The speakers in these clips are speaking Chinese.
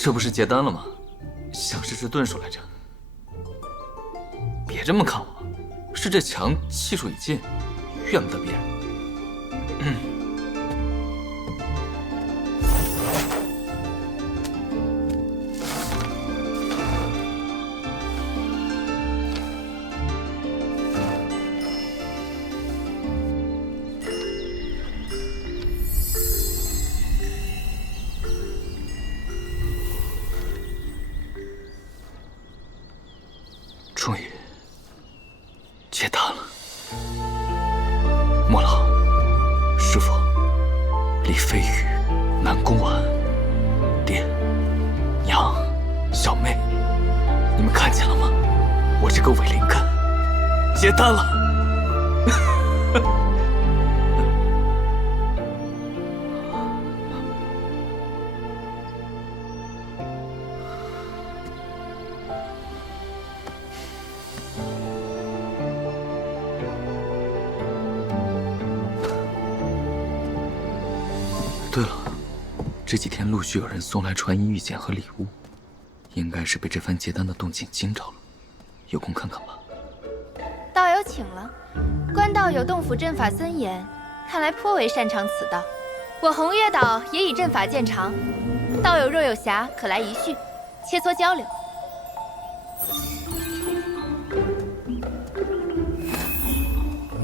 这不是结丹了吗？想试试遁术来着。别这么看我，是这墙气数已尽，怨不得别人。终于结丹了。莫老、师傅、李飞羽、南宫婉、爹、娘、小妹，你们看见了吗？我这个伪灵根结丹了。对了，这几天陆续有人送来传音玉简和礼物，应该是被这番结丹的动静惊着了。有空看看吧。道友请了。关道友洞府阵法森严，看来颇为擅长此道。我红月岛也以阵法见长，道友若有暇，可来一叙，切磋交流。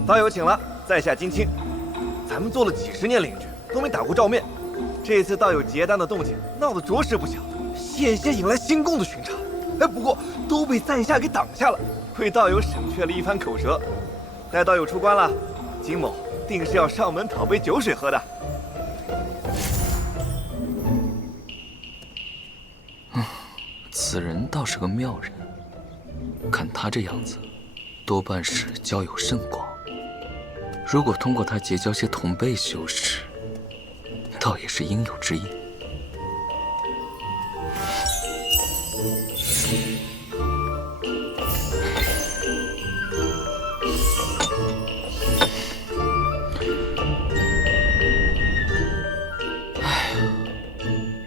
道友请了，在下金青。咱们做了几十年邻居，都没打过照面。这次道友结丹的动静闹得着实不小，险些引来新宫的巡查。不过都被在下给挡下了，为道友省却了一番口舌。待道友出关了，金某定是要上门讨杯酒水喝的。此人倒是个妙人，看他这样子，多半是交友甚广。如果通过他结交些同辈修士，倒也是应有之义。哎呀，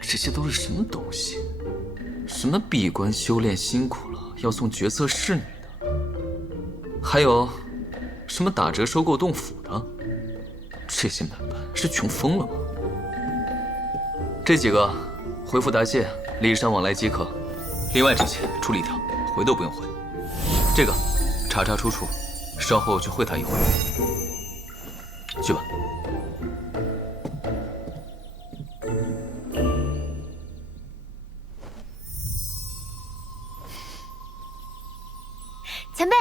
这些都是什么东西？什么闭关修炼辛苦了要送绝色侍女的，还有什么打折收购洞府的，这些门派是穷疯了吗？这几个回复答谢，礼尚往来即可。另外这些处理掉，回都不用回。这个查查出处，稍后去会他一会。去吧。前辈，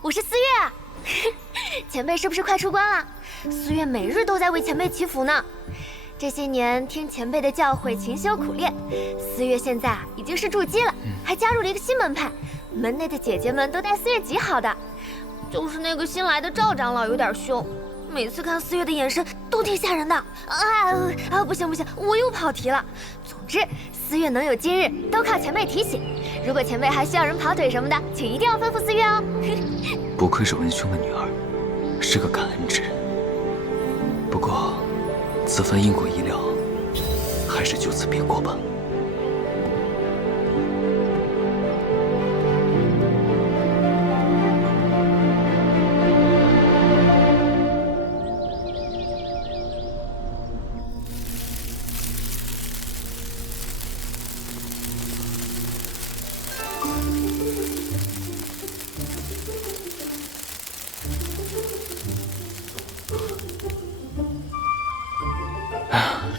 我是四月啊！前辈是不是快出关了？四月每日都在为前辈祈福呢。这些年听前辈的教诲，勤修苦练，四月现在已经是筑基了，还加入了一个新门派，门内的姐姐们都待四月极好的。就是那个新来的赵长老有点凶，每次看四月的眼神都挺吓人的。不行，我又跑题了。总之，四月能有今日，都靠前辈提醒。如果前辈还需要人跑腿什么的，请一定要吩咐四月哦。不愧是文兄的女儿，是个感恩之人。不过，此番因果意料，还是就此别过吧。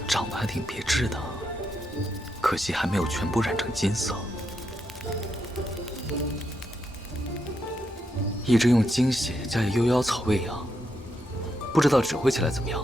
长得还挺别致的，可惜还没有全部染成金色。一直用精血加以幽妖草喂养，不知道指挥起来怎么样。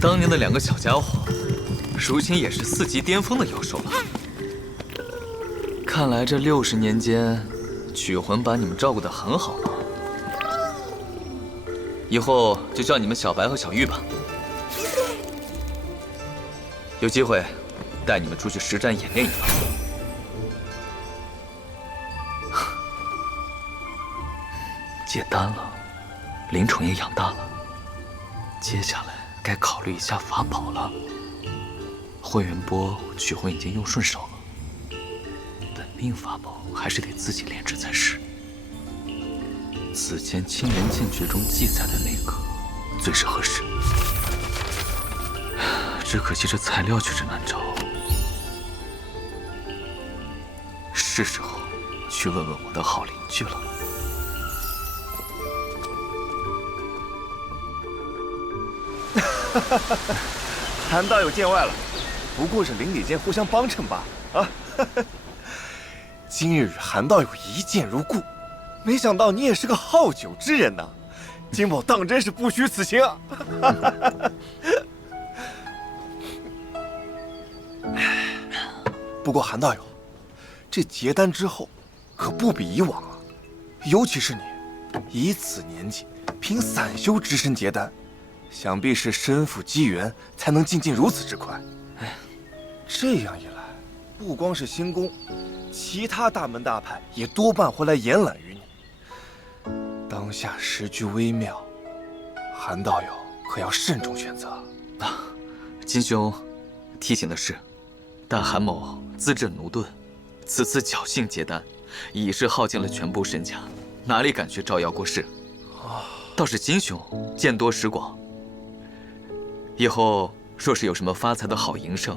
当年的两个小家伙，如今也是4级巅峰的妖兽了。看来这60年间，曲魂把你们照顾得很好嘛。以后就叫你们小白和小玉吧。有机会带你们出去实战演练一番。接单了，灵宠也养大了，接下来该考虑一下法宝了。混元波取魂已经用顺手了，本命法宝还是得自己炼制才是。此前青莲剑诀中记载的那个最是合适，只可惜这材料却是难找。是时候去问问我的好邻居了。韩道友见外了，不过是邻里间互相帮衬罢了啊。今日与韩道友一见如故，没想到你也是个好酒之人呐，金某当真是不虚此行啊。不过韩道友，这结丹之后可不比以往啊，尤其是你，以此年纪凭散修之身结丹，想必是身负机缘才能进如此之快。这样一来，不光是星宫，其他大门大派也多半会来延揽于你。当下时局微妙，韩道友可要慎重选择啊。金兄提醒的是，但韩某资质驽钝，此次侥幸结丹，已是耗尽了全部身家，哪里敢去招摇过市？倒是金兄见多识广，以后若是有什么发财的好营生，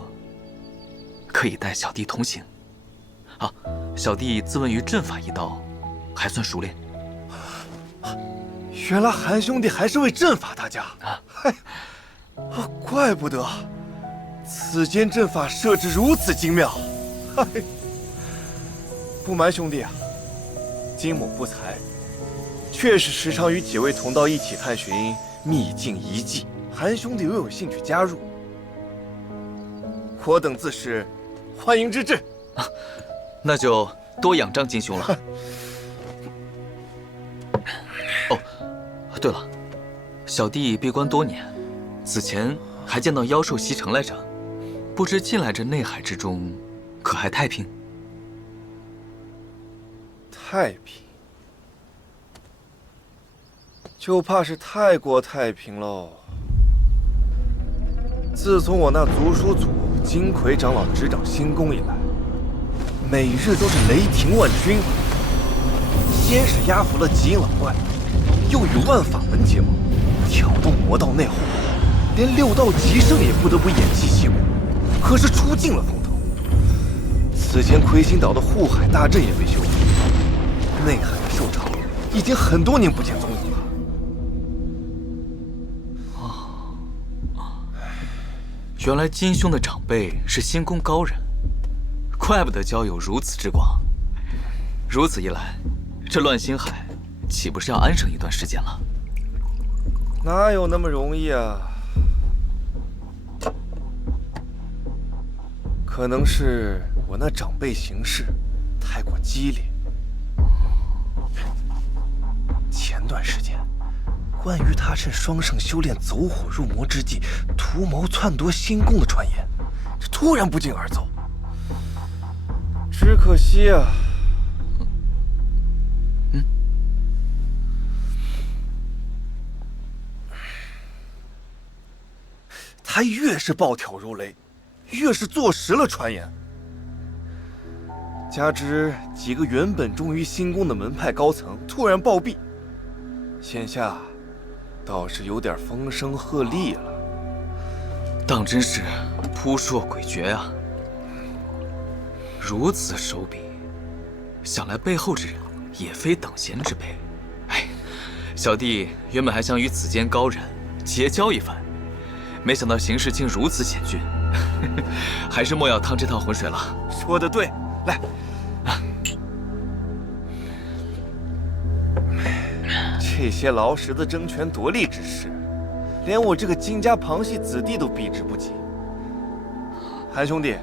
可以带小弟同行。啊，小弟自问于阵法一道，还算熟练。原来韩兄弟还是位阵法大家啊！嗨，怪不得此间阵法设置如此精妙。嗨，不瞒兄弟啊，金某不才，确实时常与几位同道一起探寻秘境遗迹。韩兄弟如有兴趣加入，我等自是欢迎之至。那就多仰仗金兄了。哦，对了，小弟闭关多年，此前还见到妖兽西城来着，不知近来这内海之中，可还太平？太平，就怕是太过太平喽。自从我那族叔祖金魁长老执掌星宫以来，每日都是雷霆万钧，先是压服了极阴老怪，又与万法门结盟，挑动魔道内讧，连六道极圣也不得不偃旗息鼓。可是出尽了风头。此前魁星岛的护海大阵也被修复，内海的兽潮已经很多年不见踪影了。原来金兄的长辈是星宫高人，怪不得交友如此之广。如此一来，这乱星海岂不是要安生一段时间了？哪有那么容易啊？可能是我那长辈行事太过激烈。前段时间，关于他趁双圣修炼走火入魔之际，图谋篡夺星宫的传言，这突然不胫而走。只可惜啊，他越是暴跳如雷，越是坐实了传言。加之几个原本忠于星宫的门派高层突然暴毙，现下倒是有点风声鹤唳了。当真是扑朔诡谲啊！如此手笔，想来背后之人也非等闲之辈。哎，小弟原本还想与此间高人结交一番，没想到形势竟如此险峻，还是莫要趟这趟浑水了。说得对，来，这些劳什的争权夺利之事，连我这个金家旁系子弟都避之不及。韩兄弟，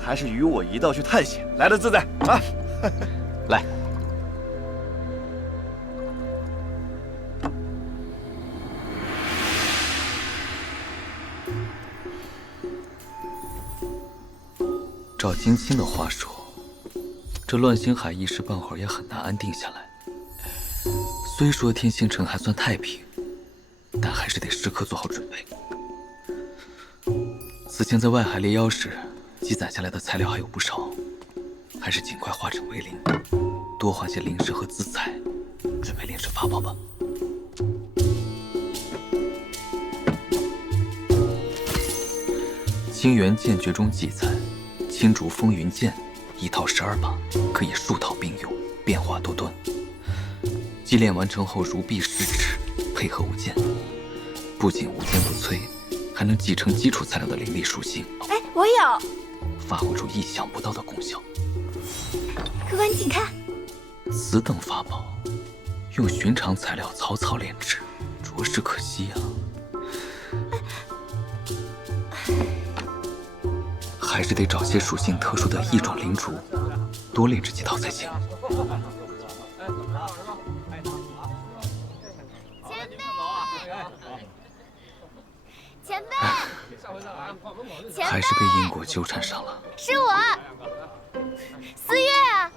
还是与我一道去探险来得自在啊！来。照金青的话说，这乱星海一时半会儿也很难安定下来。虽说天星城还算太平，但还是得时刻做好准备。此前在外海猎妖时积攒下来的材料还有不少，还是尽快化成为灵，多换些灵石和资材，准备炼制法宝吧。青源剑诀中记载，青竹风云剑一套12把，可以数套并用，变化多端。祭炼完成后如臂10指，配合无间，不仅无坚不摧，还能继承基础材料的灵力属性。哎，我有，发挥出意想不到的功效。客官请看。此等法宝，用寻常材料草草炼制，着实可惜啊。还是得找些属性特殊的异种灵竹，多炼制几套才行。前辈，还是被因果纠缠上了。是我，思月啊！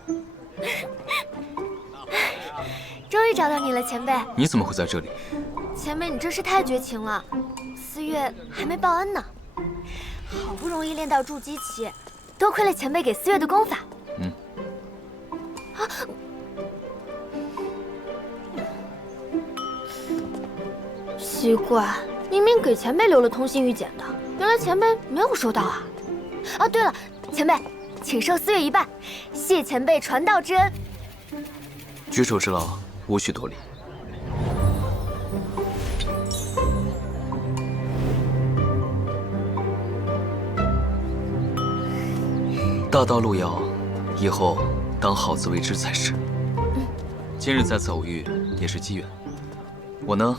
终于找到你了，前辈。你怎么会在这里？前辈，你真是太绝情了，思月还没报恩呢。好不容易练到筑基期，多亏了前辈给思月的功法。奇怪，明明给前辈留了通信玉简的，原来前辈没有收到啊！啊，对了，前辈，请受思月一半，谢前辈传道之恩。举手之劳，无需多礼。大道路遥，以后当好自为之才是。今日再次偶遇，也是机缘。我呢，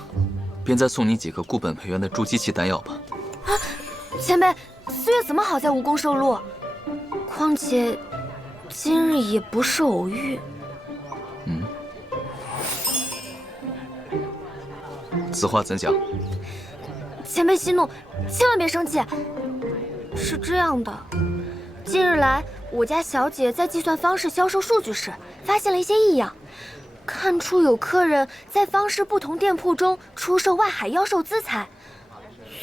便再送你几个固本培元的筑基期丹药吧。啊，前辈，思月怎么好在无功受禄？况且今日也不是偶遇。此话怎讲？前辈息怒，千万别生气。是这样的，近日来，我家小姐在计算方式销售数据时，发现了一些异样，看出有客人在方式不同店铺中出售外海妖兽资材。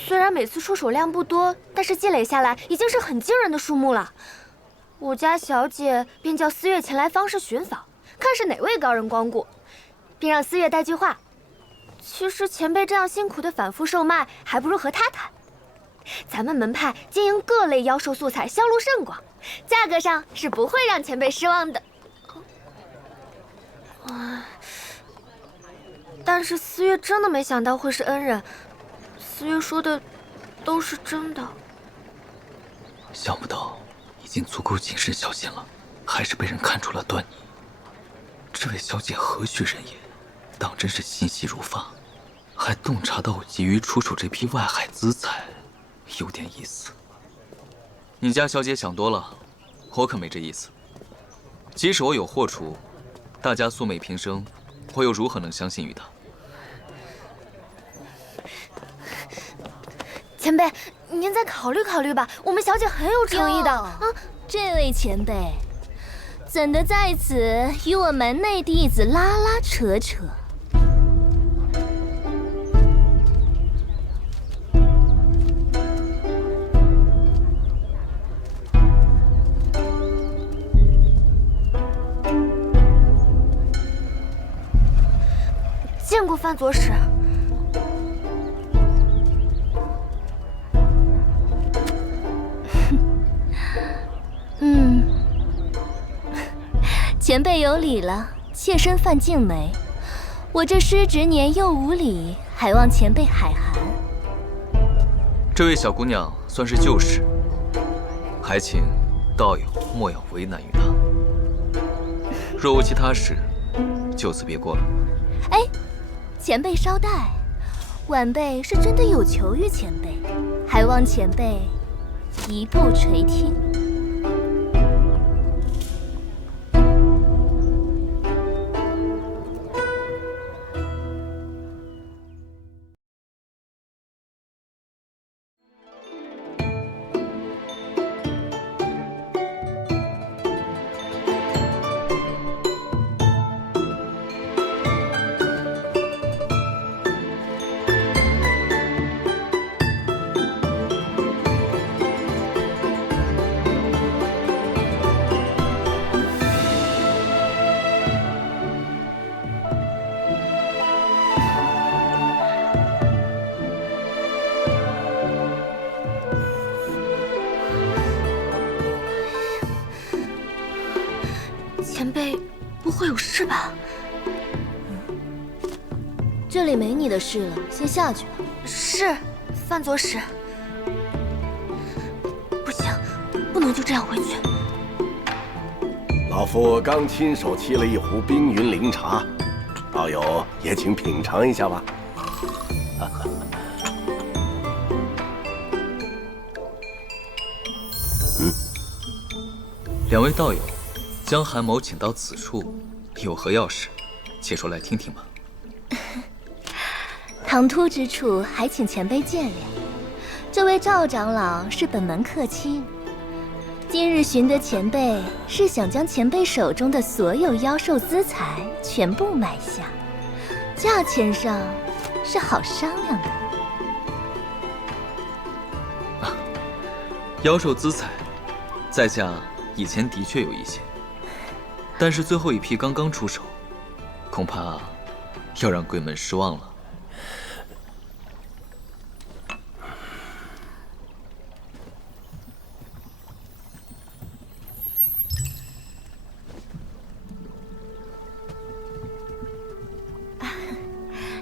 虽然每次出手量不多，但是积累下来已经是很惊人的数目了。我家小姐便叫思月前来方士寻访，看是哪位高人光顾，并让思月带句话。其实前辈这样辛苦的反复售卖，还不如和他谈。咱们门派经营各类妖兽素材，销路甚广，价格上是不会让前辈失望的。但是思月真的没想到会是恩人，思月说的都是真的。想不到已经足够谨慎小心了，还是被人看出了端倪。这位小姐何许人也？当真是心细如发，还洞察到我急于出手这批外海资材，有点意思。你家小姐想多了，我可没这意思。即使我有祸出，大家素昧平生，我又如何能相信于她？前辈，您再考虑考虑吧，我们小姐很有诚意的啊。这位前辈，怎的在此与我门内弟子拉拉扯扯？见过范左使。前辈有礼了，妾身范静梅。我这失职年幼无礼，还望前辈海涵。这位小姑娘算是旧识，还请道友莫要为难于她。若无其他事，就此别过了。哎，前辈稍待，晚辈是真的有求于前辈，还望前辈一步垂听。会有事吧？这里没你的事了，先下去吧。是，范佐使。不行，不能就这样回去。老夫刚亲手沏了一壶冰云灵茶，道友也请品尝一下吧。两位道友将韩某请到此处，有何要事？且说来听听吧。唐突之处，还请前辈见谅。这位赵长老是本门客卿，今日寻得前辈，是想将前辈手中的所有妖兽资财全部买下，价钱上是好商量的。妖兽资财，在下以前的确有一些，但是最后一批刚刚出手，恐怕要让贵门失望了。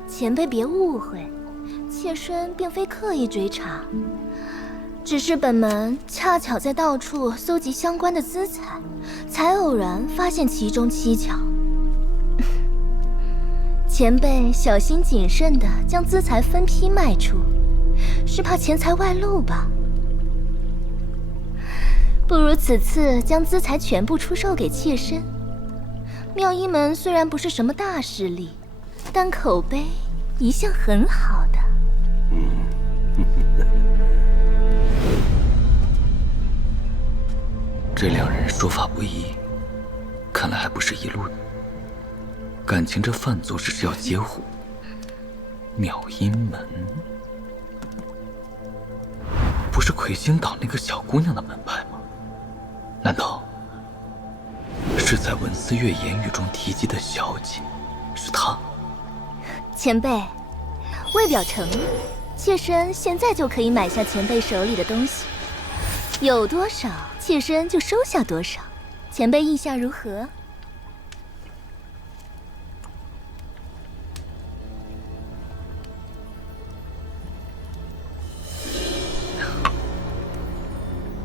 前辈别误会，妾身并非刻意追查，只是本门恰巧在到处搜集相关的资财，才偶然发现其中蹊跷。前辈小心谨慎地将资财分批卖出，是怕钱财外露吧？不如此次将资财全部出售给妾身。妙音门虽然不是什么大势力，但口碑一向很好的。这两人说法不一，看来还不是一路的。感情这范佐只是要截胡。妙音门不是魁星岛那个小姑娘的门派吗？难道是在文思月言语中提及的小姐是她？前辈，为表诚意，妾身现在就可以买下前辈手里的东西，有多少妾身就收下多少，前辈意下如何？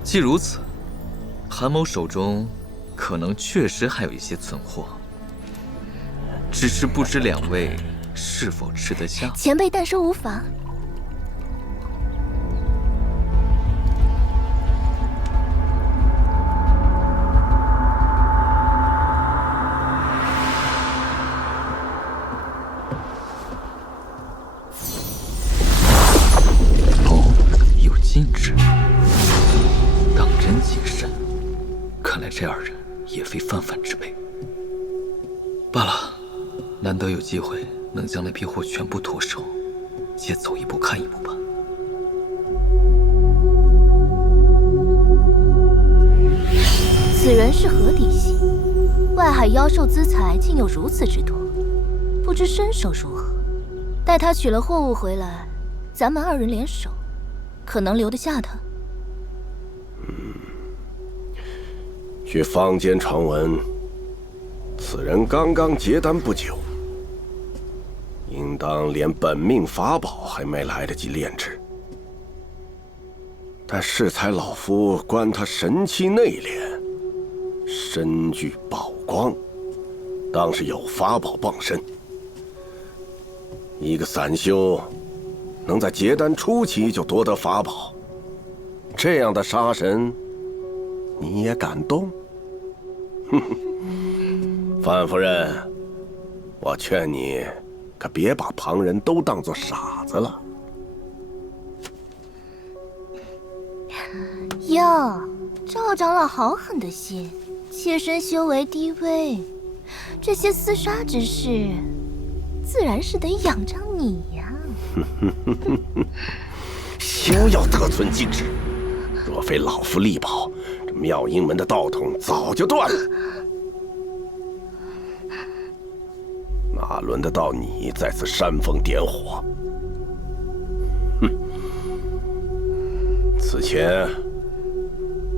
既如此，韩某手中可能确实还有一些存货，只是不知两位是否吃得下。前辈但收无妨。哦，有禁止，当真谨慎。看来这二人也非泛泛之辈。罢了，难得有机会能将那批货全部脱手，且走一步看一步吧。此人是何底细？外海妖兽资财竟有如此之多，不知身手如何。待他取了货物回来，咱们二人联手，可能留得下他。据坊间传闻，此人刚刚结丹不久，应当连本命法宝还没来得及炼制。但适才老夫观他神气内敛，身具宝光，当是有法宝傍身。一个散修能在结丹初期就夺得法宝，这样的杀神，你也敢动？范夫人，我劝你可别把旁人都当作傻子了。哟，赵长老好狠的心，妾身修为低微，这些厮杀之事，自然是得仰仗你呀。休要得寸进尺！若非老夫力保，这妙音门的道统早就断了。哪轮得到你在此煽风点火？哼！此前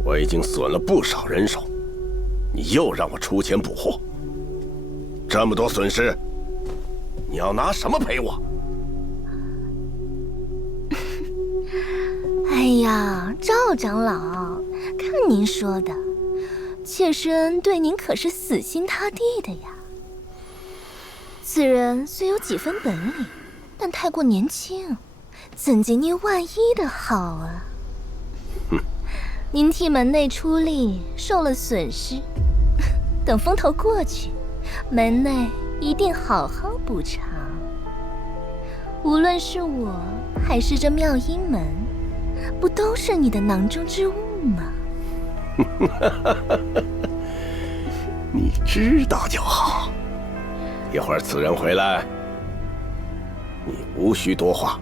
我已经损了不少人手，你又让我出钱补货，这么多损失，你要拿什么赔我？哎呀，赵长老，看您说的，妾身对您可是死心塌地的呀。此人虽有几分本领，但太过年轻，怎经您万一的好啊？您替门内出力，受了损失，等风头过去，门内一定好好补偿。无论是我，还是这妙音门，不都是你的囊中之物吗？你知道就好。一会儿此人回来，你无需多话，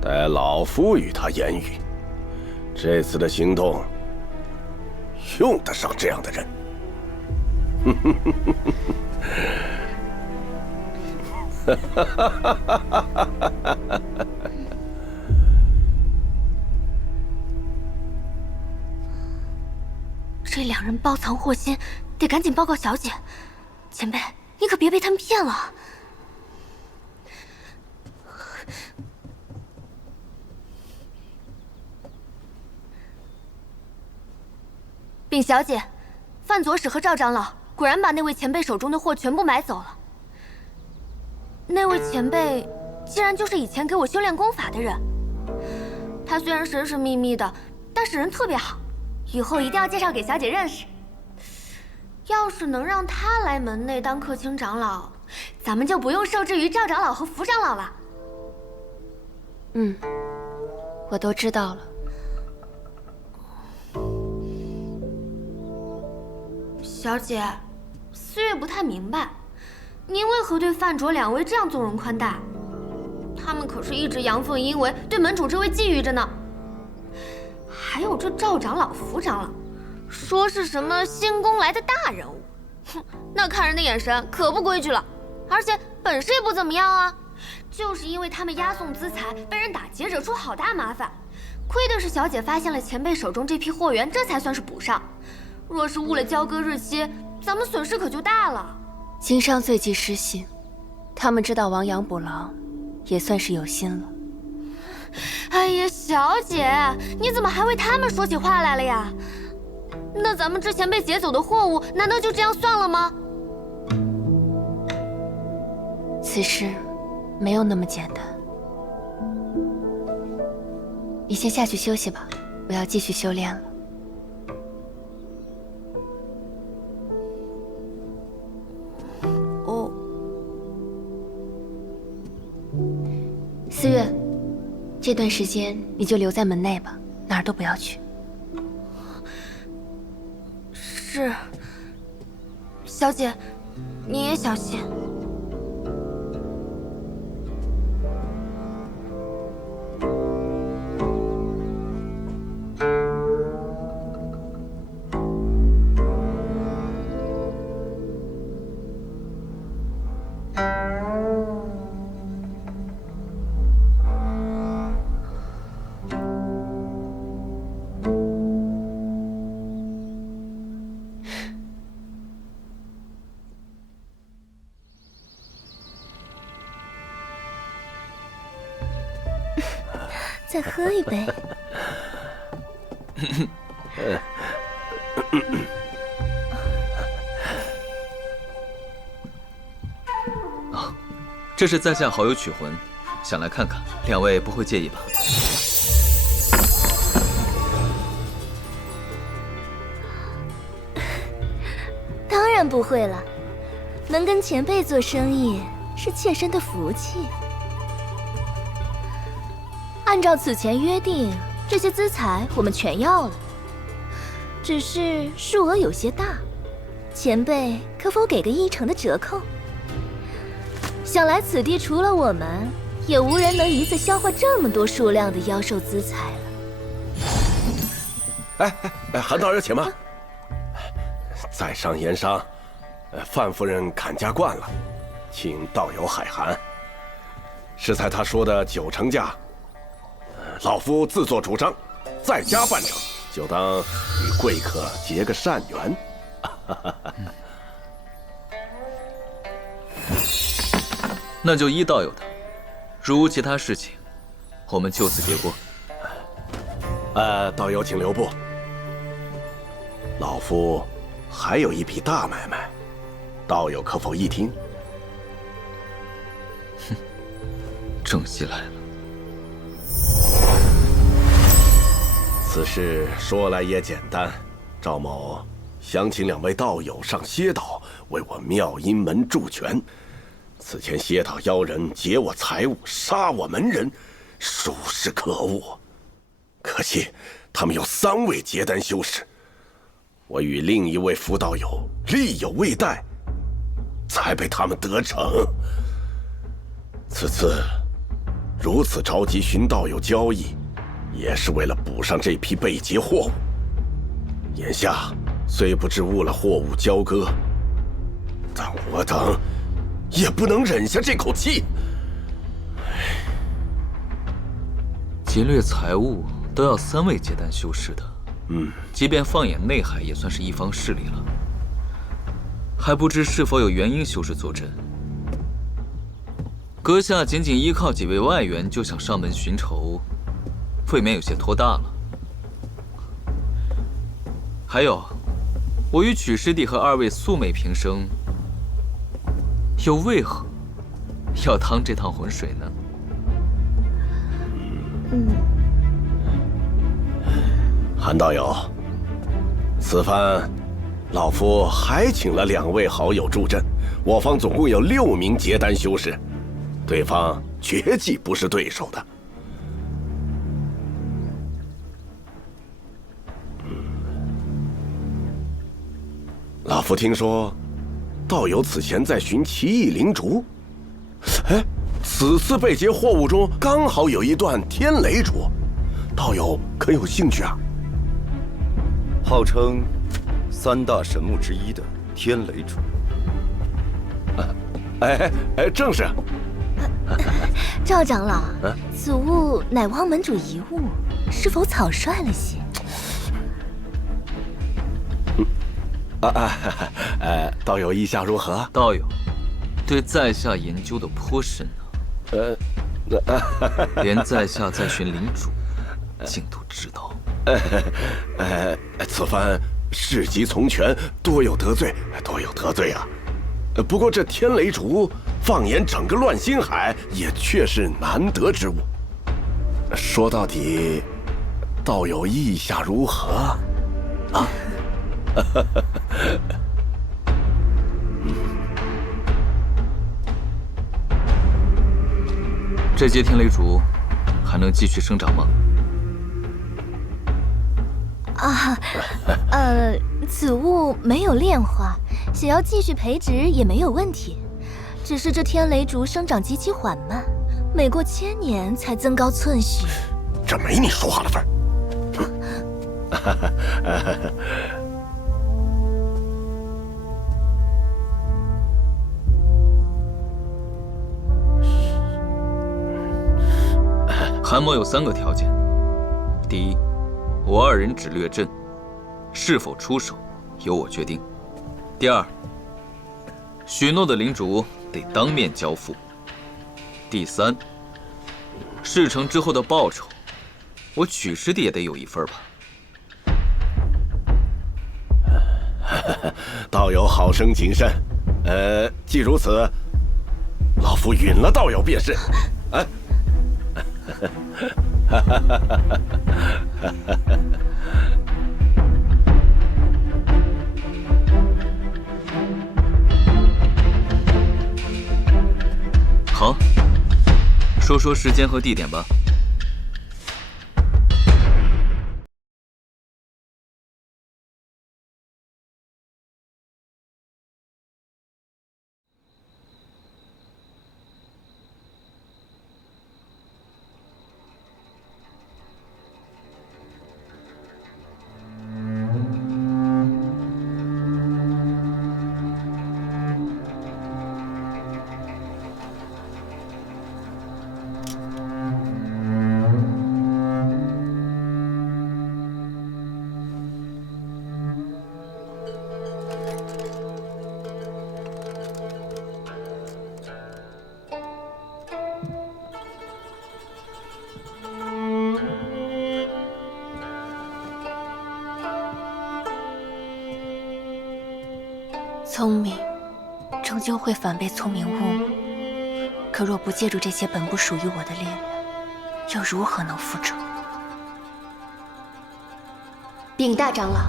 待老夫与他言语。这次的行动，用得上这样的人。这两人包藏祸心，得赶紧报告小姐。前辈，你可别被他们骗了。禀小姐，范左使和赵长老果然把那位前辈手中的货全部买走了。那位前辈竟然就是以前给我修炼功法的人。他虽然神神秘秘的，但是人特别好，以后一定要介绍给小姐认识。要是能让他来门内当客卿长老，咱们就不用受制于赵长老和福长老了。我都知道了。小姐，四月不太明白，您为何对范卓两位这样纵容宽待？他们可是一直阳奉阴违，对门主这位觊觎着呢。还有这赵长老、福长老，说是什么新宫来的大人物，哼，那看人的眼神可不规矩了，而且本事也不怎么样啊。就是因为他们押送资财被人打劫，惹出好大麻烦。亏的是小姐发现了前辈手中这批货源，这才算是补上。若是误了交割日期，咱们损失可就大了。经商最忌失信，他们知道亡羊补牢，也算是有心了。哎呀，小姐，你怎么还为他们说起话来了呀？那咱们之前被劫走的货物，难道就这样算了吗？此事没有那么简单。你先下去休息吧，我要继续修炼了。哦，思月，这段时间你就留在门内吧，哪儿都不要去。是。小姐，你也小心。再喝一杯。这是在下好友曲魂，想来看看，两位不会介意吧？当然不会了，能跟前辈做生意是妾身的福气。按照此前约定，这些资财我们全要了，只是数额有些大，前辈可否给个10%的折扣？想来此地除了我们，也无人能一次消化这么多数量的妖兽资财了。韩大人且慢，在商言商，范夫人砍价惯了，请道友海涵。适才他说的90价，老夫自作主张，再加半成，就当与贵客结个善缘。那就依道友的，如无其他事情，我们就此别过。道友请留步。老夫还有一笔大买卖，道友可否一听？正戏来了。此事说来也简单，赵某想请2位道友上歇岛为我妙音门助拳。此前歇岛妖人劫我财物，杀我门人，属实可恶。可惜他们有3位结丹修士，我与另一位副道友力有未逮，才被他们得逞。此次如此着急寻道友交易，也是为了补上这批被劫货物。眼下虽不知误了货物交割，但我等也不能忍下这口气。劫掠财物都要3位结丹修士的，即便放眼内海，也算是一方势力了。还不知是否有元婴修士坐镇？阁下仅仅依靠几位外援就想上门寻仇，未免有些拖大了。还有，我与曲师弟和2位素昧平生，又为何要趟这趟浑水呢？韩道友，此番老夫还请了2位好友助阵，我方总共有6名结丹修士，对方绝技不是对手的。老夫听说，道友此前在寻奇异灵烛，哎，此次被劫货物中刚好有一段天雷烛，道友可有兴趣啊？号称3大神木之一的天雷烛。正是。赵长老，此物乃汪门主遗物，是否草率了些？道友意下如何？道友对在下研究的颇深连在下在寻灵主，竟都知道。此番事急从权，多有得罪啊。不过这天雷烛，放眼整个乱星海，也确是难得之物。说到底，道友意下如何？啊？这节天雷烛还能继续生长吗？此物没有炼化，想要继续培植也没有问题。只是这天雷烛生长极其缓慢，每过1000年才增高寸许。这没你说话的份儿。韩某有3个条件：第一，我2人只略阵，是否出手由我决定；第二，许诺的灵烛得当面交付；第三，事成之后的报酬，我曲师弟也得有一份吧。道友好生谨慎。既如此，老夫允了道友便是。好，说说时间和地点吧。聪明终究会反被聪明误，可若不借助这些本不属于我的力量，又如何能复仇？禀大长老，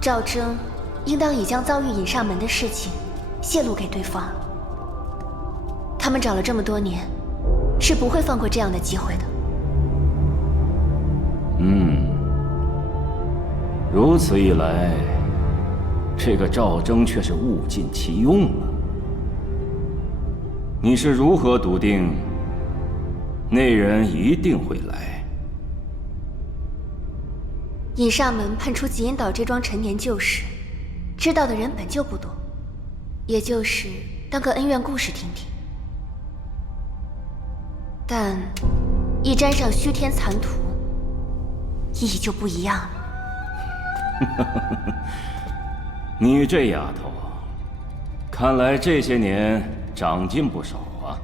赵征应当已将遭遇隐煞门的事情泄露给对方。他们找了这么多年，是不会放过这样的机会的。如此一来，这个赵征却是物尽其用了。你是如何笃定那人一定会来？隐煞门判出极阴岛这桩陈年旧事，知道的人本就不多，也就是当个恩怨故事听听。但一沾上虚天残图，意义就不一样了。你这丫头，看来这些年长进不少啊。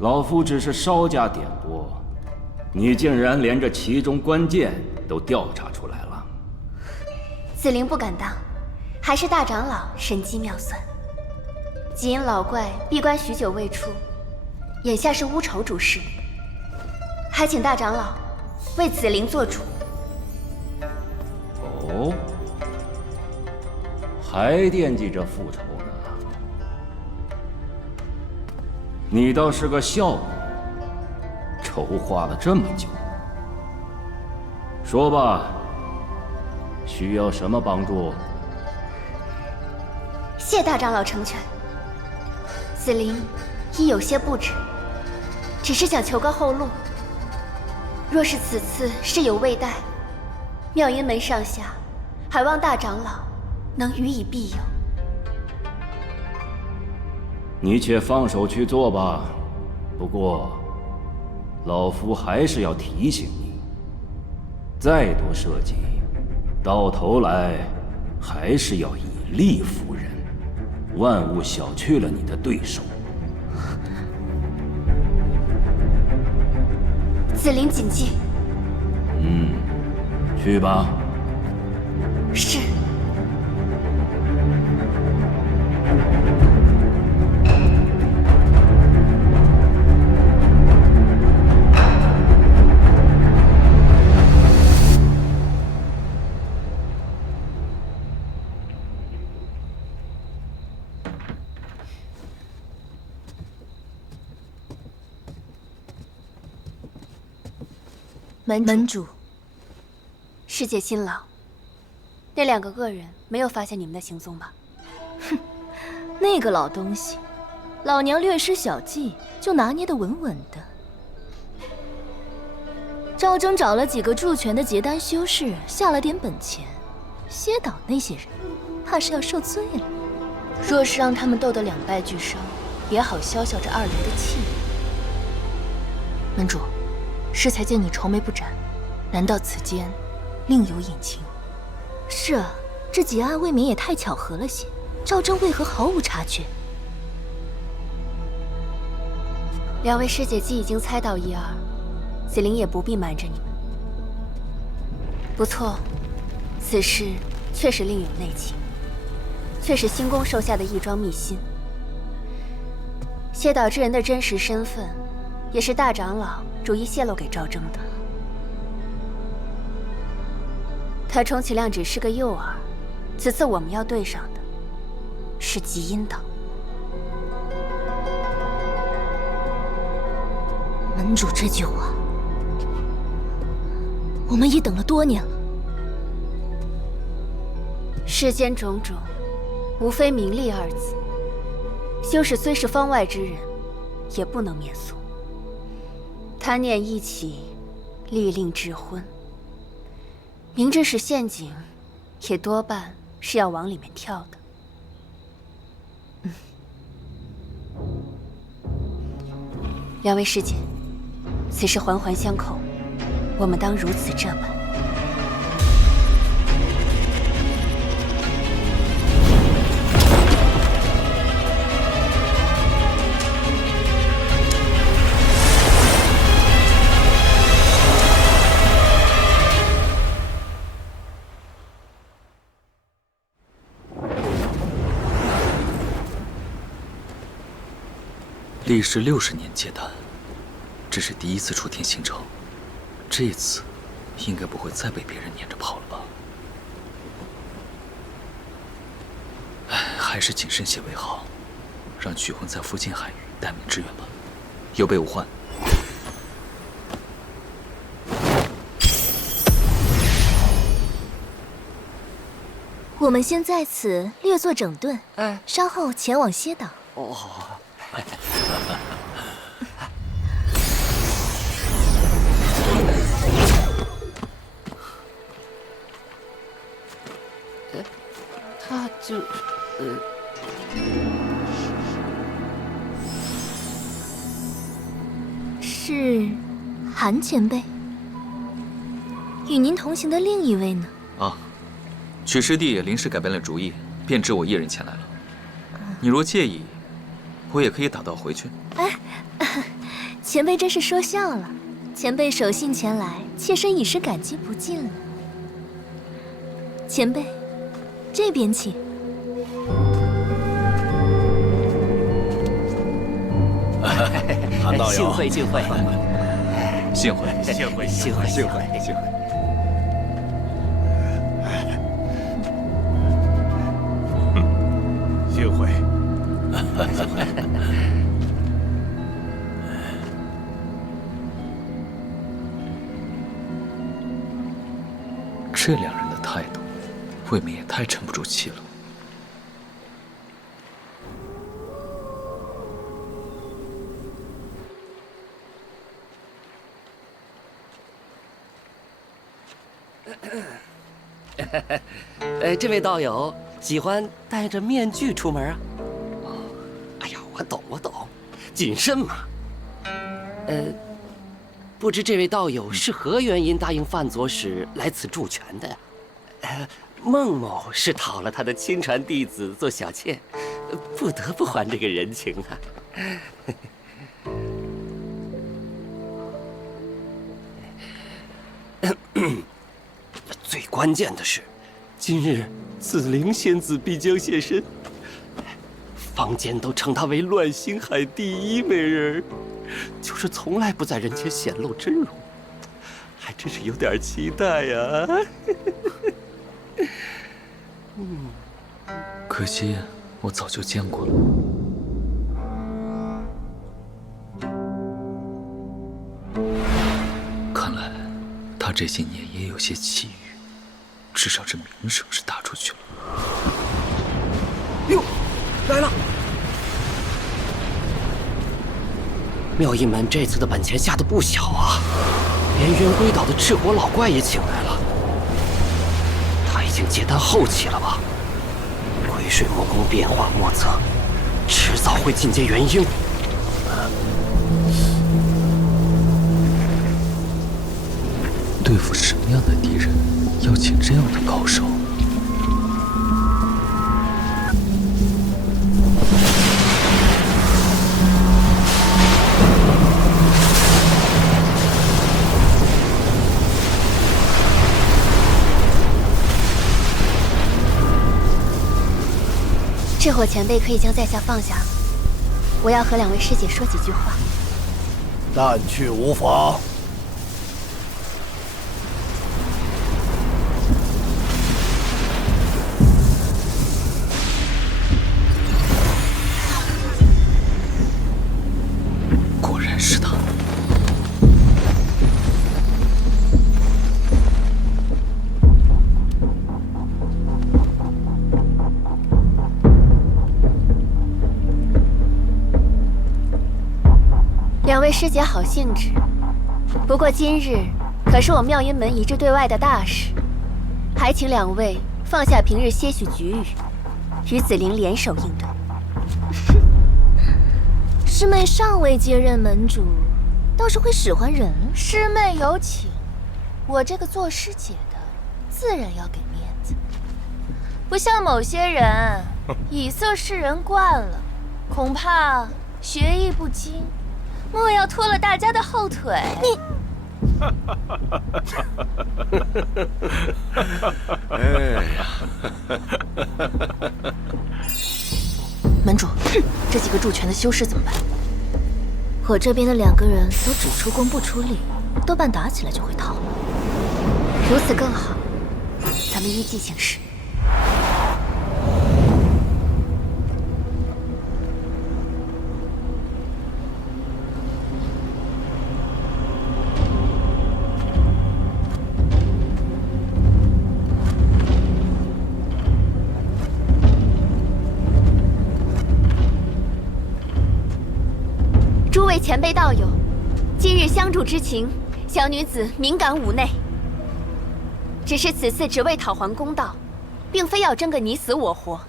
老夫只是稍加点拨，你竟然连这其中关键都调查出来了。子陵不敢当，还是大长老神机妙算。极阴老怪闭关许久未出，眼下是乌仇主事，还请大长老为子陵做主。哦，还惦记着复仇呢？你倒是个孝女，筹划了这么久。说吧，需要什么帮助？谢大长老成全。子陵已有些不止，只是想求个后路。若是此次事有未待，妙音门上下还望大长老能予以庇佑。你且放手去做吧。不过，老夫还是要提醒你，再多设计，到头来还是要以力服人。万勿小觑了你的对手。子陵谨记。去吧。是。门主，师姐辛劳。那2个恶人没有发现你们的行踪吧？哼，那个老东西，老娘略施小计就拿捏得稳稳的。赵征找了几个助拳的结丹修士，下了点本钱，歇倒那些人，怕是要受罪了。若是让他们斗得2败俱伤，也好消消这2人的气。门主，适才见你愁眉不展，难道此间另有隐情？是啊，这结案未免也太巧合了些。赵征为何毫无察觉？2位师姐既已经猜到一二，子陵也不必瞒着你们。不错，此事确实另有内情，却是星宫授下的一桩秘辛。谢岛之人的真实身份，也是大长老逐一泄露给赵征的。他充其量只是个诱饵，此次我们要对上的是极阴岛。门主这句话，我们已等了多年了。世间种种，无非名利2字。修士虽是方外之人，也不能免俗。贪念一起，利令智昏。明知是陷阱，也多半是要往里面跳的。2位师姐，此事环环相扣，我们当如此这般。历时60年接单，这是第1次出天行者，这次应该不会再被别人撵着跑了吧？哎，还是谨慎些为好，让曲魂在附近海域待命支援吧。有备无患。我们先在此略作整顿，稍后前往歇岛。哦。他就，是韩前辈。与您同行的另一位呢？啊，曲师弟也临时改变了主意，便只我一人前来了。你若介意，我也可以打道回去。哎，前辈真是说笑了。前辈守信前来，妾身已是感激不尽了。前辈，这边请。韩道友，幸会。幸会。幸会。这两人的态度，未免也太沉不住气了。这位道友喜欢戴着面具出门啊？哎呀，我懂，谨慎嘛。不知这位道友是何原因答应范左使来此助拳的呀？孟某是讨了他的亲传弟子做小妾，不得不还这个人情啊。最关键的是，今日紫菱仙子必将现身，坊间都称她为乱星海第1美人，就是从来不在人前显露真容，还真是有点期待呀。可惜我早就见过了。看来他这些年也有些气宇，至少这名声是打出去了。哟，来了！妙音门这次的本钱下的不小啊，连圆龟岛的赤火老怪也请来了。他已经结丹后期了吧？癸水魔功变化莫测，迟早会进阶元婴。对付什么样的敌人，要请这样的高手？这会前辈可以将在下放下了，我要和2位师姐说几句话。但去无妨。果然是他。2位师姐好兴致，不过今日可是我妙音门移至对外的大事，还请2位放下平日些许局域，与紫菱联手应对。师妹尚未接任门主，倒是会使唤人了。师妹有请，我这个做师姐的，自然要给面子。不像某些人，以色示人惯了，恐怕学艺不精，莫要拖了大家的后腿。你。哎呀，门主，这几个助拳的修士怎么办？我这边的2个人都只出工不出力，多半打起来就会逃了。如此更好，咱们依计行事。诸位前辈道友，今日相助之情，小女子敏感五内。只是此次只为讨还公道，并非要争个你死我活。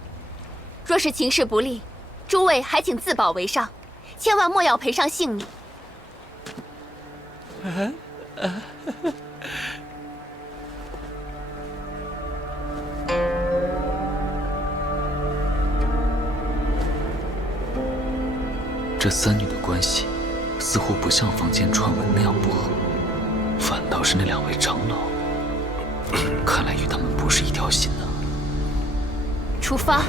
若是情势不利，诸位还请自保为上，千万莫要赔上性命。这3女的关系，似乎不像坊间传闻那样不和，反倒是那2位长老，看来与他们不是一条心呢。出发！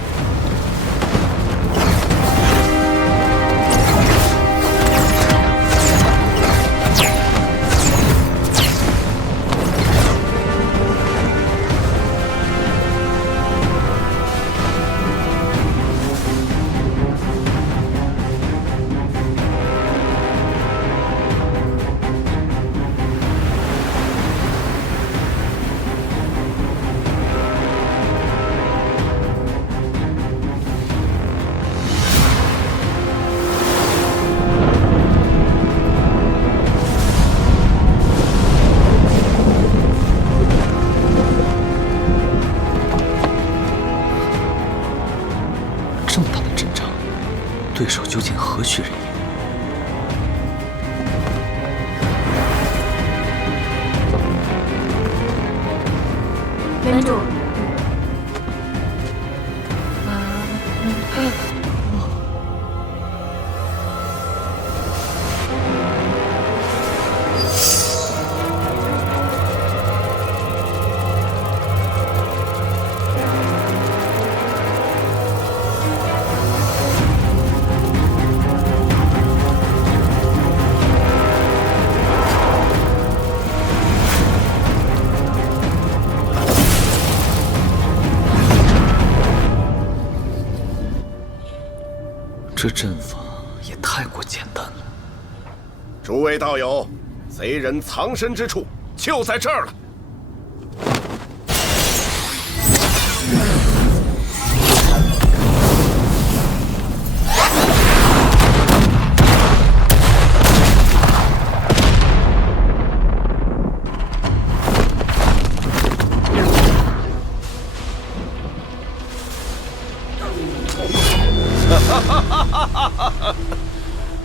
这么大的阵仗，对手究竟何许人也？门主，这阵法也太过简单了。诸位道友，贼人藏身之处就在这儿了。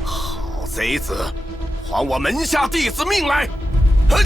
好贼子，还我门下弟子命来！哼！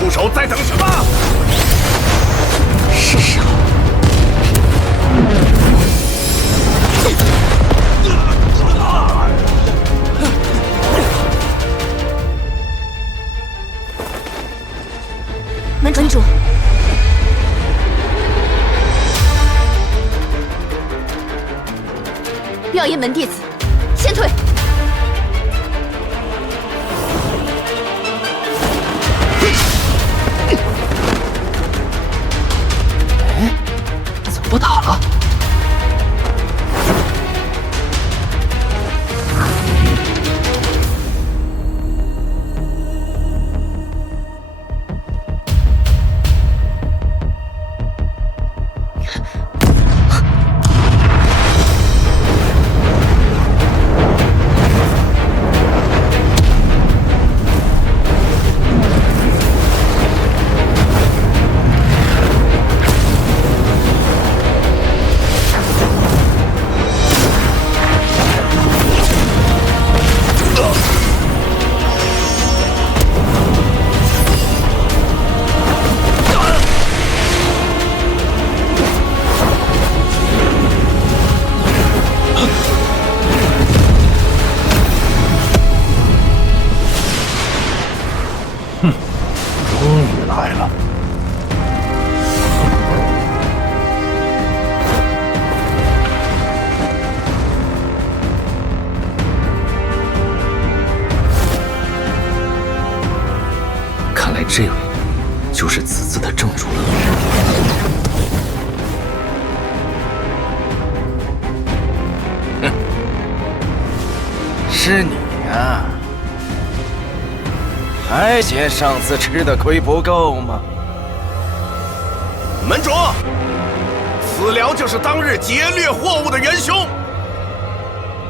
出手，在等什么？是时候。门主，妙音门弟子，先退。哎，怎么不打了？这位就是此次的正主了。哼，是你呀？还嫌上次吃的亏不够吗？门主，此辽就是当日劫掠货物的元凶，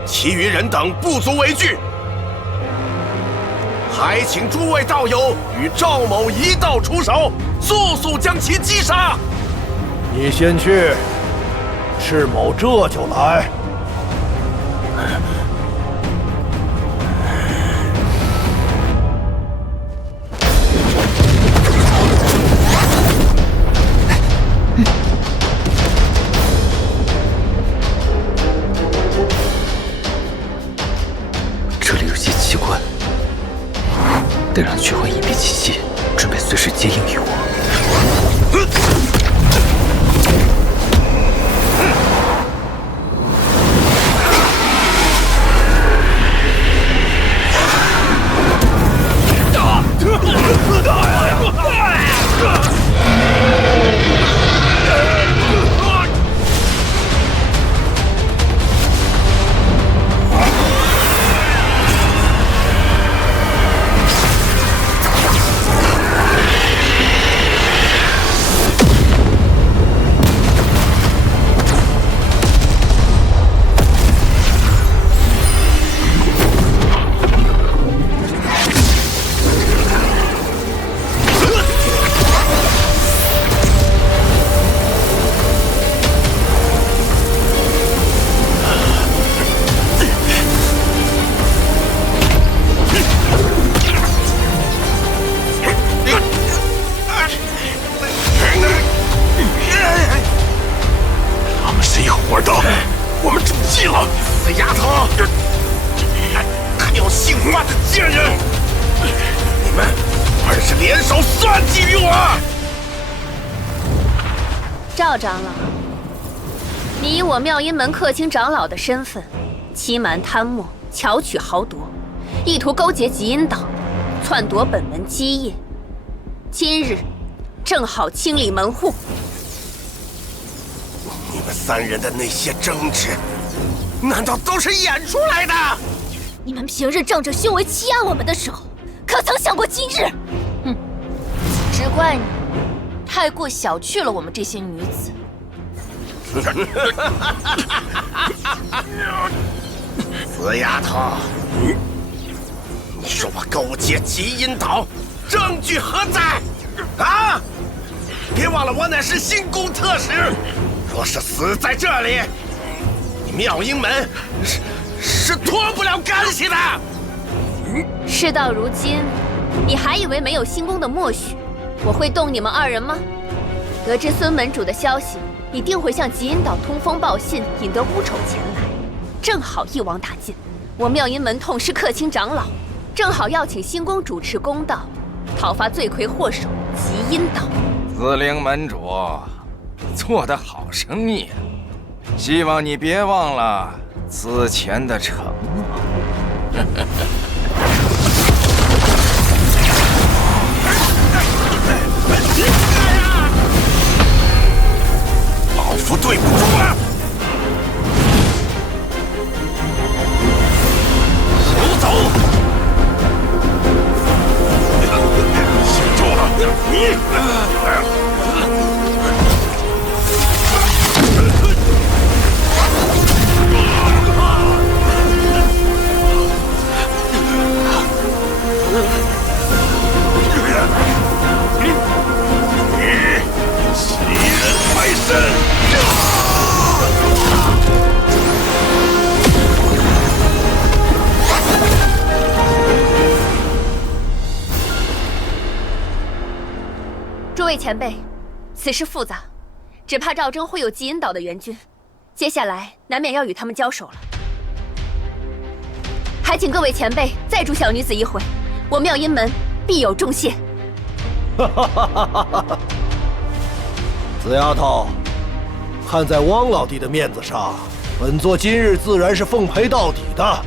其余人等不足为惧。还请诸位道友与赵某一道出手，速速将其击杀。你先去，赤某这就来。这里有些奇怪。得让曲魂隐蔽气息，准备随时接应于我。赵长老，你以我妙音门客卿长老的身份，欺瞒贪墨，巧取豪夺，意图勾结极阴岛，篡夺本门基业。今日正好清理门户。你们三人的那些争执，难道都是演出来的？你们平日仗着修为欺压我们的时候，可曾想过今日？哼，只怪你太过小觑了我们这些女子。死丫头，你说我勾结极阴岛，证据何在？啊！别忘了，我乃是新宫特使，若是死在这里，你妙音门是脱不了干系的。事到如今，你还以为没有新宫的默许，我会动你们2人吗？得知孙门主的消息，一定会向极阴岛通风报信，引得乌丑前来，正好一网打尽。我妙音门痛失客卿长老，正好要请星宫主持公道，讨伐罪魁祸首极阴岛。紫灵门主，做得好生意，希望你别忘了此前的承诺。老夫对不住了。休走！醒住了，你！欺人太甚！诸位前辈，此事复杂，只怕赵征会有极阴岛的援军，接下来难免要与他们交手了。还请各位前辈再助小女子一回，我妙音门必有重谢。紫丫头，看在汪老弟的面子上，本座今日自然是奉陪到底的。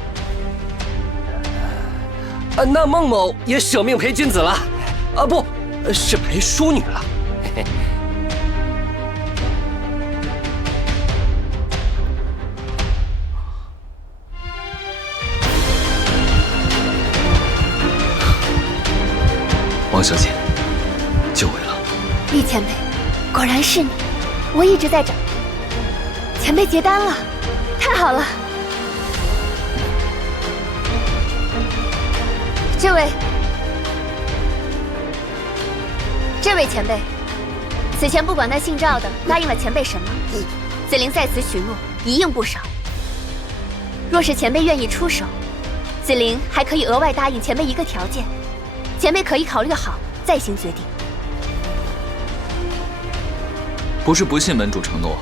那孟某也舍命陪君子了，不是陪淑女了。王小姐，久违了。厉前辈，果然是你，我一直在找。前辈结丹了，太好了！这位前辈，此前不管那姓赵的答应了前辈什么，紫菱在此许诺一应不少。若是前辈愿意出手，紫菱还可以额外答应前辈一个条件，前辈可以考虑好再行决定。不是不信门主承诺，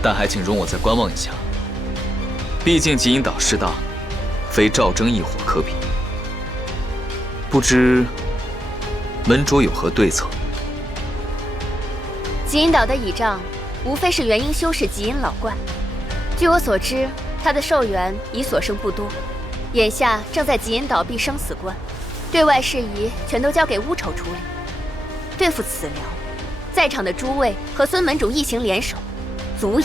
但还请容我再观望一下。毕竟极阴岛势大，非赵征一伙可比。不知门主有何对策？极阴岛的倚仗，无非是元婴修士极阴老怪。据我所知，他的寿元已所剩不多，眼下正在极阴岛避生死关，对外事宜全都交给乌丑处理。对付此僚，在场的诸位和孙门主一行联手，足矣。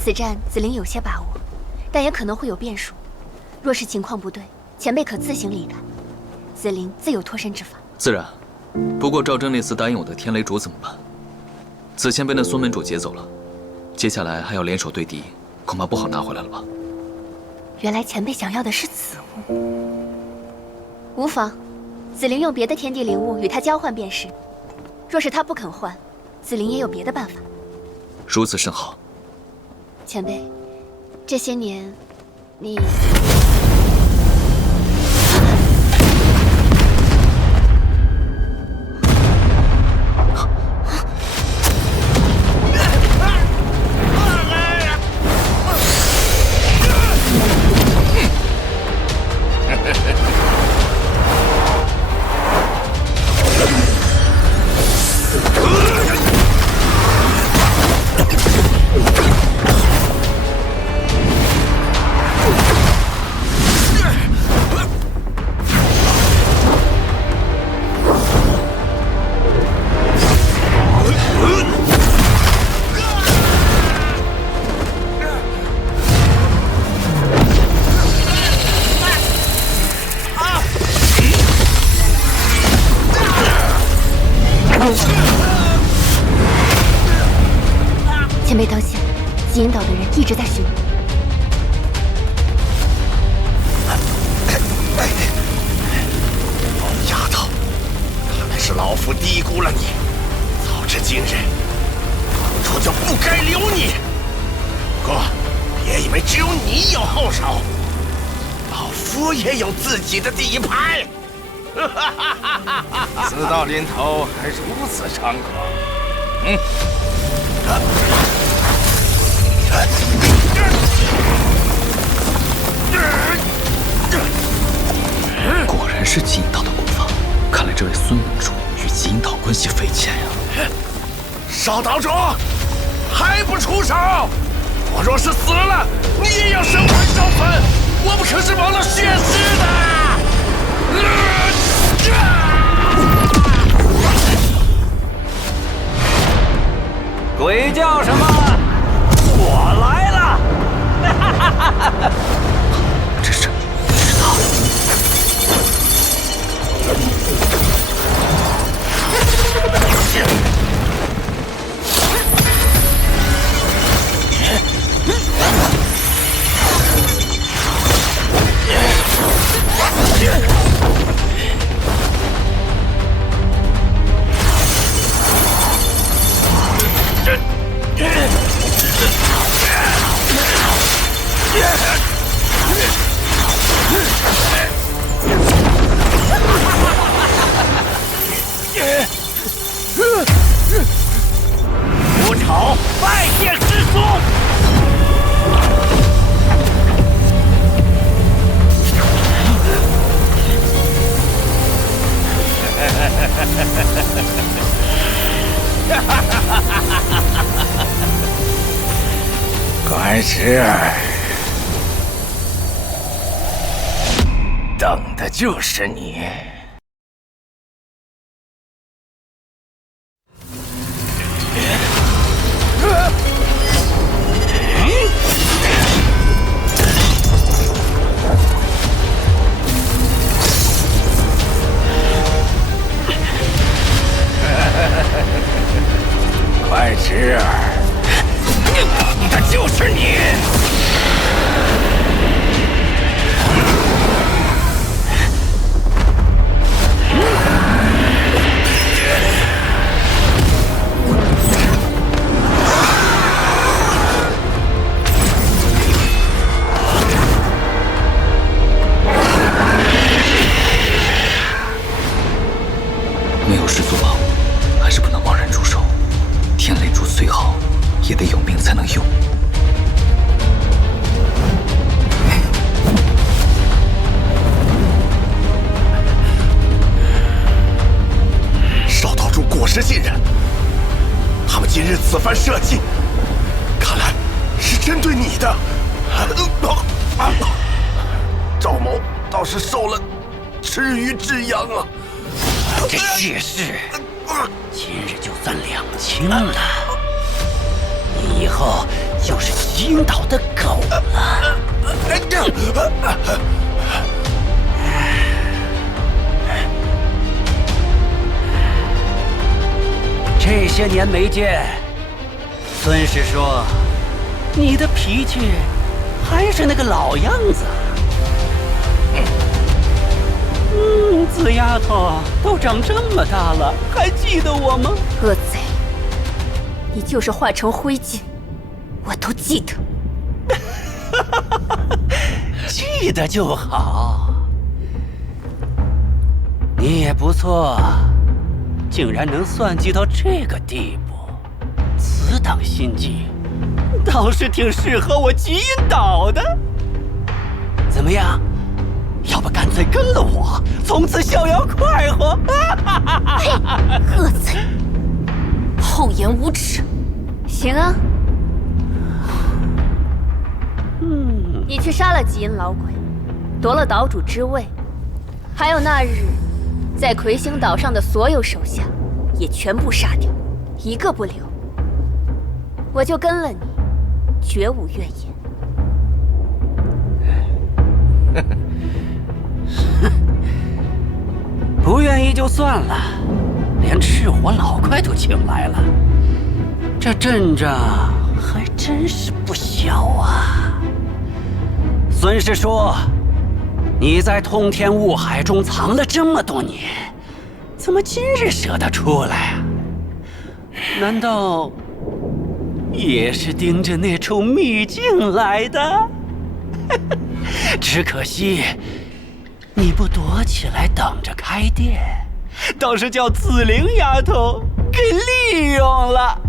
此战紫菱有些把握，但也可能会有变数。若是情况不对，前辈可自行离开，紫菱自有脱身之法。自然，不过赵征那次答应我的天雷烛怎么办？此前被那孙门主劫走了，接下来还要联手对敌，恐怕不好拿回来了吧？原来前辈想要的是此物，无妨，紫菱用别的天地灵物与他交换便是。若是他不肯换，紫菱也有别的办法。如此甚好。前辈，这些年，你……前辈当心。极阴岛的人一直在寻你。丫头，看来是老夫低估了你。早知今日，当初就不该留你。不过，别以为只有你有后手，老夫也有自己的底牌。死到临头还如此猖狂，果然是极阴岛的古法，看来这位孙盟主与极阴岛关系匪浅呀。少岛主，还不出手！我若是死了，你也要生魂烧粉！我们可是亡了血誓的！鬼叫什么？我来了！这声音是他。吴朝拜见师叔。关石儿，等的就是你。关石儿，等的就是你。没有事做吧，还是不能贸然出手。天雷珠虽好，也得有命才能用。少岛主果实信任，他们今日此番设计，看来是针对你的。赵某倒是受了池鱼之殃啊！这血誓，今日就算两清了。你以后就是极阴岛的狗了。这些年没见，孙氏说你的脾气还是那个老样子。死丫头，都长这么大了，还记得我吗？恶贼，你就是化成灰烬，我都记得。记得就好。你也不错，竟然能算计到这个地步。此等心计，倒是挺适合我极阴岛的。怎么样？要不干脆跟了我，从此逍遥快活？呸！恶贼，厚颜无耻！行啊，你去杀了极阴老鬼，夺了岛主之位，还有那日在魁星岛上的所有手下，也全部杀掉，一个不留。我就跟了你，绝无怨言。不愿意就算了，连赤火老怪都请来了，这阵仗还真真是不小啊！孙师叔，你在通天雾海中藏了这么多年，怎么今日舍得出来啊？难道也是盯着那处秘境来的？只可惜你不躲起来等着开店，倒是叫紫菱丫头给利用了。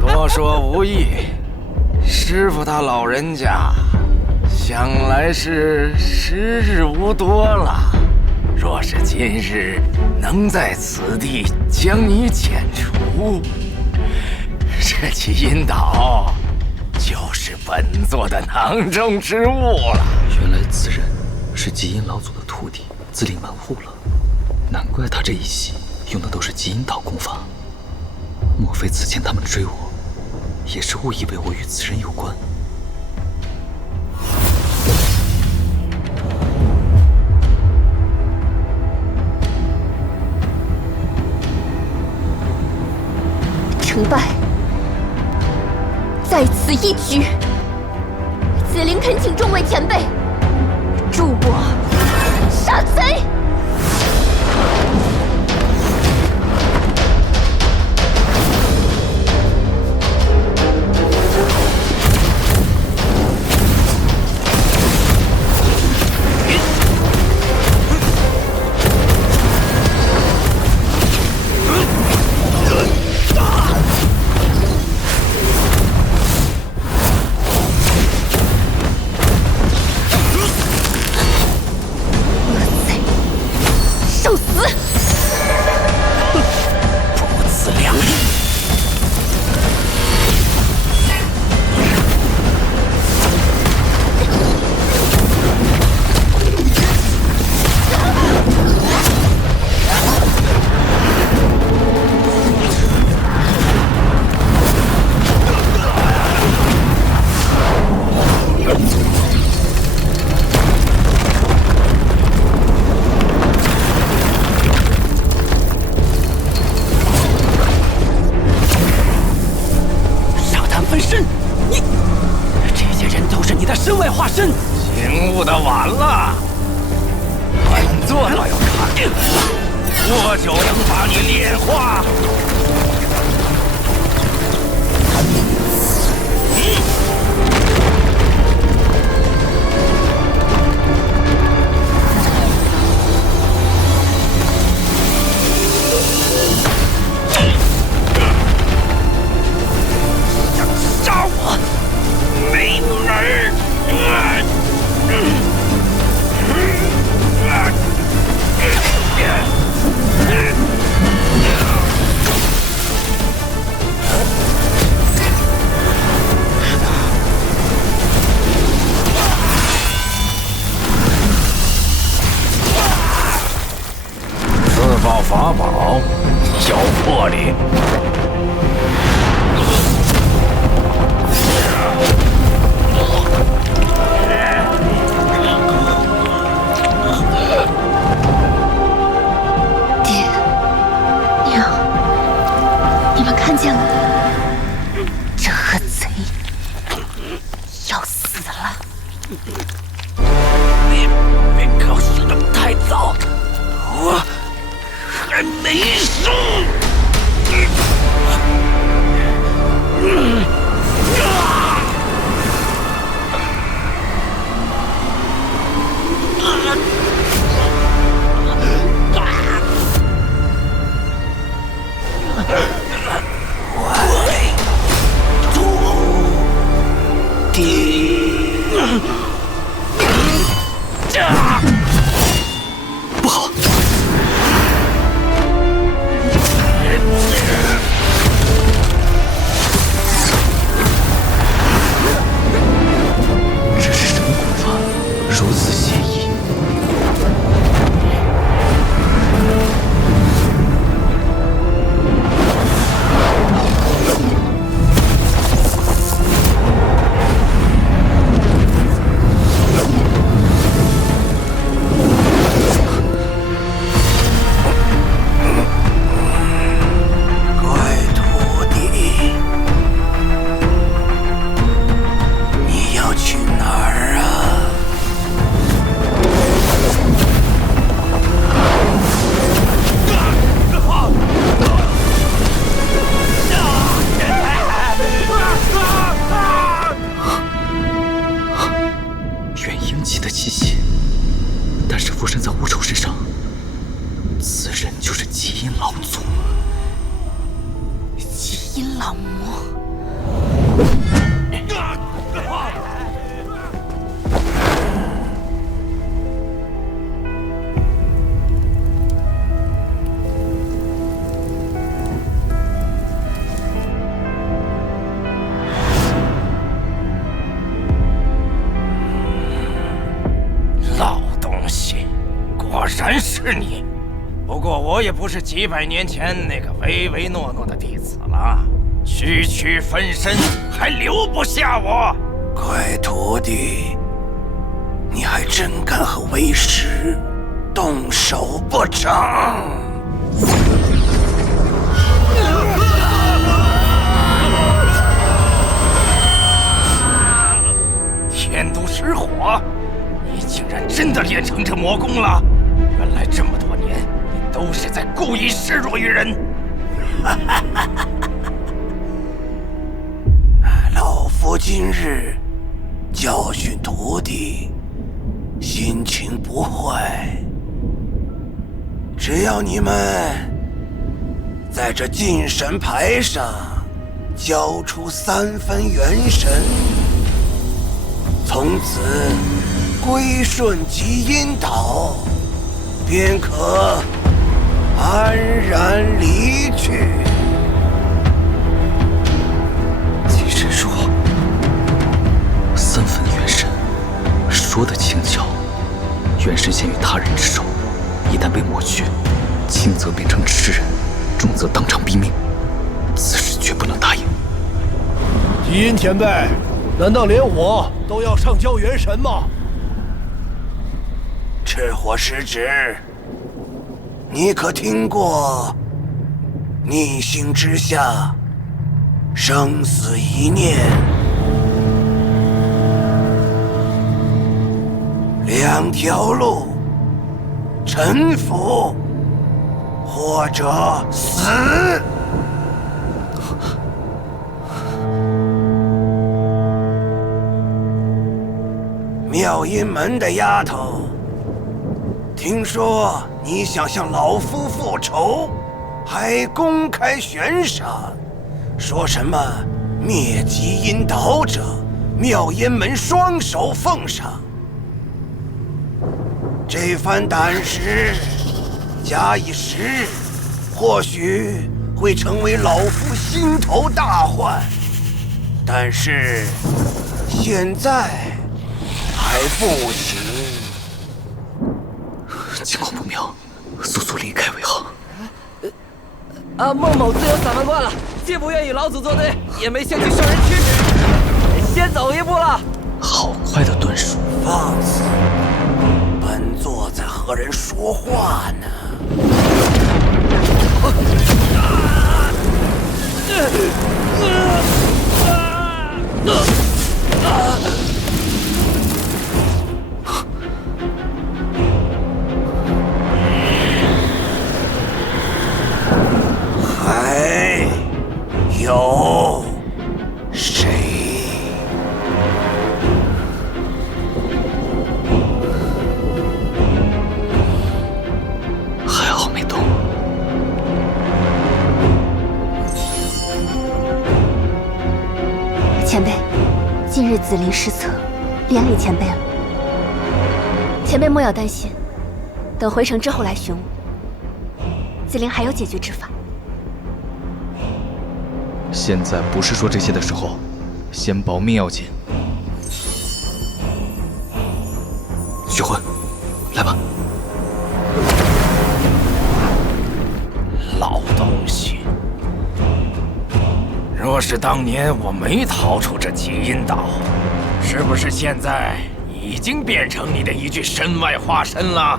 多说无益，师傅他老人家想来是时日无多了。若是今日能在此地将你剪除，这极阴岛就是本座的囊中之物了。原来此人是极阴老祖的徒弟，自立门户了。难怪他这一袭用的都是极阴岛功法。莫非此前他们追我，也是误以为我与此人有关？成败在此一举。紫菱恳请众位前辈助我杀贼。醒悟的晚了，本座倒要看多久能把你炼化。想杀我，没门儿！自爆法宝，小魄力。看见了，这恶贼要死了！别高兴得太早，我还没输。阴老魔。老东西，果然是你。不过我也不是几百年前那个唯唯诺诺的弟子了，区区分身还留不下我。乖徒弟，你还真敢和为师动手不成？天都失火，你竟然真的练成这魔功了！原来这么多年，你都是在故意示弱于人。老夫今日教训徒弟，心情不坏。只要你们在这禁神牌上交出3分元神，从此归顺极阴岛，便可安然离去。金神说，3分元神，说的轻巧，元神陷于他人之手，一旦被抹去，轻则变成吃人，重则当场毙命。此事绝不能答应。极阴前辈，难道连我都要上交元神吗？赤火师侄，你可听过逆行之下，生死一念，2条路，臣服或者死。妙音门的丫头，听说你想向老夫复仇，还公开悬赏，说什么灭极阴岛者，妙音门双手奉上。这番胆识，假以时日，或许会成为老夫心头大患。但是现在还不行。情况不妙，速速离开为好。孟某自有3万贯了，既不愿与老祖作对，也没兴趣受人驱使，先走一步了。好快的遁术！放肆！本座在和人说话呢。还有谁？还好没动。前辈，近日紫菱失策，连累前辈了。前辈莫要担心，等回城之后来寻我，紫菱还有解决之法。现在不是说这些的时候，先保命要紧。血魂，来吧。老东西，若是当年我没逃出这极阴岛，是不是现在已经变成你的一具身外化身了？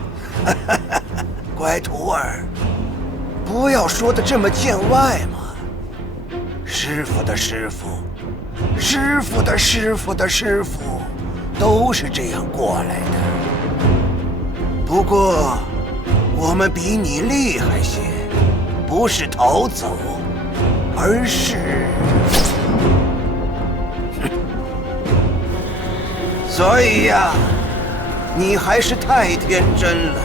乖徒儿，不要说的这么见外嘛。师傅的师傅，师傅的师傅的师傅，都是这样过来的。不过，我们比你厉害些，不是逃走，而是……所以呀，你还是太天真了，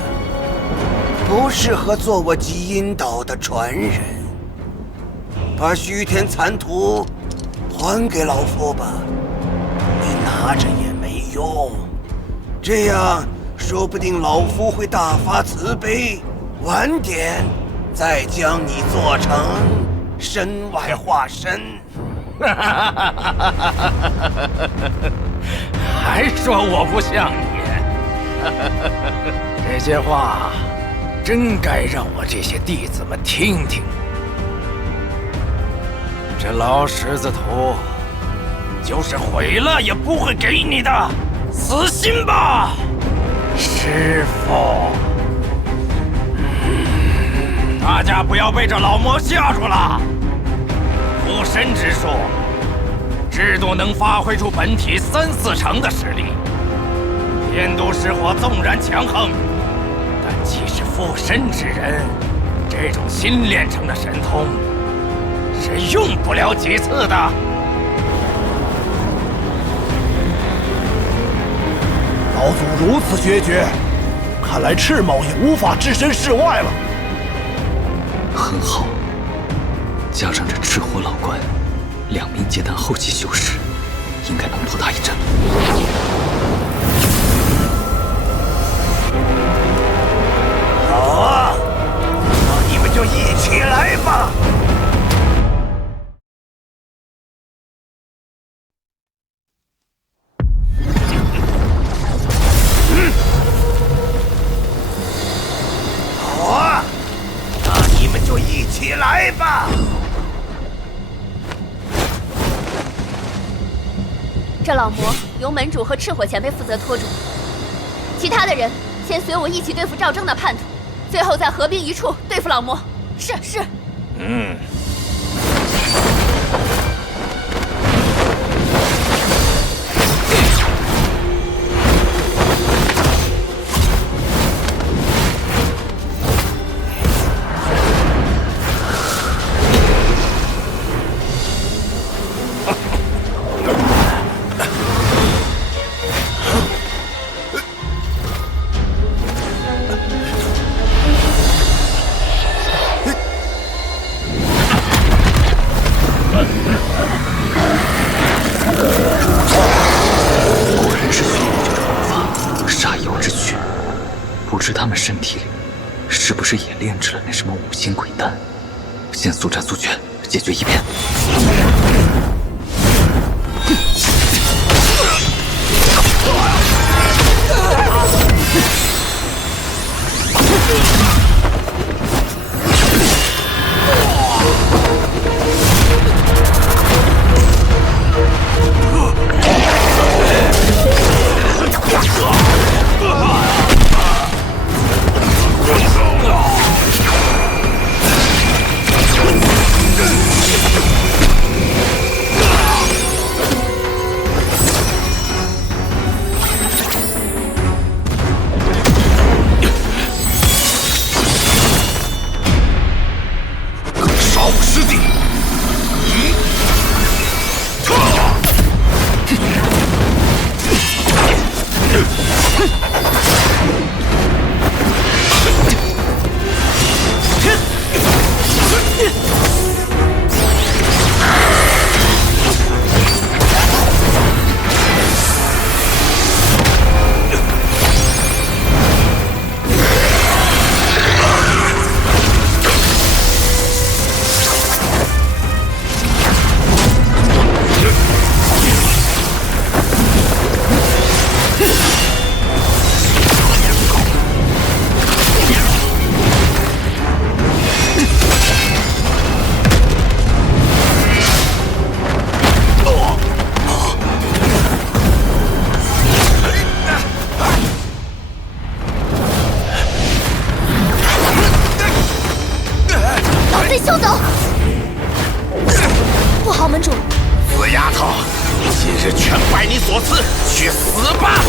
不适合做我极阴岛的传人。把须田残图还给老夫吧，你拿着也没用。这样说不定老夫会大发慈悲，晚点再将你做成身外化身。还说我不像你，这些话真该让我这些弟子们听听。这老狮子头，就是毁了也不会给你的，死心吧，师傅。大家不要被这老魔吓住了。附身之术，至多能发挥出本体3、4成的实力。天都失火纵然强横，但即使附身之人，这种新练成的神通是用不了几次的。老祖如此决绝，看来赤某也无法置身事外了。很好，加上这赤火老怪2名结丹后期修士，应该能破他一阵。好啊，那你们就一起来吧。好啊，那你们就一起来吧。这老魔由门主和赤火前辈负责拖住，其他的人先随我一起对付赵征的叛徒，最后再合兵一处对付老魔。是。果然是虚无九魔法，煞妖之躯。不知他们身体里是不是也炼制了那什么5星鬼丹？先速战速决，解决一遍。休走！不好，门主！死丫头，今日全拜你所赐，去死吧！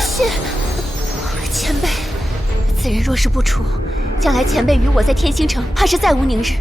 谢前辈，此人若是不除，将来前辈与我在天星城，怕是再无宁日。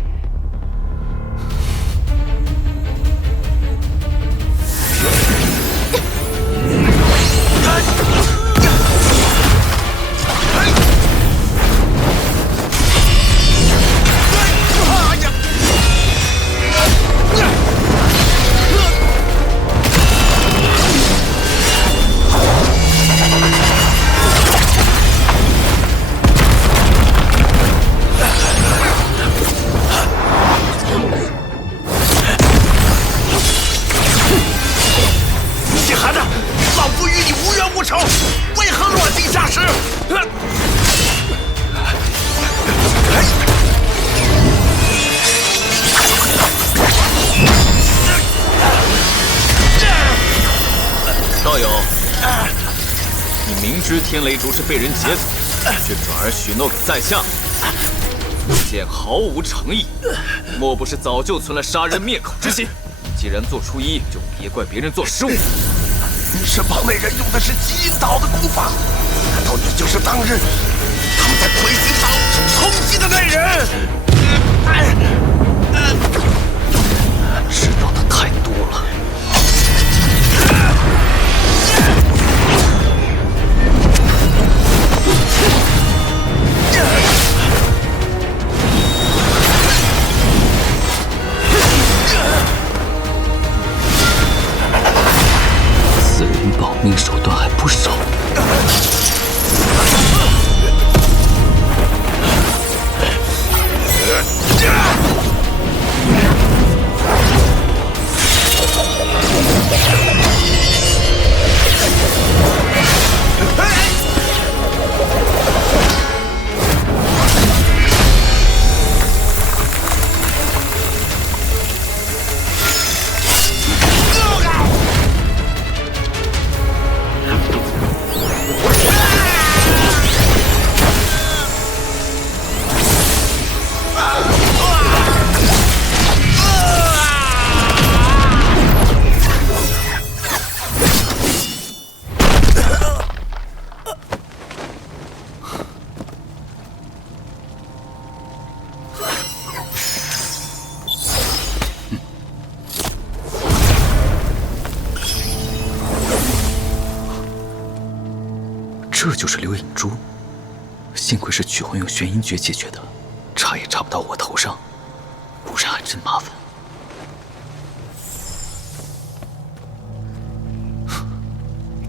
知天雷烛是被人劫走，却转而许诺给在下，此剑毫无诚意，莫不是早就存了杀人灭口之心？既然做初一，就别怪别人做15。你身旁那人用的是极阴岛的功法，难道你就是当日他们在魁星岛冲击的那人？知道的太多了。此人保命手段还不少。这就是流影珠，幸亏是曲魂用玄阴诀解决的，插也插不到我头上，不然还真麻烦。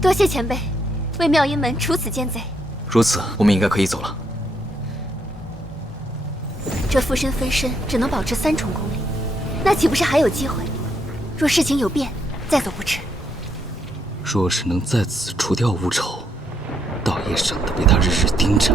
多谢前辈为妙音门处死奸贼。如此，我们应该可以走了。这附身分身只能保持3重功力，那岂不是还有机会？若事情有变，再走不迟。若是能在此除掉乌丑，倒也省得被他日日盯着。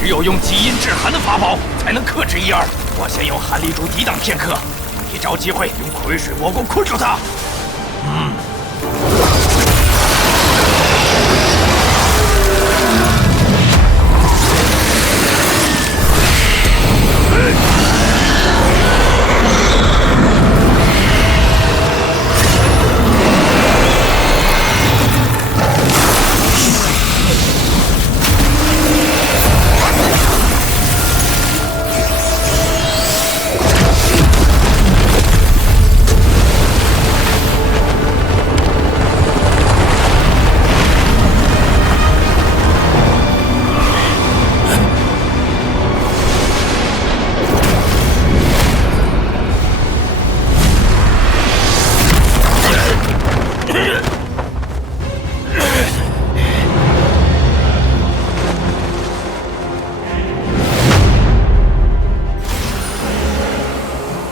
只有用极阴制寒的法宝，才能克制一二。我先用寒力珠抵挡片刻，你找机会用癸水魔功困住他。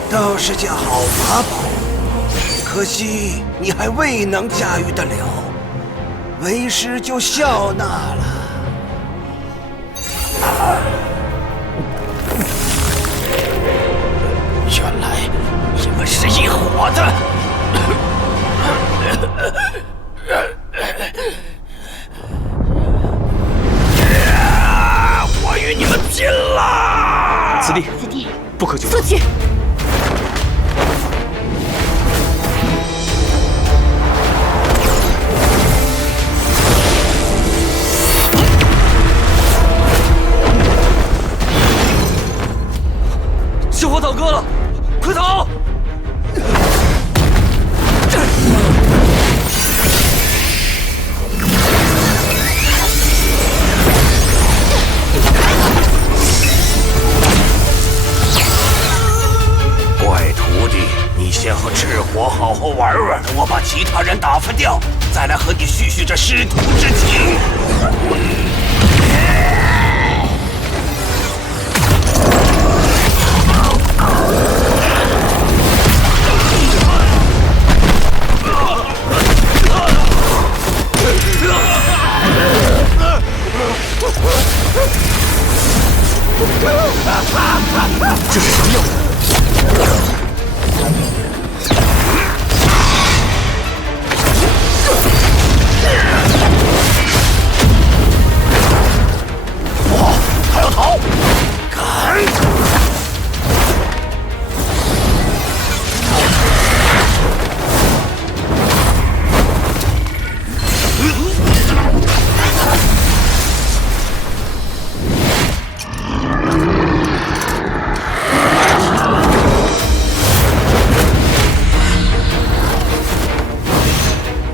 倒是件好法宝，可惜你还未能驾驭得了，为师就笑纳了。原来你们是一伙的！我与你们拼了！此地，此地不可久速去！等我把其他人打发掉，再来和你叙叙这师徒之情。这是什么药？不好，他要逃！赶！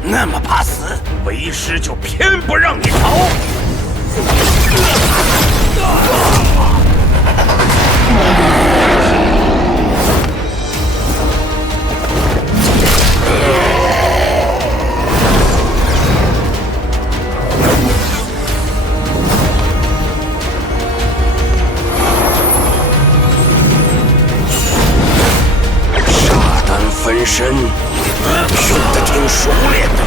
那么怕死，为师就偏不让你逃！沙丹分身，用得挺熟练的。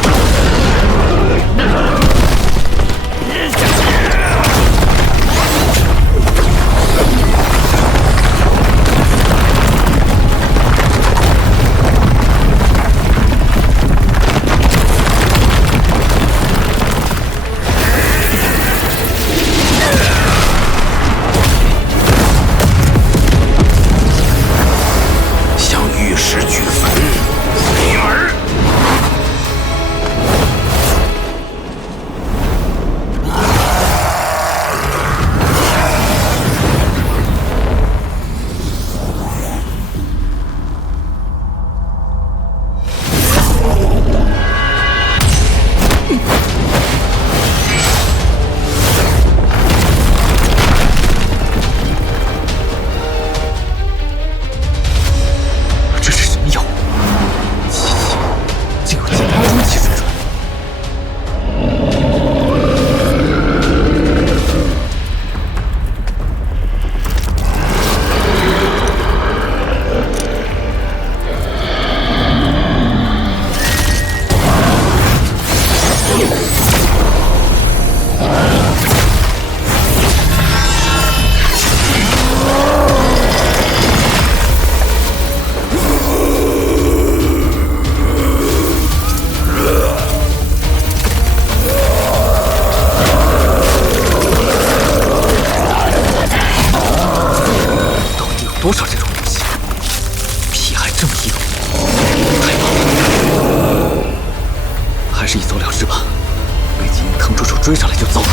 像玉石俱焚，没门儿！这是什么药？奇奇，竟有剑丹中期水准。到底有多少这种东西？皮还这么硬，太棒了！还是一走了之吧，被金鹰腾出手追上来就糟了。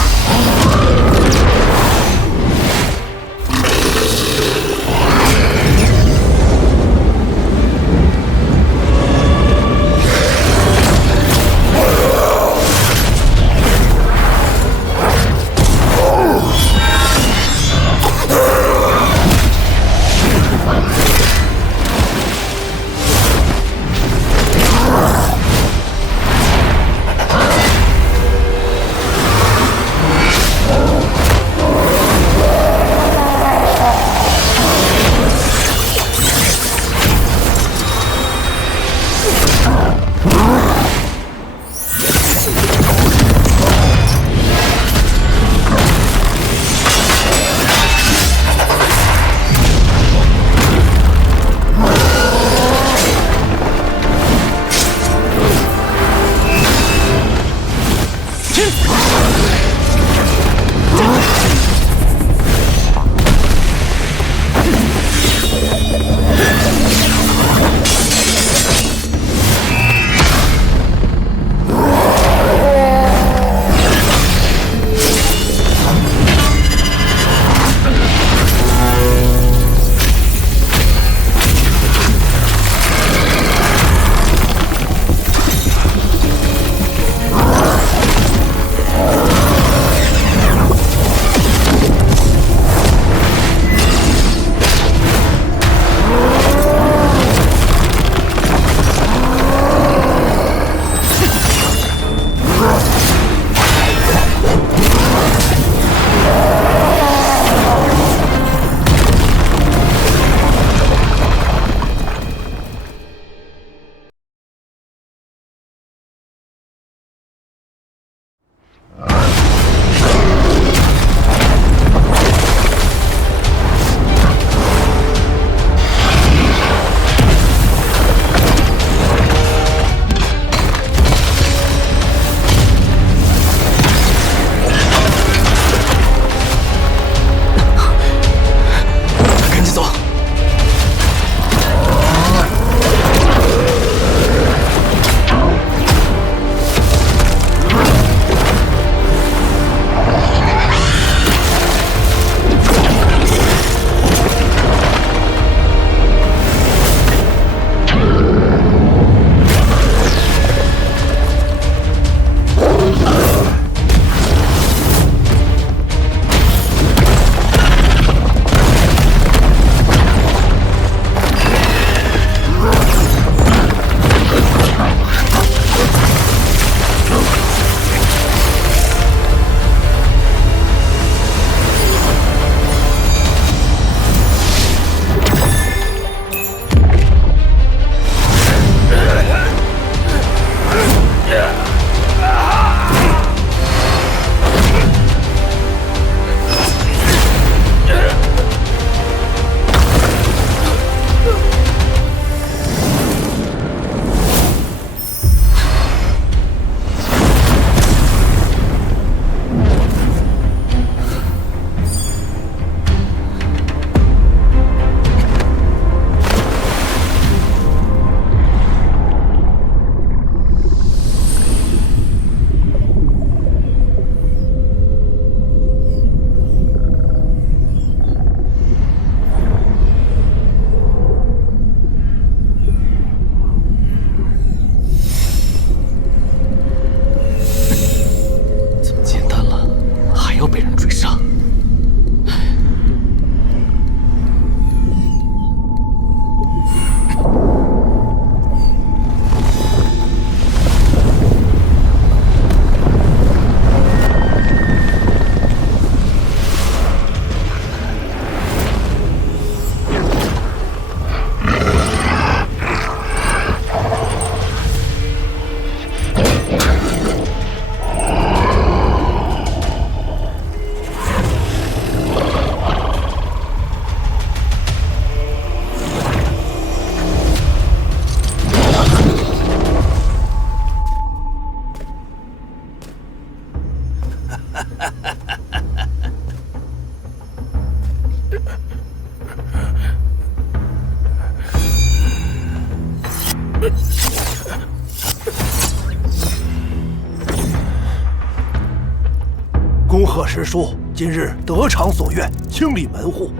恭贺师叔今日得偿所愿，清理门户。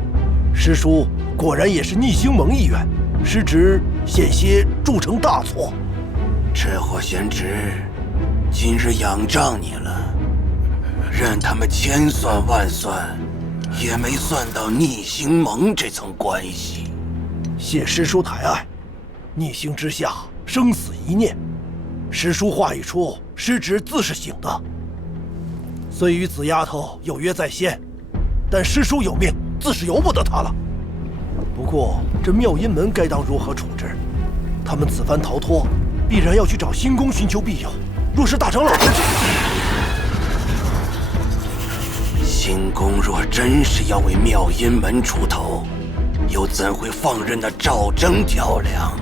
师叔果然也是逆星盟一员，失职险些铸成大错。这货贤侄，今日仰仗你了，任他们千算万算，也没算到逆星盟这层关系。谢师叔抬爱，逆星之下，生死一念。师叔话一出，失职自是醒的。虽与紫丫头有约在先，但师叔有命，自是由不得他了。不过这妙音门该当如何处置？他们此番逃脱，必然要去找星宫寻求庇佑。若是大长老不这，星宫若真是要为妙音门出头，又怎会放任那赵征挑梁？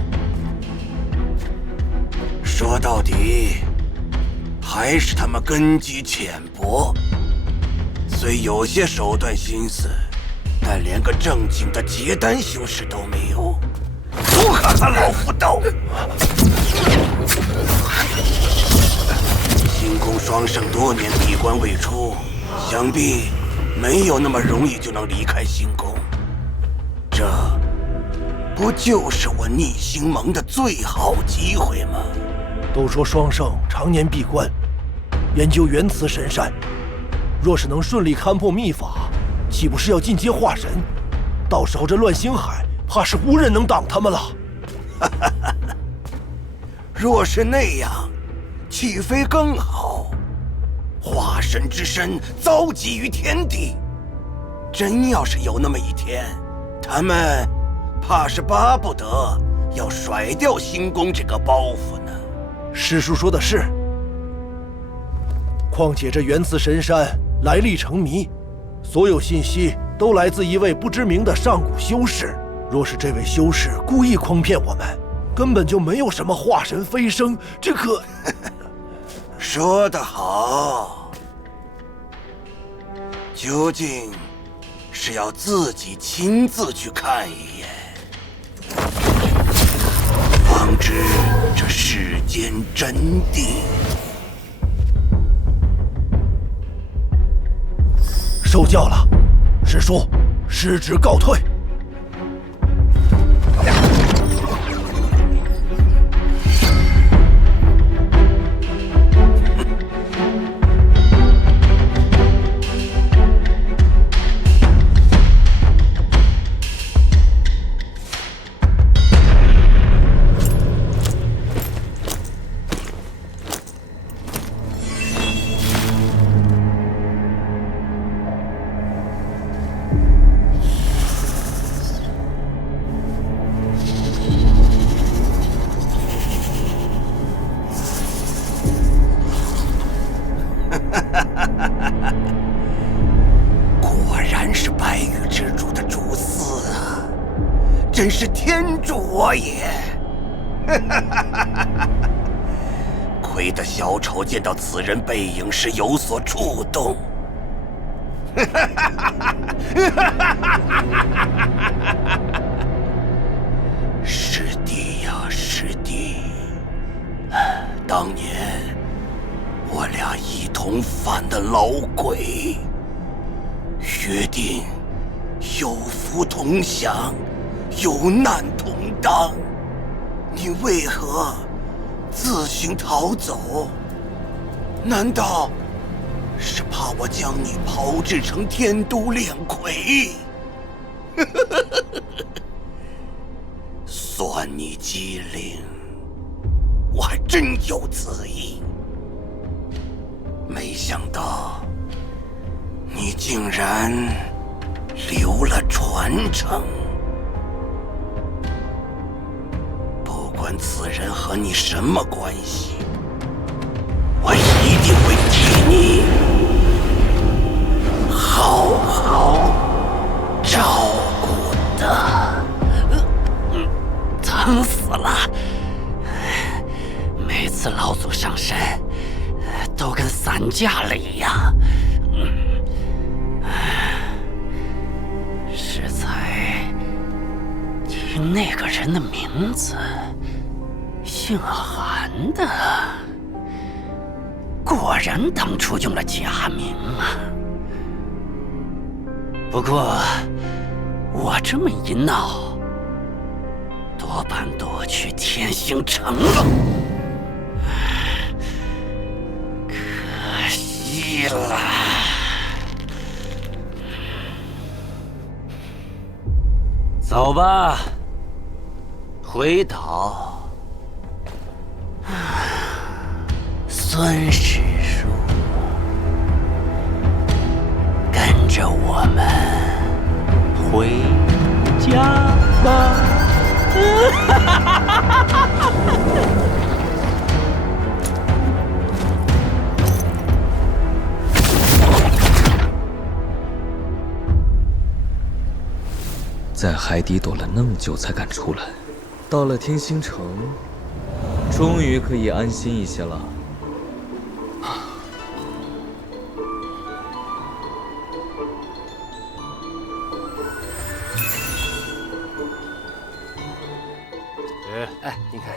说到底，还是他们根基浅薄，虽有些手段心思，但连个正经的结丹修士都没有，不可和老夫斗。星宫双圣多年闭关未出，想必没有那么容易就能离开星宫。这不就是我逆星盟的最好机会吗？都说双圣常年闭关，研究元磁神山，若是能顺利勘破秘法，岂不是要进阶化神？到时候这乱星海，怕是无人能挡他们了。若是那样，岂非更好？化神之身遭极于天地，真要是有那么一天，他们怕是巴不得要甩掉星宫这个包袱呢。师叔说的是，况且这元磁神山来历成谜，所有信息都来自一位不知名的上古修士。若是这位修士故意诓骗我们，根本就没有什么化神飞升，这可……说得好，究竟是要自己亲自去看一眼，方知这世间真谛。受教了，师叔，失职告退。果然是白玉之主的蛛丝啊，真是天助我也！亏得小丑见到此人背影时有所触动。师弟呀，师弟，当年我俩一同犯的老鬼，约定有福同享，有难同当，你为何自行逃走？难道是怕我将你炮制成天都炼魁？算你机灵，我还真有此意。没想到你竟然留了传承。不管此人和你什么关系，我一定会替你好好照顾的。疼死了！每次老祖上山，都跟散架里呀。适才听那个人的名字，姓韩的，果然当初用了假名啊。不过我这么一闹，多半躲去天星城了，可惜了。走吧，回岛。孙师叔，跟着我们回家吧。在海底躲了那么久才敢出来，到了天星城，终于可以安心一些了。哎，你看。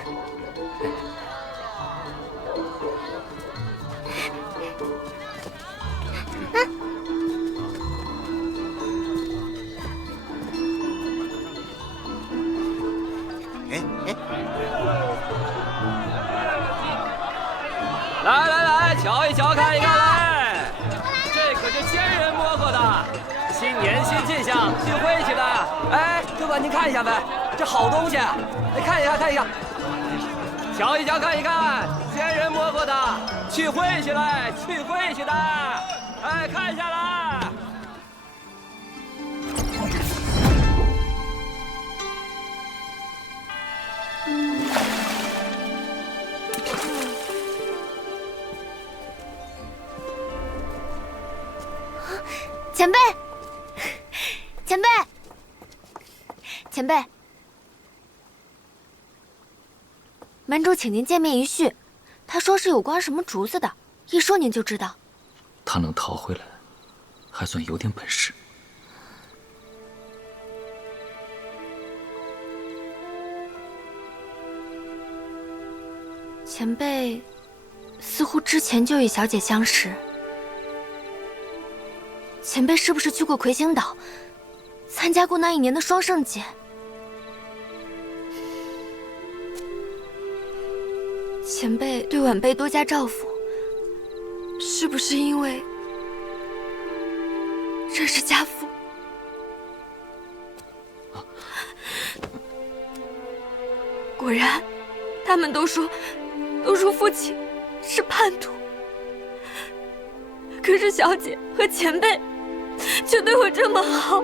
来来来，瞧一瞧，看一看来，这可是仙人摸过的，新年新气象，聚会去的。哎，哥哥您看一下呗，这好东西，哎，看一下看一下，瞧一瞧看一看，仙人摸过的，聚会去了，聚会去的，哎，看一下来。前辈，前辈，前辈，门主请您见面一叙，他说是有关什么竹子的，一说您就知道。他能逃回来，还算有点本事。前辈似乎之前就与小姐相识。前辈是不是去过魁星岛，参加过那一年的双圣节？前辈对晚辈多加照拂，是不是因为认识家父？果然，他们都说父亲是叛徒，可是小姐和前辈却对我这么好。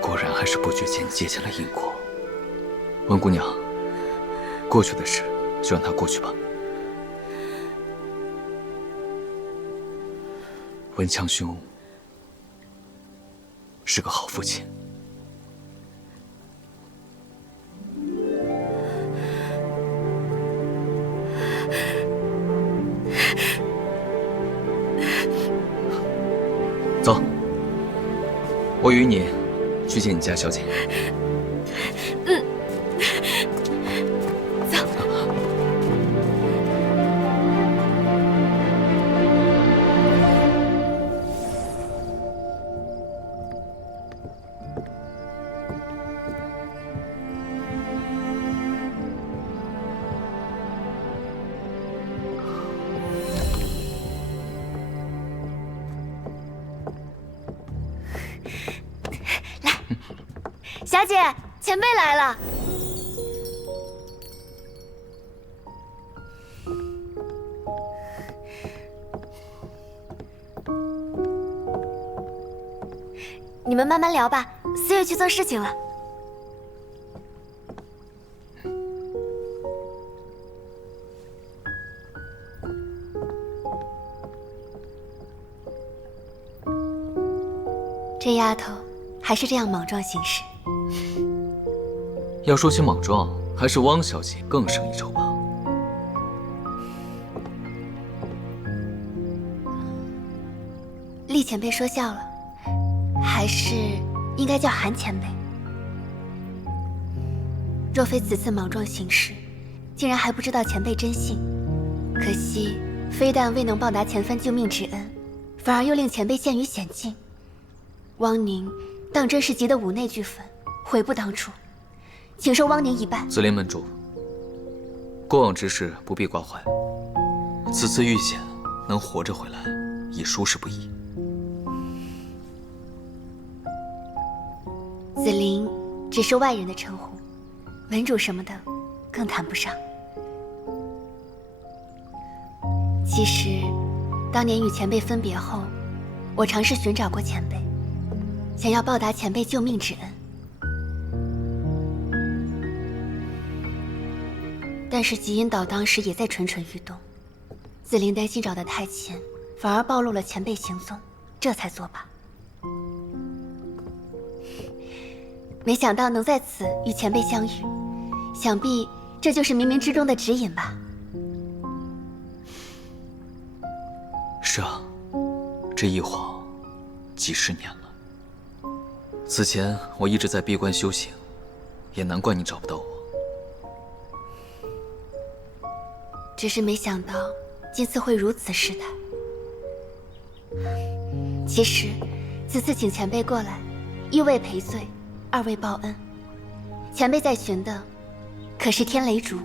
果然还是不觉间结下了因果。温姑娘，过去的事就让它过去吧。文强兄是个好父亲。走，我与你去见你家小姐。嗯，走。小姐，前辈来了。你们慢慢聊吧，思月去做事情了。这丫头还是这样莽撞行事。要说起莽撞，还是汪小姐更胜一筹吧。厉前辈说笑了，还是应该叫韩前辈。若非此次莽撞行事，竟然还不知道前辈真姓。可惜，非但未能报答前番救命之恩，反而又令前辈陷于险境。汪宁当真是急得五内俱焚，悔不当初，请受汪宁一拜。紫菱门主，过往之事不必挂怀，此次遇险能活着回来，已殊事不易。紫菱只是外人的称呼，门主什么的更谈不上。其实，当年与前辈分别后，我尝试寻找过前辈，想要报答前辈救命之恩。但是极阴岛当时也在蠢蠢欲动，紫菱担心找得太前，反而暴露了前辈行踪，这才作罢。没想到能在此与前辈相遇，想必这就是冥冥之中的指引吧。是啊，这一晃几十年了。此前我一直在闭关修行，也难怪你找不到我。只是没想到今次会如此失态。其实，此次请前辈过来，一为赔罪，二为报恩。前辈在寻的，可是天雷烛。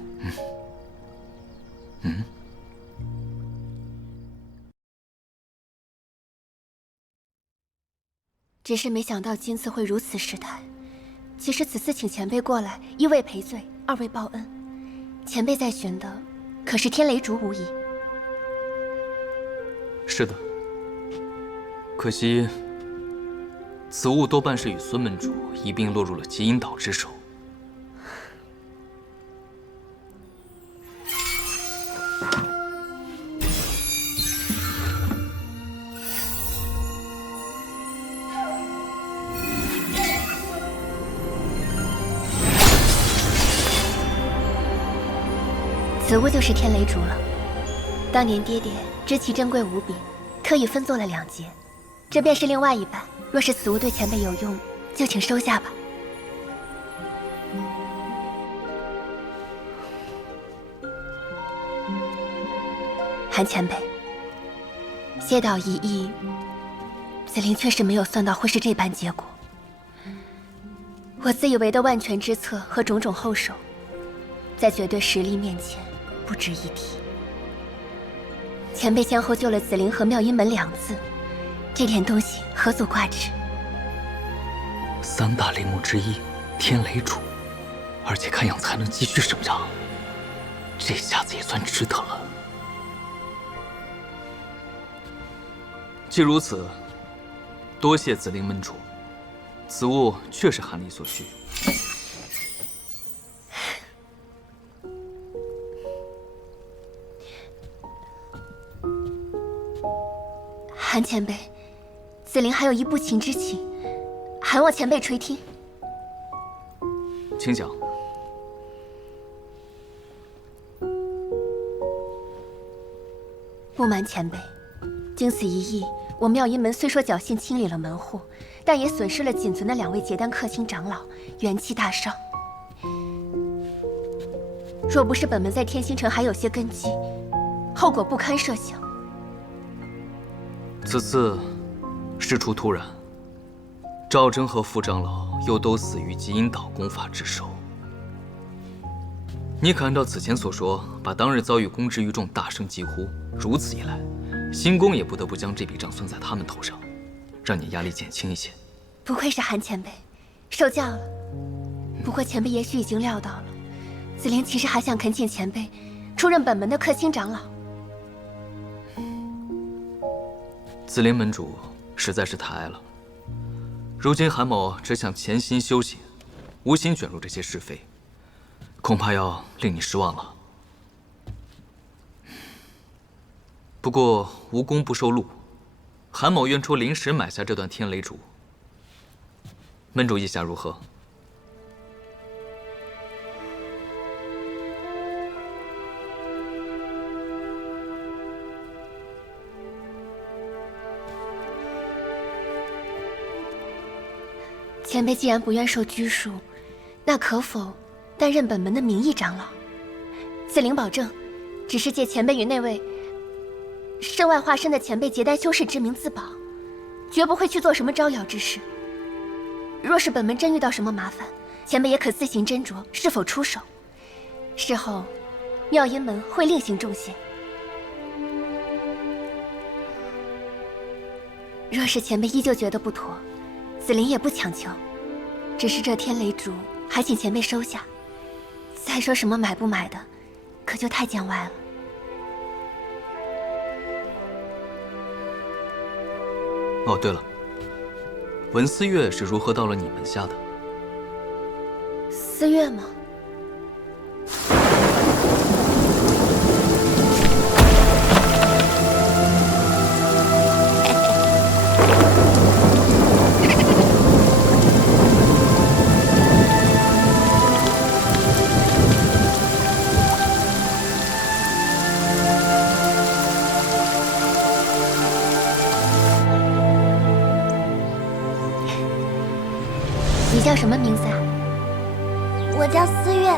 只是没想到今次会如此失态。其实此次请前辈过来，一为赔罪，二为报恩。前辈在寻的，可是天雷烛无疑。是的，可惜此物多半是与孙门主一并落入了极阴岛之手。此物就是天雷烛了。当年爹爹知其珍贵无比，特意分作了2节，这便是另外一半。若是此物对前辈有用，就请收下吧。韩前辈，谢导一役，紫菱确实没有算到会是这般结果。我自以为的万全之策和种种后手，在绝对实力面前不值一提。前辈先后救了紫菱和妙音门2次，这点东西何足挂齿。3大陵墓之一，天雷烛，而且看样子还能继续生长，这下子也算值得了。既如此，多谢紫菱门主，此物确是韩力所需。韩前辈，紫菱还有一不情之请，还望前辈垂听。请讲。不瞒前辈，经此一役，我妙音门虽说侥幸清理了门户，但也损失了仅存的2位结丹克星长老，元气大伤。若不是本门在天星城还有些根基，后果不堪设想。此次事出突然，赵征和副长老又都死于极阴岛功法之手。你可按照此前所说，把当日遭遇公之于众大声疾呼，如此一来，新宫也不得不将这笔账算在他们头上，让你压力减轻一些。不愧是韩前辈，受教了。不过前辈也许已经料到了，紫菱其实还想恳请前辈出任本门的克星长老。紫菱门主实在是太爱了。如今韩某只想潜心修行，无心卷入这些是非，恐怕要令你失望了。不过无功不受禄，韩某愿出灵石买下这段天雷烛。门主意下如何？前辈既然不愿受拘束，那可否担任本门的名义长老？子灵保证，只是借前辈与那位身外化身的前辈结丹修士之名自保，绝不会去做什么招摇之事。若是本门真遇到什么麻烦，前辈也可自行斟酌是否出手。事后，妙音门会另行重谢。若是前辈依旧觉得不妥，子灵也不强求，只是这天雷烛还请前辈收下。再说什么买不买的，可就太见外了。哦，对了，文思月是如何到了你门下的？思月吗？你叫什么名字啊？我叫思月。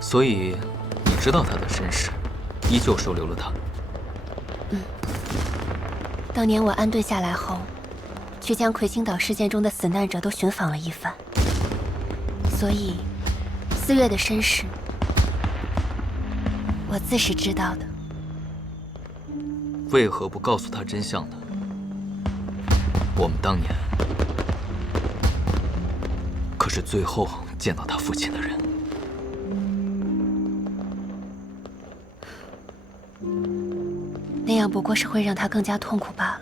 所以你知道他的身世，依旧收留了他。当年我安顿下来后，却将魁星岛事件中的死难者都寻访了一番，所以思月的身世，我自是知道的。为何不告诉他真相呢？我们当年可是最后见到他父亲的人。那样不过是会让他更加痛苦罢了。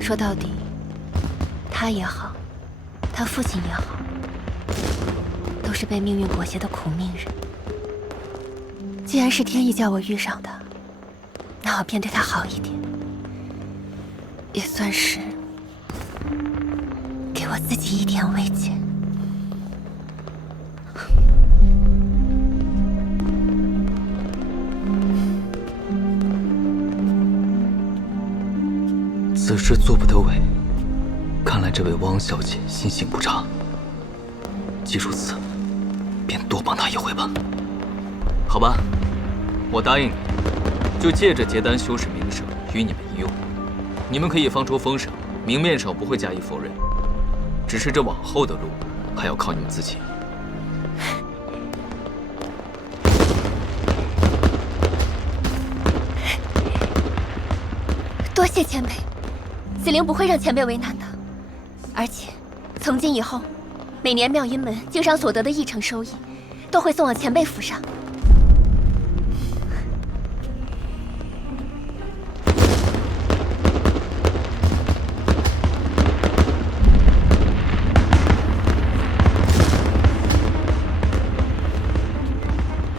说到底，他也好，他父亲也好，都是被命运裹挟的苦命人。既然是天意叫我遇上他，那我便对他好一点，也算是给我自己一点慰藉。此事做不得伪，看来这位汪小姐心性不差。既如此，便多帮她一回吧。好吧，我答应你，就借着结丹修士名声与你们一用。你们可以放出风声，明面上不会加以否认，只是这往后的路还要靠你们自己。多谢前辈，子灵不会让前辈为难的。而且，从今以后，每年妙音门经商所得的一成收益，都会送往前辈府上。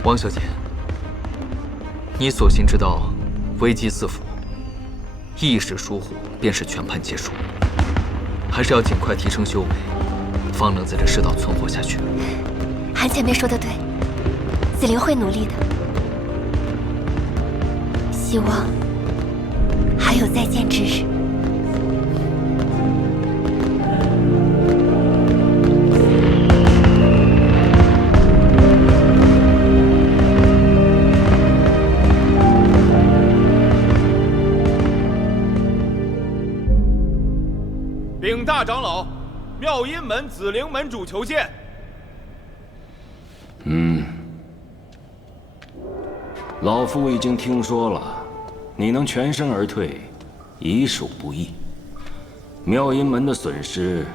汪小姐，你所幸知道危机四伏，一时疏忽便是全盘皆输，还是要尽快提升修为，方能在这世道存活下去。韩前辈说得对，子灵会努力的。希望还有再见之日。禀大长老，妙音门紫灵门主求见。老夫已经听说了，你能全身而退，已属不易。妙音门的损失，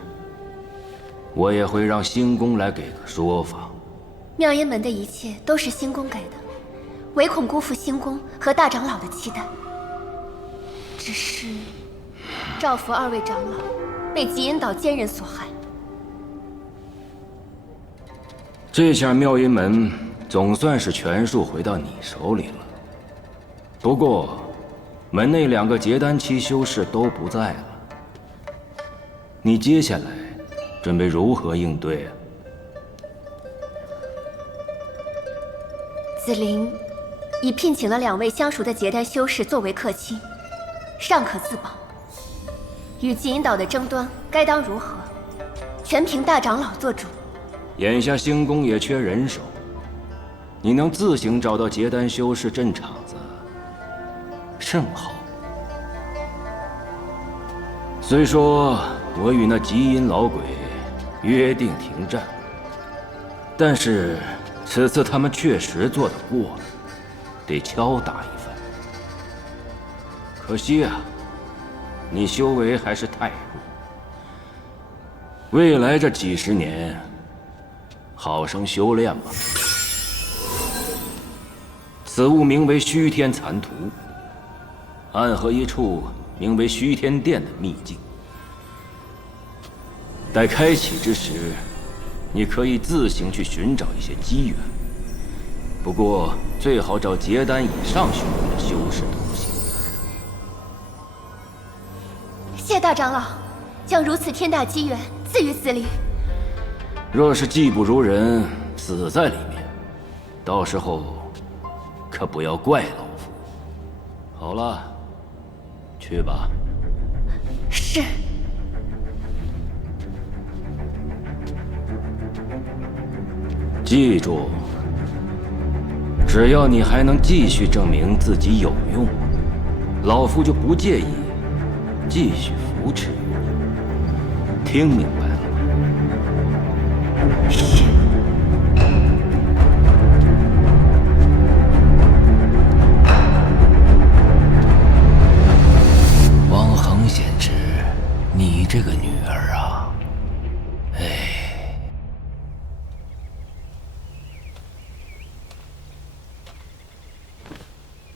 我也会让星宫来给个说法。妙音门的一切都是星宫给的，唯恐辜负星宫和大长老的期待。只是赵福二位长老被极阴岛奸人所害，这下妙音门总算是全数回到你手里了。不过，门内2个结丹期修士都不在了，你接下来准备如何应对啊？子陵已聘请了2位相熟的结丹修士作为客卿，尚可自保。与极阴岛的争端该当如何，全凭大长老做主。眼下星宫也缺人手，你能自行找到结丹修士镇场子，甚好。虽说我与那极阴老鬼约定停战，但是此次他们确实做得过了，得敲打一番。可惜啊，你修为还是太弱，未来这几十年，好生修炼吧。此物名为虚天残图，暗合一处名为虚天殿的秘境。待开启之时，你可以自行去寻找一些机缘，不过最好找结丹以上学问的修士同行。谢大长老将如此天大机缘赐予子陵。若是技不如人，死在里面，到时候可不要怪老夫。好了，去吧。是。记住，只要你还能继续证明自己有用，老夫就不介意继续扶持你。听明白了吗？是。王恒贤侄，你这个女儿啊，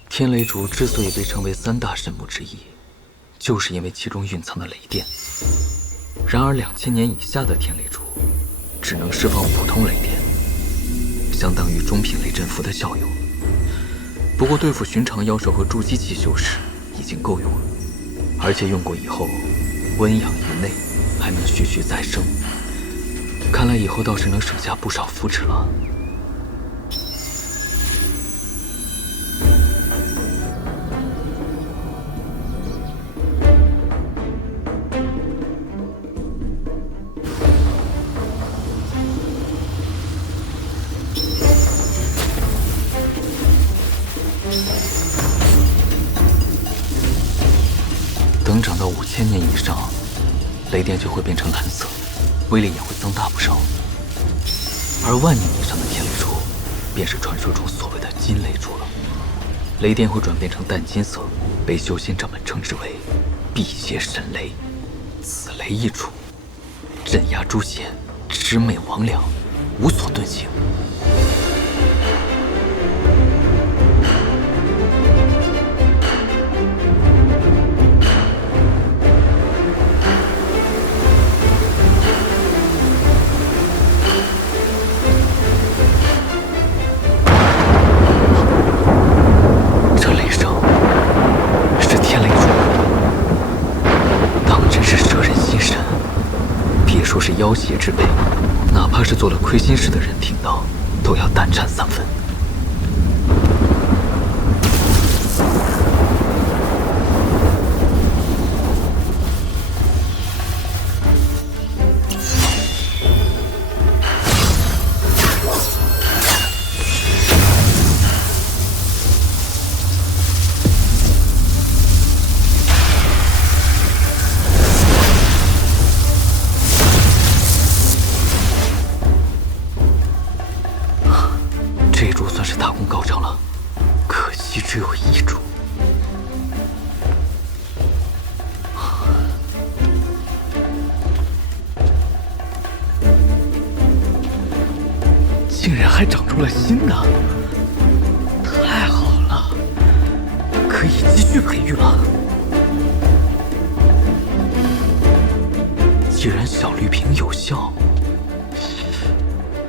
天雷烛之所以被称为3大神木之一，就是因为其中蕴藏的雷电。然而2000年以下的天雷烛只能释放普通雷电，相当于中品雷阵符的效用。不过对付寻常妖兽和筑基期修士已经够用了，而且用过以后温养于内，还能栩栩再生。看来以后倒是能省下不少扶持了。等长到5000年以上，雷电就会变成蓝色，威力也会增大不少。而10000年以上的天雷烛，便是传说中所谓的金雷烛了。雷电会转变成淡金色，被修仙者们称之为辟邪神雷。此雷一出，镇压诸邪，魑魅魍魉，无所遁形。说是妖邪之辈，哪怕是做了亏心事的人听到，都要胆颤3分。这株算是大功告成了，可惜只有1株。竟然还长出了新的，太好了，可以继续培育了。既然小绿瓶有效，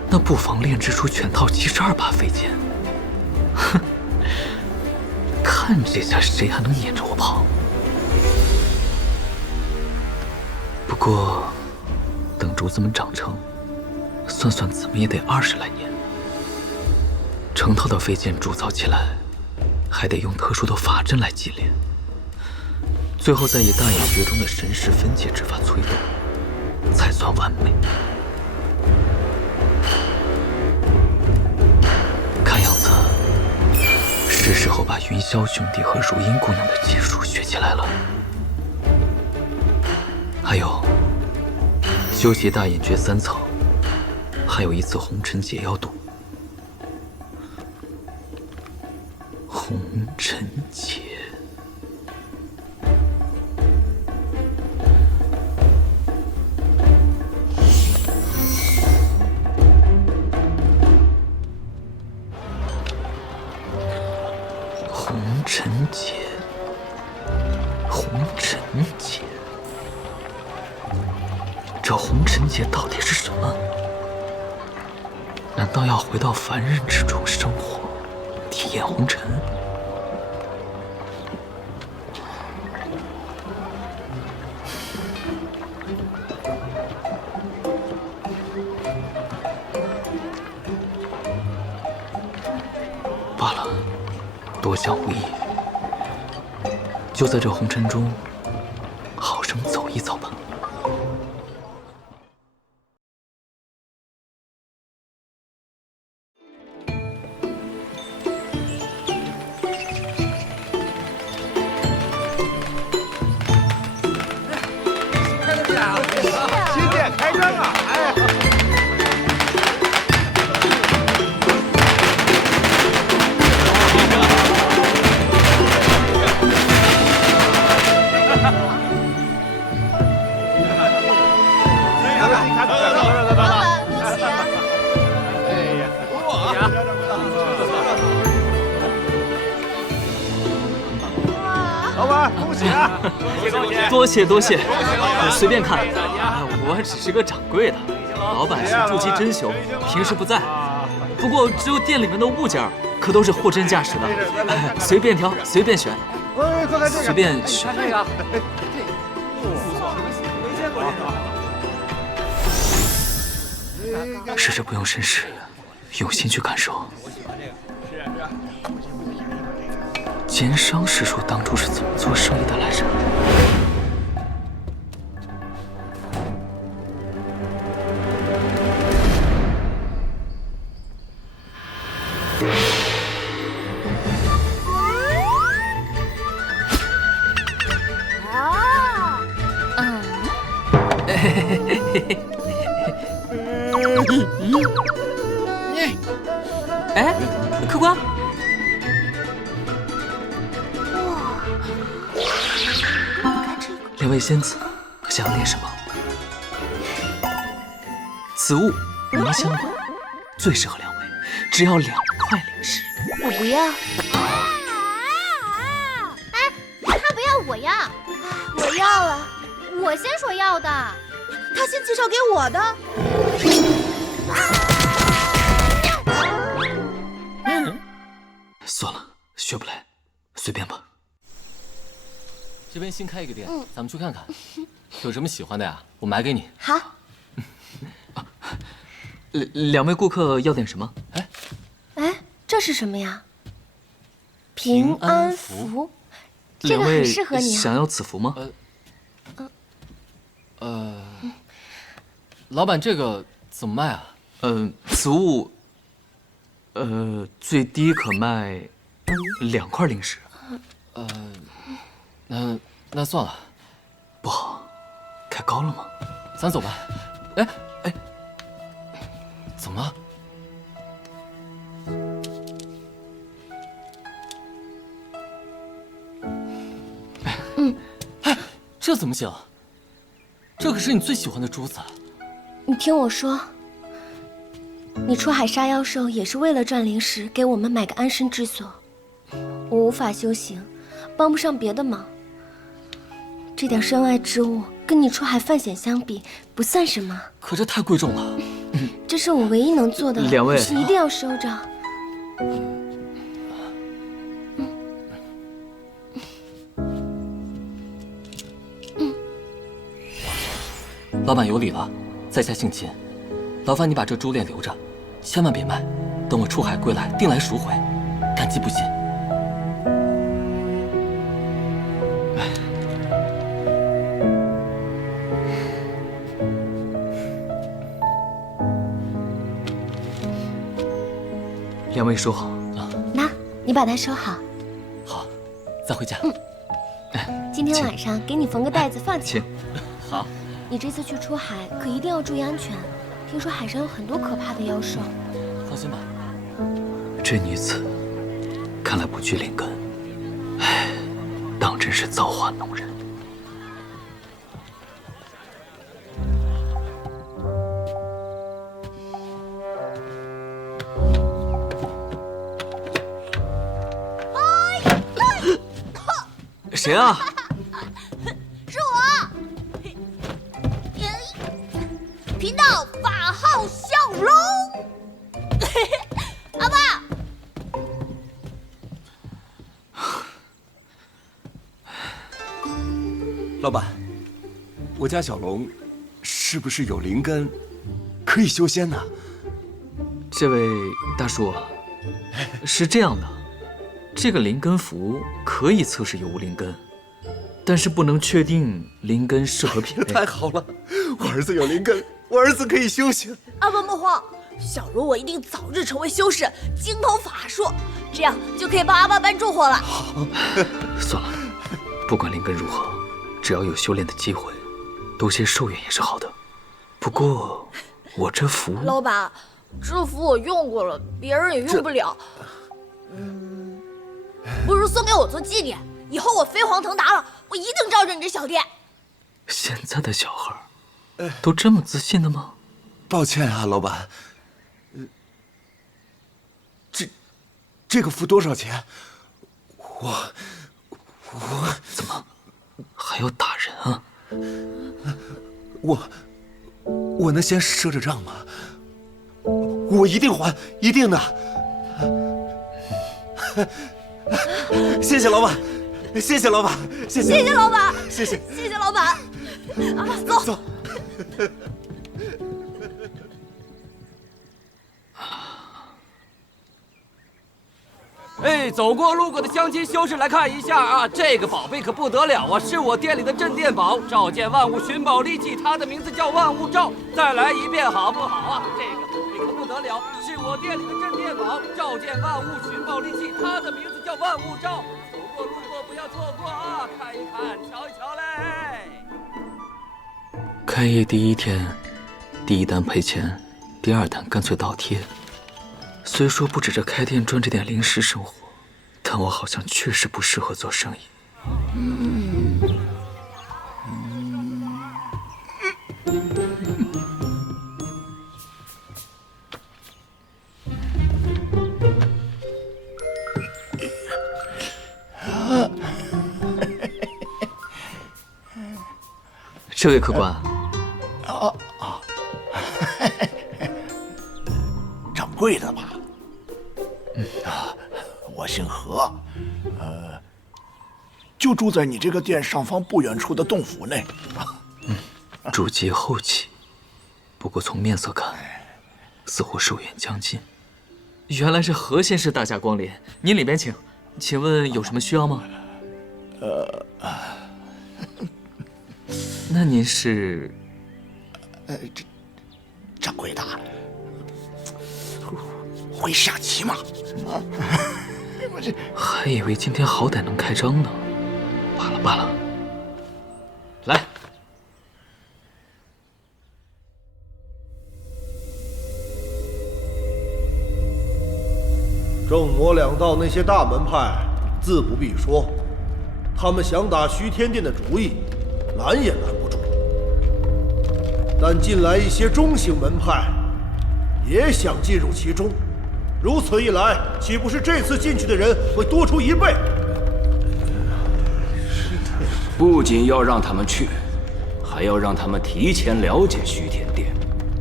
那不妨炼制出全套72把飞剑。哼，看看这下谁还能撵着我跑。不过，等竹子们长成，算算怎么也得20来年。成套的飞剑铸造起来，还得用特殊的法阵来祭炼，最后再以大隐诀中的神识分解之法催动，才算完美。看样子，是时候把云霄兄弟和如音姑娘的技术学起来了。还有，修习大隐诀3层，还有一次红尘劫要赌。红尘劫，红尘劫，红尘劫，这红尘劫到底是什么？难道要回到凡人之中生活，体验红尘？罢了，多想无益。就在这红尘中，好生走一走吧。新店开张啊！哎。老板，恭喜啊！多谢多谢，随便看。我只是个掌柜的，老板是筑基真雄，平时不在。不过只有店里面的物件可都是货真价实的，随便挑，随便选，随便选。试着不用神识，用心去感受。奸商师叔当初是怎么做生意的来着？哎，客官。两位仙子，想要点什么？此物浓香款，最适合两位，只要2块灵石。我不要。哎，他不要，我要。我要了，我先说要的。他先介绍给我的。算了，学不来，随便吧。这边新开一个店，咱们去看看，有什么喜欢的呀？我买给你。好。两位顾客要点什么？哎，这是什么呀？平安符，这个很适合你啊。想要此符吗？老板，这个怎么卖啊？此物，最低可卖2块灵石。那算了，不好，开高了吗？咱走吧。哎，怎么了？哎，这怎么行？这可是你最喜欢的珠子。你听我说，你出海杀妖兽也是为了赚灵石，给我们买个安身之所。我无法修行，帮不上别的忙。这点身外之物，跟你出海犯险相比，不算什么。可这太贵重了。这是我唯一能做的，两位你一定要收着。老板有礼了，在下姓秦，劳烦你把这珠链留着，千万别卖，等我出海归来，定来赎回，感激不尽。两位收好。那，你把它收好。好，再回家。今天晚上给你缝个袋子放起来。好。你这次去出海可一定要注意安全，听说海上有很多可怕的妖兽。放心吧。这女子看来不拘灵根，唉，当真是造化弄人。谁啊？是我，贫道法号小龙。阿爸，老板，我家小龙是不是有灵根，可以修仙呢？这位大叔，是这样的，这个灵根符可以测试有无灵根，但是不能确定灵根适合品类。太好了，我儿子有灵根，我儿子可以修仙。阿爸莫慌，小龙我一定早日成为修士，精通法术，这样就可以帮阿爸搬重货了。算了，不管灵根如何，只要有修炼的机会，多些寿元也是好的。不过我这符……老板，这符我用过了，别人也用不了。不如送给我做纪念，以后我飞黄腾达了，我一定照着你这小店。现在的小孩都这么自信的吗？抱歉啊，老板。这个符多少钱？我怎么还要打人啊？我能先赊着账吗？我一定还，一定的。谢谢老板，谢谢老板，谢谢老板，谢谢老板。走走。哎，走过路过的乡亲修士来看一下啊，这个宝贝可不得了啊，是我店里的镇店宝，照见万物寻宝利器，它的名字叫万物罩。再来一遍好不好啊？这个宝贝可不得了，是我店里的镇店宝，照见万物寻宝利器，它的名字叫万物罩。走过路过不要错过啊，看一看，瞧一瞧嘞。开业第一天，第一单赔钱，第二单干脆倒贴。虽说不止这开店赚这点零食生活，但我好像确实不适合做生意。这位客官，掌柜的吧？我姓何，就住在你这个店上方不远处的洞府内。主籍后期，不过从面色看，似乎寿元将近。原来是何先生大驾光临，您里边请。请问有什么需要吗？那您是？掌柜的，会下棋吗？还以为今天好歹能开张呢，罢了罢了。来，正魔两道那些大门派自不必说，他们想打徐天殿的主意，拦也拦不住。但近来一些中型门派也想进入其中，如此一来，岂不是这次进去的人会多出1倍？不仅要让他们去，还要让他们提前了解虚天殿，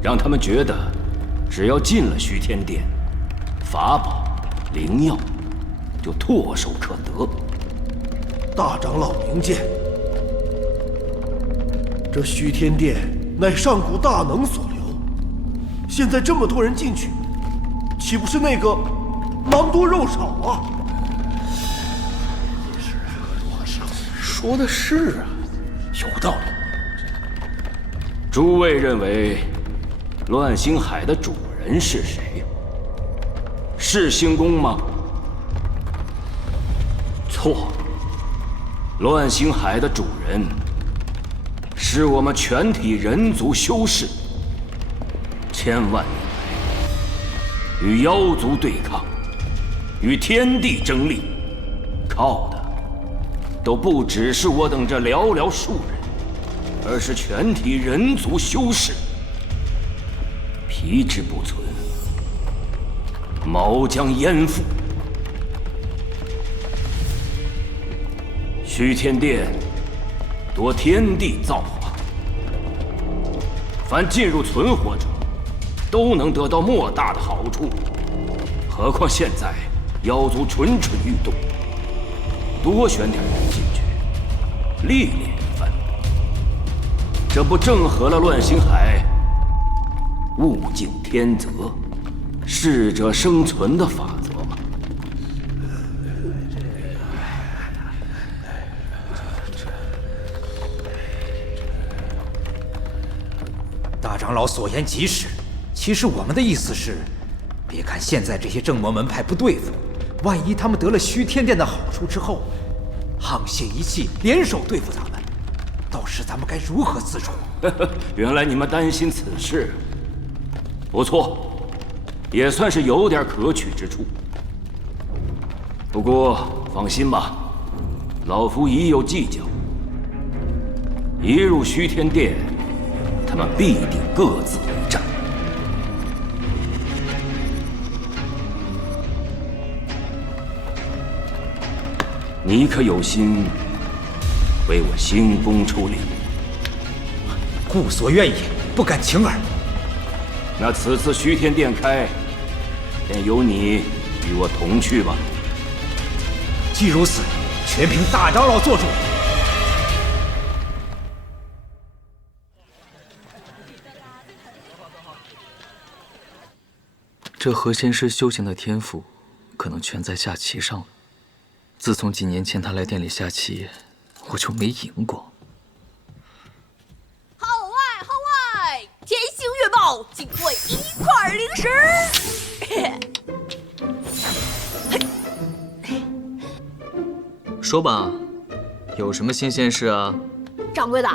让他们觉得，只要进了虚天殿，法宝、灵药就唾手可得。大长老明鉴，这虚天殿乃上古大能所留。现在这么多人进去，岂不是那个忙多肉少啊？说的是啊，有道理。诸位认为，乱星海的主人是谁？是星宫吗？错。乱星海的主人是我们全体人族修士。千万年来，与妖族对抗，与天地争利，靠的都不只是我等这寥寥数人。而是全体人族修士，皮之不存，毛将焉附。虚天殿夺天地造化，凡进入存活者，都能得到莫大的好处。何况现在妖族蠢蠢欲动，多选点人进去，历练一番。这不正合了乱星海物竞天择、适者生存的法则吗？大长老所言极是。其实我们的意思是，别看现在这些正魔门派不对付，万一他们得了虚天殿的好处之后，沆瀣一气，联手对付咱们，到时咱们该如何自处？原来你们担心此事，不错，也算是有点可取之处。不过放心吧，老夫已有计较。一入虚天殿，他们必定各自为战。你可有心为我星宫出力？故所愿也，不敢情耳。那此次虚天殿开，便由你与我同去吧。既如此，全凭大长老做主。这何仙师修行的天赋，可能全在下棋上了。自从几年前他来店里下棋，我就没赢过。号外，天星月报，仅为1块零食。说吧，有什么新鲜事啊？掌柜的，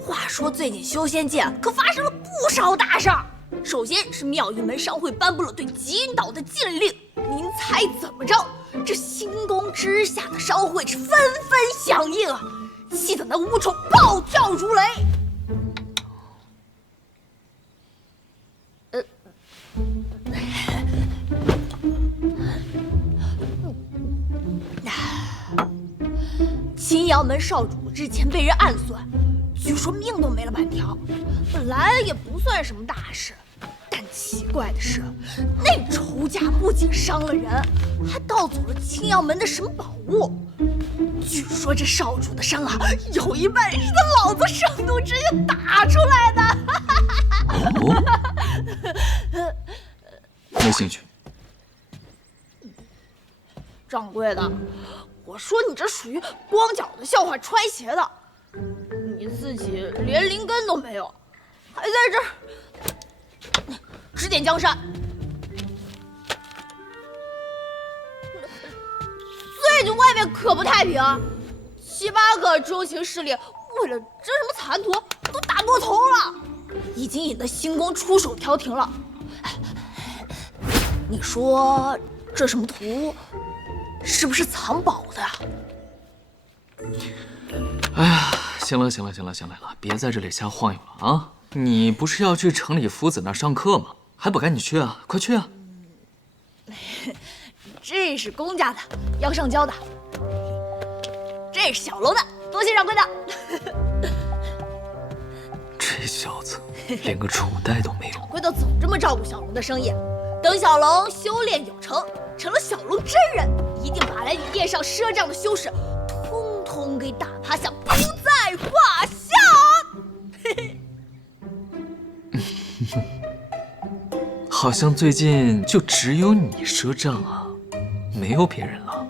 话说最近修仙界可发生了不少大事儿。首先是妙音门商会颁布了对极阴岛的禁令，您猜怎么着？这星宫之下的商会是纷纷响应啊，气得那巫虫暴跳如雷。秦阳门少主之前被人暗算，据说命都没了半条，本来也不算什么大事。但奇怪的是，那仇家不仅伤了人，还盗走了青阳门的什么宝物。据说这少主的伤啊，有一半是他老子圣怒之夜打出来的。哦，没兴趣。掌柜的，我说你这属于光脚的笑话揣鞋的，你自己连灵根都没有，还在这儿指点江山。最近外面可不太平，7、8个中型势力为了争什么残图都打过头了，已经引得星宫出手调停了。你说这什么图？是不是藏宝的呀？哎呀，行了，别在这里瞎晃悠了啊！你不是要去城里夫子那儿上课吗？还不赶紧去啊！快去啊！这是公家的，要上交的。这是小龙的，多谢掌柜的。这小子连个储袋都没有。掌柜的总这么照顾小龙的生意，等小龙修炼有成，成了小龙真人，一定把来你殿上赊账的修士通通给打趴下，不在话下。好像最近就只有你赊账啊，没有别人了。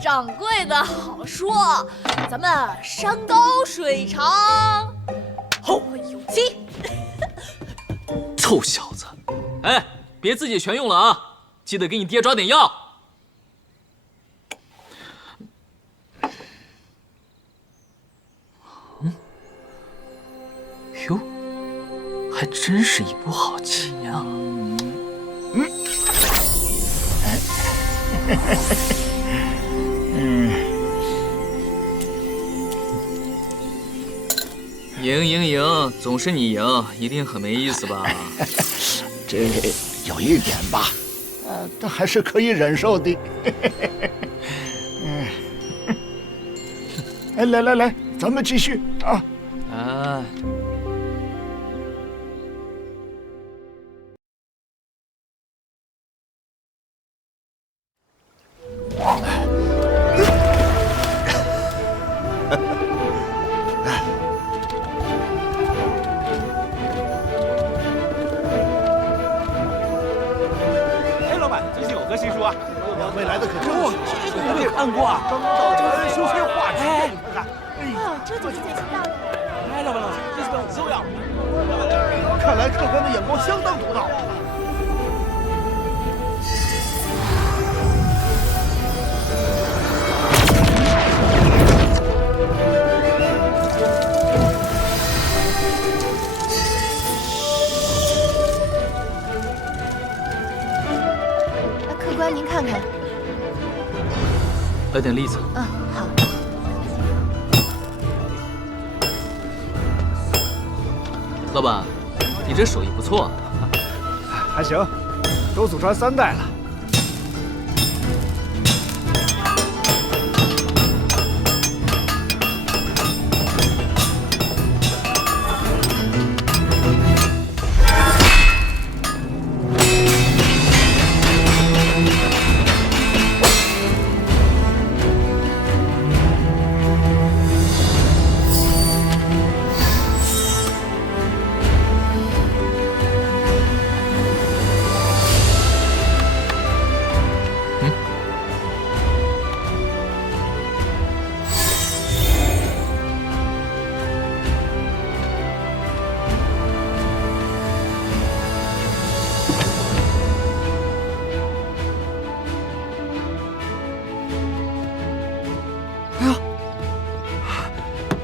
掌柜的好说，咱们山高水长，后会有期。臭小子！哎，别自己全用了啊，记得给你爹抓点药。哟，还真是一步好棋呀！赢，总是你赢，一定很没意思吧？这有一点吧，但还是可以忍受的。哎，来，咱们继续啊！啊。未来的可真好，我没有看过啊！刚到的修仙画质，你看看，这就是最新到的。哎，老板，这是本收呀！看来客官的眼光相当独到。客官，您看看。来点栗子。嗯，好。老板，你这手艺不错啊。还行，都祖传3代了。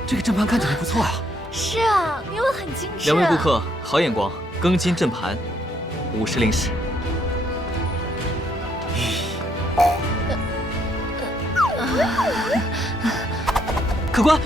这个阵盘看起来不错呀。是啊，铭文很精致。2位顾客，好眼光，庚金阵盘，50灵石。客官。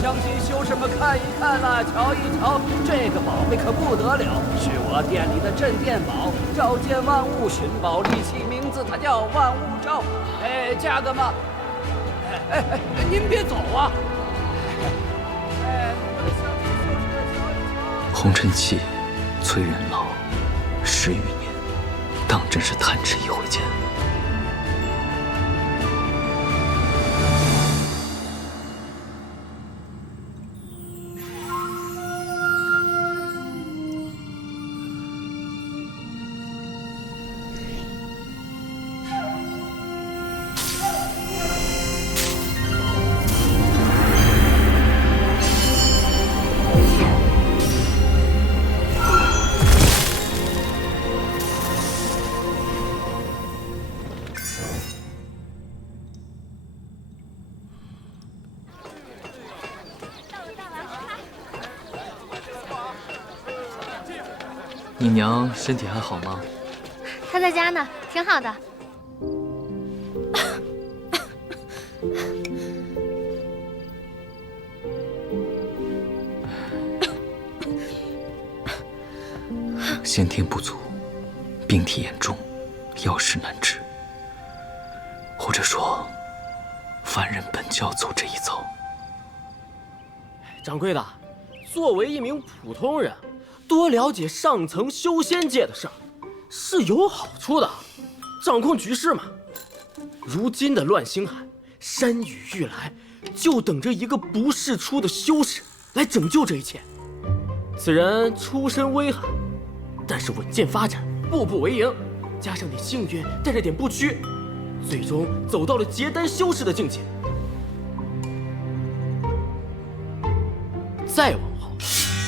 乡亲修士们看一看啦，瞧一瞧，这个宝贝可不得了，是我店里的镇店宝，召见万物寻宝利器，名字它叫万物招。哎，价格嘛，您别走啊！红尘气，催人老，10余年，当真是弹指一挥间。你娘身体还好吗？他在家呢，挺好的。先天不足，病体严重，药石难治。或者说，凡人本就要走这一遭。掌柜的，作为一名普通人，多了解上层修仙界的事儿是有好处的，掌控局势嘛。如今的乱星海，山雨欲来，就等着一个不世出的修士来拯救这一切。此人出身微寒，但是稳健发展，步步为营，加上点幸运，带着点不屈，最终走到了结丹修士的境界。再往后，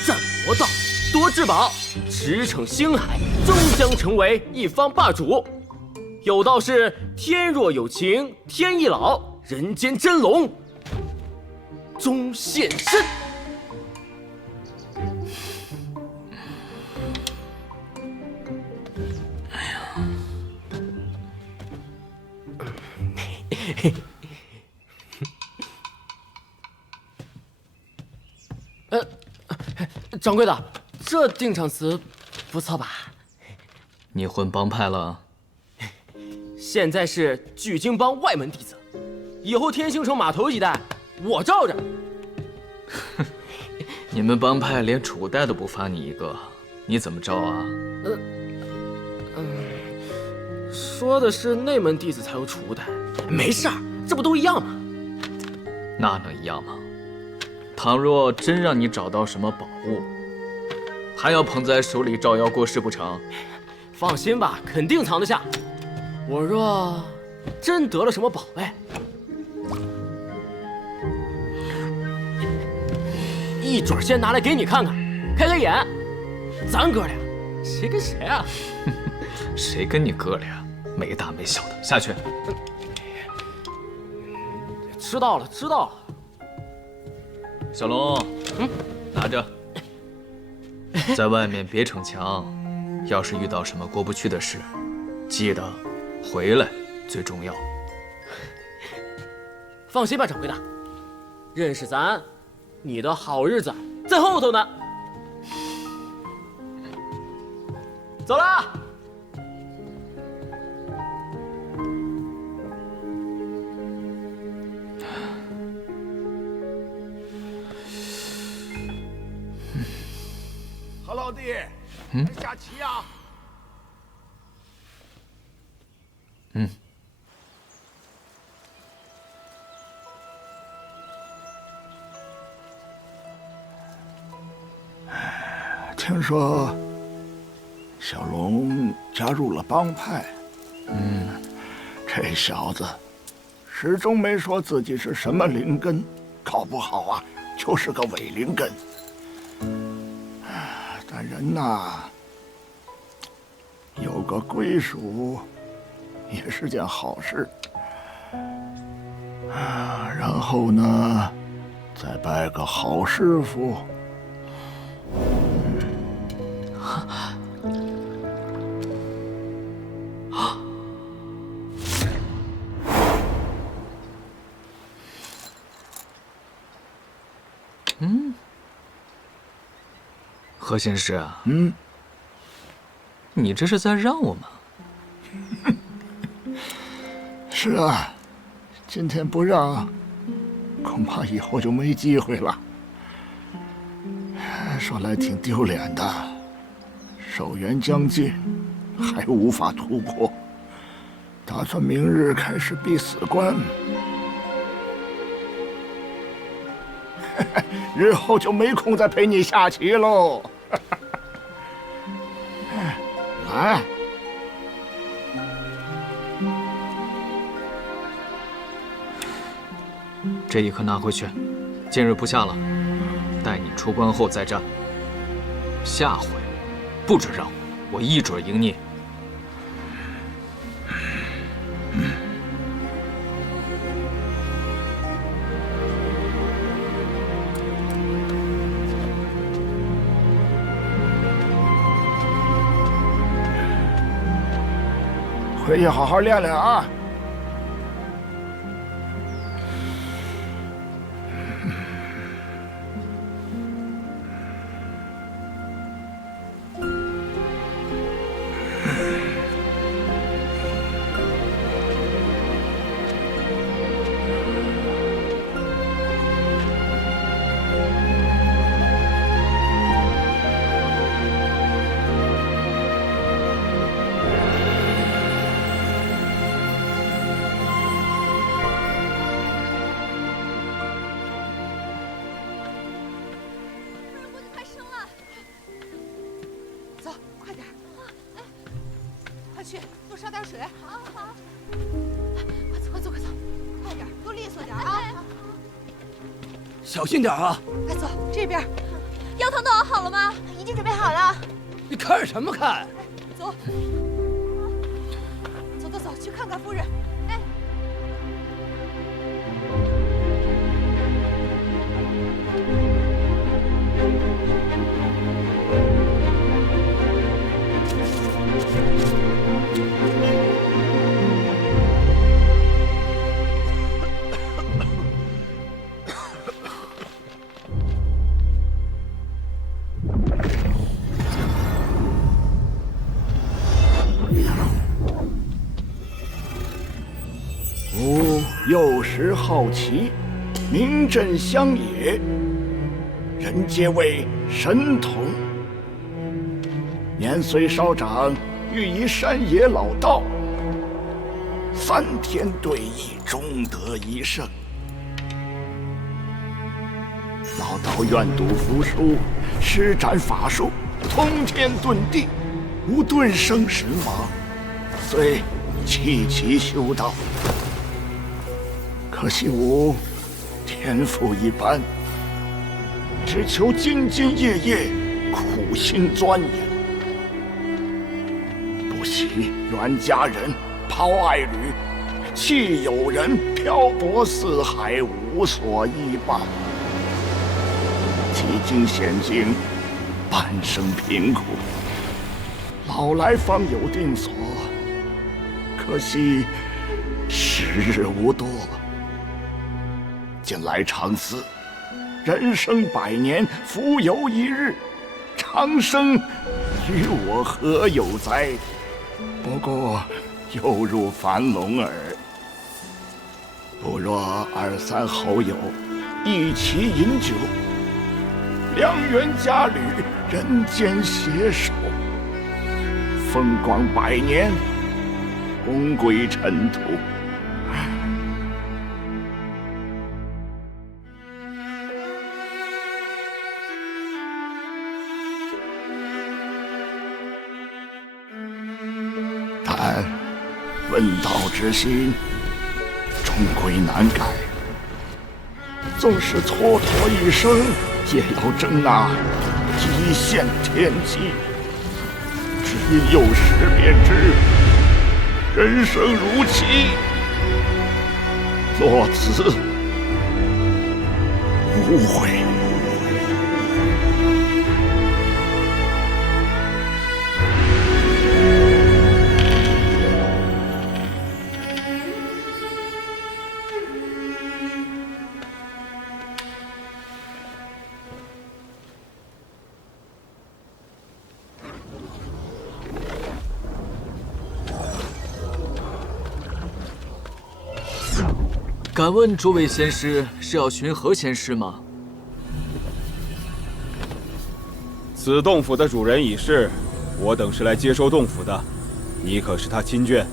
战魔道，夺至宝，驰骋星海，终将成为一方霸主。有道是天若有情天亦老，人间真龙终现身。掌柜的，这定场词不错吧？你混帮派了？现在是聚精帮外门弟子，以后天星城码头一带我罩着。你们帮派连楚代都不发你一个，你怎么招啊？说的是内门弟子才有储物袋，没事儿，这不都一样吗？那能一样吗？倘若真让你找到什么宝物，还要捧在手里照妖过世不成？放心吧，肯定藏得下。我若真得了什么宝贝，一准先拿来给你看看，开开眼。咱哥俩谁跟谁啊？谁跟你哥俩？没大没小的，下去。知道了，知道了。小龙，拿着，在外面别逞强。要是遇到什么过不去的事，记得回来最重要。放心吧，掌柜的，认识咱，你的好日子在后头呢。走了。何老弟，下棋呀？听说小龙加入了帮派。这小子始终没说自己是什么灵根，搞不好啊就是个伪灵根。但人呐，有个归属也是件好事。然后呢，再拜个好师傅。何仙师啊，你这是在让我吗？是啊，今天不让，恐怕以后就没机会了。说来挺丢脸的，寿元将近，还无法突破，打算明日开始闭死关，日后就没空再陪你下棋喽。来，这一颗拿回去，今日不下了，待你出关后再战。下回不准让我一准赢你。回去好好练练啊。小心点啊！快走，这边。药汤都熬好了吗？已经准备好了。你看什么看？走，走走走，去看看夫人。哎，幼时好奇，名震乡野，人皆谓神童。年岁稍长，欲以山野老道，3天对弈，终得一胜。老道愿赌服输，施展法术，通天遁地，无遁生神亡，遂弃其修道。可惜吾天赋一般，只求兢兢业业，苦心钻研。不惜远家人，抛爱侣，弃友人，漂泊四海，无所依傍。几经险境，半生贫苦，老来方有定所。可惜时日无多。近来常思，人生100年，浮游一日，长生与我何有哉？不过犹如樊笼耳。不若2、3好友一起饮酒，良缘佳侣，人间携手，风光100年，终归尘土。但问道之心，终归难改。纵使蹉跎一生，也要争那一线天机。只因幼时便知，人生如棋，落子无悔。敢问诸位仙师是要寻何仙师吗？此洞府的主人已逝，我等是来接收洞府的。你可是他亲眷？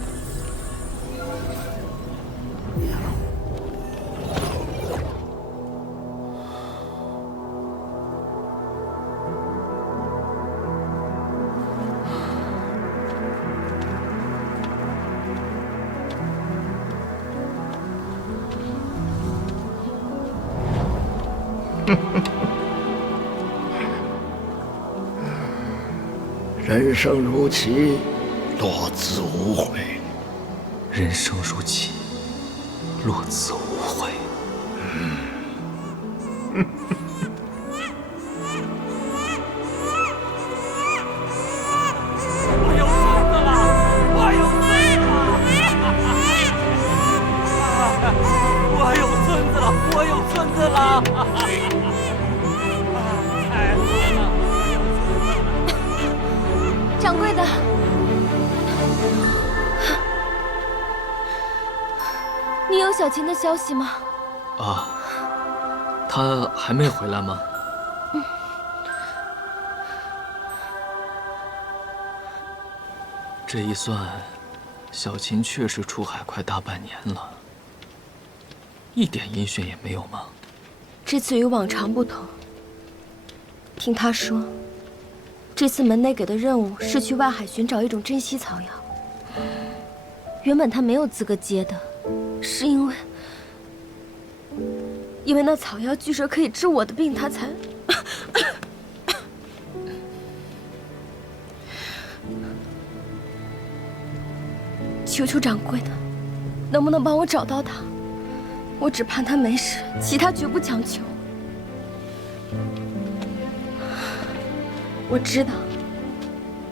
人生如棋，落子无悔。人生如棋，落子无悔。我有孙子了！我有孙子！你有小琴的消息吗？啊，她还没回来吗？这一算，小琴确实出海快大半年了，一点音讯也没有吗？这次与往常不同。听他说，这次门内给的任务是去外海寻找一种珍稀草药。原本他没有资格接的，是因为那草药据说可以治我的病，他才。求求掌柜的，能不能帮我找到他？我只盼他没事，其他绝不强求。我知道，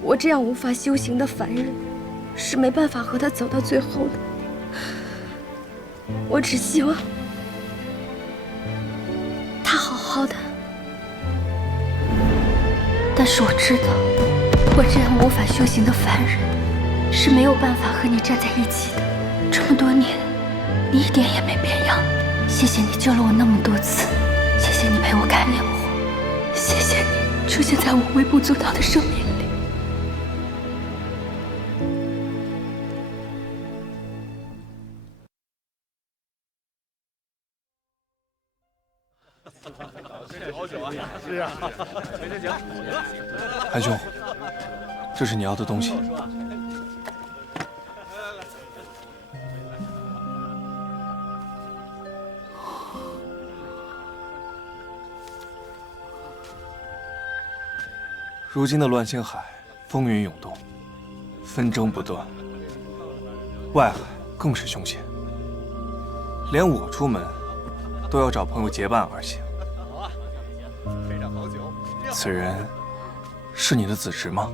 我这样无法修行的凡人，是没办法和他走到最后的。我只希望他好好的。但是我知道，我这样无法修行的凡人，是没有办法和你站在一起的。这么多年，你一点也没变样。谢谢你救了我那么多次，谢谢你陪我开炼火，谢谢你出现在我微不足道的生命里。好久啊！是啊，行，韩兄，这是你要的东西。如今的乱星海风云涌动，纷争不断，外海更是凶险，连我出门都要找朋友结伴而行。配上好酒。此人是你的子侄吗？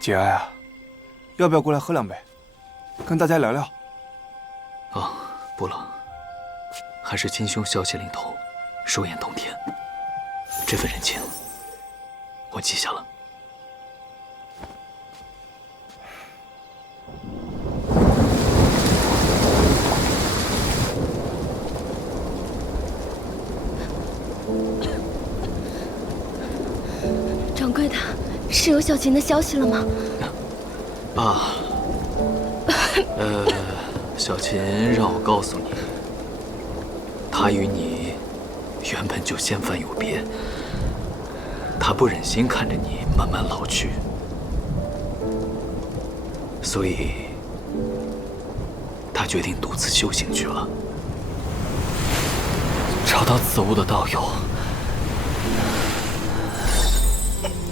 节哀啊，要不要过来喝两杯，跟大家聊聊？啊，不了，还是金兄消息领头，寿宴同天，这份人情我记下了。掌柜的，是有小琴的消息了吗？啊，小琴让我告诉你，她与你原本就仙凡有别，她不忍心看着你慢慢老去，所以她决定独自修行去了，找到此物的道友，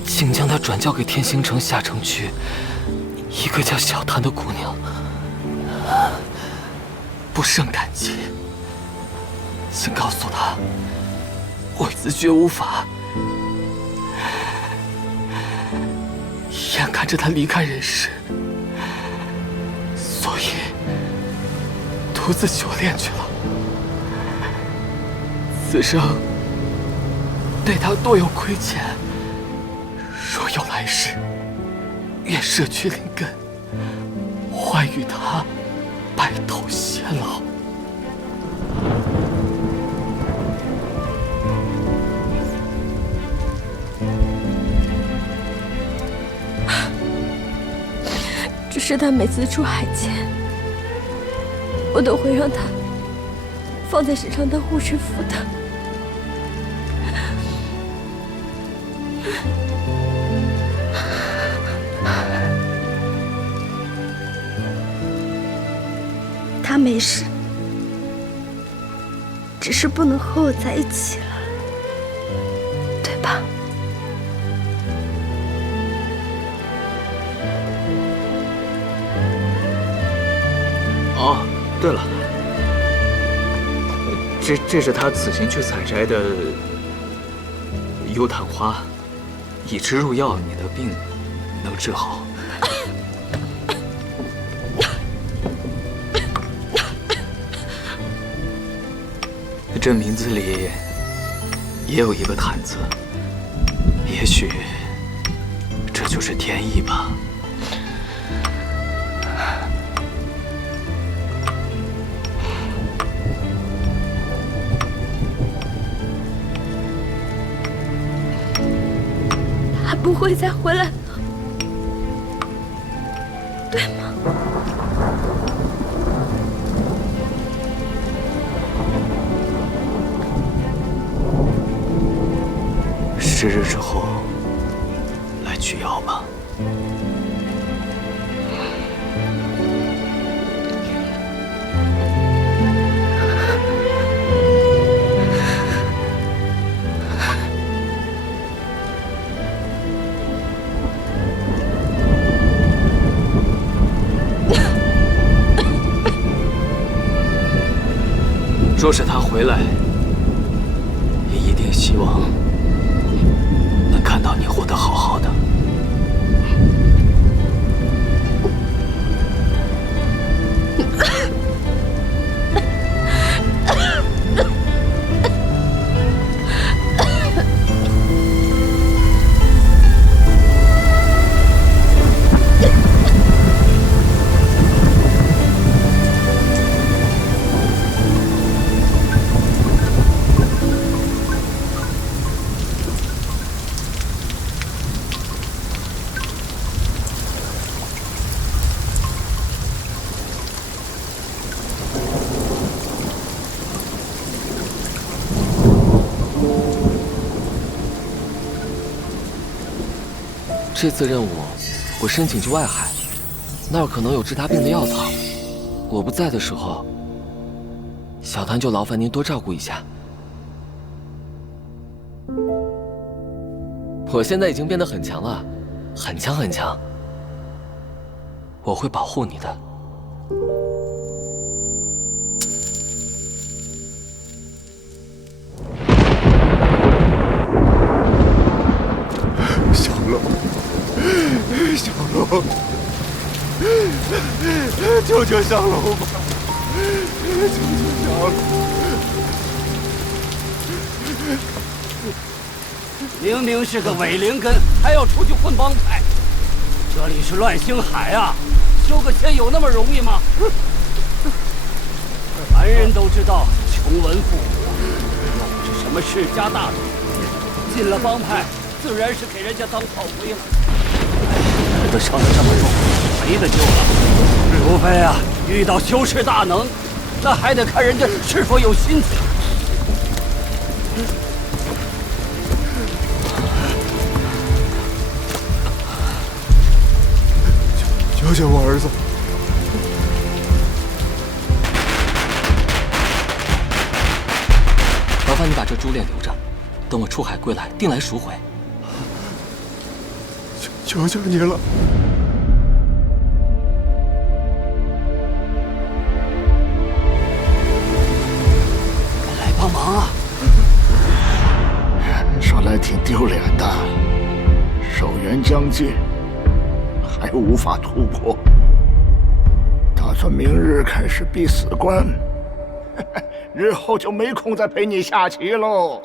请将他转交给天星城下城区一个叫小檀的姑娘，不胜感激。请告诉她，我自觉无法，眼看着她离开人世，所以独自修炼去了。此生对她多有亏欠。若有来世，愿舍去灵根，换与他白头偕老。只是他每次出海前，我都会让他放在身上当护身符的。他没事，只是不能和我在一起了，对吧？哦，对了，这是他此行去采摘的幽檀花，以吃入药，你的病能治好。这名字里也有一个檀字，也许这就是天意吧。他不会再回来了，对吗？10日之后来取药吧。若是他回来，也一定希望能看到你活得好好的。这次任务，我申请去外海，那儿可能有治他病的药草。我不在的时候，小谭就劳烦您多照顾一下。我现在已经变得很强了，很强很强。我会保护你的。小楼，小楼，救救小楼吧！救救小楼！明明是个伪灵根，还要出去混帮派。这里是乱星海啊，修个仙有那么容易吗？凡人都知道穷文富武，又不是什么世家大族，进了帮派，自然是给人家当炮灰了。人都伤得这么重，没得救了。除非啊，遇到修士大能，那还得看人家是否有心思。救救我儿子！麻烦你把这珠链留着，等我出海归来，定来赎回。求求你了！来帮忙啊！说来挺丢脸的，守元将近，还无法突破，打算明日开始闭死关，日后就没空再陪你下棋喽。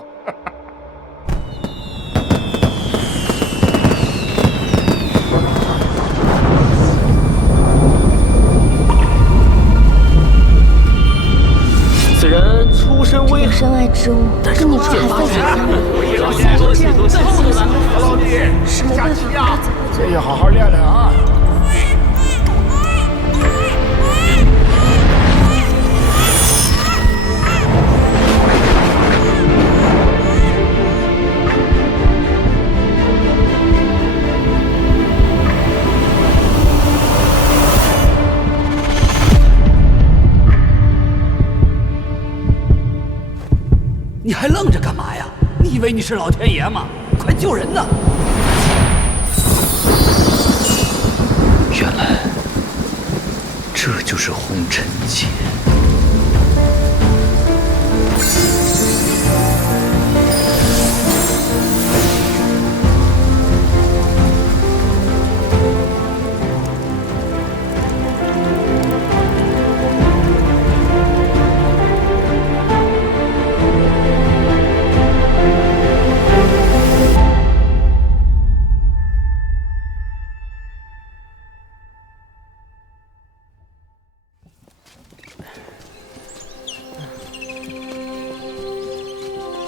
此人出身微寒，身外之物，跟你出海色彩相违。小老弟，下棋呀！这也好好练练啊！你还愣着干嘛呀？你以为你是老天爷吗？快救人呐！原来这就是红尘劫。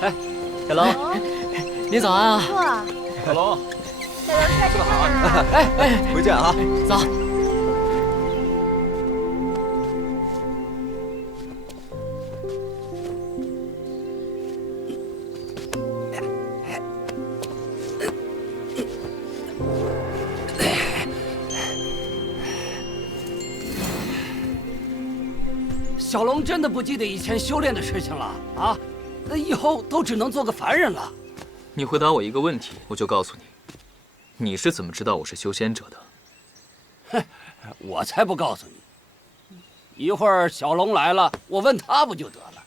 哎，小龙，你早安啊！小龙，小龙帅身材好。哎，回见啊，走。小龙真的不记得以前修炼的事情了啊？那以后都只能做个凡人了。你回答我一个问题，我就告诉你，你是怎么知道我是修仙者的？哼，我才不告诉你。一会儿小龙来了，我问他不就得了？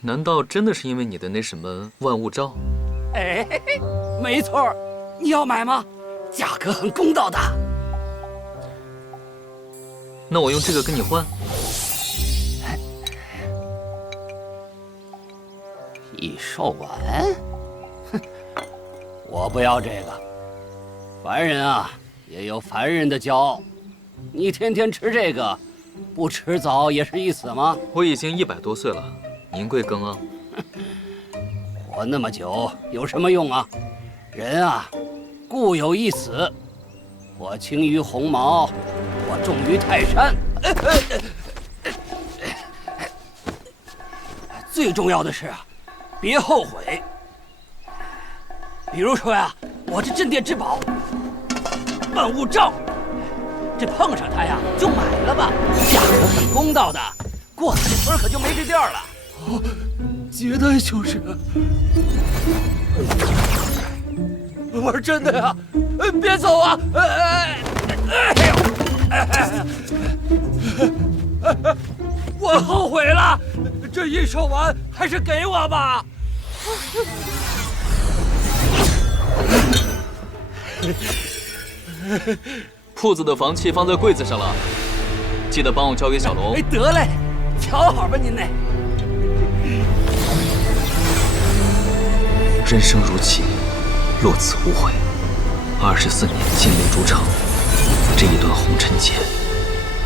难道真的是因为你的那什么万物罩？哎，没错，你要买吗？价格很公道的。那我用这个跟你换。异兽丸，哼，我不要这个。凡人啊，也有凡人的骄傲。你天天吃这个，不迟早也是一死吗？我已经100多岁了，您贵庚啊？活那么久有什么用啊？人啊，固有一死。我轻于鸿毛，我重于泰山。最重要的是啊，别后悔。比如说呀，我这镇店之宝万物罩，这碰上它呀就买了吧，价格很公道的，过几村可就没这店了。哦，结代就是。我是真的呀，别走啊！我后悔了，这异兽丸还是给我吧。铺子的房契放在柜子上了，记得帮我交给小龙。哎，得嘞，瞧好吧您嘞。人生如棋，落此无悔。24年金雷主场，这一段红尘劫，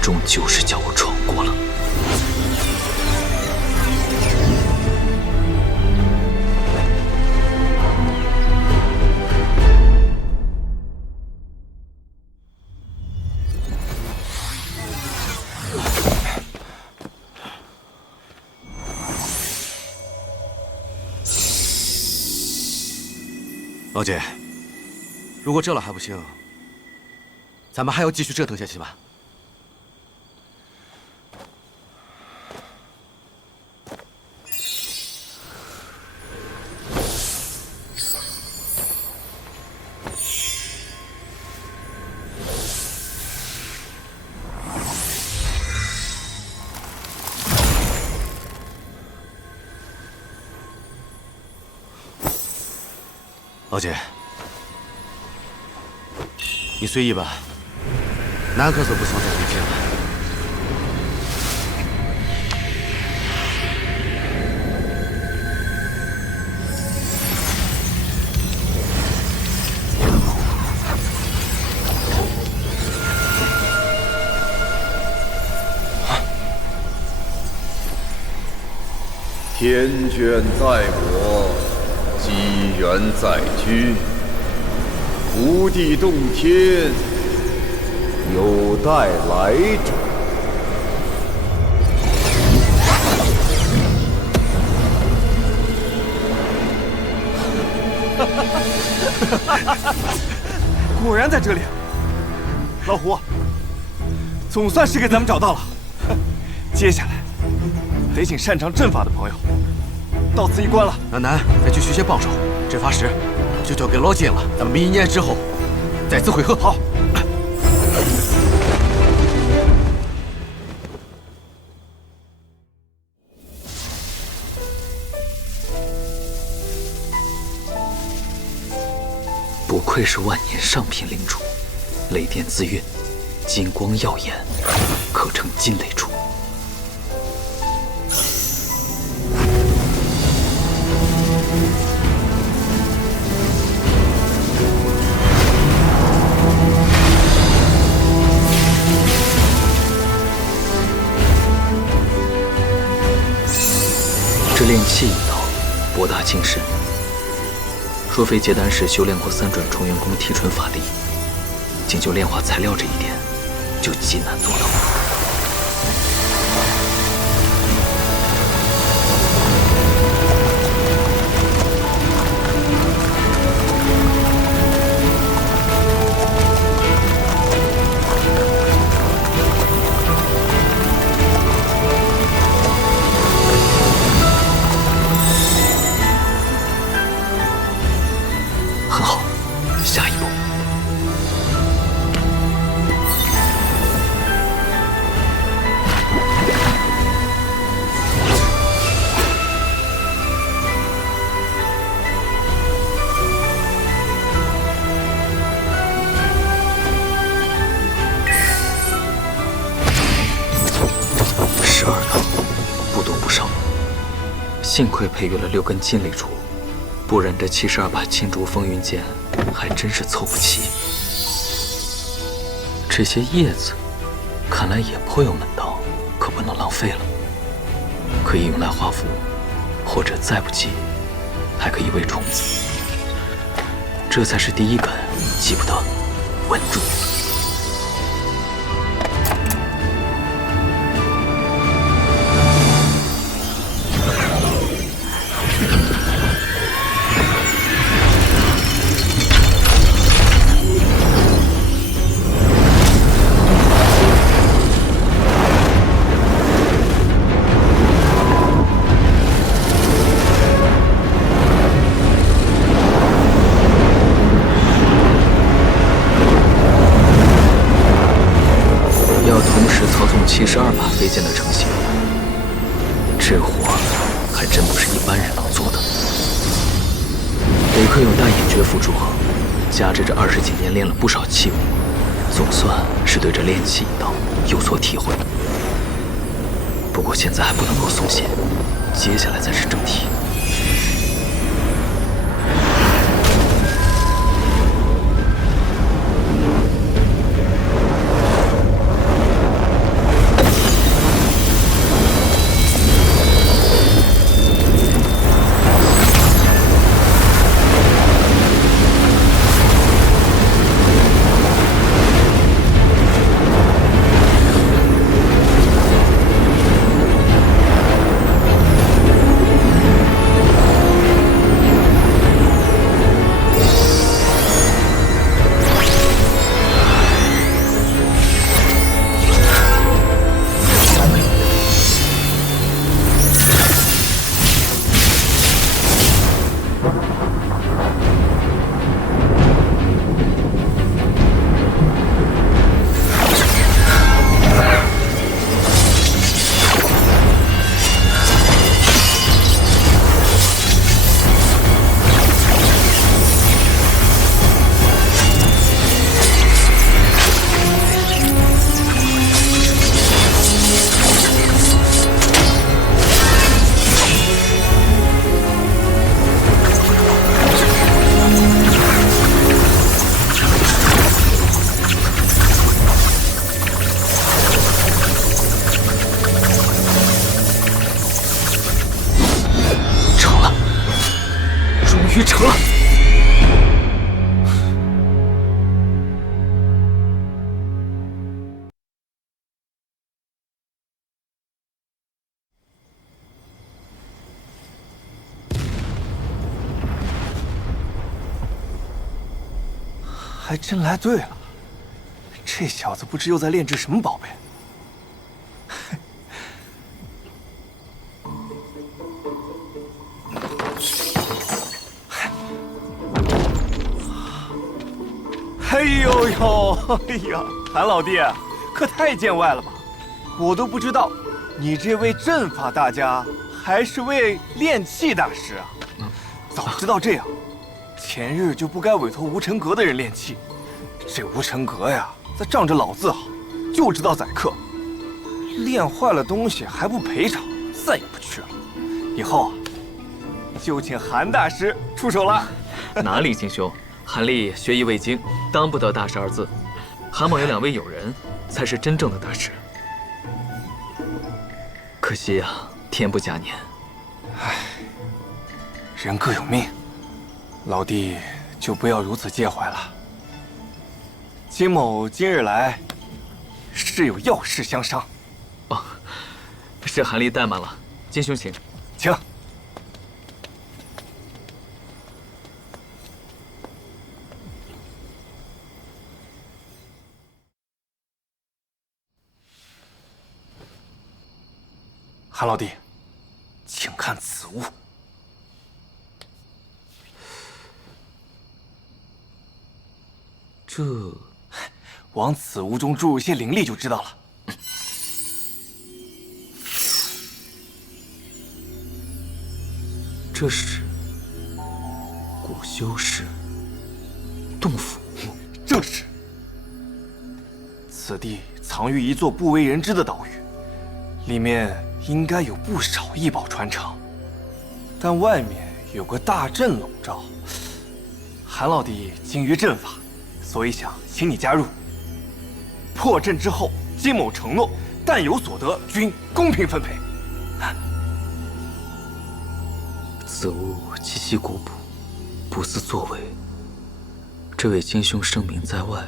终究是叫我闯过了。老姐，如果这了还不行，咱们还要继续折腾下去吧？老姐，你随意吧，俺可是不想再回去了。天眷在我，机缘在君。福地洞天，有待来者。果然在这里，老胡，总算是给咱们找到了。接下来得请擅长阵法的朋友，到此一关了。那咱再去学些帮手，阵法师就交给老金了。咱们明年之后再次会合。好。不愧是万年上品灵主，雷电自运，金光耀眼，可称金雷主。这炼气一道博大精深，若非结丹时修炼过3转重元功提纯法力，仅就炼化材料这一点，就极难做到。很好，下一步。12道，不多不少。幸亏培育了6根金力珠，不然这72把青竹风云剑还真是凑不齐。这些叶子看来也颇有门道，可不能浪费了。可以用来画符，或者再不济，还可以喂虫子。这才是第一根，急不得，稳住。72把飞剑的成型，这活还真不是一般人能做的。得亏有大眼诀辅助，加之这20几年练了不少器物，总算是对这炼器一道有所体会。不过现在还不能够松懈，接下来才是正题。于成了。还真来对了，这小子不知又在炼制什么宝贝。哎呦呦，哎呀，韩老弟，可太见外了吧！我都不知道，你这位阵法大家还是位炼器大师啊！早知道这样，前日就不该委托吴成阁的人炼器。这吴成阁呀，在仗着老字号，就知道宰客，炼坏了东西还不赔偿，再也不去了。以后啊，就请韩大师出手了。哪里，金兄？韩立学艺未精，当不得大师二字。韩某有2位友人，才是真正的大师。可惜啊，天不假年。唉，人各有命。老弟就不要如此介怀了。金某今日来，是有要事相商。哦，是韩立怠慢了，金兄请。请。韩老弟，请看此物。这，往此物中注入些灵力就知道了。这是古修士洞府。正是。此地藏于一座不为人知的岛屿，里面应该有不少异宝传承，但外面有个大阵笼罩。韩老弟精于阵法，所以想请你加入。破阵之后，金某承诺，但有所得均公平分配。此物极其古朴，不似作为。这位金兄声名在外，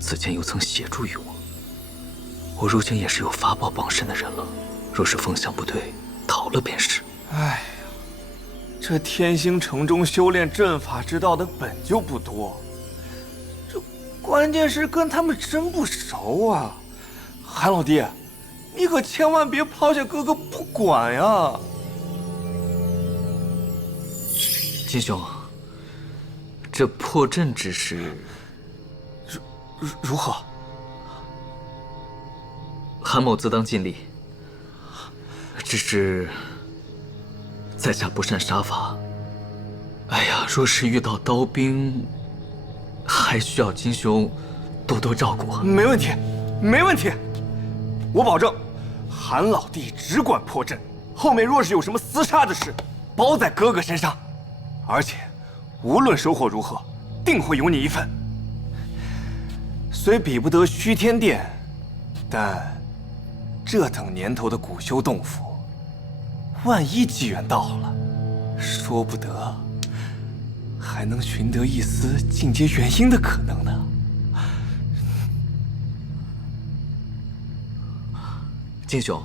此前又曾协助于我。我如今也是有法宝傍身的人了，若是风向不对，逃了便是。哎呀，这天星城中修炼阵法之道的本就不多，这关键是跟他们真不熟啊。韩老弟，你可千万别抛下哥哥不管呀！金兄，这破阵之事，如何？韩某自当尽力。只是在下不善杀法，哎呀，若是遇到刀兵，还需要金兄多多照顾。没问题，没问题，我保证，韩老弟只管破阵，后面若是有什么厮杀的事，包在哥哥身上。而且，无论收获如何，定会有你一份。虽比不得虚天殿，但这等年头的古修洞府，万一机缘到了，说不得还能寻得一丝进阶元婴的可能呢。金兄，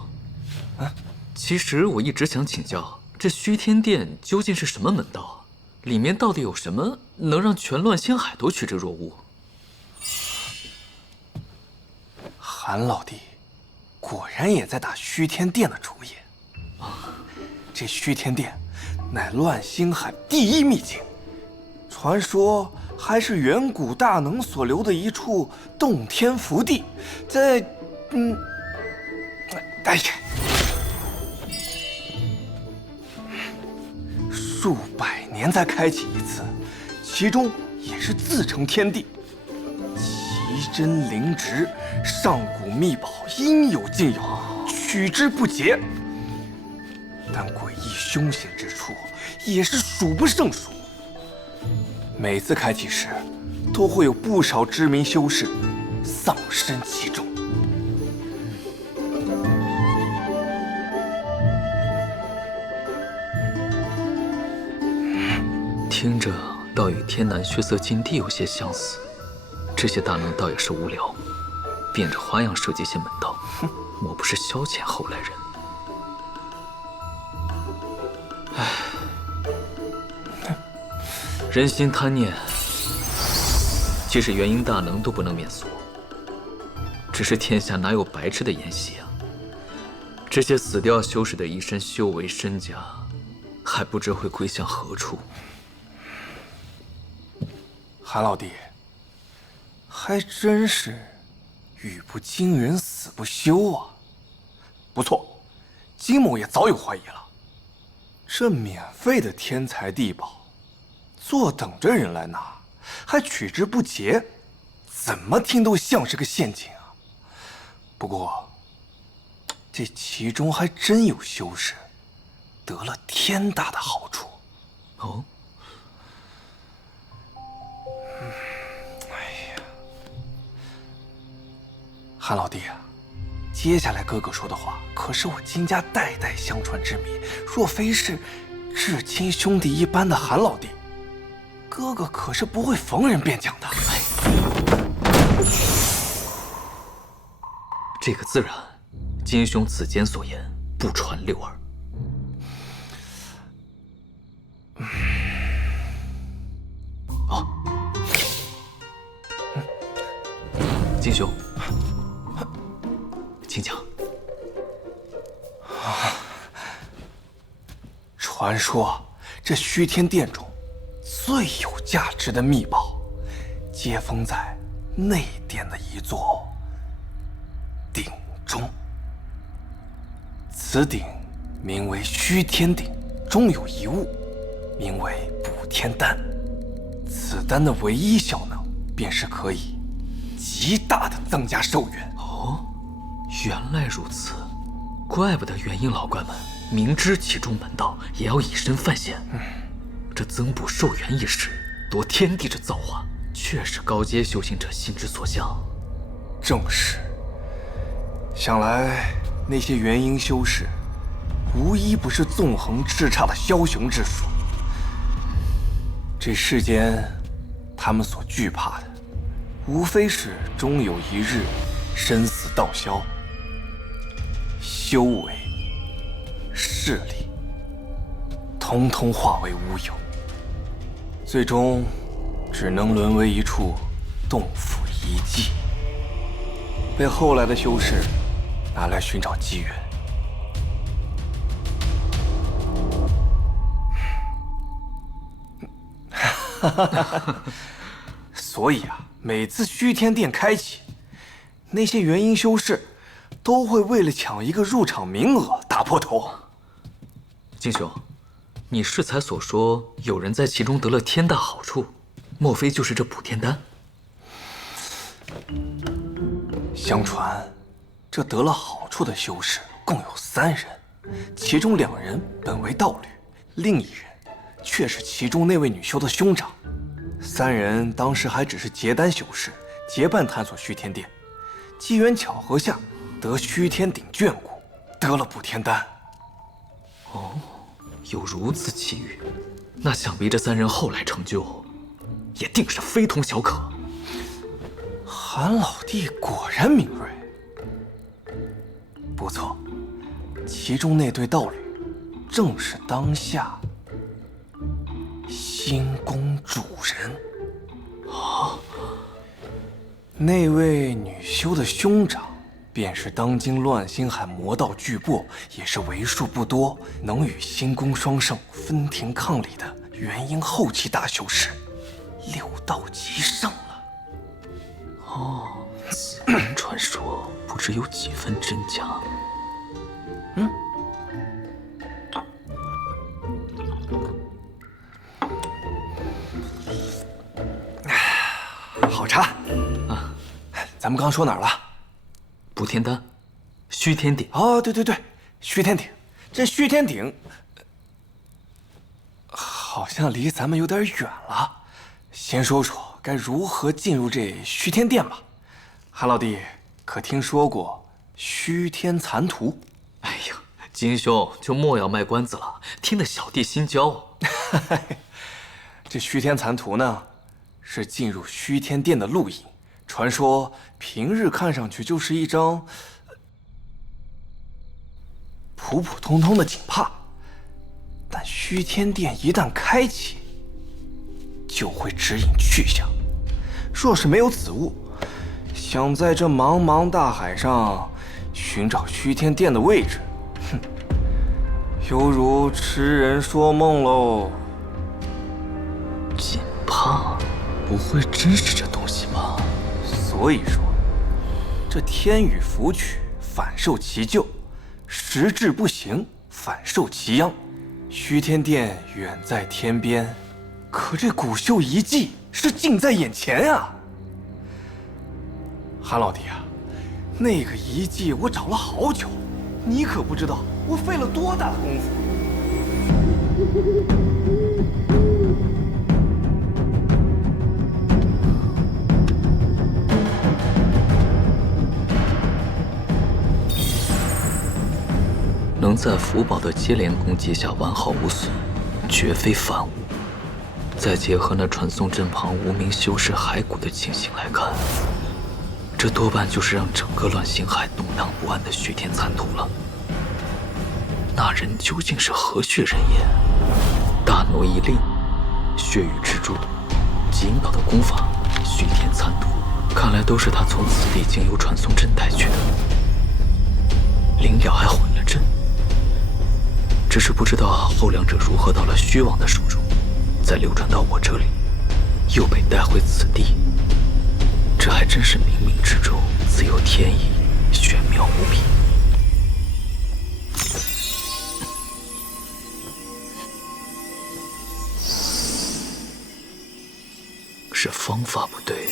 其实我一直想请教，这虚天殿究竟是什么门道？里面到底有什么能让全乱星海都趋之若鹜？韩老弟，果然也在打虚天殿的主意。这虚天殿乃乱星海第一秘境，传说还是远古大能所留的一处洞天福地，在哎呀，数百年才开启一次，其中也是自成天地，奇珍灵植、上古秘宝应有尽有，取之不竭。但诡异凶险之处也是数不胜数。每次开启时，都会有不少知名修士丧身其中。听着倒与天南血色禁地有些相似，这些大能倒也是无聊，变着花样设计些门道，莫不是消遣后来人？唉，人心贪念，即使元婴大能都不能免俗。只是天下哪有白吃的宴席啊？这些死掉修士的一身修为身家，还不知会归向何处。韩老弟，还真是语不惊人死不休啊！不错，金某也早有怀疑了。这免费的天材地宝，坐等着人来拿，还取之不竭，怎么听都像是个陷阱啊！不过，这其中还真有修士得了天大的好处。哦。韩老弟啊，接下来哥哥说的话可是我金家代代相传之谜，若非是至亲兄弟一般的韩老弟，哥哥可是不会逢人便讲的。这个自然，金兄此间所言不传六耳。哦，金兄，请讲。传说这虚天殿中最有价值的秘宝，皆封在内殿的一座鼎中。此鼎名为虚天鼎，中有一物，名为补天丹。此丹的唯一效能，便是可以极大的增加寿元。哦，原来如此，怪不得元婴老怪们明知其中门道，也要以身犯险。这增补寿元一事，夺天地之造化，确是高阶修行者心之所向。正是。想来那些元婴修士，无一不是纵横叱咤的枭雄之术。这世间，他们所惧怕的，无非是终有一日生死道消，修为、势力，统统化为乌有，最终只能沦为一处洞府遗迹，被后来的修士拿来寻找机缘。所以啊，每次虚天殿开启，那些元婴修士都会为了抢一个入场名额打破头。金兄，你适才所说有人在其中得了天大好处，莫非就是这补天丹？相传，这得了好处的修士共有3人，其中2人本为道侣，另一人却是其中那位女修的兄长。3人当时还只是结丹修士，结伴探索虚天殿，机缘巧合下得虚天鼎眷顾，得了补天丹。哦，有如此奇遇，那想必这3人后来成就，也定是非同小可。韩老弟果然敏锐，不错，其中那对道侣，正是当下星宫主人。啊，那位女修的兄长，便是当今乱星海魔道巨擘，也是为数不多能与星宫双圣分庭抗礼的元婴后期大修士，6道极盛了。哦，此般传说不知有几分真假。好茶啊！咱们刚说哪儿了？补天丹，虚天鼎。哦，对对对，虚天鼎。这虚天鼎好像离咱们有点远了。先说说该如何进入这虚天殿吧。韩老弟，可听说过虚天残图？哎呀，金兄就莫要卖关子了，听得小弟心焦。这虚天残图呢，是进入虚天殿的路引。传说平日看上去就是一张普普通通的锦帕，但虚天殿一旦开启，就会指引去向。若是没有此物，想在这茫茫大海上寻找虚天殿的位置，犹如痴人说梦喽。锦帕，不会真是这东西吧？所以说，这天与福取，反受其咎；时至不行，反受其殃。虚天殿远在天边，可这古秀遗迹是近在眼前啊！韩老弟啊，那个遗迹我找了好久，你可不知道我费了多大的功夫。能在福宝的接连攻击下完好无损，绝非凡物。再结合那传送阵旁无名修士骸骨的情形来看，这多半就是让整个乱星海动荡不安的虚天残土了。那人究竟是何许人也？大挪移令、血雨之柱、极阴岛的功法、虚天残土，看来都是他从此地经由传送阵带去的。灵鸟还混了阵，只是不知道后两者如何到了虚王的手中，再流传到我这里，又被带回此地。这还真是冥冥之中自有天意，玄妙无比。是方法不对，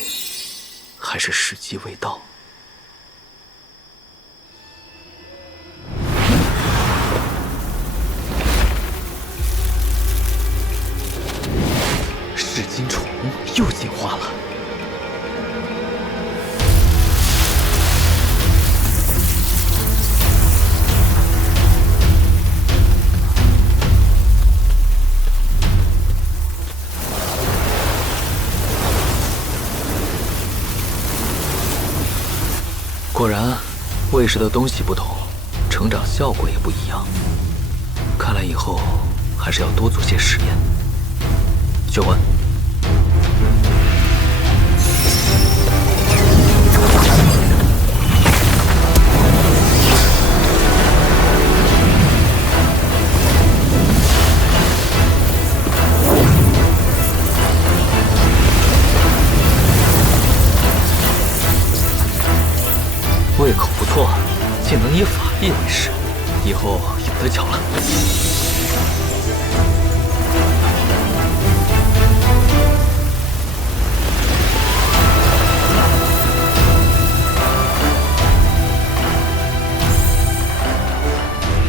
还是时机未到？噬金虫又进化了。果然，喂食的东西不同，成长效果也不一样。看来以后还是要多做些实验。修文，胃口不错，竟能以法力为食，以后有得瞧了。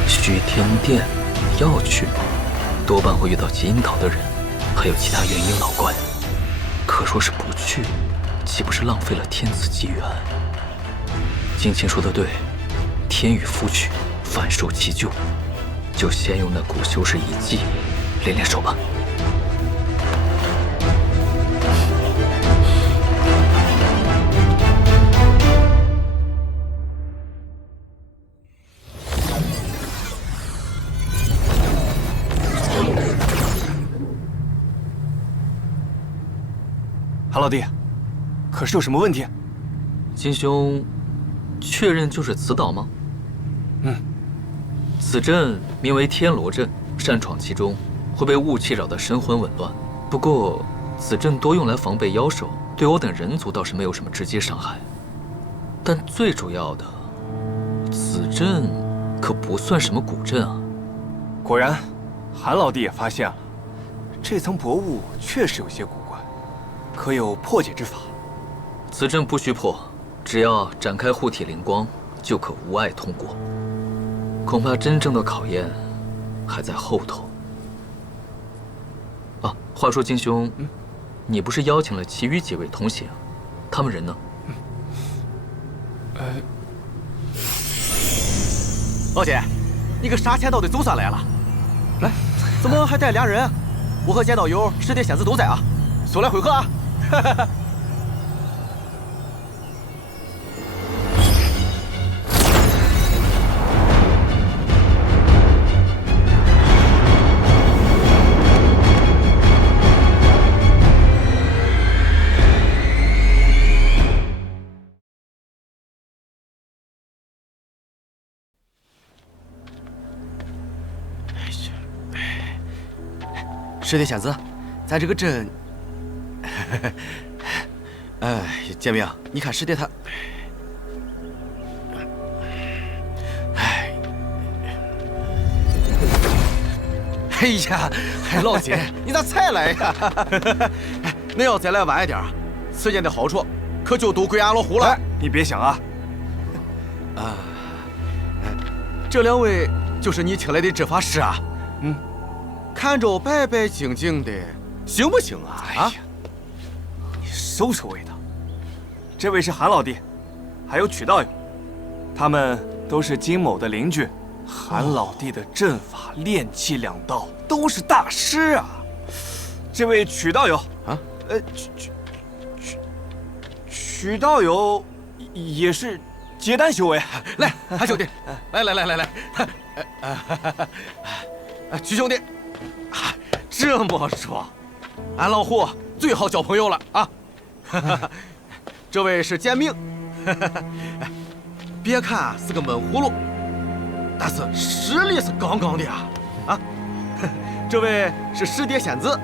虚天殿要去吗？多半会遇到极阴岛的人，还有其他元婴老怪。可若是不去，岂不是浪费了天赐机缘？金青说的对，天与夫取，反受其咎。就先用那古修士遗技练练手吧。韩老弟，可是有什么问题？金兄，确认就是此岛吗？嗯。此阵名为天罗阵，擅闯其中会被雾气扰得神魂紊乱。不过此阵多用来防备妖兽，对我等人族倒是没有什么直接伤害。但最主要的，此阵可不算什么古阵啊。果然，韩老弟也发现了，这层薄雾确实有些古怪，可有破解之法？此阵不需破，只要展开护体灵光，就可无碍通过。恐怕真正的考验还在后头。啊，话说金兄，你不是邀请了其余几位同行，他们人呢？老姐，你个杀千道的走上来了，来，怎么还带俩人？我和剑道友、石铁仙子都在啊，速来会合啊！石铁仙子，咱这个阵，哎，剑明，你看石铁他，哎呀，老姐，你咋才来呀？恁要再来晚一点，此剑的好处可就都归俺老虎了。你别想啊！啊，这两位就是你请来的执法师啊？嗯。看着白白净净的，行不行啊？哎呀，你收收味道。这位是韩老弟，还有曲道友，他们都是金某的邻居。韩老弟的阵法、炼气两道都是大师啊。这位曲道友啊，曲道友也是结丹修为。来，韩兄弟，来，曲兄弟，这么说，俺老胡最好交朋友了啊！这位是简明，别看是个闷葫芦，但是实力是杠杠的啊！啊，这位是石蝶仙子，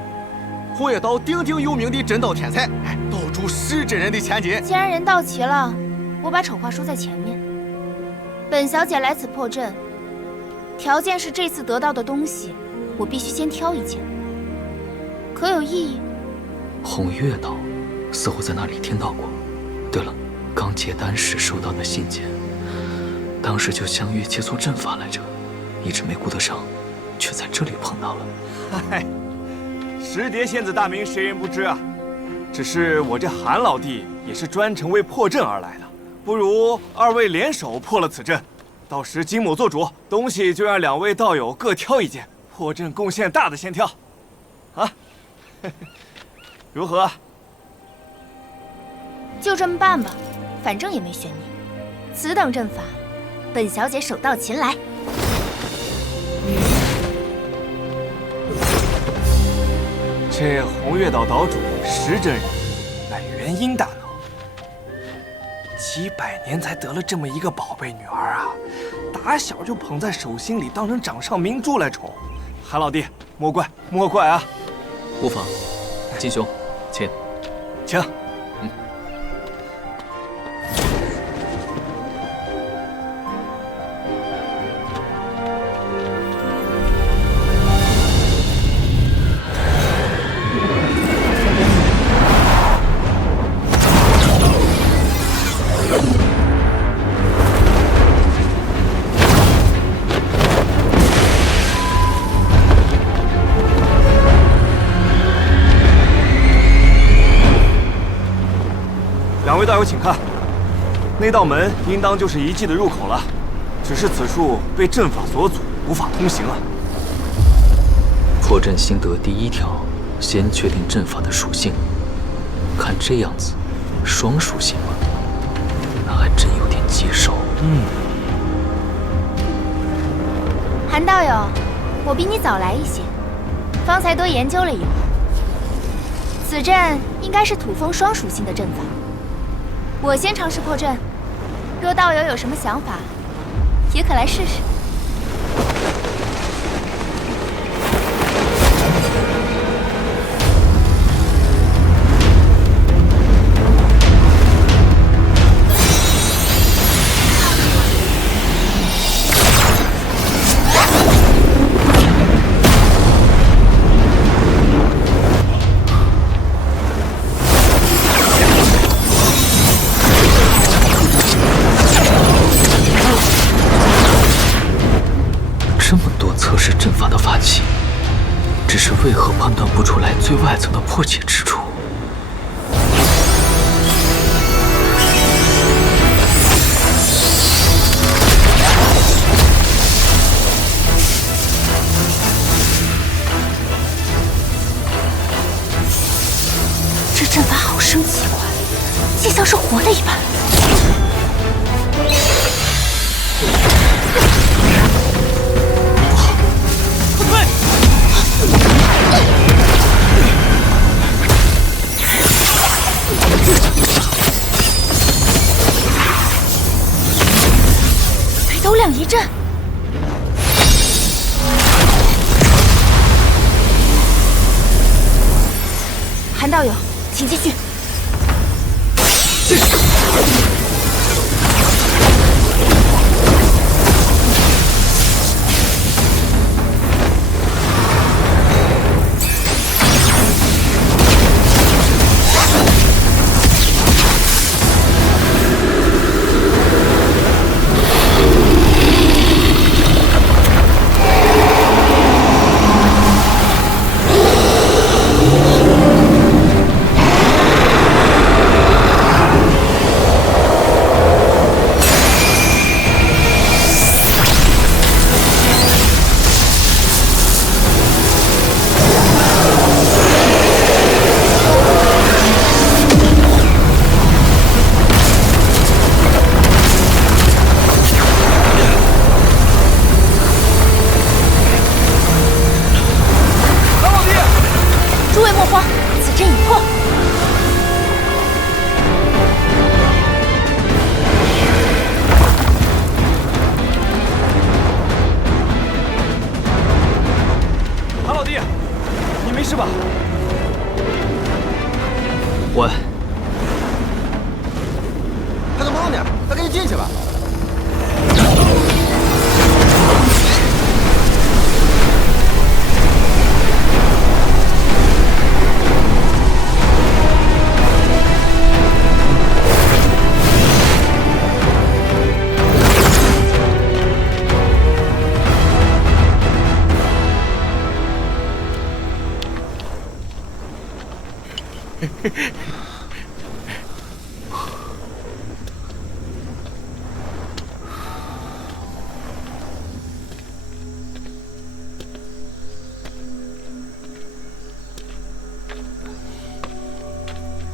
红叶岛鼎鼎有名的真道天才，道主石真人的千金。既然人到齐了，我把丑话说在前面。本小姐来此破阵，条件是这次得到的东西，我必须先挑一件。可有异议？红月岛似乎在那里听到过。对了，刚结丹时收到的信件，当时就相约切磋阵法来着，一直没顾得上，却在这里碰到了。嗨，石蝶仙子大名谁人不知啊？只是我这韩老弟也是专程为破阵而来的，不如二位联手破了此阵，到时金某做主，东西就让两位道友各挑一件，破阵贡献大的先挑，啊，如何？就这么办吧，反正也没选你。此等阵法，本小姐手到擒来。这红月岛岛主石真人乃元婴大脑，几百年才得了这么一个宝贝女儿啊，打小就捧在手心里，当成掌上明珠来宠。韩老弟，莫怪啊！无妨，金兄，请。两位道友请看，那道门应当就是遗迹的入口了，只是此处被阵法所阻，无法通行啊。破阵心得第一条，先确定阵法的属性。看这样子，双属性吗？那还真有点棘手。韩道友，我比你早来一些，方才多研究了一会儿。此阵应该是土风双属性的阵法。我先尝试破阵，若道友有什么想法，也可来试试。阵法的法器，只是为何判断不出来最外层的破解之处？这阵法好生奇怪，竟像是活的一般。北斗两仪阵，韩道友，请继续。忙呢，咱赶紧进去吧。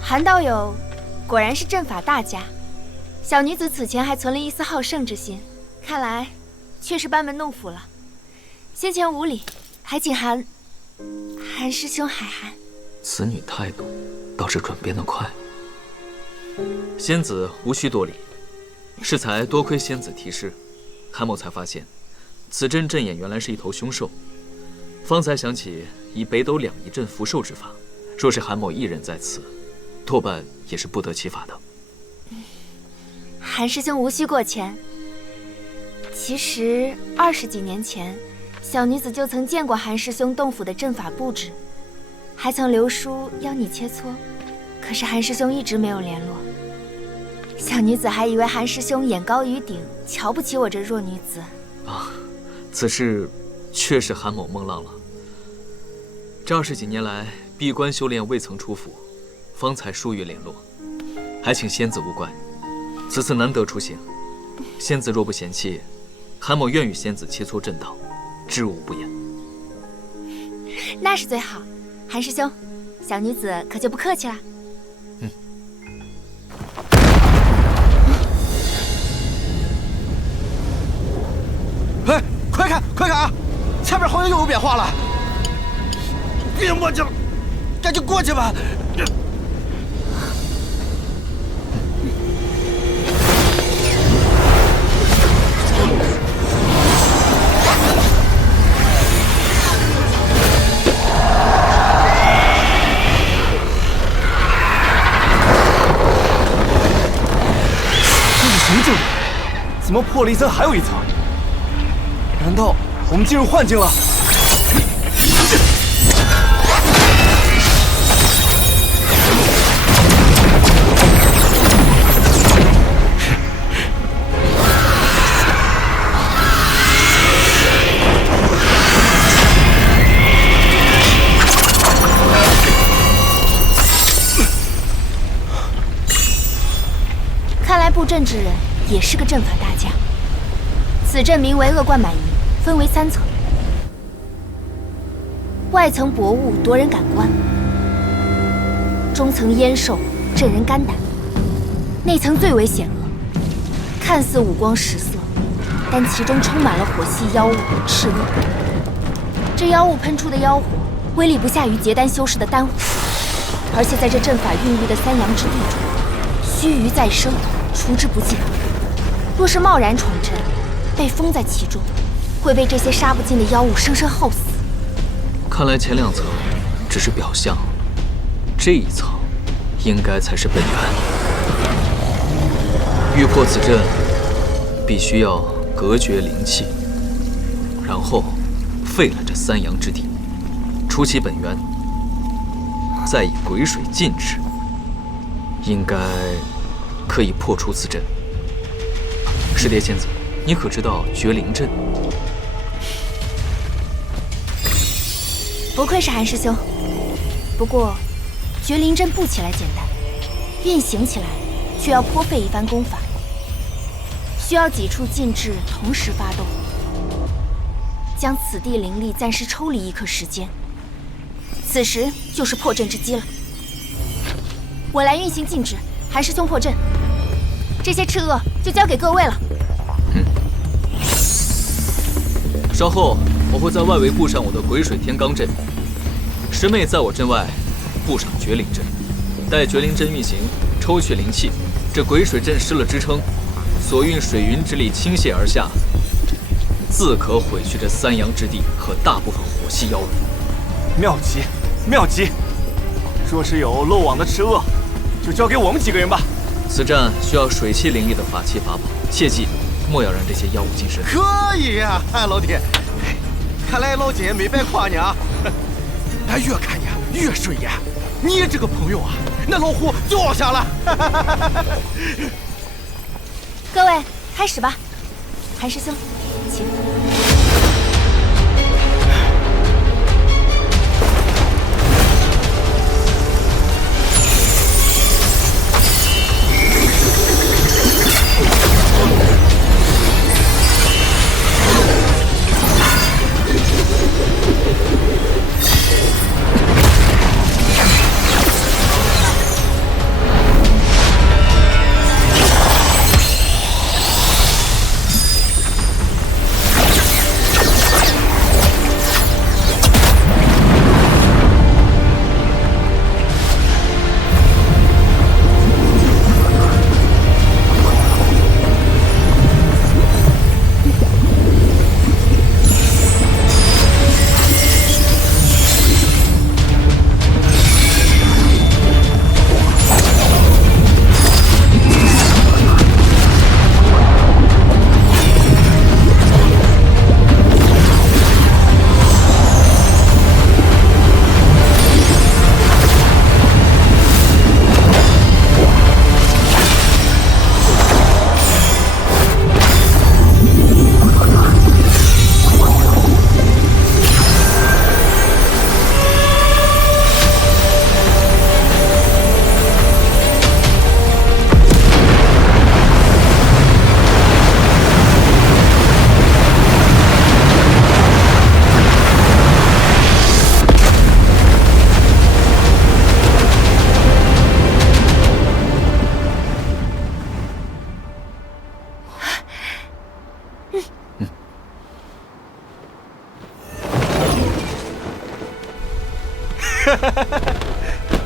韩道友果然是阵法大家，小女子此前还存了一丝好胜之心，看来确实班门弄斧了。先前无礼，还请韩师兄海涵。此女态度倒是转变得快。仙子无需多礼，适才多亏仙子提示，韩某才发现，此阵阵眼原来是一头凶兽。方才想起以北斗两仪阵伏兽之法，若是韩某一人在此，多半也是不得其法的。韩师兄无需过谦。其实20几年前，小女子就曾见过韩师兄洞府的阵法布置，还曾留书邀你切磋，可是韩师兄一直没有联络。小女子还以为韩师兄眼高于顶，瞧不起我这弱女子。啊，此事确是韩某梦浪了。这20几年来，闭关修炼未曾出府，方才疏于联络，还请仙子勿怪。此次难得出行，仙子若不嫌弃，韩某愿与仙子切磋阵道，知无不言。那是最好。韩师兄，小女子可就不客气了。哎，快看快看啊！前面好像又有变化了。别磨叽了，赶紧过去吧。这是什么阵法？怎么破了一层还有一层？难道我们进入幻境了？看来布阵之人也是个阵法大家。此阵名为恶贯满盈，分为3层。外层薄雾夺人感官，中层烟兽震人肝胆，内层最为险恶，看似五光十色，但其中充满了火系妖物赤恶。这妖物喷出的妖火威力不下于结丹修士的丹火，而且在这阵法孕育的3阳之地中，须臾再生，除之不尽。若是贸然闯阵，被封在其中，会被这些杀不尽的妖物生生耗死。看来前2层只是表象，这一层应该才是本源。欲破此阵，必须要隔绝灵气，然后废了这3阳之地，除其本源，再以鬼水禁制，应该可以破除此阵。师爹仙子，你可知道绝灵阵？不愧是韩师兄。不过，绝灵阵布起来简单，运行起来却要颇费一番功法，需要几处禁制同时发动，将此地灵力暂时抽离一刻时间。此时就是破阵之机了。我来运行禁制，韩师兄破阵，这些赤恶就交给各位了。稍后我会在外围布上我的鬼水天罡阵，师妹在我阵外布上绝灵阵，待绝灵阵运行，抽取灵气，这鬼水阵失了支撑，所运水云之力倾泻而下，自可毁去这3阳之地和大部分火系妖物。妙极，妙极！若是有漏网的赤恶，就交给我们几个人吧。此战需要水气灵力的法器法宝，切记莫要让这些妖物近身。可以呀，老弟，看来老金没白夸你啊！俺越看你越顺眼，你这个朋友啊，那老虎掉下了。各位，开始吧。韩师兄，请。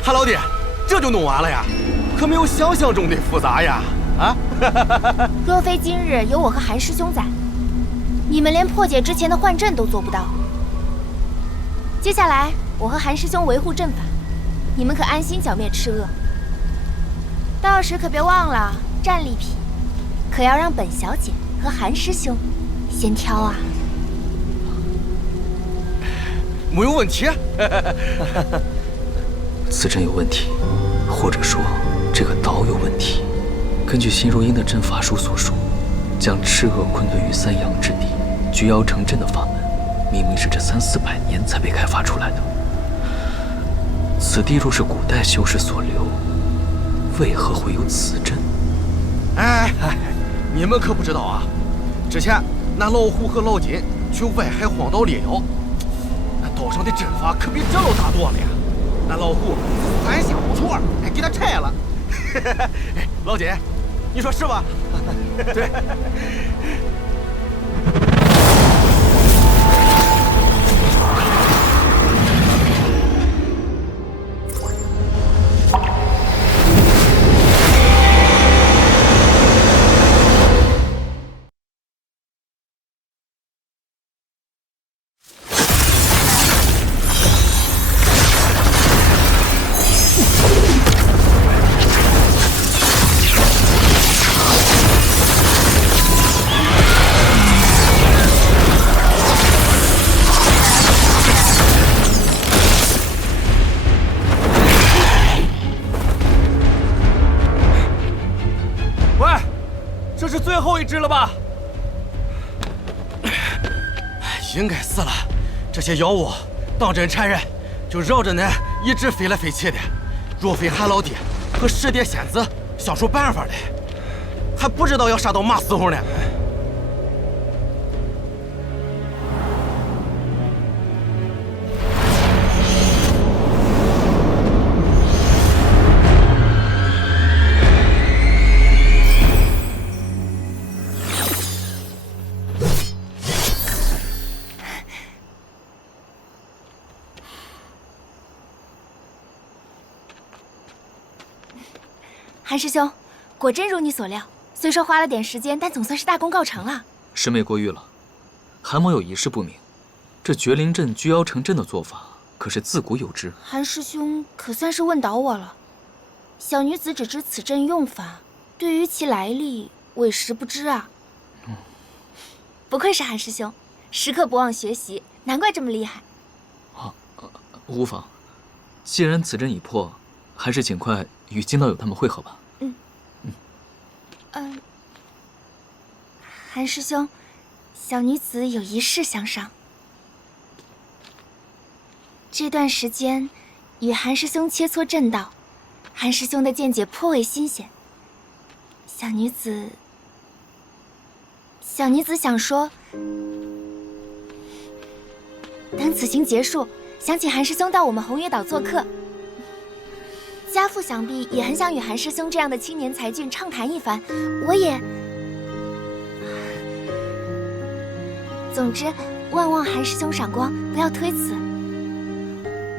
韩老弟，这就弄完了呀？可没有想象中的复杂呀！啊！若非今日有我和韩师兄在，你们连破解之前的幻阵都做不到。接下来，我和韩师兄维护阵法，你们可安心剿灭赤恶。到时可别忘了战利品，可要让本小姐和韩师兄先挑啊。没有问题。此阵有问题，或者说这个岛有问题。根据辛若英的阵法书所述，将赤恶困顿于三阳之地，聚妖成阵的法门，明明是这300-400年才被开发出来的。此地若是古代修士所留，为何会有此阵？哎，你们可不知道啊！之前那老虎和老金去外海荒岛猎妖，那岛上的阵法可比这老大多了呀！那老虎3下5除2，还给他拆了。老金，你说是吧？对。一只了吧？应该是了。这些妖物当真缠人，就绕着那一直飞来飞去的。若非韩老弟和10蝶仙子想出办法来，还不知道要杀到嘛时候呢。韩师兄，果真如你所料，虽说花了点时间，但总算是大功告成了。师妹过誉了。韩某有一事不明，这绝灵阵聚妖成阵的做法，可是自古有之？韩师兄可算是问倒我了。小女子只知此阵用法，对于其来历，我也实不知啊。不愧是韩师兄，时刻不忘学习，难怪这么厉害。无妨，既然此阵已破，还是尽快与金道友他们会合吧。韩师兄，小女子有一事相商。这段时间与韩师兄切磋阵道，韩师兄的见解颇为新鲜。小女子想说，等此行结束，想请韩师兄到我们红月岛做客。家父想必也很想与韩师兄这样的青年才俊畅谈一番，我也……总之，万望韩师兄赏光，不要推辞。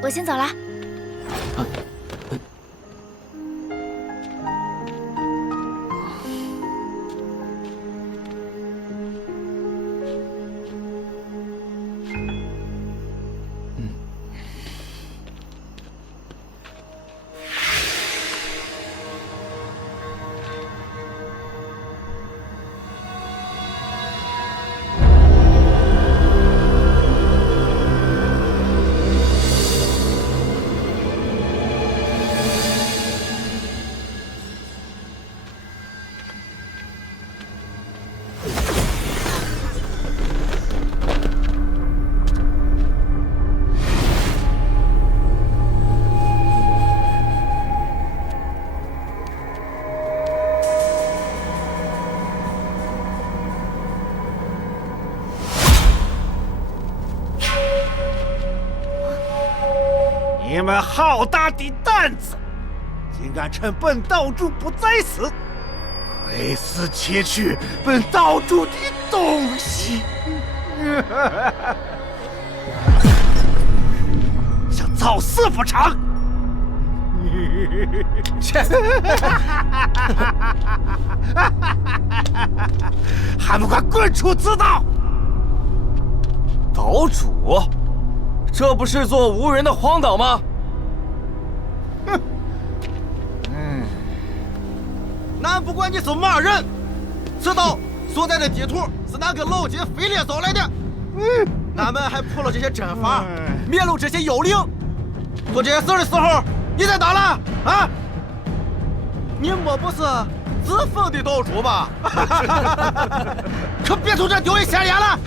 我先走了。你们好大的胆子，竟敢趁本道主不在此，窥私窃取本道主的东西！想造次不成？切！还不快滚出此岛！岛主，这不是座无人的荒岛吗？俺不管你是嘛人，此岛所在的地图是俺跟老金分裂找来的。俺们还破了这些阵法，灭了这些妖灵。做这些事的时候，你在哪了？啊？你莫不是自封的岛主吧？可别从这丢人现眼了！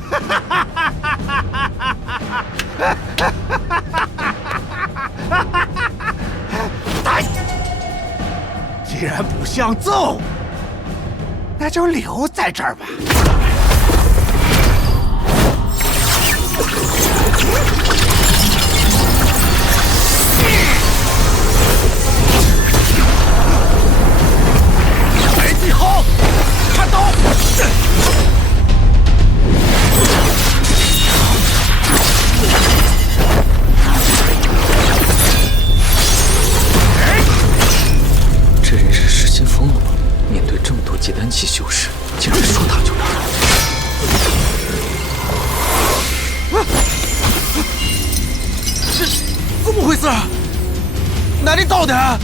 既然不想走，那就留在这儿吧。来计好，看刀！这人是失心疯了吗？面对这么多结丹期修士，竟然说打就打。这怎么回事？哪里到的？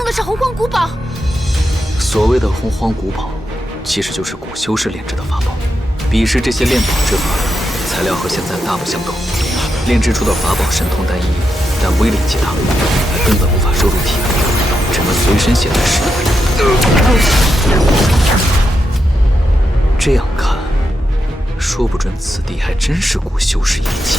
用的是洪荒古宝。所谓的洪荒古宝，其实就是古修士炼制的法宝。彼时这些炼宝之法，材料和现在大不相同，炼制出的法宝神通单一，但威力极大，还根本无法收入体内，只能随身携带使用。这样看，说不准此地还真是古修士遗迹。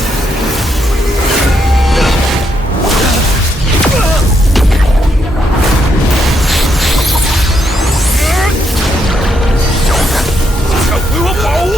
想毁我宝物！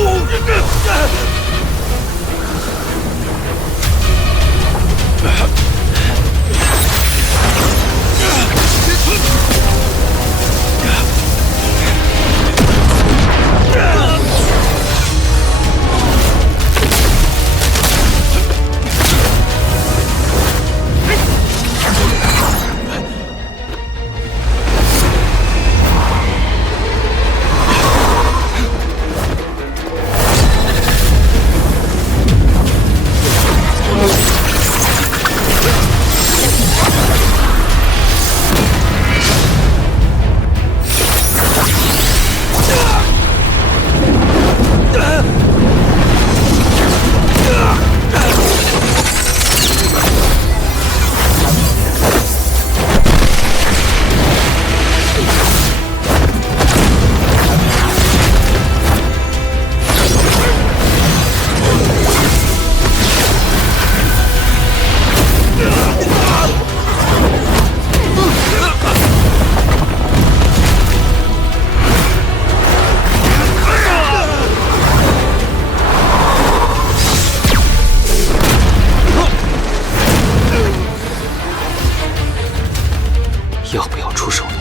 要不要出手呢？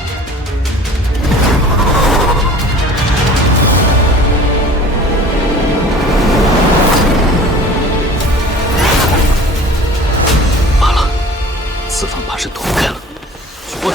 罢了，此番把事躲不开了。去问。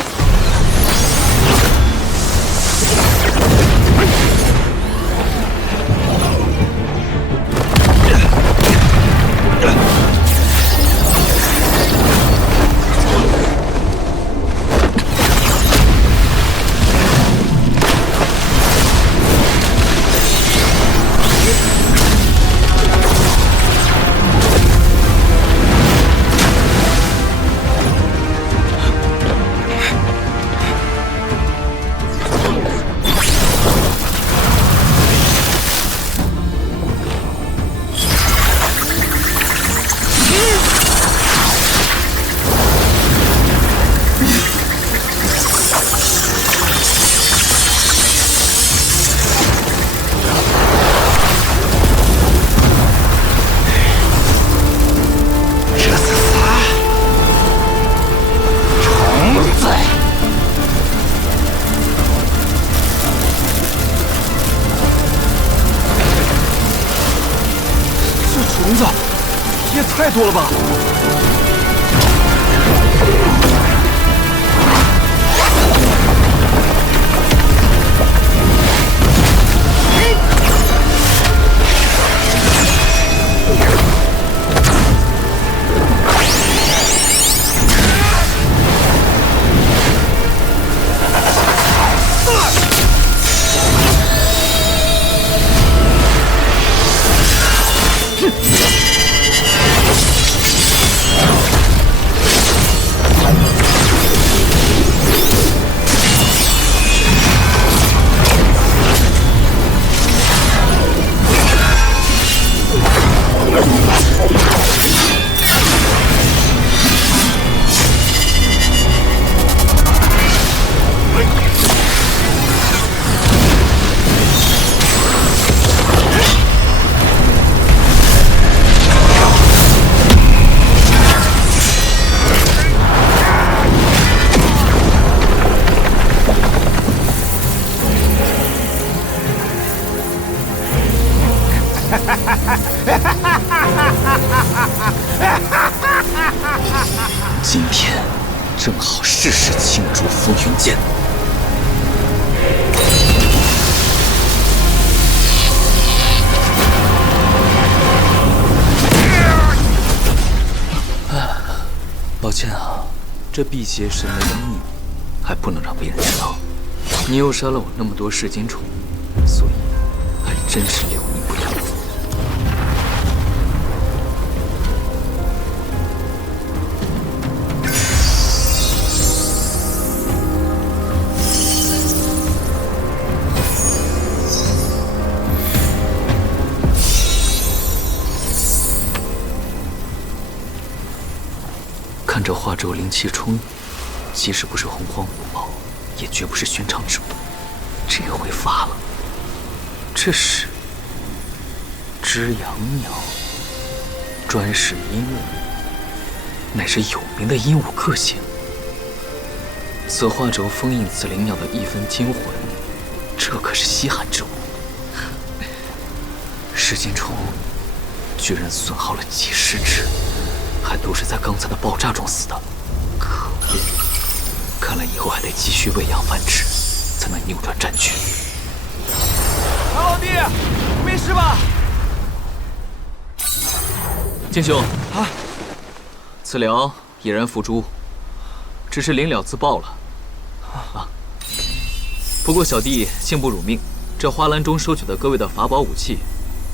虫子也太多了吧！今天正好试试青竹风云剑。抱歉啊，这辟邪神雷的秘密还不能让别人知道，你又杀了我那么多噬金虫，所以还真是留你不了。看这化咒灵气冲，即使不是洪荒五宝，也绝不是寻常之物。这回发了，这是只阳鸟，专食鹦鹉，乃是有名的鹦鹉克星。此化轴封印此灵鸟的一分精魂，这可是稀罕之物。噬金虫居然损耗了几十只，还都是在刚才的爆炸中死的，可恶！看来以后还得继续喂养繁殖，才能扭转战局。韩老弟，没事吧？剑兄啊，此疗已然伏诛，只是灵鸟自爆了啊。不过小弟幸不辱命，这花篮中收取的各位的法宝武器，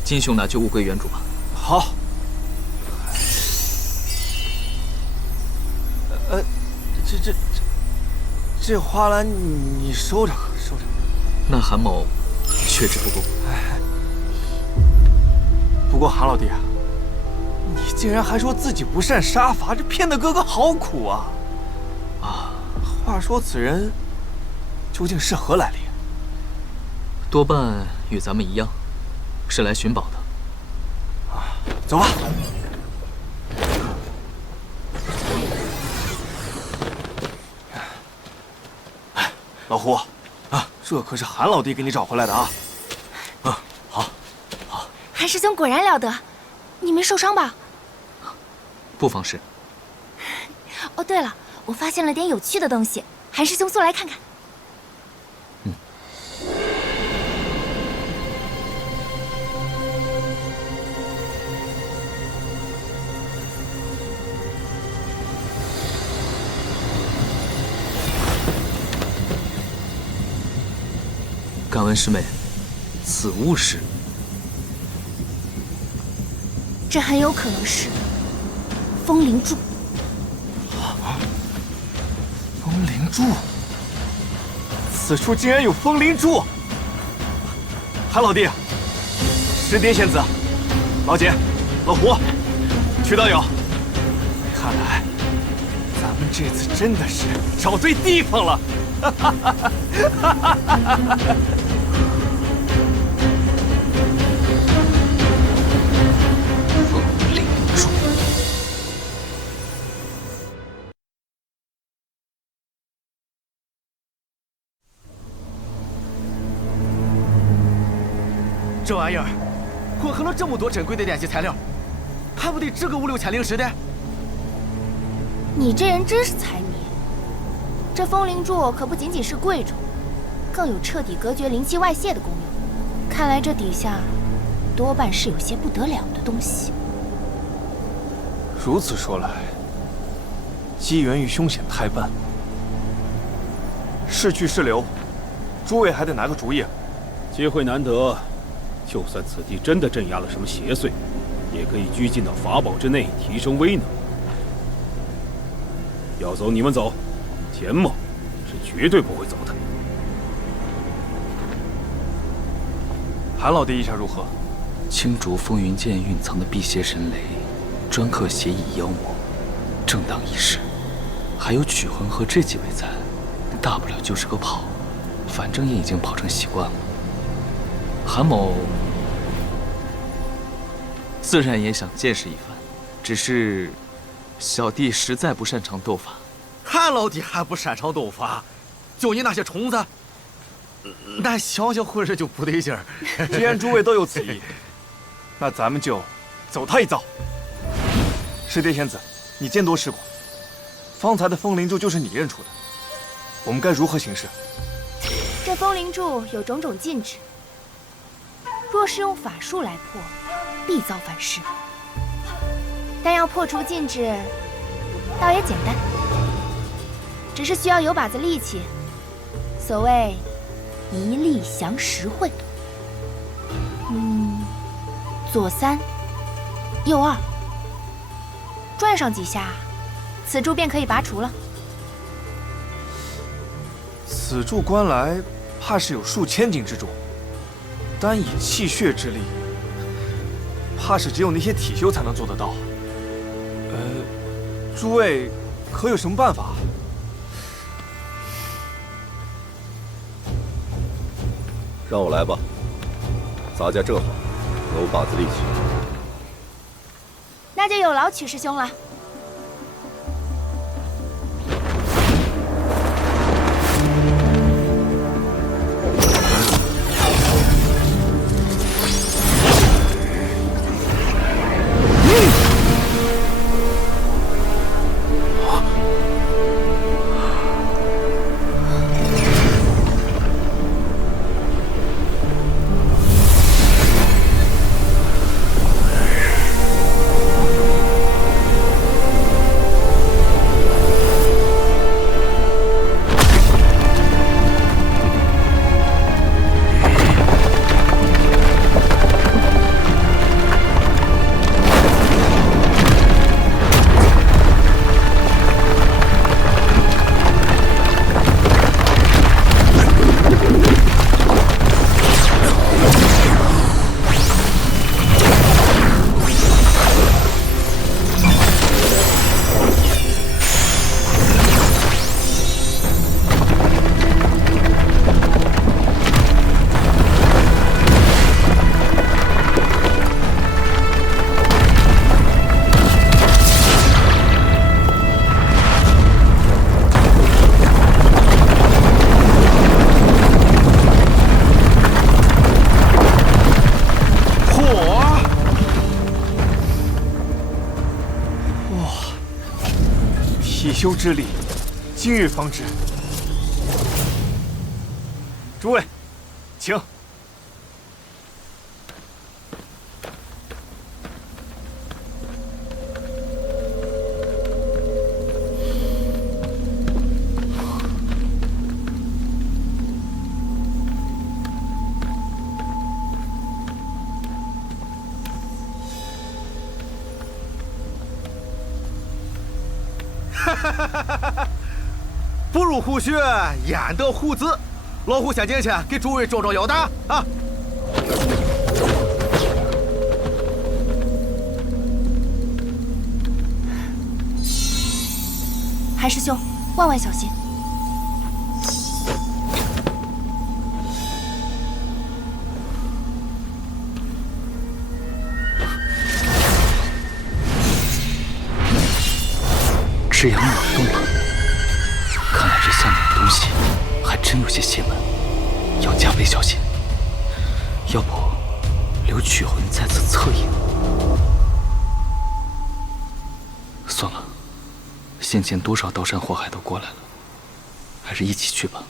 金兄拿去物归原主吧。好。这花篮你收着，收着。那韩某却之不恭。不过韩老弟啊，你竟然还说自己不善杀伐，这骗得哥哥好苦啊！啊，话说此人究竟是何来历？多半与咱们一样，是来寻宝的。啊，走吧。老胡，啊，这可是韩老弟给你找回来的啊！啊，好，好。韩师兄果然了得，你没受伤吧？不妨事。哦，对了，我发现了点有趣的东西，韩师兄速来看看。敢问师妹，此物是？这很有可能是风灵柱。风灵柱？此处竟然有风灵柱！韩老弟，石蝶仙子，老姐，老胡，曲道友，看来咱们这次真的是找对地方了！哈哈哈哈哈哈！这玩意儿混合了这么多珍贵的炼器材料，还不得值个5、6千灵石的？你这人真是财迷。这风灵柱可不仅仅是贵重，更有彻底隔绝灵气外泄的功用。看来这底下多半是有些不得了的东西。如此说来，机缘与凶险太半，是去是留，诸位还得拿个主意。机会难得。就算此地真的镇压了什么邪祟，也可以拘禁到法宝之内，提升威能。要走你们走，钱某是绝对不会走的。韩老弟意下如何？青竹风云剑蕴藏的辟邪神雷，专克邪异妖魔，正当一试。还有曲魂和这几位在，大不了就是个跑，反正也已经跑成习惯了。韩某自然也想见识一番，只是小弟实在不擅长斗法。韩老弟还不擅长斗法，就你那些虫子，那想想浑身就不得劲儿。既然诸位都有此意，那咱们就走他一遭。石蝶仙子，你见多识广，方才的风灵柱就是你认出的，我们该如何行事？这风灵柱有种种禁制。若是用法术来破，必遭反噬。但要破除禁制，倒也简单。只是需要有把子力气。所谓一力降10会。左3，右2，转上几下，此柱便可以拔除了。此柱观来，怕是有数千斤之重，单以气血之力，怕是只有那些体修才能做得到。诸位可有什么办法？让我来吧，洒家正好有把子力气。那就有劳曲师兄了。体修之力，今日方知。诸位，请。不入虎穴，焉得虎子？老虎先进去给诸位壮壮腰胆啊！韩师兄，万万小心！赤阳扰动了，看来这下面的东西还真有些邪门，要加倍小心。要不留曲魂在此策应？算了，先前多少刀山火海都过来了，还是一起去吧。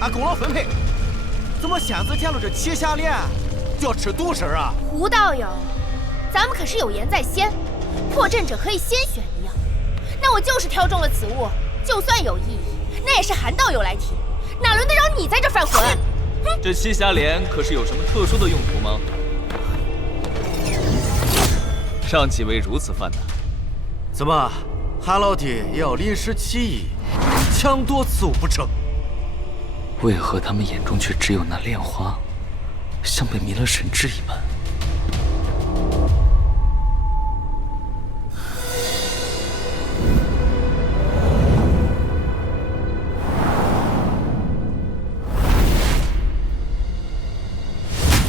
按功劳分配。怎么仙子见了这七侠莲就要吃独食啊？胡道友，咱们可是有言在先，破阵者可以先选一样。那我就是挑中了此物，就算有异议，那也是韩道友来提，哪轮得着你在这犯浑？这七侠莲可是有什么特殊的用途吗？让几位如此犯难，怎么韩老弟也要临时起意，抢夺此物不成？为何他们眼中却只有那莲花，像被迷了神智一般？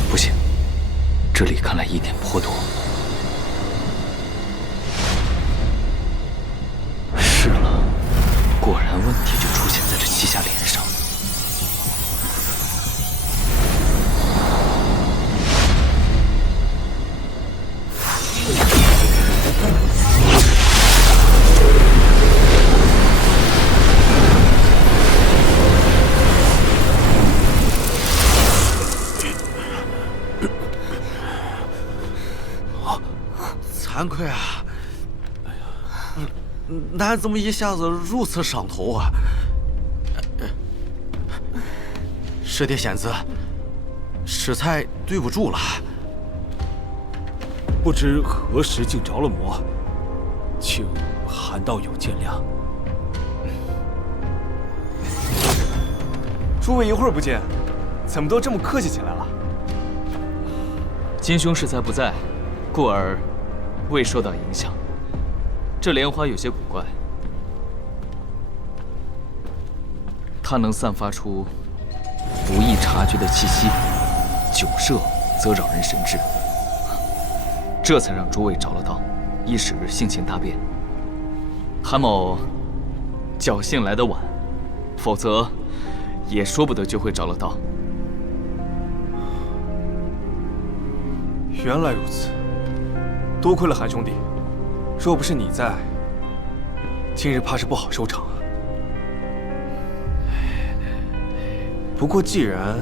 不行，这里看来疑点颇多。是了，果然问题就出现在这七侠莲上。惭愧啊！俺怎么一下子如此上头啊？师弟仙子，师才对不住了。不知何时竟着了魔，请韩道友见谅。诸位一会儿不见，怎么都这么客气起来了？金兄适才不在，故而未受到影响。这莲花有些古怪，它能散发出不易察觉的气息，久摄则扰人神智，这才让诸位着了道，一时性情大变。韩某侥幸来得晚，否则也说不得就会着了道。原来如此，多亏了韩兄弟，若不是你在，今日怕是不好收场啊。不过既然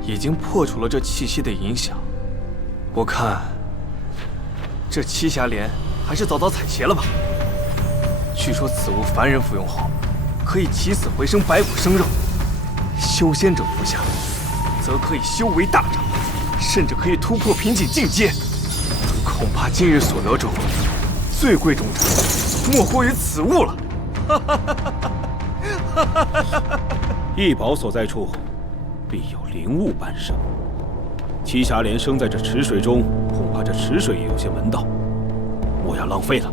已经破除了这气息的影响，我看这七侠莲还是早早采撷了吧。据说此物凡人服用后，可以起死回生，白骨生肉；修仙者服下，则可以修为大涨，甚至可以突破瓶颈进阶。恐怕今日所得中，最贵重者莫过于此物了。异宝所在处，必有灵物伴生。七侠莲生在这池水中，恐怕这池水也有些门道，莫要浪费了。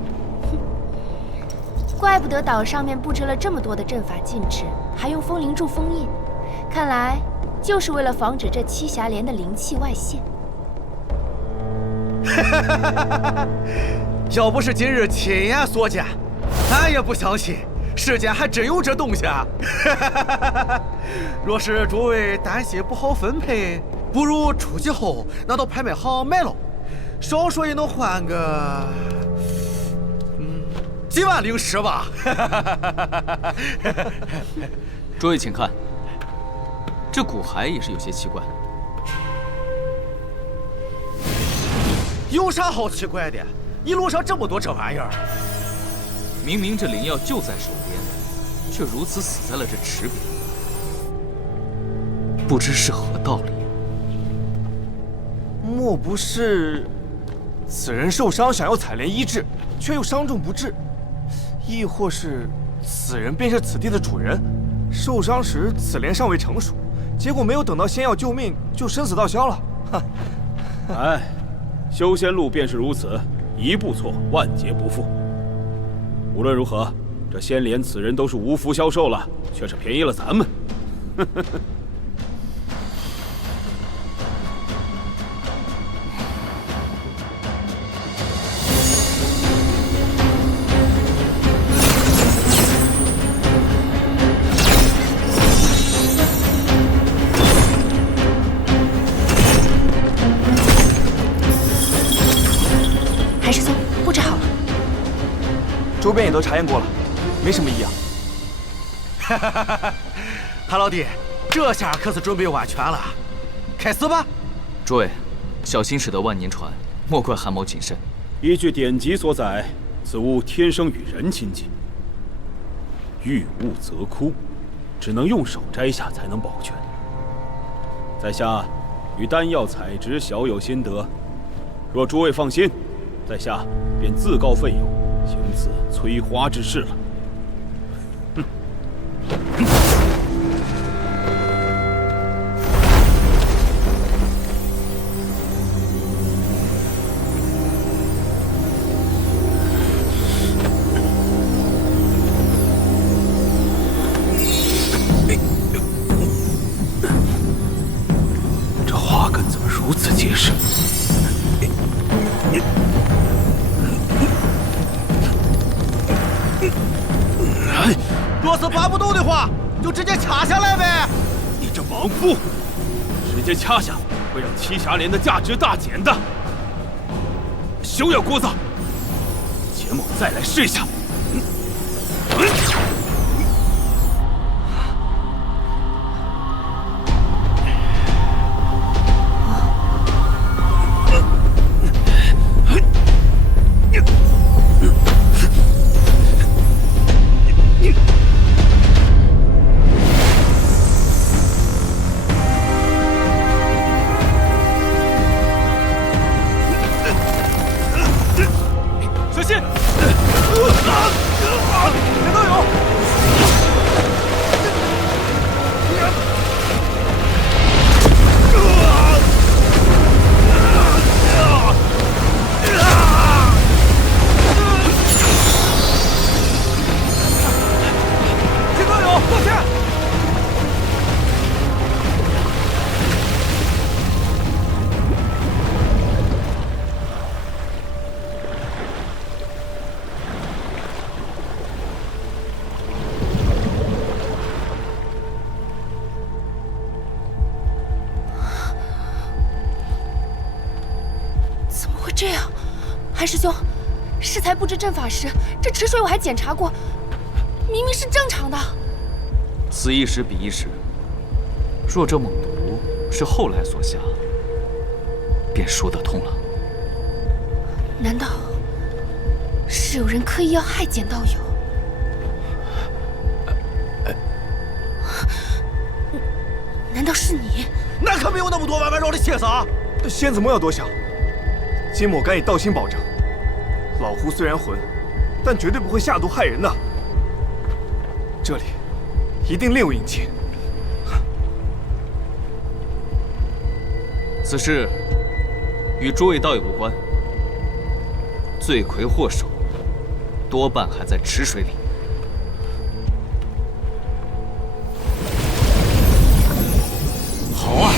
怪不得岛上面布置了这么多的阵法禁制，还用风灵柱封印，看来就是为了防止这七侠莲的灵气外泄。要不是今日亲眼所见，俺也不相信世间还真有这东西啊！若是诸位担心不好分配，不如出去后拿到拍卖行卖了，少说也能换个几万灵石吧。诸位请看，这骨骸也是有些奇怪。有啥好奇怪的？一路上这么多这玩意儿，明明这灵药就在手边，却如此死在了这池边，不知是何道理。莫不是此人受伤想要采莲医治，却又伤重不治？亦或是此人便是此地的主人，受伤时此莲尚未成熟，结果没有等到仙药救命，就生死道消了。哎，修仙路便是如此，一步错，万劫不复。无论如何，这仙莲此人都是无福消受了，却是便宜了咱们。韩师兄，布置好了，周边也都查验过了，没什么异样。韩老弟，这下可是准备完全了，开始吧。诸位，小心驶得万年船，莫怪汗毛谨慎。依据典籍所载，此物天生与人亲近，遇物则枯，只能用手摘下才能保全。在下与丹药采植小有心得，若诸位放心，在下便自告奋勇行此催花之事了。这花根怎么如此结实？若是拔不动的话，就直接掐下来呗。你这莽夫，直接掐下会让栖霞莲的价值大减的。休要聒噪，且某再来试一下。小心！田道友，田道友，过去！怎么会这样？韩师兄，适才布置阵法时，这池水我还检查过，明明是正常的。此一时彼一时，若这猛毒是后来所下，便说得通了。难道是有人刻意要害简道友？难道是你？那可没有那么多弯弯绕的些啥。仙子莫要多想，金某敢以道心保证，老夫虽然混，但绝对不会下毒害人的。这里一定另有隐情。此事与诸位道友无关，罪魁祸首多半还在池水里。好啊，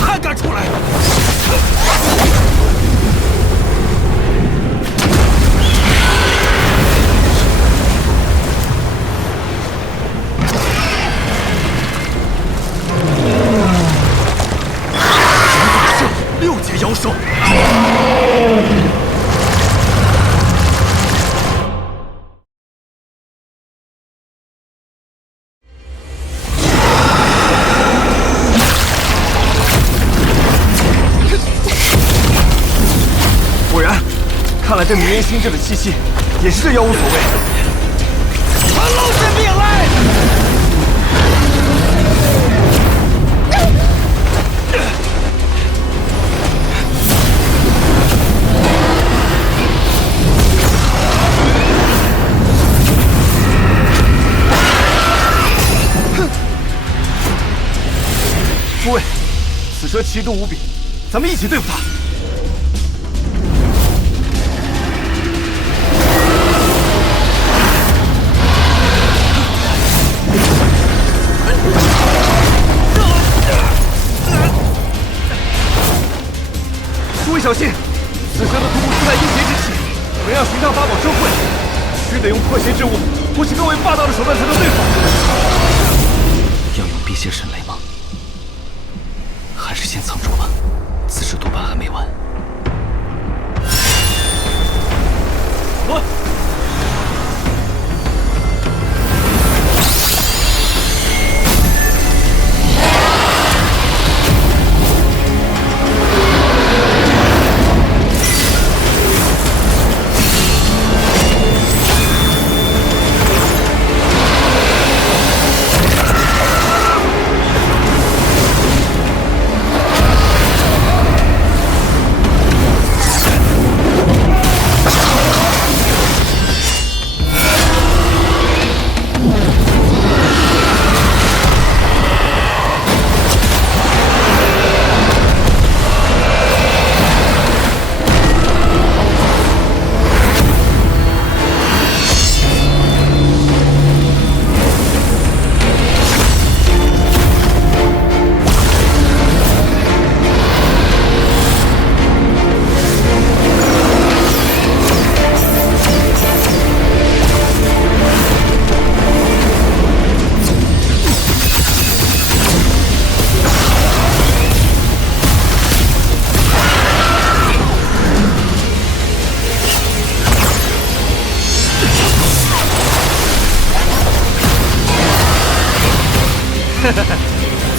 还敢出来！六阶妖兽。果然，看来这迷人心智的气息，也是这妖无所谓。传老神命来！诸位，此蛇奇毒无比，咱们一起对付它。诸位小心，此蛇的毒物自带阴邪之气，能让寻常法宝生慧，须得用破邪之物或是更为霸道的手段才能对付。要用辟邪神雷吗？还是先藏住吧，此事多半还没完。滚！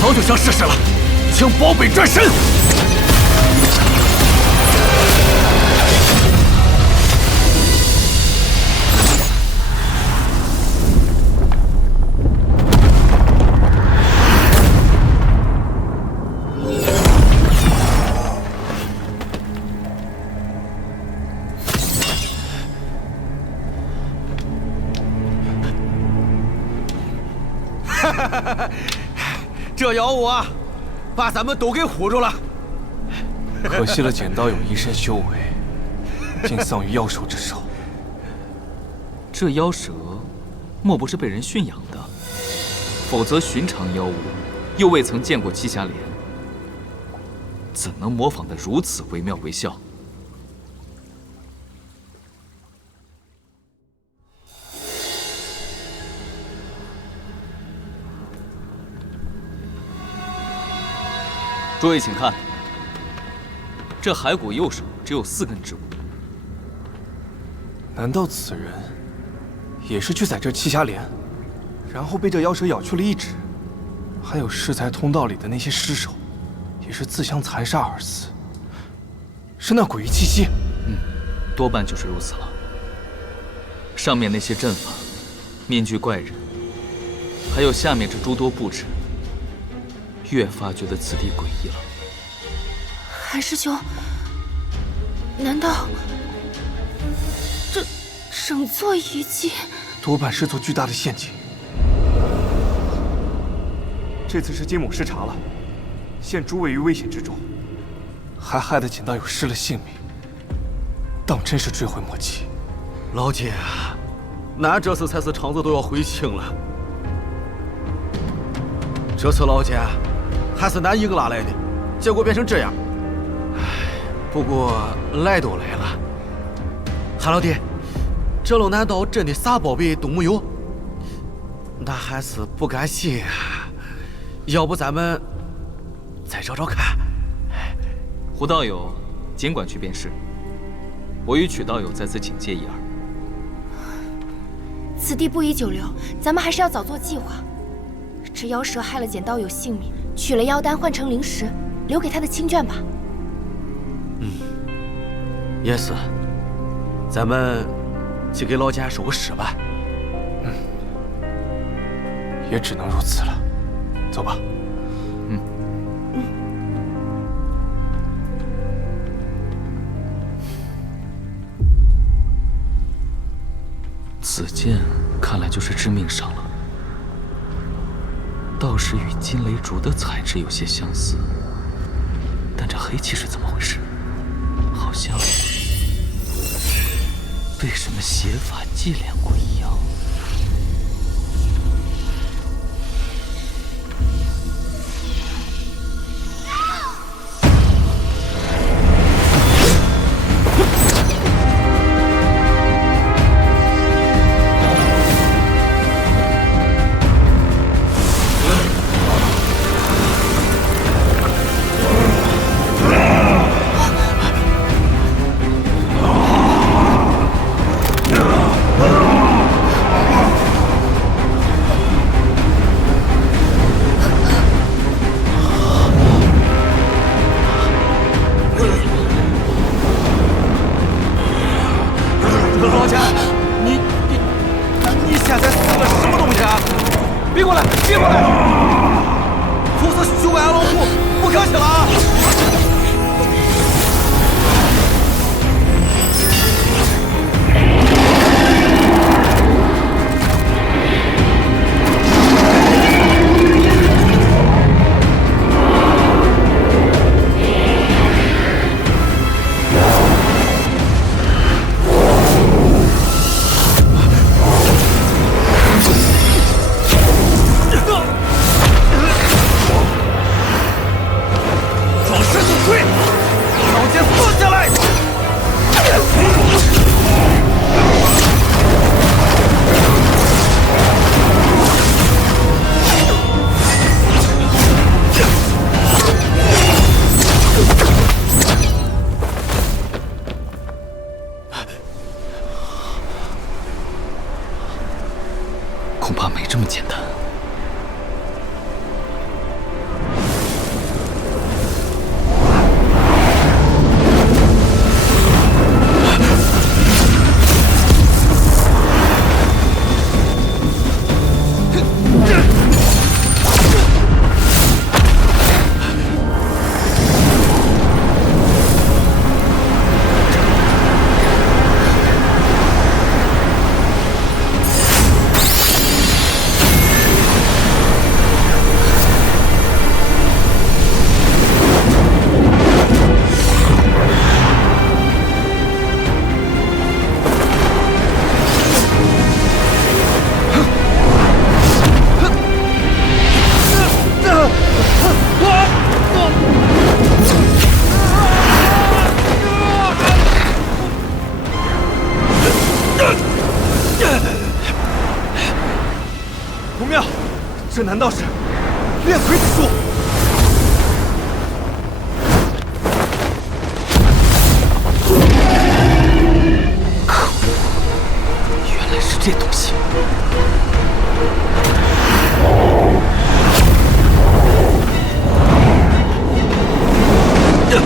早就想试试了，请保北转身。这妖物啊，把咱们都给唬住了。可惜了简道友一身修为，竟丧于妖兽之手。这妖蛇，莫不是被人驯养的？否则寻常妖物，又未曾见过栖霞莲，怎能模仿得如此惟妙惟肖？诸位请看，这骸骨右手只有4根指骨。难道此人也是去采这栖霞莲，然后被这妖蛇咬去了1指？还有尸材通道里的那些尸首，也是自相残杀而死，是那诡异气息？多半就是如此了。上面那些阵法、面具怪人，还有下面这诸多布置，越发觉得此地诡异了。韩师兄，难道这整座遗迹多半是座巨大的陷阱？这次是金某失察了，陷诸位于危险之中，还害得简道友失了性命，当真是追悔莫及。老姐，俺这次才是肠子都要悔青了。这次老姐还是俺一个拉来的，结果变成这样。不过来都来了，韩老弟，这楼难道真的啥宝贝都没有？那还是不敢信啊。要不咱们再找找看。胡道友尽管去便是，我与曲道友在此警戒一二。此地不宜久留，咱们还是要早做计划。这妖蛇害了简道友性命，取了妖丹换成灵石，留给他的亲眷吧。也是，咱们去给老姐收个尸吧。也只能如此了。走吧。此剑看来就是致命伤了，倒是与金雷竹的材质有些相似，但这黑气是怎么回事？好像为什么写法伎俩过一样？老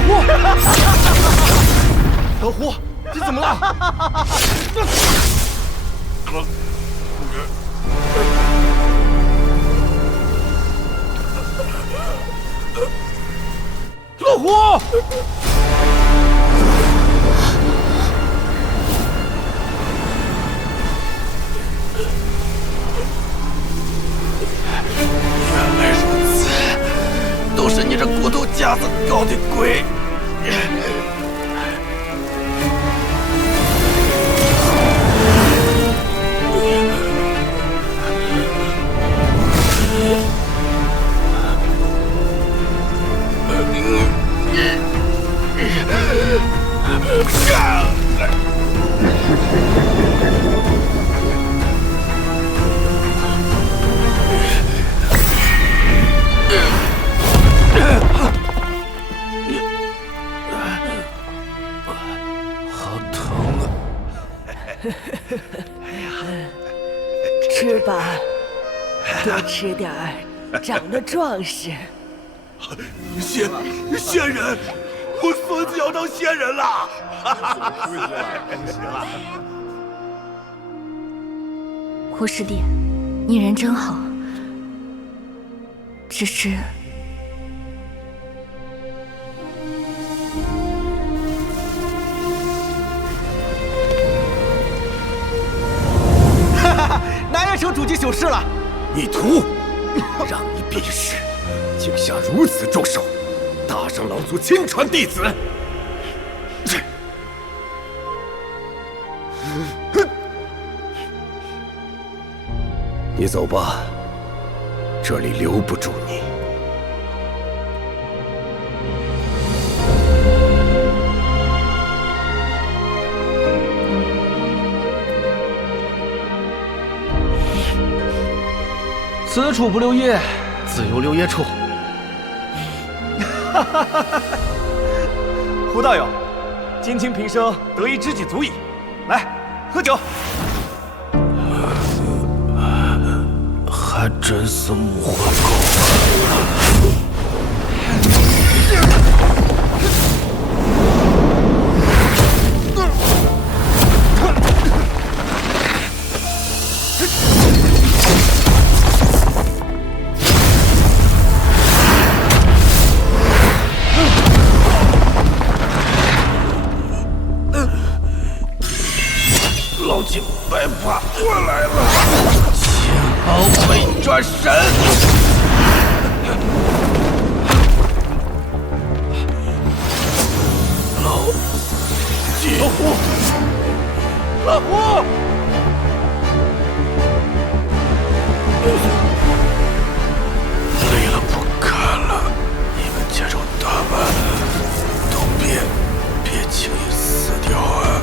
胡，老胡，你怎么了？老胡！原来如此，都是你这骨头架子搞的鬼！好疼啊！吃吧，多吃点儿，长得壮实。仙人，我孙子要当仙人了！恭喜了！胡师弟，你人真好，只是……哈哈，那也成主机修饰了。逆徒，让你比试，竟下如此重手，打伤老祖亲传弟子。你走吧，这里留不住你。此处不留爷，自有留爷处。胡道友，今清平生得一知己足矣。来，喝酒。还真是木混狗。老金白发过来了，千宝未转神。老胡，老胡，累了不看了，你们这种打扮都别轻易死掉啊！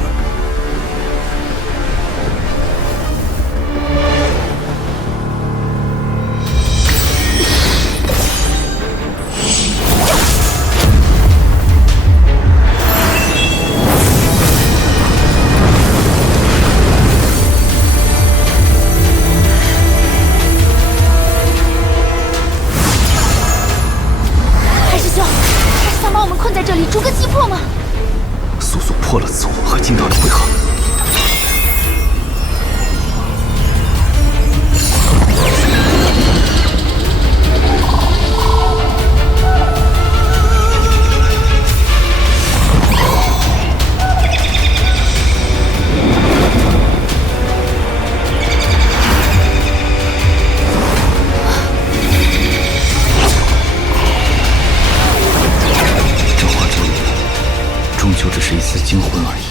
这里逐个击破吗？速速破了自我和金道友会合。就只是一丝惊魂而已，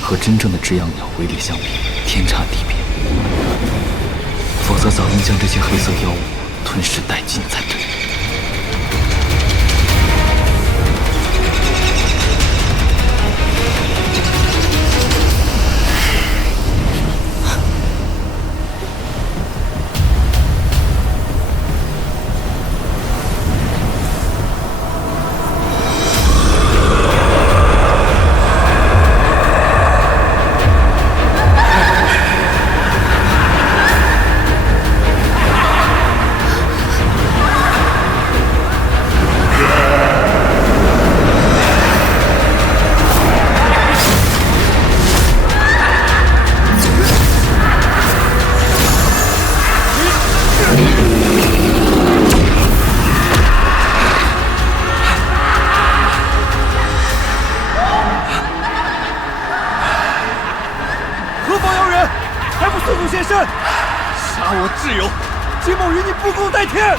和真正的只养鸟威力相比，天差地别。否则早应将这些黑色妖物吞噬殆尽才对。何方妖人，还不速速现身！杀我挚友，今某与你不共戴天！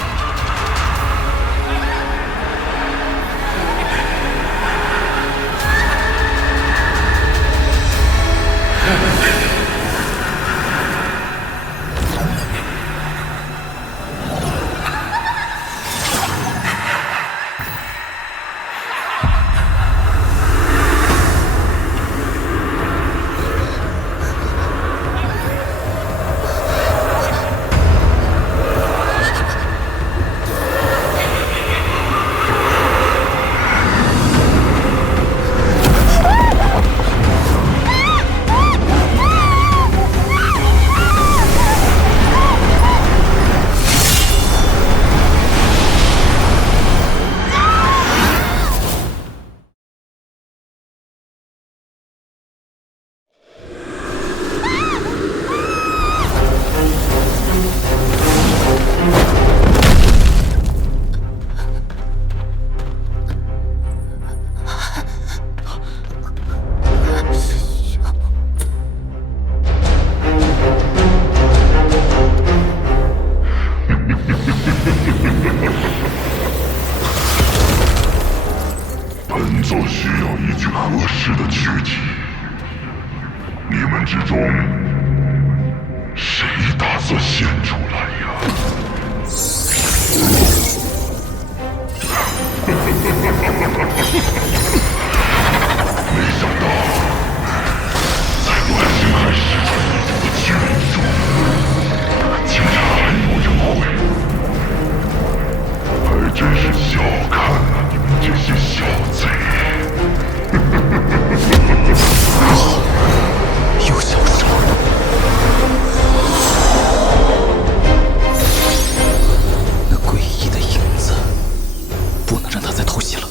本座需要一具合适的躯体，你们之中谁打算献出来呀？没想到，在乱星海释出的巨灵术，竟然还有人会，还真是小看了你们这些小贼。又消失了。那诡异的影子，不能让他再偷袭了。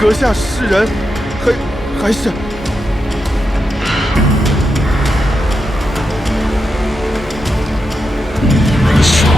阁下是人，还是？你们说，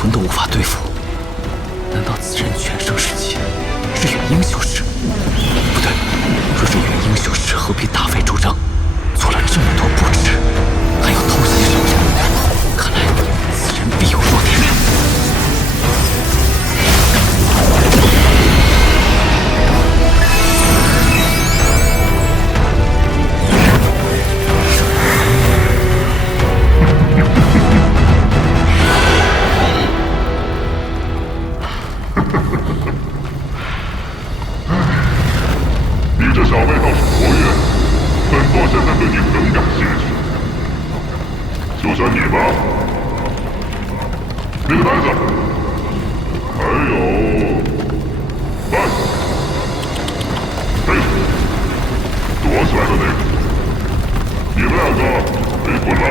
魂都无法对付，难道此人全盛时期是元婴修士？不对，若是元婴修士，何必大费周章做了这么多布置，还要偷袭什么？看来此人必有弱点。你这小辈倒是活跃，本座现在对你很感兴趣。就选你吧，那个男子，还有哎，躲起来的那个，你们两个别滚了。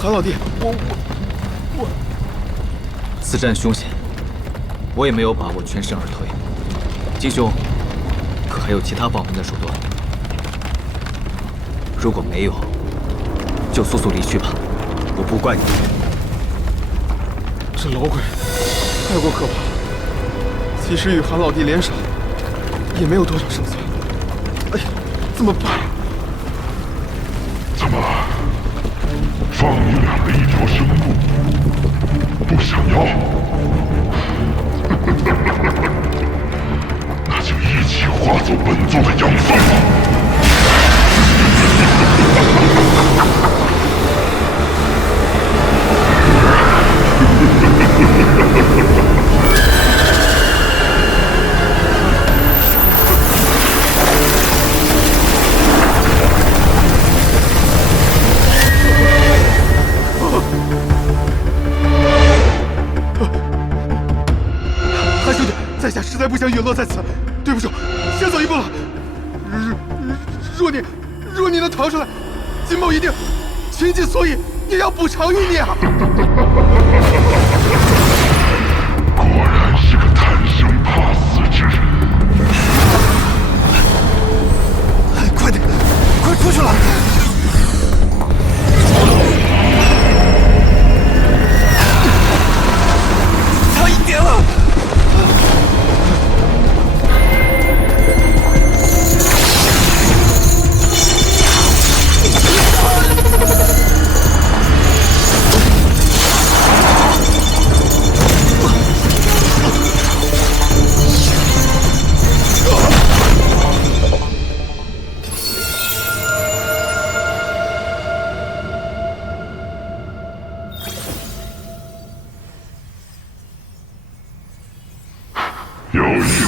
韩老弟，我，此战凶险，我也没有把握全身而退。金兄，可还有其他保命的手段？如果没有，就速速离去吧，我不怪你。这老鬼太过可怕，即使与韩老弟联手，也没有多少胜算。哎呀，怎么办？怎么？放你俩的一条生路，不想要？那就一起化作本座的养分吧！韩兄弟，在下实在不想陨落在此，对不住，先走一步了。若你能逃出来，金某一定倾尽所以也要补偿于你啊！果然是个贪生怕死之人。快点，快出去了！差一点了。有意思，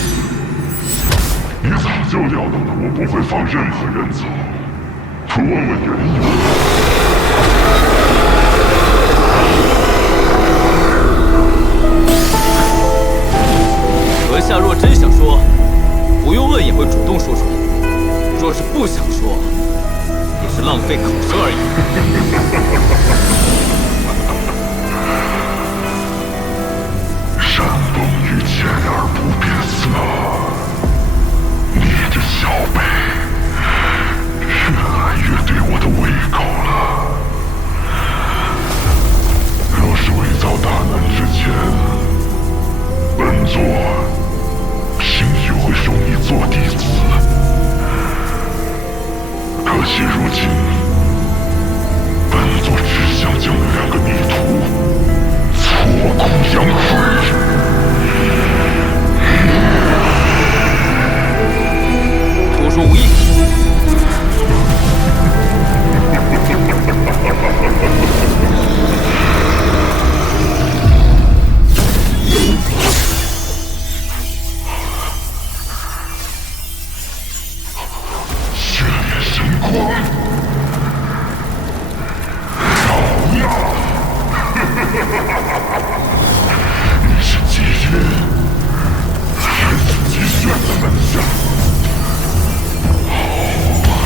你早就料到了我不会放任何人走，不问问缘由。阁下若真想说，不用问也会主动说出来；若是不想说，也是浪费口舌而已。山崩于前而不变色，你这小辈越来越对我的胃口了。若是未遭大难之前，本座兴许会收你做弟子。可惜如今，本座只想将那两个逆徒挫骨扬灰。多说无益。血炼神光，好呀！你是极阴，还是极炫的门下？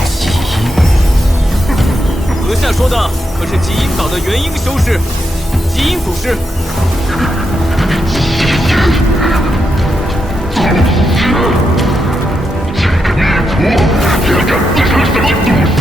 极阴？阁下说的可是极阴岛的元婴修士，极阴祖师。这个孽徒竟敢自称什么祖师？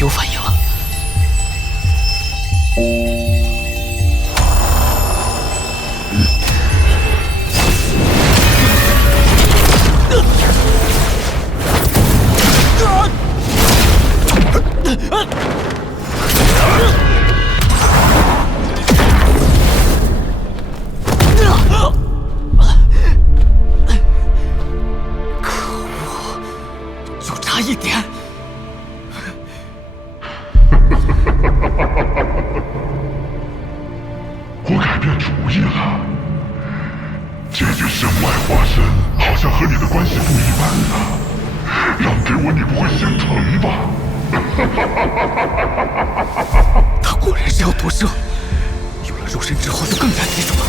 有反应了。一点。我改变主意了。这具身外化身好像和你的关系不一般呢。让给我，你不会心疼吧？他果然是要夺舍，有了肉身之后就更加棘手了，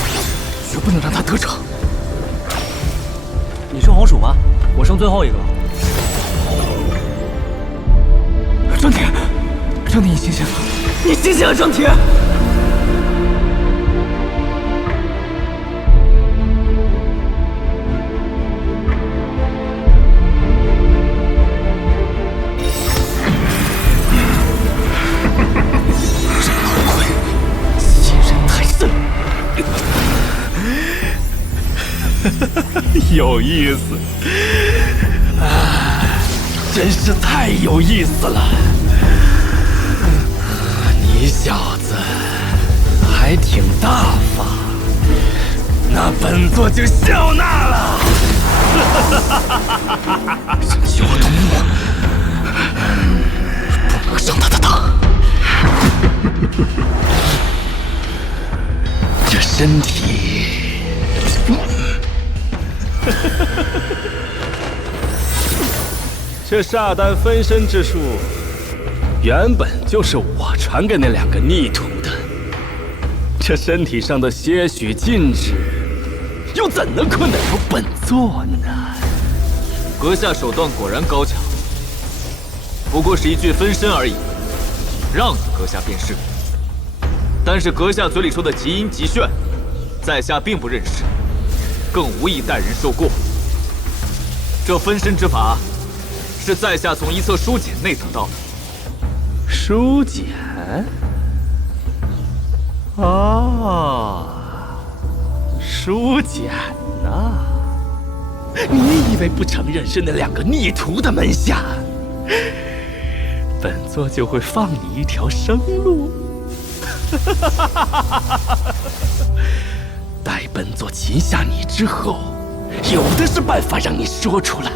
绝不能让他得逞。你剩红薯吗？我剩最后一个。张铁，张铁，你醒醒了！你醒醒了，张铁！这老鬼欺人太甚！有意思啊，真是太有意思了。你小子还挺大方，那本座就笑纳了。生气我动怒，不能上他的当。这身体，这煞丹分身之术，原本就是我传给那两个逆徒的。这身体上的些许禁制，又怎能困得了本座呢？阁下手段果然高强，不过是一具分身而已，让你阁下便是。但是阁下嘴里说的极阴极炫，在下并不认识，更无意待人受过。这分身之法，是在下从一册书简内得到的。书简？哦，书简呐！你以为不承认是那两个逆徒的门下，本座就会放你一条生路？待本座擒下你之后，有的是办法让你说出来。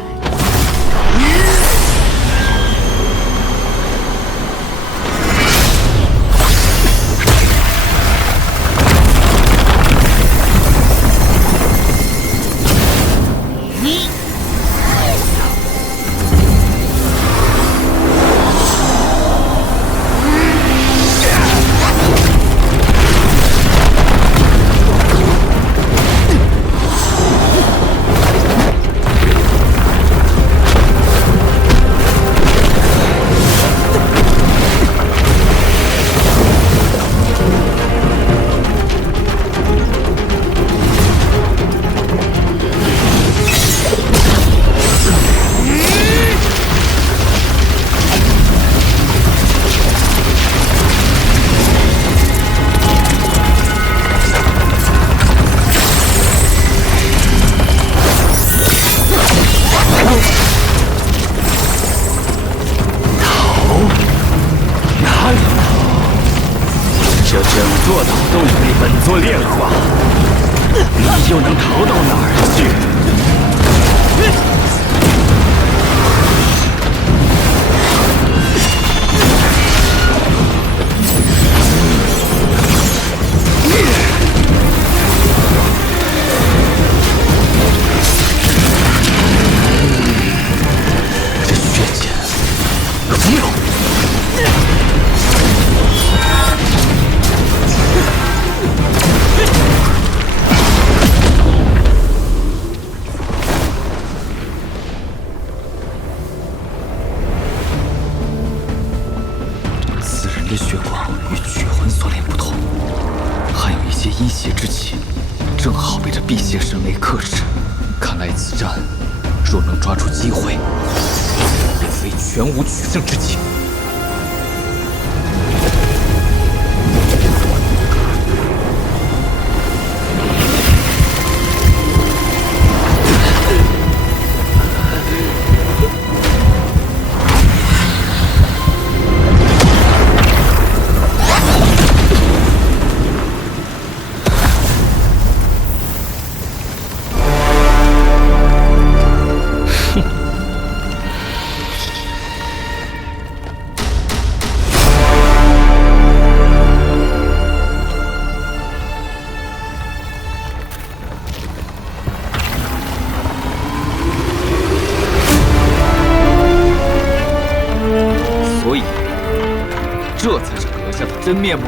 真面目。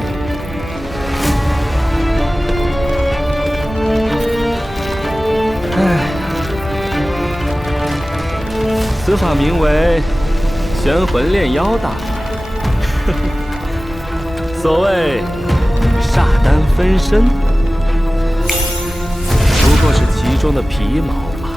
此法名为玄魂炼妖大法。所谓煞丹分身，不过是其中的皮毛吧。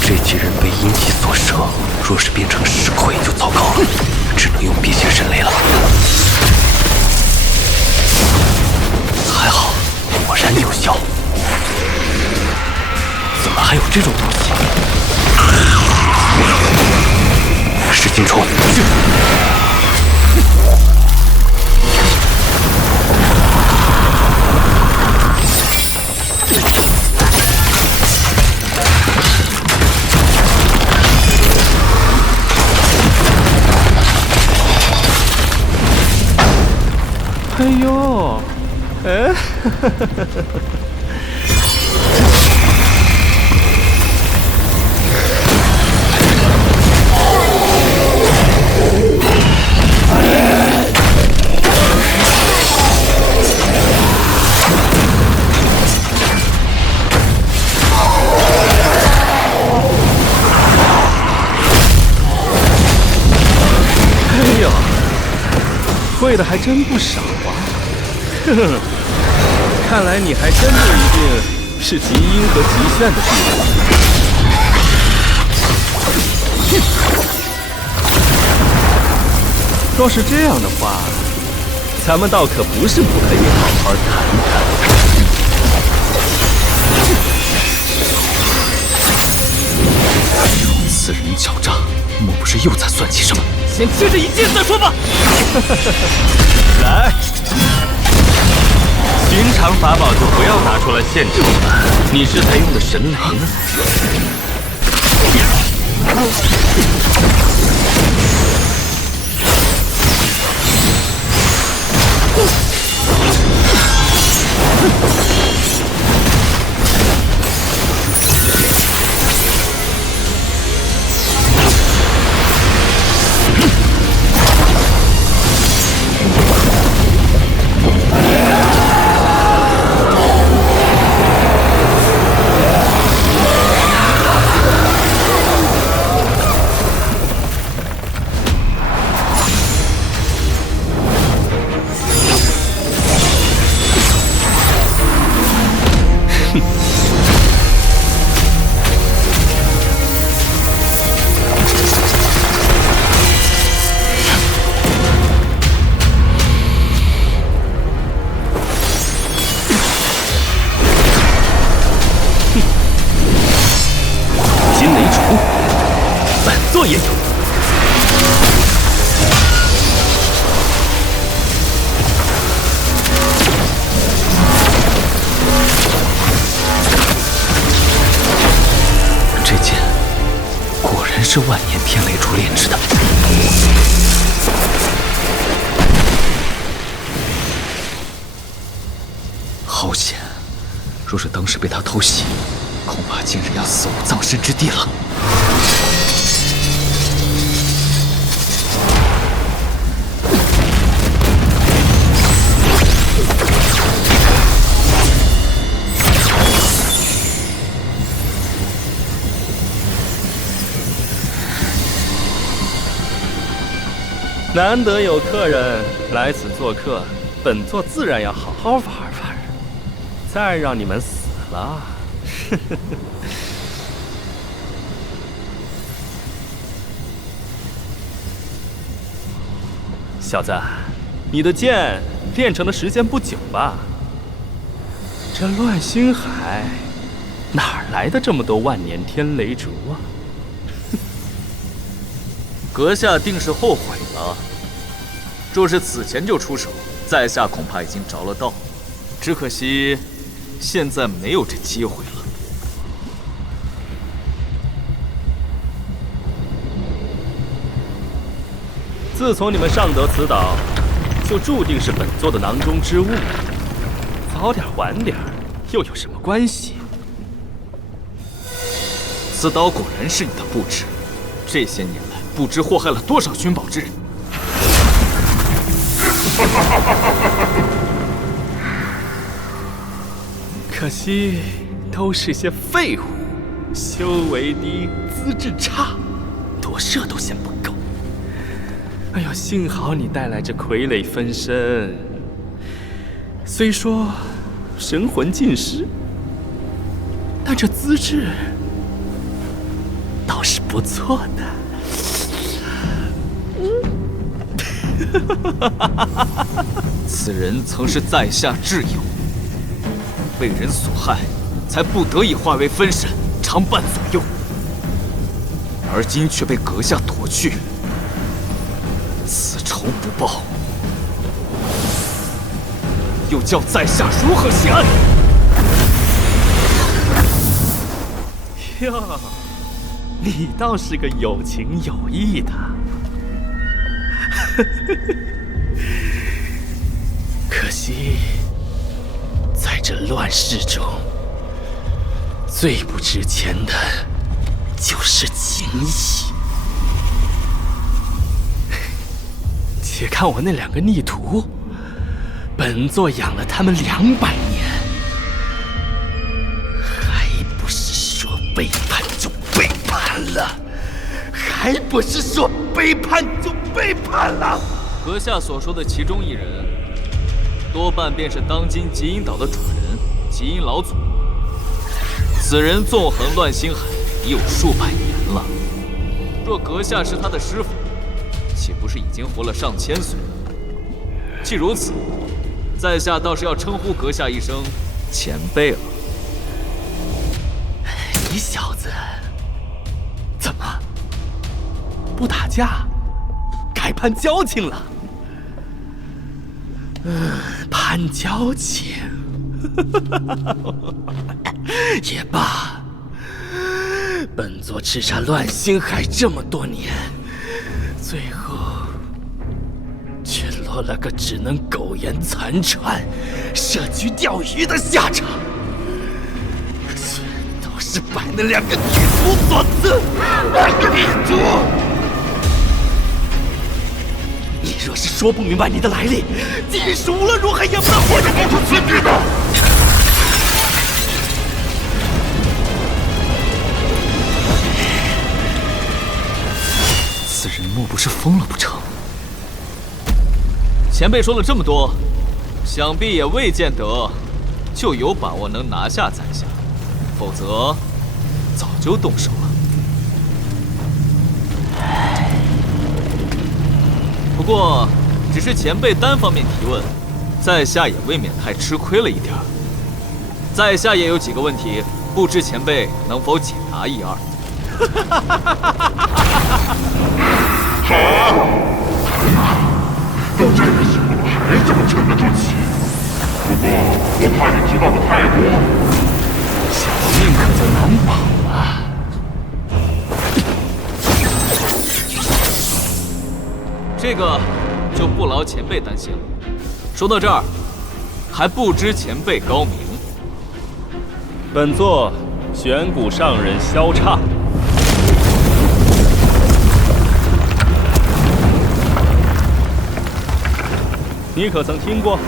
这几人被阴气所摄，若是变成石块就糟糕了，只能用辟邪神雷了。还好，果然有效。怎么还有这种东西？噬金虫，去！哎呦，哎，哎呦，会的还真不少啊！呵呵，看来你还真不一定是极阴和极炫的地方。若是这样的话，咱们倒可不是不可以好好谈谈。此人狡诈，莫不是又在算计什么？先接着一剑再说吧。来。寻常法宝就不要拿出来献丑了。你是才用的神雷呢？做也有。这剑果然是万年天雷珠炼制的。好险！若是当时被他偷袭，恐怕今日要死无葬身之地了。难得有客人来此做客，本座自然要好好玩玩。再让你们死了，小子，你的剑练成的时间不久吧？这乱星海哪儿来的这么多万年天雷烛啊？阁下定是后悔了。若是此前就出手，在下恐怕已经着了道。只可惜，现在没有这机会了。自从你们上得此岛，就注定是本座的囊中之物。早点晚点又有什么关系？此岛果然是你的布置，这些年来不知祸害了多少寻宝之人。可惜都是些废物，修为低，资质差，夺舍都嫌不够。哎呦，幸好你带来这傀儡分身，虽说神魂尽失，但这资质倒是不错的。此人曾是在下挚友，被人所害，才不得已化为分身，常伴左右。而今却被阁下夺去，此仇不报，又叫在下如何谢恩？哟，你倒是个有情有义的。可惜，在这乱世中，最不值钱的就是情谊。且看我那两个逆徒，本座养了他们200年，还不是说背叛就背叛了？还不是说背叛就背叛了？阁下所说的其中一人，多半便是当今极阴岛的主人极阴老祖。此人纵横乱星海已有数百年了，若阁下是他的师傅，岂不是已经活了上千岁？既如此，在下倒是要称呼阁下一声前辈了。你小子怎么不打架，改攀交情了？攀交情也罢，本座叱咤乱星海这么多年，最后却落了个只能苟延残喘、设局钓鱼的下场，全都是拜那两个女徒所赐。女徒！你若是说不明白你的来历，即使无论如何也不能活着给出此地的。此人莫不是疯了不成？前辈说了这么多，想必也未见得就有把握能拿下在下，否则早就动手了。不过，只是前辈单方面提问，在下也未免太吃亏了一点儿。在下也有几个问题，不知前辈能否解答一二？都这个时候了，还这么沉得住气？不过我怕你知道的太多，小命可就难保了。这个就不劳前辈担心了。说到这儿，还不知前辈高明。本座玄谷上人萧畅。你可曾听过？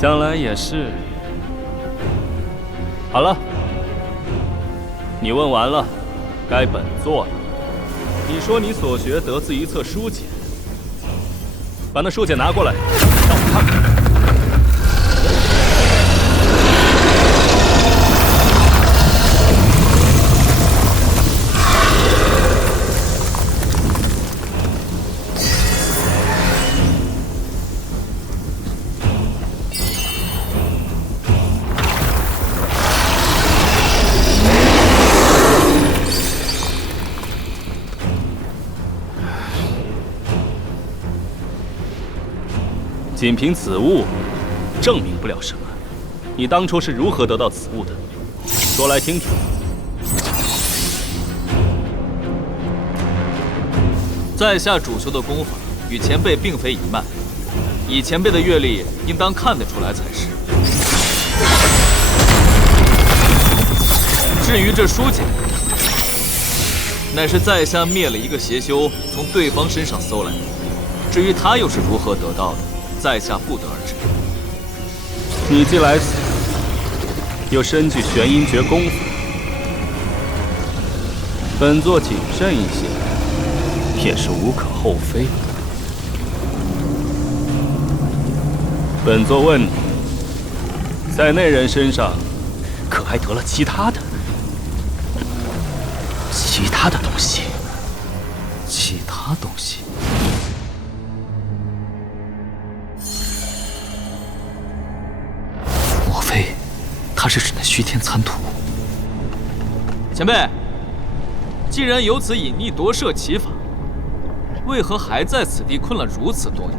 想来也是。好了，你问完了，该本座了。你说你所学得自一册书简，把那书简拿过来，让我看看。仅凭此物，证明不了什么。你当初是如何得到此物的？说来听听。在下主修的功法与前辈并非一脉，以前辈的阅历，应当看得出来才是。至于这书简，乃是在下灭了一个邪修，从对方身上搜来的。至于他又是如何得到的，在下不得而知。你既来此，又身具玄阴诀功法，本座谨慎一些，也是无可厚非。本座问你，在那人身上，可还得了其他的东西？其他东西？莫非他是指那虚天残土？前辈，既然有此隐匿夺舍奇法，为何还在此地困了如此多年？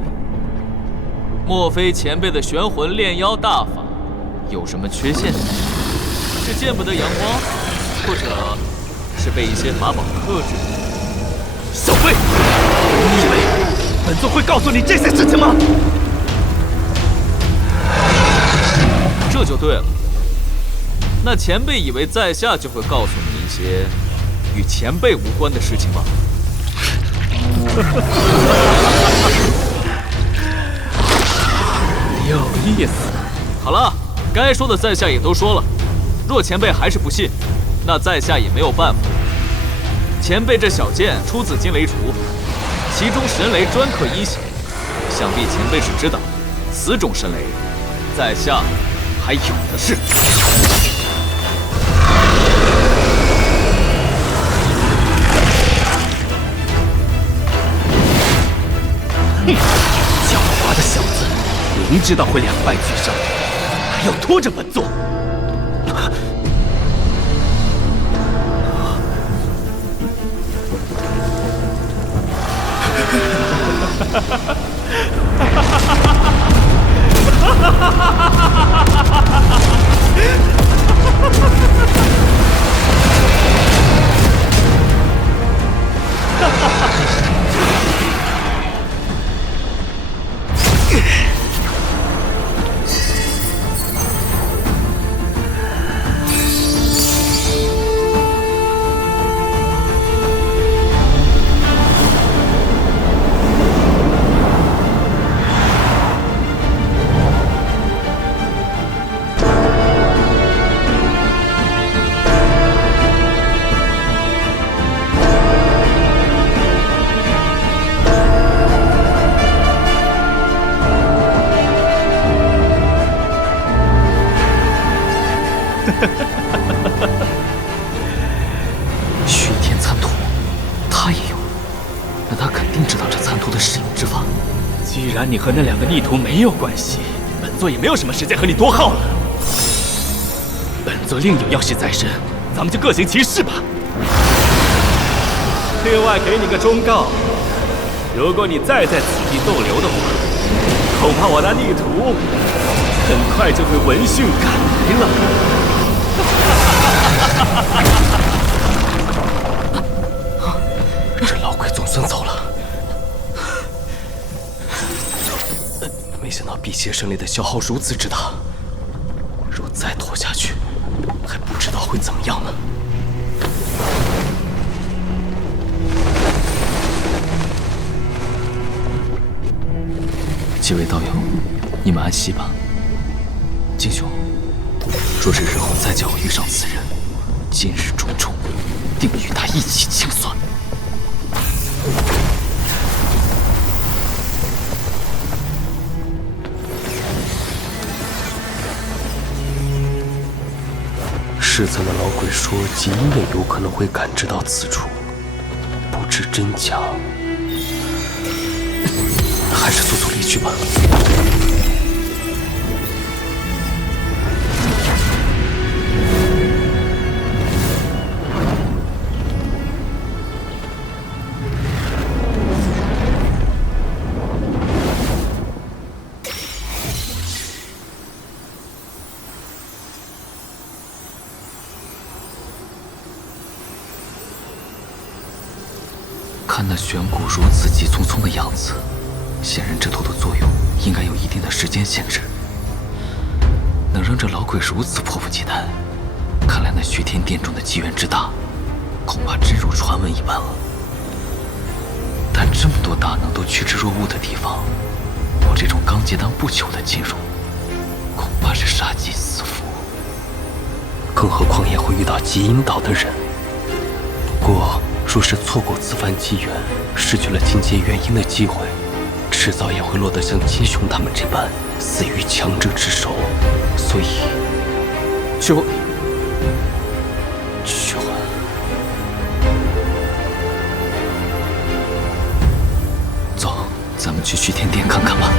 莫非前辈的玄魂炼妖大法有什么缺陷？是见不得阳光，或者是被一些法宝克制？小辈，你以为本座会告诉你这些事情吗？这就对了。那前辈以为在下就会告诉你一些与前辈无关的事情吗？有意思。好了，该说的在下也都说了。若前辈还是不信，那在下也没有办法。前辈这小剑出自金雷厨，其中神雷专克阴血，想必前辈是知道，此种神雷，在下还有的是。哼，狡猾的小子，明知道会两败俱伤，还要拖着本座。虚天残图，他也有，那他肯定知道这残图的使用之法。既然你和那两个逆徒没有关系，本座也没有什么时间和你多耗了。本座另有要事在身，咱们就各行其事吧。另外给你个忠告，如果你再在此地逗留的话，恐怕我那逆徒很快就会闻讯赶来了。这老鬼总算走了。没想到辟邪神雷的消耗如此之大，若再拖下去，还不知道会怎么样呢。几位道友，你们安息吧。金兄。若是日后再叫我遇上此人，今日种种，定与他一起清算。失散的老鬼说，极阴也有可能会感知到此处，不知真假，还是速速离去吧。看那玄骨如此急匆匆的样子，显然这头的作用应该有一定的时间限制。能让这老鬼如此迫不及待，看来那虚天殿中的机缘之大，恐怕真如传闻一般了。但这么多大能都趋之若鹜的地方，我这种刚结丹不久的进入，恐怕是杀机四伏。更何况也会遇到极阴岛的人。不过，若是错过此番机缘，失去了觐见元婴的机会，迟早也会落得像金雄他们这般死于强者之手。所以，就走，咱们去虚天殿看看吧。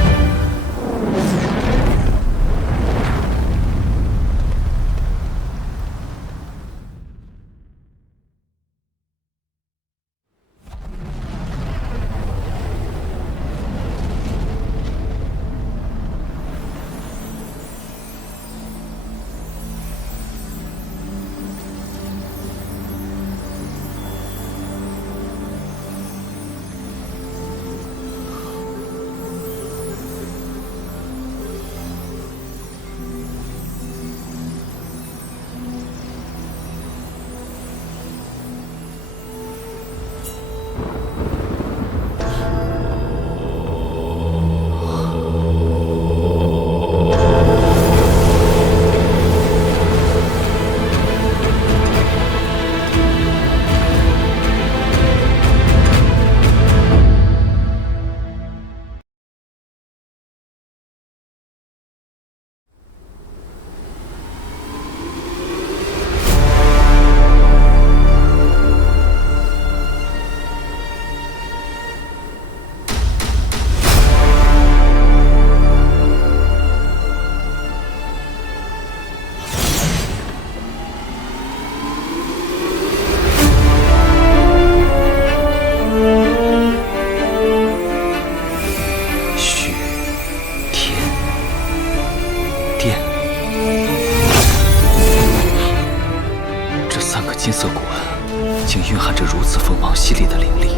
金色古文，竟蕴含着如此锋芒犀利的灵力。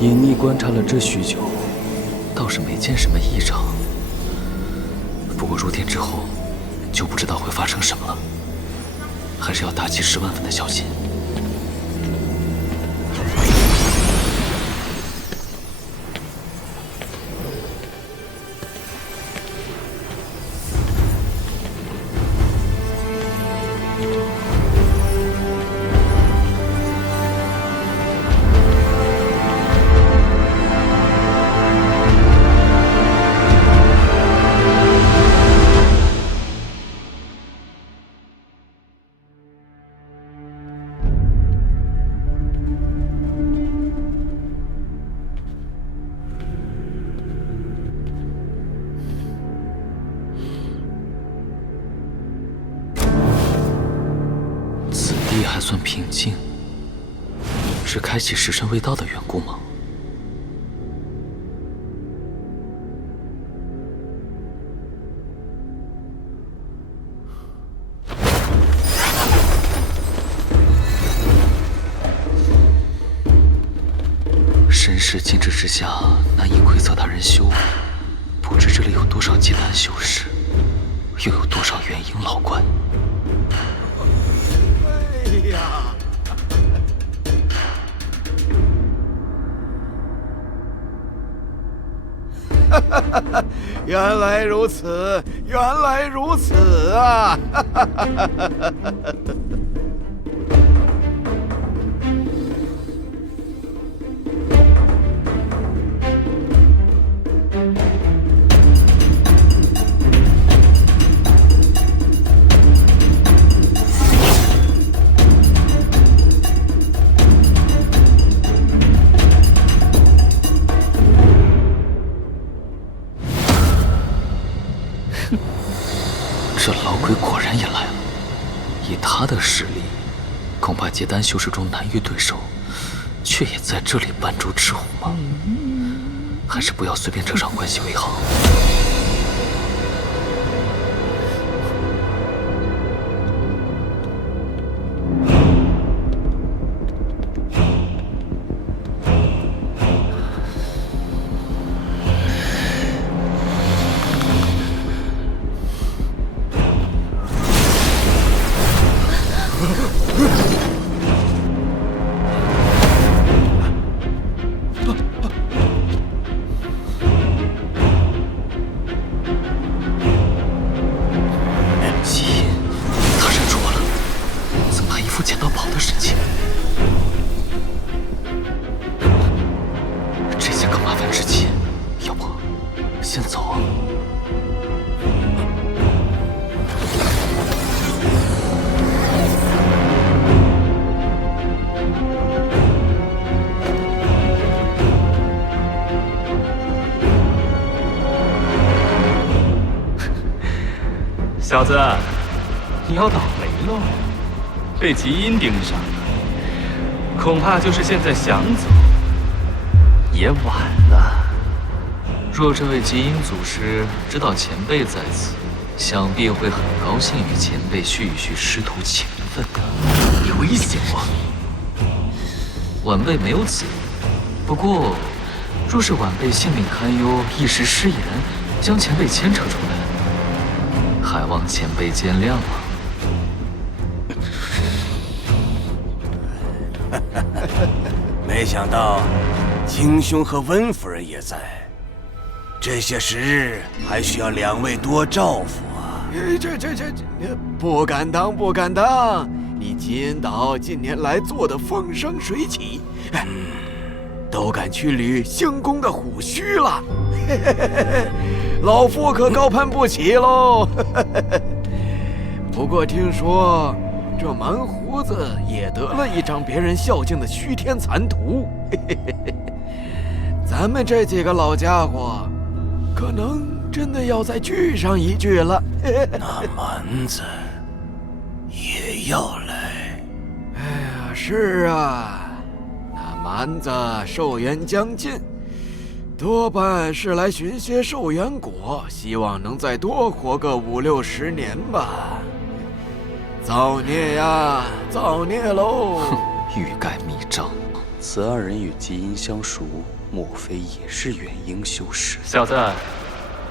隐匿观察了这许久，倒是没见什么异常。不过入殿之后，就不知道会发生什么了。还是要打起10万分的小心。还算平静，是开启时辰未到的缘故吗？身世禁制之下，难以窥测他人修为。不知这里有多少结丹修士，又有多少元婴老怪。哎呀！原来如此，原来如此啊！这老鬼果然也来了，以他的实力，恐怕结丹修士中难于对手，却也在这里扮猪吃虎吗？还是不要随便扯上关系为好。小子，你要倒霉喽，被极阴盯上了。恐怕就是现在想走，也晚了。若这位极阴祖师知道前辈在此，想必会很高兴与前辈叙一叙师徒情分的。你危险啊！晚辈没有此意，不过，若是晚辈性命堪忧，一时失言，将前辈牵扯出来。还望前辈见谅啊！没想到金兄和温夫人也在，这些时日还需要2位多照拂啊！不敢当，不敢当！你金岛近年来做的风生水起，都敢去捋星宫的虎须了。老夫可高攀不起喽！不过听说这蛮胡子也得了一张别人孝敬的虚天残图，咱们这几个老家伙，可能真的要再聚上一聚了。那蛮子也要来？哎呀，是啊，那蛮子寿元将近。多半是来寻些寿元果，希望能再多活个5、60年吧。造孽呀，造孽喽！欲盖弥彰。此2人与极阴相熟，莫非也是元婴修士？小子，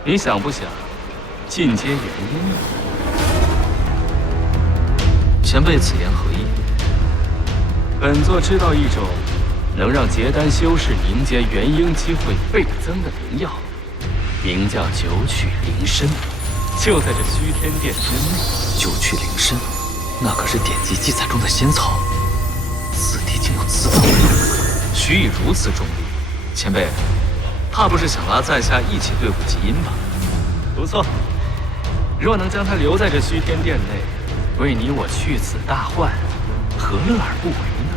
你想不想进阶元婴啊？前辈此言何意？本座知道一种能让结丹修士迎接元婴机会倍增的灵药，名叫九曲灵参，就在这虚天殿之内。九曲灵参，那可是典籍记载中的仙草，此地竟有此宝。许以如此重力，前辈，怕不是想拉在下一起对付极阴吧？不错，若能将他留在这虚天殿内，为你我去此大患，何乐而不为呢？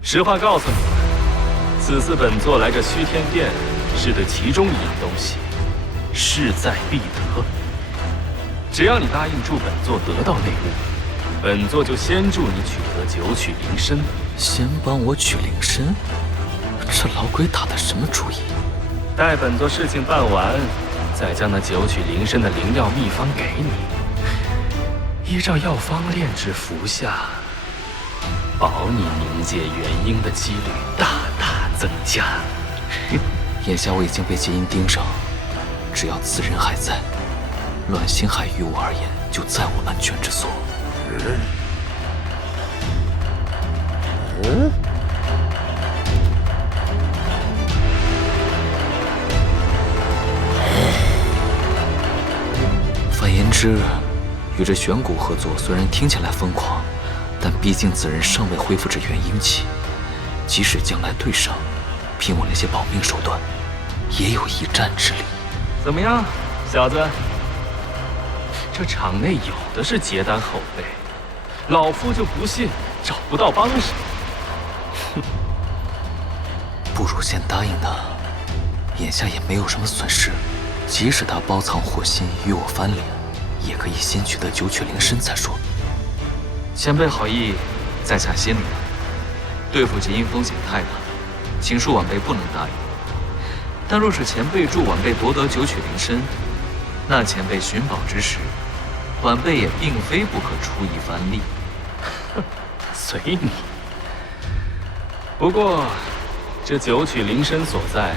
实话告诉你们，此次本座来这虚天殿，是对其中一样东西势在必得。只要你答应助本座得到内物，本座就先助你取得九曲灵参。先帮我取灵参？这老鬼打的什么主意？待本座事情办完，再将那九曲灵参的灵药秘方给你，依照药方炼制服下，保你迎接元婴的几率大大增加。眼下我已经被结阴盯上，只要此人还在，乱星海于我而言就再无安全之所。范言之与这玄谷合作，虽然听起来疯狂，但毕竟此人尚未恢复至元婴期，即使将来对上，凭我那些保命手段，也有一战之力。怎么样，小子？这场内有的是结丹后辈，老夫就不信找不到帮手。不如先答应他，眼下也没有什么损失。即使他包藏祸心与我翻脸，也可以先取得九曲灵参再说。前辈好意，在下心里了。对付结阴风险太大，请恕晚辈不能答应。但若是前辈助晚辈夺得九曲灵参，那前辈寻宝之时，晚辈也并非不可出一番力。随你。不过，这九曲灵参所在，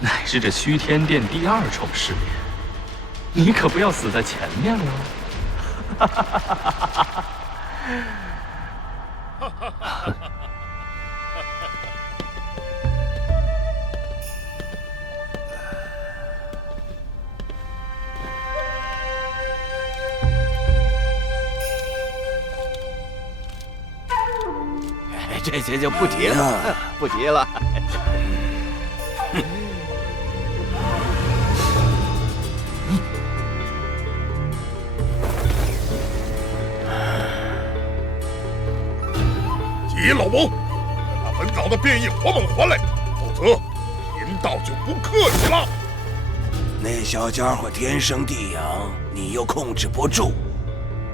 乃是这虚天殿第2重试炼，你可不要死在前面了。这些就不提了，不提了。急老翁，把本岛的变异火猛还来，否则贫道就不客气了。那小家伙天生地养，你又控制不住，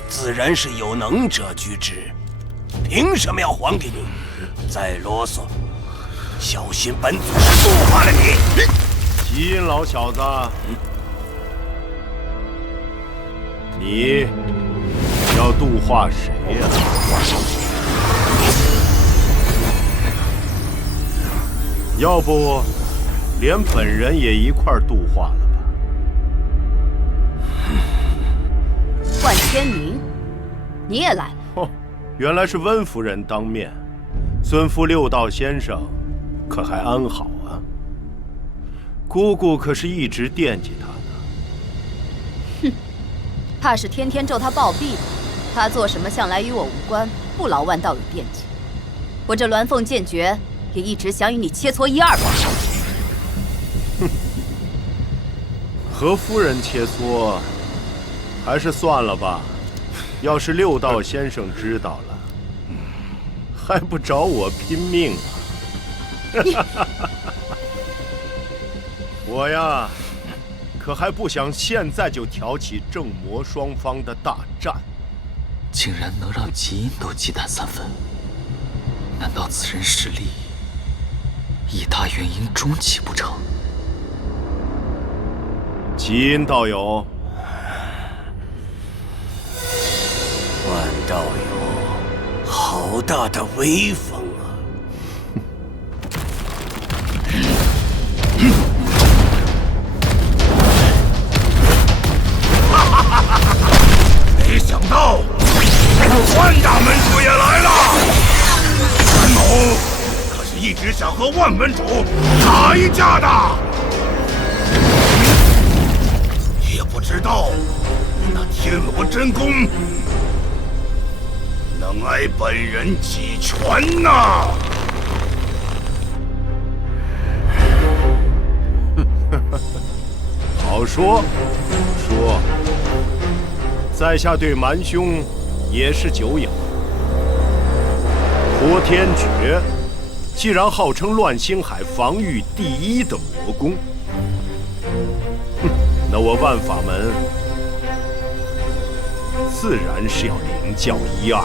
自然是有能者居之。凭什么要还给你？再啰嗦，小心本祖师度化了你！吉阴老小子，你要度化谁呀？要不，连本人也一块度化了吧？万天明，你也来了。哦，原来是温夫人当面。尊父六道先生，可还安好啊？姑姑可是一直惦记他呢。哼，怕是天天咒他暴毙。他做什么向来与我无关，不劳万道友惦记。我这鸾凤剑诀也一直想与你切磋一二吧。哼，和夫人切磋，还是算了吧。要是六道先生知道了，还不找我拼命啊！我呀，可还不想现在就挑起正魔双方的大战。竟然能让极阴都忌惮3分，难道此人实力以大元婴中期不成？极阴道友，万道友，好大的威风啊！没想只想和万本主打一架的，也不知道那天罗真功能挨本人几拳呐！好说，说。在下对蛮兄也是久仰。破天诀，既然号称乱星海防御第一的魔功，那我万法门自然是要领教一二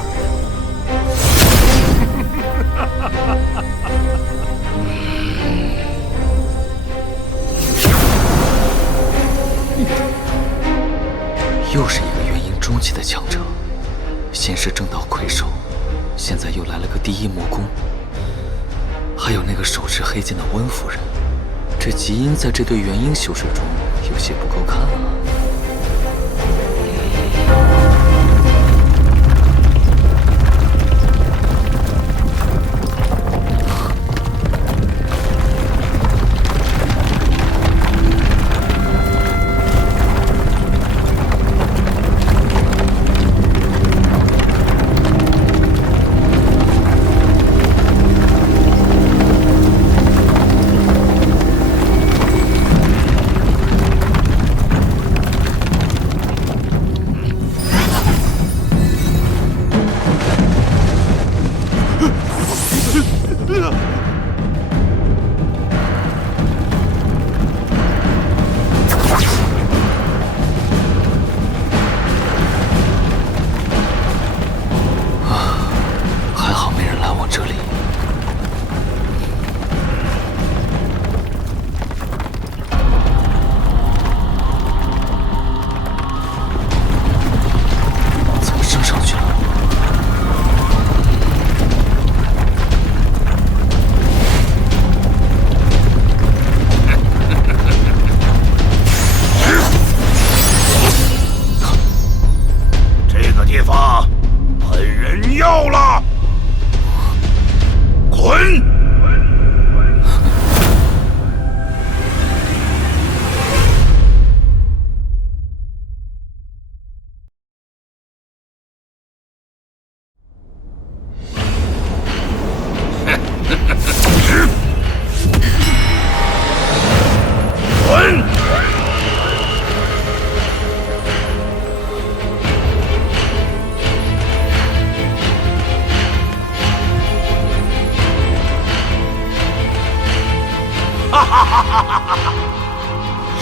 又是一个元婴中期的强者，先是正道魁首，现在又来了个第一魔功，还有那个手持黑剑的温夫人，这极阴在这对元婴修士中有些不够看啊。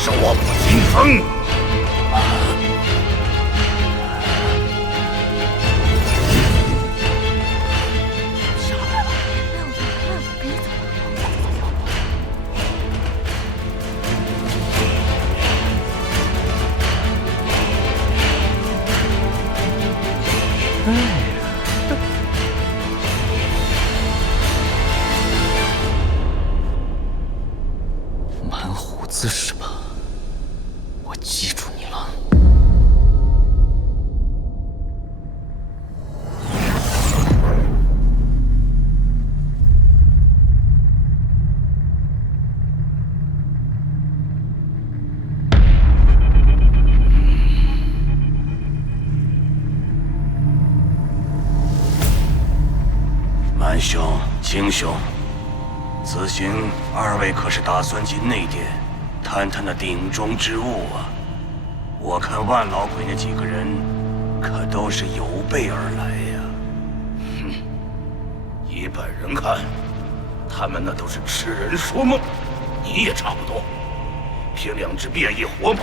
弱不禁风。蛮虎子是吧？我记住你了。蛮兄、青兄，此行二位可是打算进内殿探探那鼎中之物啊？我看万老鬼那几个人可都是有备而来呀。哼，以本人看，他们那都是痴人说梦。你也差不多，凭两只变异火蟒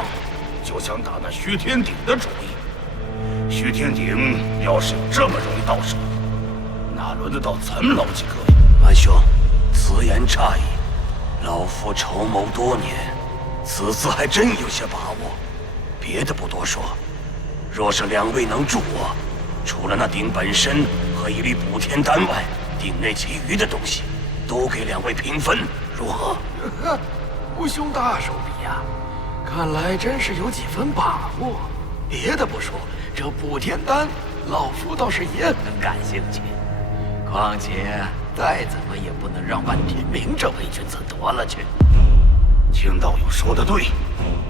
就想打那虚天鼎的主意。虚天鼎要是有这么容易到手，哪轮得到咱们老几个呀？蛮兄，此言差矣。老夫筹谋多年，此次还真有些把握。别的不多说，若是两位能助我，除了那鼎本身和一粒补天丹外，鼎内其余的东西都给两位平分，如何？吴兄大手笔呀，看来真是有几分把握。别的不说，这补天丹，老夫倒是也很感兴趣。况且再怎么也不能让万天明这位君子夺了去。青道友说的对，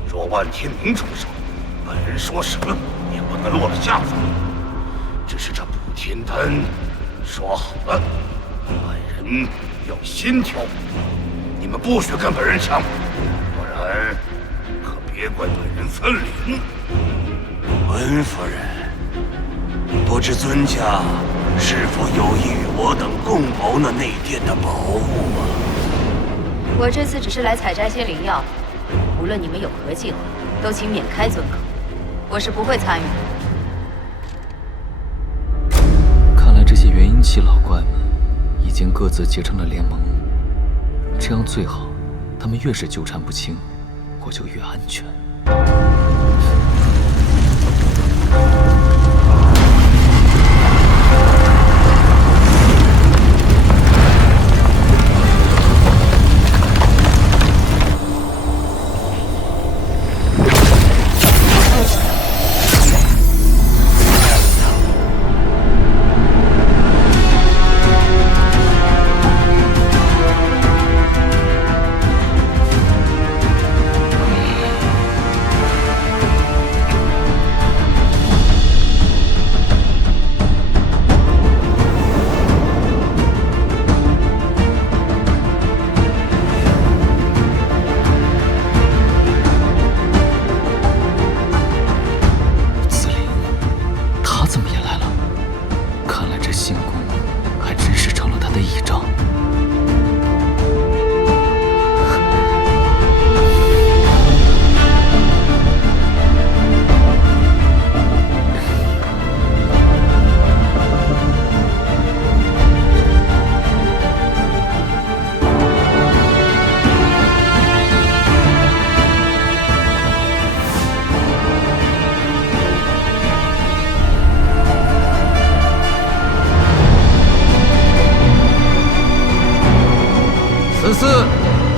若万天明出手，本人说什么也不能落了下风。只是这补天丹，说好了，本人要先挑，你们不许跟本人抢，不然可别怪本人翻脸。温夫人，不知尊家是否有意与我等共谋那内殿的宝物啊？我这次只是来采摘些灵药，无论你们有何计划，都请免开尊口，我是不会参与的。看来这些元婴期老怪们已经各自结成了联盟，这样最好，他们越是纠缠不清，我就越安全。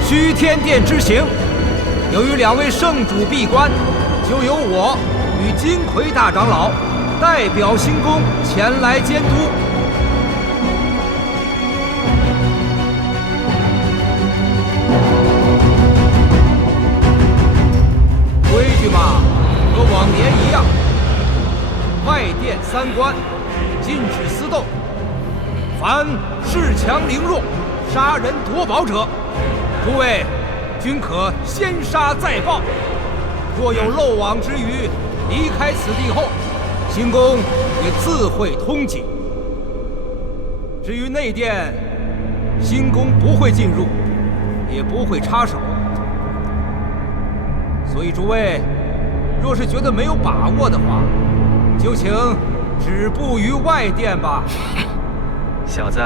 虚天殿之行，由于2位圣主闭关，就由我与金魁大长老代表星宫前来监督。规矩嘛，和往年一样，外殿3关，禁止私斗，凡恃强凌弱、杀人夺宝者，诸位均可先杀再报。若有漏网之鱼，离开此地后，星宫也自会通缉。至于内殿，星宫不会进入，也不会插手。所以诸位，若是觉得没有把握的话，就请止步于外殿吧。小子，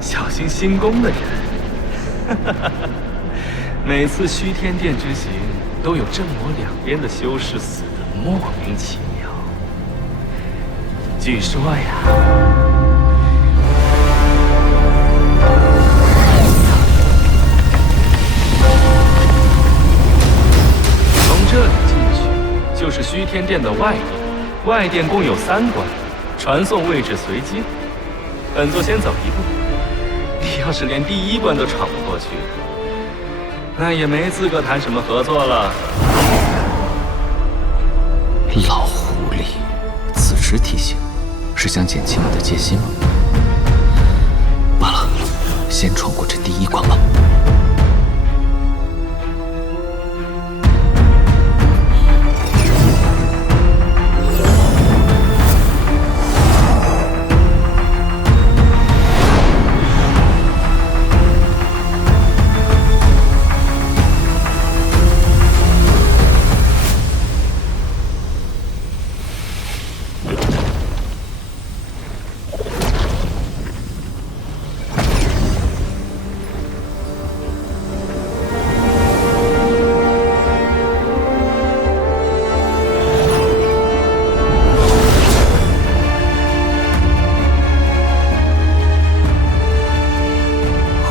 小心星宫的人。每次虚天殿之行，都有正魔2边的修士死得莫名其妙。据说呀，从这里进去就是虚天殿的外殿，外殿共有3关，传送位置随机。本座先走一步，你要是连第1关都闯不过去，那也没资格谈什么合作了。老狐狸，此时提醒，是想减轻我的戒心吗？罢了，先闯过这第1关吧。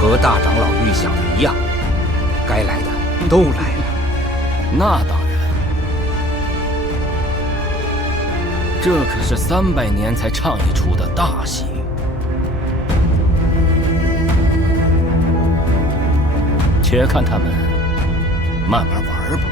和大长老预想的一样，该来的都来了。那当然，这可是300年才唱一出的大戏。且看他们慢慢玩吧。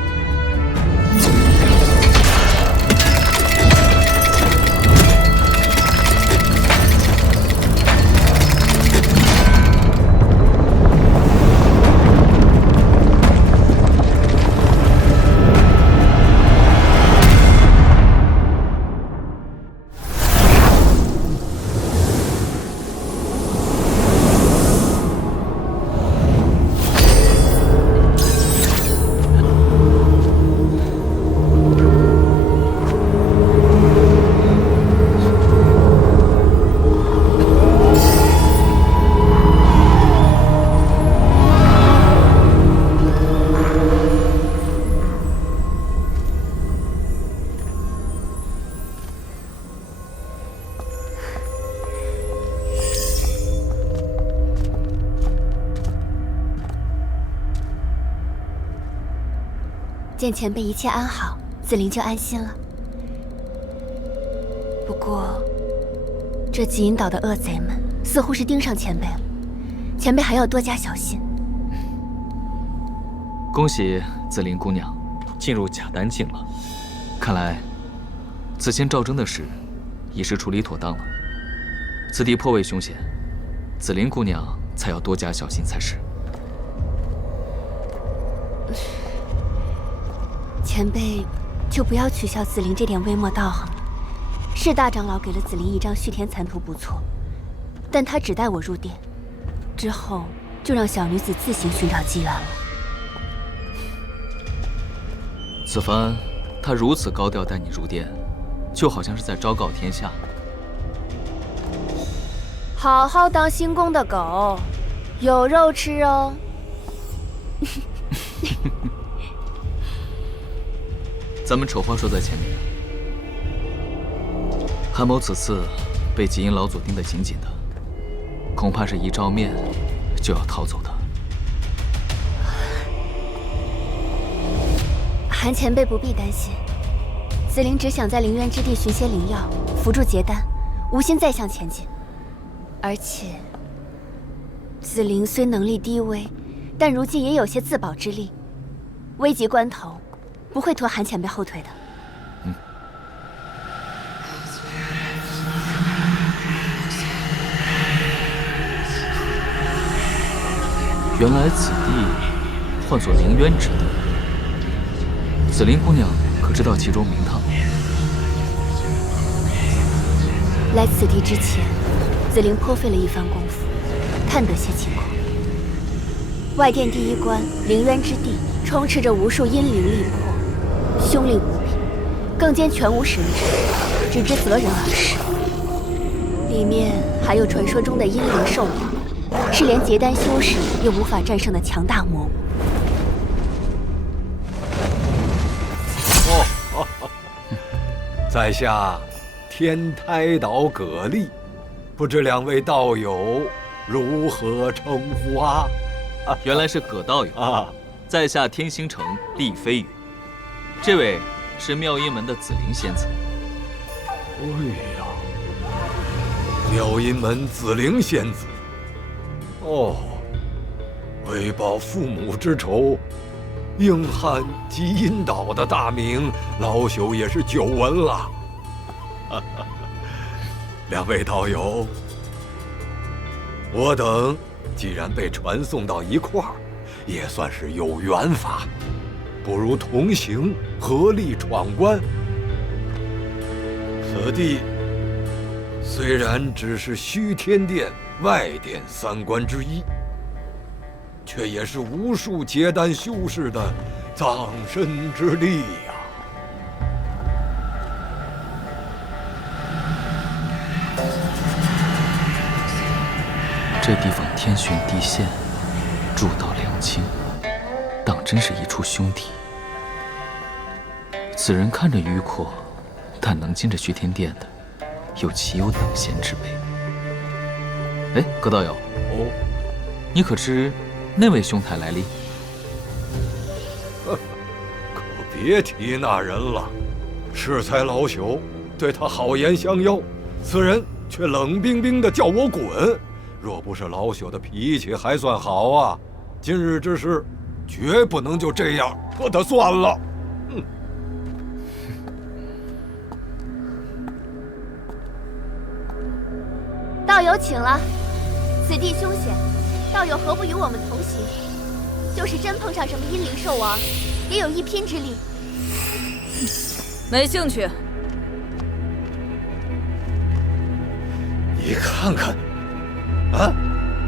见前辈一切安好，子菱就安心了。不过，这极阴岛的恶贼们似乎是盯上前辈了，前辈还要多加小心。恭喜紫菱姑娘进入假丹境了，看来此前赵征的事已是处理妥当了。此地颇为凶险，紫菱姑娘才要多加小心才是。前辈就不要取笑紫菱这点微末道行了。是大长老给了紫菱一张续天残图不错，但他只带我入殿，之后就让小女子自行寻找机缘了。此番他如此高调带你入殿，就好像是在昭告天下。好好当新宫的狗，有肉吃哦。咱们丑话说在前面，韩某此次被极阴老祖盯得紧紧的，恐怕是一照面就要逃走的。韩前辈不必担心，紫菱只想在灵渊之地寻些灵药，扶助结丹，无心再向前进。而且，紫菱虽能力低微，但如今也有些自保之力，危急关头不会拖韩前辈后腿的。原来此地唤作灵渊之地，紫菱姑娘可知道其中名堂？来此地之前，紫菱颇费了一番功夫，探得些情况。外殿第一关灵渊之地，充斥着无数阴灵力魄，凶厉无比，更兼全无神智，只知择人而噬。里面还有传说中的阴灵兽王，是连结丹修士也无法战胜的强大魔物。在下天台岛葛厉，不知两位道友如何称呼啊？原来是葛道友啊！在下天星城厉飞羽，这位是妙音门的紫菱仙子。哎呀，妙音门紫菱仙子，哦，为报父母之仇，硬汉极阴岛的大名，老朽也是久闻了。两位道友，我等既然被传送到一块儿，也算是有缘法，不如同行，合力闯关。此地虽然只是虚天殿外殿三关之一，却也是无数结丹修士的葬身之地呀。这地方天寻地现，诸道两清，当真是一处凶地。此人看着迂阔，但能进这虚天殿的，又岂有等闲之辈？哎，葛道友，哦，你可知那位兄台来历？可别提那人了。适才老朽对他好言相邀，此人却冷冰冰地叫我滚。若不是老朽的脾气还算好啊，今日之事，绝不能就这样和他算了。道友请了，此地凶险，道友何不与我们同行？就是真碰上什么阴灵兽王，也有一拼之力。没兴趣。你看看，啊，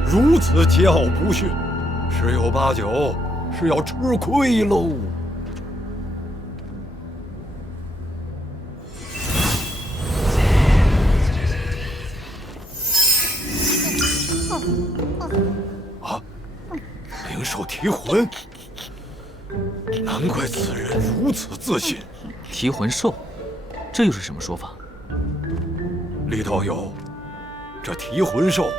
如此桀骜不驯，十有八九是要吃亏喽。啊，灵兽提魂，难怪此人如此自信。提魂兽，这又是什么说法？李道友，这提魂兽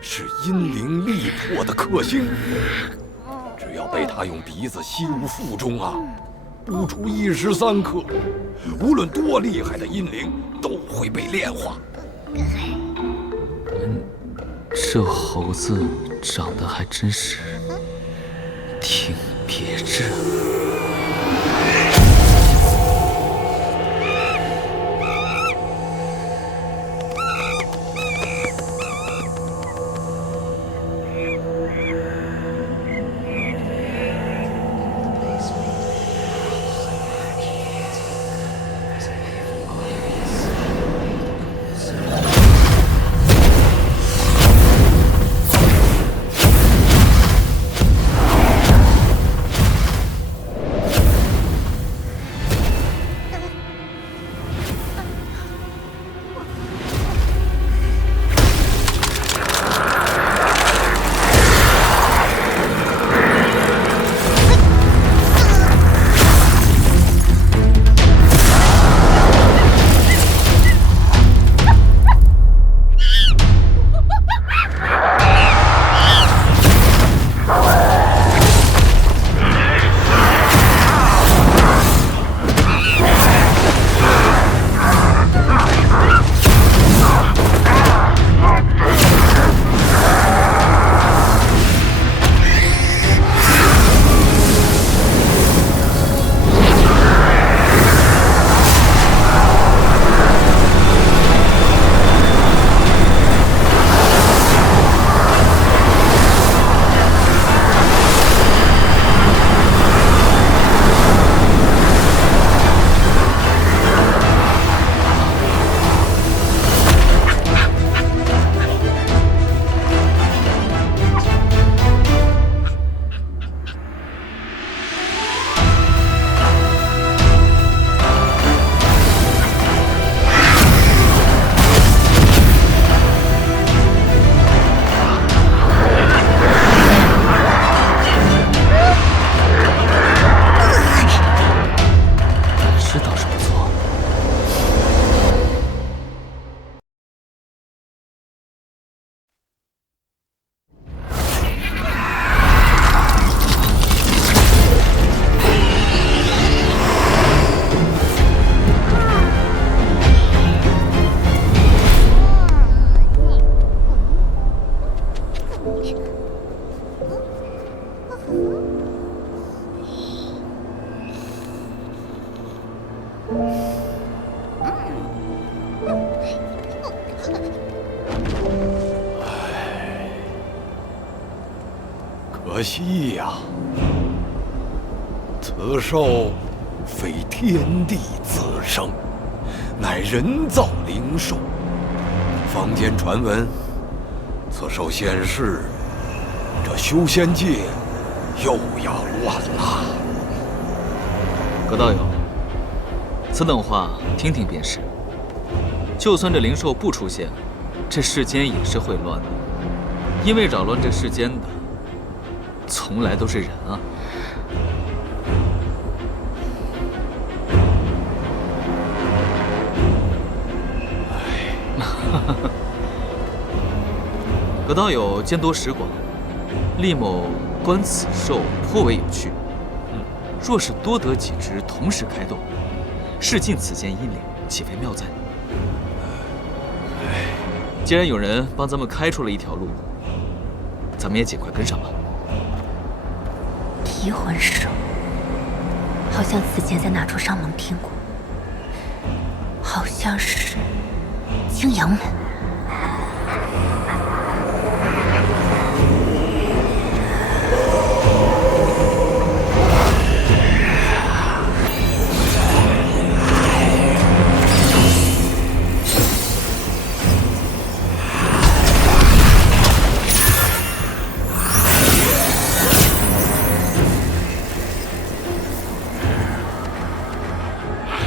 是阴灵力魄的克星，只要被他用鼻子吸入腹中啊，不出1时3刻，无论多厉害的阴灵都会被炼化。这猴子长得还真是挺别致。可惜呀，此兽非天地自生，乃人造灵兽。坊间传闻，此兽现世，这修仙界又要乱了。葛道友，此等话听听便是。就算这灵兽不出现，这世间也是会乱的，因为扰乱这世间的，从来都是人啊。葛道友见多识广，厉某观此兽颇为有趣。若是多得几只同时开动，试尽此间阴灵，岂非妙哉？既然有人帮咱们开出了一条路，咱们也尽快跟上吧。提魂兽，好像此前在哪处上盟听过，好像是青阳门。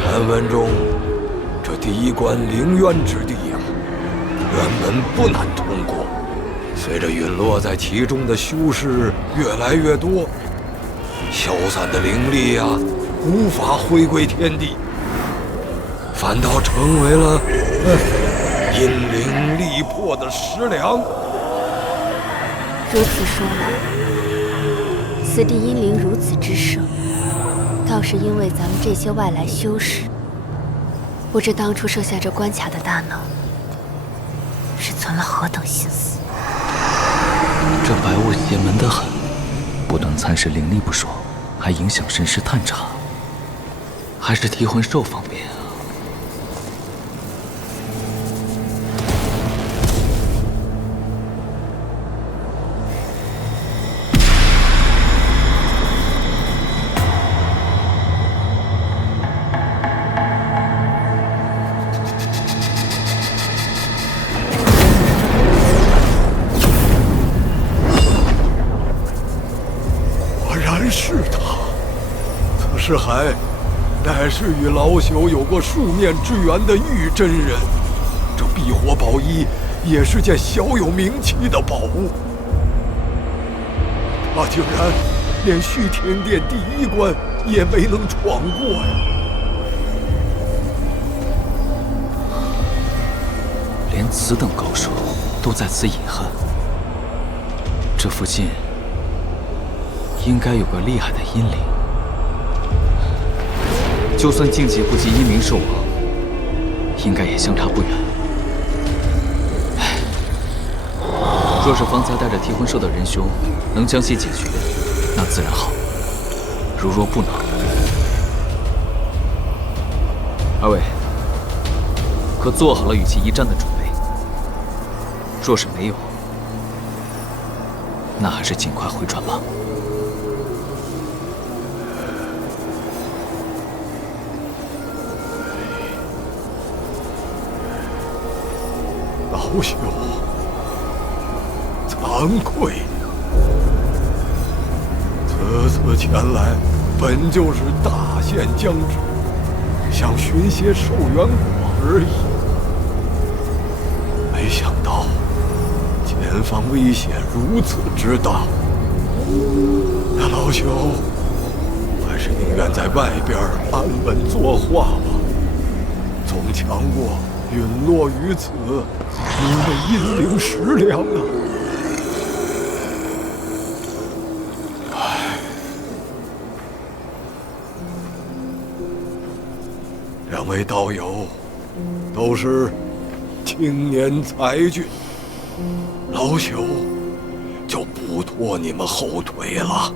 传闻中，这第一关灵渊之地呀，原本不难通过。随着陨落在其中的修士越来越多，消散的灵力呀，无法回归天地，反倒成为了阴灵力魄的食粮。如此说来，此地阴灵如此之盛，倒是因为咱们这些外来修士。不知当初设下这关卡的大脑，是存了何等心思。这白雾邪门得很，不能蚕食灵力不说，还影响神识探查，还是提魂兽方便啊。是他，此尸骸乃是与老朽有过数面之缘的玉真人。这避火宝衣也是件小有名气的宝物。他竟然连虚天殿第一关也没能闯过呀！连此等高手都在此隐恨，这附近应该有个厉害的阴灵，就算境界不及阴灵兽王，应该也相差不远。唉，若是方才带着提魂兽的仁兄能将其解决，那自然好；如若不能，二位可做好了与其一战的准备？若是没有，那还是尽快回转吧。老朽惭愧，此次前来本就是大限将至，想寻些寿元果而已。没想到前方危险如此之大，那老朽还是宁愿在外边安稳作画吧，总强过陨落于此，因为阴灵食粮啊！唉，两位道友都是青年才俊，老朽就不拖你们后腿了。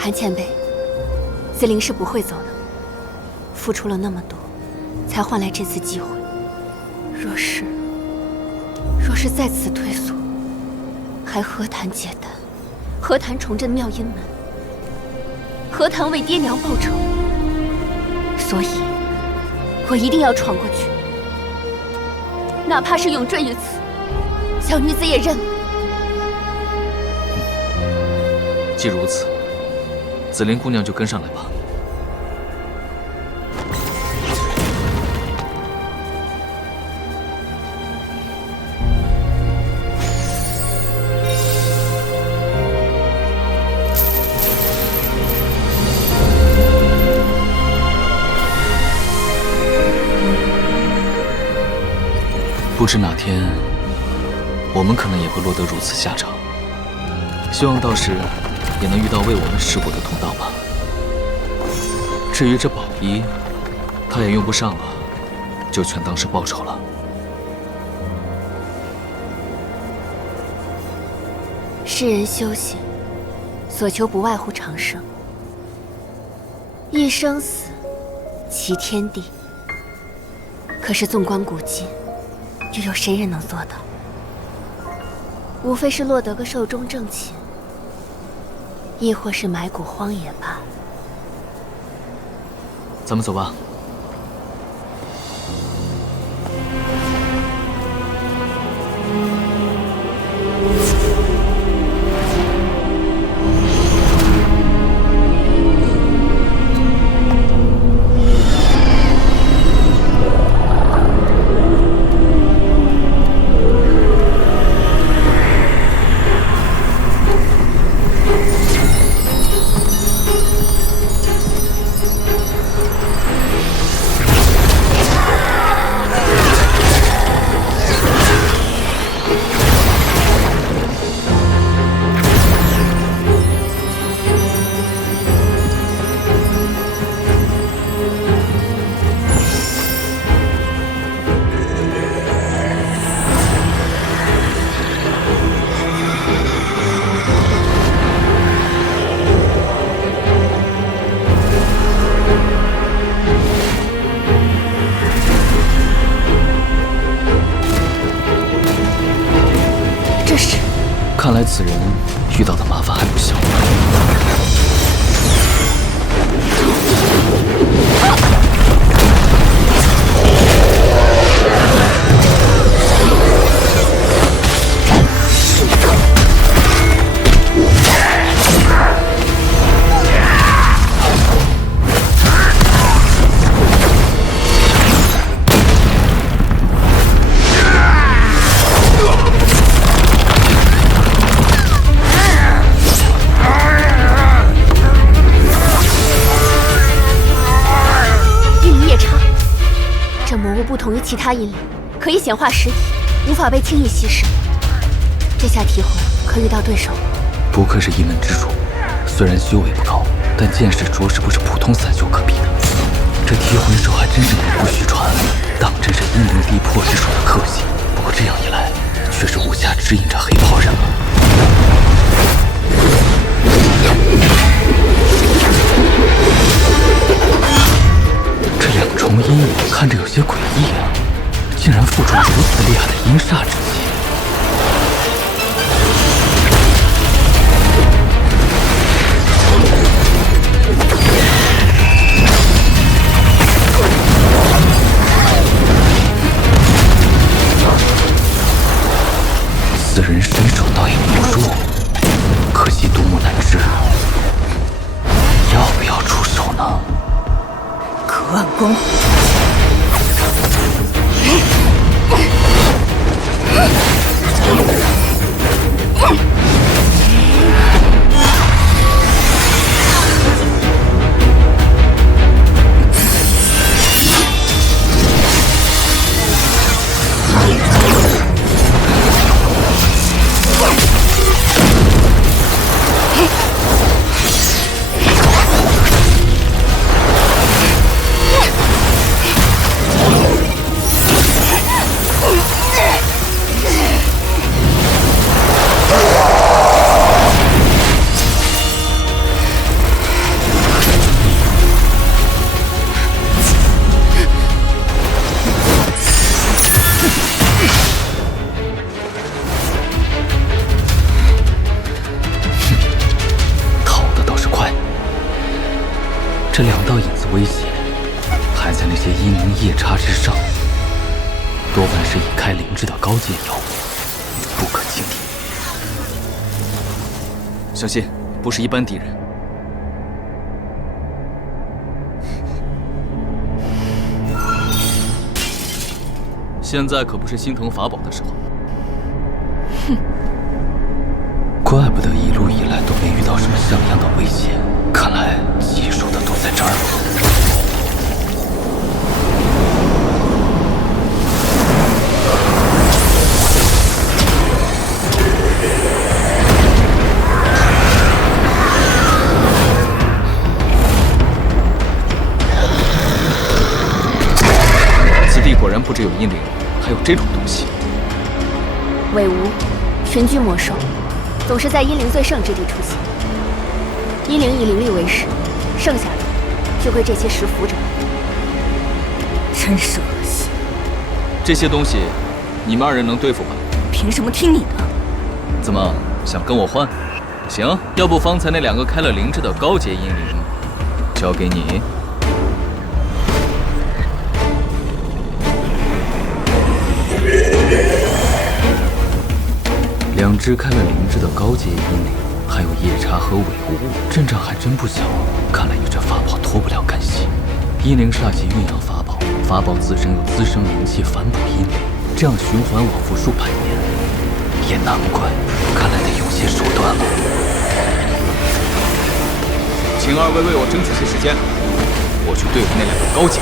韩前辈，紫菱是不会走的。付出了那么多，才换来这次机会。若是再次退缩，还何谈结丹？何谈重振妙音门？何谈为爹娘报仇？所以，我一定要闯过去，哪怕是永坠于此，小女子也认了。既如此，紫菱姑娘就跟上来吧。不知哪天我们可能也会落得如此下场。希望到时也能遇到为我们试过的同道吧。至于这宝衣，他也用不上了，就全当是报酬了。世人修行，所求不外乎长生。一生死，齐天地。可是纵观古今，又有谁人能做到？无非是落得个寿终正寝，亦或是埋骨荒野罢了。咱们走吧。看来此人遇到的麻烦还不小。不同于其他阴灵，可以显化实体，无法被轻易吸食。这下提魂可遇到对手了。不愧是一门之主，虽然修为不高，但见识着实不是普通散修可比的。这提魂手还真是名不虚传，当真是阴灵地魄之术的克星。不过这样一来，却是无暇指引着黑袍人了。这两重阴影看着有些诡异啊，竟然附着如此厉害的阴煞之气。此人身手倒也不弱，可惜独木难支。要不要出手呢？隔岸观火。这两道影子威胁，还在那些阴灵夜叉之上，多半是已开灵智的高阶妖物，不可轻敌。小心，不是一般敌人。现在可不是心疼法宝的时候。哼，怪不得一路以来都没遇到什么像样的威胁，看来技术的都在这儿了。不只有阴灵，还有这种东西。伪无，群居魔兽，总是在阴灵最盛之地出现。阴灵以灵力为食，剩下的就归这些食腐者。真是恶心。这些东西，你们2人能对付吧？凭什么听你的？怎么想跟我换？行，要不方才那2个开了灵智的高阶阴灵，交给你。2只开了灵智的高阶阴灵，还有夜叉和伪物，阵仗还真不小。看来与这法宝脱不了干系。阴灵煞气蕴养法宝，法宝自身有滋生灵气，反哺阴灵，这样循环往复数百年，也难怪。看来得用些手段了。请2位为我争取些时间，我去对付那2个高阶。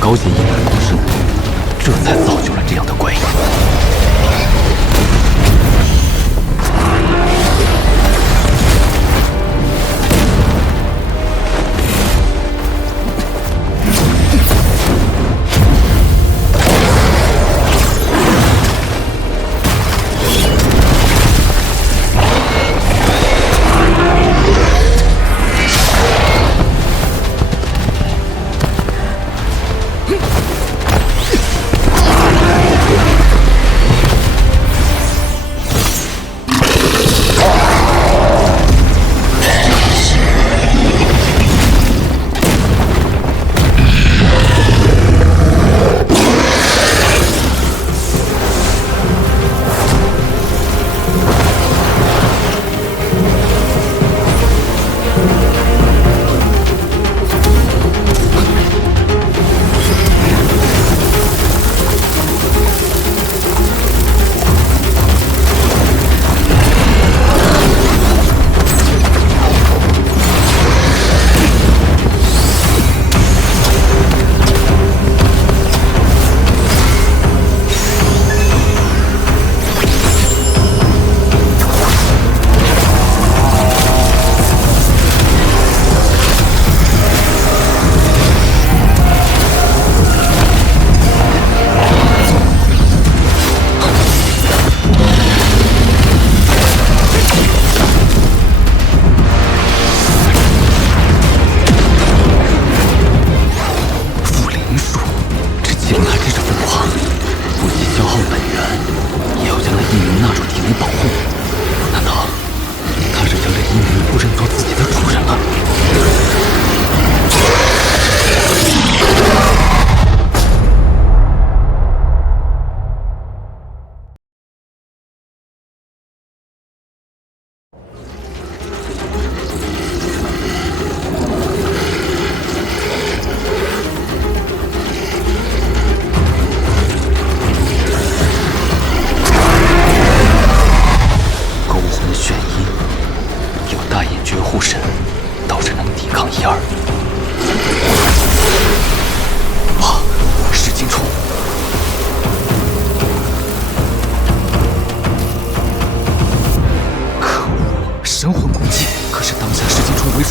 高阶阴灵共生，这才造就了这样的怪异。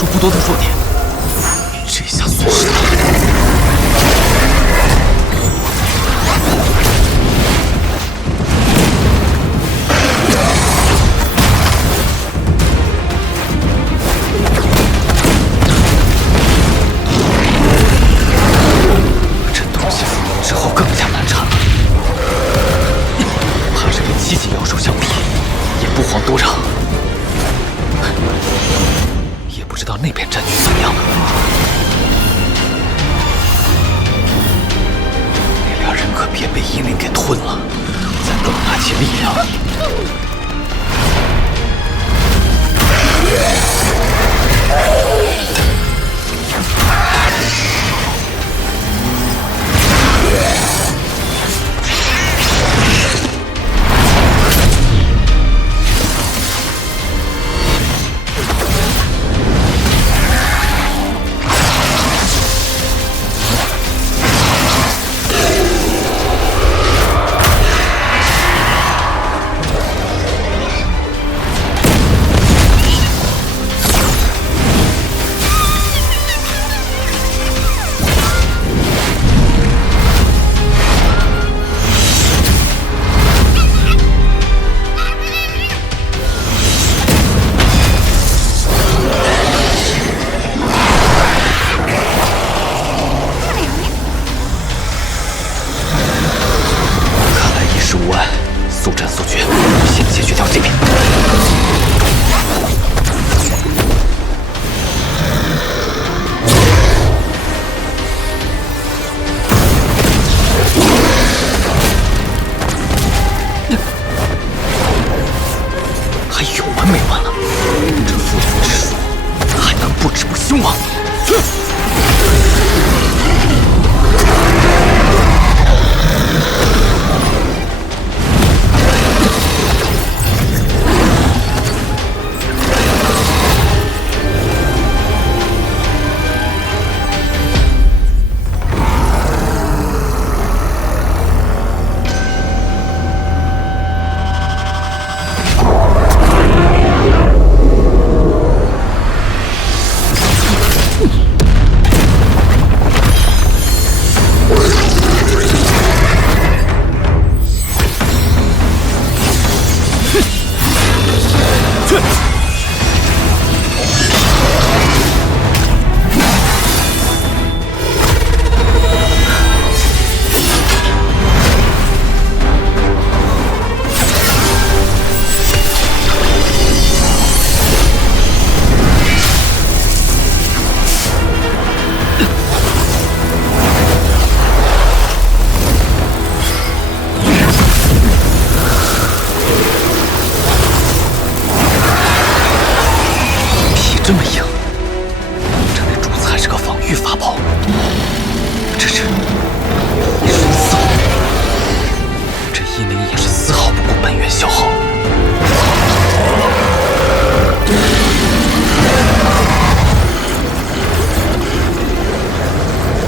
数不多的弱点，这下损失大。这东西之后更加难缠了，怕是跟7级妖兽相比，也不遑多让。也不知道那边战局怎么样了。那俩人可别被阴灵给吞了，再不拿起力量。这么硬，这那主子还是个防御法宝，这是神色，这阴灵也是丝毫不顾本源消耗。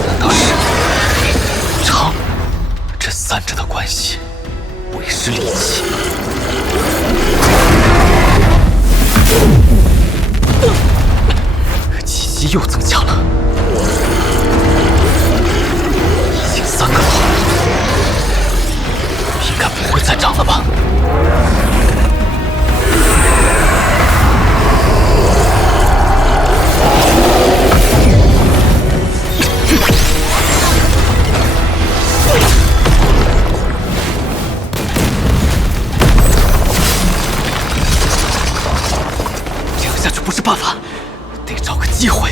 难道是长这三者的关系为师利器？气机又增强了，已经3个了，应该不会再长了吧？这样下去不是办法，得找个机会。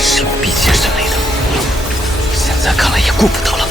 是用辟邪神雷的，现在看来也顾不得了。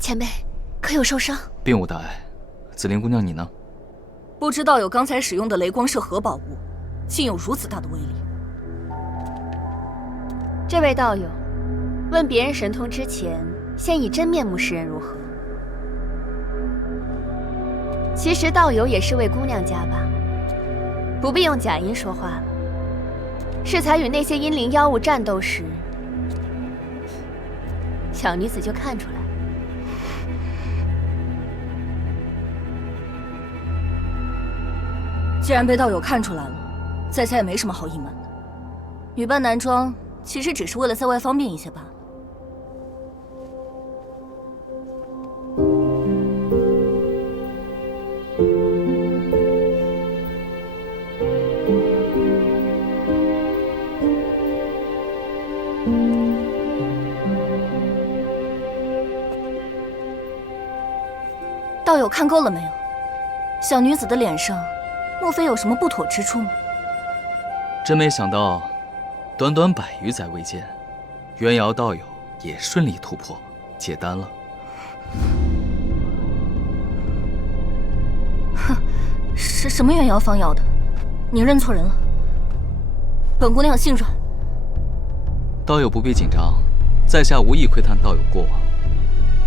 前辈，可有受伤？并无大碍。紫菱姑娘，你呢？不知道友刚才使用的雷光是何宝物，竟有如此大的威力。这位道友，问别人神通之前，先以真面目示人如何？其实道友也是位姑娘家吧，不必用假音说话了。适才与那些阴灵妖物战斗时，小女子就看出来。既然被道友看出来了，在下也没什么好隐瞒的。女扮男装，其实只是为了在外方便一些罢了。道友看够了没有？小女子的脸上，莫非有什么不妥之处吗？真没想到，短短100余载未见，元瑶道友也顺利突破解丹了。哼，是什么元瑶方药的？你认错人了。本姑娘姓阮。道友不必紧张，在下无意窥探道友过往，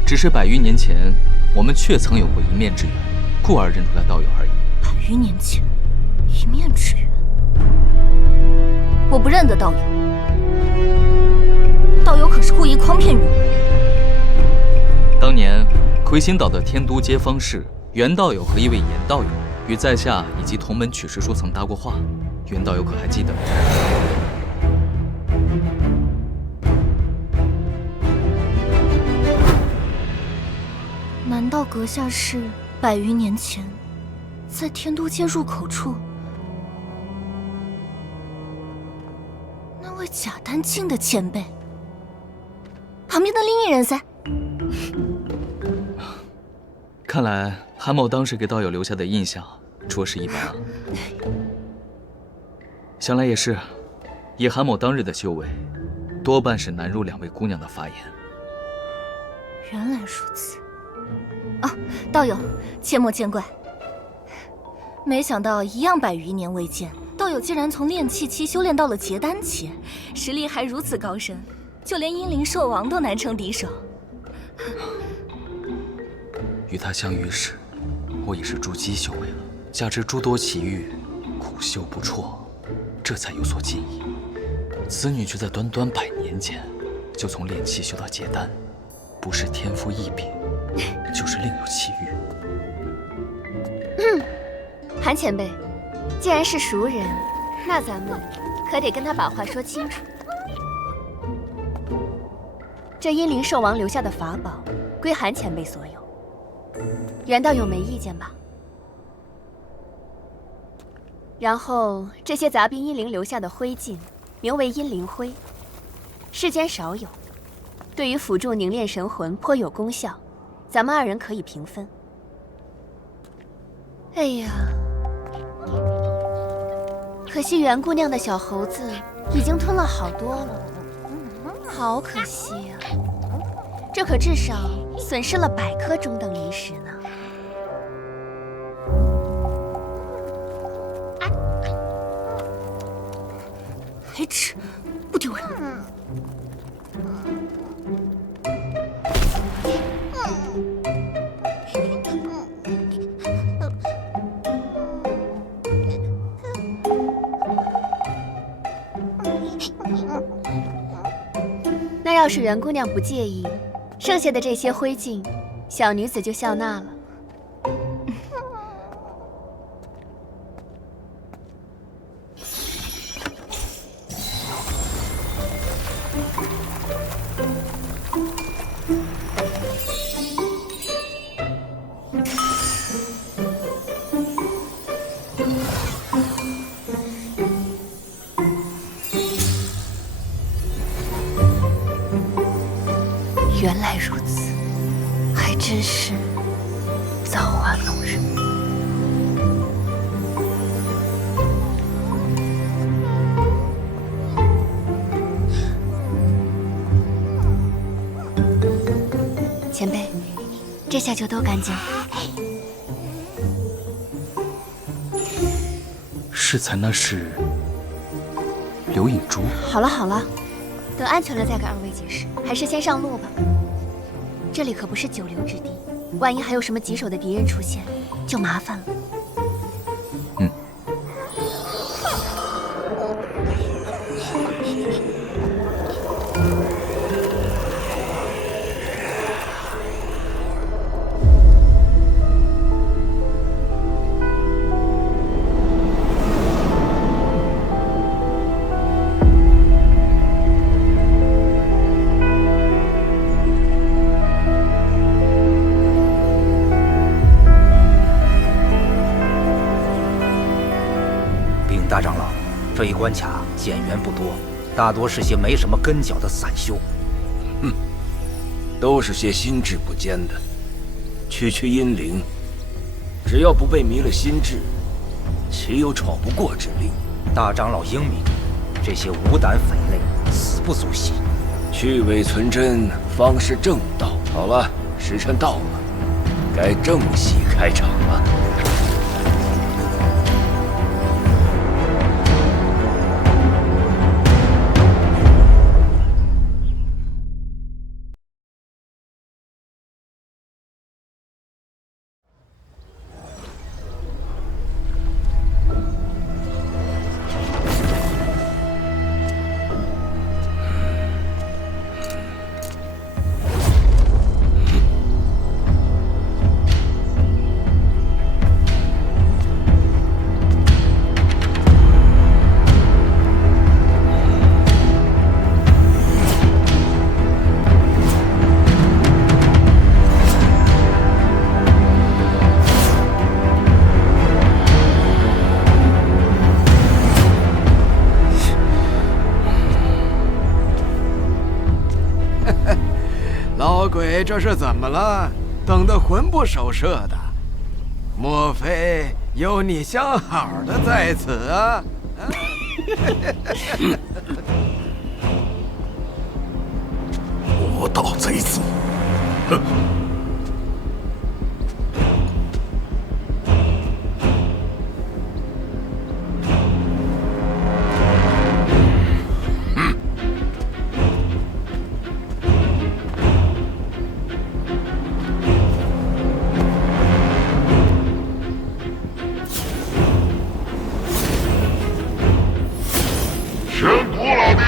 只是100余年前我们确曾有过一面之缘，故而认出了道友而已。100余年前，一面之缘。我不认得道友，道友可是故意诓骗于我。当年魁星岛的天都街坊市，袁道友和一位严道友与在下以及同门曲师叔曾搭过话，袁道友可还记得？难道阁下是100余年前在天都街入口处那位假丹境的前辈？旁边的另一人噻。看来韩某当时给道友留下的印象着实一般啊。想来也是，以韩某当日的修为，多半是难入2位姑娘的法眼。原来如此。啊，道友，切莫见怪。没想到一样100余年未见，道友竟然从炼气期修炼到了结丹期，实力还如此高深，就连阴灵兽王都难称敌手。与他相遇时，我已是筑基修为了，加之诸多奇遇，苦修不辍，这才有所进益。此女却在短短100年间，就从炼气修到结丹，不是天赋异禀，就是另有奇遇。韩前辈，既然是熟人，那咱们可得跟他把话说清楚。这阴灵兽王留下的法宝，归韩前辈所有，袁道友没意见吧？然后这些杂兵阴灵留下的灰烬，名为阴灵灰，世间少有，对于辅助凝练神魂颇有功效，咱们2人可以平分。哎呀，可惜袁姑娘的小猴子已经吞了好多了，好可惜啊！这可至少损失了100颗中等灵石呢。还吃，不丢人。那要是袁姑娘不介意，剩下的这些灰烬，小女子就笑纳了。原来如此，还真是造化弄人。前辈，这下就都干净了。适才那是刘隐珠。好了好了，等安全了再给2位解释，还是先上路吧。这里可不是久留之地，万一还有什么棘手的敌人出现，就麻烦了。大长老，这一关卡减员不多，大多是些没什么根脚的散修。都是些心智不坚的。区区阴灵，只要不被迷了心智，岂有闯不过之力？大长老英明，这些无胆匪类死不足惜。去伪存真，方是正道。好了，时辰到了，该正戏开场了。老鬼这是怎么了？等得魂不守舍的，莫非有你相好的在此啊？魔道贼子，哼！玄古老弟，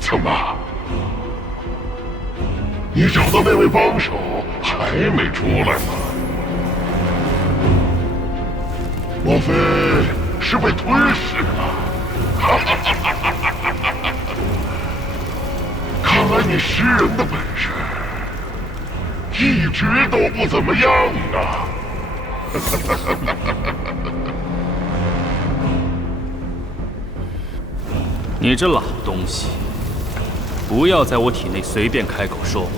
怎么？你找的那位帮手还没出来吗？莫非是被吞噬了？看来你识人的本事一直都不怎么样啊！你这老东西，不要在我体内随便开口说话，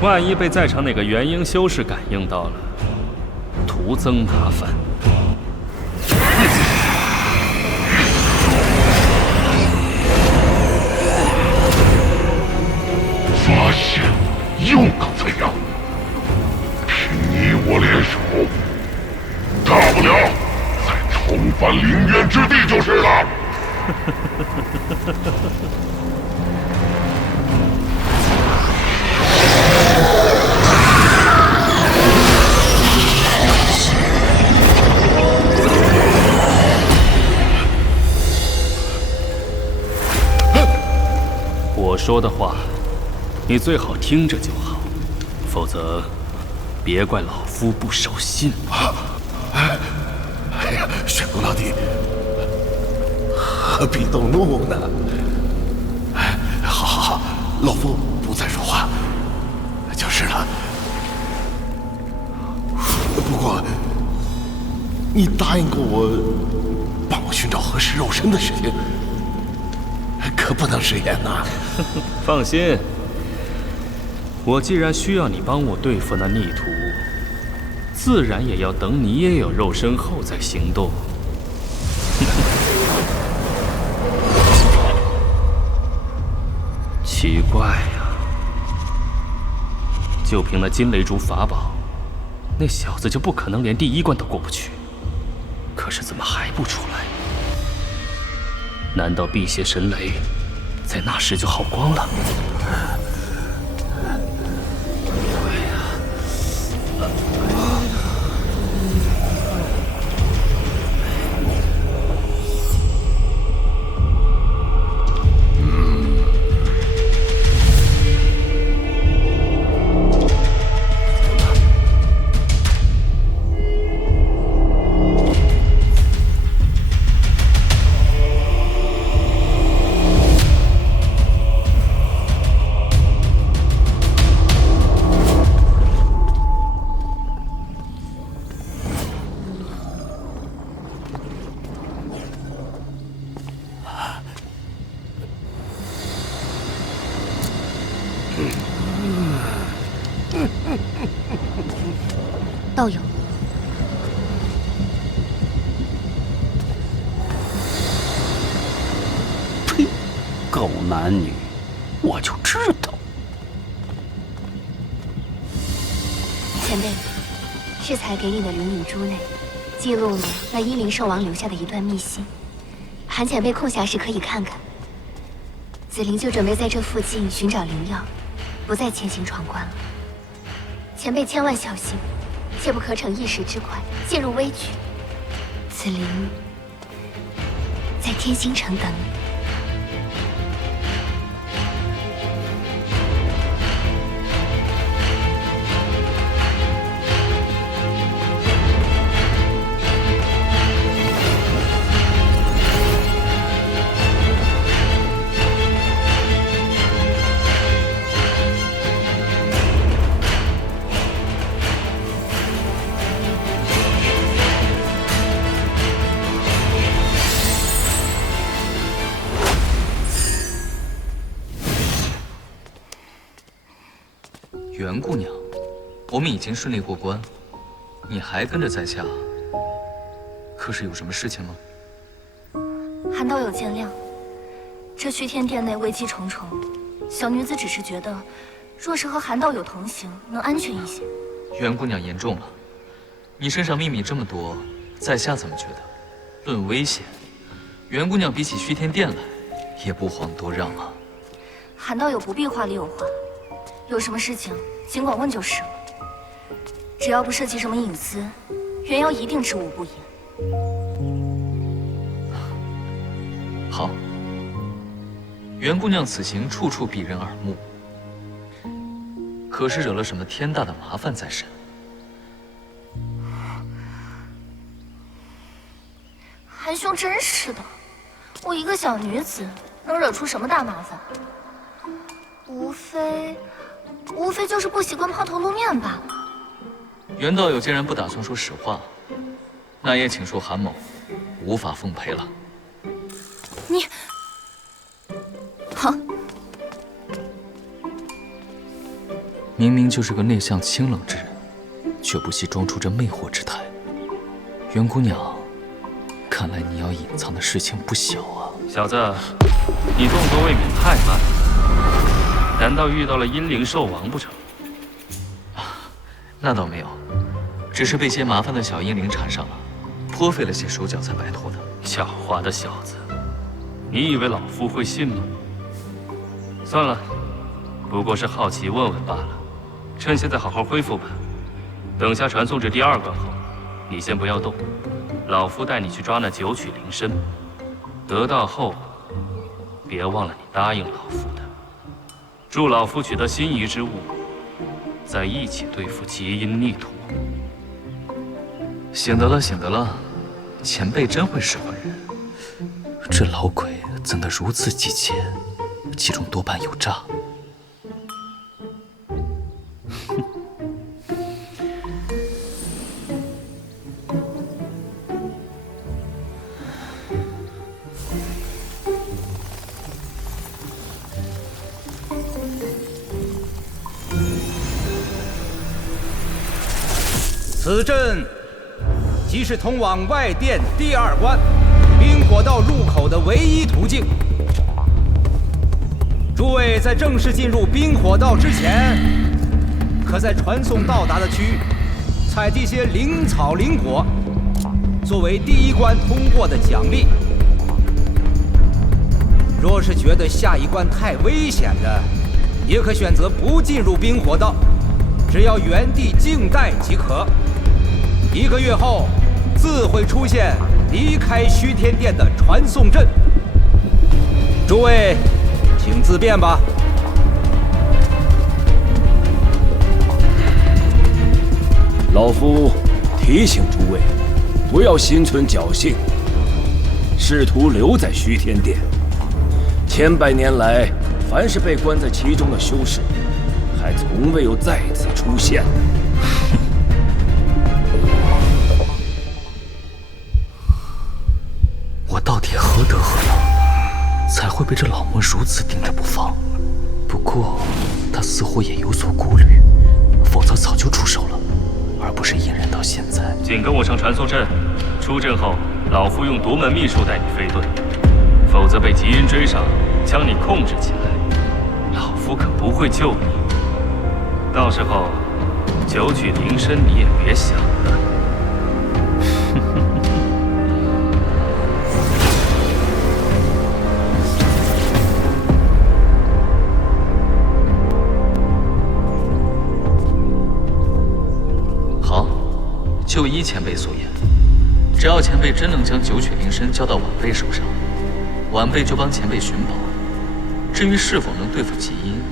万一被在场哪个元婴修士感应到了，徒增麻烦。发现又能怎样？凭你我联手，大不了再重返凌渊之地就是了。我说的话，你最好听着就好，否则别怪老夫不守信。哎呀，玄公老弟，何必动怒呢？好，老夫不再说话，就是了。不过，你答应过我，帮我寻找合适肉身的事情，可不能食言呐。放心，我既然需要你帮我对付那逆徒，自然也要等你也有肉身后再行动。奇怪呀，就凭那金雷珠法宝，那小子就不可能连第1关都过不去。可是怎么还不出来？难道辟邪神雷在那时就耗光了？道友，呸！狗男女，我就知道。前辈，适才给你的灵隐珠内，记录了那阴灵兽王留下的一段秘辛，韩前辈空暇时可以看看。子灵就准备在这附近寻找灵药，不再前行闯关了。前辈千万小心，切不可逞一时之快，陷入危局。子灵在天星城等你。袁姑娘，我们已经顺利过关，你还跟着在下，可是有什么事情吗？韩道友见谅，这虚天殿内危机重重，小女子只是觉得，若是和韩道友同行，能安全一些。袁姑娘言重了，你身上秘密这么多，在下怎么觉得？论危险，袁姑娘比起虚天殿来，也不遑多让啊。韩道友不必话里有话，有什么事情尽管问就是了。只要不涉及什么隐私，袁瑶一定知无不言。好，袁姑娘此行处处避人耳目，可是惹了什么天大的麻烦在身？韩兄真是的，我一个小女子能惹出什么大麻烦？无非就是不习惯抛头露面罢了。袁道友既然不打算说实话，那也请恕韩某无法奉陪了。你明明就是个内向清冷之人，却不惜装出这魅惑之态。袁姑娘，看来你要隐藏的事情不小啊！小子，你动作未免太慢了，难道遇到了阴灵兽王不成？那倒没有，只是被些麻烦的小阴灵缠上了，颇费了些手脚才摆脱的。狡猾的小子，你以为老夫会信吗？算了，不过是好奇问问罢了。趁现在好好恢复吧。等下传送至第2关后，你先不要动，老夫带你去抓那九曲灵参。得到后，别忘了你答应老夫的，助老夫取得心仪之物，再一起对付极阴逆土。醒得了，醒得了，前辈真会使唤人。这老鬼怎得如此急切？其中多半有诈。此阵即是通往外殿第2关冰火道入口的唯一途径。诸位在正式进入冰火道之前，可在传送到达的区域采集些灵草灵果，作为第1关通过的奖励。若是觉得下一关太危险的，也可选择不进入冰火道，只要原地静待即可。1个月后，自会出现离开虚天殿的传送阵。诸位，请自便吧。老夫提醒诸位，不要心存侥幸，试图留在虚天殿。千百年来，凡是被关在其中的修士，还从未有再次出现的。我到底何德何能，才会被这老魔如此盯着不放？不过他似乎也有所顾虑，否则早就出手了，而不是隐忍到现在。紧跟我上传送阵，出阵后，老夫用独门秘术带你飞遁，否则被极阴追上，将你控制起来，老夫可不会救你。到时候，九曲灵参你也别想了。就依前辈所言，只要前辈真能将九曲灵参交到晚辈手上，晚辈就帮前辈寻宝。至于是否能对付极阴，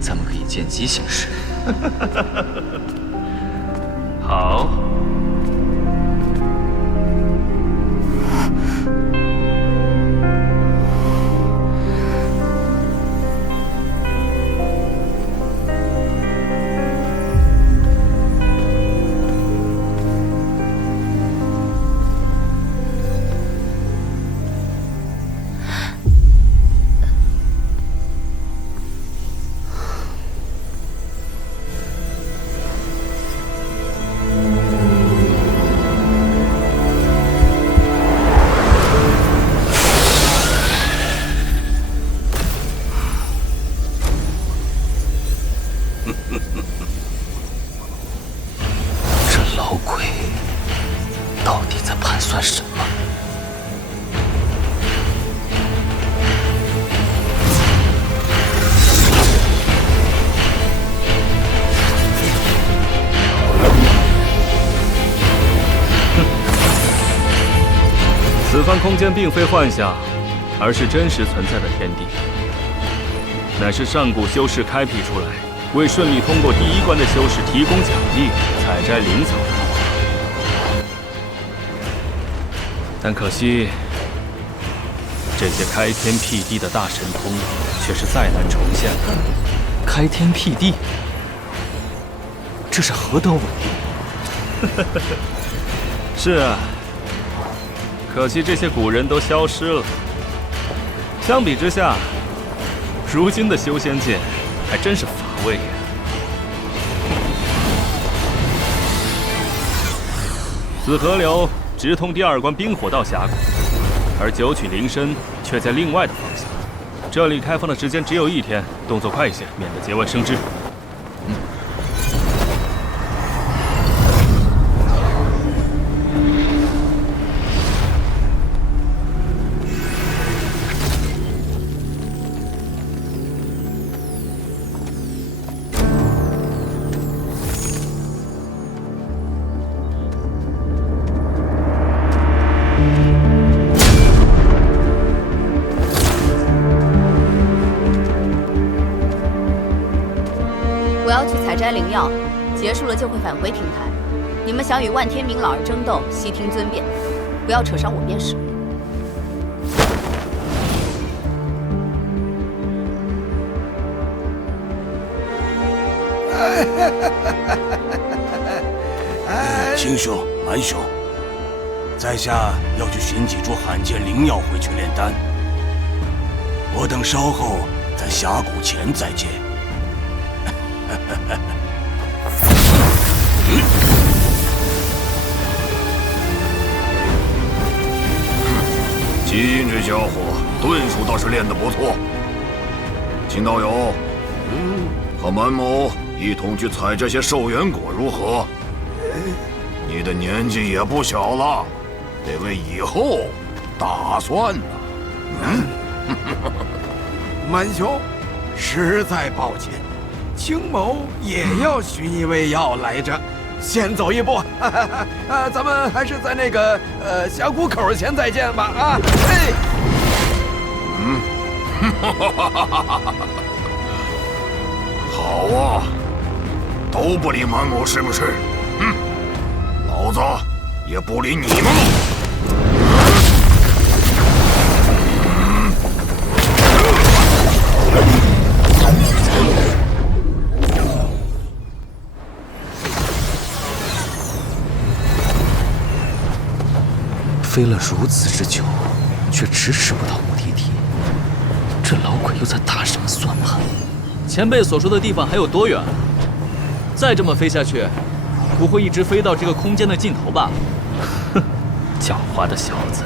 咱们可以见机行事。好。这老鬼到底在盘算什么？此番空间并非幻象，而是真实存在的天地，乃是上古修士开辟出来，为顺利通过第1关的修士提供奖励，采摘灵草的。但可惜，这些开天辟地的大神通，却是再难重现了。开天辟地，这是何等伟业！是啊，可惜这些古人都消失了。相比之下，如今的修仙界还真是乏味呀。紫河流直通第2关冰火道峡谷，而九曲灵参却在另外的方向。这里开放的时间只有1天，动作快些，免得节外生枝。灵药结束了就会返回亭台。你们想与万天明老儿争斗，悉听尊便，不要扯上我便是。青兄、蛮兄，在下要去寻几株罕见灵药回去炼丹。我等稍后在峡谷前再见。基因这家伙遁术倒是练得不错。秦道友，和蛮某一同去采这些寿元果如何？你的年纪也不小了，得为以后打算呢。蛮兄，实在抱歉，青某也要寻一味药来着。先走一步，咱们还是在那个峡谷口前再见吧啊！嘿，好啊，都不理蛮某是不是？老子也不理你们了。飞了如此之久，却迟迟不到目的地，这老鬼又在打什么算盘？前辈所说的地方还有多远？再这么飞下去，不会一直飞到这个空间的尽头吧？哼，狡猾的小子！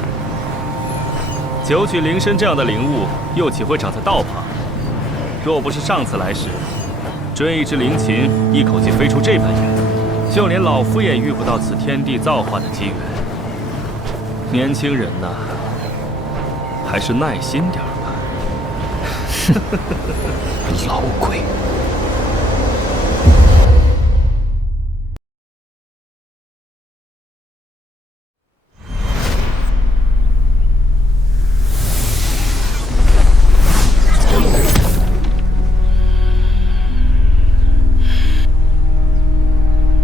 九曲灵参这样的灵物，又岂会长在道旁？若不是上次来时，追一只灵禽一口气飞出这般远，就连老夫也遇不到此天地造化的机缘。年轻人呐，还是耐心点吧。老鬼！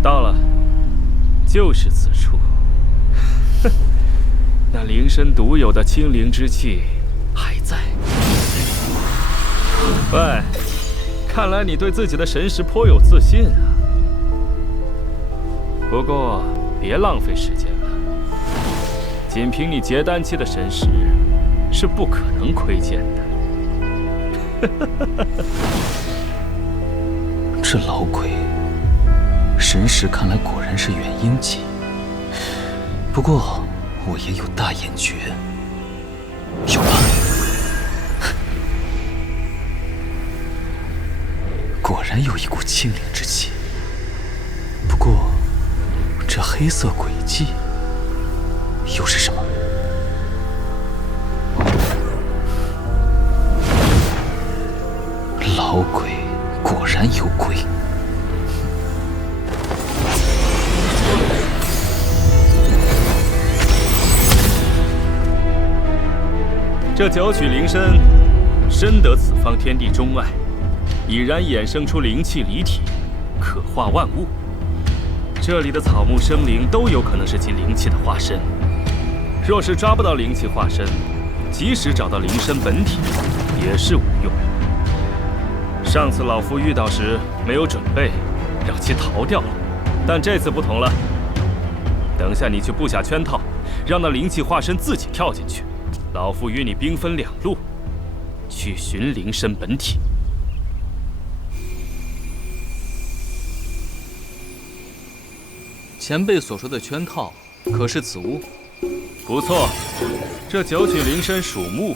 到了，就是此处。那灵参独有的清灵之气还在。喂，看来你对自己的神识颇有自信啊。不过别浪费时间了，仅凭你结丹期的神识，是不可能窥见的。这老鬼神识看来果然是元婴期，不过我也有大眼诀，有了，果然有一股清灵之气。不过，这黑色轨迹又是什么？老鬼果然有鬼。这九曲灵参深得此方天地钟爱，已然衍生出灵气离体，可化万物。这里的草木生灵都有可能是其灵气的化身。若是抓不到灵气化身，即使找到灵参本体，也是无用。上次老夫遇到时没有准备，让其逃掉了。但这次不同了，等下你去布下圈套，让那灵气化身自己跳进去。老夫与你兵分两路，去寻灵参本体。前辈所说的圈套可是此物不错，这九曲灵参属木，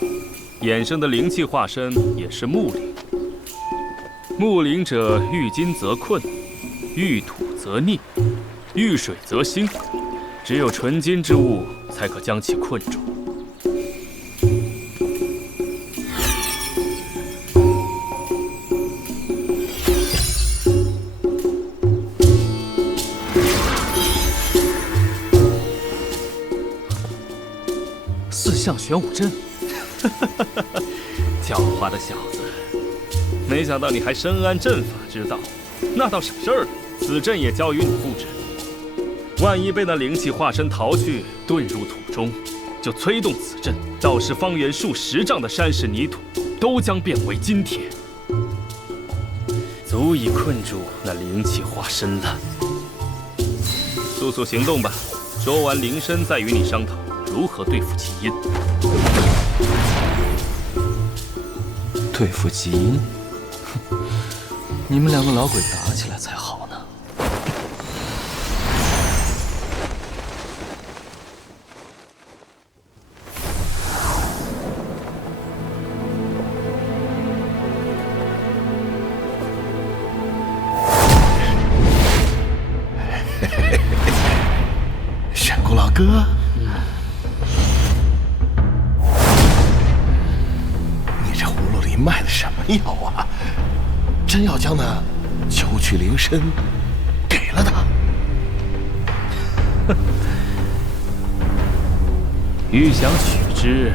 衍生的灵气化身也是木灵。木灵者遇金则困，遇土则溺，遇水则兴，只有纯金之物才可将其困住。四象玄武阵，狡猾的小子，没想到你还深谙阵法之道，那倒省事儿了。此阵也交于你布置。万一被那灵气化身逃去，遁入土中，就催动此阵，到时方圆数10丈的山石泥土都将变为金铁，足以困住那灵气化身了。速速行动吧！说完灵参，再与你商讨如何对付极阴。对付极阴？哼，你们两个老鬼打起来才好呢。玄公老哥，你这葫芦里卖的什么药啊？真要将那九曲灵参给了他？欲想取之，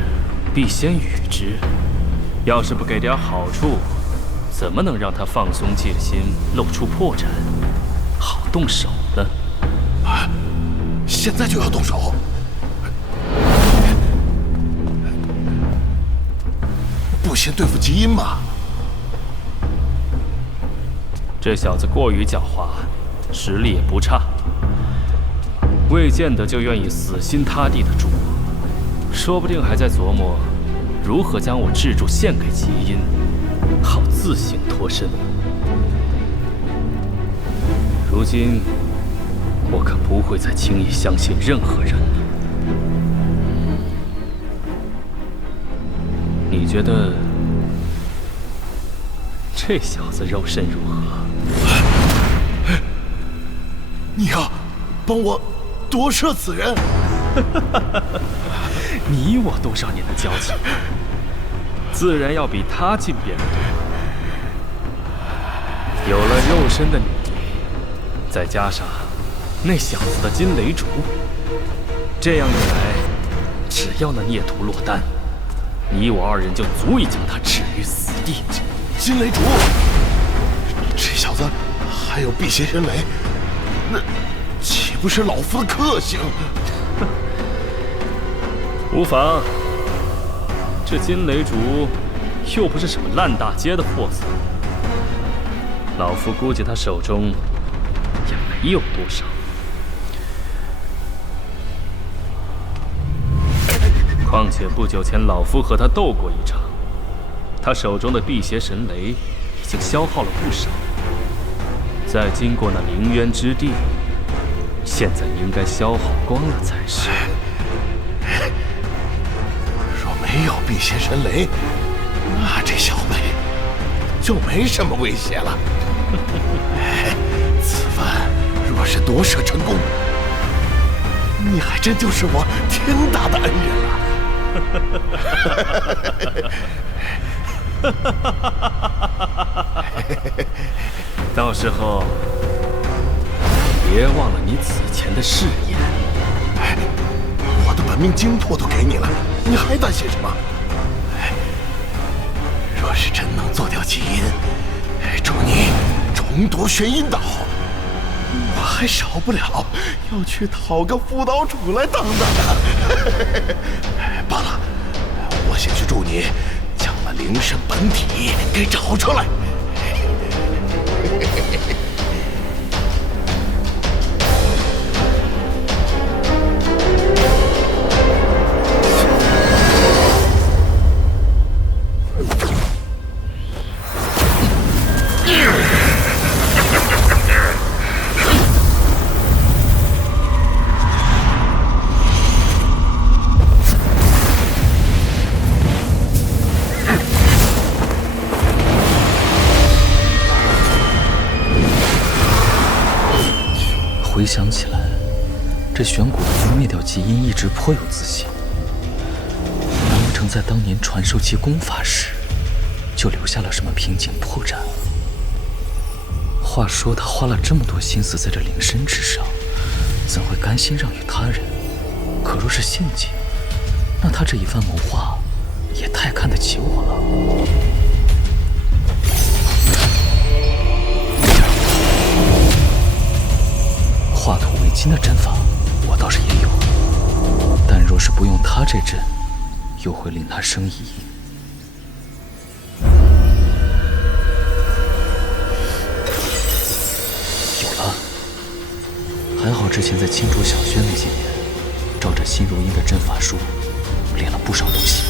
必先予之。要是不给点好处，怎么能让他放松戒心，露出破绽，好动手呢？现在就要动手？不先对付极阴吗？这小子过于狡猾，实力也不差，未见得就愿意死心塌地的助我，说不定还在琢磨如何将我制住献给极阴，好自行脱身。如今我可不会再轻易相信任何人了。你觉得这小子肉身如何？你要帮我夺舍此人？你我多少年的交情，自然要比他近边多。有了肉身的你，再加上那小子的金雷烛，这样一来，只要那孽徒落单，你我二人就足以将他置于死地。金雷烛，这小子还有辟邪神雷，那岂不是老夫的克星？无妨，这金雷烛又不是什么烂大街的货色，老夫估计他手中也没有多少。况且不久前老夫和他斗过一场，他手中的辟邪神雷已经消耗了不少，再经过那灵渊之地，现在应该消耗光了才是。若没有辟邪神雷，那这小辈就没什么威胁了。此番若是夺舍成功，你还真就是我天大的恩人了。到时候别忘了你此前的誓言。我的本命精魄都给你了，你还担心什么？若是真能做掉极阴，助你重夺玄阴岛，我还少不了要去讨个副岛主来当当的。罢了，我先去助你将那灵参本体给找出来。这玄古对灭掉基因一直颇有自信，难不成在当年传授其功法时，就留下了什么瓶颈破绽？话说他花了这么多心思在这灵身之上，怎会甘心让与他人？可若是陷阱，那他这一番谋划也太看得起我了。化土为金的阵法，我倒是也有，但若是不用他这阵，又会令他生疑。有了，还好之前在青竹小轩那些年，照着辛如英的阵法术，练了不少东西。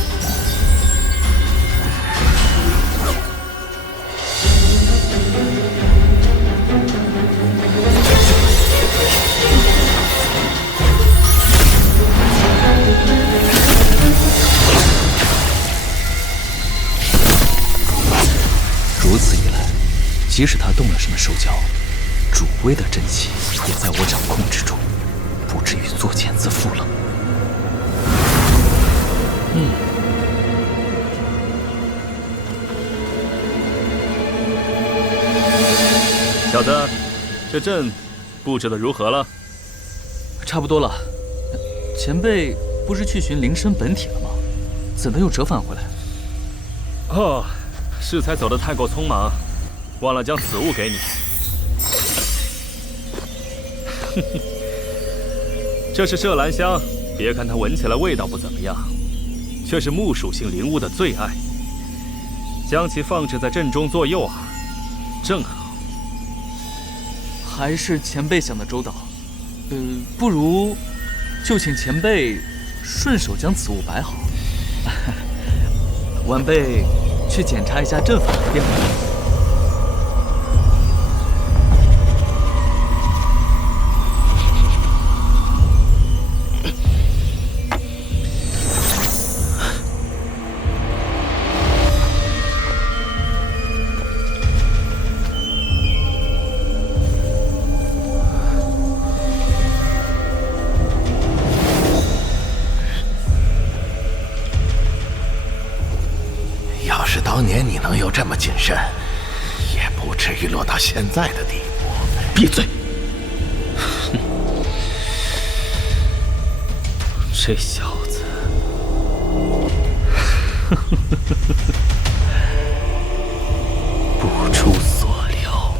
如此一来，即使他动了什么手脚，主威的真气也在我掌控之中，不至于作茧自缚了。小子，这阵布置的如何了？差不多了。前辈不是去寻灵身本体了吗？怎的又折返回来？哦，适才走得太过匆忙，忘了将此物给你。这是麝兰香，别看它闻起来味道不怎么样，却是木属性灵物的最爱。将其放置在阵中做诱饵，正好。还是前辈想的周到。不如就请前辈顺手将此物摆好，晚辈去检查一下阵法便回来。要是当年你能有这么谨慎，也不至于落到现在的地步。闭嘴！这小子，不出所料，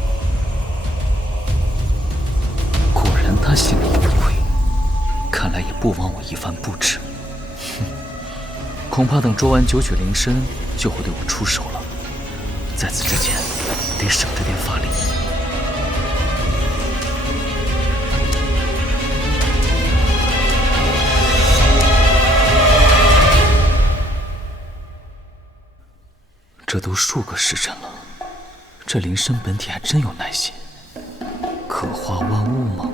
果然他心里有鬼，看来也不枉我一番布置。恐怕等捉完九曲灵身，就会对我出手了。在此之前，得省着点法力。这都数个时辰了，这灵身本体还真有耐心，可化万物吗？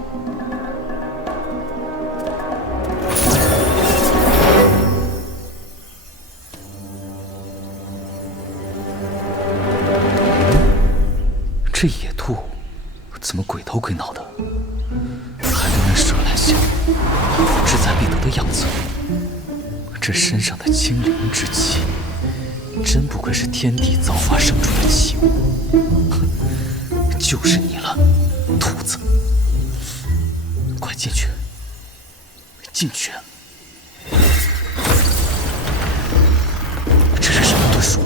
这野兔怎么鬼头鬼脑的？还跟那麝兰香一副志在必得的样子。这身上的精灵之气，真不愧是天地造化生出的奇物。哼，就是你了，兔子！快进去，进去！这是什么遁术？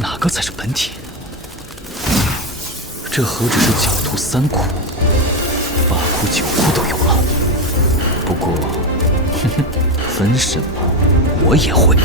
哪个才是本体？这何止是狡兔3窟，8窟9窟都有了。不过，分什么我也会。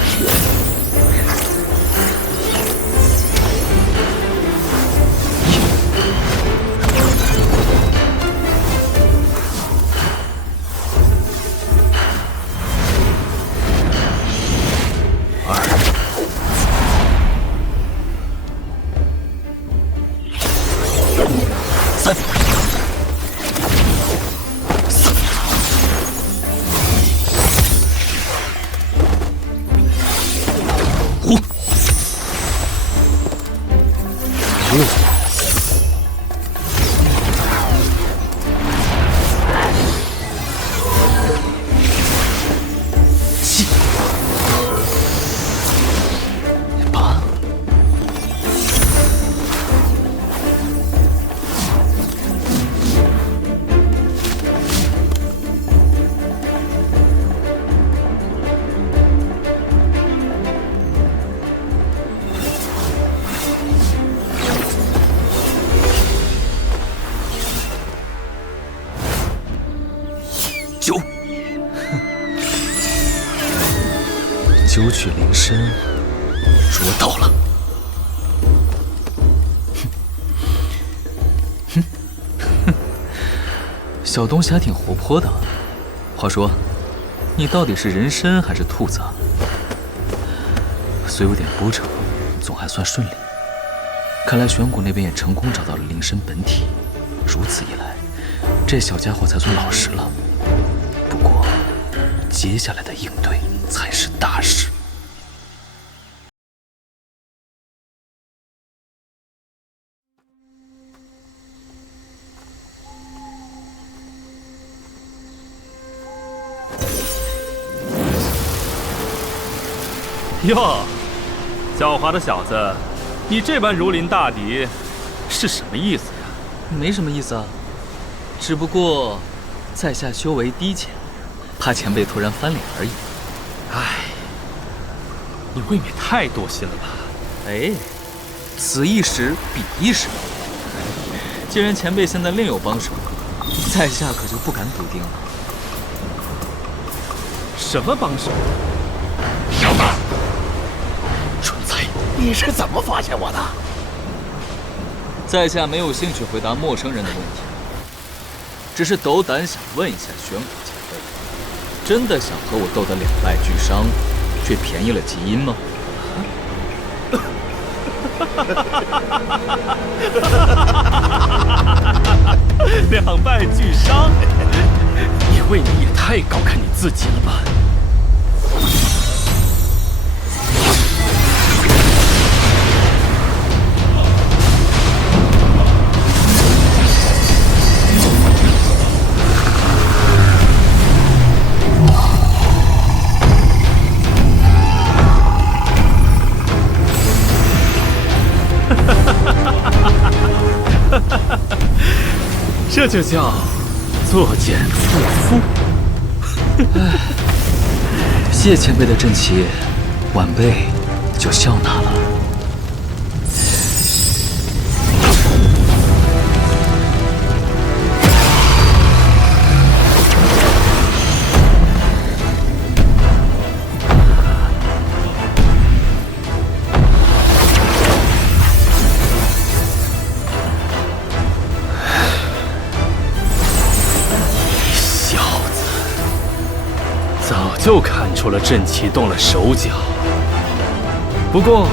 九曲灵参，捉到了。小东西还挺活泼的。话说，你到底是人参还是兔子啊？虽有点波折，总还算顺利。看来玄谷那边也成功找到了灵参本体，如此一来，这小家伙才算老实了。不过，接下来的应对才是大事。哟，狡猾的小子，你这般如临大敌，是什么意思呀？没什么意思啊，只不过在下修为低浅，怕前辈突然翻脸而已。唉，你未免太多心了吧？哎，此一时彼一时。既然前辈现在另有帮手，在下可就不敢笃定了。什么帮手？小子，蠢材，你是怎么发现我的？在下没有兴趣回答陌生人的问题，只是斗胆想问一下玄武前辈，真的想和我斗得两败俱伤，却便宜了吉因吗？两败俱伤，你未免也太高看你自己了吧？这就叫作茧复肤。谢前辈的阵旗，晚辈就笑纳了。就看出了阵旗动了手脚，不过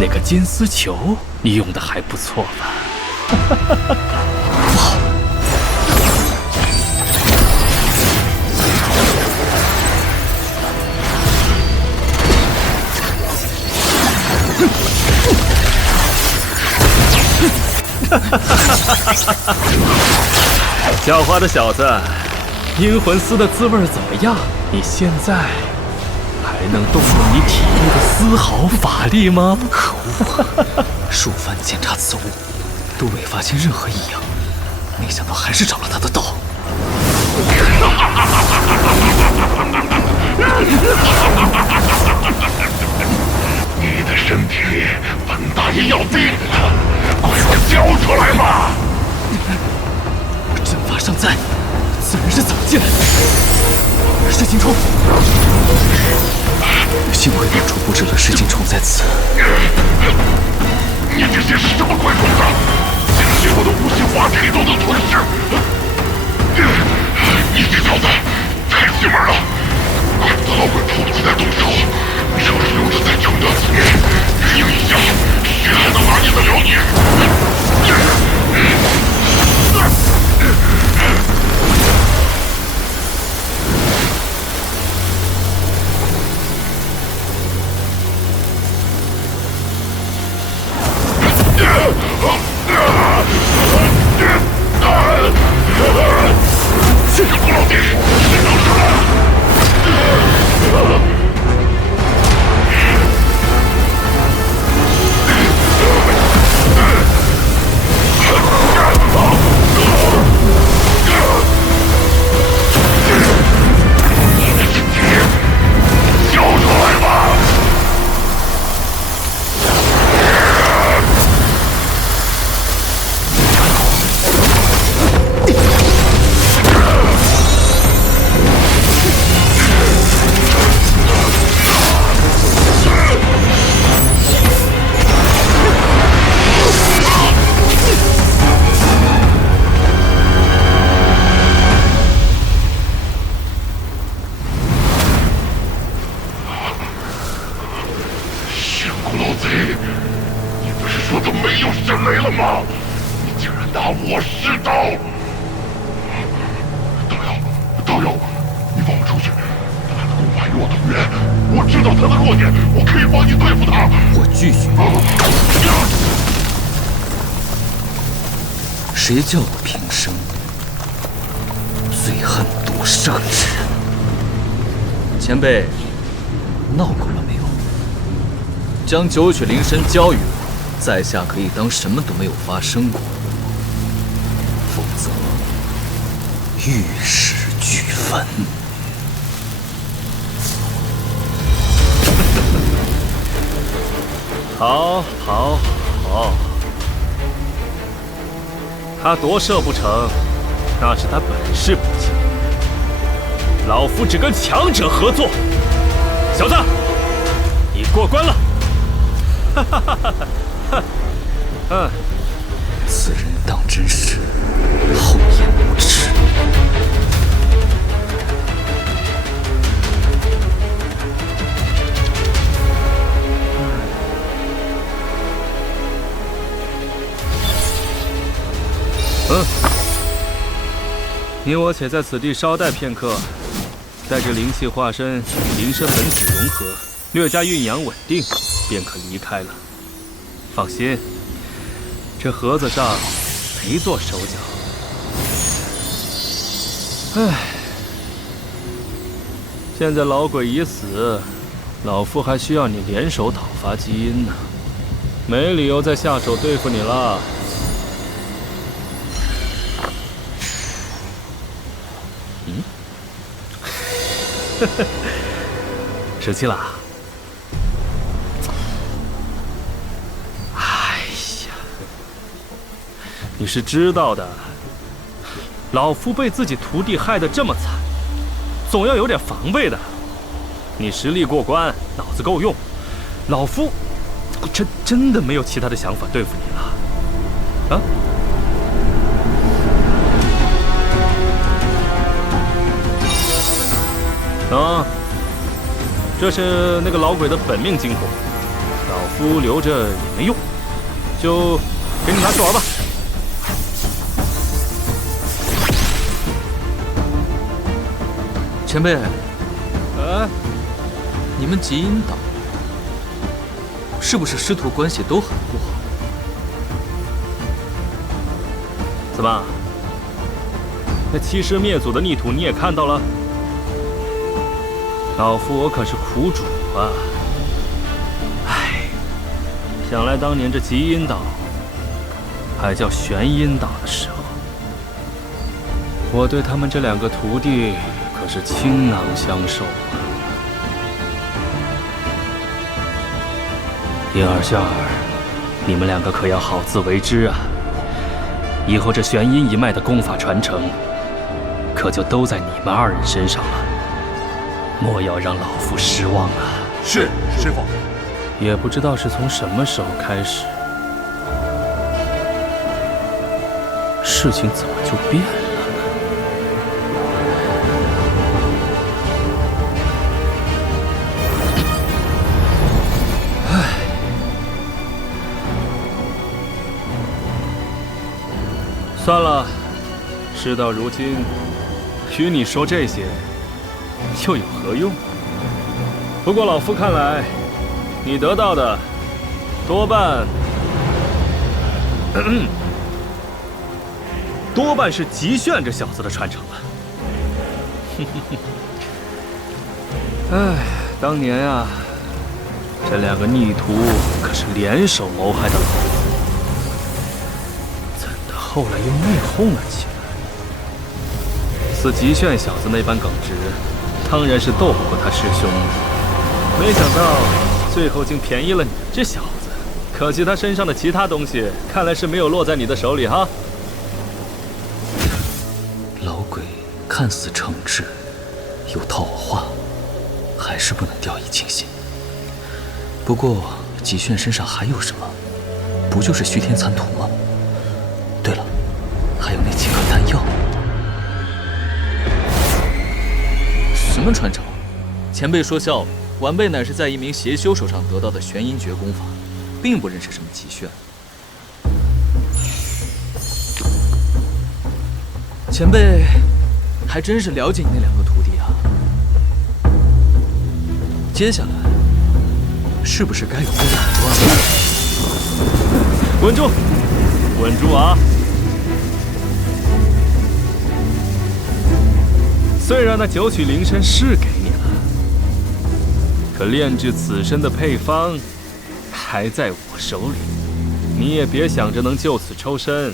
那个金丝球你用的还不错吧？狡猾的小子，阴魂丝的滋味怎么样？你现在还能动用你体内的丝毫法力吗？可恶！数番检查此物，都未发现任何异样，没想到还是找了他的道。你的身体里本你要逼你了，快给我交出来吧！阵法尚在，此人是怎么进来的？噬金虫，幸亏当初布置了噬金虫在此。你这些是什么鬼种子？相信我的无形化体都能吞噬！你这小子太邪门了！怪不得老鬼迫不及待动手。要是留着再穷得死你，拼一下，谁还能拿捏得了你？这个胡老弟，你能出来？交出来吧！谁叫我平生最恨赌圣之人？前辈，闹够了没有？将九曲灵参交与我，在下可以当什么都没有发生过，否则玉石俱焚。好，好，好。他夺舍不成，那是他本事不济。老夫只跟强者合作。小子，你过关了。哈哈哈哈哈！此人当真是厚颜无耻。你我且在此地稍待片刻，待这灵气化身与灵身本体融合，略加运养稳定，便可离开了。放心，这盒子上没做手脚。唉，现在老鬼已死，老夫还需要你联手讨伐基因呢，没理由再下手对付你了。生气了？哎呀，你是知道的，老夫被自己徒弟害得这么惨，总要有点防备的。你实力过关，脑子够用，老夫真的没有其他的想法对付你了。啊？啊，这是那个老鬼的本命金火，老夫留着也没用，就给你拿去玩吧。前辈，你们极阴岛是不是师徒关系都很不好？怎么？那欺师灭祖的逆徒你也看到了？老夫我可是苦主啊！唉，想来当年这极阴岛还叫玄阴岛的时候，我对他们这两个徒弟可是倾囊相授啊。燕儿、夏儿，你们两个可要好自为之啊！以后这玄阴一脉的功法传承，可就都在你们二人身上了。莫要让老夫失望啊！是，师父。也不知道是从什么时候开始，事情怎么就变了？算了，事到如今，与你说这些又有何用？不过老夫看来，你得到的多半是极炫这小子的传承了。哎，当年啊，这两个逆徒可是联手谋害的老夫。后来又内讧了起来，似极炫小子那般耿直，当然是斗不过他师兄的。没想到最后竟便宜了你这小子，可惜他身上的其他东西，看来是没有落在你的手里哈。老鬼看似诚挚，有套话，还是不能掉以轻心。不过极炫身上还有什么？不就是虚天残图吗？对了，还有那几颗丹药。什么传承？前辈说笑了，晚辈乃是在一名邪修手上得到的玄阴诀功法，并不认识什么极炫。前辈还真是了解你那两个徒弟啊。接下来是不是该有个了断了？稳住！稳住啊！虽然那九曲灵参是给你了，可炼制此身的配方还在我手里，你也别想着能就此抽身。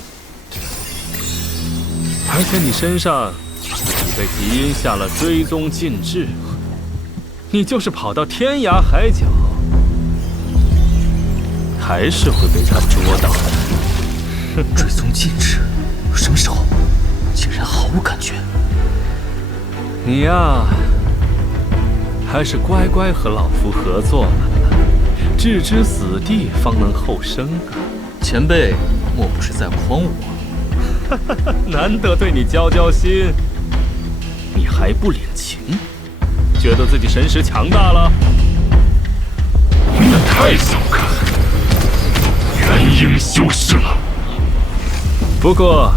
而且你身上已被极阴下了追踪禁制，你就是跑到天涯海角，还是会被他捉到的。追踪禁止？什么时候？竟然毫无感觉。你呀，还是乖乖和老夫合作吧，置之死地方能后生啊！前辈莫不是在诓我？难得对你交交心，你还不领情？觉得自己神识强大了？那太小看元婴修士了。不过，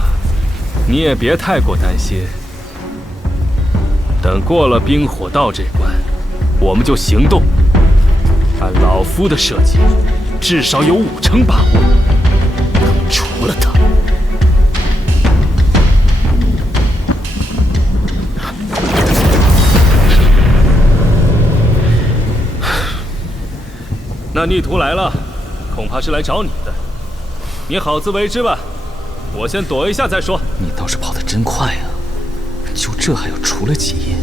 你也别太过担心。等过了冰火道这关，我们就行动。按老夫的设计，至少有50%把握。除了他，那逆徒来了，恐怕是来找你的。你好自为之吧，我先躲一下再说。你倒是跑得真快啊！就这还要除了极阴？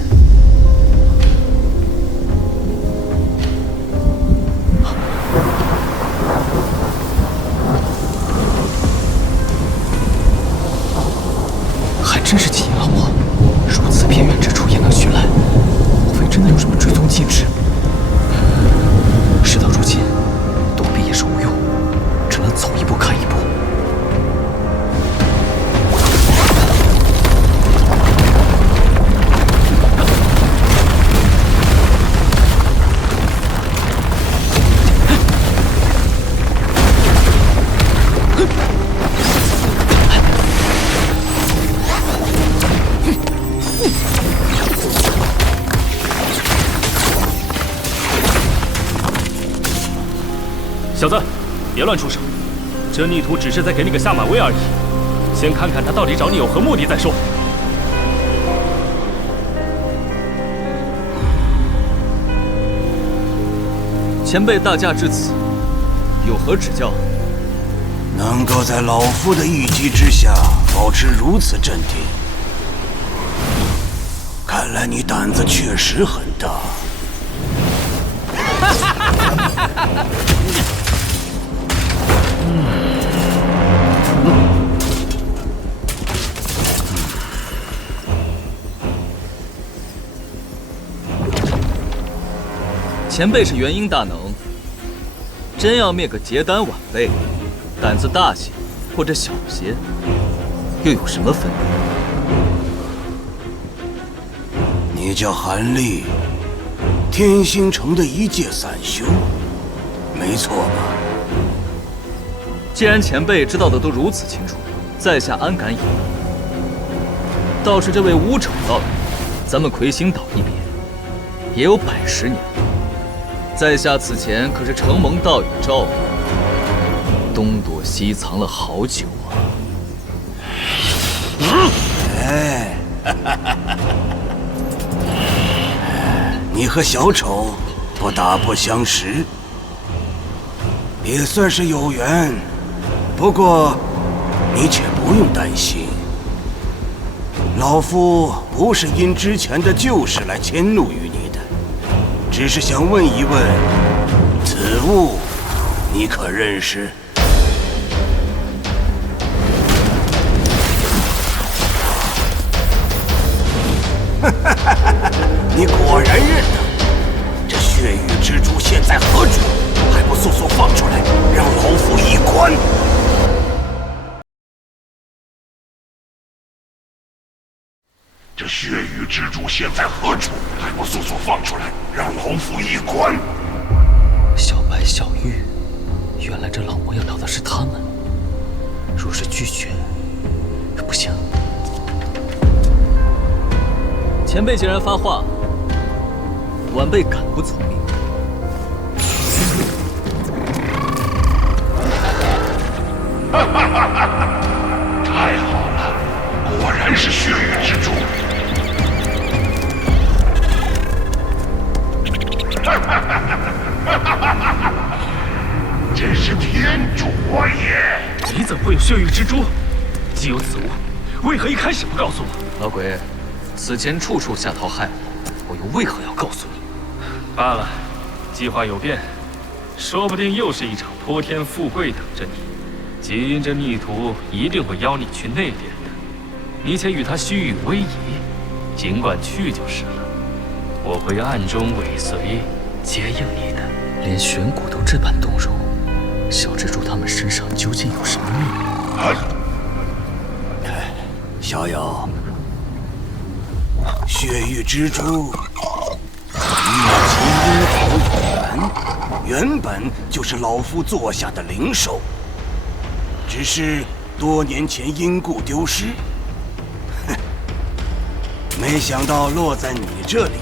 还真是极阴老魔，如此偏远之处也能寻来，莫非真的有什么追踪禁制？事到如今，躲避也是无用，只能走一步看一步。小子，别乱出手！这逆徒只是在给你个下马威而已。先看看他到底找你有何目的再说。前辈大驾至此，有何指教？能够在老夫的一击之下保持如此镇定，看来你胆子确实很大。前辈是元婴大能，真要灭个结丹晚辈，胆子大些或者小些，又有什么分别？你叫韩立，天星城的一介散修，没错吧？既然前辈知道的都如此清楚，在下安敢隐瞒。倒是这位乌丑道友，咱们魁星岛一别，也有110年了。在下此前可是承蒙道友照顾，东躲西藏了好久啊。哎，你和小丑不打不相识，也算是有缘。不过，你且不用担心，老夫不是因之前的旧事来迁怒于你的，只是想问一问，此物你可认识？你果然认得。这血雨蜘蛛现在何处？还不速速放出来，让老夫一观！这血雨蜘蛛现在何处？还不速速放出来，让老夫一观！小白、小玉，原来这老魔要找的是他们。若是拒绝，不行。前辈既然发话，晚辈敢不从命？太好了，果然是血雨蜘蛛。真是天助我也！你怎么会有血雨蜘蛛？既有此物，为何一开始不告诉我？老鬼，此前处处下桃害我，我又为何要告诉你？罢了，计划有变，说不定又是一场泼天富贵等着你。基因这逆徒一定会邀你去内殿的，你且与他虚与委蛇，尽管去就是了。我会暗中尾随，接应你的。连玄骨都这般动容，小蜘蛛他们身上究竟有什么秘密？逍遥，血域蜘蛛与其阴桃有缘，原本就是老夫座下的灵兽，只是多年前因故丢失。哼，没想到落在你这里。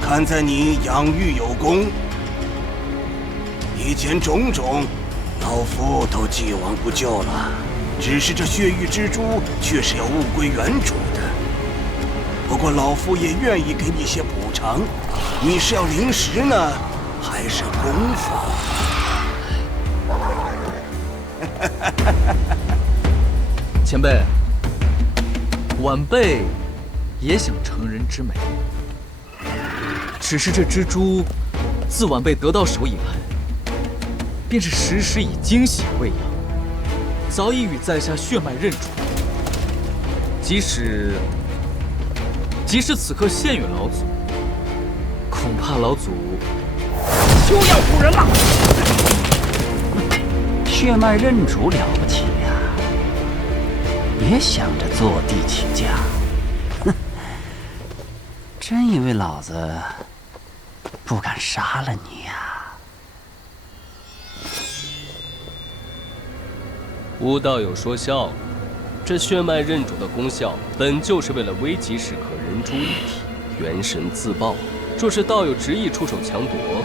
看在你养育有功，以前种种，老夫都既往不咎了。只是这血域蜘蛛却是要物归原主的。不过老夫也愿意给你些补偿。你是要灵石呢，还是功法？前辈，晚辈也想成人之美。只是这蜘蛛，自晚辈得到手以来，便是时时以精血喂养，早已与在下血脉认主。即使此刻现与老祖，恐怕老祖休要唬人了！血脉认主了不起呀，也想着坐地起价。哼，真以为老子不敢杀了你呀？吴道友说笑了，这血脉认主的功效本就是为了危急时刻人猪一体，元神自爆。若是道友执意出手强夺，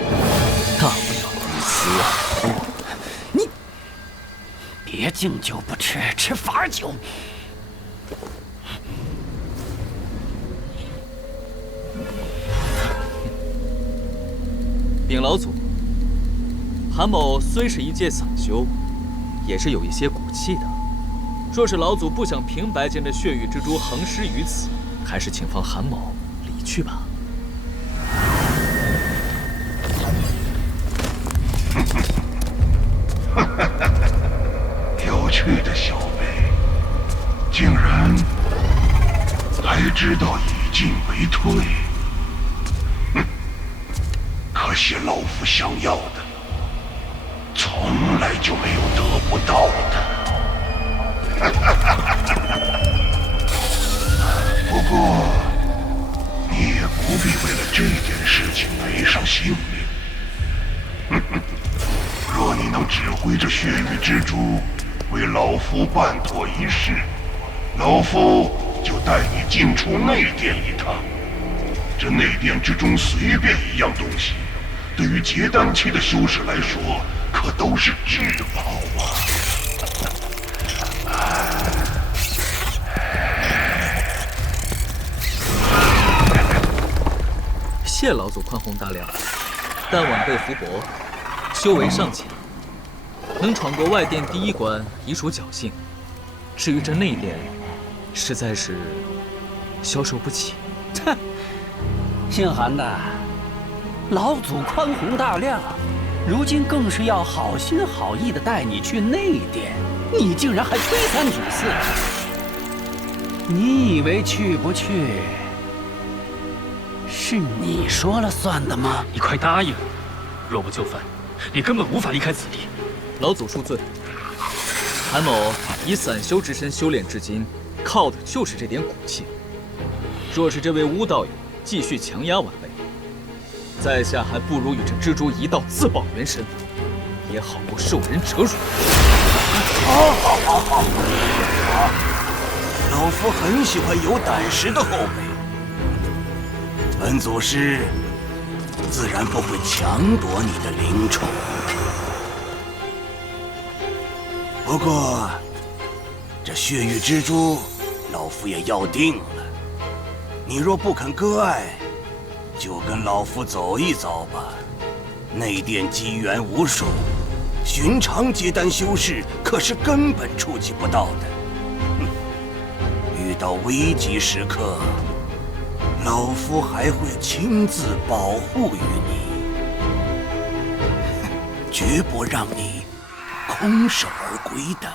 大不了一死两不。你别敬酒不吃，吃罚酒。禀老祖，韩某虽是一介散修，也是有一些骨气的。若是老祖不想平白间的血域蜘蛛横尸于此，还是请放韩某离去吧。有趣的小辈，竟然还知道以进为退。可那些老夫想要的，从来就没有得不到的。不过，你也不必为了这件事情赔上性命。若你能指挥着血域之珠为老夫办妥一事，老夫就带你进出内殿一趟。这内殿之中随便一样东西，对于结丹期的修士来说，可都是至宝啊！谢老祖宽宏大量，但晚辈福薄，修为尚浅，能闯过外殿第一关已属侥幸。至于这内殿，实在是消受不起。哼，姓韩的，老祖宽宏大量，如今更是要好心好意的带你去内殿，你竟然还推三阻四。你以为去不去是你说了算的吗？你快答应！若不就范，你根本无法离开此地。老祖恕罪。韩某以散修之身修炼至今，靠的就是这点骨气。若是这位巫道友继续强压晚辈，在下还不如与这蜘蛛一道自保元神，也好过受人折辱。好，老夫很喜欢有胆识的后辈。本祖师自然不会强夺你的灵宠，不过这血域之珠，老夫也要定了。你若不肯割爱，就跟老夫走一遭吧。内殿机缘无数，寻常结丹修士可是根本触及不到的。遇到危急时刻，老夫还会亲自保护于你，绝不让你空手而归的。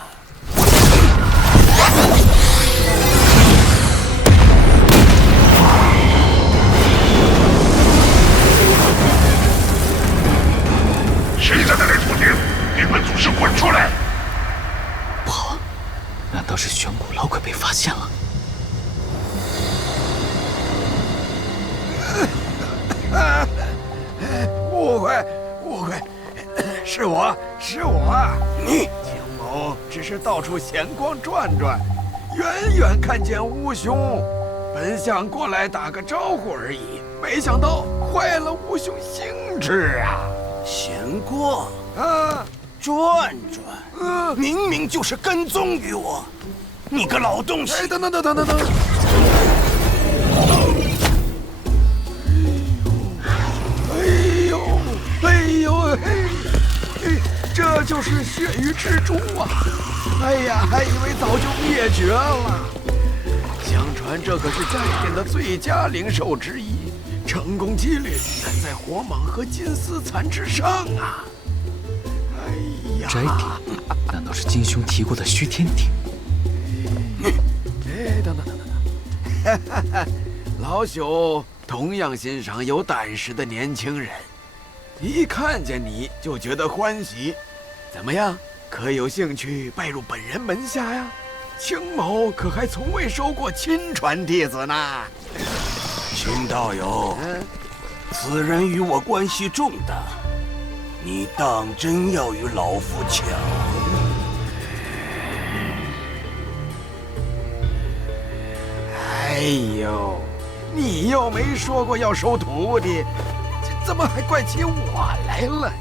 谁在那里出庭？给本祖师滚出来！不好，难道是玄古老鬼被发现了？误会，是我。你青某只是到处闲逛转转，远远看见乌兄，本想过来打个招呼而已，没想到坏了乌兄兴致啊！闲逛啊，转转，明明就是跟踪于我，你个老东西！等！这就是血域之珠啊！哎呀，还以为早就灭绝了。相传这可是斋殿的最佳灵兽之一，成功几率远在火蟒和金丝蚕之上啊！哎呀，斋殿难道是金兄提过的虚天鼎？等，老朽同样欣赏有胆识的年轻人，一看见你就觉得欢喜。怎么样，可有兴趣拜入本人门下呀？青某可还从未收过亲传弟子呢。秦道友，此人与我关系重大，你当真要与老夫抢？哎呦，你又没说过要收徒弟，怎么还怪起我来了？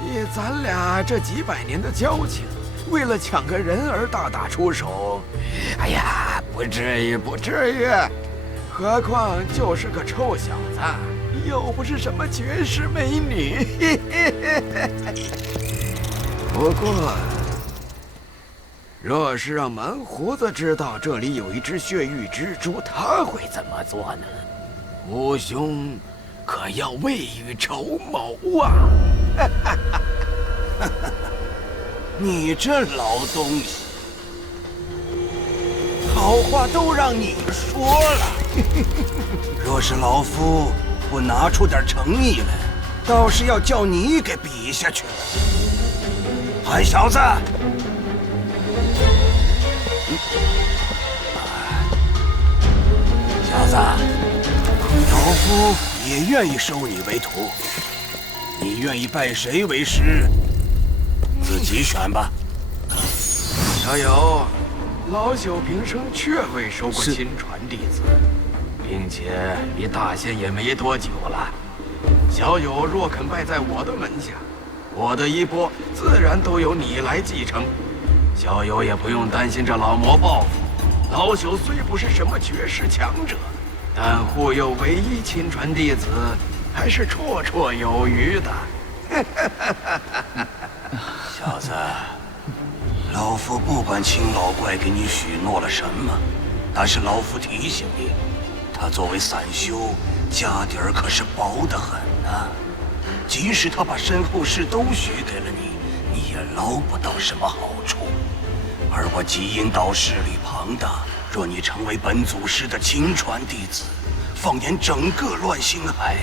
以咱俩这几百年的交情，为了抢个人而大打出手，哎呀，不至于。何况就是个臭小子，又不是什么绝世美女。不过，若是让蛮胡子知道这里有一只血域之珠，他会怎么做呢？吴兄可要未雨绸缪啊！你这老东西，好话都让你说了。若是老夫不拿出点诚意来，倒是要叫你给比下去了。韩小子，小子，老夫也愿意收你为徒。你愿意拜谁为师，自己选吧。小友，老朽平生确未收过亲传弟子，并且离大仙也没多久了。小友若肯拜在我的门下，我的衣钵自然都由你来继承。小友也不用担心这老魔报复。老朽虽不是什么绝世强者，但护佑唯一亲传弟子，还是绰绰有余的。小子，老夫不管秦老怪给你许诺了什么，但是老夫提醒你，他作为散修，家底儿可是薄得很呐。即使他把身后事都许给了你，你也捞不到什么好处。而我极阴岛势力庞大，若你成为本祖师的亲传弟子，放眼整个乱星海，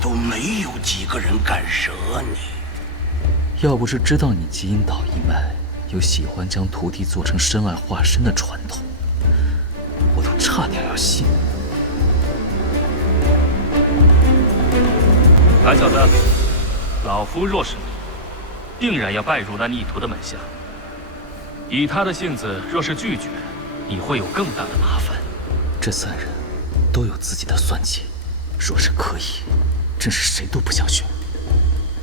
都没有几个人敢惹你。要不是知道你极阴岛一脉有喜欢将徒弟做成身外化身的传统，我都差点要信。韩小子，老夫若是你，定然要拜入那逆徒的门下。以他的性子，若是拒绝，你会有更大的麻烦。这三人都有自己的算计，若是可以，真是谁都不想选。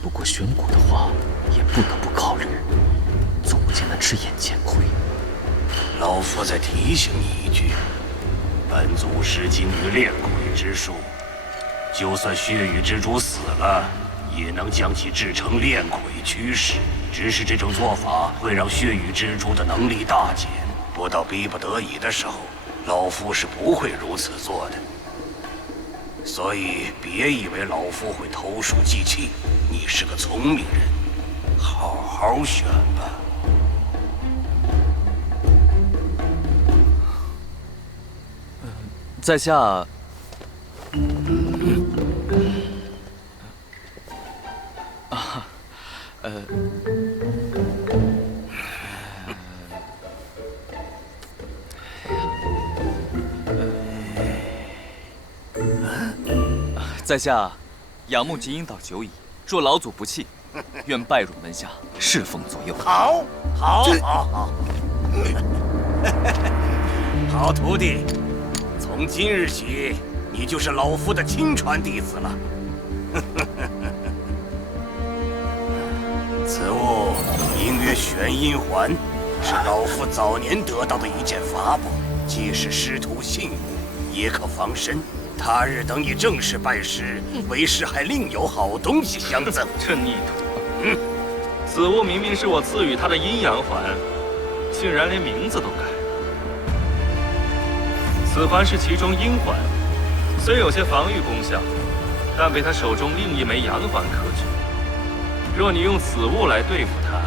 不过选蛊的话，也不得不考虑，总不见得只眼见亏。老夫再提醒你一句，本祖师精于炼鬼之术，就算血雨之主死了，也能将其制成炼鬼驱使。只是这种做法会让血雨之主的能力大减，不到逼不得已的时候，老夫是不会如此做的。所以别以为老夫会投鼠忌器，你是个聪明人，好好选吧。在下，在下仰慕极阴岛久矣，若老祖不弃，愿拜入门下，侍奉左右。好，好，好，好，好徒弟，从今日起，你就是老夫的亲传弟子了。此物名曰玄阴环，是老夫早年得到的一件法宝，既是师徒信物，也可防身。他日等你正式拜师，为师还另有好东西相赠。这逆徒，此物明明是我赐予他的阴阳环，竟然连名字都改。此环是其中阴环，虽有些防御功效，但被他手中另一枚阳环克制。若你用此物来对付他，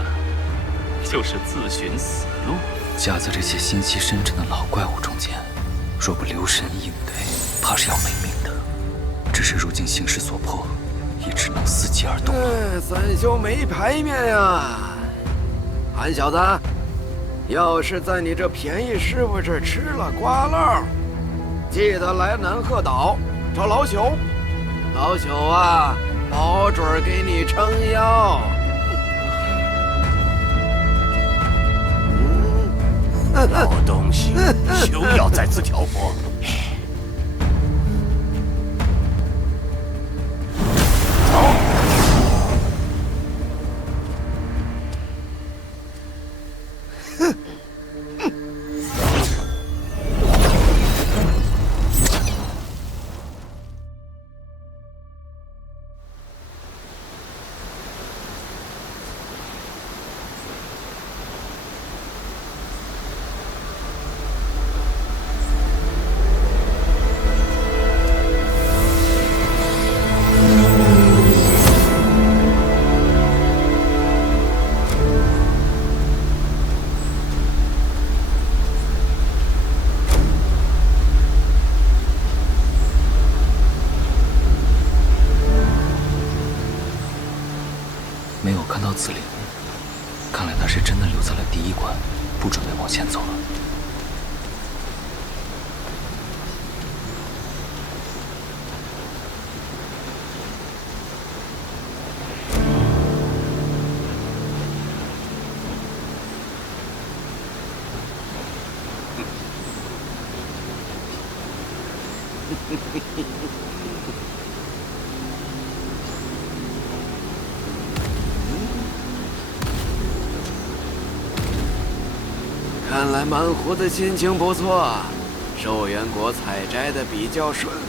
就是自寻死路。夹在这些心机深沉的老怪物中间，若不留神应对，怕是要没命的。只是如今形势所迫，也只能伺机而动了。三兄没排面呀！韩小子，要是在你这便宜师傅这儿吃了瓜漏，记得来南鹤岛找老朽。老朽啊，保准给你撑腰。老东西，休要再次挑拨。子陵，看来他是真的留在了第一关，不准备往前走了。看来蛮虎的心情不错，寿元果采摘的比较顺利。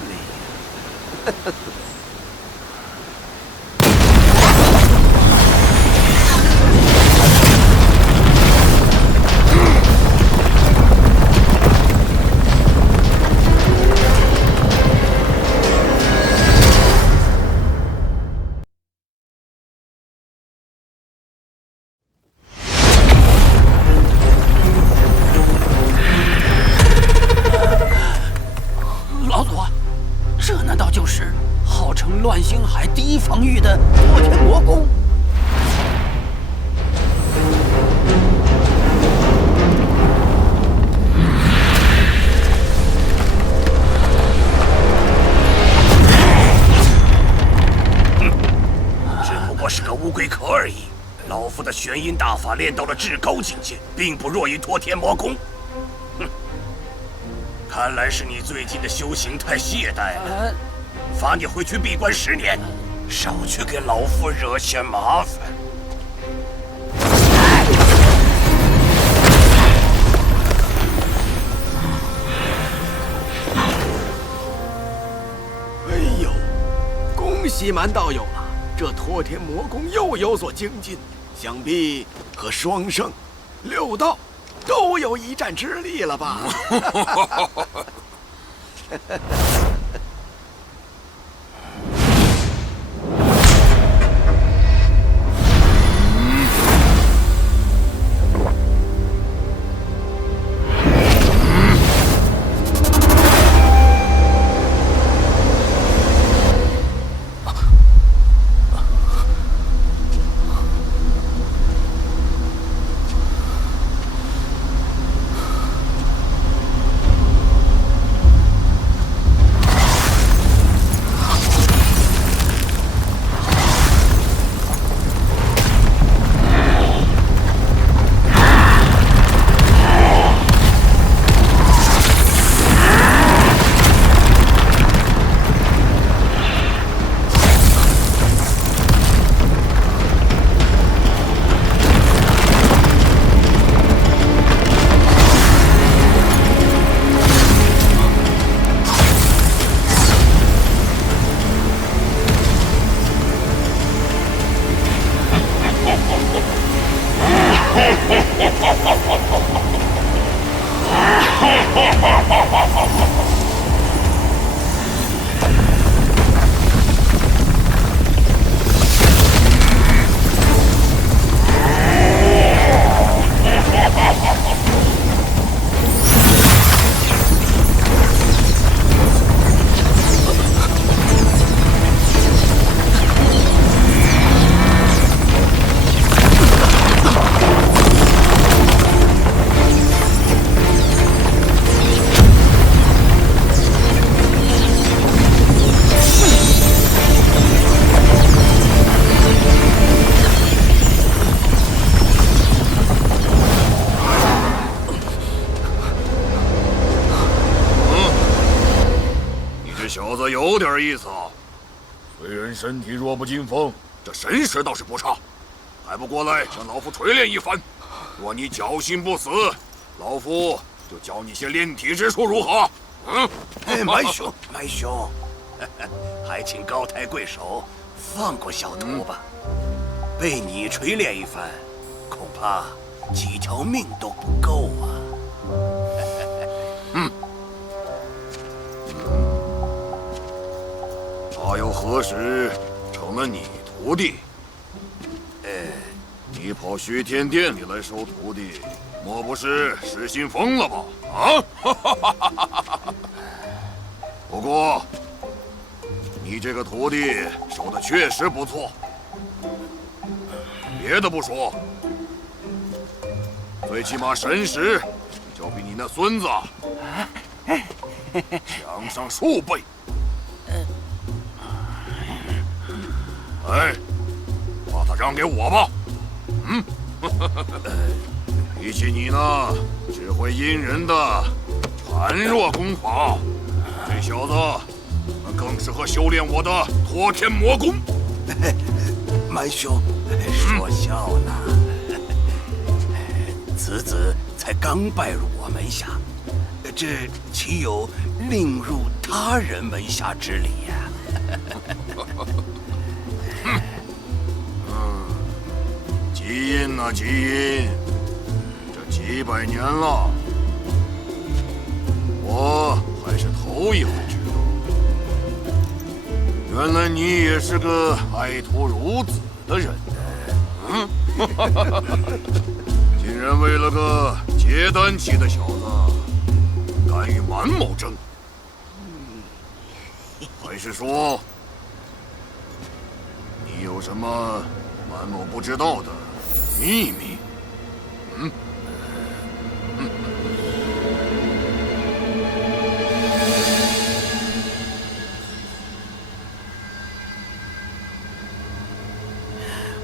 老祖，这难道就是号称乱星海第一防御的多天魔功？只不过是个乌龟壳而已。老夫的玄阴大法练到了至高境界，并不弱于托天魔功。看来是你最近的修行太懈怠了，罚你回去闭关10年，少去给老夫惹些麻烦。哎呦，恭喜蛮道友了，这托天魔功又有所精进，想必和双圣、六道都有一战之力了吧？有点意思啊，虽然身体弱不禁风，这神识倒是不差。还不过来向老夫锤炼一番？若你侥幸不死，老夫就教你些炼体之术，如何？哎，蛮兄，蛮兄，还请高抬贵手，放过小徒吧。被你锤炼一番，恐怕几条命都不够啊。他又何时成了你徒弟？你跑虚天殿里来收徒弟，莫不是失心疯了吧？啊！不过，你这个徒弟收的确实不错。别的不说，最起码神识就比你那孙子强上数倍。哎，把他让给我吧。嗯，比起你那只会阴人的孱弱功法，这小子更适合修炼我的托天魔功。蛮兄，说笑呢。此子才刚拜入我门下，这岂有另入他人门下之理呀？基因啊基因，这几百年了，我还是头一回知道，原来你也是个爱徒如子的人。嗯，竟然为了个结丹期的小子，敢与蛮某争，还是说你有什么蛮某不知道的秘密？嗯。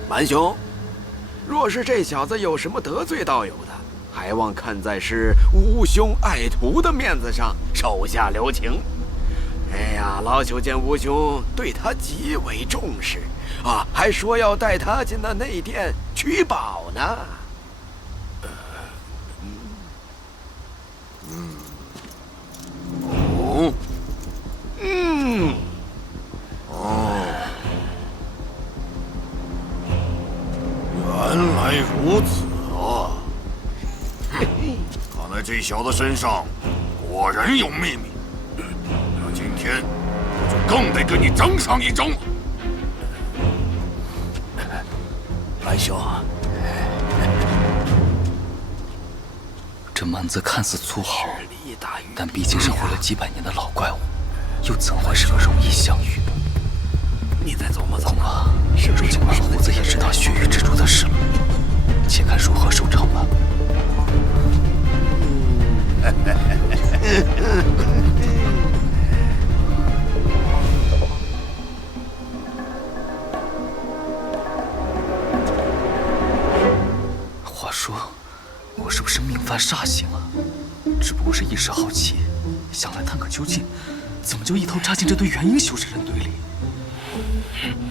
蛮兄，若是这小子有什么得罪道友的，还望看在是吾兄爱徒的面子上，手下留情。哎呀，老朽见吾兄对他极为重视啊，还说要带他进那内殿取宝呢。哦，原来如此啊！看来这小子身上果然有秘密。那今天我就更得跟你争上一争了。蛮兄，这蛮子看似粗豪，但毕竟是活了几百年的老怪物，又怎会是个容易相遇的？你再琢磨琢磨。恐怕如今蛮胡子也知道血域之主的事了，且看如何收场吧。话说，我是不是命犯煞星啊？只不过是一时好奇，想来探个究竟，怎么就一头扎进这堆元婴修士人堆里？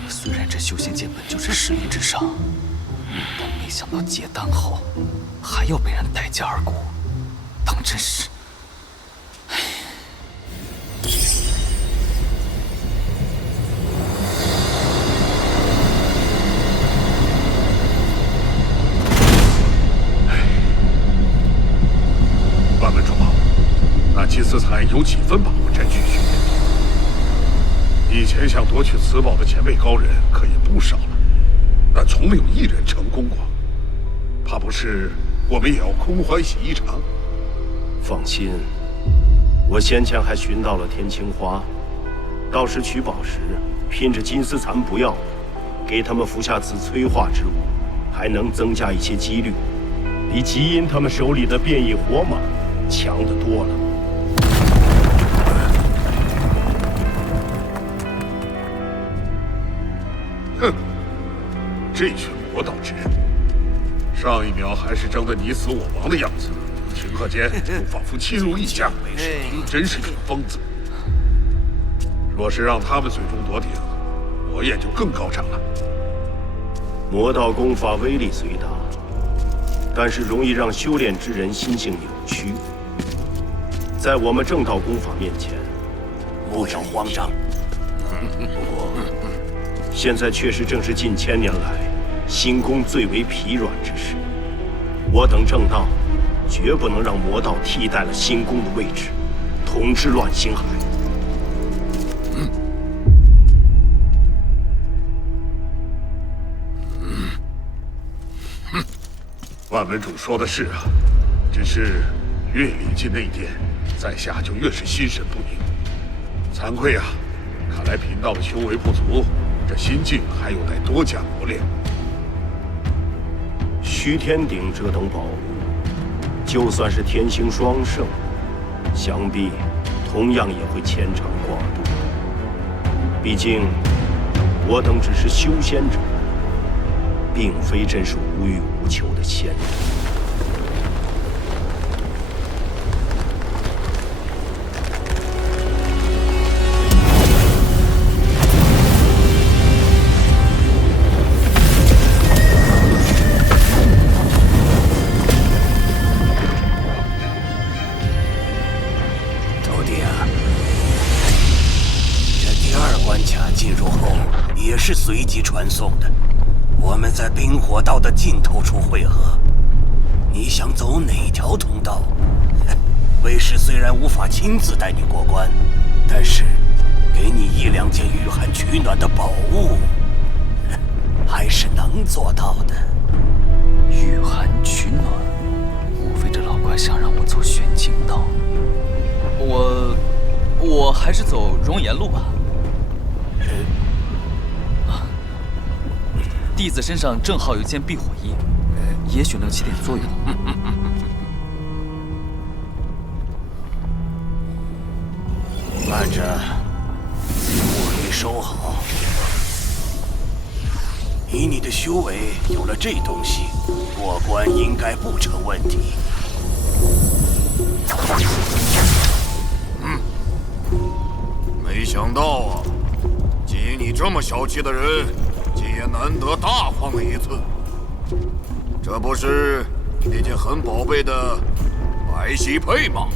虽然这修仙界本就是实力至上，但没想到结丹后还要被人待价而沽，当真是……万门主，那金丝彩有几分把握占据血天地？以前想夺取此宝的前辈高人可也不少了，但从没有一人成功过。怕不是我们也要空欢喜一场？放心，我先前还寻到了天青花，到时取宝时，拼着金丝蚕不要，给他们服下此催化之物，还能增加一些几率，比吉因他们手里的变异火蟒强得多了。哼，这群魔道之人，上一秒还是争得你死我亡的样子，顷刻间又仿佛亲如一家，真是群疯子。若是让他们最终夺鼎，我也就更高涨了。魔道功法威力虽大，但是容易让修炼之人心性扭曲。在我们正道功法面前，不要慌张。不过，现在确实正是近千年来心功最为疲软之时。我等正道绝不能让魔道替代了心功的位置，统治乱星海。万门主说的是啊，只是越临近内殿，在下就越是心神不宁。惭愧啊，看来贫道的修为不足，这心境还有待多加磨练。虚天鼎这等宝物，就算是天星双圣，想必同样也会牵肠挂肚。毕竟，我等只是修仙者，并非真是无欲无求的仙人。是随机传送的，我们在冰火道的尽头处汇合。你想走哪条通道？为师虽然无法亲自带你过关，但是给你1、2件御寒取暖的宝物，还是能做到的。御寒取暖，莫非这老怪想让我走玄经道？我还是走熔岩路吧。弟子身上正好有件避火衣，也许能起点作用。慢着，握力收好。以你的修为，有了这东西，过关应该不成问题。没想到啊，既你这么小气的人，今夜难得大放了一次。这不是你那件很宝贝的白玺佩吗？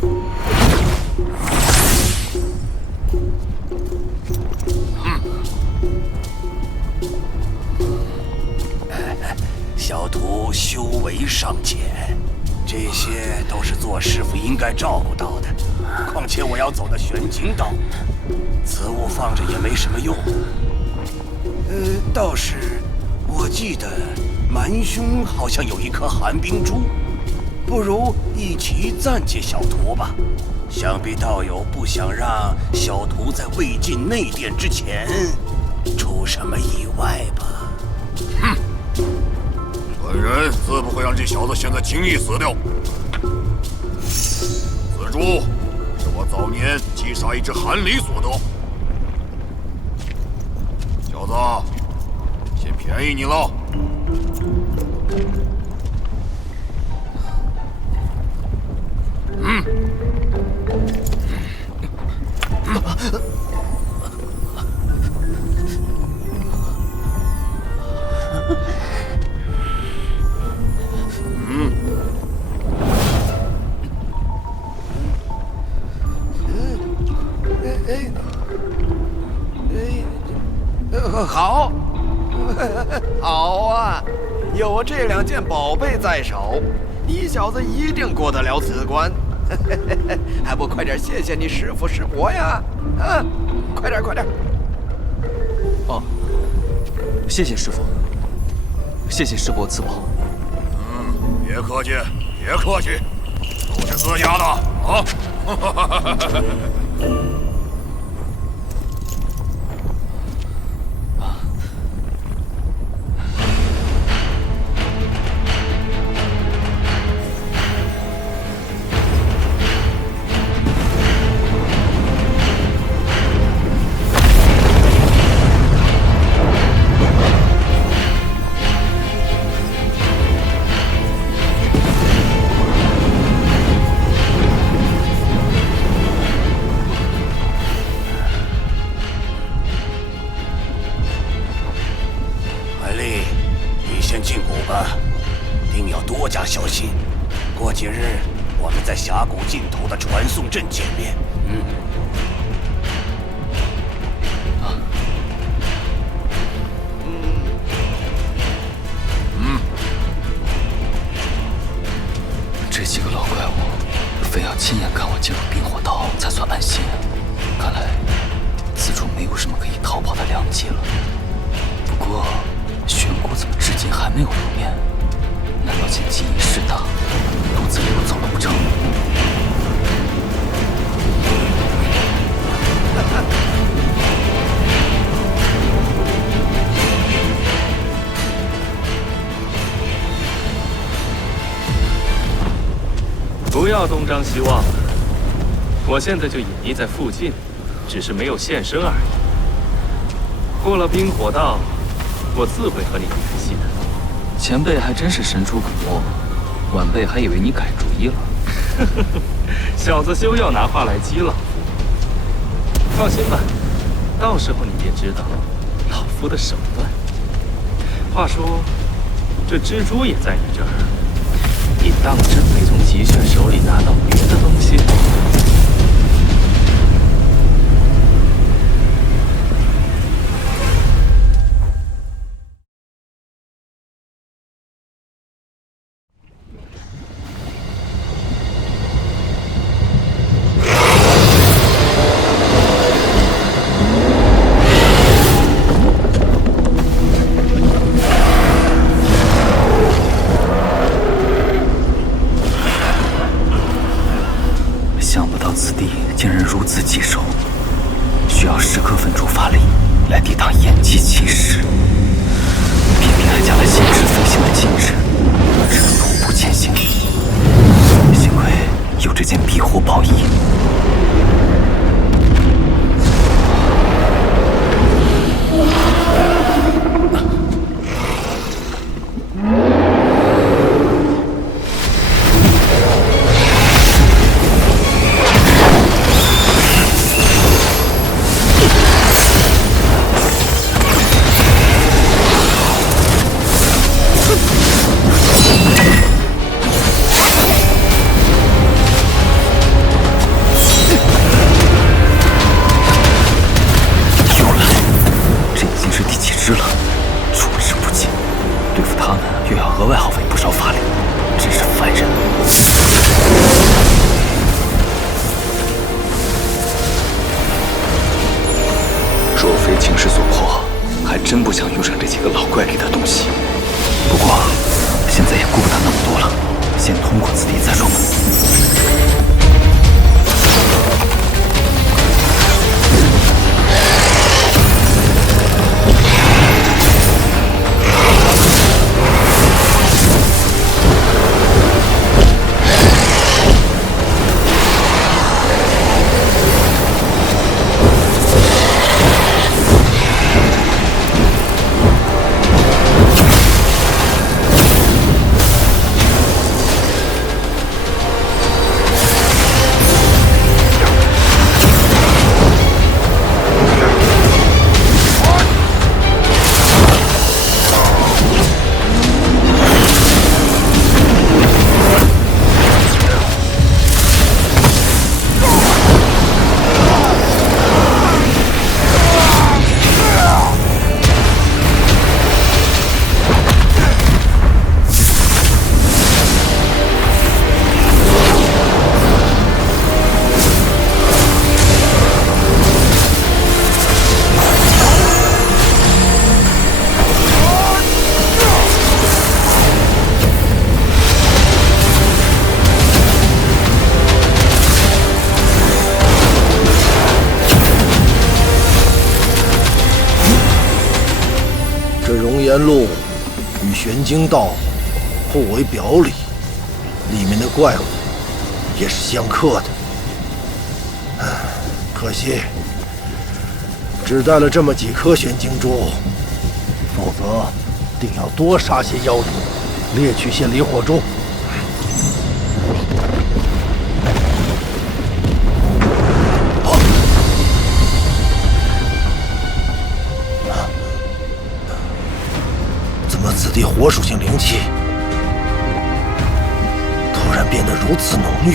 小徒修为尚浅，这些都是做师傅应该照顾到的。况且我要走的玄经道，此物放着也没什么用。倒是我记得蛮兄好像有一颗寒冰珠，不如一起暂借小徒吧。想必道友不想让小徒在未进内殿之前出什么意外吧？哼！本人自不会让这小子现在轻易死掉。此珠是我早年击杀一只寒狸所得。小子，先便宜你了。好，好啊！有这2件宝贝在手，你小子一定过得了此关。还不快点谢谢你师父师伯呀！啊，快点快点！哦，谢谢师父，谢谢师伯赐宝。别客气，别客气，都是自家的啊！小心，过几日我们在峡谷尽头的传送阵见面。这几个老怪物，非要亲眼看我进入冰火道才算安心。看来此处没有什么可以逃跑的良机了。不过玄谷怎么至今还没有露面？难道见机已势大，独自溜走了不成？不要东张西望了，我现在就隐匿在附近，只是没有现身而已。过了冰火道，我自会和你联系的。前辈还真是神出鬼没，晚辈还以为你改主意了。小子休要拿话来激老夫。放心吧，到时候你便知道老夫的手段。话说，这蜘蛛也在你这儿，你当真没从吉炫手里拿到别的东西？路与玄经道互为表里，里面的怪物也是相克的。可惜只带了这么几颗玄经珠，否则定要多杀些妖灵，猎取些离火珠。此地火属性灵气突然变得如此浓郁，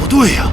不对呀！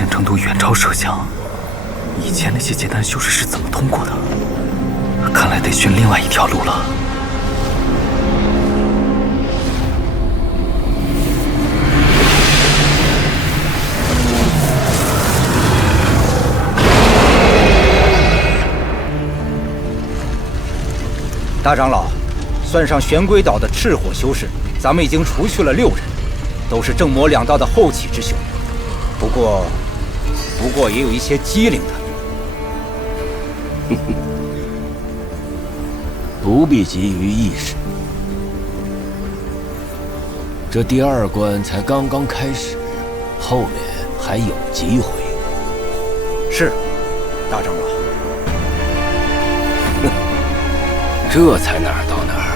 现程度远超设想。以前那些结丹修士是怎么通过的？看来得寻另外一条路了。大长老，算上玄龟岛的赤火修士，咱们已经除去了6人，都是正魔2道的后起之秀。不过也有一些机灵的。不必急于一时，这第2关才刚刚开始，后面还有机会。是，大长老。这才哪儿到哪儿，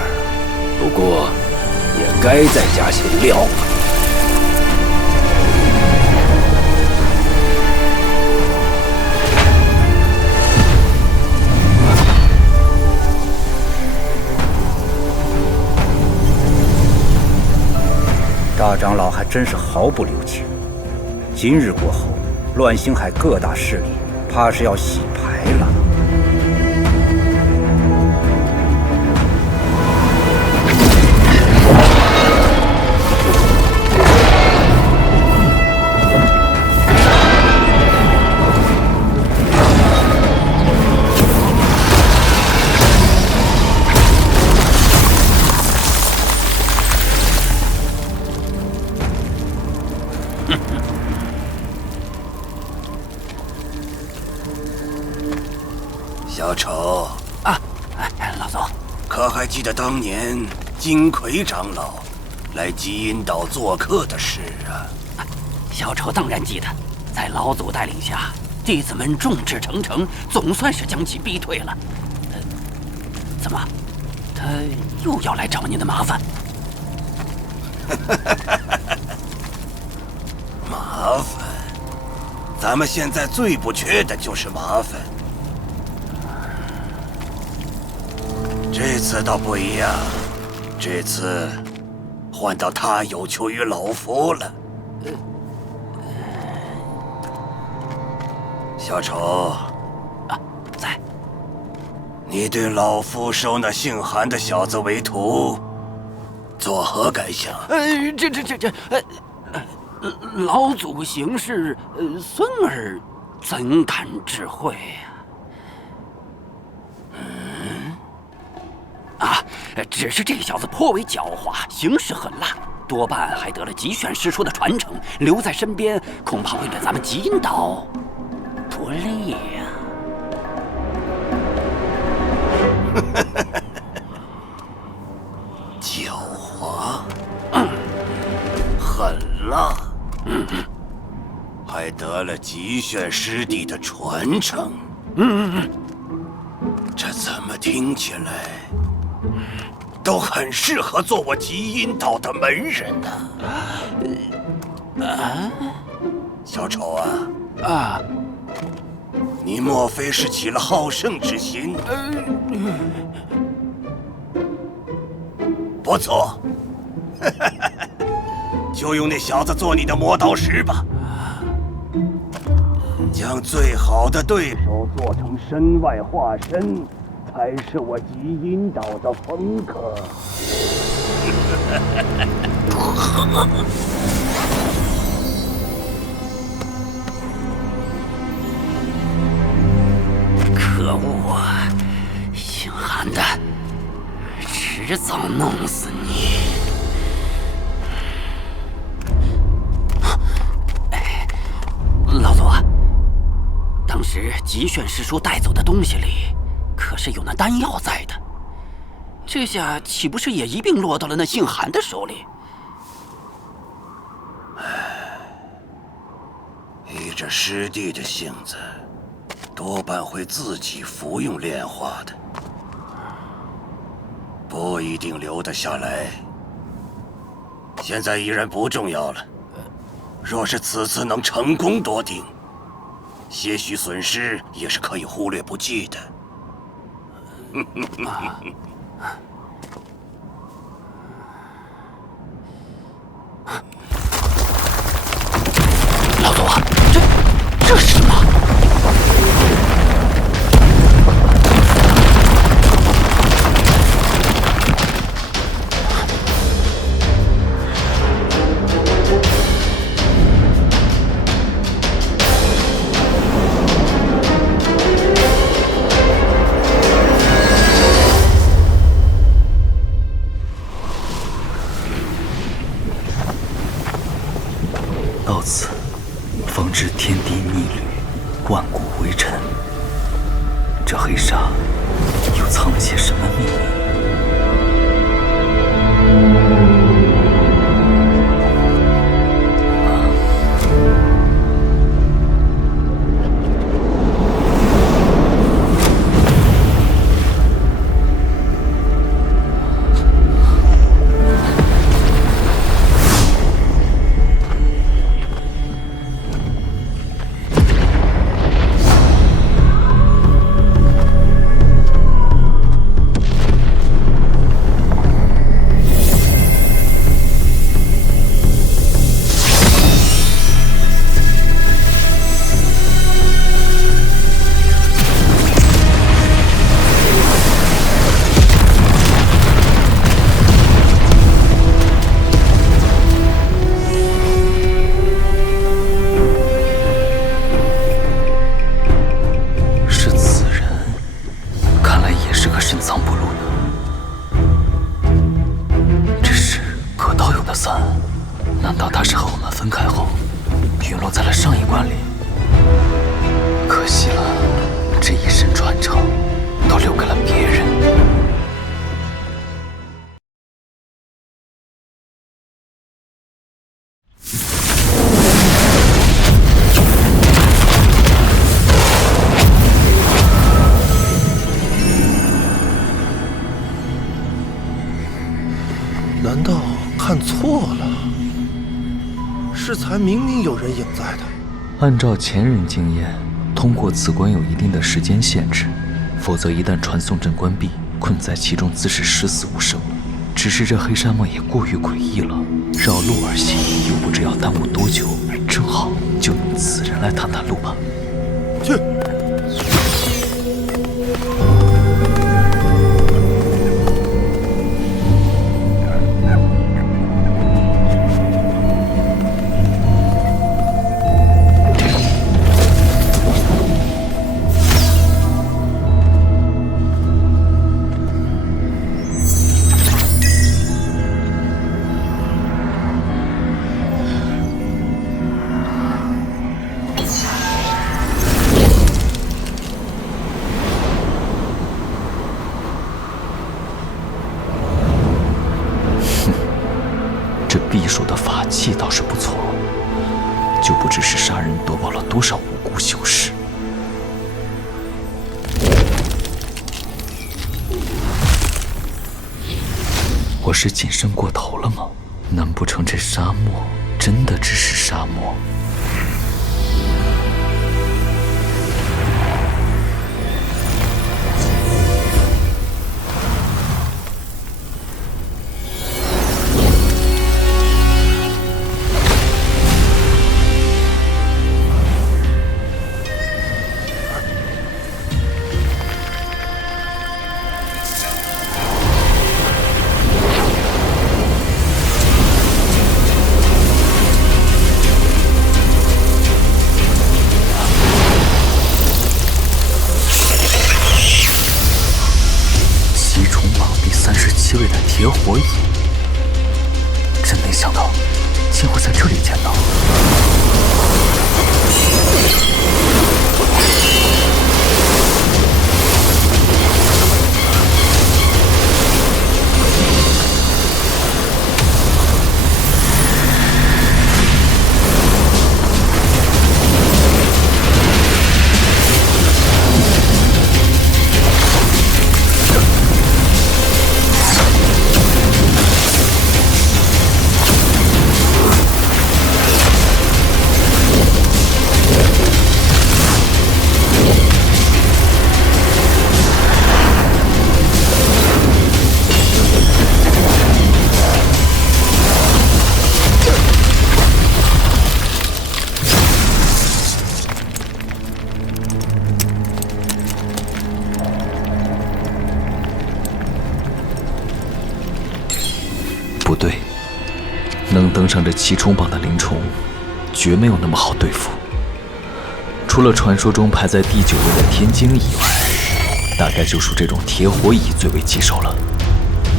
不过也该再加些料了。大长老还真是毫不留情。今日过后，乱星海各大势力怕是要洗牌了。小丑啊，老总，可还记得当年金魁长老来极阴岛做客的事啊？小丑当然记得，在老祖带领下，弟子们众志成城，总算是将其逼退了。怎么，他又要来找您的麻烦？麻烦？咱们现在最不缺的就是麻烦。这次倒不一样，这次换到他有求于老夫了。小丑，在。你对老夫收那姓韩的小子为徒，作何感想？老祖行事，孙儿怎敢置喙呀？只是这小子颇为狡猾，行事狠辣，多半还得了极炫师叔的传承，留在身边恐怕会对咱们极阴岛不利呀。狡猾，狠辣，还得了极炫师弟的传承。这怎么听起来都很适合做我极阴岛的门人呢？小丑啊，你莫非是起了好胜之心？不错，就用那小子做你的磨刀石吧，将最好的对手做成身外化身，才是我极阴岛的风格。可恶啊！姓韩的，迟早弄死你！老祖，当时极炫师叔带走的东西里，可是有那丹药在的。这下岂不是也一并落到了那姓韩的手里？依着师弟的性子，多半会自己服用炼化的，不一定留得下来。现在已然不重要了。若是此次能成功夺定，些许损失也是可以忽略不计的。老祖，这这黑沙又藏了些什么秘密？难道看错了？适才明明有人影在的。按照前人经验，通过此关有一定的时间限制，否则一旦传送阵关闭，困在其中自是十死无生。只是这黑沙漠也过于诡异了，绕路而行又不知要耽误多久，正好就用此人来探探路吧。去。这匕首的法器倒是不错，就不知是杀人夺宝了多少无辜修士。我是谨慎过头了吗？难不成这沙漠真的只是沙漠？7位的铁火椅，真没想到竟会在这里见到。不对，能登上这七重榜的灵虫，绝没有那么好对付。除了传说中排在第9位的天鲸以外，大概就属这种铁火蚁最为棘手了。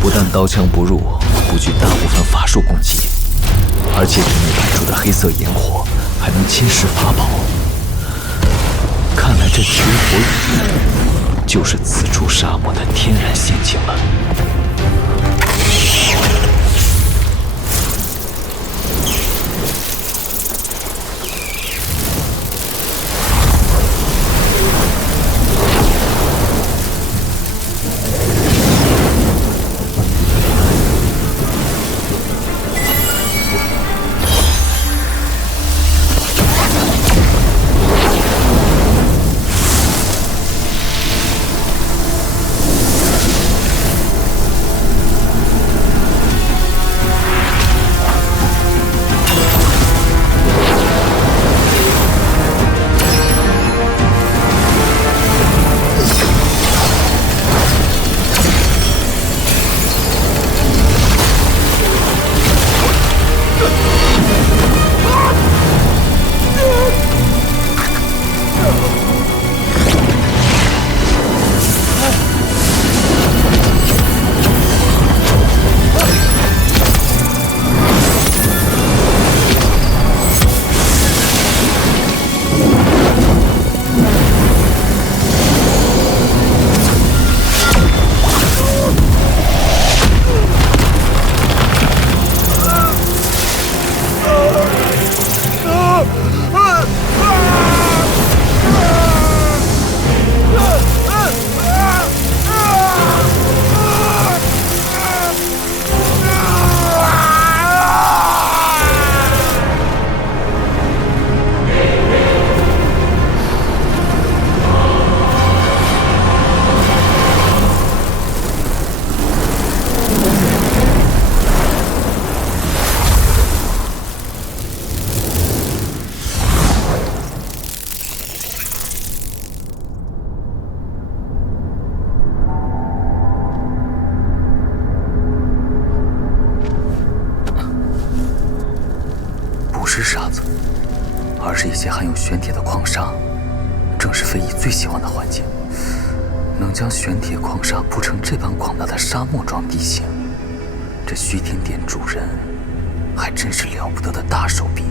不但刀枪不入，不惧大部分法术攻击，而且体内排出的黑色炎火还能侵蚀法宝。看来这铁火蚁就是此处沙漠的天然陷阱了。是一些含有玄铁的矿砂，正是非遗最喜欢的环境。能将玄铁矿砂铺成这般广大的沙漠状地形，这虚天殿主人还真是了不得的大手笔。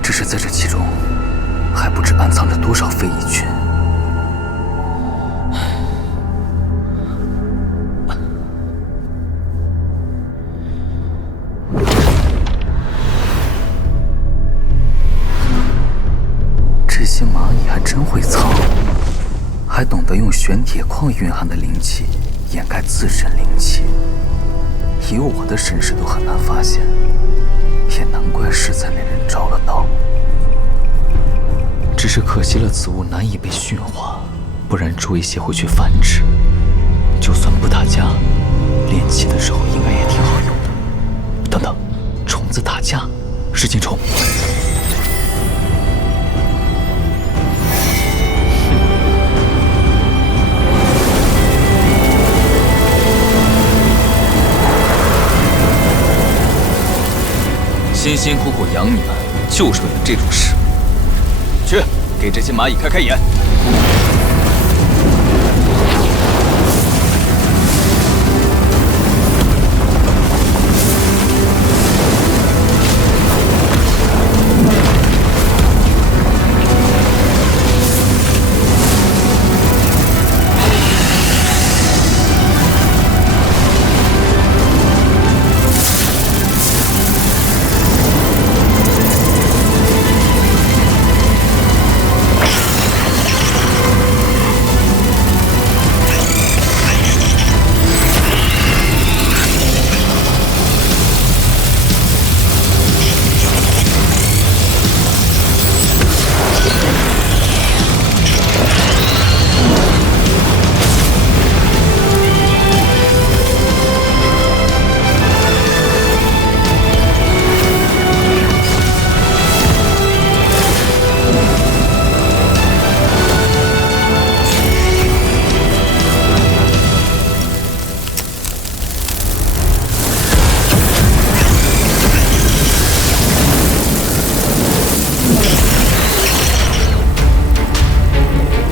只是在这其中，还不知暗藏着多少非遗群。这些蚂蚁还真会藏，还懂得用玄铁矿蕴含的灵气掩盖自身灵气，以我的身世都很难发现，也难怪适才那人着了道。只是可惜了，此物难以被驯化，不然捉一些回去繁殖，就算不打架，练气的时候应该也挺好用的。等等，虫子打架，是金虫。辛辛苦苦养你们，就是为了这种事。去，给这些蚂蚁开开眼。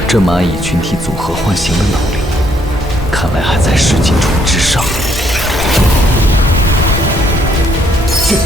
这蚂蚁群体组合唤醒的能力，看来还在噬金虫之上。去！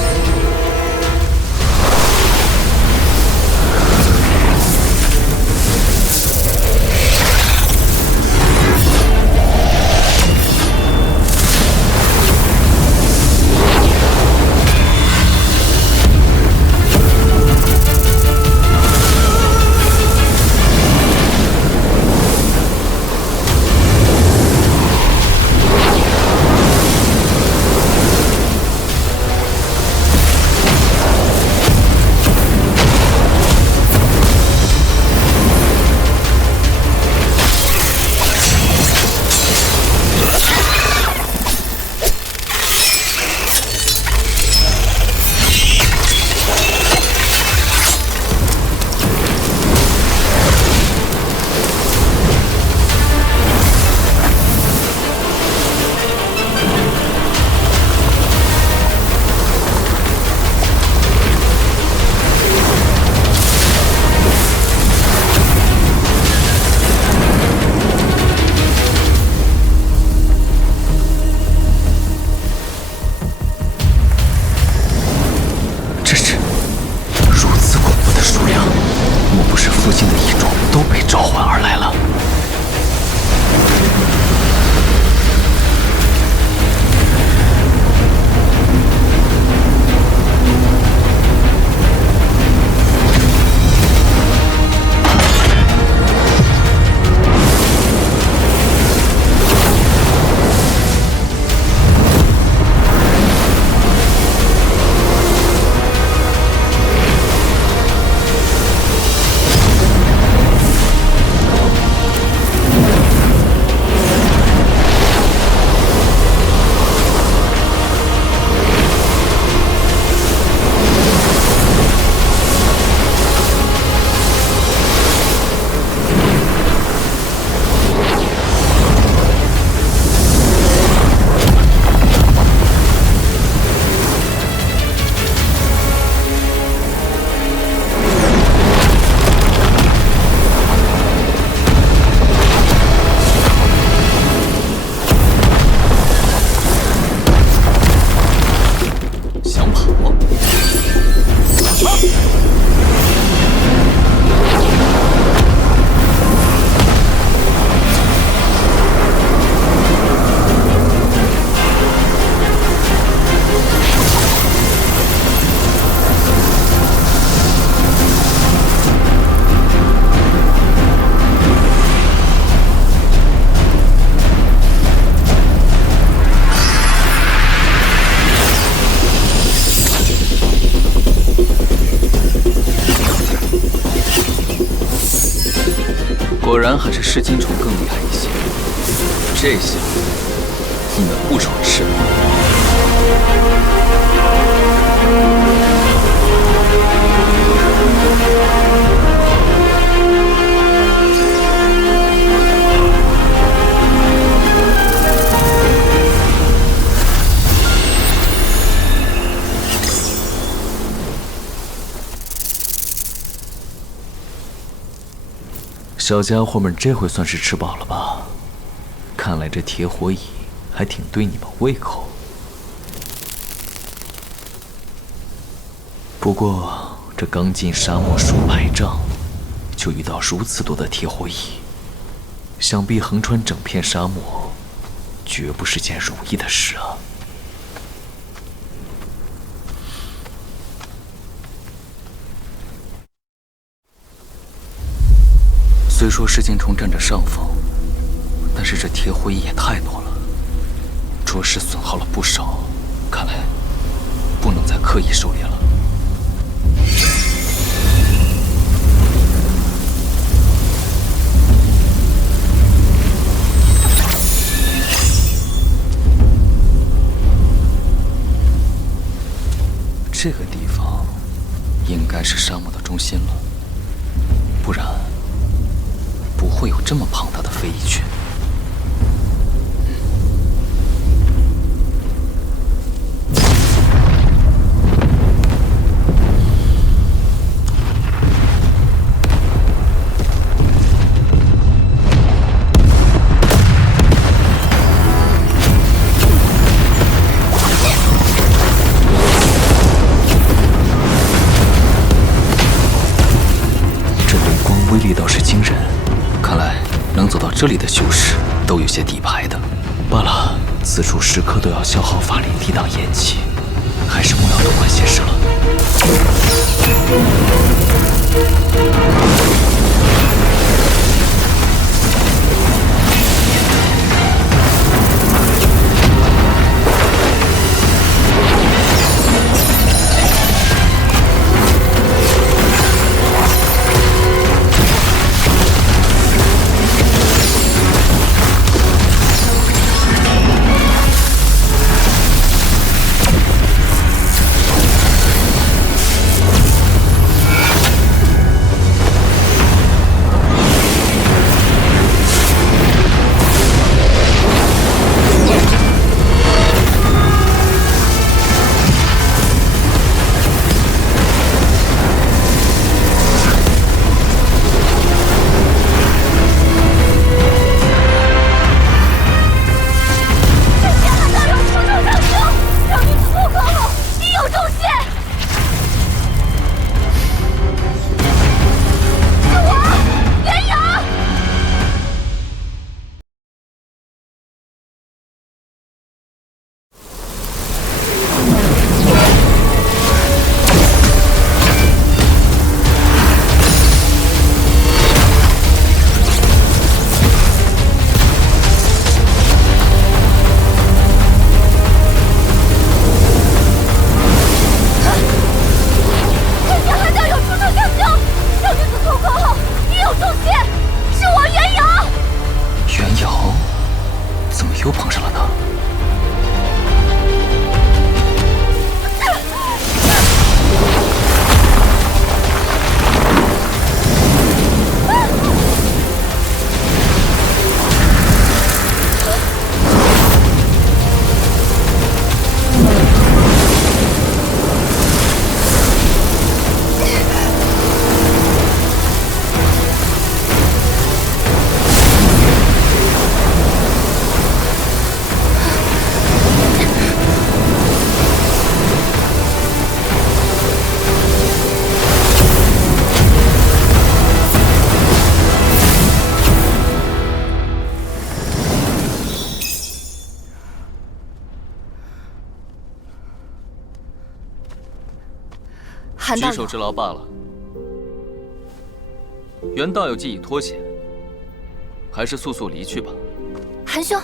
还是噬金虫更厉害一些。这下你们不愁吃了。小家伙们这回算是吃饱了吧？看来这铁火蚁还挺对你们胃口。不过这刚进沙漠数百丈，就遇到如此多的铁火蚁，想必横穿整片沙漠，绝不是件容易的事啊。虽说噬金虫占着上风，但是这铁火蚁也太多了，着实损耗了不少。看来不能再刻意狩猎了。这个地方应该是沙漠的中心了，不然不会有这么庞大的飞蚁群。这雷光威力倒是惊人，看来能走到这里的修士都有些底牌的。罢了，此处时刻都要消耗法力抵挡炎气，还是莫要多管闲事了。又碰上了他。举手之劳罢了。袁道友既已脱险，还是速速离去吧。韩兄，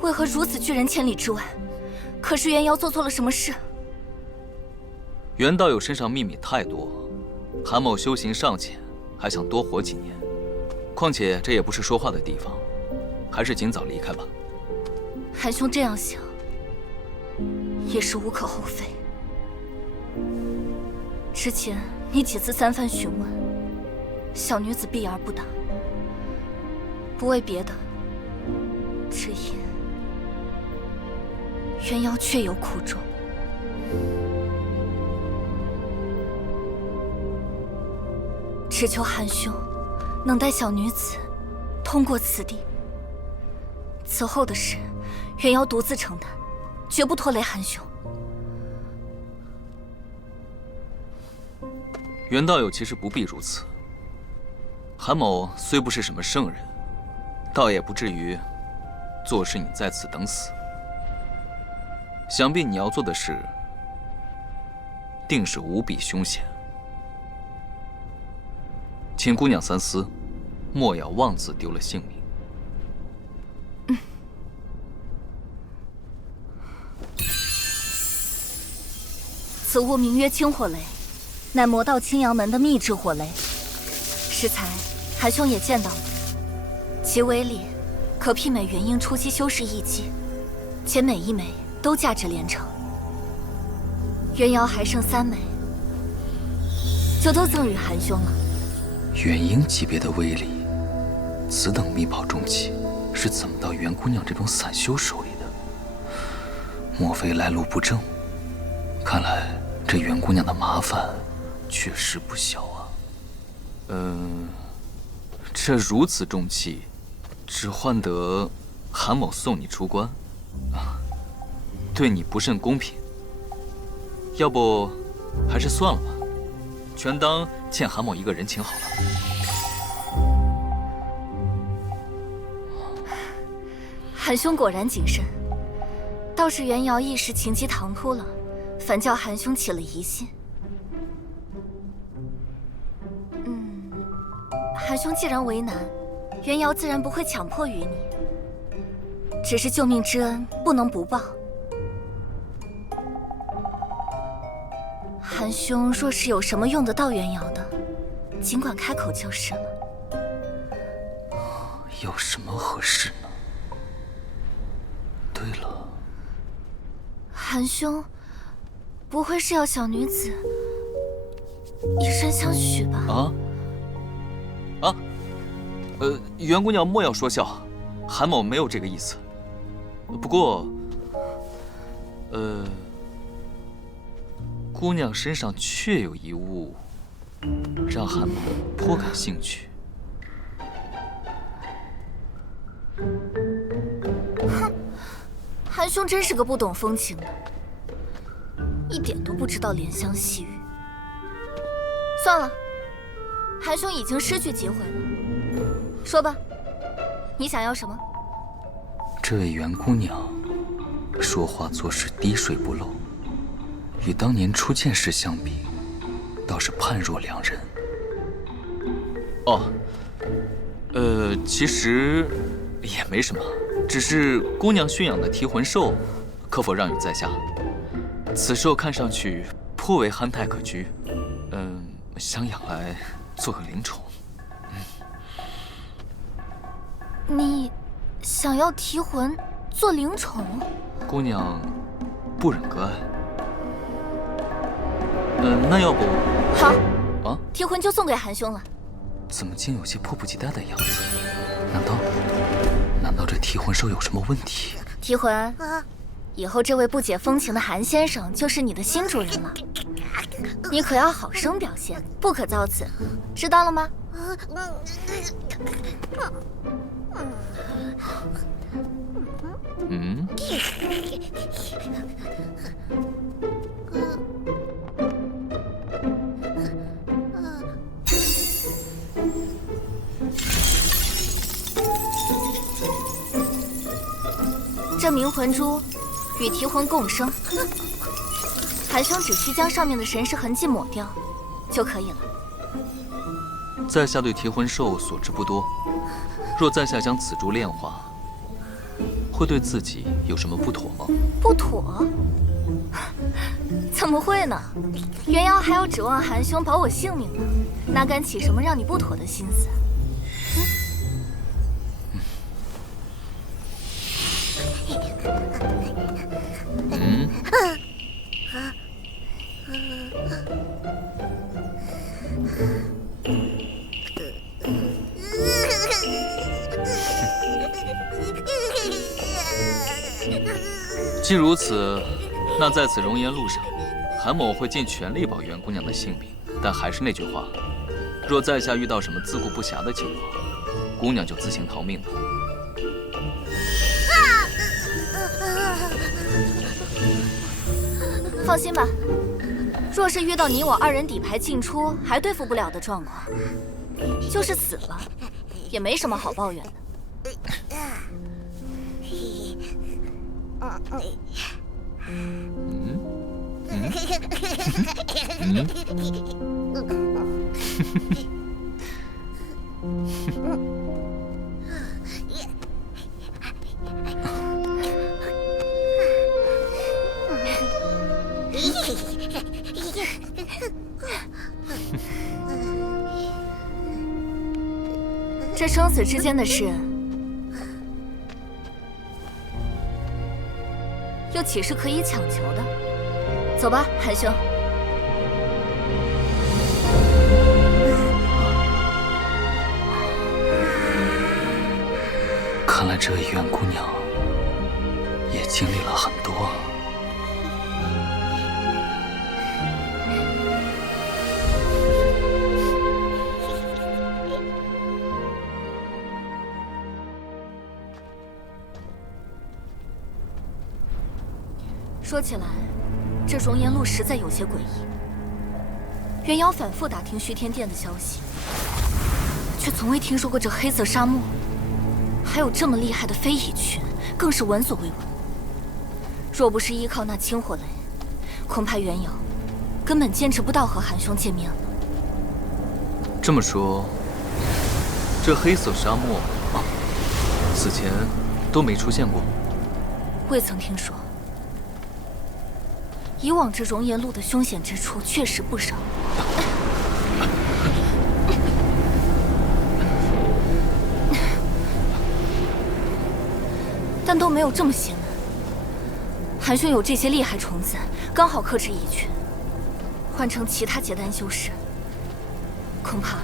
为何如此拒人千里之外？可是袁瑶做错了什么事？袁道友身上秘密太多，韩某修行尚浅，还想多活几年。况且这也不是说话的地方，还是尽早离开吧。韩兄这样想，也是无可厚非。之前你几次三番询问，小女子避而不答，不为别的，只因元瑶确有苦衷。只求韩兄能带小女子通过此地，此后的事，元瑶独自承担，绝不拖累韩兄。袁道友其实不必如此。韩某虽不是什么圣人，倒也不至于坐视你在此等死。想必你要做的事，定是无比凶险。请姑娘三思，莫要妄自丢了性命。此物名曰青火雷，乃魔道青阳门的秘制火雷。适才韩兄也见到了，其威力可媲美元婴初期修士一击，且每一枚都价值连城。元瑶还剩3枚，就都赠与韩兄了。元婴级别的威力，此等秘宝重器是怎么到袁姑娘这种散修手里的？莫非来路不正？看来这袁姑娘的麻烦确实不小啊。这如此重器，只换得韩某送你出关，对你不甚公平。要不，还是算了吧，全当欠韩某一个人情好了。韩兄果然谨慎，倒是元瑶一时情急唐突了，反叫韩兄起了疑心。韩兄既然为难，元瑶自然不会强迫于你，只是救命之恩不能不报。韩兄若是有什么用得到元瑶的，尽管开口就是了。有什么合适呢？对了，韩兄，不会是要小女子以身相许吧？袁姑娘莫要说笑，韩某没有这个意思。不过，姑娘身上确有一物，让韩某颇感兴趣。哼，韩兄真是个不懂风情的，一点都不知道怜香惜玉。算了，韩兄已经失去机会了，说吧，你想要什么？这位袁姑娘，说话做事滴水不漏，与当年初见时相比，倒是判若两人。其实也没什么，只是姑娘驯养的提魂兽，可否让与在下？此兽看上去颇为憨态可掬，想养来做个灵宠。你想要提魂做灵宠？姑娘不忍割爱。那要不好啊？提魂就送给韩兄了。怎么竟有些迫不及待的样子？难道这提魂兽有什么问题？提魂，以后这位不解风情的韩先生就是你的新主人了。你可要好生表现，不可造次，知道了吗？这冥魂珠与提魂共生，韩兄只需将上面的神识痕迹抹掉就可以了。在下对提魂兽所知不多，若在下将此珠炼化，会对自己有什么不妥吗？不妥？怎么会呢？元瑶还要指望韩兄保我性命呢，哪敢起什么让你不妥的心思？既如此，那在此容颜路上，韩某会尽全力保袁姑娘的性命。但还是那句话，若在下遇到什么自顾不暇的情况，姑娘就自行逃命吧。放心吧，若是遇到你我二人底牌尽出还对付不了的状况，就是死了，也没什么好抱怨的。这生死之间的事，又岂是可以强求的？走吧，韩兄。看来这位袁姑娘也经历了很多。说起来，这容颜路实在有些诡异。元瑶反复打听虚天殿的消息，却从未听说过这黑色沙漠还有这么厉害的非蚁群，更是闻所未闻。若不是依靠那清火雷，恐怕元瑶根本坚持不到和韩兄见面了。这么说，这黑色沙漠此前都没出现过？未曾听说。以往这容颜路的凶险之处确实不少，但都没有这么邪门。韩兄有这些厉害虫子，刚好克制蚁群，换成其他结丹修士，恐怕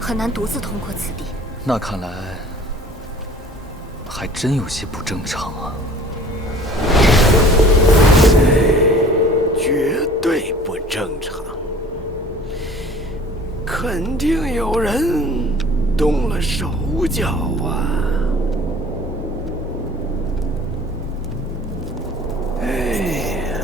很难独自通过此地。那看来还真有些不正常啊。绝对不正常，肯定有人动了手脚啊！哎呀，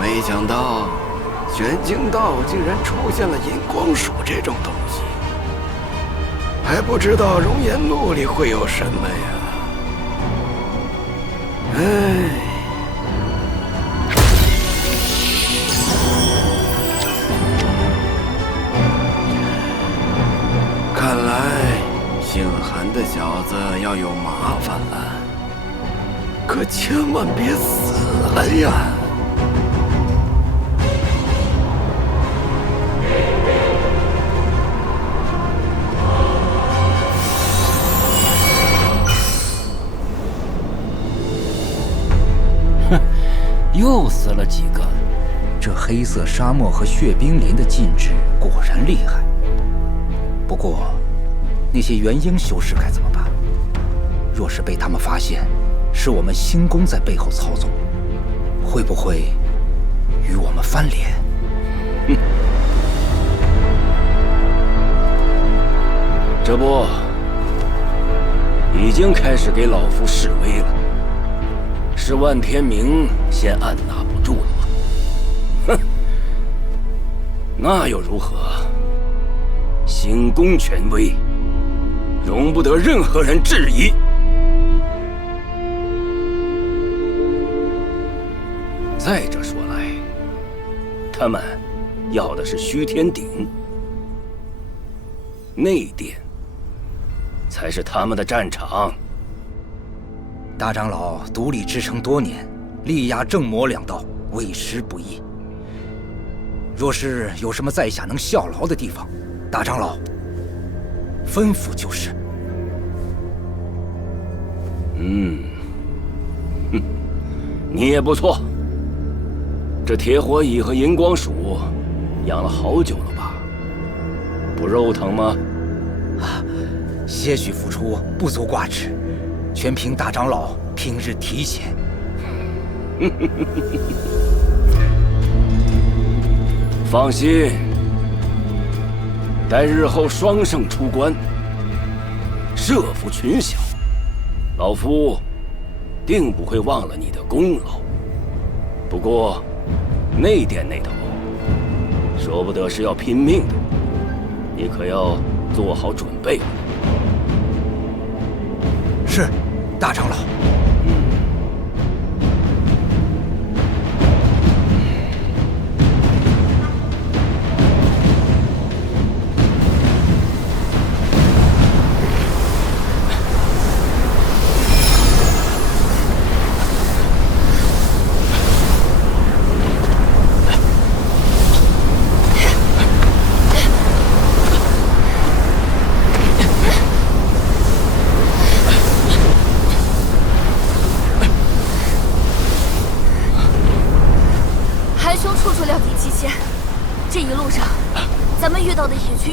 没想到玄境道竟然出现了银光鼠这种东西，还不知道容颜路里会有什么呀。哎，看来姓韩的小子要有麻烦了，可千万别死了呀！哼，又死了几个。这黑色沙漠和血冰林的禁制果然厉害。不过，那些元婴修士该怎么办？若是被他们发现，是我们星宫在背后操纵，会不会与我们翻脸？哼！这不，已经开始给老夫示威了。是万天明先按捺不住了吗？哼，那又如何？星宫权威，容不得任何人质疑。再者说来，他们要的是虚天鼎，内殿才是他们的战场。大长老独立支撑多年，力压正魔两道，为时不易。若是有什么在下能效劳的地方，大长老吩咐就是。你也不错。这铁火蚁和荧光鼠养了好久了吧？不肉疼吗？些许付出不足挂齿，全凭大长老平日提携。放心，待日后双圣出关，设伏群小，老夫定不会忘了你的功劳。不过，内殿那头，说不得是要拼命的，你可要做好准备。是，大长老。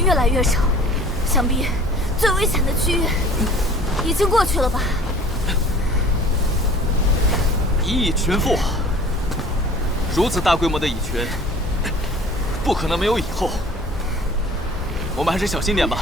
越来越少，想必最危险的区域已经过去了吧？1蚁群附，如此大规模的蚁群，不可能没有蚁后。我们还是小心点吧。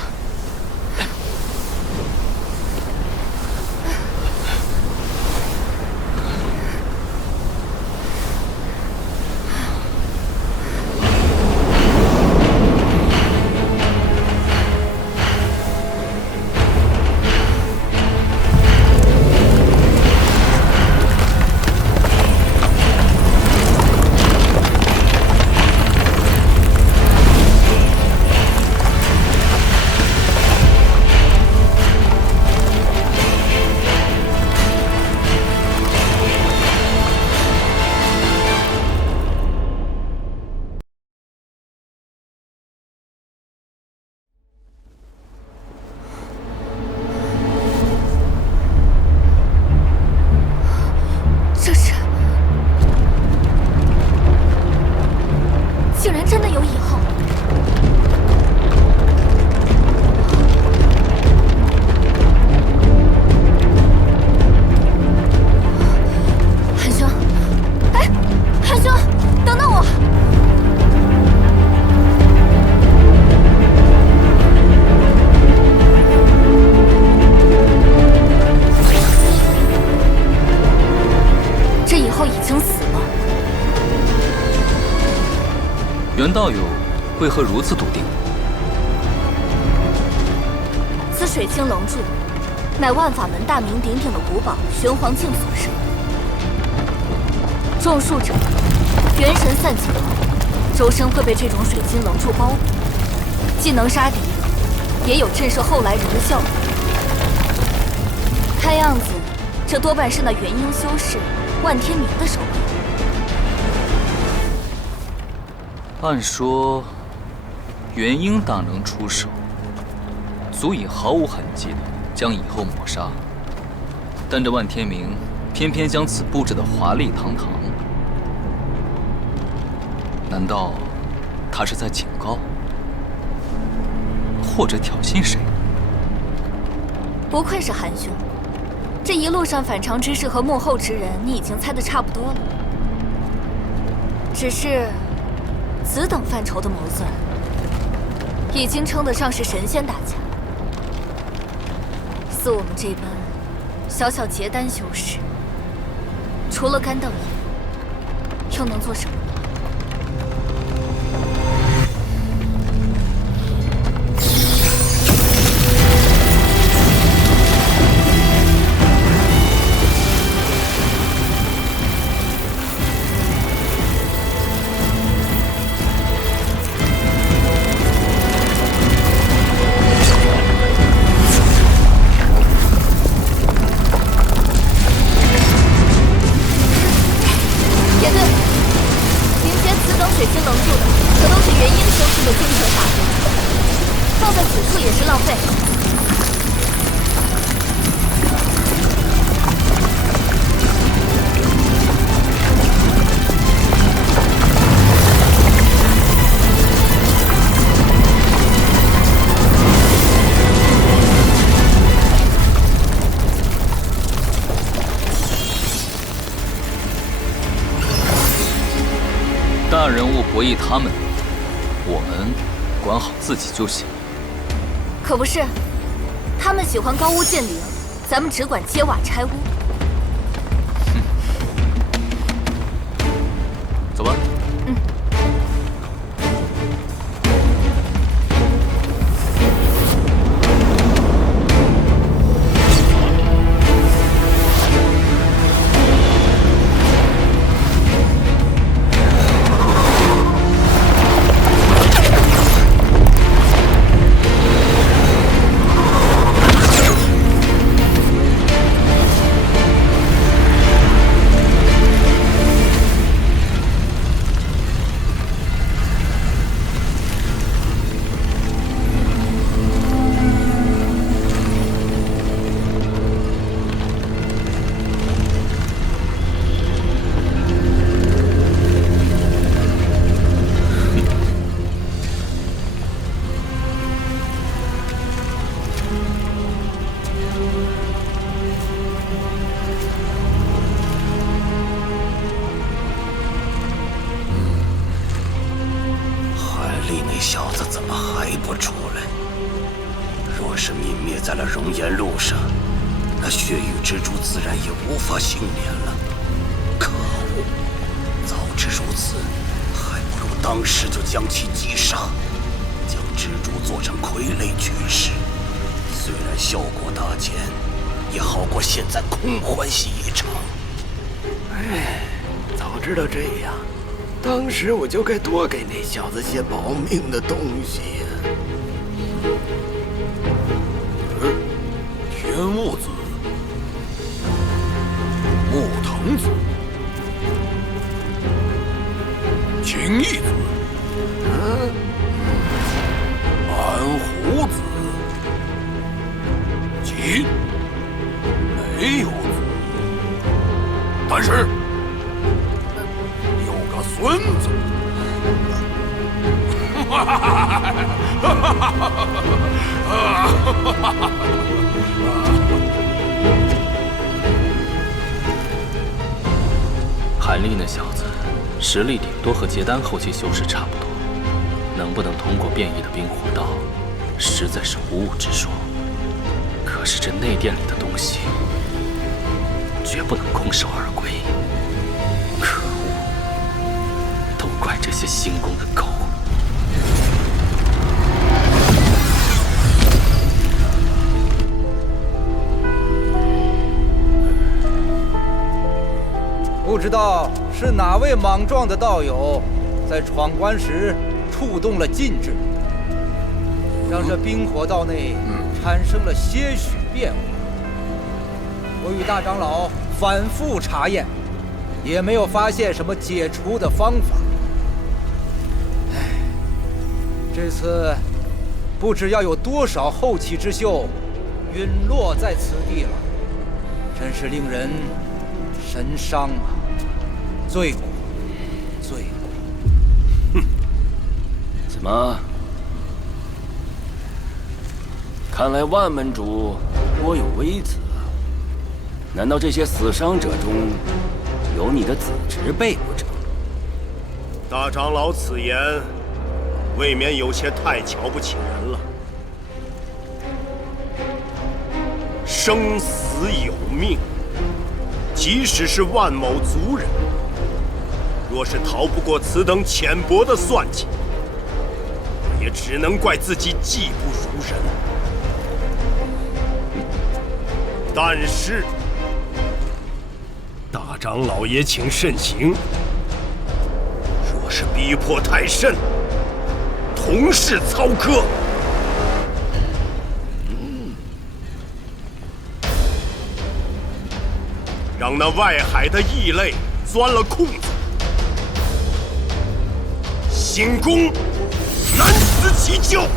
袁道友为何如此笃定？此水晶龙柱，乃万法门大名鼎鼎的古宝玄黄镜所生。中术者，元神散尽后，周身会被这种水晶龙柱包裹，既能杀敌，也有震慑后来人的效果。看样子，这多半是那元婴修士万天明的手笔。按说，元婴大能出手，足以毫无痕迹的将以后抹杀。但这万天明偏偏将此布置得华丽堂堂，难道他是在警告，或者挑衅谁？不愧是韩兄，这一路上反常之事和幕后之人，你已经猜得差不多了。只是，此等范畴的谋算，已经称得上是神仙打架。似我们这般小小结丹修士，除了干瞪眼，又能做什么？大人物博弈他们，我们管好自己就行。可不是，他们喜欢高屋建瓴，咱们只管揭瓦拆屋。走吧。当时我就该多给那小子些保命的东西呀！天雾子、木藤子、青翼子、蓝胡子、金没有子，但是有个孙子。韩立那小子实力顶多和结丹后期修士差不多，能不能通过变异的冰火道，实在是无物之说。可是这内殿里的东西，绝不能空手而归。可恶，都怪这些行宫的狗！不知道是哪位莽撞的道友，在闯关时触动了禁制。让这冰火道内产生了些许变化。我与大长老反复查验，也没有发现什么解除的方法。这次不知要有多少后起之秀陨落在此地了，真是令人神伤啊！罪过，罪过！哼，怎么？看来万门主颇有微词啊！难道这些死伤者中有你的子侄辈不成？大长老此言，未免有些太瞧不起人了。生死有命，即使是万某族人，若是逃不过此等浅薄的算计，也只能怪自己技不如人。但是，大长老也请慎行。若是逼迫太甚，同是操客。让那外海的异类钻了空子，行宫难辞其咎。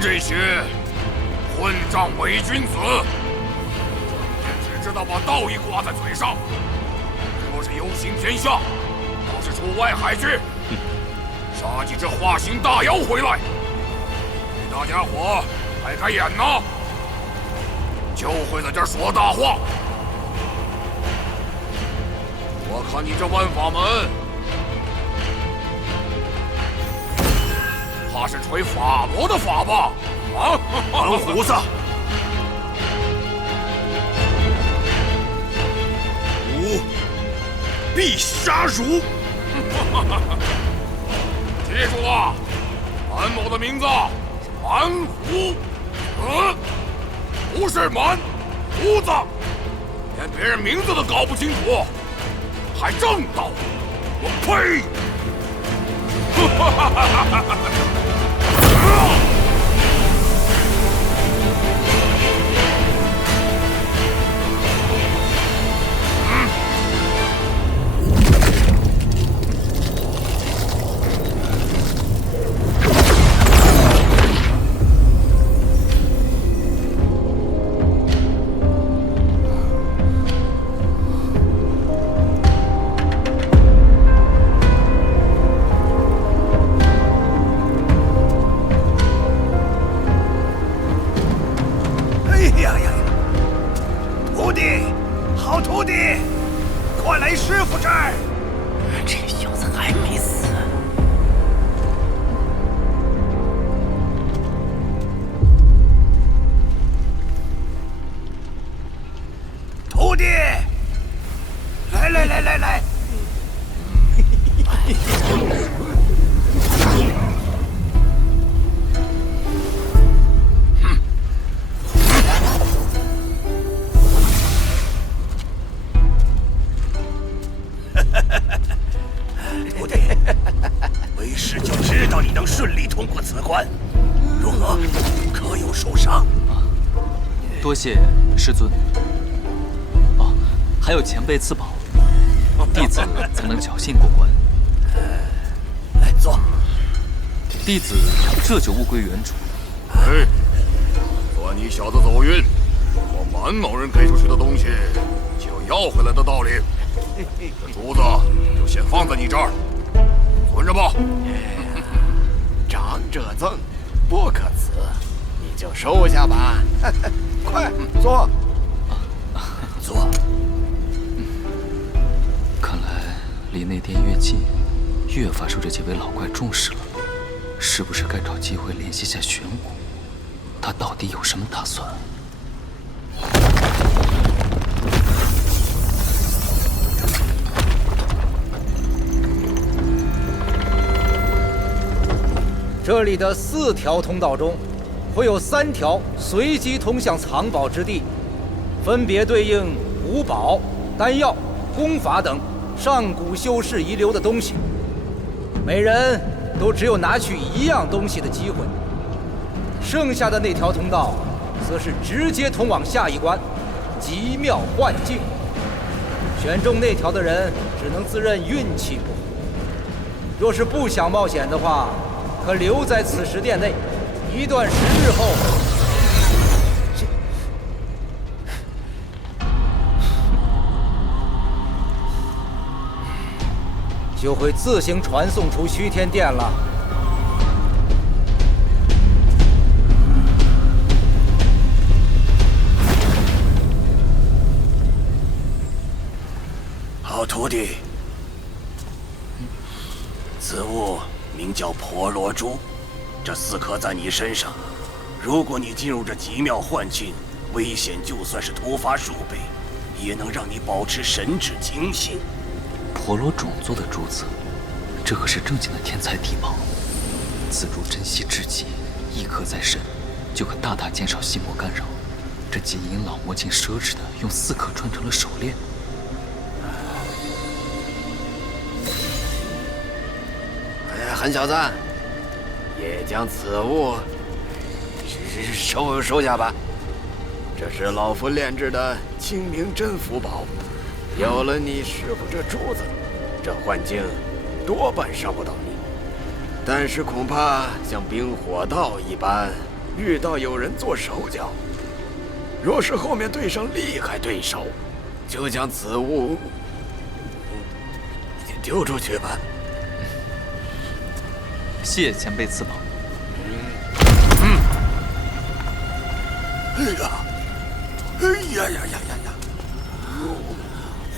这些混账伪君子，也只知道把道义挂在嘴上。若是有心天下，倒是出外海去，杀几只化形大妖回来，给大家伙开开眼呐！就会在这儿说大话。我看你这万法门，怕是吹法魔的法吧？啊！王胡子，吾必杀汝！记住了，满某的名字是满胡子，不是满胡子。连别人名字都搞不清楚，还正道？我呸！多谢师尊。哦，还有前辈赐宝，弟子才能侥幸过关。来坐。弟子这就物归原主。哎，算你小子走运，我满某人给出去的东西就要回来的道理。这珠子就先放在你这儿，存着吧。长者赠，不可辞，你就收下吧。快坐，坐。看来离内殿越近，越发受这几位老怪重视了。是不是该找机会联系下玄武？他到底有什么打算？这里的4条通道中，会有3条随机通向藏宝之地，分别对应古宝、丹药、功法等上古修士遗留的东西。每人都只有拿取1样东西的机会。剩下的那条通道，则是直接通往下一关——极妙幻境。选中那条的人，只能自认运气不好。若是不想冒险的话，可留在此时殿内，一段时日后，就会自行传送出虚天殿了。好徒弟，此物名叫婆罗珠，这4颗在你身上，如果你进入这极妙幻境，危险就算是突发数倍，也能让你保持神智清醒。婆罗种做的珠子，这可是正经的天才地宝。此珠珍惜至极，一颗在身，就可大大减少心魔干扰。这金银老魔竟奢侈的用4颗穿成了手链。韩小子，也将此物收下吧。这是老夫炼制的清明真符宝，有了你师傅这珠子，这幻境多半伤不到你。但是恐怕像冰火道一般，遇到有人做手脚。若是后面对上厉害对手，就将此物丢出去吧。谢前辈赐宝。哎呀，哎呀呀呀呀呀！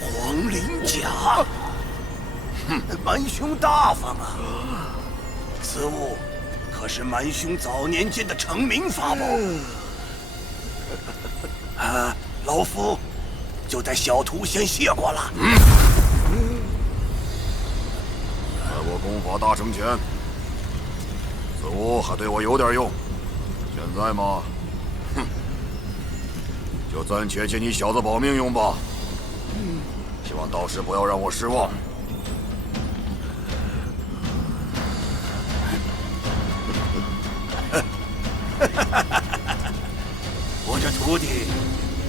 黄鳞甲，蛮兄大方啊！此物可是蛮兄早年间的成名法宝。老夫就带小徒先谢过了。在我功法大成前，此物还对我有点用。现在嘛，就暂且借你小子保命用吧。希望到时不要让我失望。我这徒弟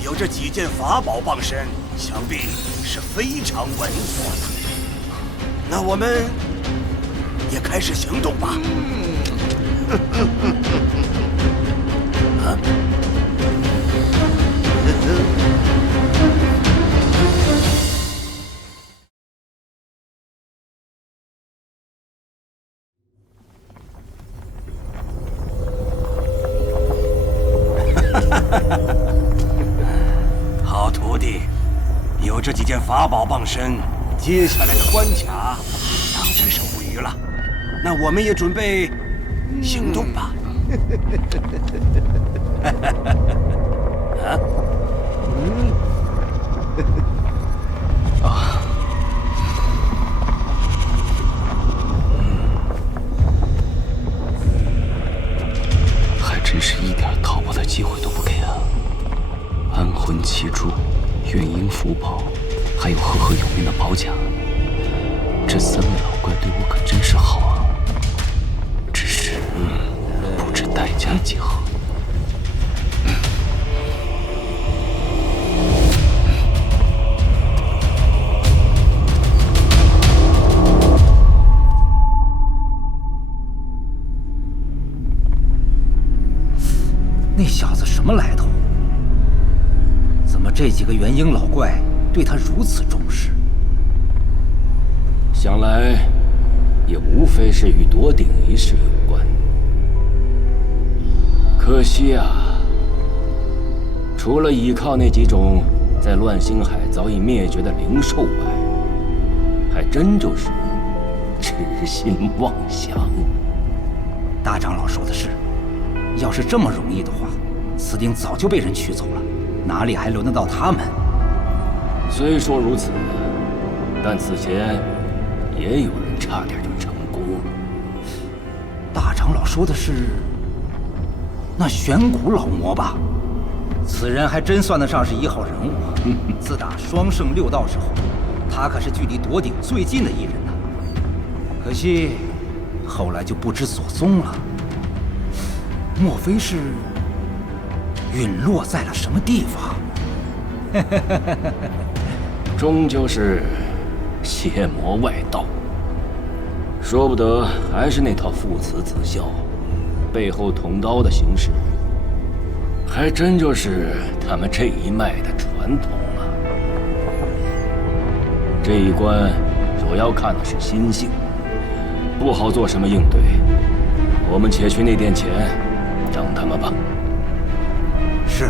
有这几件法宝傍身，想必是非常稳妥的。那我们也开始行动吧。好徒弟，有这几件法宝傍身，接下来的关卡当真是无虞了。那我们也准备行动吧。还真是一点逃跑的机会都不给啊！安魂奇珠、元婴符宝，还有赫赫有名的宝甲，这3位老怪对我可真是好啊！只是不知代价几何。那小子什么来头？怎么这几个元婴老怪对他如此重视？想来也无非是与夺鼎一事有关。可惜啊，除了依靠那几种在乱星海早已灭绝的灵兽外，还真就是痴心妄想。大长老说的是，要是这么容易的话，此鼎早就被人取走了，哪里还轮得到他们？虽说如此，但此前也有人差点就成功了。大长长老说的是那玄古老魔吧？此人还真算得上是1号人物。自打双圣6道之后，他可是距离夺顶最近的一人呐。可惜后来就不知所踪了。莫非是陨落在了什么地方？终究是邪魔外道，说不得还是那套父慈子孝，背后捅刀的形式，还真就是他们这一脉的传统了。这一关主要看的是心性，不好做什么应对。我们且去内殿前等他们吧。是。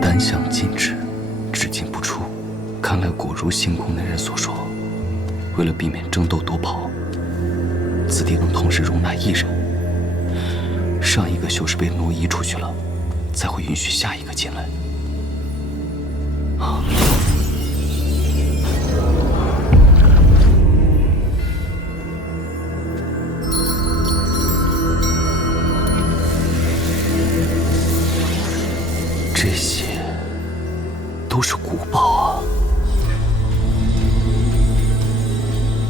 单向禁止，只进不出。看来果如星空那人所说，为了避免争斗夺跑，此地能同时容纳1人。上一个修士被挪移出去了，才会允许下一个进来。啊！这些都是古堡啊！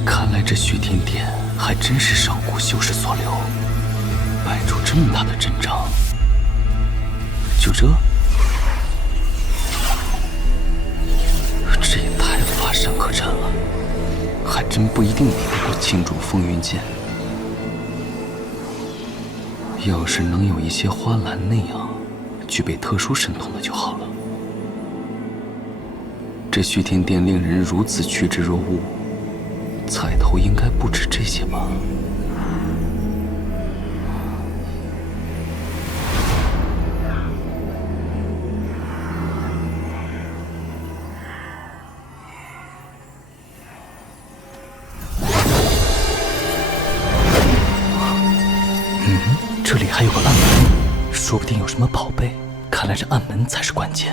看来这虚天殿还真是上古修士所留，摆出这么大的阵仗。就这？这也太乏善可陈了，还真不一定比得过青竹风云剑。要是能有一些花篮那样具备特殊神通的就好了。这虚天殿令人如此趋之若鹜，彩头应该不止这些吧？这里还有个暗门，说不定有什么宝贝。看来这暗门才是关键。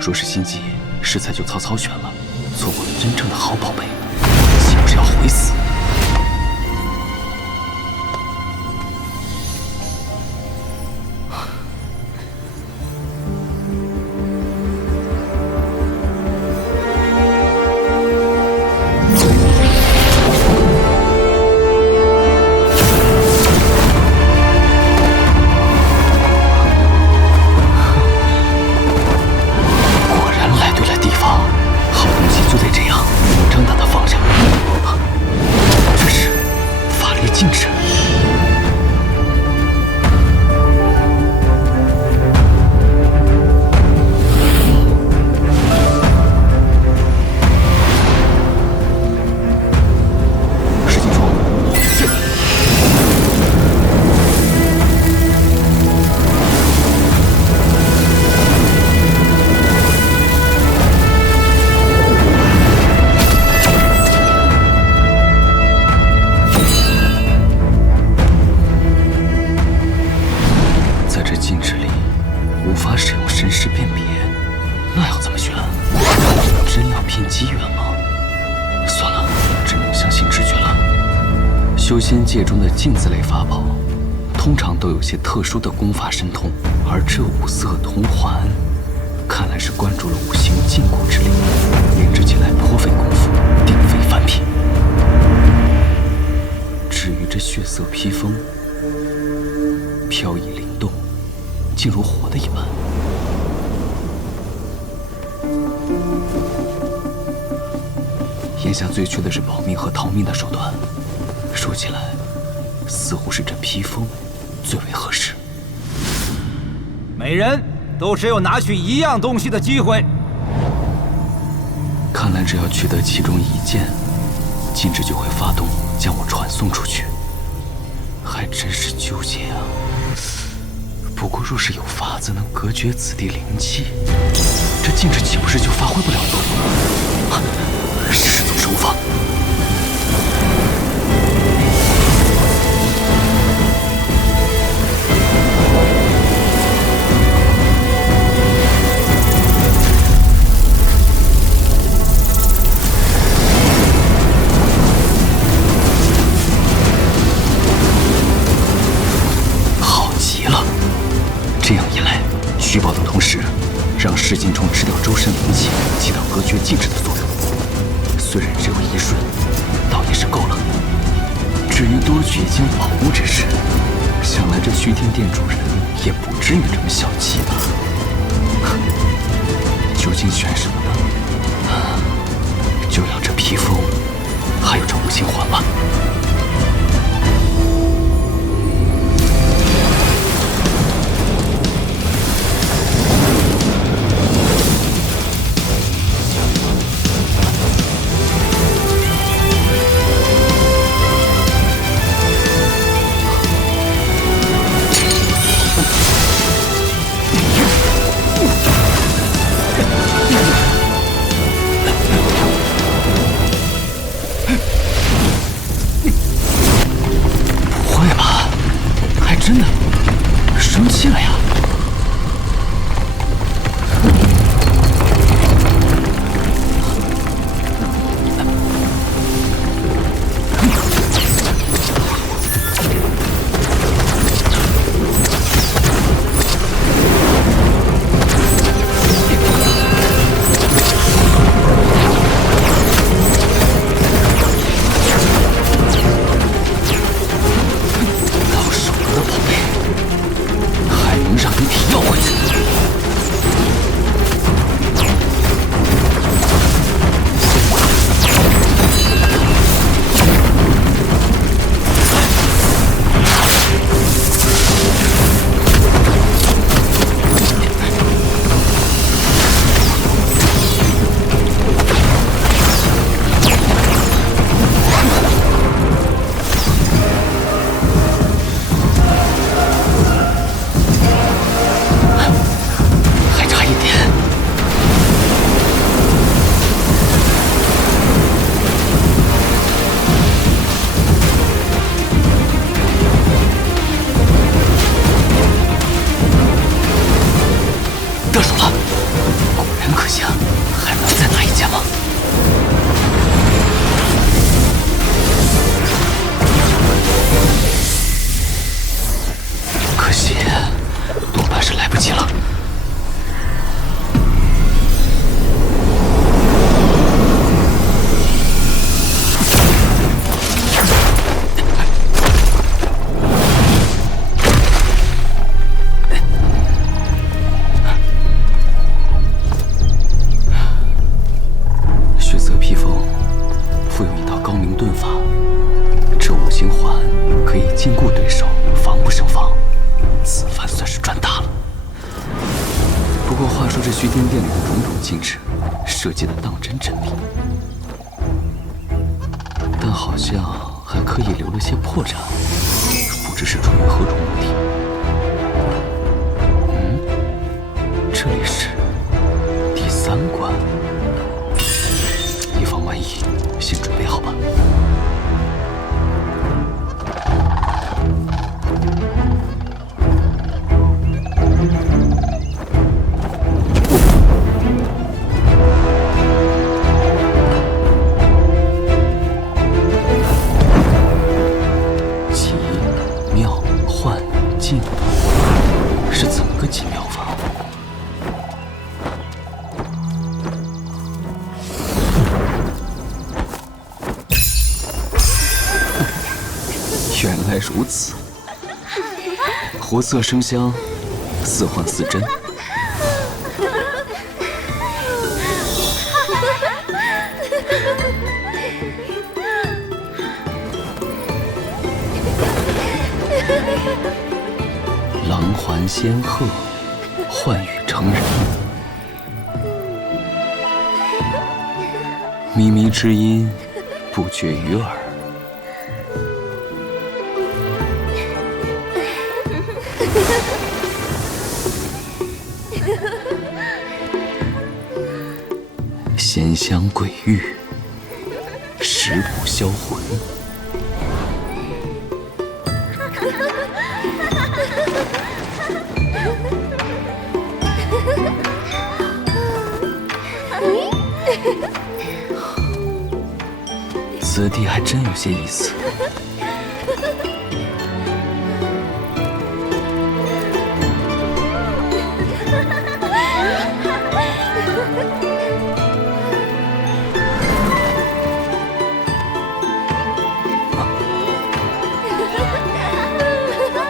若是心急，适才就草草选了，错过了真正的好宝贝，岂不是要悔死？就得这样，正大的放。修仙界中的镜子类法宝，通常都有些特殊的功法神通，而这五色铜环，看来是灌注了五行禁锢之力，炼制起来颇费功夫，定非凡品。至于这血色披风，飘逸灵动，竟如活的一般。眼下最缺的是保命和逃命的手段，说起来，似乎是这披风最为合适。每人都只有拿取一样东西的机会。看来只要取得其中一件，禁制就会发动，将我传送出去。还真是纠结啊！不过若是有法子能隔绝此地灵气，这禁制岂不是就发挥不了作用了？啊，试种手法。这样一来，取宝的同时，让噬金虫吃掉周身灵气，起到隔绝禁制的作用。虽然只有1瞬，倒也是够了。至于多取一件宝物之事，想来这虚天殿主人也不至于这么小气吧？究竟选什么呢？就要这披风，还有这五行环吧。真的生气了呀！设计的当真缜密，但好像还刻意留了些破绽，不知是出于何种目的。这里是第3关，以防万一，先准备好吧。原来如此，活色生香，似幻似真。狼环仙鹤，幻语成人。靡靡之音，不绝于耳。仙香桂玉，食补销魂。此地还真有些意思。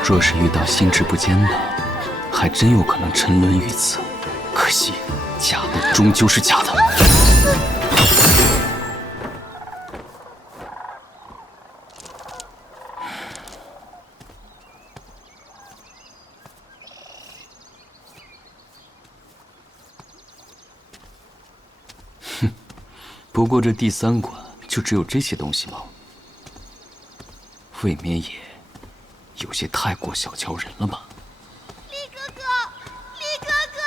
若是遇到心智不坚的，还真有可能沉沦于此。可惜，假的终究是假的。哼，不过这第3馆就只有这些东西吗？未免也有些太过小瞧人了吧？厉哥哥，厉哥哥！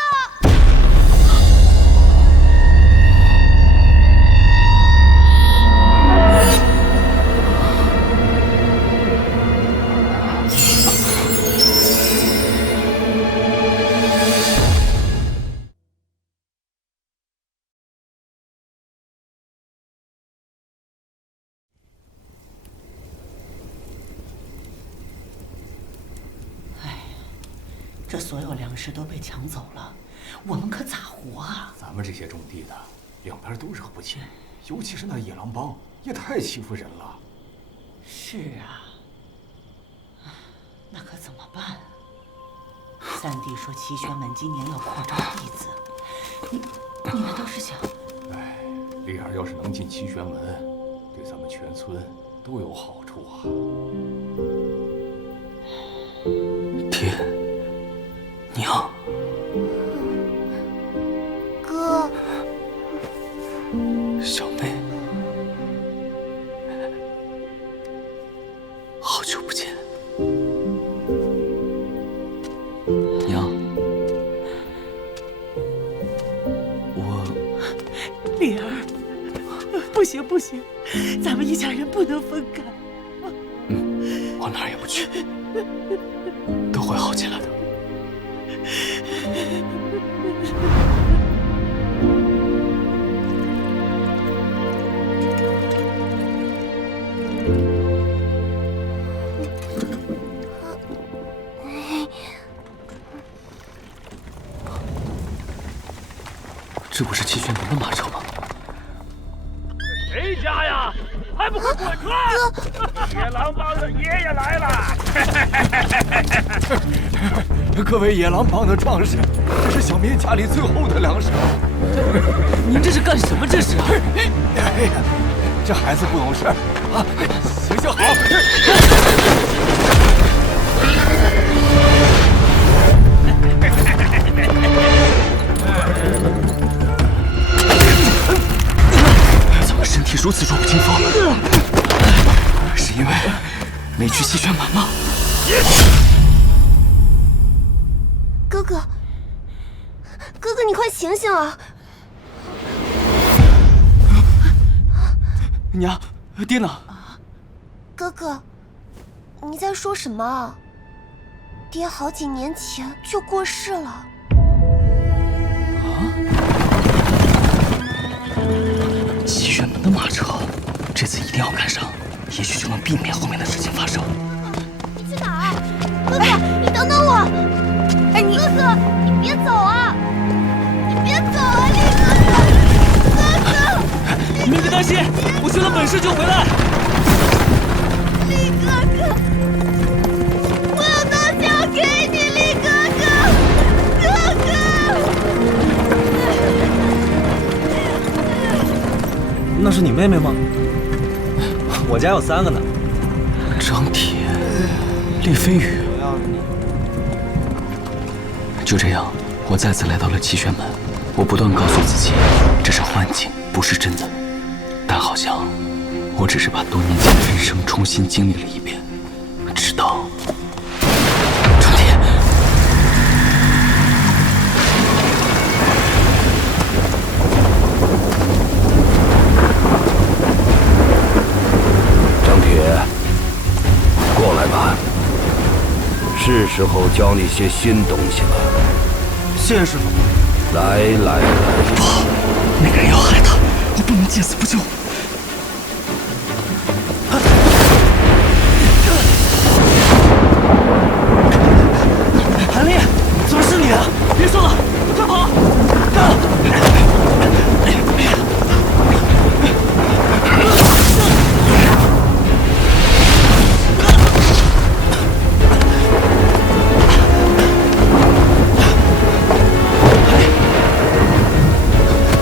这所有粮食都被抢走了，我们可咋活啊？咱们这些种地的，两边都惹不起，尤其是那野狼帮，也太欺负人了。是啊，那可怎么办？三弟说齐宣门今年要扩招弟子，你们都是想……哎，丽儿要是能进齐宣门，对咱们全村都有好处啊。爹。娘，哥，小妹，好久不见。娘，丽儿，不行不行，咱们一家人不能分开。我哪儿也不去，都会好起来的。这不是齐宣门的马车吗？谁家呀？还不快滚出来！野狼帮的爷爷来了！各位野狼帮的壮士，这是小民家里最后的粮食。您这是干什么？这是啊！哎呀，这孩子不懂事啊！行行好。怎么身体如此弱不禁风？是因为没去齐宣门吗？哥哥，哥哥，你快醒醒啊！娘，爹呢？哥哥，你在说什么啊？爹好几年前就过世了。齐宣门的马车，这次一定要赶上，也许就能避免后面的事情发生。你去哪儿？哥哥，你等等我！哎，哥哥，你别走啊！你别走啊，厉哥哥！哥哥，您别担心，我学了本事就回来。厉哥哥。那是你妹妹吗？我家有3个呢。张铁、厉飞羽。就这样，我再次来到了齐玄门。我不断告诉自己，这是幻境，不是真的。但好像，我只是把多年前的人生重新经历了一遍，直到张铁。张铁，过来吧，是时候教你些新东西了。谢谢师傅。来，不好，那个人要害他，我不能见死不救。韩立，怎么是你啊？别说了，快跑！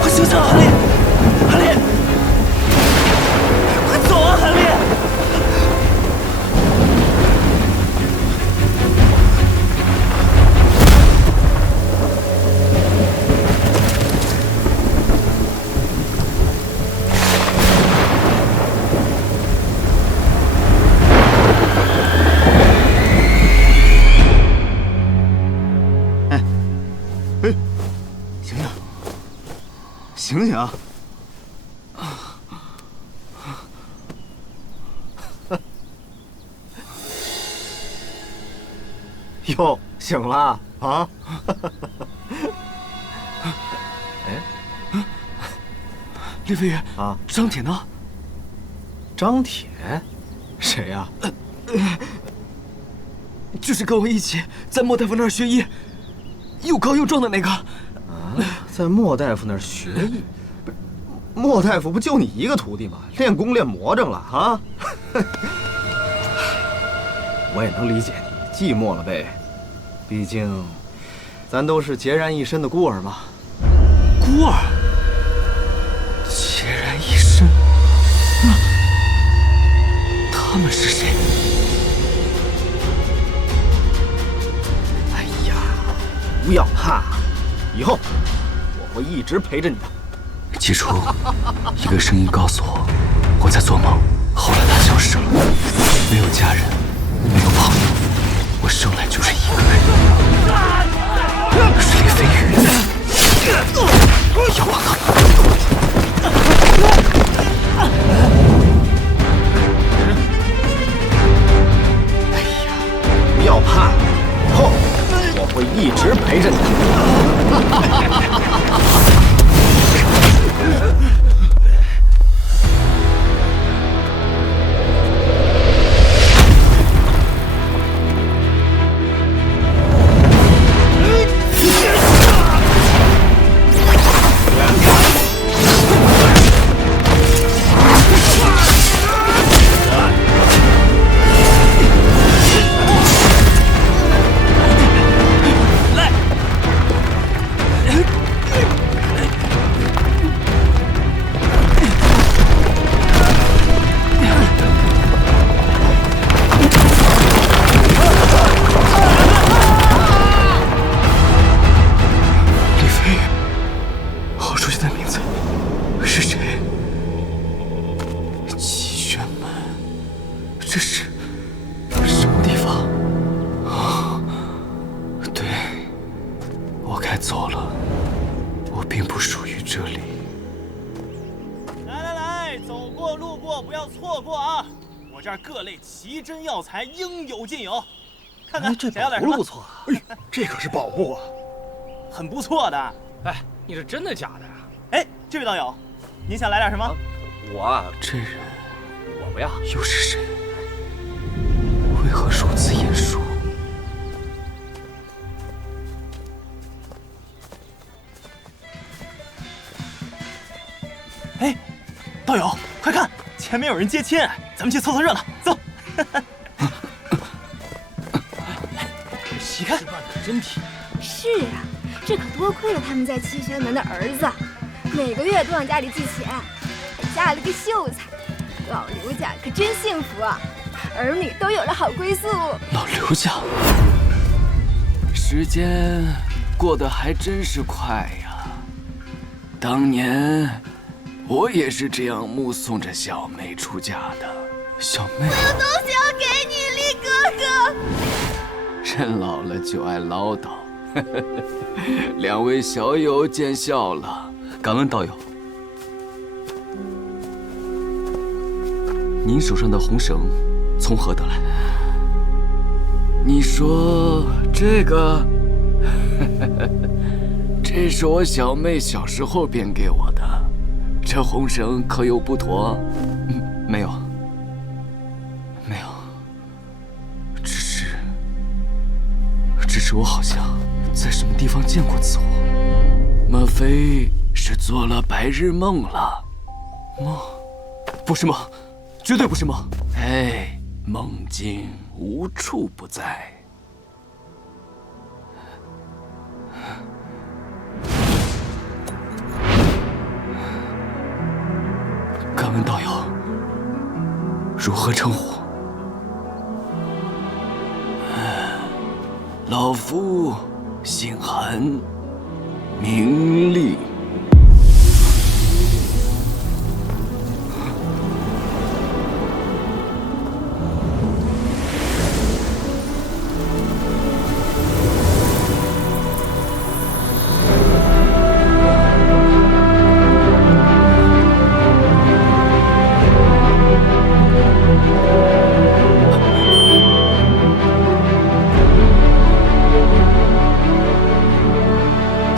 快休息了，韩立！韩立，快走啊，韩立！醒醒啊！哟，醒了啊！哎，厉飞羽啊，张铁呢？张铁，谁呀？就是跟我一起在莫大夫那儿学医，又高又壮的那个。在莫大夫那儿学艺，莫大夫不就你一个徒弟吗？练功练魔怔了啊！我也能理解你寂寞了呗，毕竟咱都是孑然一身的孤儿嘛。孤儿，孑然一身，他们是谁？哎呀，不要怕，以后我会一直陪着你的。起初，一个声音告诉我，我在做梦。后来他消失了，没有家人，没有朋友，我生来就是一个人。是厉飞羽，要帮他。哎呀，不要怕，以后我会一直陪着你的。奇珍药材应有尽有，看看这想要点什么？不错啊！哎，这可是宝物啊，很不错的。哎，你是真的假的呀？哎，这位道友，您想来点什么？我啊，这人，我不要。又是谁？为何如此眼熟？哎，道友，快看，前面有人接亲，咱们去凑凑热闹，走。你看，吃饭可真体面。是啊，这可多亏了他们在齐玄门的儿子，每个月都往家里寄钱。嫁了个秀才，老刘家可真幸福啊，儿女都有了好归宿。老刘家，时间过得还真是快呀。当年我也是这样目送着小妹出嫁的。小妹，我有东西要给你，力哥哥。人老了就爱唠叨。两位小友见笑了，敢问道友，您手上的红绳从何得来？你说这个，这是我小妹小时候便给我的。这红绳可有不妥？没有，没有，只是我好像在什么地方见过此物。莫非是做了白日梦了？梦？不是梦，绝对不是梦。哎，梦境无处不在。敢问道友，如何称呼？老夫姓韩，名利。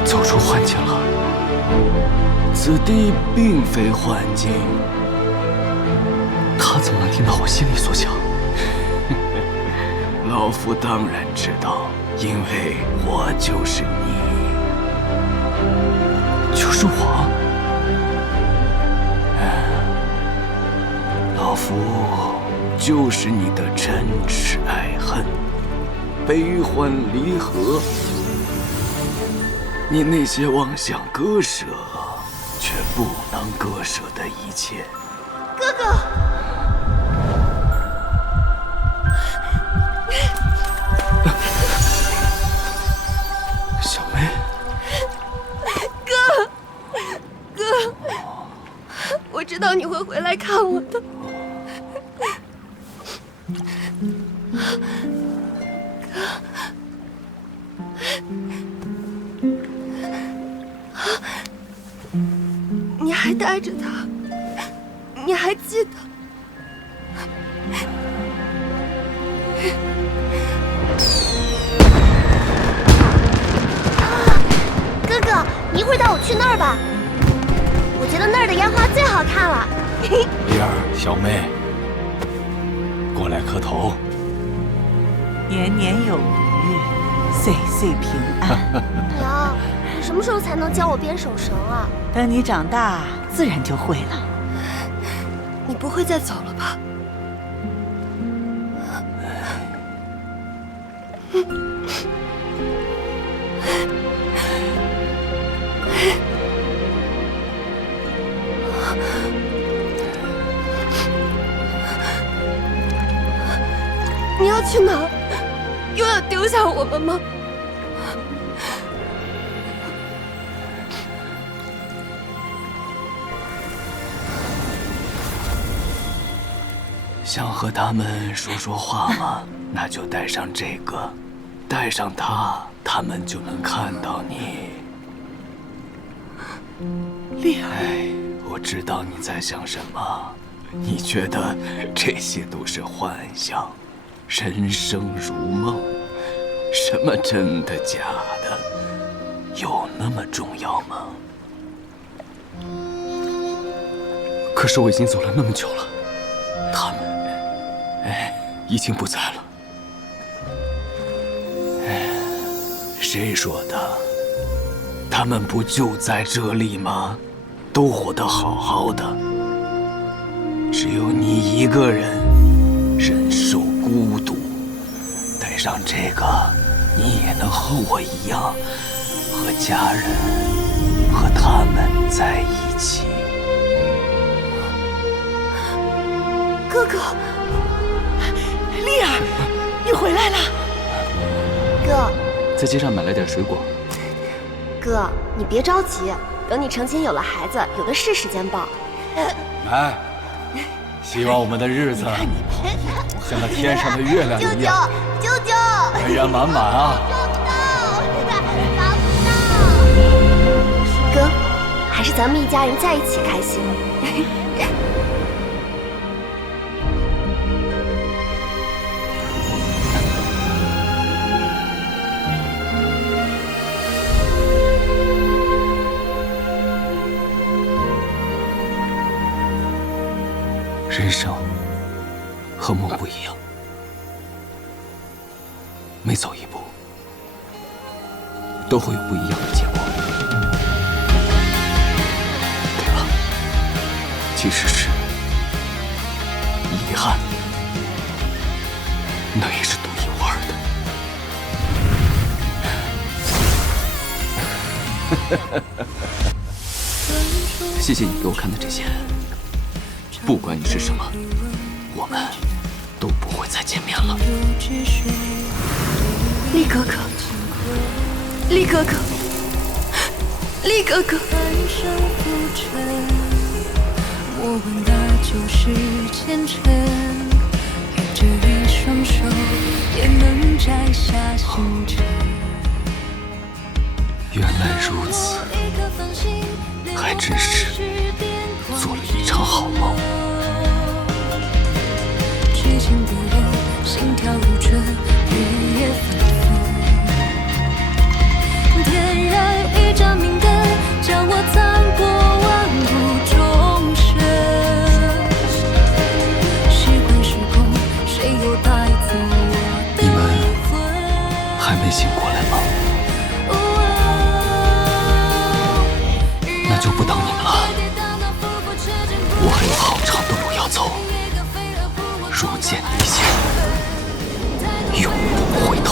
走出幻境了，此地并非幻境。他怎么能听到我心里所想？老夫当然知道，因为我就是你，就是我。老夫就是你的嗔痴爱恨，悲欢离合。你那些妄想割舍，却不能割舍的一切。哥哥，小妹，哥，我知道你会回来看我的。你还带着他，你还记得？哥哥，你一会儿带我去那儿吧，我觉得那儿的烟花最好看了。丽儿，小妹，过来磕头。年年有余，岁岁平安。娘，你什么时候才能教我编手绳啊？等你长大，自然就会了。你不会再走了吧？你要去哪儿？又要丢下我们吗？想和他们说说话吗？那就带上这个，带上它，他们就能看到你。丽儿，我知道你在想什么，你觉得这些都是幻想，人生如梦，什么真的假的，有那么重要吗？可是我已经走了那么久了，他们，已经不在了。谁说的？他们不就在这里吗？都活得好好的，只有你一个人忍受孤独。带上这个，你也能和我一样，和家人，和他们在一起。哥哥，丽儿，你回来了。哥，在街上买了点水果。哥，你别着急，等你成亲有了孩子，有的是时间抱。来，希望我们的日子像那天上的月亮一样，舅舅，圆圆满满啊！哥，还是咱们一家人在一起开心。人生和梦不一样，每走一步都会有不一样的结果。对了，即使是遗憾，那也是独一无二的。谢谢你给我看的这些。不管你是什么，我们都不会再见面了。厉哥哥，厉哥哥，厉哥哥。我问的就是虔诚，用这一双手也能摘下星辰。原来如此，还真是做了一场好梦。痴情的人，心跳如春，日夜纷纷。点燃一盏明灯，将我藏过万古众生。时关时空，谁又带走我的灵魂？还没醒过来吗？那就不等你们了，我还有好长的路要走。如箭离弦，永不回头。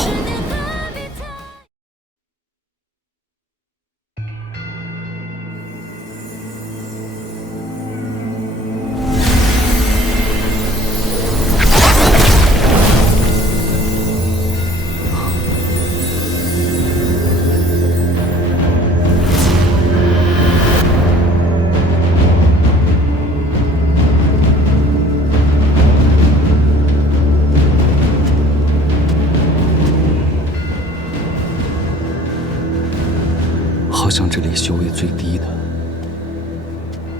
好像这里修为最低的，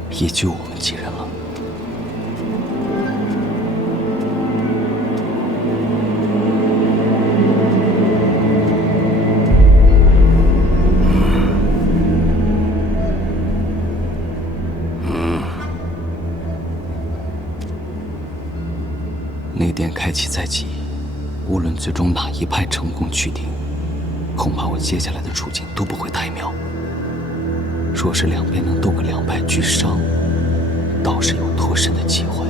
也就我们几人了。内殿开启在即，无论最终哪一派成功取鼎，恐怕我接下来的处境都不会太妙。若是两边能斗个2败俱伤，倒是有脱身的机会。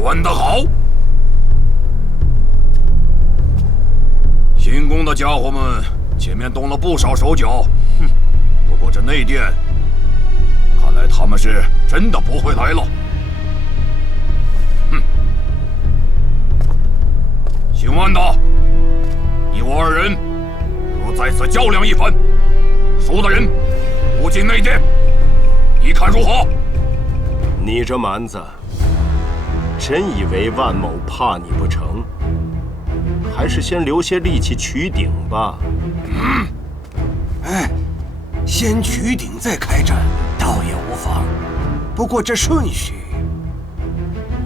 管得好！进宫的家伙们前面动了不少手脚，不过这内殿，看来他们是真的不会来了。姓万的，你我2人若在此较量一番，输的人不进内殿，你看如何？你这蛮子，真以为万某怕你不成？还是先留些力气取鼎吧。先取鼎再开战，倒也无妨。不过这顺序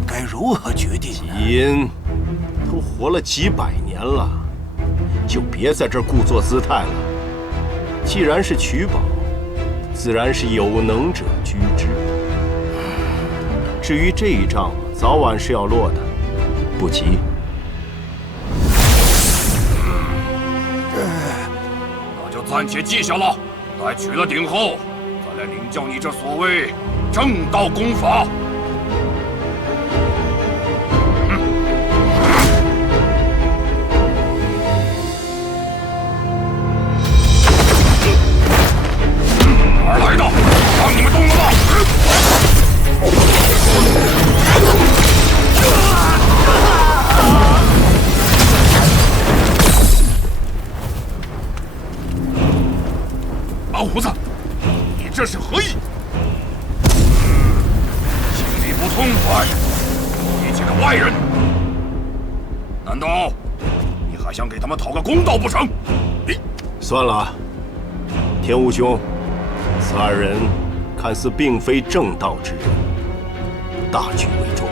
该如何决定呢？基因都活了几百年了，就别在这儿故作姿态了。既然是取宝，自然是有能者居之。至于这一仗，早晚是要落的，不急。那就暂且记下了。待取了鼎后，再来领教你这所谓正道功法。哪儿来的？让你们动了吧！老胡子，你这是何意？心里不痛快？你这个外人，难道你还想给他们讨个公道不成？算了，天武兄，此二人看似并非正道之人，大局为重。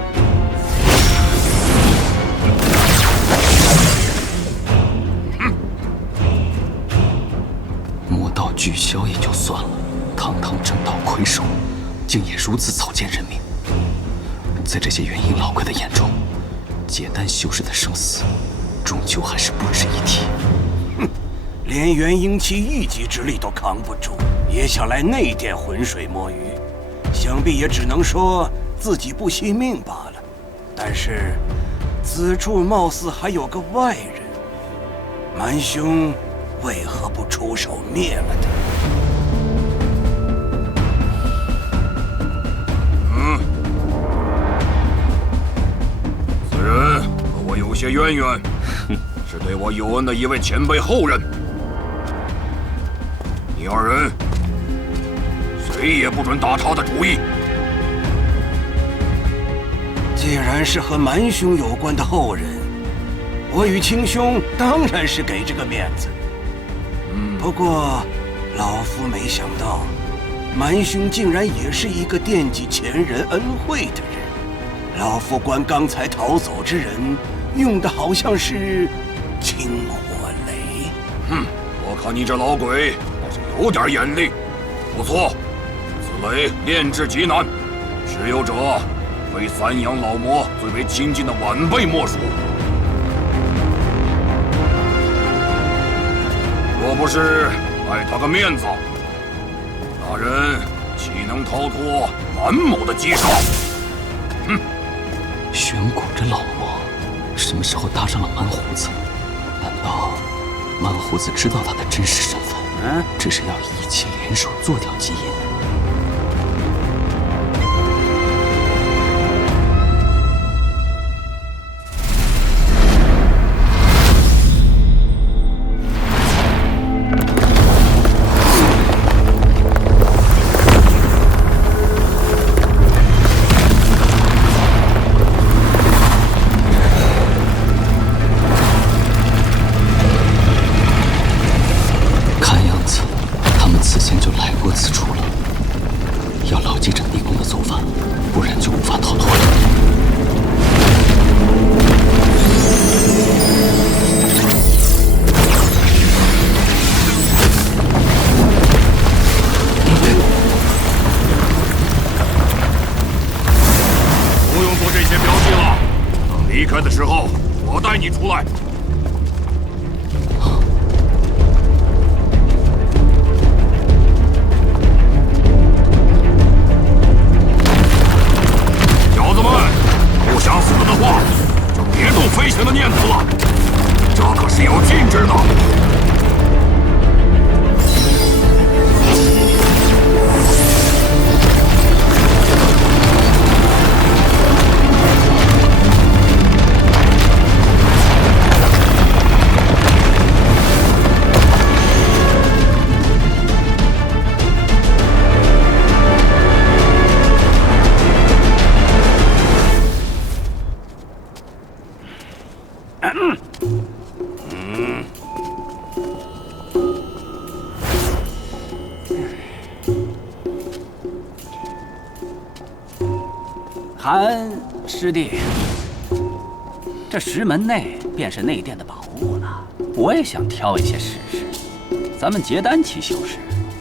魔道巨枭也就算了，堂堂正道魁首，竟也如此草菅人命。在这些元婴老怪的眼中，结丹修士的生死，终究还是不值一提。哼，连元婴期一己之力都扛不住，也想来内殿浑水摸鱼，想必也只能说自己不惜命罢了。但是，此处貌似还有个外人，蛮兄为何不出手灭了他？此人和我有些渊源，是对我有恩的一位前辈后人。你二人谁也不准打他的主意。既然是和蛮兄有关的后人，我与青兄当然是给这个面子。不过，老夫没想到，蛮兄竟然也是一个惦记前人恩惠的人。老夫观刚才逃走之人，用的好像是青火雷。哼，我看你这老鬼倒是有点眼力。不错，此雷炼制极难，持有者非三阳老魔最为亲近的晚辈莫属。若不是碍他个面子，那人岂能逃脱蛮某的击杀？哼！玄谷这老魔什么时候搭上了蛮胡子？难道蛮胡子知道他的真实身份？只是要一起联手做掉基因？韩师弟，这石门内便是内殿的宝物了，我也想挑一些试试。咱们结丹期修士，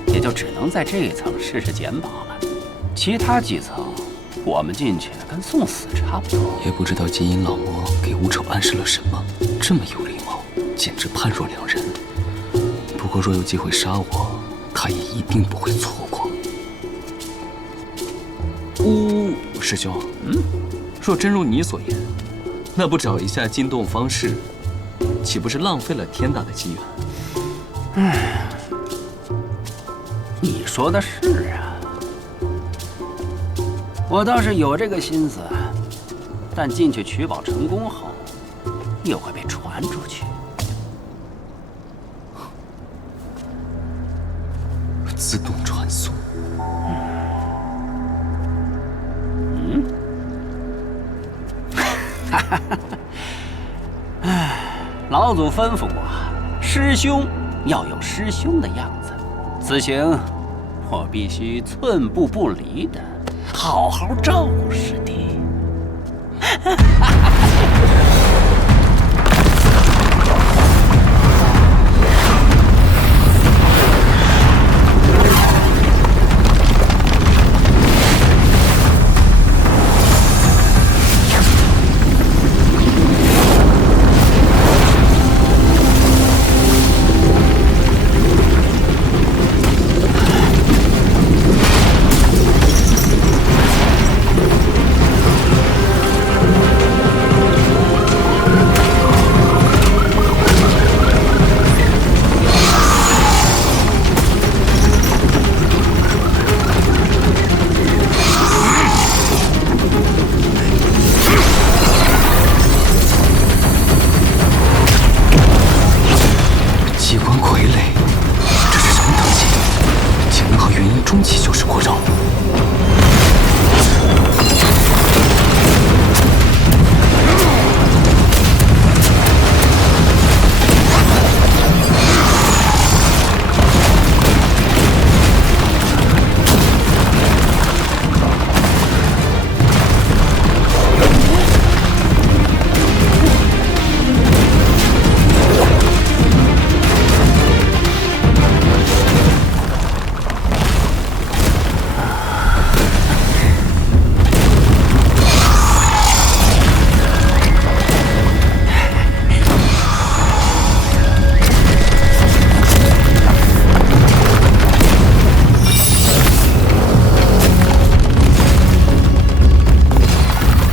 也就只能在这一层试试捡宝了，其他几层我们进去跟送死差不多。也不知道结阴老魔给吴丑暗示了什么，这么有礼貌，简直判若两人。不过若有机会杀我，他也一定不会错过。师兄，若真如你所言，那不找一下金洞方士，岂不是浪费了天大的机缘？你说的是啊，我倒是有这个心思，但进去取宝成功后，又会被传出去。自动传送。老祖吩咐过，师兄要有师兄的样子。此行，我必须寸步不离的好好照顾师弟。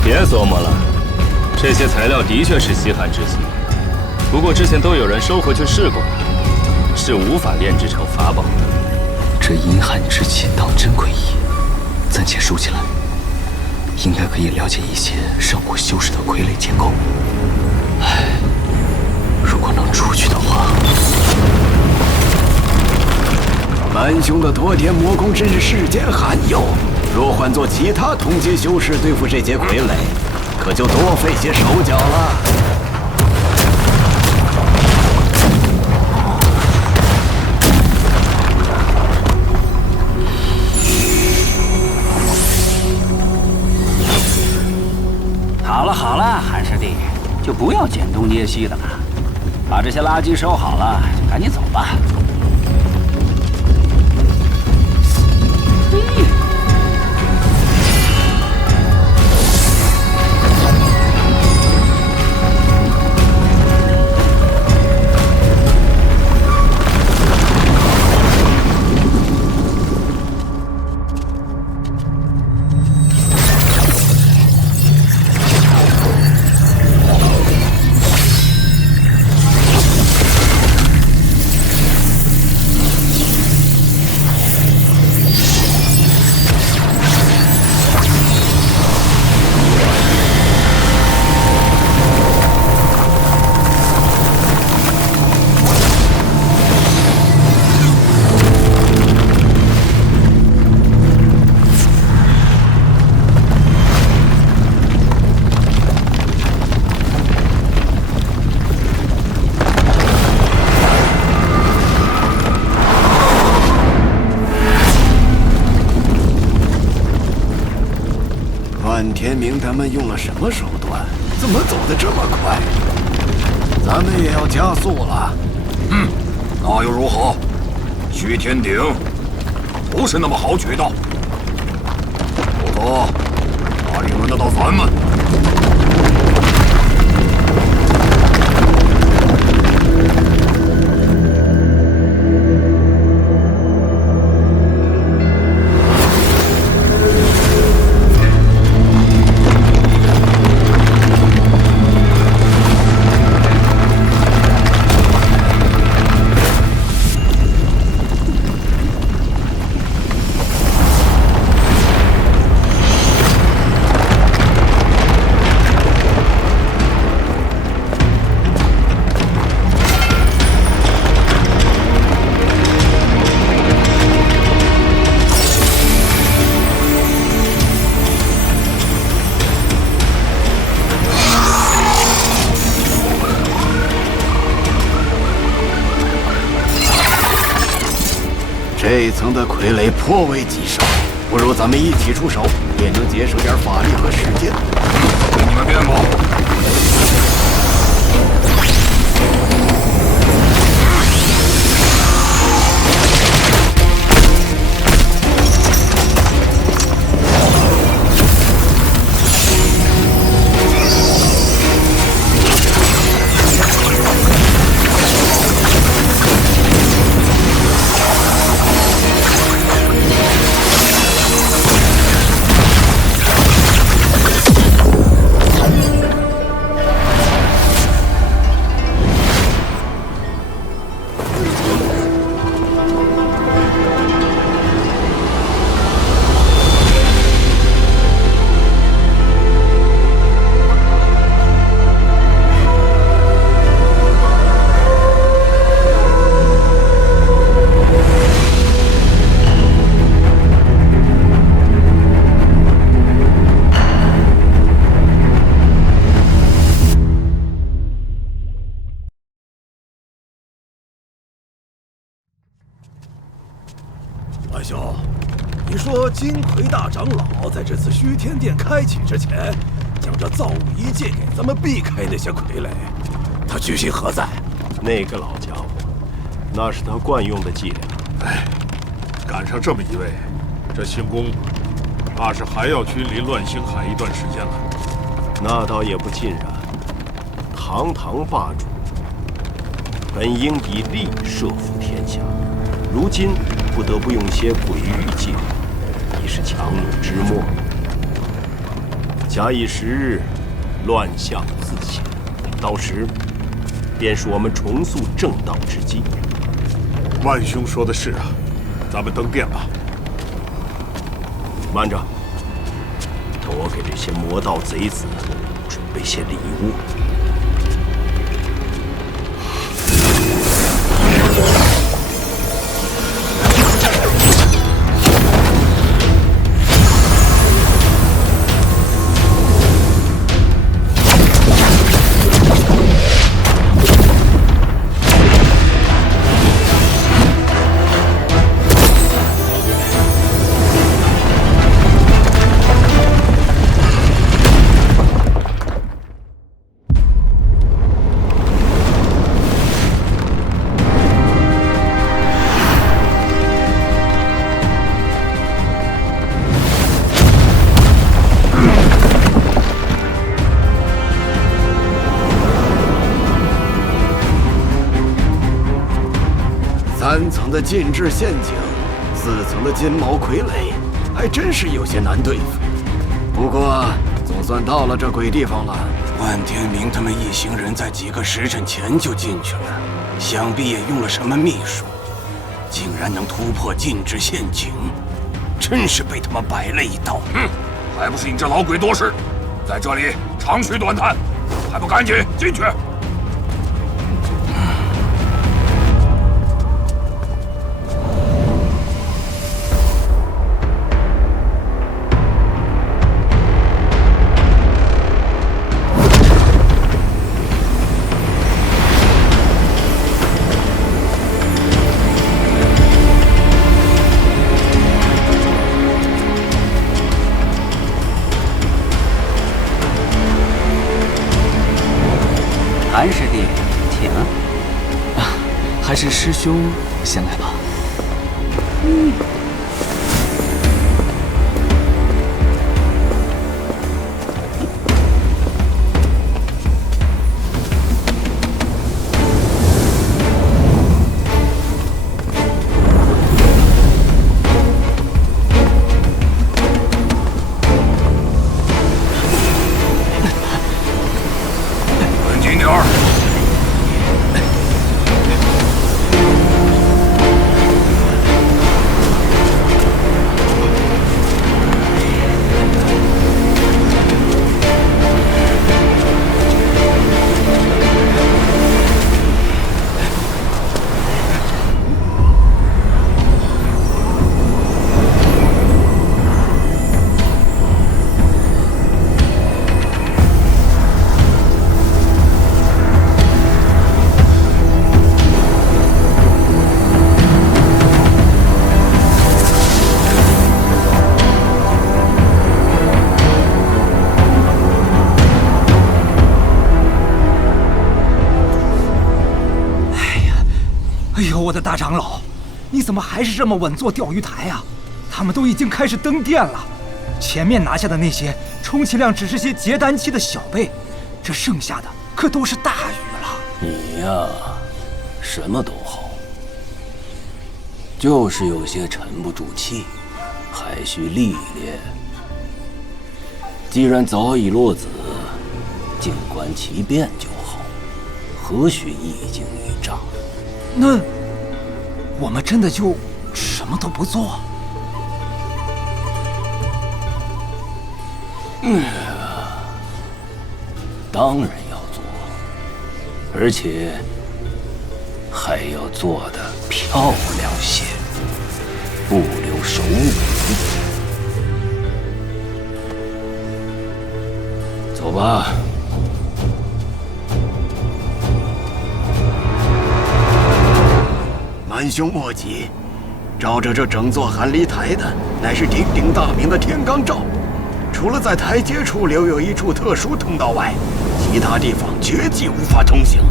别琢磨了，这些材料的确是稀罕之极，不过之前都有人收回去试过了，是无法炼制成法宝的。这阴寒之气当真诡异，暂且收起来，应该可以了解一些上古修士的傀儡结构。唉，如果能出去的话。蛮兄的夺天魔功真是世间罕有，若换做其他同阶修士对付这些傀儡，可就多费些手脚了。好了好了，韩师弟，就不要捡东捏西的了，把这些垃圾收好了，就赶紧走吧。万天明他们用了什么手段？怎么走得这么快？咱们也要加速了。那又如何？虚天鼎不是那么好取到，否则哪里轮得到咱们？城的傀儡颇为棘手，不如咱们一起出手，也能节省点法力和时间。跟你们辩驳。万兄，你说金魁大长老在这次虚天殿开启之前，将这造物仪借给咱们避开那些傀儡，他居心何在？那个老家伙，那是他惯用的伎俩。哎，赶上这么一位，这行宫怕是还要君临乱星海一段时间了。那倒也不尽然，堂堂霸主本应以力摄服天下，如今不得不用些鬼域伎俩，已是强弩之末。假以时日，乱象自显，到时便是我们重塑正道之机。万兄说的是啊，咱们登殿吧。慢着，等我给这些魔道贼子准备些礼物。3层的禁制陷阱，4层的金毛傀儡，还真是有些难对付。不过总算到了这鬼地方了。万天明他们一行人在几个时辰前就进去了，想必也用了什么秘术，竟然能突破禁制陷阱，真是被他们摆了一道。哼，还不是你这老鬼多事，在这里长吁短叹，还不赶紧进去！韩师弟，请。还是师兄先来吧。稳紧点儿。我的大长老，你怎么还是这么稳坐钓鱼台啊？他们都已经开始登殿了，前面拿下的那些，充其量只是些结丹期的小辈，这剩下的可都是大鱼了。你呀，什么都好，就是有些沉不住气，还需历练。既然早已落子，静观其变就好，何须一惊一乍？那我们真的就什么都不做？当然要做，而且还要做得漂亮些，不留手尾。走吧。蛮兄莫急，照着这整座寒离台的，乃是鼎鼎大名的天罡罩。除了在台阶处留有一处特殊通道外，其他地方绝技无法通行。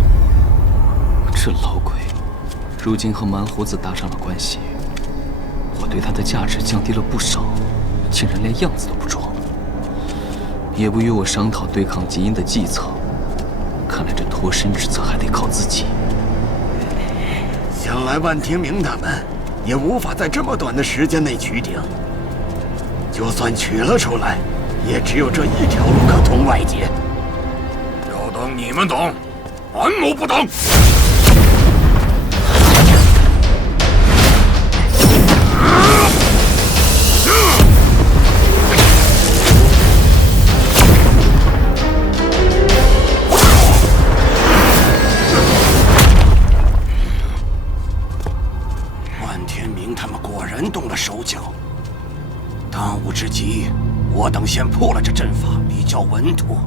这老鬼，如今和蛮猴子搭上了关系，我对他的价值降低了不少，竟然连样子都不装，也不与我商讨对抗极阴的计策。看来这脱身之策还得靠自己。想来万天明他们也无法在这么短的时间内取鼎，就算取了出来，也只有这一条路可通外界。要等你们等，俺某不等。万天明他们果然动了手脚。当务之急，我等先破了这阵法，比较稳妥。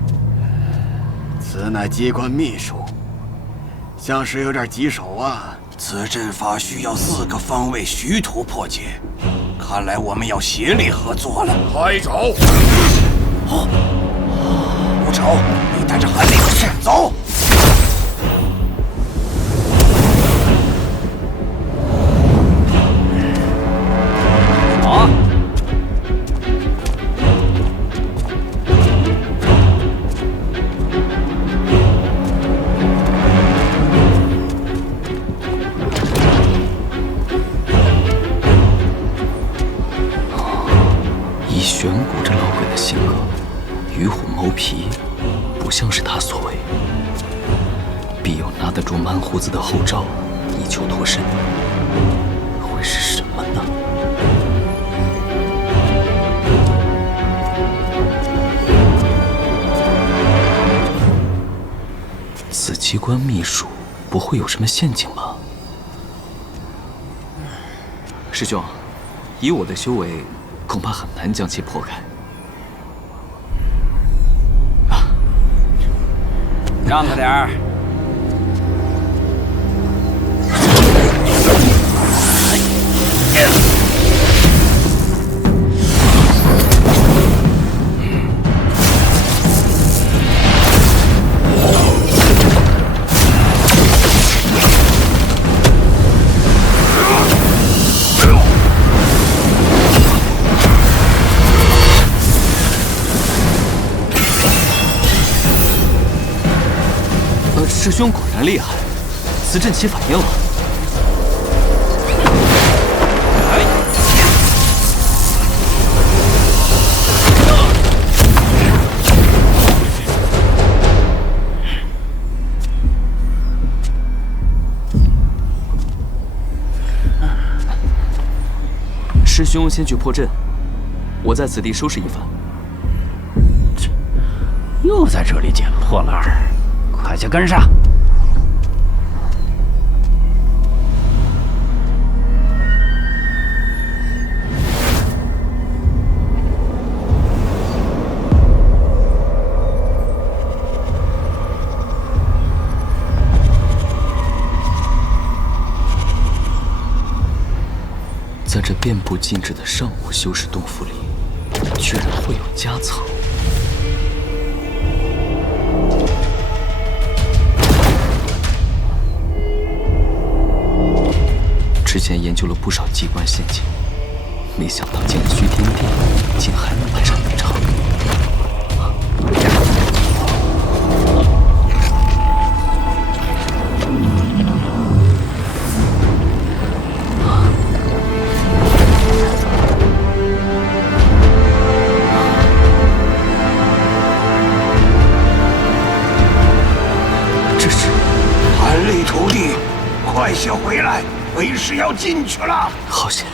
此乃机关秘术，像是有点棘手啊。此阵法需要4个方位虚图破解，看来我们要协力合作了。开找！哦，吴丑，你带着韩立走。好。以玄古这老鬼的性格，与虎谋皮，不像是他所为，必有拿得住蛮胡子的后招，以求脱身。会是什么呢？此机关秘术不会有什么陷阱吧？师兄，以我的修为，恐怕很难将其破开。让开点儿！师兄果然厉害，此阵起反应了。师兄先去破阵，我在此地收拾一番。又在这里捡破烂儿。快些跟上！在这遍布禁制的上古修士洞府里，居然会有夹层。之前研究了不少机关陷阱，没想到进了虚天殿，竟还能派上用场。这是韩立徒弟，快些回来，为师要进去了。好险！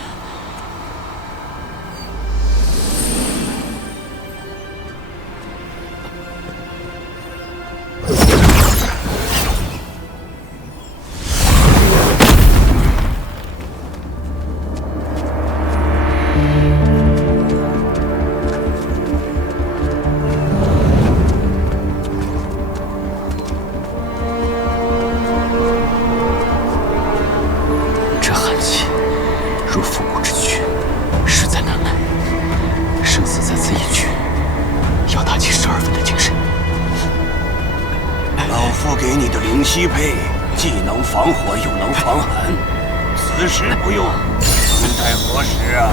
这寒气如复古之躯，实在难耐。生死在此一举，要打起12分的精神。老夫给你的灵犀佩，既能防火又能防寒，此时不用，还待何时啊？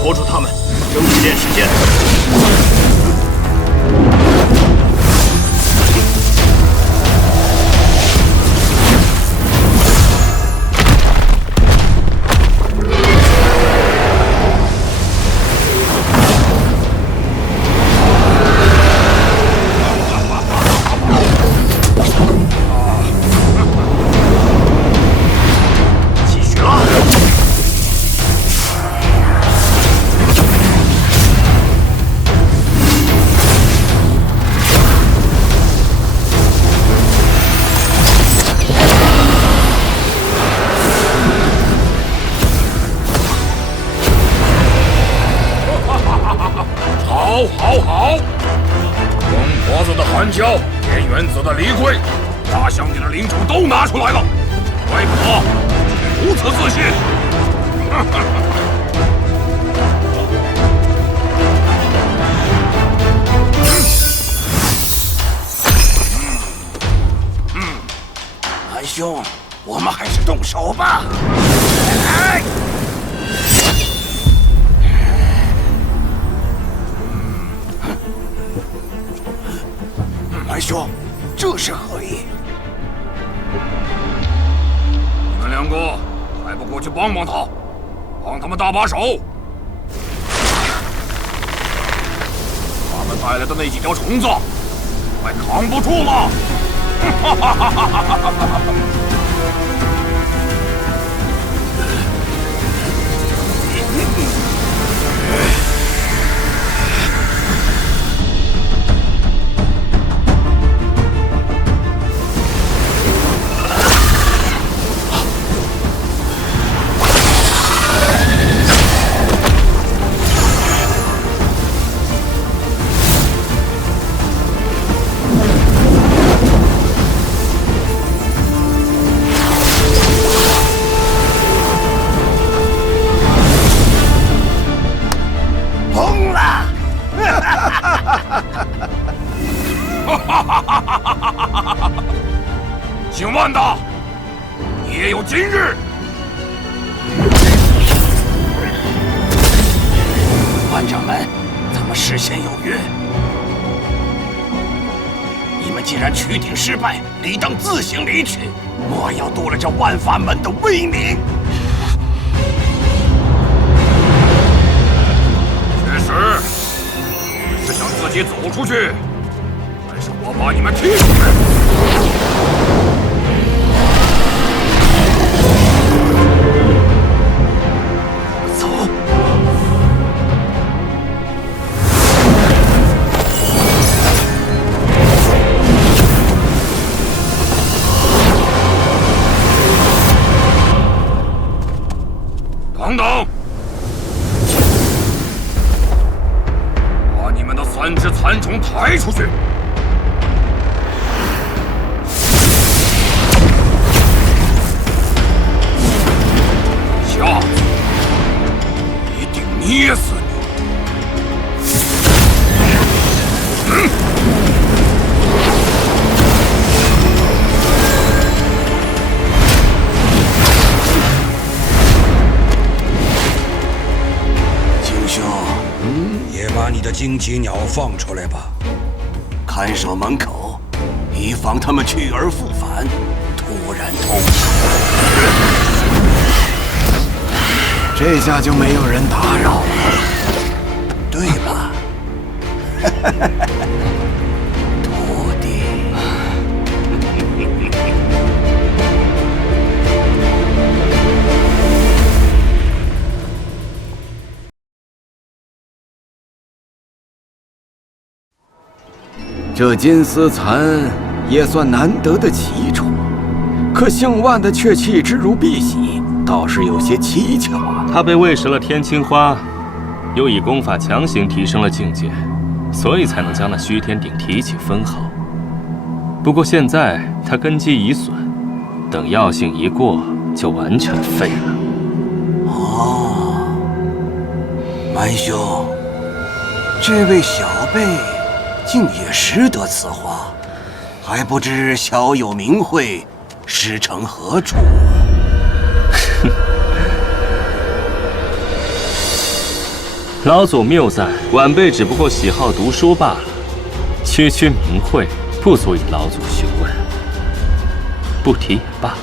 拖住他们，争取点时间。继续了。好！红婆子的寒蛟，天元子的离龟，大象帝的灵杵都拿出来了，怪不得如此自信。韩兄，我们还是动手吧。来！韩兄，这是何意？你们两个还不过去帮帮他，帮他们搭把手。他们带来的那几条虫子，快扛不住了！姓万的，你也有今日！万掌门，咱们事先有约，你们既然取鼎失败，理当自行离去。莫要夺了这万法门的威名。确实，你们是想自己走出去，还是我把你们踢出去？等等！把你们的3只蚕虫抬出去！下次一定捏死你！也把你的荆棘鸟放出来吧，看守门口，以防他们去而复返，突然偷袭。这下就没有人打扰了，对吧？徒弟。这金丝蚕也算难得的奇宠，可姓万的却弃之如敝屣，倒是有些蹊跷啊。他被喂食了天青花，又以功法强行提升了境界，所以才能将那虚天鼎提起分毫。不过现在他根基已损，等药性一过，就完全废了。哦，蛮兄，这位小辈竟也识得此话，还不知小有名讳，师承何处？老祖谬赞，晚辈只不过喜好读书罢了，区区名讳不足以老祖询问，不提也罢。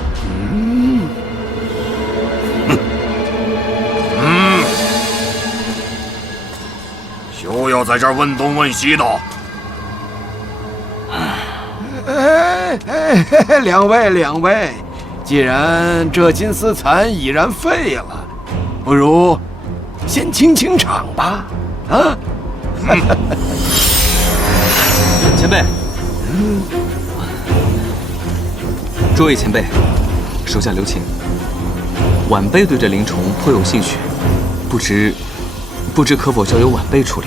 休要在这儿问东问西的。两位，既然这金丝蚕已然废了，不如先清清场吧。啊！前辈，诸位前辈，手下留情。晚辈对这灵虫颇有兴趣，不知可否交由晚辈处理？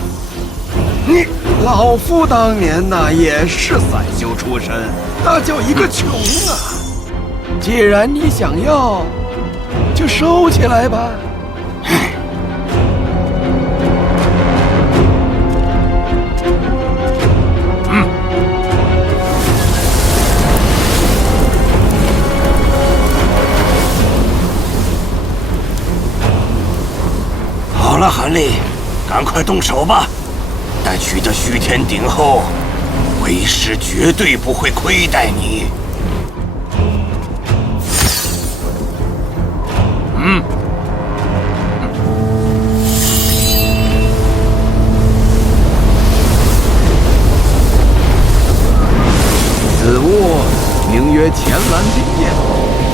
你老夫当年呐也是散修出身，那叫一个穷啊！既然你想要，就收起来吧。好了，韩立，赶快动手吧！待取得虚天鼎后，为师绝对不会亏待你。此物名曰乾蓝冰焰，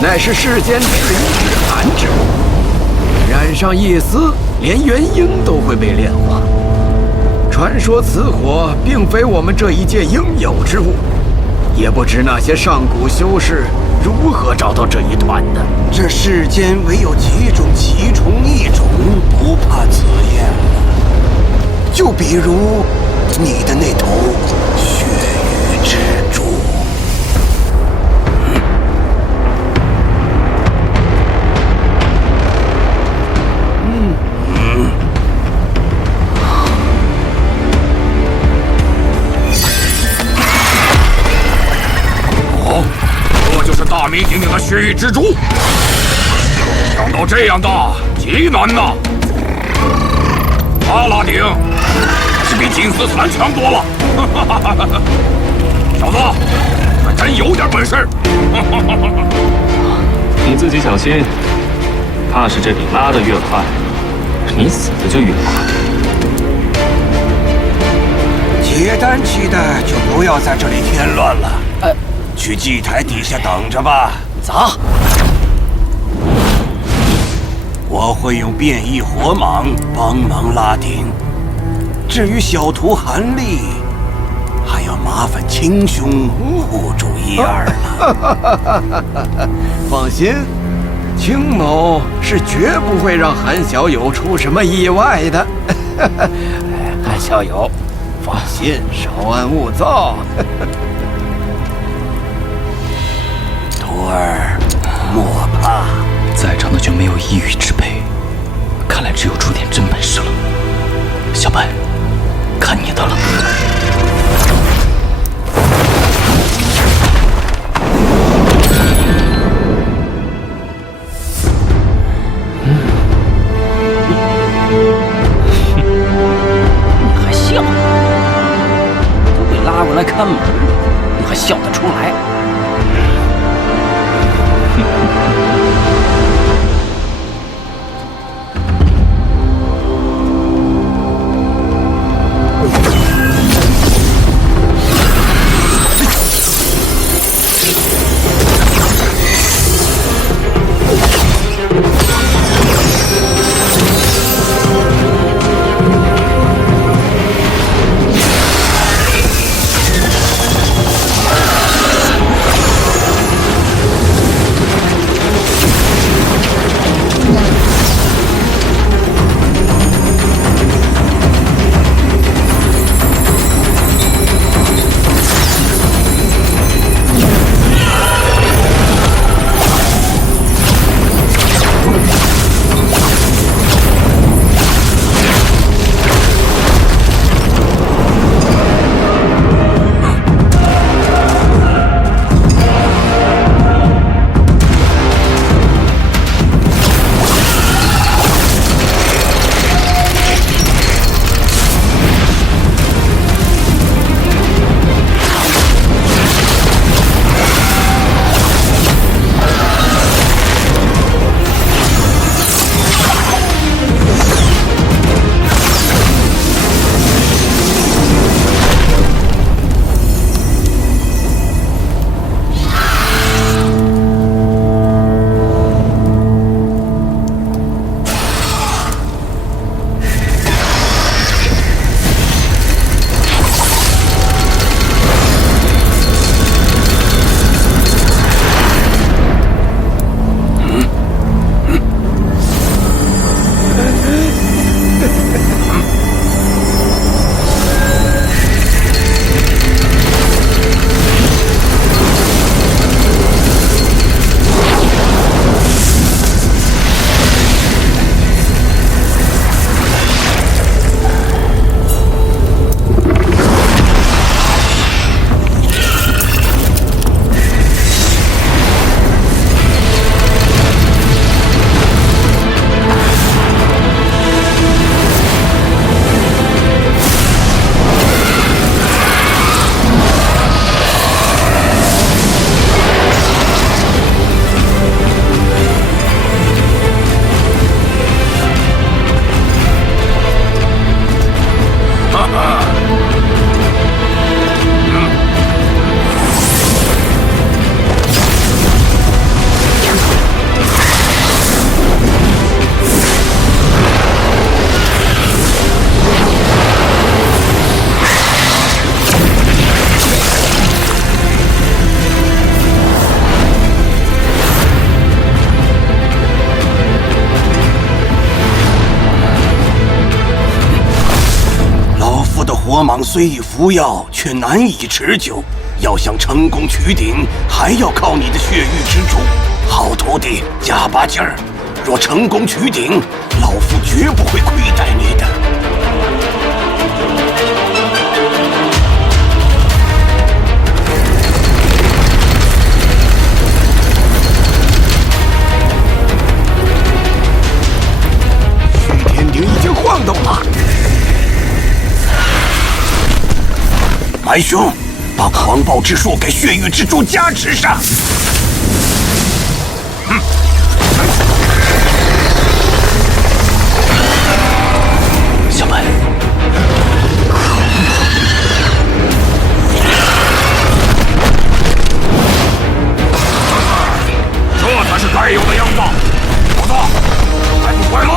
乃是世间至阴至寒之物，染上一丝，连元婴都会被炼化。传说此火并非我们这一界应有之物，也不知那些上古修士如何找到这一团的。这世间唯有几种奇虫异种不怕此焰了，就比如你的那头血雨蜘蛛。大名鼎鼎的血雨蜘蛛，养到这样大极难呐！阿拉鼎还是比金丝蚕强多了。小子，在真有点本事。你自己小心，怕是这笔拉得越快，你死的就越快。结丹期的就不要在这里添乱了，去祭台底下等着吧。走。我会用变异火蟒帮忙拉顶，至于小徒韩立，还要麻烦青兄护住一二了。放心，青某是绝不会让韩小友出什么意外的。韩小友，放心，稍安勿躁。徒儿，莫怕。在场的就没有一羽之辈，看来只有出点真本事了。小白，看你的了。你还笑？都被拉过来看门，你还笑得出来？火蟒虽已服药，却难以持久。要想成功取顶，还要靠你的血域之助。好徒弟，加把劲儿！若成功取顶，老夫绝不会亏待你的。许天鼎已经晃动了。白兄，把狂暴之术给血域之珠加持上。小白，这才是该有的样子。老子，还不快乐？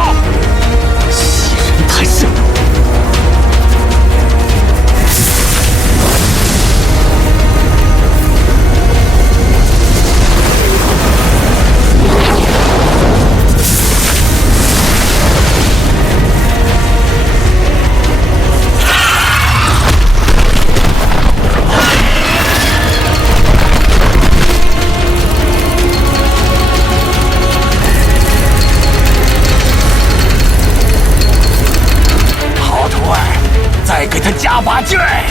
欺人太甚！再给他加把劲儿！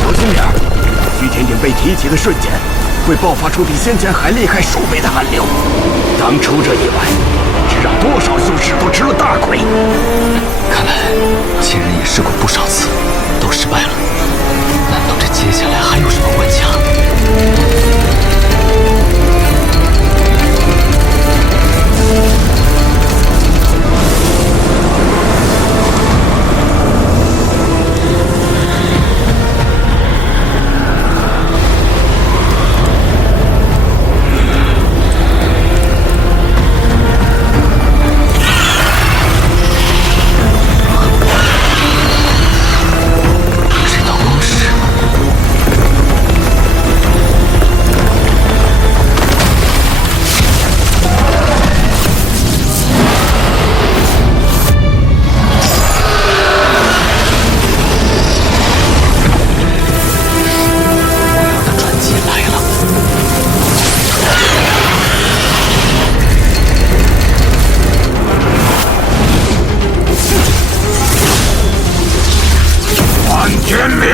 小心点儿，虚天鼎被提起的瞬间，会爆发出比先前还厉害数倍的寒流。当初这一晚，只让多少修士都吃了大亏。看来前人也试过不少次，都失败了。难道这接下来还有什么关卡？天明！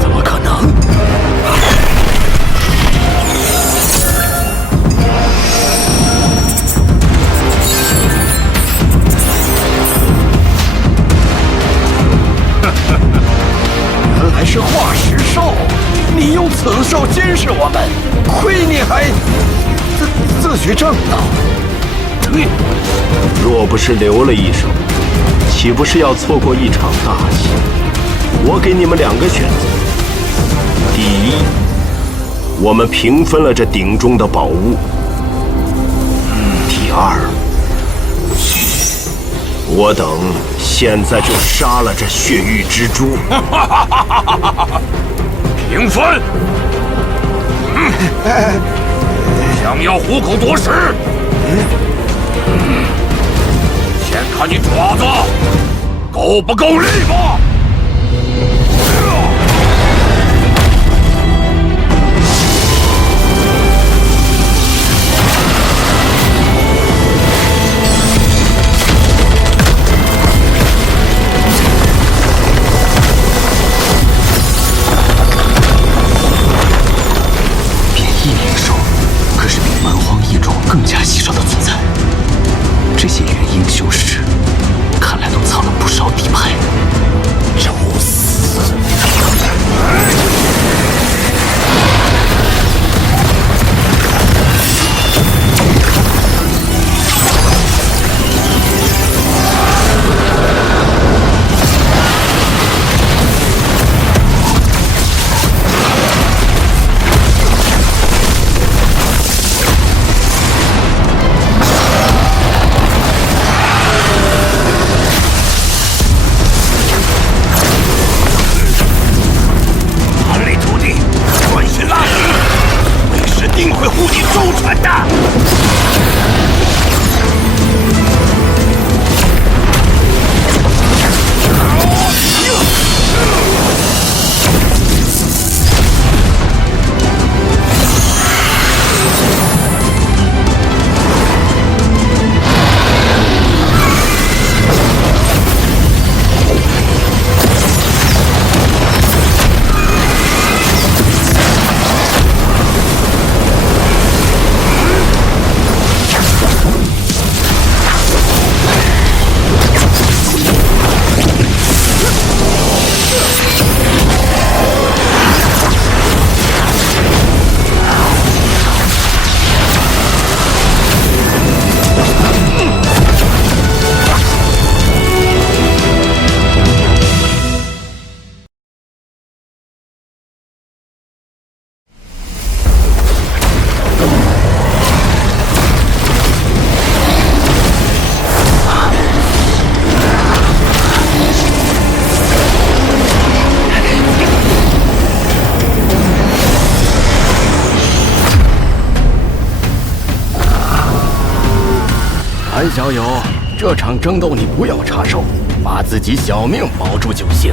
怎么可能？原来是化石兽，你用此兽监视我们，亏你还自学正道。对，若不是留了一手，岂不是要错过一场大戏？我给你们两个选择：第一，我们平分了这鼎中的宝物；第二，我等现在就杀了这血域之珠。平分！想要虎口夺食？先看你爪子够不够力吧！可是比蛮荒异种更加稀少的存在。这些元婴修士，看来都藏了不少底牌。小友，这场争斗你不要插手，把自己小命保住就行。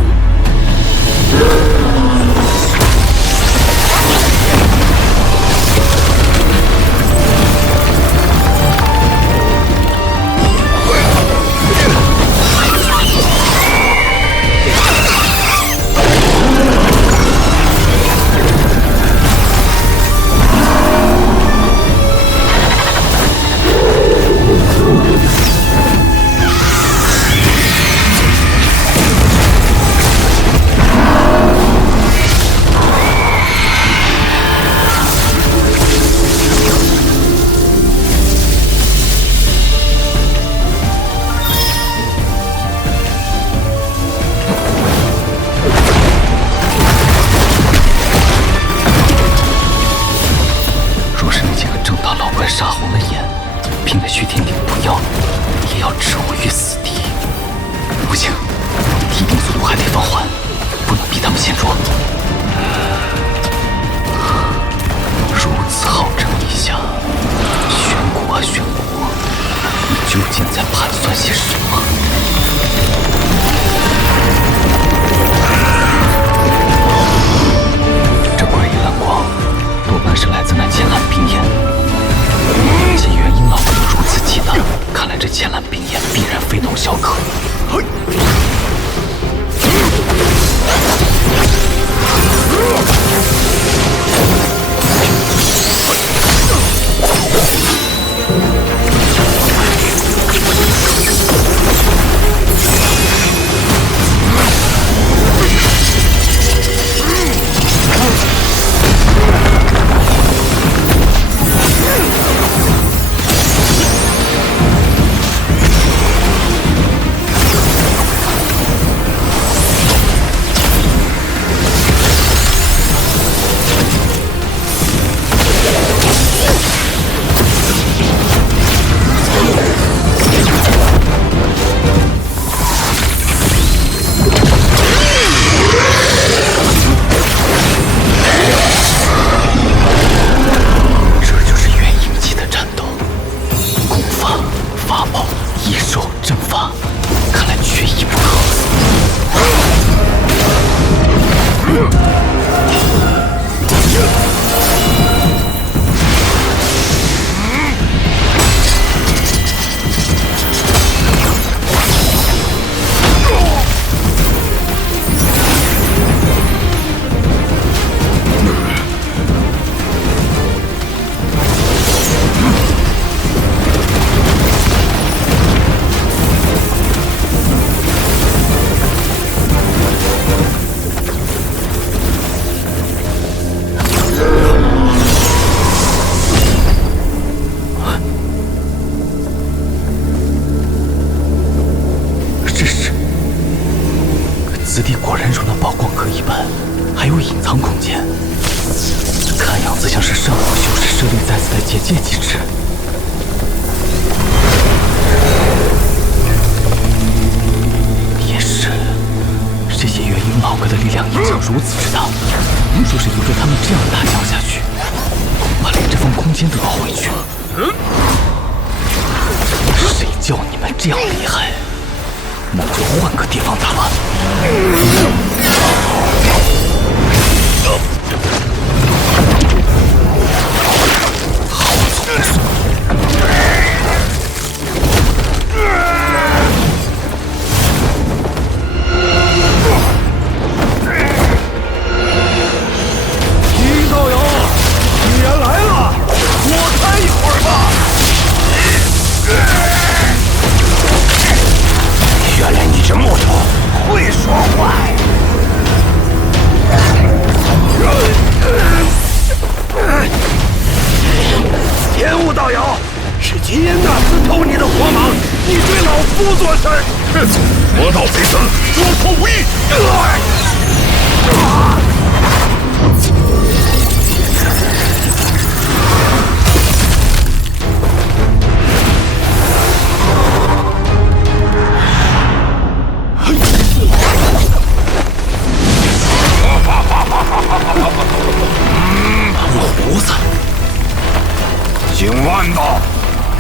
姓万的，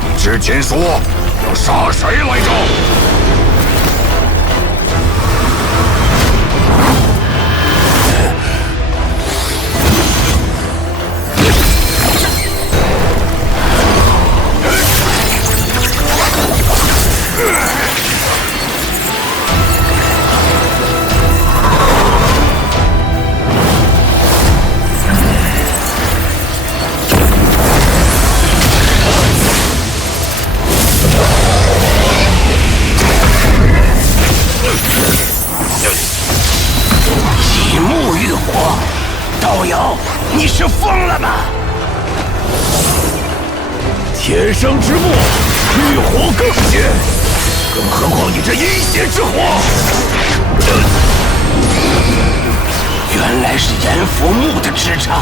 你之前说要杀谁来着？以木御火，道友，你是疯了吗？天生之木，欲火更鲜，更何况你这阴邪之火！原来是炎佛木的支撑，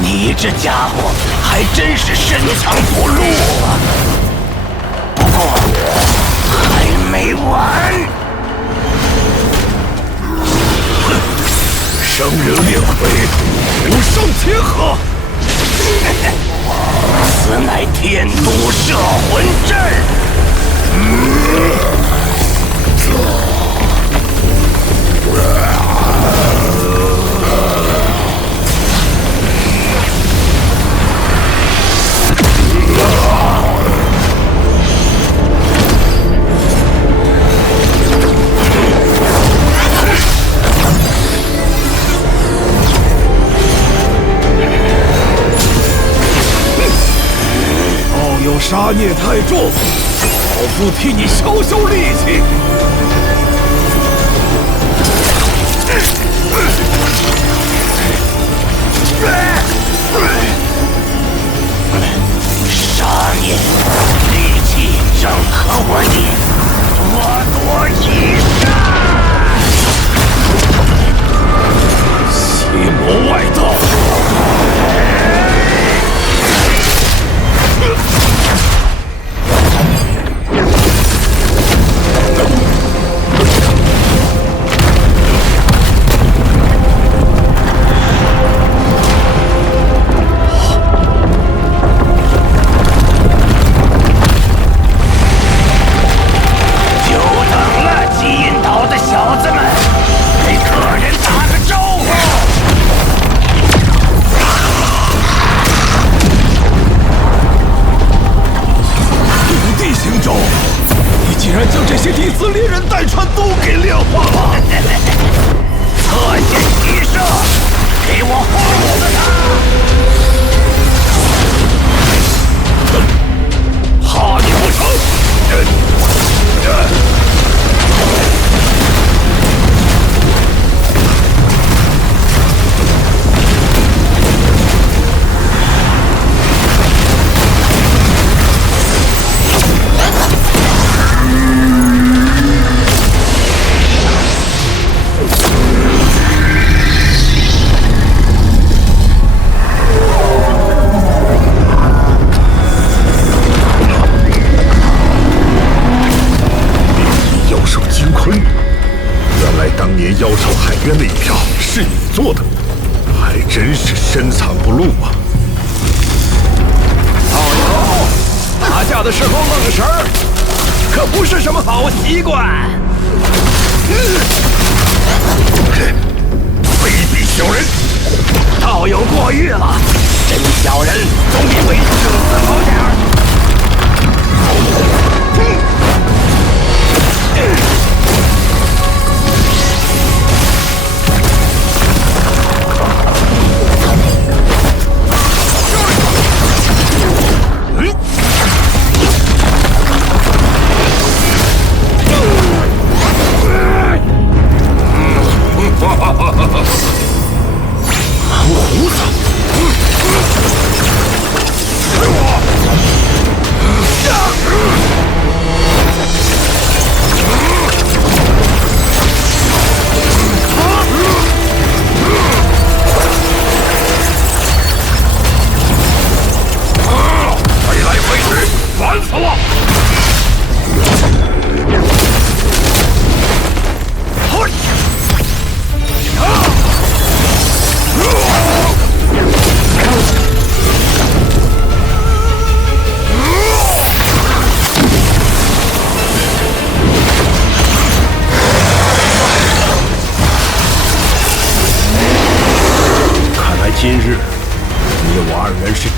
你这家伙还真是深藏不露啊！不过还没完。生人炼鬼，无上天河。此乃天都摄魂阵。道友杀孽太重，老夫替你消消戾气。杀孽，戾气正合我意，多多益善。邪魔外道。深藏不露啊！道友，打架的时候愣神儿，可不是什么好习惯。卑鄙小人！道友过誉了，真小人总比伪君子好点儿。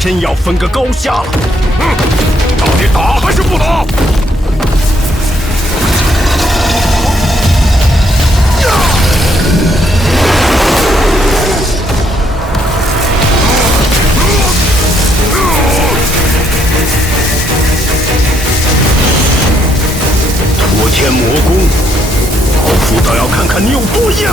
真要分个高下了。到底打还是不打？托天魔功，老夫倒要看看你有多硬！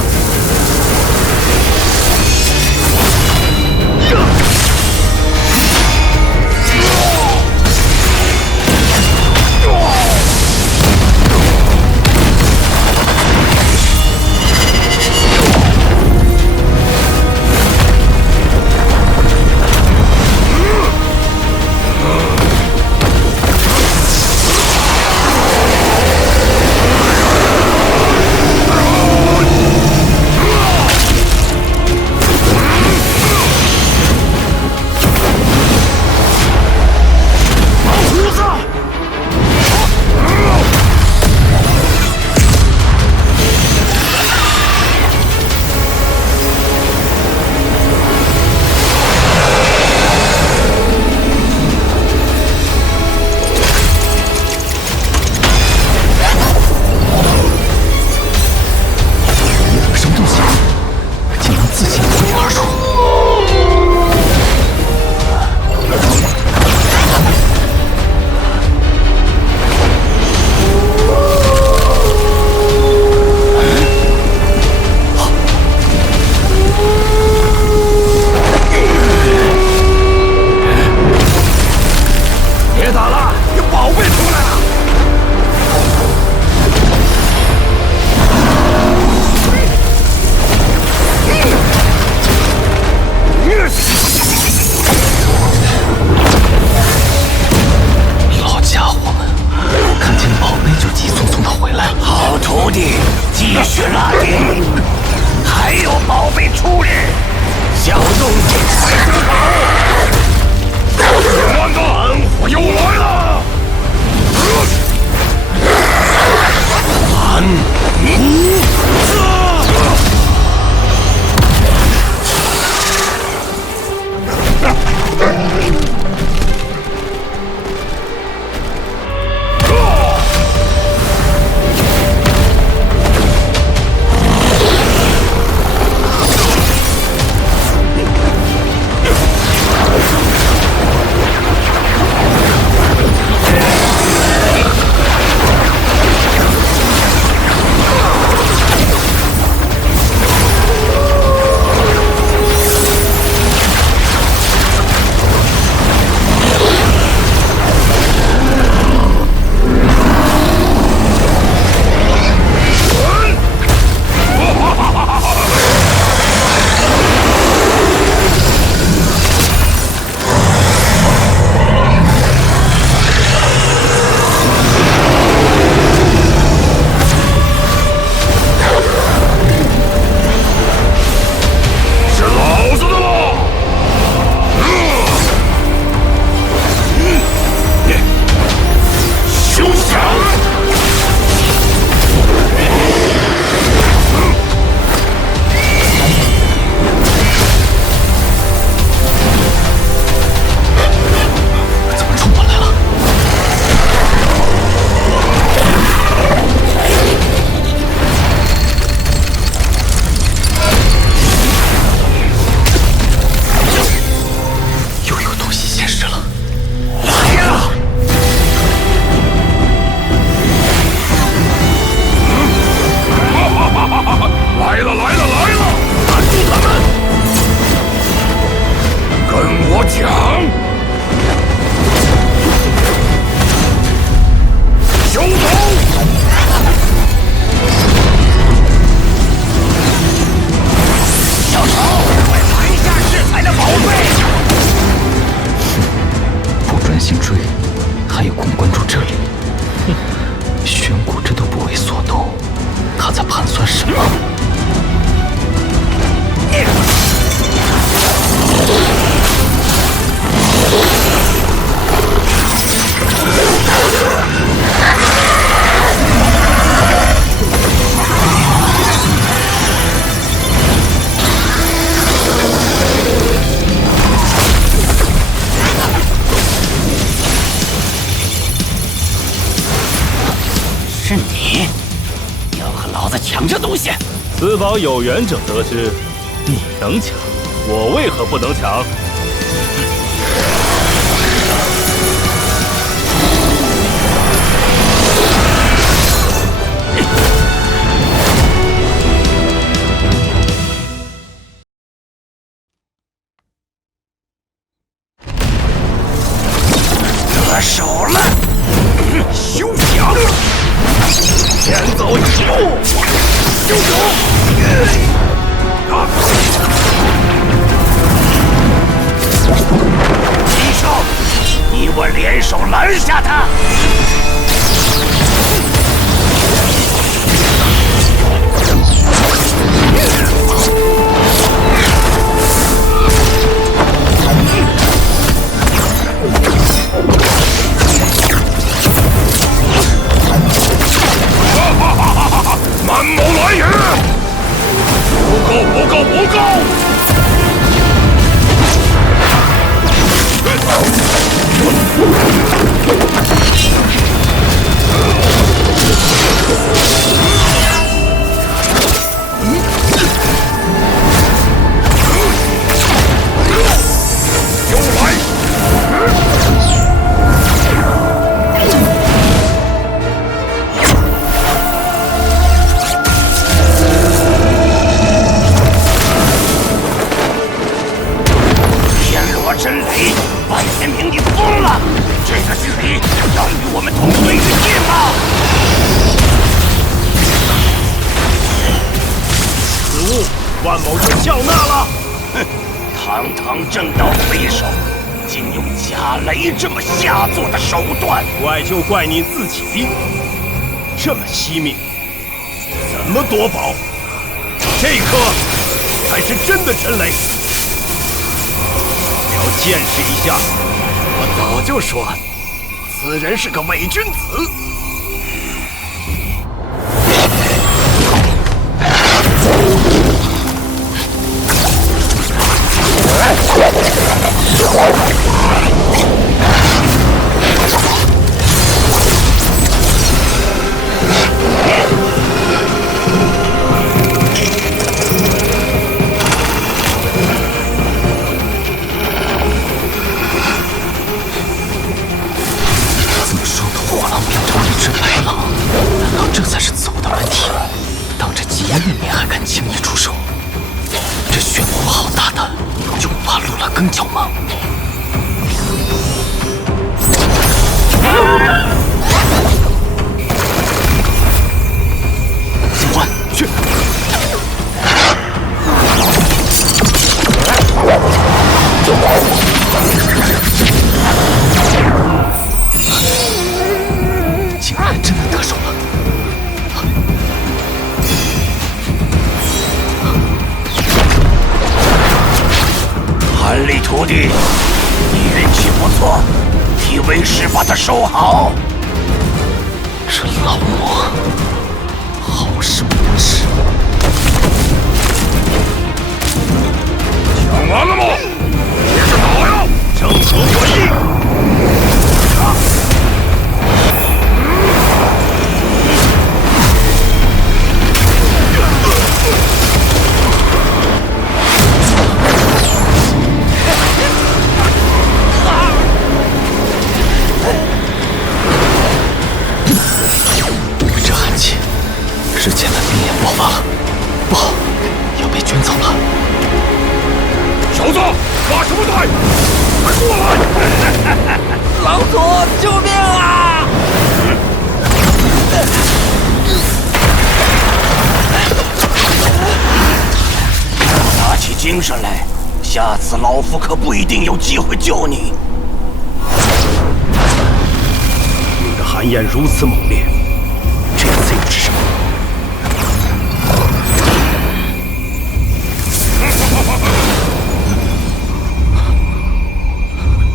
你要和老子抢这东西？此宝有缘者得之，你能抢，我为何不能抢？得手了，休想！先走一步，休走！医生，你我联手拦下他！满谋来也！不够！又来！真雷！万天明，你疯了！这个距离要与我们同归于尽吗？此物，万某就笑纳了。哼，堂堂正道匪首，竟用假雷这么下作的手段！怪就怪你自己，这么惜命，怎么夺宝？这颗才是真的真雷。要见识一下，我早就说，此人是个伪君子。更久吗？警官，去！竟然真的得手了！ 韩立徒弟，你运气不错，替为师把他收好。这老魔好事不知。抢完了吗？接着打呀！正合我意。之前的兵变爆发了，不好，要被卷走了。小子，发什么呆？快过来！狼族，救命啊！打起精神来，下次老夫可不一定有机会救你。你的寒焰如此猛烈，这次又是什么？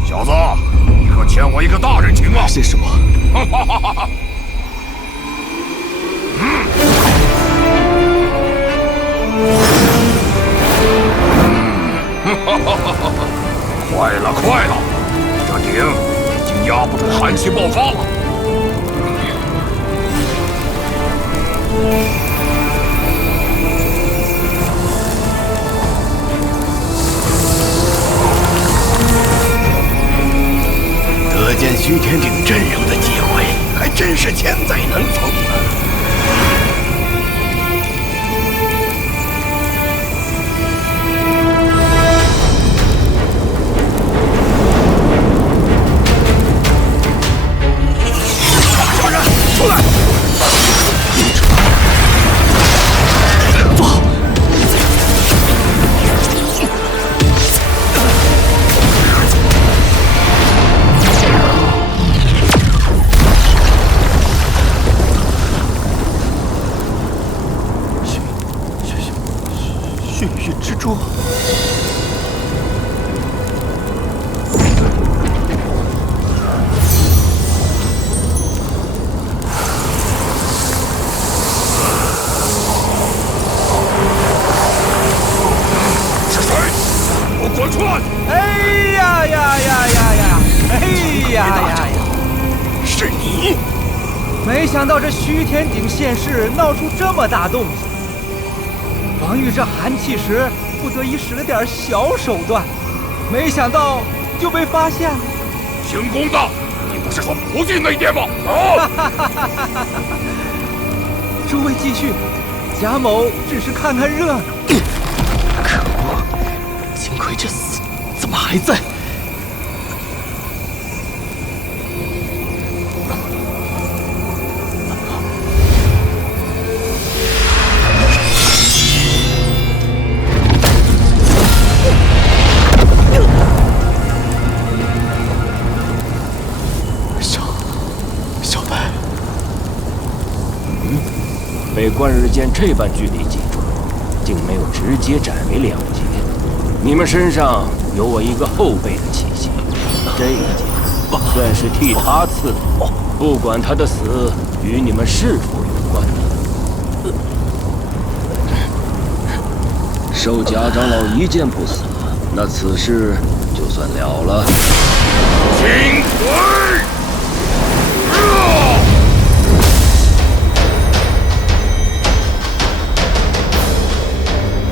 小子，你可欠我一个大人情啊！是什么？快了，快了！这鼎已经压不住寒气爆发了。血域之中。是谁？给我滚出来！哎呀呀呀呀呀！哎呀呀呀！是你！没想到这虚天鼎现世，闹出这么大动静。防御这寒气时，不得已使了点小手段，没想到就被发现了。行宫的，你不是说不进内殿吗？啊！诸位继续，贾某只是看看热闹。可恶，金奎这厮怎么还在？被关日坚这般距离击中，竟没有直接斩为两截。你们身上有我一个后辈的气息，这一剑算是替他刺的，不管他的死与你们是否有关。受贾长老一剑不死，那此事就算了了。金奎！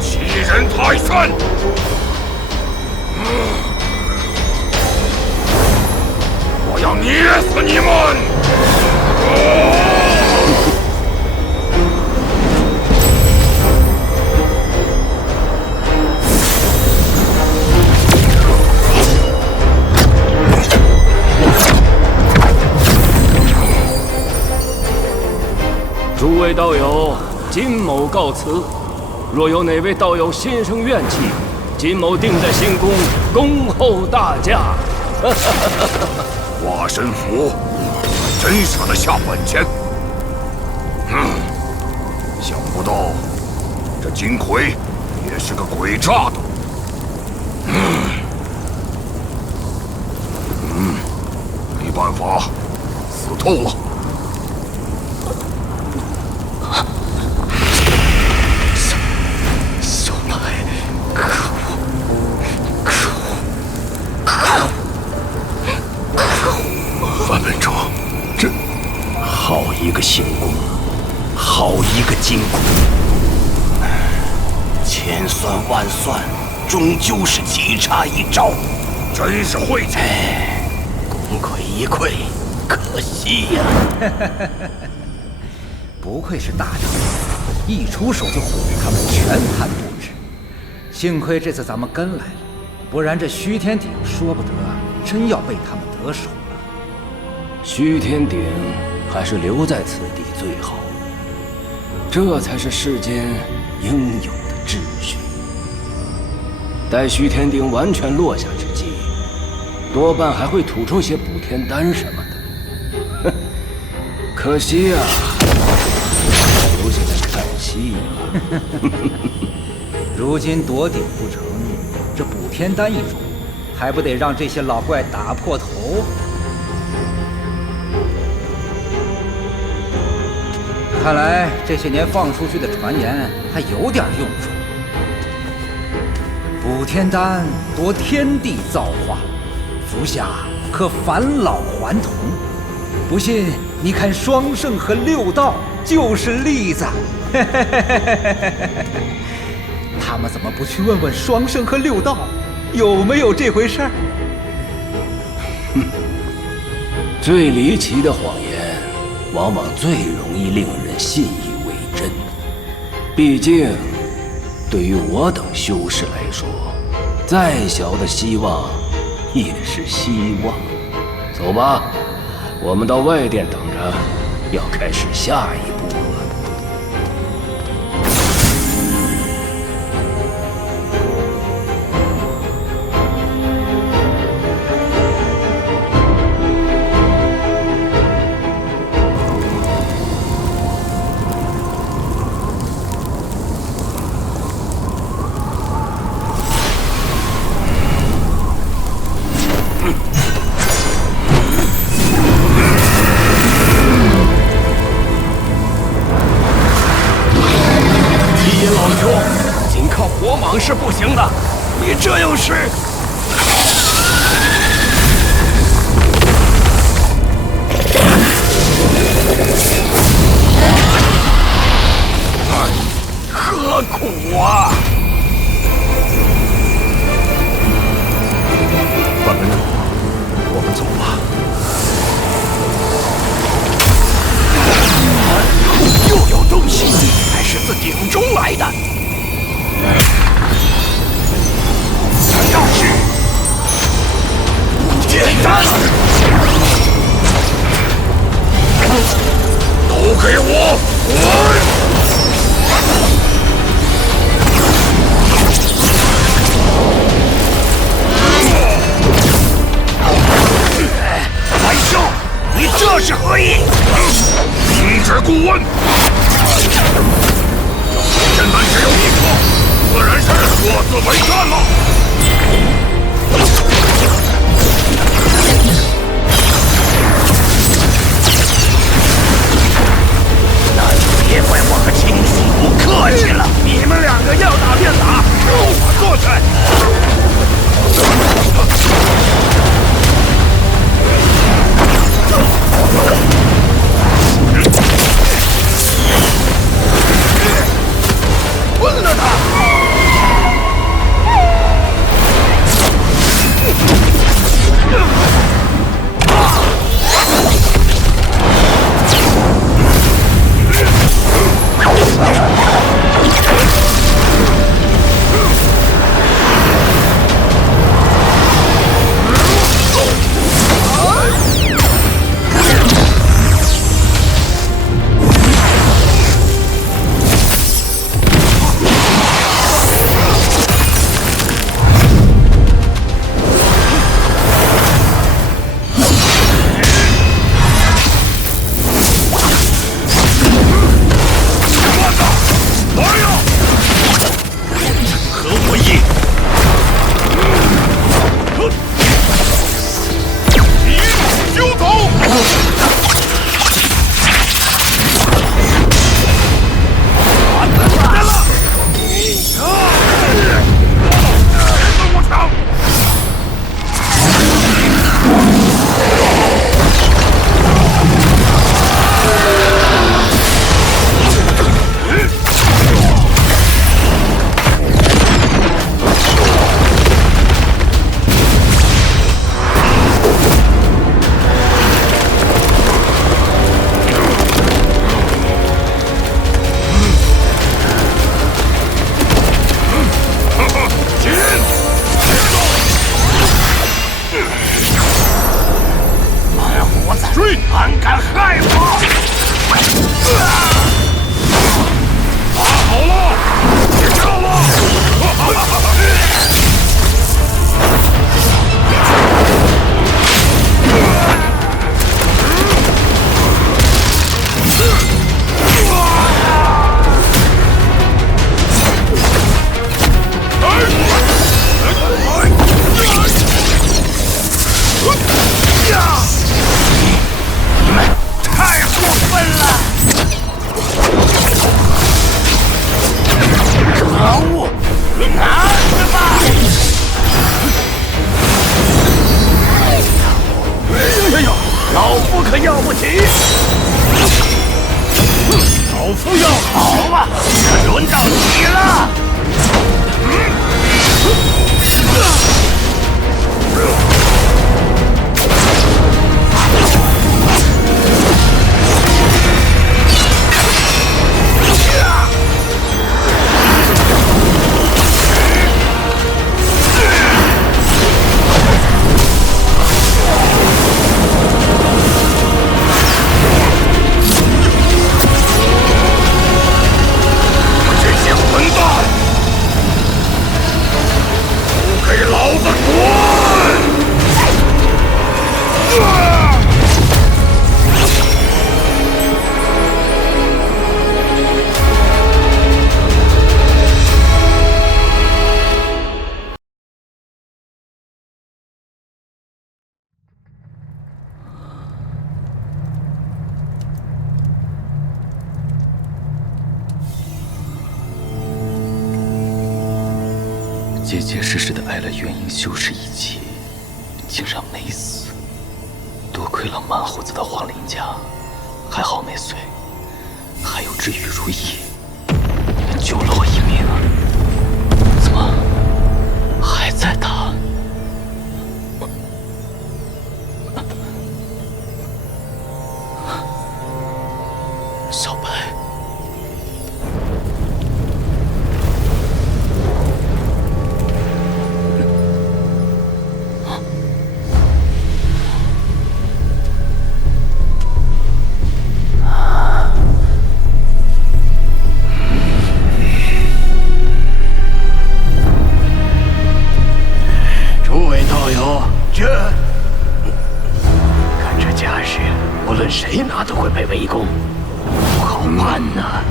欺人太甚！我要捏死你们！诸位道友，金某告辞。若有哪位道友心生怨气，金某定在新宫恭候大驾。华神府真舍得下本钱？想不到这金奎也是个诡诈的。没办法，死透了。好一个行宫，好一个金宫，千算万算，终究是棋差一招，真是晦气！功亏一篑，可惜呀！不愧是大长老，一出手就毁他们全盘布置。幸亏这次咱们跟来了，不然这虚天鼎说不得真要被他们得手了。虚天鼎还是留在此地最好，这才是世间应有的秩序。待虚天鼎完全落下之际，多半还会吐出些补天丹什么的。可惜啊，留下来看戏了。如今夺鼎不成，这补天丹一种，还不得让这些老怪打破头？看来这些年放出去的传言还有点用处。补天丹夺天地造化，足下可返老还童。不信你看双圣和六道就是例子。他们怎么不去问问双圣和六道有没有这回事儿？最离奇的谎言，往往最容易令人信以为真。毕竟，对于我等修士来说，再小的希望也是希望。走吧，我们到外殿等着，要开始下一步了。往是不行的，你这样是……何苦啊！半个任务，我们走吧。又有东西，还是自鼎中来的。这是简单，都给我滚！白修，你这是何意？明知故问。现在只有一个，自然是各自为战了。那就别怪我和秦叔不客气了。你们两个要打便打，由我做主。混了他！这些混蛋！结结实实的挨了元婴修士一击，竟然没死。多亏了蛮猴子的黄鳞甲，还好没碎，还有治愈如意，救了我一命。怎么还在打？小白。诸位道友，看这架势，无论谁拿都会被围攻，不好办呐。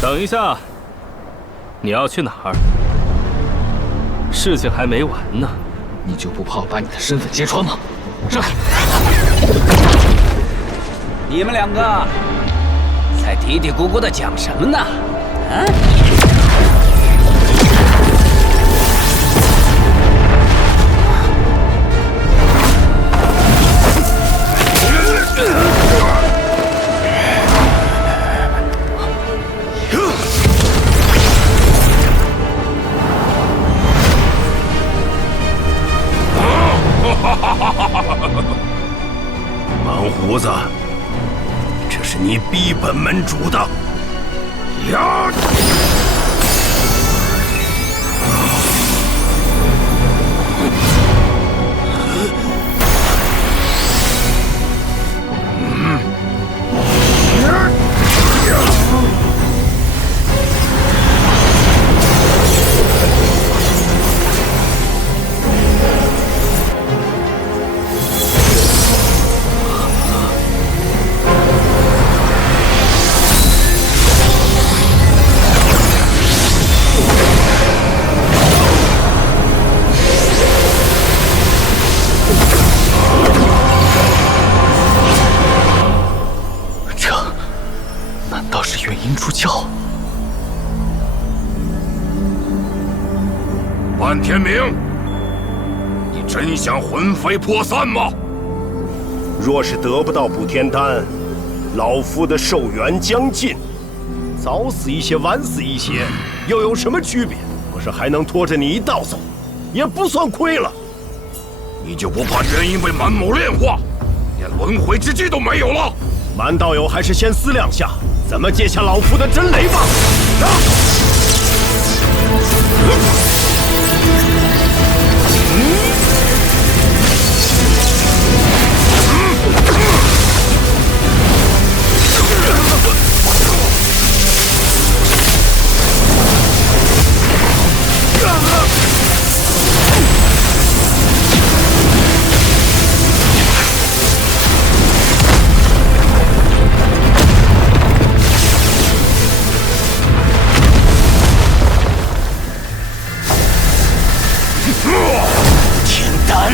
等一下，你要去哪儿？事情还没完呢。你就不怕我把你的身份揭穿吗？让开！你们两个在嘀嘀咕咕的讲什么呢？啊？蛮胡子，这是你逼本门主的。呀！出鞘！万天明，你真想魂飞魄散吗？若是得不到补天丹，老夫的寿元将尽，早死一些，晚死一些，又有什么区别？我是还能拖着你一道走，也不算亏了。你就不怕元婴被蛮某炼化，连轮回之机都没有了？蛮道友还是先思量下，怎么接下老夫的真雷吧。天丹，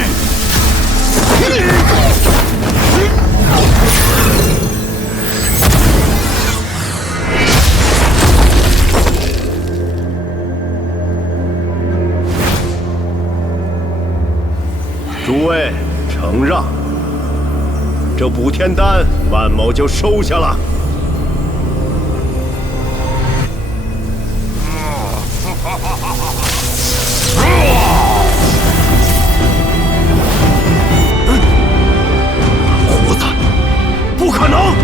诸位承让，这补天丹万某就收下了。胡子，不可能！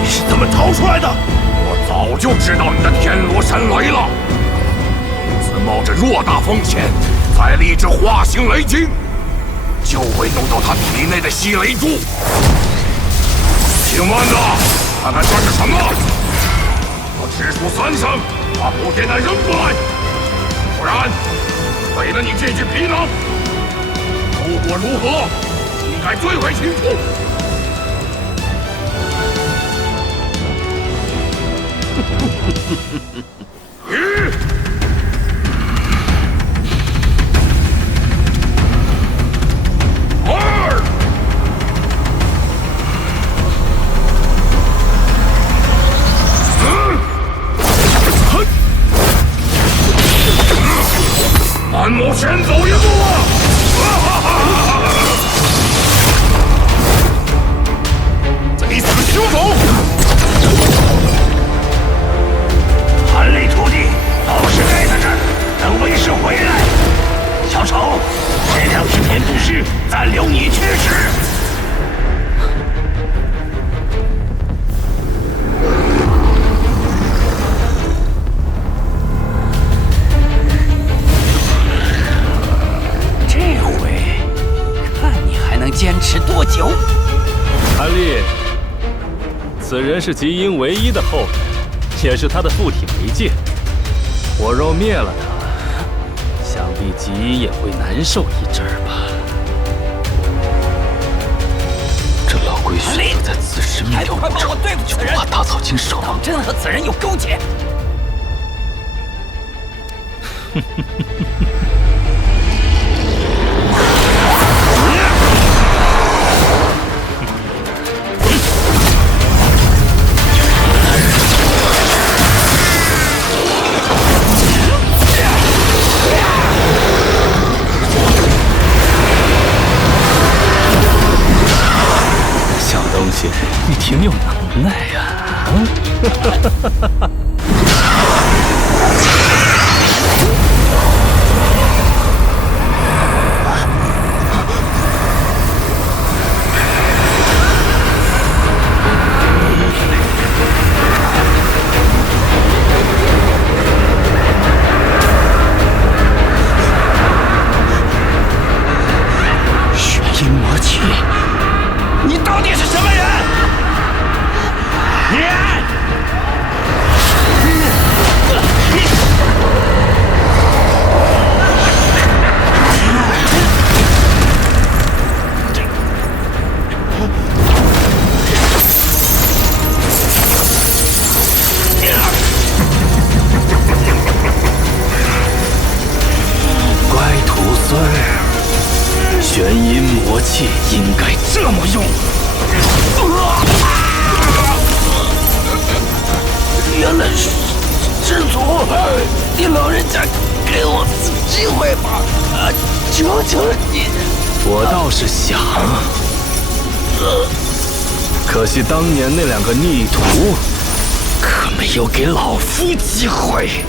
你是怎么逃出来的？我早就知道你的天罗神雷了，因此冒着偌大风险，才立志化形雷霆。就会弄到他体内的吸雷珠。听丸子，看看这是什么？我直出3声，把补天丹扔过来，不然为了你这具皮囊，后果如何，应该最为清楚。安某先走一步！贼死休走！韩立徒弟，老师待在这儿，等为师回来。小丑，这辆织田之师暂留你去使。坚持多久？韩立，此人是极阴唯一的后人，也是他的附体媒介。我若灭了他，想必极阴也会难受一阵儿吧。这老鬼选择在此时灭掉武城，就不怕打草惊蛇吗？真和此人有勾结。你挺有能耐呀！血阴魔气，你到底是什么人？乖徒孙儿，玄阴魔气应该这么用。原来是师祖，你老人家给我次机会吧，求求你！我倒是想，可惜当年那2个逆徒可没有给老夫机会。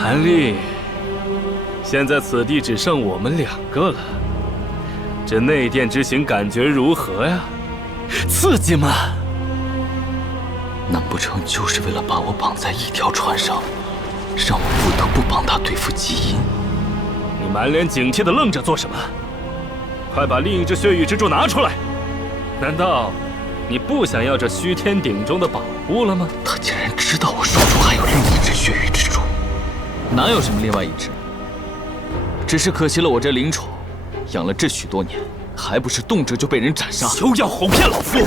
韩立，现在此地只剩我们2个了，这内殿之行感觉如何呀？刺激吗？难不成就是为了把我绑在一条船上，让我不得不帮他对付极阴？你满脸警惕地愣着做什么？快把另一只血域之柱拿出来！难道你不想要这虚天鼎中的宝物了吗？他竟然知道我手中还有另一只血域之柱。哪有什么另外一只？只是可惜了我这灵宠，养了这许多年，还不是动辄就被人斩杀？休要哄骗老夫！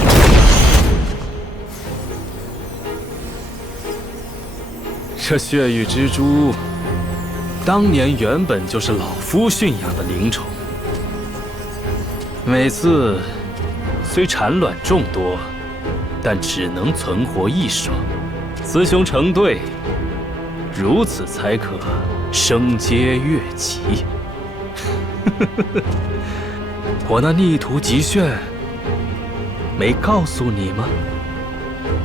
这血域之珠，当年原本就是老夫驯养的灵宠，每次虽产卵众多，但只能存活1双。雌雄成对，如此才可升阶越级。我那逆徒极炫没告诉你吗？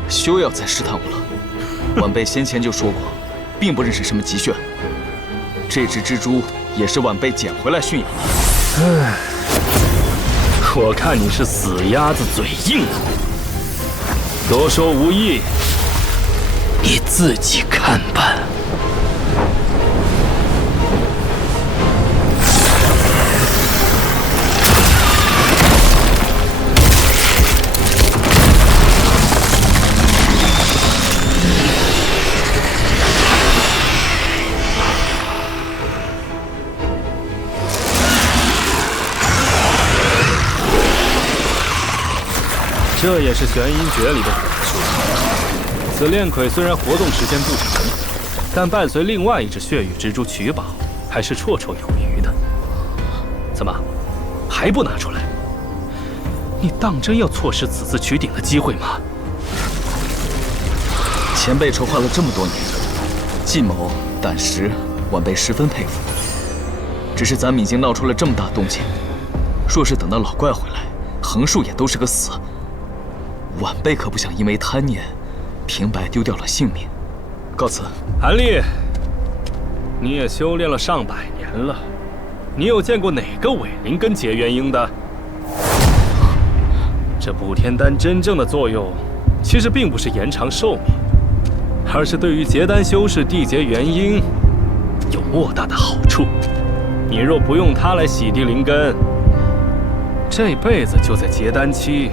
休要再试探我了。晚辈先前就说过，并不认识什么极炫。这只蜘蛛也是晚辈捡回来驯养的。唉，我看你是死鸭子嘴硬，多说无益，你自己看吧。这也是玄阴诀里的法术。此炼魁虽然活动时间不长，但伴随另外一只血雨蜘蛛取宝，还是绰绰有余的。怎么，还不拿出来？你当真要错失此次取鼎的机会吗？前辈筹划了这么多年，计谋胆识，晚辈十分佩服。只是咱们已经闹出了这么大动静，若是等到老怪回来，横竖也都是个死。晚辈可不想因为贪念，平白丢掉了性命。告辞。韩立，你也修炼了上百年了，你有见过哪个伪灵根结元婴的？这补天丹真正的作用，其实并不是延长寿命，而是对于结丹修士缔结元婴有莫大的好处。你若不用它来洗涤灵根，这辈子就在结丹期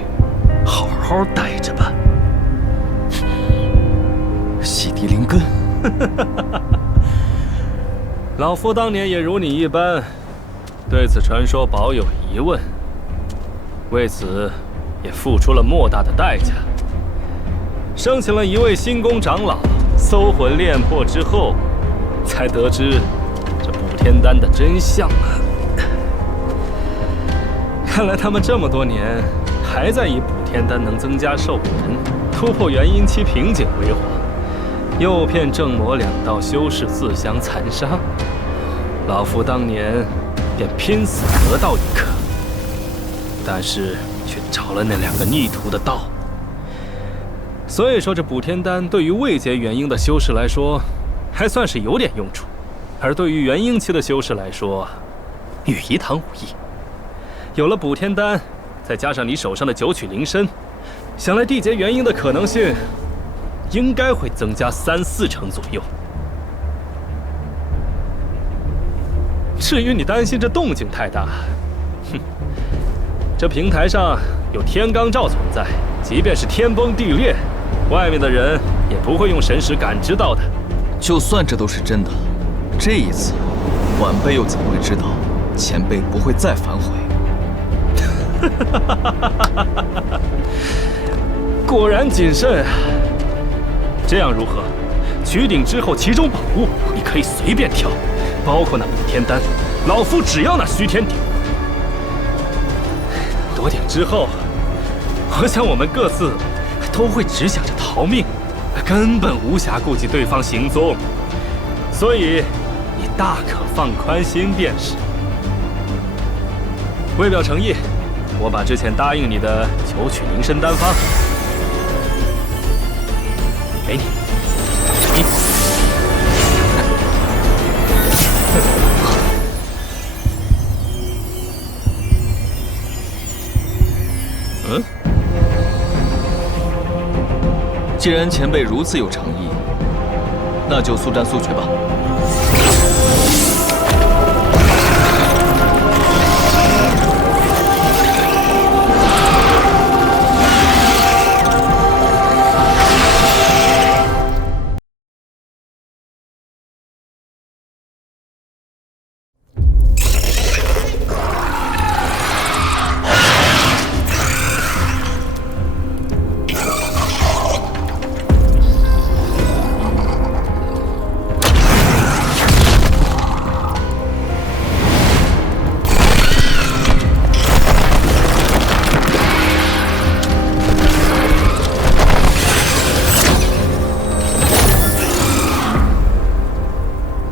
好好待着吧。洗涤灵根，老夫当年也如你一般，对此传说保有疑问，为此也付出了莫大的代价，生请了一位新宫长老搜魂炼魄之后，才得知这补天丹的真相啊！看来他们这么多年还在以补天丹能增加寿元、突破元婴期瓶颈为谎，诱骗正魔两道修士自相残杀。老夫当年便拼死得到一颗，但是却着了那两个逆徒的道。所以说，这补天丹对于未结元婴的修士来说，还算是有点用处；而对于元婴期的修士来说，与一堂无益。有了补天丹，再加上你手上的九曲灵参，想来缔结元婴的可能性，应该会增加3-4成左右。至于你担心这动静太大，哼，这平台上有天罡罩存在，即便是天崩地裂，外面的人也不会用神识感知到的。就算这都是真的，这一次晚辈又怎会知道前辈不会再反悔？果然谨慎啊！这样如何？取鼎之后，其中宝物你可以随便挑，包括那补天丹，老夫只要那虚天鼎。夺鼎之后，我想我们各自都会只想着逃命，根本无暇顾及对方行踪，所以你大可放宽心便是。为表诚意，我把之前答应你的九曲灵参丹方给你。嗯，既然前辈如此有诚意，那就速战速决吧。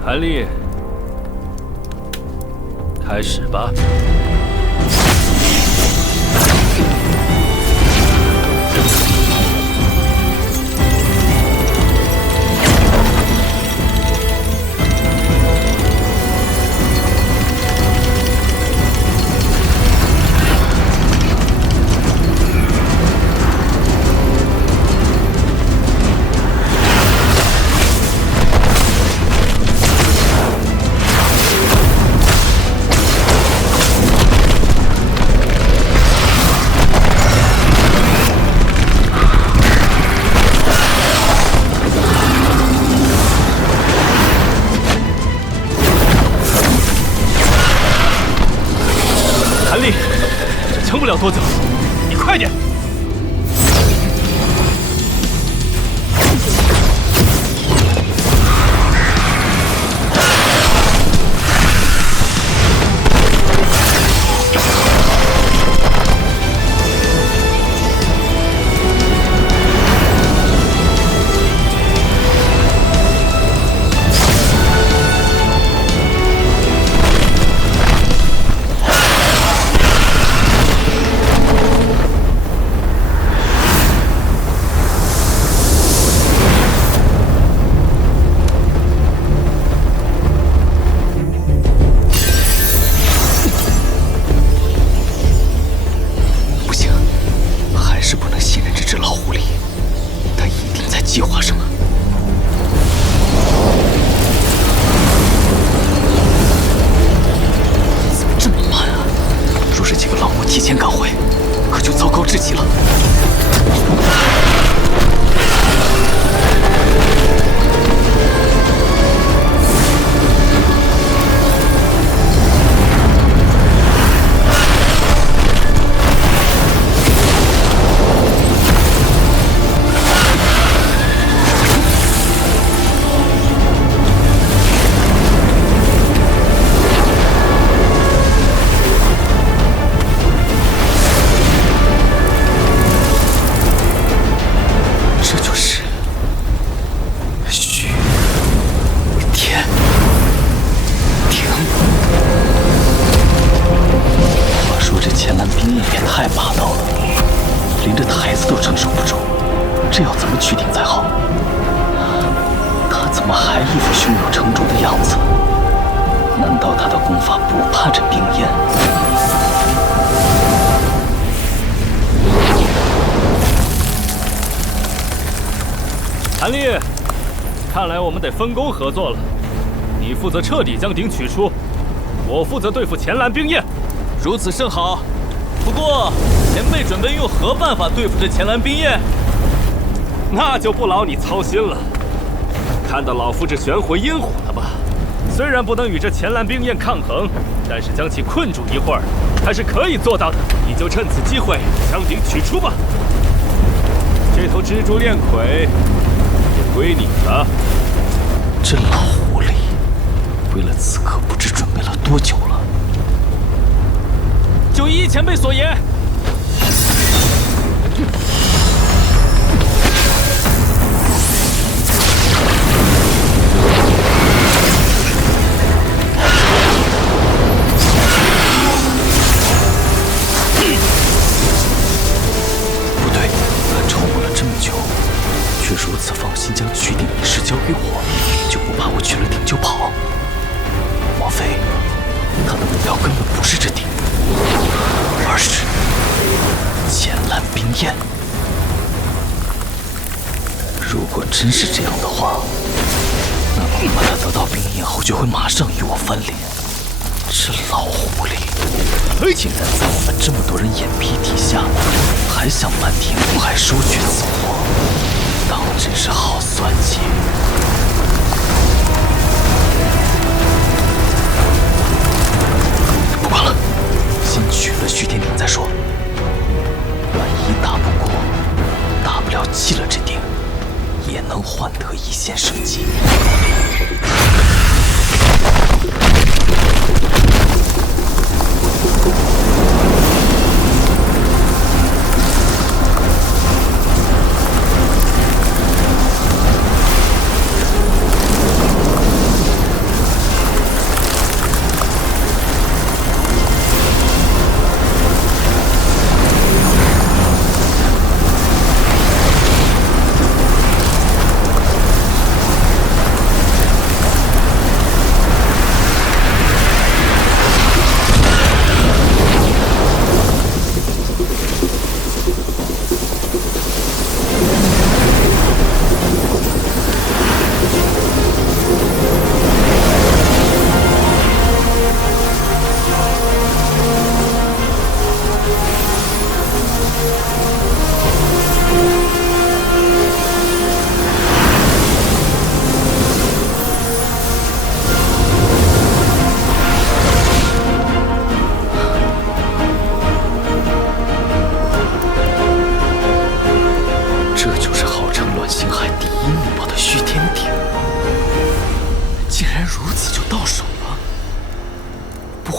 韩立，开始吧。多久？你快点！韩立，看来我们得分工合作了。你负责彻底将鼎取出，我负责对付前蓝冰焰。如此甚好。不过，前辈准备用何办法对付这前蓝冰焰？那就不劳你操心了。看到老夫这玄火阴火了吧？虽然不能与这前蓝冰焰抗衡，但是将其困住一会儿，还是可以做到的。你就趁此机会将鼎取出吧。这头蜘蛛炼魁也归你了。这老狐狸，为了此刻不知准备了多久了。就依前辈所言。不对，他瞅我了这么久，却如此放心将取鼎一事交给我，就不怕我取了鼎就跑？莫非他的目标根本不是这鼎，而是前蓝冰焰？如果真是这样的话，那恐怕他得到冰焰后就会马上与我翻脸。这老狐狸，竟然在我们这么多人眼皮底下，还想瞒天过海收取此货，当真是好算计。不管了，先取了虚天鼎再说。万一打不过，大不了弃了这鼎，也能换得一线生机。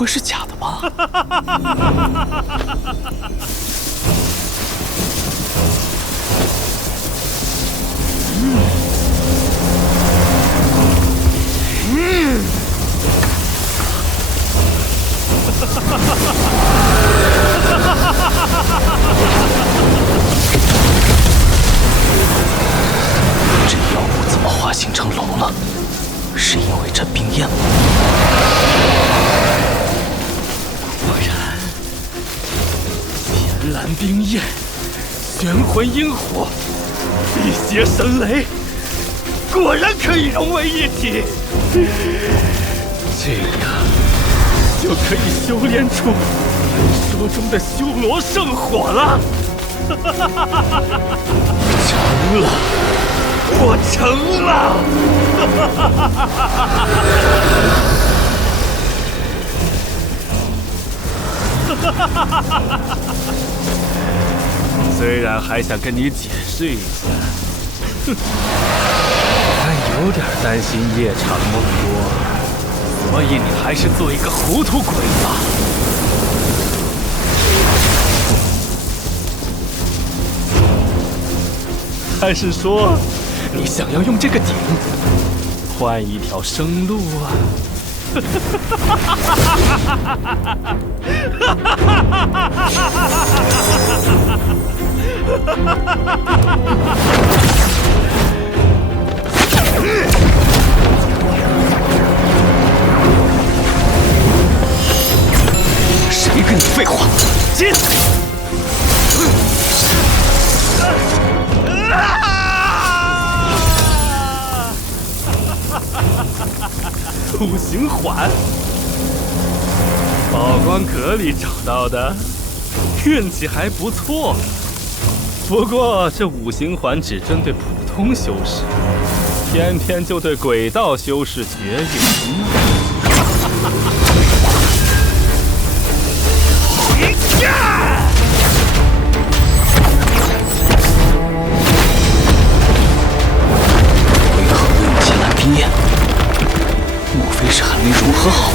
会是假的吧？这妖物怎么化形成龙了？是因为这冰焰吗？果然，天蓝冰焰、玄魂阴火、地邪神雷，果然可以融为一体。这样就可以修炼出传说中的修罗圣火了。成了，我成了！虽然还想跟你解释一下，但有点担心夜长梦多，所以你还是做一个糊涂鬼吧。还是说，你想要用这个鼎换一条生路啊？谁跟你废话？进！五行环，宝光阁里找到的，运气还不错。不过这五行环只针对普通修士，偏偏就对鬼道修士绝缘。为何会有天蓝冰焰？莫非是还没融合好？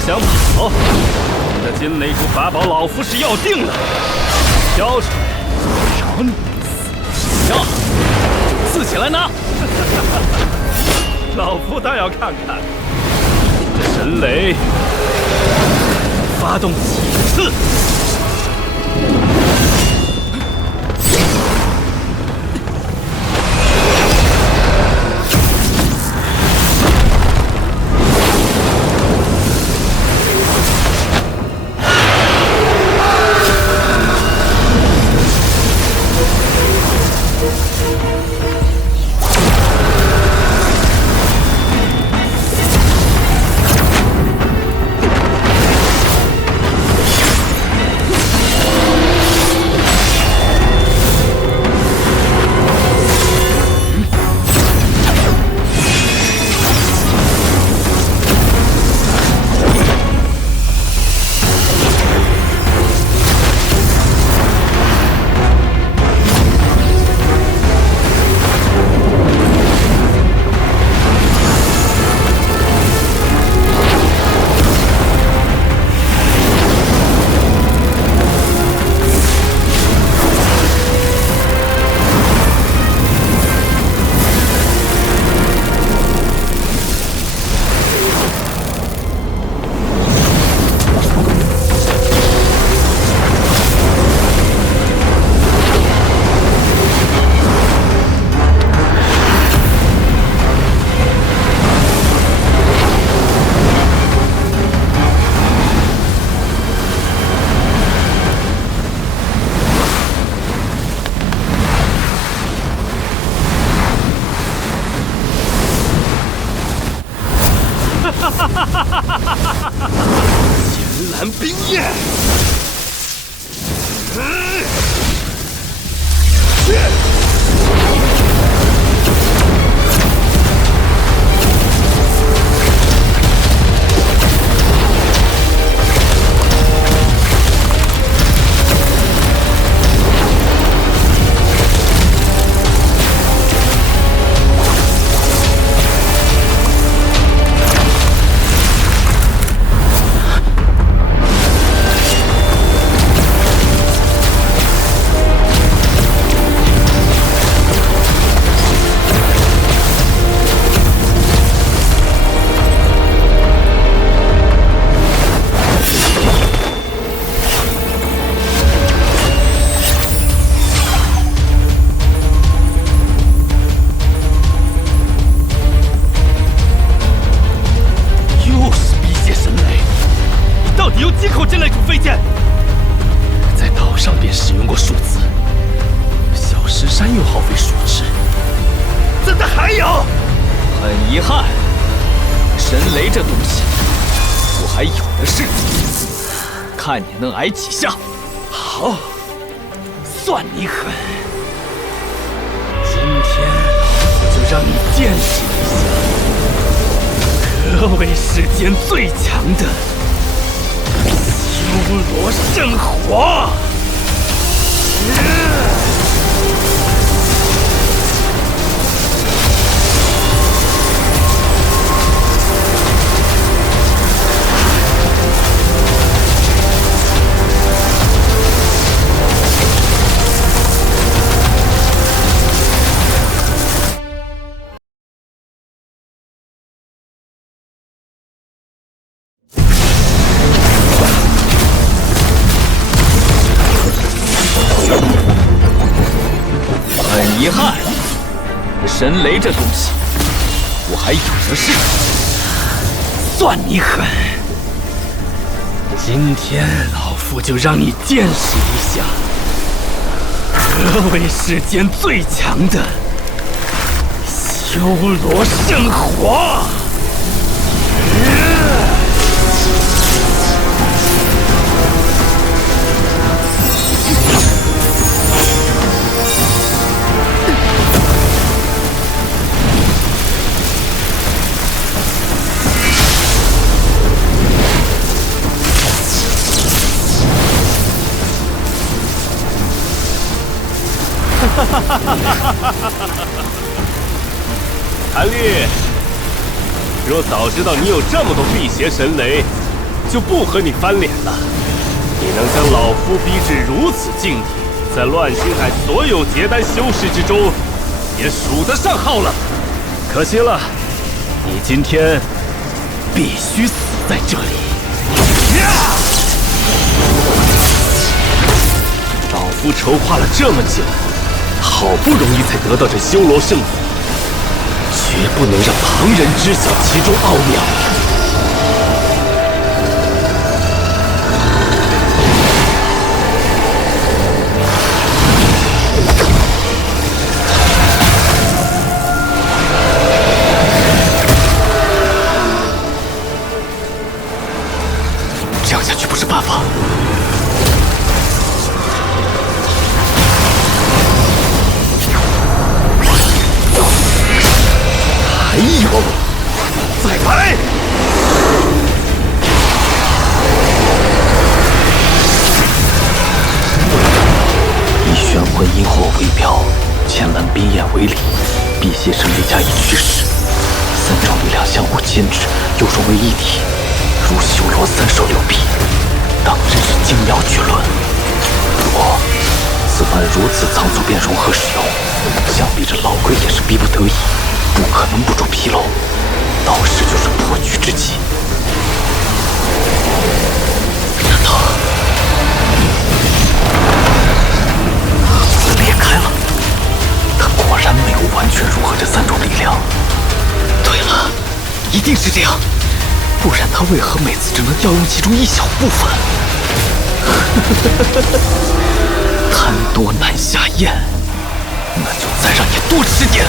想跑，你的金雷珠法宝老夫是要定了，交出来，饶你死！要就刺起来拿！老夫倒要看看这神雷发动几次。天蓝冰焰！看你能挨几下！好，算你狠！今天老子就让你见识一下，何为世间最强的修罗圣火！遗憾，神雷这东西，我还有的是。算你狠！今天老夫就让你见识一下，何为世间最强的修罗圣火！韩立，若早知道你有这么多辟邪神雷，就不和你翻脸了。你能将老夫逼至如此境地，在乱星海所有结丹修士之中，也数得上号了。可惜了，你今天必须死在这里。老夫筹划了这么久，好不容易才得到这修罗圣火，绝不能让旁人知晓其中奥妙。这样下去不是办法。还有，再来！以玄魂阴火为标，千蓝冰焰为里，辟邪神雷加以驱使，三种力量相互牵制，又融为一体，如修罗三手六臂，当真是精妙绝伦。不过，此番如此仓促便融合使用，想必这老鬼也是逼不得已。不可能不出纰漏，到时就是破局之计。难道裂开了？他果然没有完全融合这三种力量。对了，一定是这样，不然他为何每次只能调用其中一小部分？贪多难下咽，那就再让你多吃点。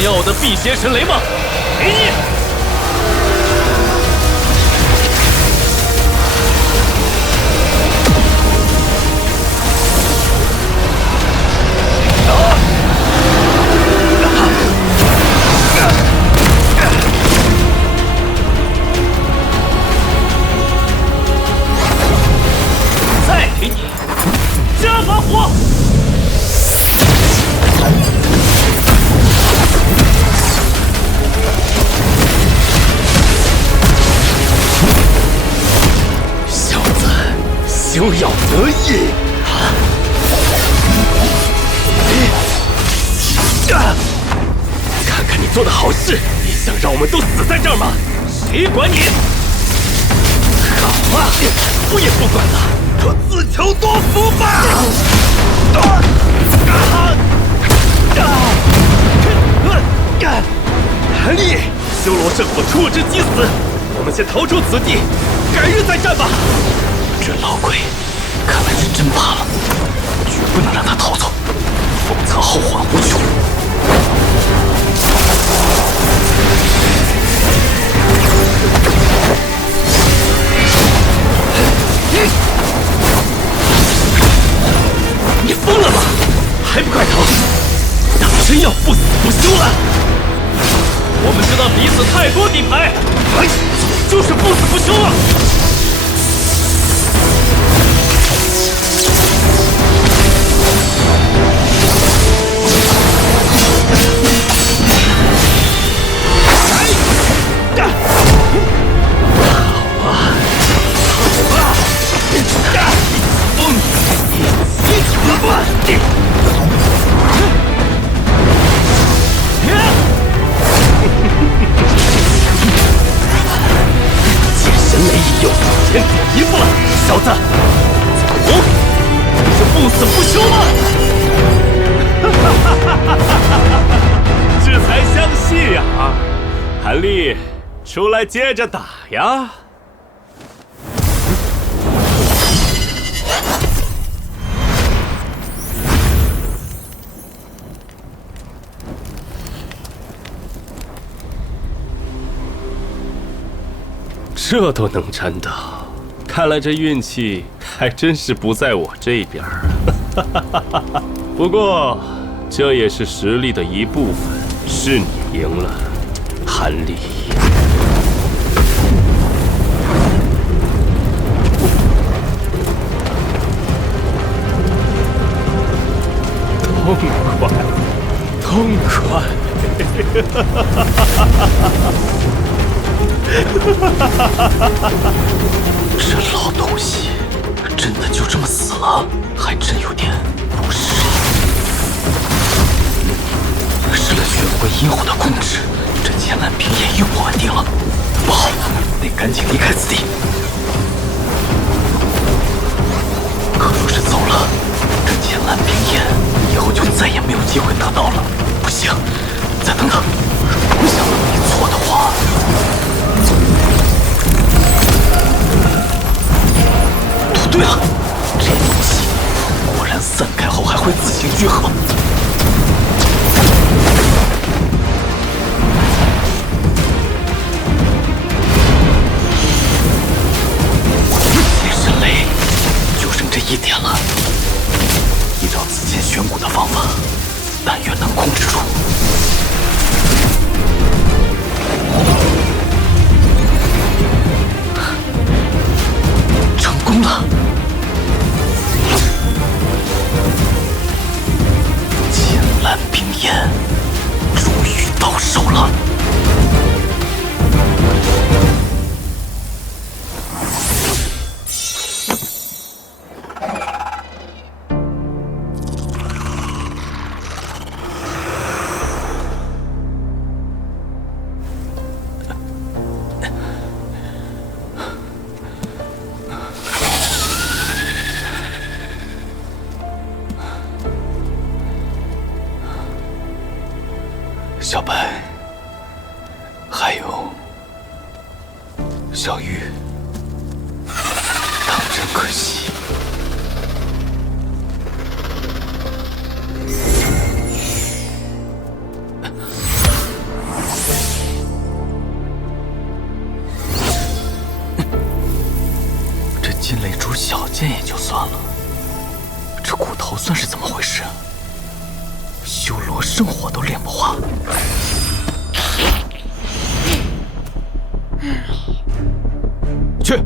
想要我的辟邪神雷吗？给你！再给你加把火！小子，休要得意！看看你做的好事，你想让我们都死在这儿吗？谁管你？好啊，我也不管了，就自求多福吧！韩立，修罗圣火处置即死，我们先逃出此地，改日再战吧。这老鬼看来是真怕了，绝不能让他逃走，否则后患无穷。你疯了吗？还不快逃！当真要不死不休了？我们知道彼此太多底牌，就是不死不休啊！见神雷已有，先走一步了，小子，走，是不死不休吗？这才相信呀！韩立，出来接着打呀！这都能沾到，看来这运气还真是不在我这边儿。不过，这也是实力的一部分，是你赢了，韩立。痛快，痛快！这老东西真的就这么死了，还真有点不适应。失了玄龟阴火的控制，这千兰平野又不稳定了。不好，得赶紧离开此地。可若是走了，这千兰平野以后就再也没有机会得到了。不行，再等等，如果想的没错的话。不对了，这东西果然散开后还会自行聚合。天神雷就剩这一点了，依照此前选蛊的方法，但愿能控制住。成功了！千兰冰焰终于到手了。小白，还有小玉，当真可惜。金擂主小剑也就算了，这骨头算是怎么回事？修罗圣火都炼不化。去。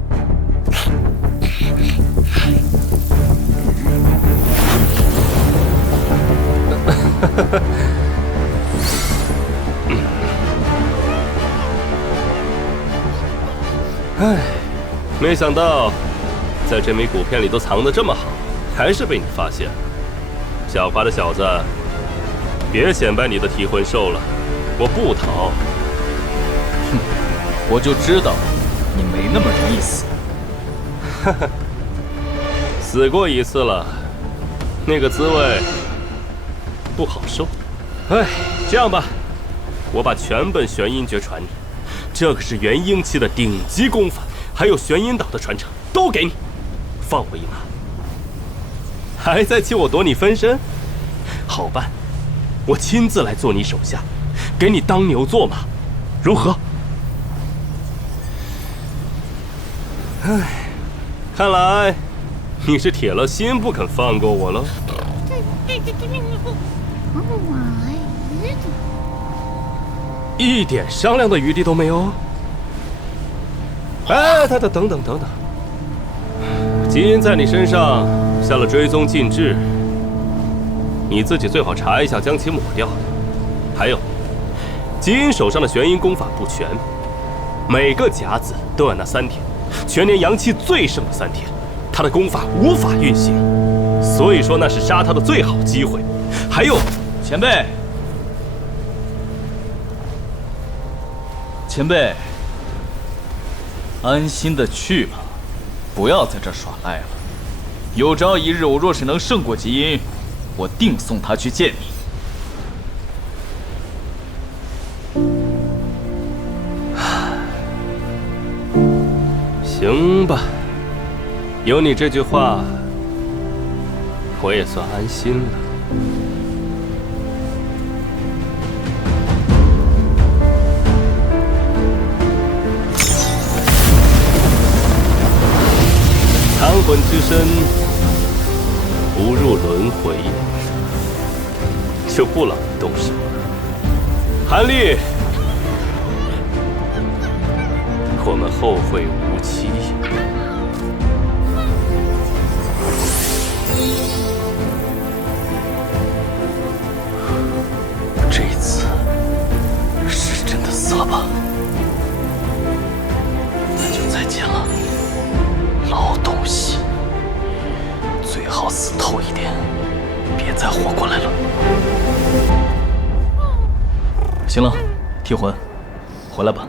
唉，没想到在这枚骨片里都藏得这么好，还是被你发现了。狡猾的小子，别显摆你的提魂兽了，我不逃。哼，我就知道你没那么容易死。哈哈，死过一次了，那个滋味不好受。哎，这样吧，我把全本玄阴诀传你，这可是元婴期的顶级功法，还有玄阴岛的传承，都给你，放我一马。还在气我夺你分身？好办，我亲自来做你手下，给你当牛做马，如何？唉，看来你是铁了心不肯放过我了。一点商量的余地都没有。哎，等等，基因在你身上下了追踪禁制，你自己最好查一下，将其抹掉。还有，基因手上的玄阴功法不全，每个甲子都要那3天，全年阳气最盛的3天，他的功法无法运行，所以说那是杀他的最好机会。还有，前辈。前辈，安心的去吧，不要在这耍赖了。有朝一日我若是能胜过基因，我定送他去见你。行吧，有你这句话，我也算安心了。残魂之身不入轮回，就不劳你动手。韩立，我们后会无期。这一次是真的死了吧？那就再见了。老东西，最好死透一点，别再活过来了。行了，替魂，回来吧。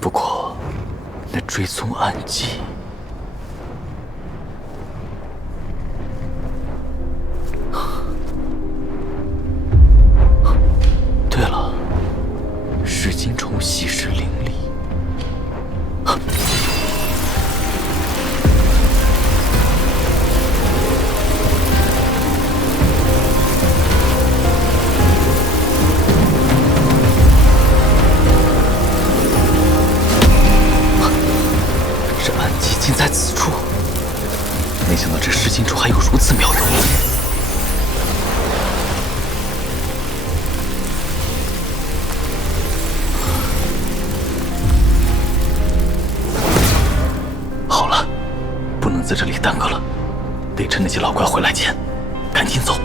不过，那追踪暗记，对了，噬金虫吸食灵力。这暗记竟在此处，没想到这噬金虫还有如此妙用。好了，不能在这里耽搁了，得趁那些老怪回来前，赶紧走。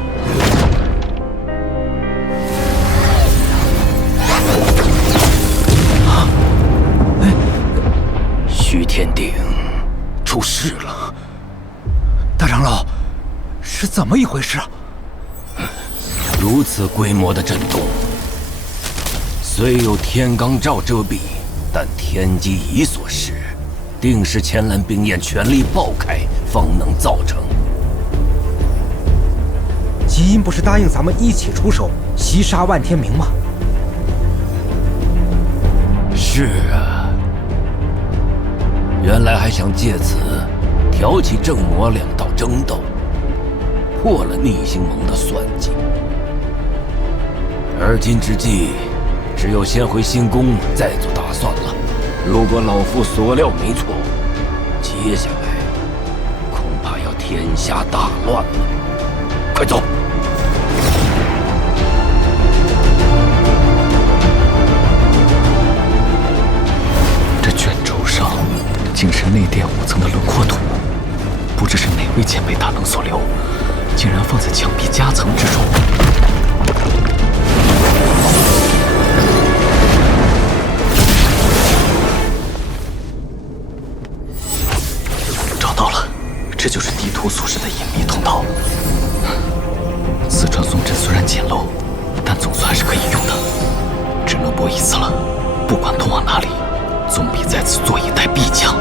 虚天鼎出事了，大长老，是怎么一回事啊？如此规模的震动，虽有天罡罩遮蔽，但天机仪所示，定是千蓝冰焰全力爆开，方能造成。基因不是答应咱们一起出手袭杀万天明吗？是啊，原来还想借此挑起正魔2道争斗，破了逆星盟的算计。而今之计，只有先回星宫再做打算了。如果老夫所料没错，接下来恐怕要天下大乱了。快走！这卷轴上竟是内殿5层的轮廓图，不知是哪位前辈大能所留，竟然放在墙壁夹层之中。找到了，这就是地图所示的隐秘通道。此传送阵虽然简陋，但总算是可以用的。只能搏一次了，不管通往哪里，总比在此坐以待毙强。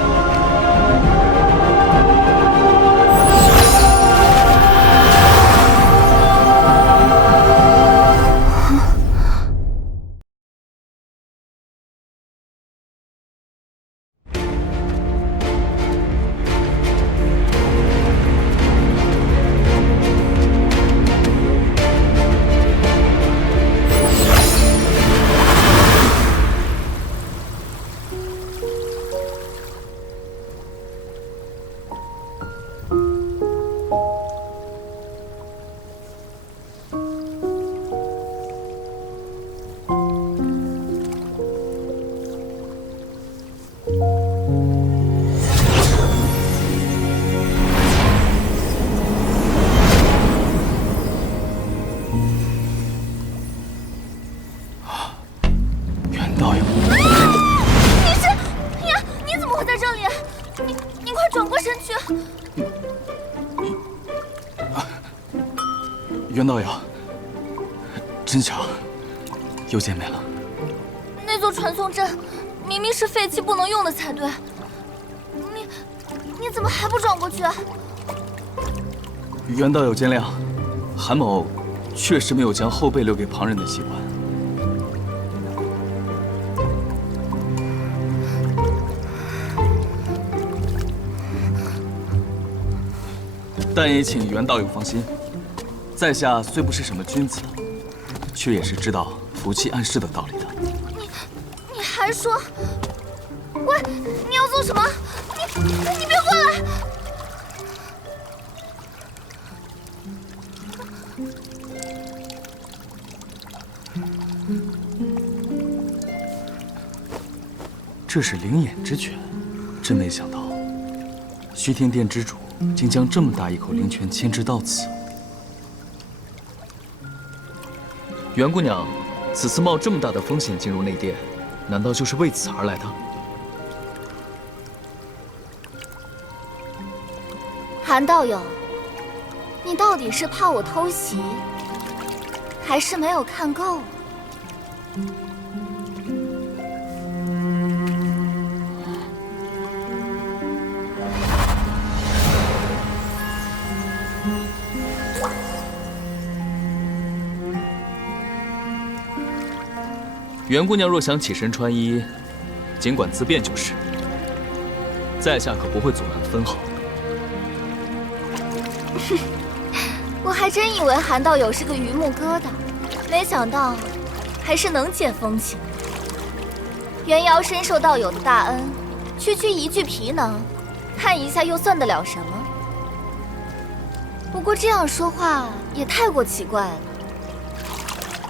袁道友，真巧，又见面了。那座传送阵明明是废弃不能用的才对，你怎么还不转过去啊？袁道友见谅，韩某确实没有将后背留给旁人的习惯。但也请袁道友放心，在下虽不是什么君子，却也是知道福气暗示的道理的。你还说？喂，你要做什么？你别过来！这是灵眼之泉，真没想到，虚天殿之主竟将这么大一口灵泉牵制到此。袁姑娘，此次冒这么大的风险进入内殿，难道就是为此而来的？韩道友，你到底是怕我偷袭，还是没有看够？袁姑娘若想起身穿衣，尽管自便就是，在下可不会阻拦分毫。我还真以为韩道友是个榆木疙瘩，没想到还是能解风情。袁瑶深受道友的大恩，区区一具皮囊，看一下又算得了什么？不过这样说话也太过奇怪了。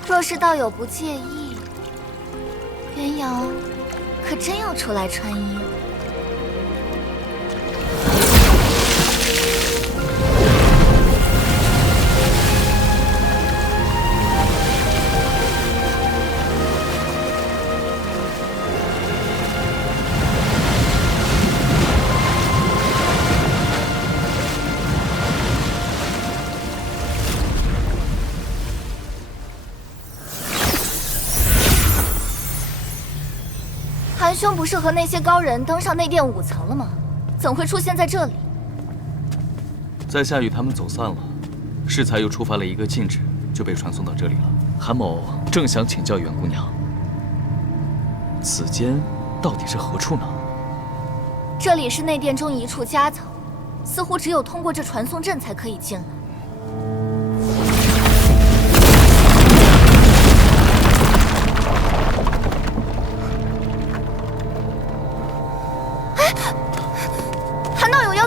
若是道友不介意，袁瑶可真要出来穿衣了。韩兄不是和那些高人登上内殿5层了吗？怎会出现在这里？在下与他们走散了，适才又触发了一个禁制，就被传送到这里了。韩某正想请教袁姑娘，此间到底是何处呢？这里是内殿中一处夹层，似乎只有通过这传送阵才可以进来。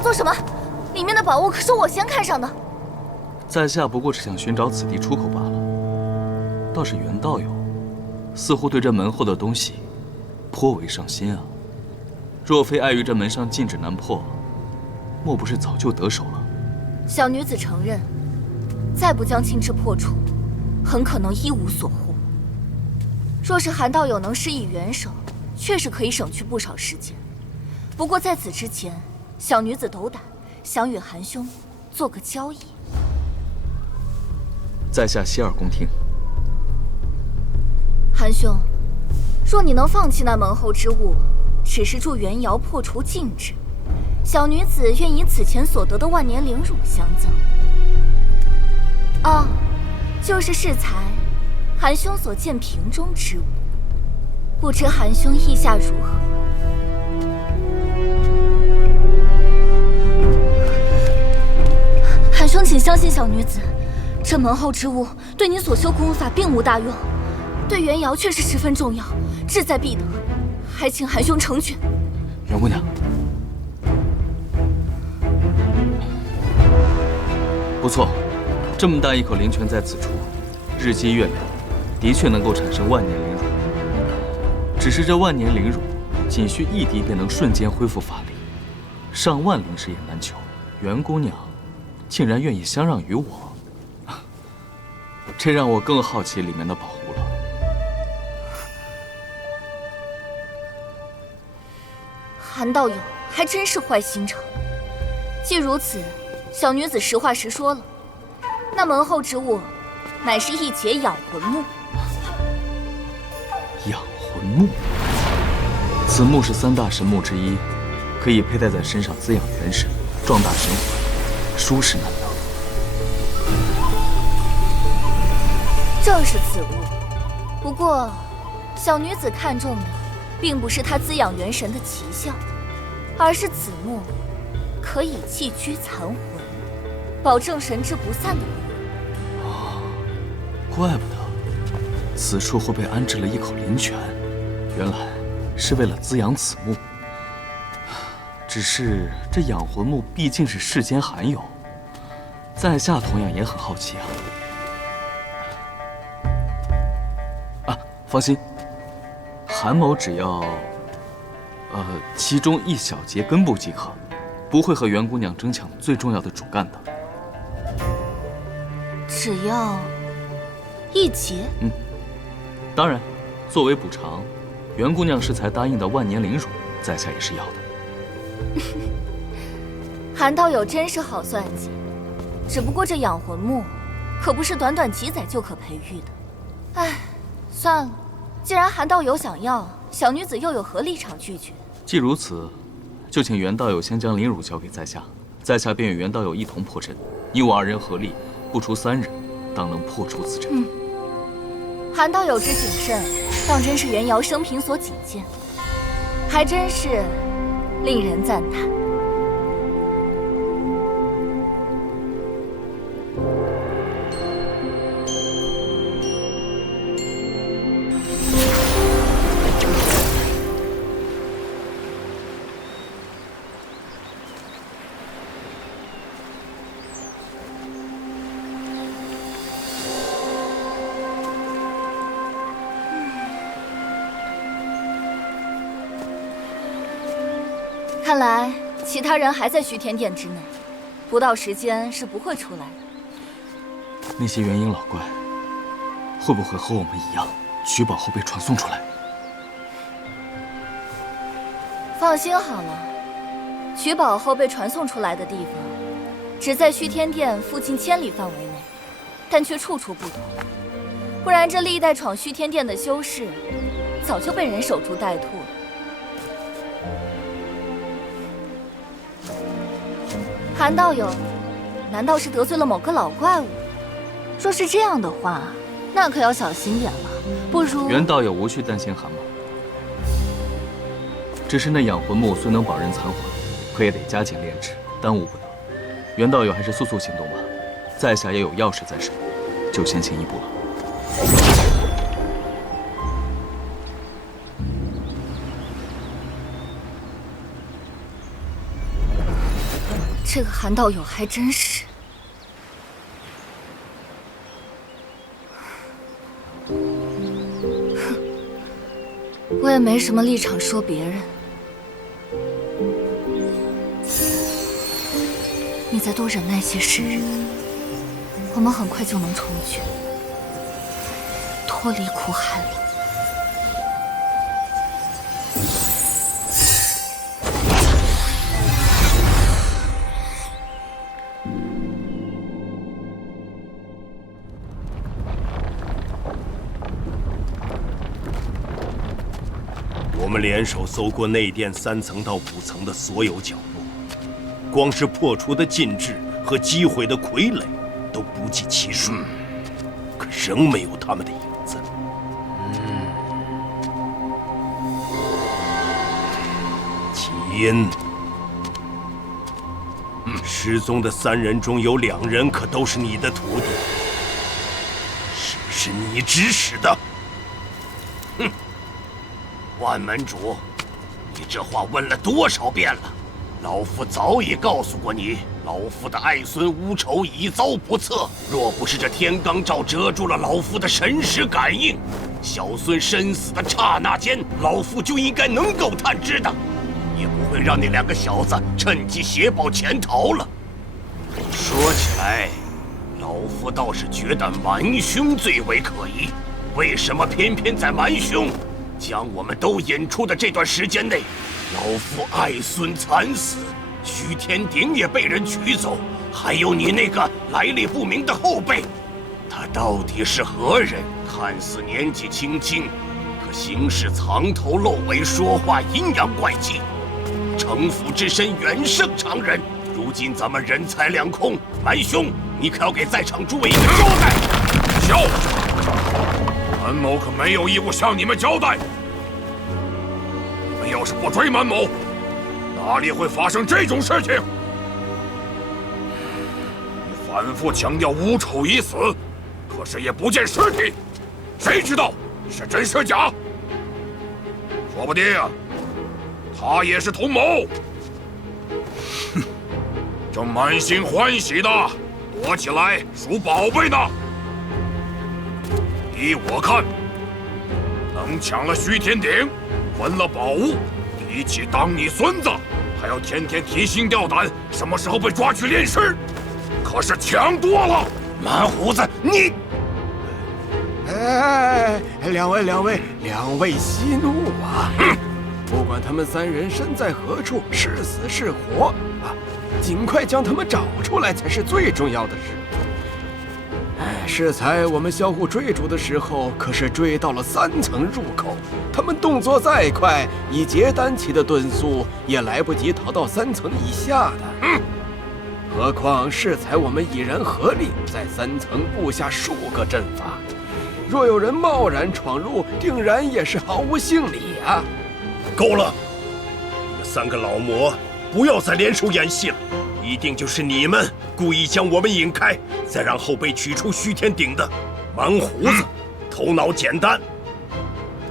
做什么？里面的宝物可是我先看上的。在下不过是想寻找此地出口罢了。倒是袁道友，似乎对这门后的东西颇为上心啊。若非碍于这门上禁制难破，莫不是早就得手了？小女子承认，再不将禁制破除，很可能一无所获。若是韩道友能施以援手，确实可以省去不少时间。不过在此之前，小女子斗胆，想与韩兄做个交易。在下洗耳恭听。韩兄，若你能放弃那门后之物，只是助袁瑶破除禁制，小女子愿以此前所得的万年灵乳相赠。哦，就是适才韩兄所见瓶中之物，不知韩兄意下如何？韩兄，请相信小女子，这门后之物对你所修功法并无大用，对袁瑶却是十分重要，志在必得，还请韩兄成全。袁姑娘，不错，这么大一口灵泉在此处，日积月累，的确能够产生万年灵乳。只是这万年灵乳，仅需一滴便能瞬间恢复法力，上万灵石也难求。袁姑娘竟然愿意相让于我，这让我更好奇里面的宝物了。韩道友还真是坏心肠。既如此，小女子实话实说了，那门后之物，乃是一节养魂木。养魂木，此木是三大神木之一，可以佩戴在身上滋养元神，壮大神魂，殊是难得。正是此物。不过，小女子看中的，并不是它滋养元神的奇效，而是此木可以寄居残魂，保证神志不散的功能。哦，怪不得此处会被安置了一口灵泉，原来是为了滋养此木。只是这养魂木毕竟是世间罕有，在下同样也很好奇啊。放心，韩某只要，其中一小节根部即可，不会和袁姑娘争抢最重要的主干的。只要一节？当然，作为补偿，袁姑娘适才答应的万年灵乳，在下也是要的。韩道友真是好算计，只不过这养魂木，可不是短短几载就可培育的。唉。算了，既然韩道友想要，小女子又有何立场拒绝？既如此，就请袁道友先将灵乳交给在下，在下便与袁道友一同破阵。你我二人合力，不出3日，当能破除此阵。韩道友之谨慎，当真是袁瑶生平所仅见，还真是令人赞叹。看来其他人还在虚天殿之内，不到时间是不会出来的。那些元婴老怪，会不会和我们一样，取宝后被传送出来？放心好了，取宝后被传送出来的地方，只在虚天殿附近1000里范围内，但却处处不同。不然这历代闯虚天殿的修士，早就被人守株待兔了。韩道友，难道是得罪了某个老怪物？若是这样的话，那可要小心点了。不如袁道友无需担心韩某，只是那养魂木虽能保人残魂，可也得加紧炼制，耽误不得。袁道友还是速速行动吧，在下也有要事在身，就先行一步了。这个韩道友还真是。哼，我也没什么立场说别人。你再多忍耐些时日，我们很快就能重聚，脱离苦海了。我们联手搜过内殿3层到5层的所有角落，光是破除的禁制和击毁的傀儡都不计其数，可仍没有他们的影子。起因，失踪的3人中有2人可都是你的徒弟，是不是你指使的？哼！万门主，你这话问了多少遍了？老夫早已告诉过你，老夫的爱孙乌丑已遭不测。若不是这天罡罩遮住了老夫的神识感应，小孙身死的刹那间，老夫就应该能够探知的，也不会让那2个小子趁机携宝潜逃了。说起来，老夫倒是觉得蛮兄最为可疑。为什么偏偏在蛮兄将我们都引出的这段时间内，老夫爱孙惨死，徐天鼎也被人取走，还有你那个来历不明的后辈，他到底是何人？看似年纪轻轻，可行事藏头露尾，说话阴阳怪气，城府之深远胜常人。如今咱们人财两空，蛮兄，你可要给在场诸位一个交代。笑着，蛮某可没有义务向你们交代。你们要是不追蛮某，哪里会发生这种事情？你反复强调乌丑已死，可是也不见尸体，谁知道是真是假？说不定他也是同谋。哼，正满心欢喜的躲起来数宝贝呢。依我看，能抢了徐天鼎，分了宝物，比起当你孙子，还要天天提心吊胆什么时候被抓去炼尸，可是强多了。蛮胡子，你！哎，两位息怒啊！不管他们3人身在何处，是死是活啊，尽快将他们找出来才是最重要的事。适才我们相互追逐的时候，可是追到了3层入口。他们动作再快，以结丹期的遁速，也来不及逃到3层以下的。何况适才我们已然合力在3层布下数个阵法，若有人贸然闯入，定然也是毫无兴理啊！够了，你们3个老魔，不要再联手演戏了。一定就是你们故意将我们引开，再让后辈取出徐天鼎的。蛮胡子，头脑简单，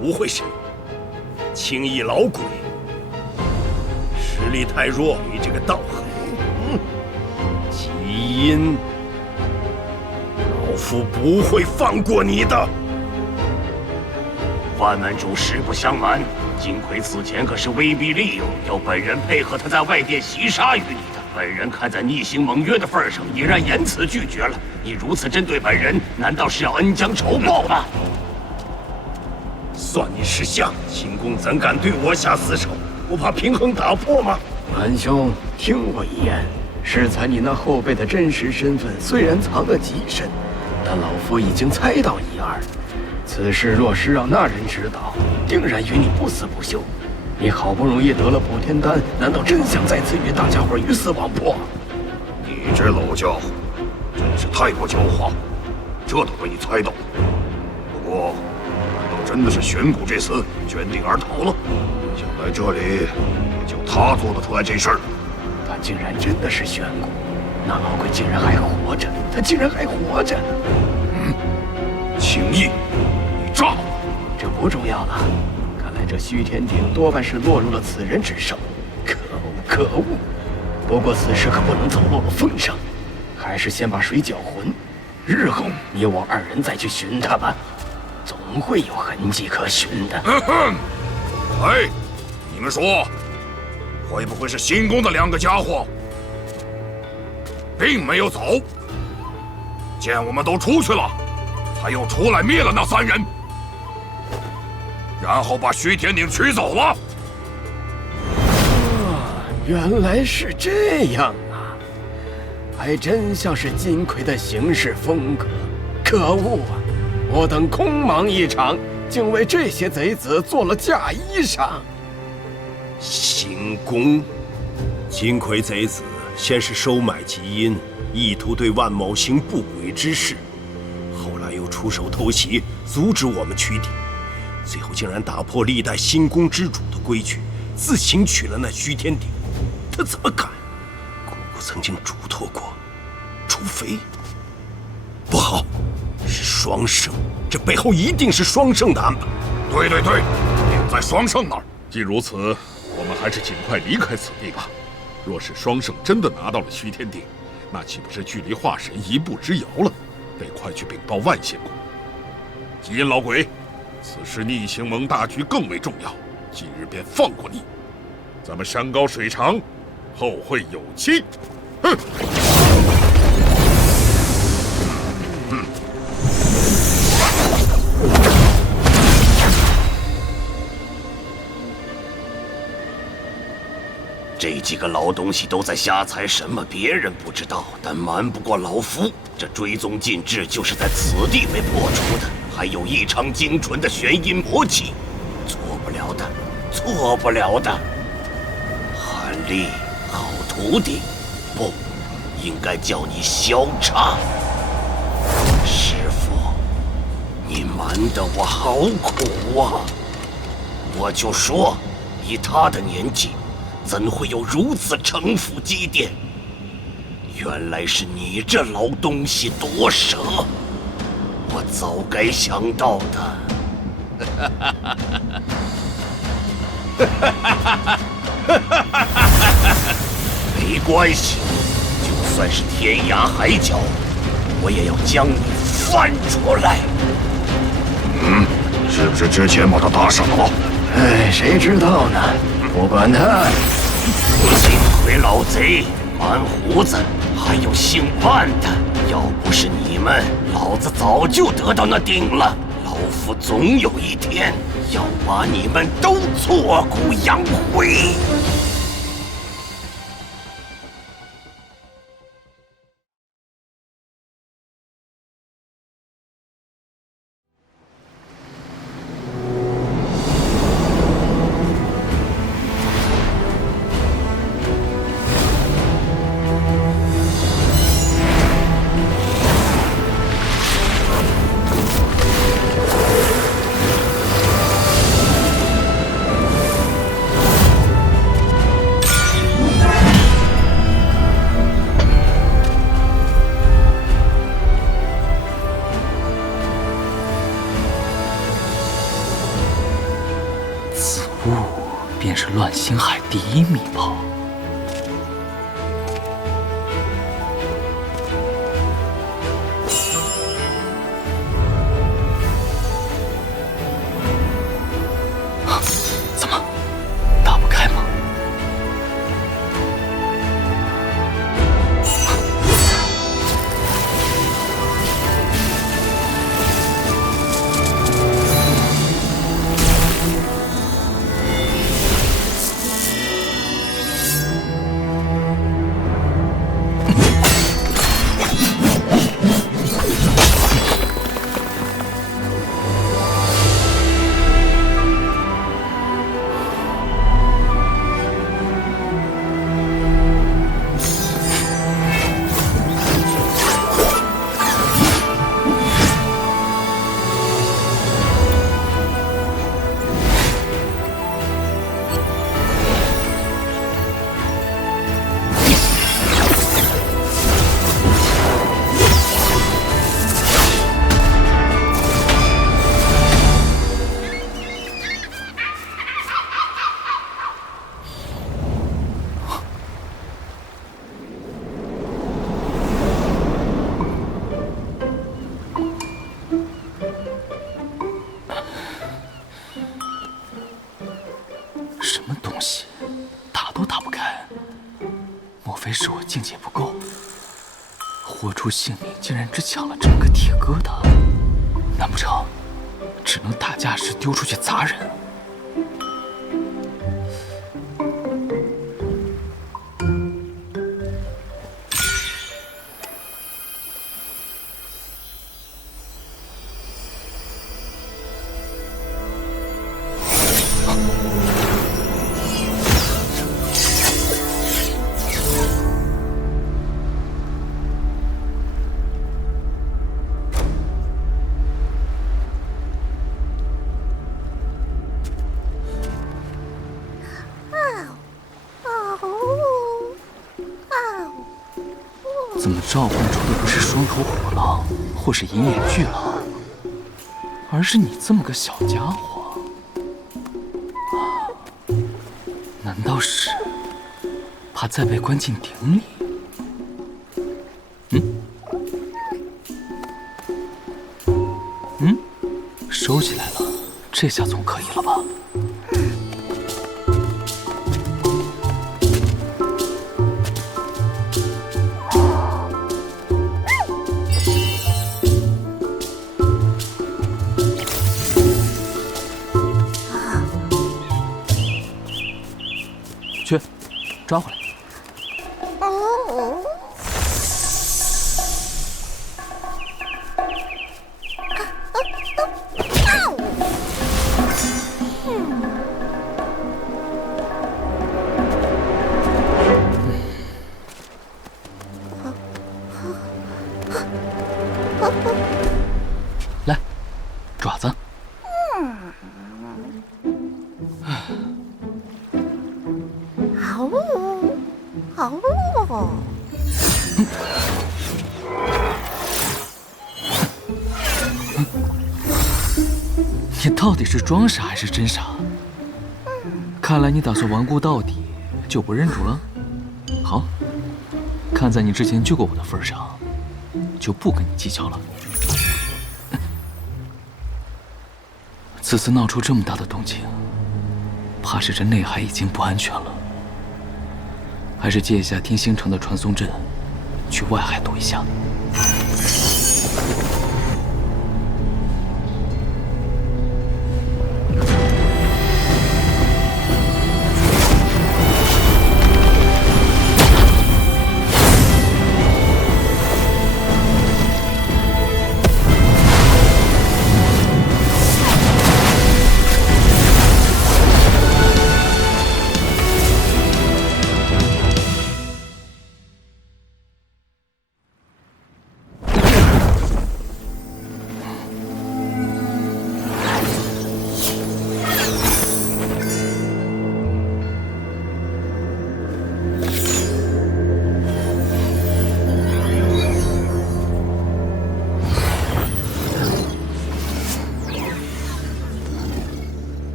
不会是轻易老鬼，实力太弱。你这个道行，基因，老夫不会放过你的。万门主实不相瞒，金魁此前可是威逼利诱，要本人配合他在外殿袭杀于你的。本人看在逆行盟约的份上，已然严词拒绝了。你如此针对本人，难道是要恩将仇报吗？算你识相，秦公怎敢对我下死手？不怕平衡打破吗？蛮兄，听我一言，适才你那后辈的真实身份虽然藏得极深，但老夫已经猜到一二。此事若是让那人知道，定然与你不死不休。你好不容易得了补天丹，难道真想再次与大家伙鱼死网破？你这老家伙真是太过狡猾，这都被你猜到。不过，难道真的是玄谷这厮决定而逃了？想来这里，也就他做得出来这事儿。他竟然真的是玄谷，那老鬼竟然还活着，他竟然还活着！轻易，你诈我！这不重要了。这徐天鼎多半是落入了此人之手，可恶可恶！不过此时可不能走漏了风声，还是先把水搅浑。日后你我二人再去寻他吧，总会有痕迹可寻的。哎，你们说，会不会是新宫的2个家伙，并没有走？见我们都出去了，才又出来灭了那3人，然后把徐天鼎取走了。原来是这样啊！还真像是金奎的行事风格。可恶啊！我等空忙一场，竟为这些贼子做了嫁衣裳。行宫，金奎贼子先是收买吉因，意图对万某行不轨之事，后来又出手偷袭，阻止我们取鼎，最后竟然打破历代新宫之主的规矩，自行取了那虚天鼎。他怎么敢？姑姑曾经嘱托过，除非……不好，是双胜，这背后一定是双胜的安排。对，定在双胜那儿。既如此，我们还是尽快离开此地吧。若是双胜真的拿到了虚天鼎，那岂不是距离化神一步之遥了？得快去禀报万仙宫。吉因老鬼，此时逆行盟大局更为重要，今日便放过你。咱们山高水长，后会有期。哼！这几个老东西都在瞎猜什么，别人不知道，但瞒不过老夫。这追踪禁制就是在此地被破除的，还有异常精纯的玄阴魔气，错不了的，错不了的。韩立，好徒弟，不，应该叫你萧畅。师傅，你瞒得我好苦啊！我就说，以他的年纪，怎会有如此城府积淀？原来是你这老东西毒舌，我早该想到的。没关系，就算是天涯海角，我也要将你翻出来。是不是之前把他打傻了？哎，谁知道呢？不管他。金奎老贼，满胡子，还有姓万的，要不是你们，老子早就得到那鼎了。老夫总有一天要把你们都挫骨扬灰。便是乱星海第一秘宝。怎么打不开吗？什么东西，打都打不开。莫非是我境界不够？豁出性命竟然只抢了这么个铁疙瘩，难不成只能打架时丢出去砸人？怎么召唤出的不是双头虎狼或是银眼巨狼，而是你这么个小家伙？难道是怕再被关进鼎里？收起来了，这下总可以了吧？去，抓回来。来，爪子。你到底是装傻还是真傻？看来你打算顽固到底，就不认主了。好，看在你之前救过我的份上，就不跟你计较了。此次闹出这么大的动静，怕是这内海已经不安全了。还是借一下天星城的传送阵，去外海躲一下。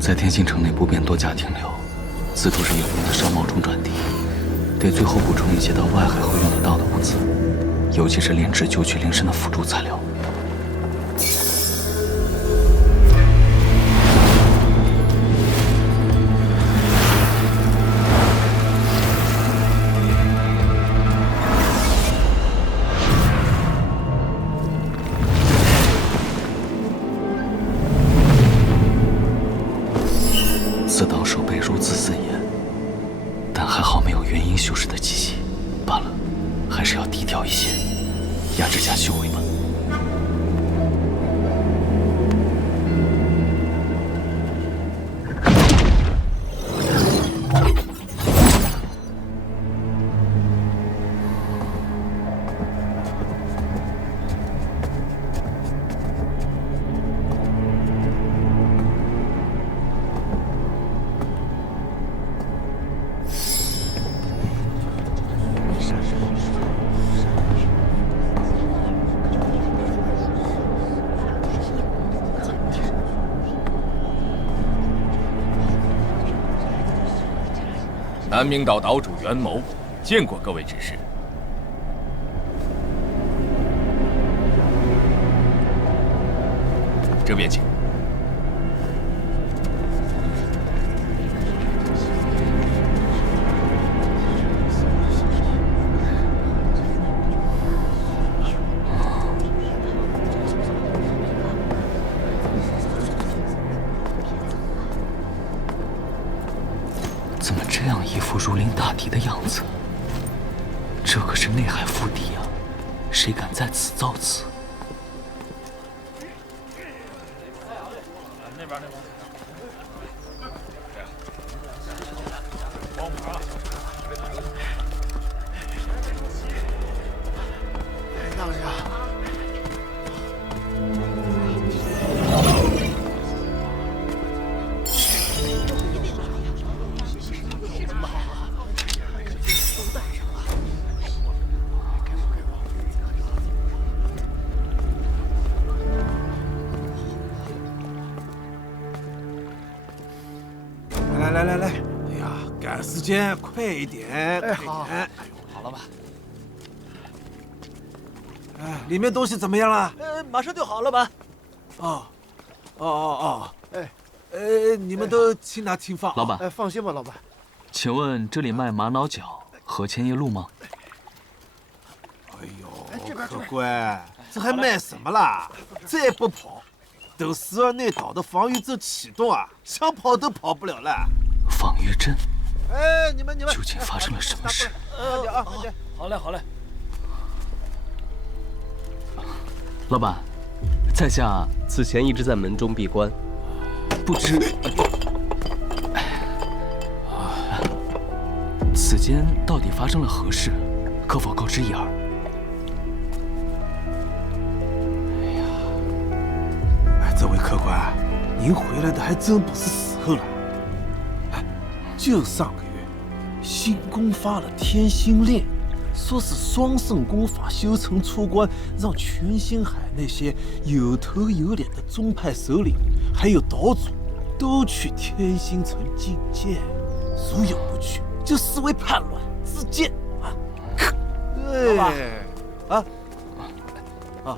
在天星城内不便多加停留，此处是有用的商贸中转地，得最后补充一些到外海会用得到的物资，尤其是炼制九曲灵参的辅助材料。此道手背如此森严，但还好没有元婴修士的气息。罢了，还是要低调一些，压制下修为吧。南明岛岛主袁谋，见过各位指示。这边请。怎么这样一副如临大敌的样子？这可是内海腹地啊，谁敢在此造次？那边。让一下。来，哎呀，赶时间，快一点！哎，好，好了吧？哎，里面东西怎么样了？马上就好了吧？你们都轻拿轻放。老板，放心吧，老板。请问这里卖玛瑙角和千叶鹿吗？哎呦，客官，这还卖什么啦？再不跑，等时而内岛的防御阵启动啊，想跑都跑不了了。防御阵？哎，你们究竟发生了什么事？快点啊，快点！好嘞。老板，在下此前一直在门中闭关，不知此间到底发生了何事，可否告知一二？这位客官，您回来的还真不是时候了。就上个月，新宫发了天星令，说是双圣功法修成出关，让全星海那些有头有脸的宗派首领，还有岛主，都去天星城觐见。如有不去，就视为叛乱，自荐啊！对，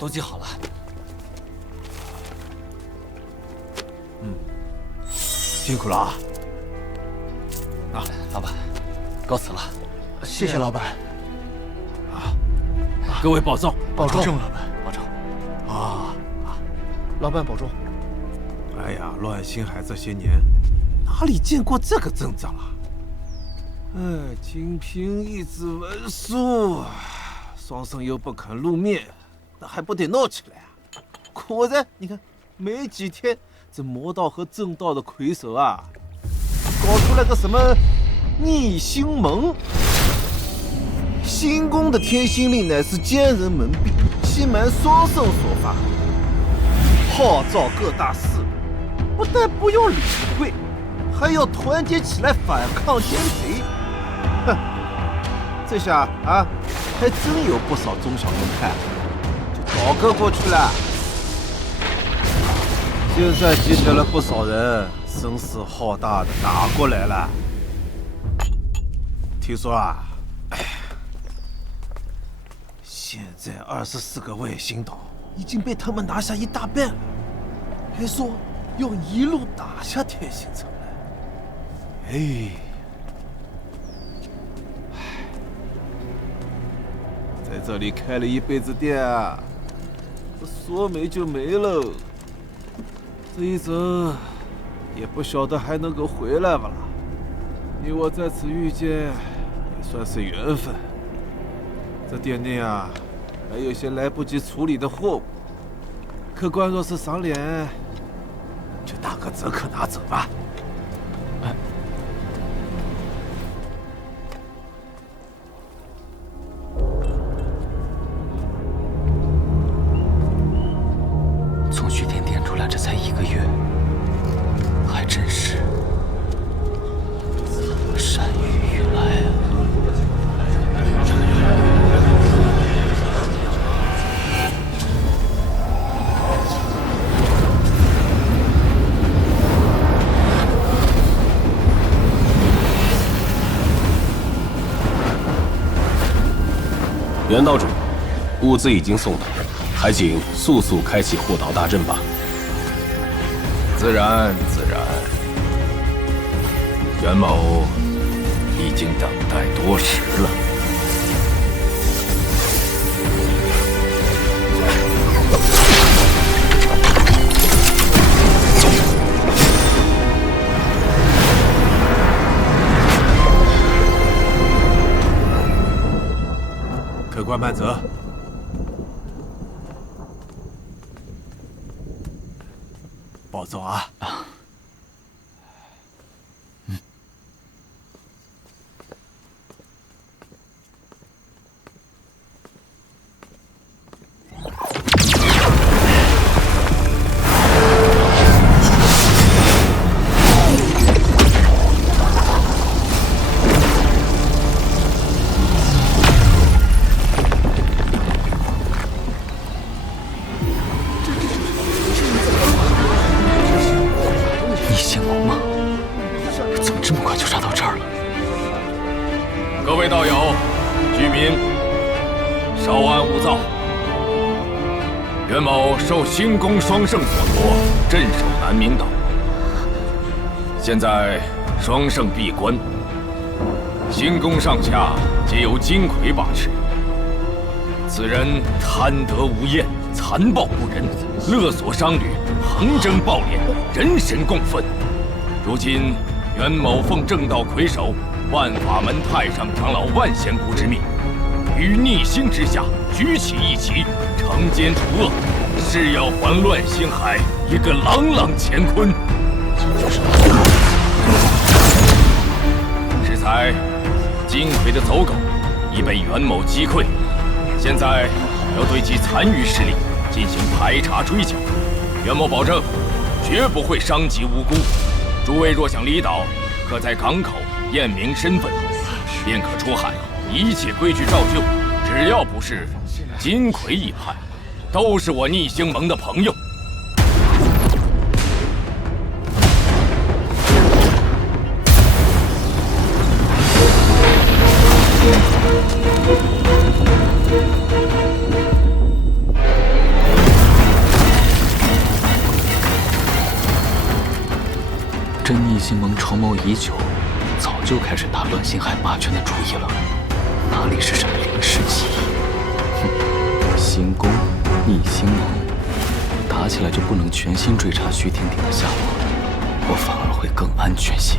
都记好了。辛苦了啊！老板，告辞了。谢谢老板。各位保重，保重，老板，保重。老板保重。哎呀，乱星海这些年，哪里见过这个阵仗啊？仅凭一纸文书，双生又不肯露面，那还不得闹起来啊？果然，你看，没几天，这魔道和正道的魁首啊，搞出来个什么逆星盟。新宫的天星令乃是奸人蒙蔽，欺瞒双圣所发，号召各大势力，不但不用理会，还要团结起来反抗奸贼。哼，这下啊，还真有不少中小门派就倒戈过去了。现在集结了不少人，声势浩大的打过来了。听说啊，现在24个卫星岛已经被他们拿下一大半了，还说要一路打下天星城来。在这里开了一辈子店啊，这说没就没喽。这一走，也不晓得还能够回来不啦。你我在此遇见，也算是缘分。这店内啊，还有些来不及处理的货物，客官若是赏脸，就打个折扣拿走吧。从虚天殿出来，这才1个月，还真是山雨欲来啊！袁道主，物资已经送到，还请速速开启护岛大阵吧。自然。袁某已经等待多时了。官慢责。保重啊！逆星盟吗？怎么这么快就杀到这儿了？各位道友、居民，稍安勿躁。袁某受星宫双圣所托，镇守南明岛。现在双圣闭关，星宫上下皆由金魁把持。此人贪得无厌，残暴不仁，勒索商旅，横征暴敛，人神共愤。如今袁某奉正道魁首万法门太上长老万仙姑之命，于逆星之下举起一旗，惩奸除恶，誓要还乱星海一个朗朗乾坤。适才金魁的走狗已被袁某击溃，现在要对其残余势力进行排查追剿。袁某保证，绝不会伤及无辜。诸位若想离岛，可在港口验明身份，便可出海，一切规矩照旧。只要不是金魁一派，都是我逆星盟的朋友。这逆星盟筹谋已久，早就开始打乱星海霸权的主意了，哪里是什么临时起意？哼，星宫、逆星盟打起来就不能全心追查徐天鼎的下落，我反而会更安全些。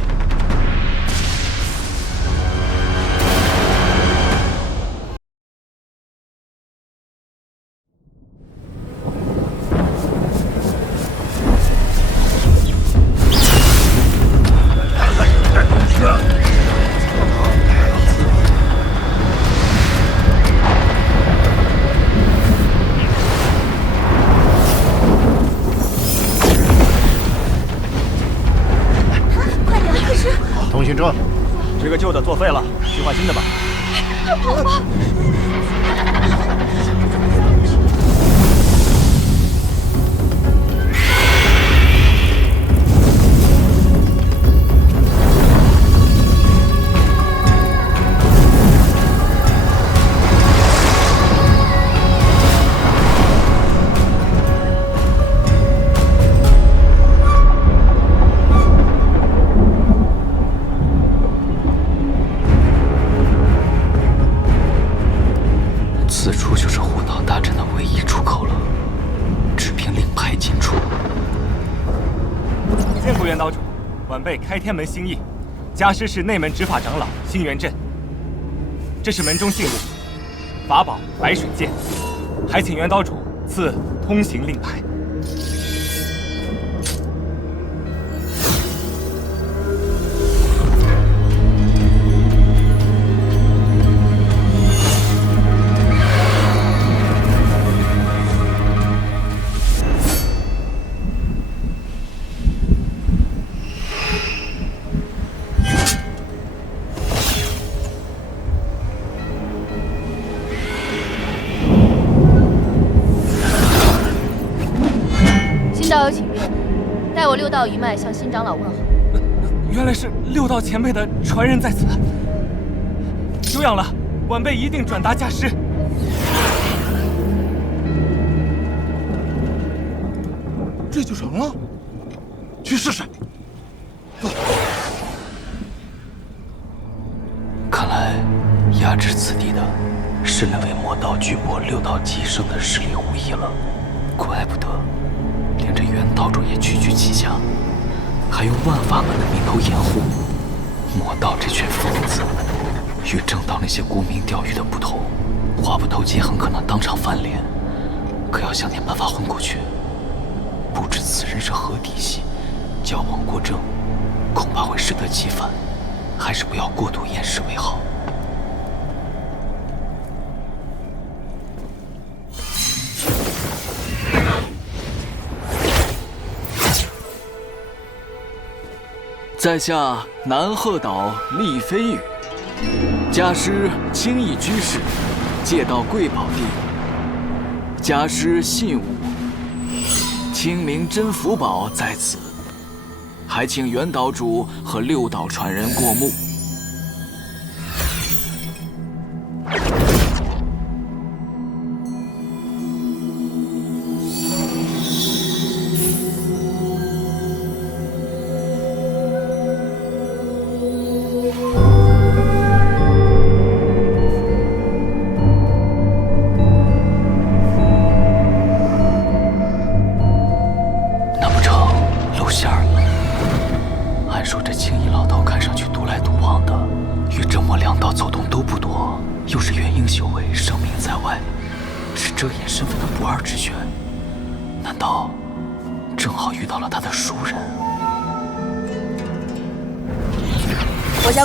通行证，这个旧的作废了，去换新的吧。好吧。此处就是护岛大阵的唯一出口了，只凭令牌进出。见过袁岛主，晚辈开天门星羿，家师是内门执法长老星元镇。这是门中信物，法宝白水剑，还请袁岛主赐通行令牌。道友请便，带我六道一脉向新长老问好。原来是六道前辈的传人在此，久仰了，晚辈一定转达家师。这就成了，去试试。走。看来压制此地的是那位魔道巨擘六道极盛的势力无疑了，怪不得连这袁道主也区区其下，还用万法门的名头掩护。魔道这群疯子，与正道那些沽名钓誉的不同，话不投机，很可能当场翻脸。可要想点办法混过去。不知此人是何底细，矫枉过正，恐怕会适得其反。还是不要过度掩饰为好。在下南鹤岛厉飞羽，家师清逸居士，借道贵宝地。家师信物，清明真福宝在此，还请元岛主和六岛传人过目。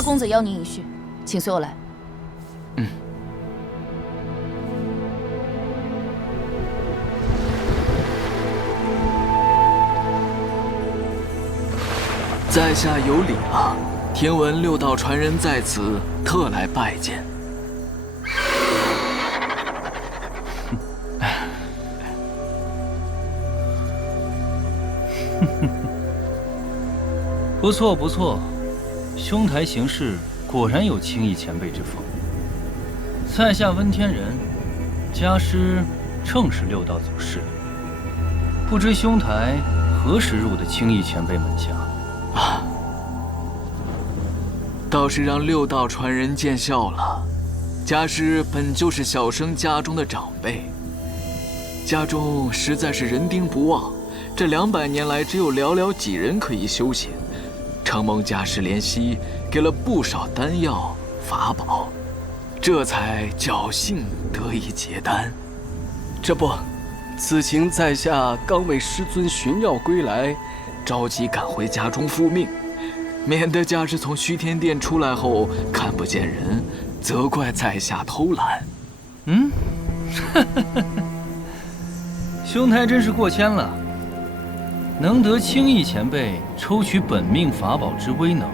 公子邀您一叙，请随我来。在下有礼了，听闻六道传人在此，特来拜见。不错不错。兄台行事果然有清逸前辈之风。在下温天人，家师正是六道祖师里。不知兄台何时入的清逸前辈门下？啊，倒是让六道传人见笑了。家师本就是小生家中的长辈，家中实在是人丁不旺，这200年来只有寥寥几人可以修行。承蒙家师怜惜，给了不少丹药法宝，这才侥幸得以结丹。这不，此情在下刚为师尊寻药归来，着急赶回家中复命，免得家师从虚天殿出来后看不见人，责怪在下偷懒。兄台真是过谦了。能得清逸前辈抽取本命法宝之威能，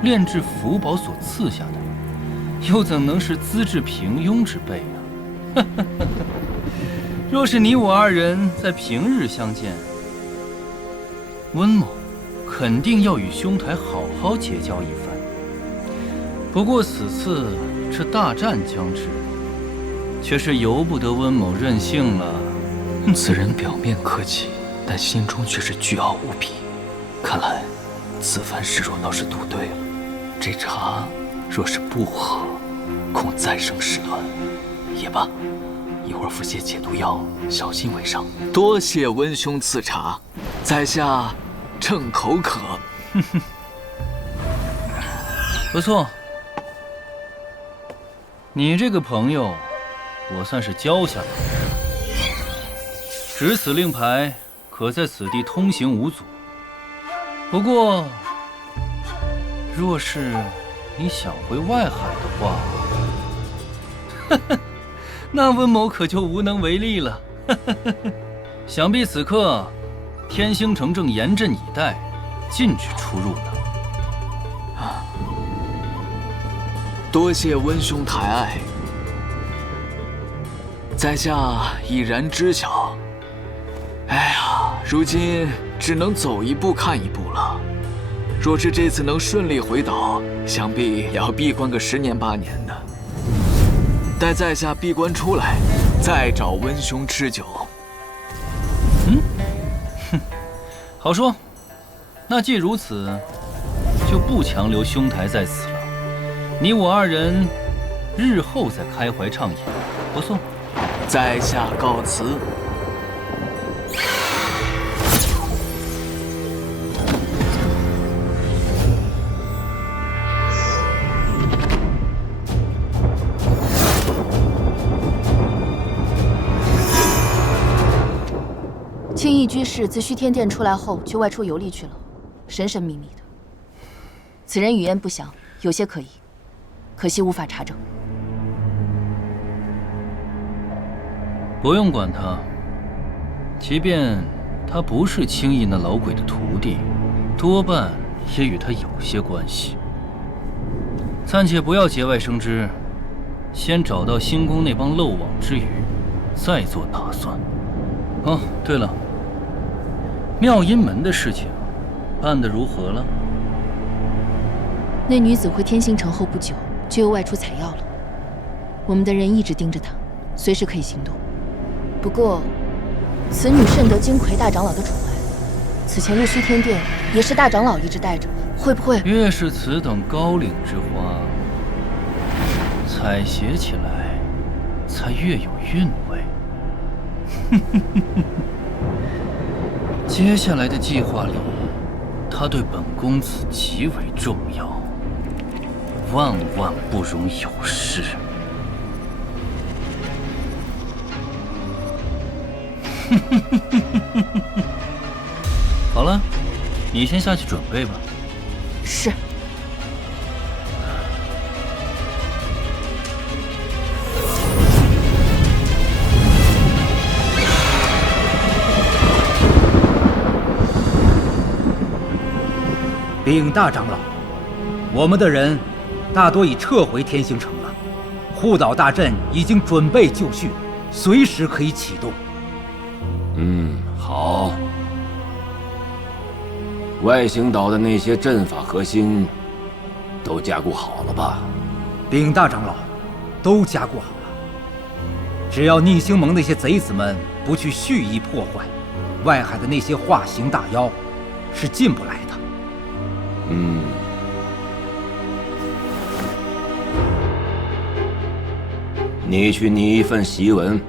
炼制符宝所赐下的，又怎能是资质平庸之辈啊？若是你我二人在平日相见，温某肯定要与兄台好好结交一番。不过此次这大战将至，却是由不得温某任性了。此人表面客气，但心中却是倨傲无比。看来此番示弱倒是赌对了。这茶若是不喝，恐再生事端。也罢，一会儿服些解毒药，小心为上。多谢温兄赐茶，在下正口渴。不错，你这个朋友，我算是交下了。执此令牌，可在此地通行无阻。不过，若是你想回外海的话，那温某可就无能为力了。想必此刻天星城正严阵以待，禁止出入呢。多谢温兄抬爱，在下已然知晓。哎呀，如今只能走一步看一步了。若是这次能顺利回岛，想必也要闭关个10年8年的。待在下闭关出来，再找温兄吃酒。好说。那既如此，就不强留兄台在此了。你我二人日后再开怀畅饮，不错。在下告辞。居士自虚天殿出来后就外出游历去了，神神秘秘的。此人语言不详，有些可疑，可惜无法查证。不用管他，即便他不是青翼那老鬼的徒弟，多半也与他有些关系。暂且不要节外生枝，先找到星宫那帮漏网之鱼，再做打算。哦，对了，妙音门的事情办得如何了？那女子回天星城后不久，就又外出采药了。我们的人一直盯着她，随时可以行动。不过，此女甚得金魁大长老的宠爱，此前入虚天殿也是大长老一直带着，会不会？越是此等高岭之花，采撷起来才越有韵味。接下来的计划里，他对本公子极为重要，万万不容有失。好了，你先下去准备吧。是。禀大长老，我们的人大多已撤回天星城了，护岛大阵已经准备就绪，随时可以启动。好。外星岛的那些阵法核心都加固好了吧？禀大长老，都加固好了。只要逆星盟那些贼子们不去蓄意破坏，外海的那些化形大妖是进不来的。你去拟一份檄文，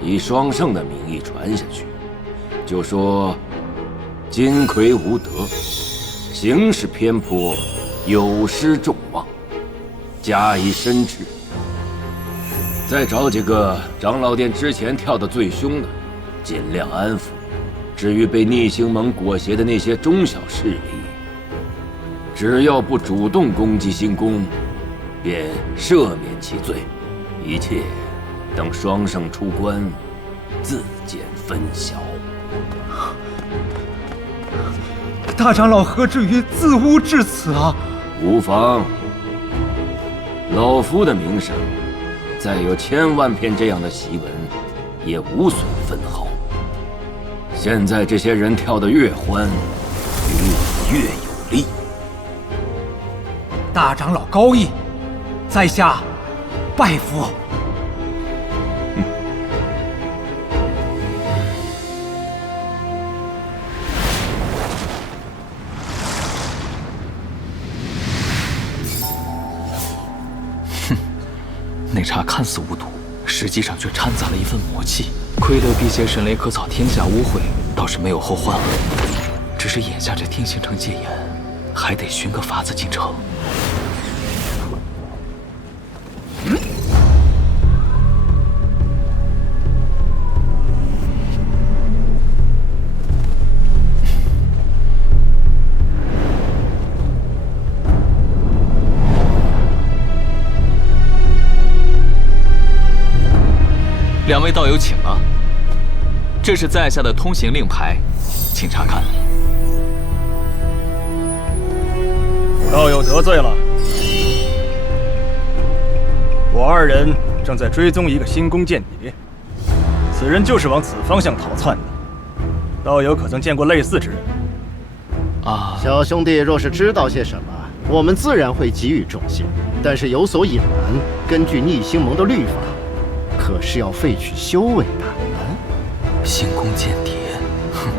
以双圣的名义传下去，就说金魁无德，行事偏颇，有失众望，加以申斥。再找几个长老殿之前跳得最凶的，尽量安抚。至于被逆星盟裹挟的那些中小势力，只要不主动攻击星宫，便赦免其罪。一切等双圣出关，自见分晓。大长老何至于自污至此啊？无妨，老夫的名声，再有1000万篇这样的檄文，也无损分毫。现在这些人跳得越欢，与我越有利。大长老高义，在下拜服。那茬看似无毒，实际上却掺杂了一份魔气。亏得辟邪神雷可扫天下污秽，倒是没有后患了。只是眼下这天星城戒严，还得寻个法子进城。两位道友请了，这是在下的通行令牌，请查看。道友得罪了，我2人正在追踪一个星宫间谍，此人就是往此方向逃窜的。道友可曾见过类似之人？啊，小兄弟若是知道些什么，我们自然会给予重信，但是有所隐瞒，根据逆星盟的律法，可是要废去修为的。星宫间谍，哼，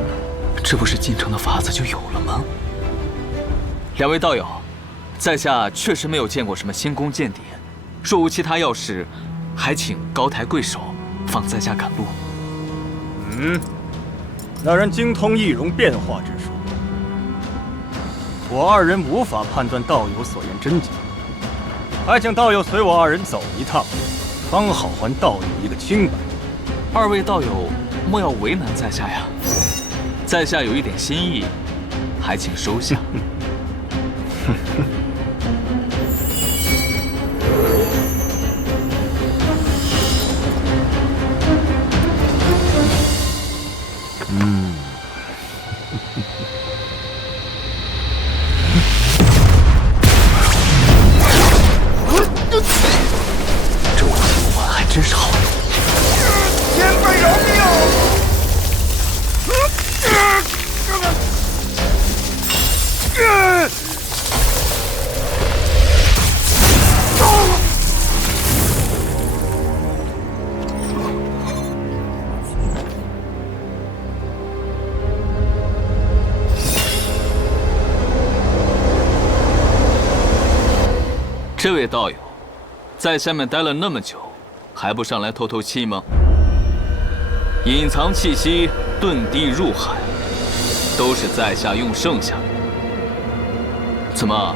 这不是进城的法子就有了吗？两位道友，在下确实没有见过什么星宫间谍，若无其他要事，还请高抬贵手，放在下赶路。那人精通易容变化之术，我2人无法判断道友所言真假，还请道友随我2人走一趟，方好还道友一个清白。2位道友莫要为难在下呀。在下有一点心意，还请收下。这武器我还真是好用。前辈饶命！这位道友，在下面待了那么久，还不上来透透气吗？隐藏气息，遁地入海，都是在下用剩下的。怎么，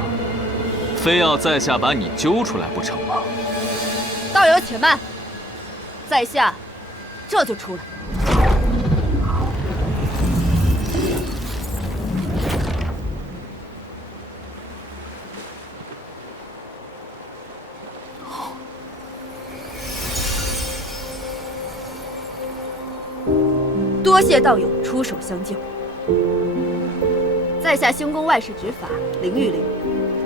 非要在下把你揪出来不成吗？道友且慢，在下这就出来。多谢道友出手相救。在下兴宫外事执法林玉玲，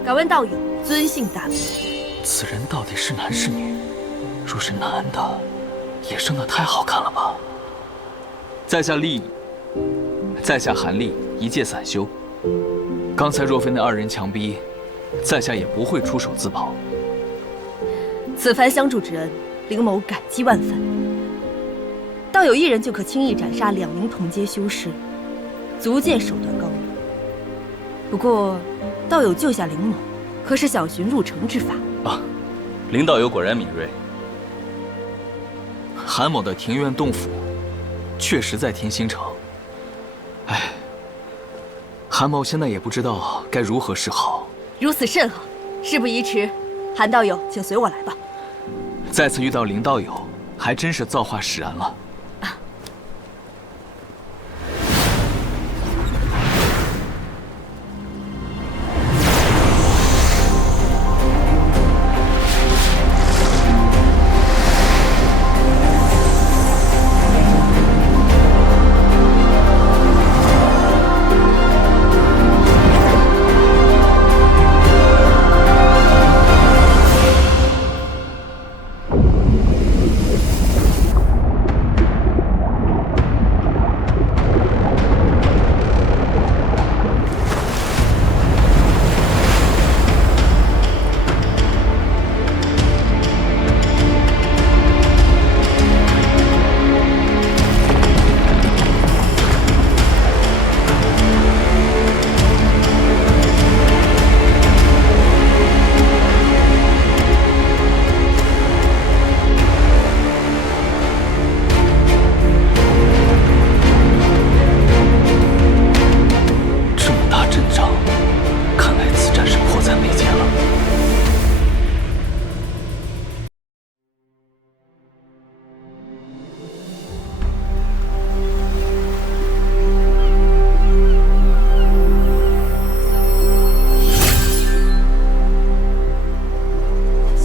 敢问道友尊姓大名？此人到底是男是女？若是男的，也生得太好看了吧？在下韩立，一介散修。刚才若非那二人强逼，在下也不会出手自保。此番相助之恩，林某感激万分。道友一人就可轻易斩杀2名同阶修士，足见手段高明。不过，道友救下林某，可是小寻入城之法啊？林道友果然敏锐。韩某的庭院洞府，确实在天星城。哎，韩某现在也不知道该如何是好。如此甚好，事不宜迟，韩道友，请随我来吧。再次遇到林道友，还真是造化使然了。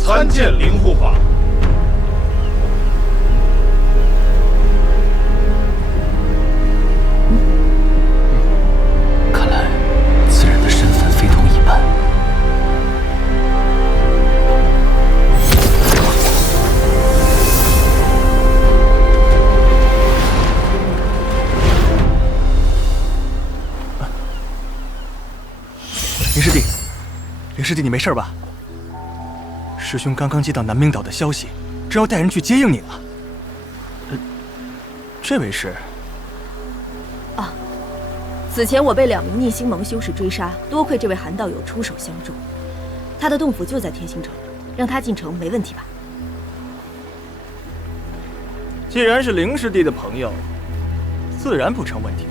参见灵护法。看来此人的身份非同一般。林师弟，你没事吧？师兄刚刚接到南明岛的消息，正要带人去接应你了。这位是？啊，此前我被2名逆星盟修士追杀，多亏这位韩道友出手相助。他的洞府就在天星城，让他进城没问题吧？既然是林师弟的朋友，自然不成问题。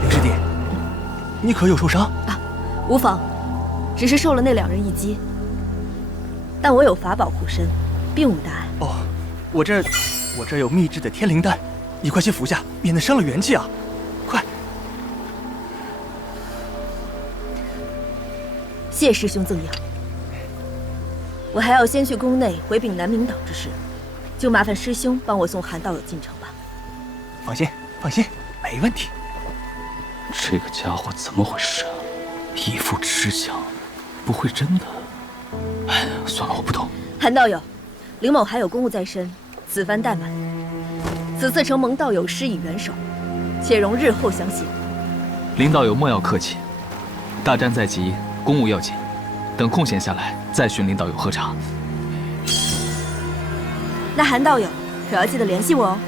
林师弟，你可有受伤？啊，无妨。只是受了那2人一击，但我有法宝护身，并无大碍。哦，我这有秘制的天灵丹，你快些服下，免得伤了元气啊！快！谢师兄赠药。我还要先去宫内回禀南明岛之事，就麻烦师兄帮我送韩道友进城吧。放心，放心，没问题。这个家伙怎么回事啊？一副吃相，不会真的……哎，算了，我不懂。韩道友，林某还有公务在身，此番怠慢。此次承蒙道友施以援手，且容日后相谢。林道友莫要客气，大战在即，公务要紧，等空闲下来再寻林道友喝茶。那韩道友可要记得联系我哦。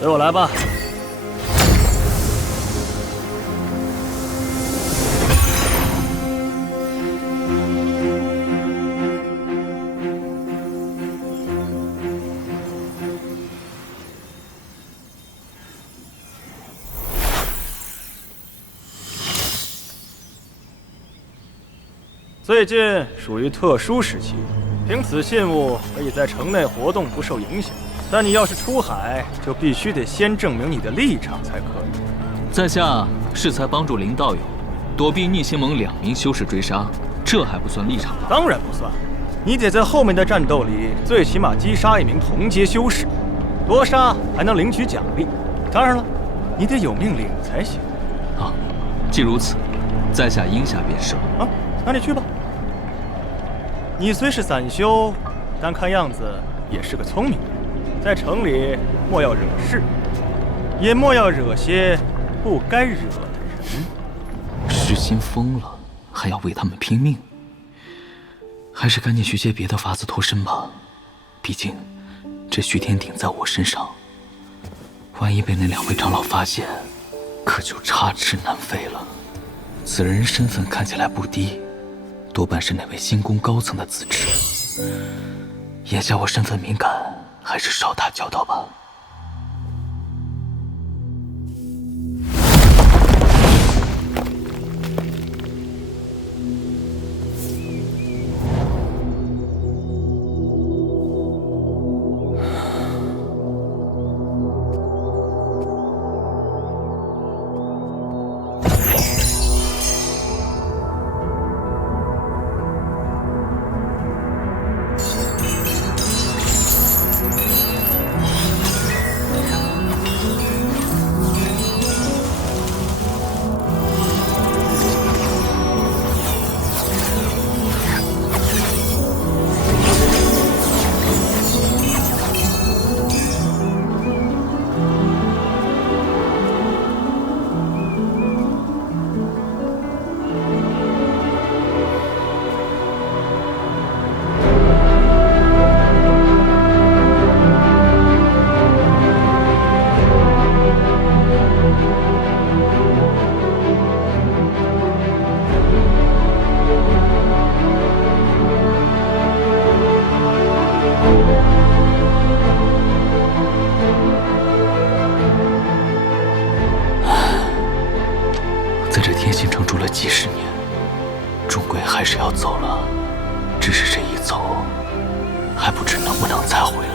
随我来吧。最近属于特殊时期，凭此信物可以在城内活动不受影响。但你要是出海，就必须得先证明你的立场才可以。在下适才帮助林道友躲避逆星盟2名修士追杀，这还不算立场吗？当然不算，你得在后面的战斗里最起码击杀1名同阶修士，多杀还能领取奖励。当然了，你得有命令才行。啊，既如此，在下应下便是。啊，那你去吧。你虽是散修，但看样子也是个聪明人。在城里莫要惹事，也莫要惹些不该惹的人。石心疯了，还要为他们拼命，还是赶紧学些别的法子脱身吧。毕竟这虚天鼎在我身上，万一被那2位长老发现，可就插翅难飞了。此人身份看起来不低，多半是哪位星宫高层的子侄。眼下我身份敏感，还是少打交道吧。在这天心城住了几十年，终归还是要走了。只是这一走，还不知能不能再回来。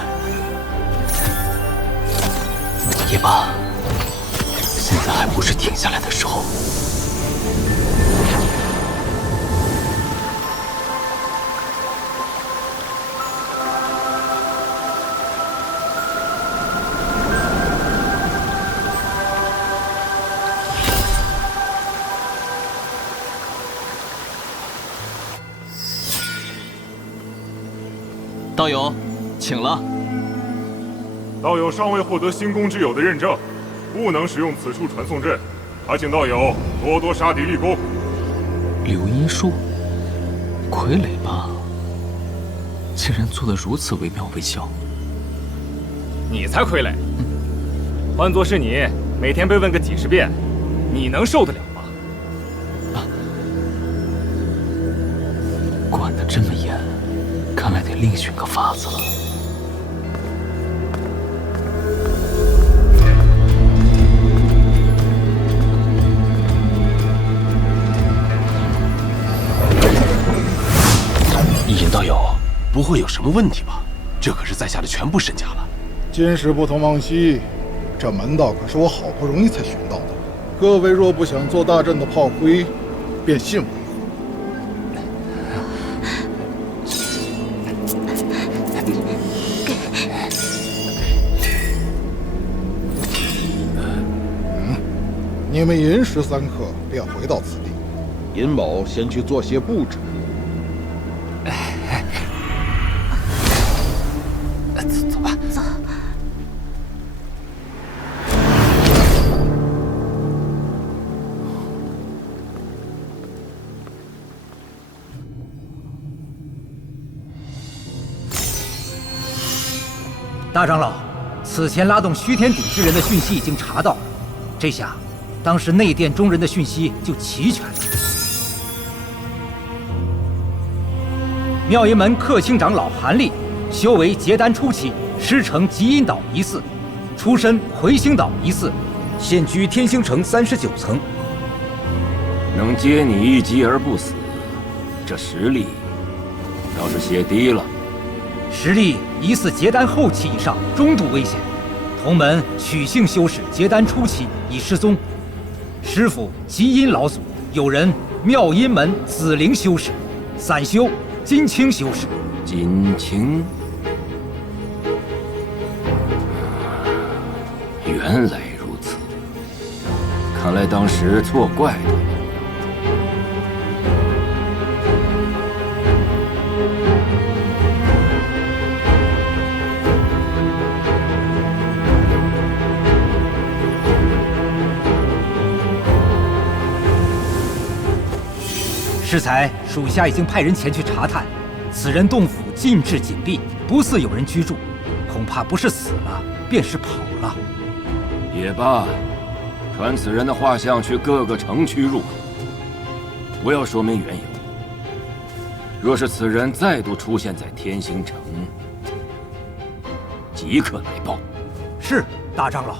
也罢，现在还不是停下来的时候。道友，请了。道友尚未获得星宫之友的认证，不能使用此处传送阵，还请道友多多杀敌立功。流音术，傀儡吧？竟然做得如此惟妙惟肖。你才傀儡！换作是你，每天被问个几10遍，你能受得了吗？管得这么严，看来得另寻个法子了。会有什么问题吧？这可是在下的全部身家了。今时不同往昔，这门道可是我好不容易才寻到的。各位若不想做大阵的炮灰，便信我一回。你们寅时3刻便回到此地，尹某先去做些布置。走吧，走。大长老，此前拉动虚天鼎之人的讯息已经查到，这下，当时内殿中人的讯息就齐全了。妙音门克卿长老韩立，修为结丹初期，师承极阴岛一寺，出身魁星岛一寺，现居天星城39层。能接你一击而不死，这实力倒是些低了。实力疑似结丹后期以上，中度危险。同门许姓修士结丹初期已失踪，师傅极阴老祖有人妙音门紫灵修士，散修金青修士。金青，原来如此，看来当时错怪他了。适才属下已经派人前去查探，此人洞府禁制紧闭，不似有人居住，恐怕不是死了，便是跑了。也罢，传此人的画像去各个城区入口，不要说明缘由。若是此人再度出现在天星城，即刻来报。是，大长老。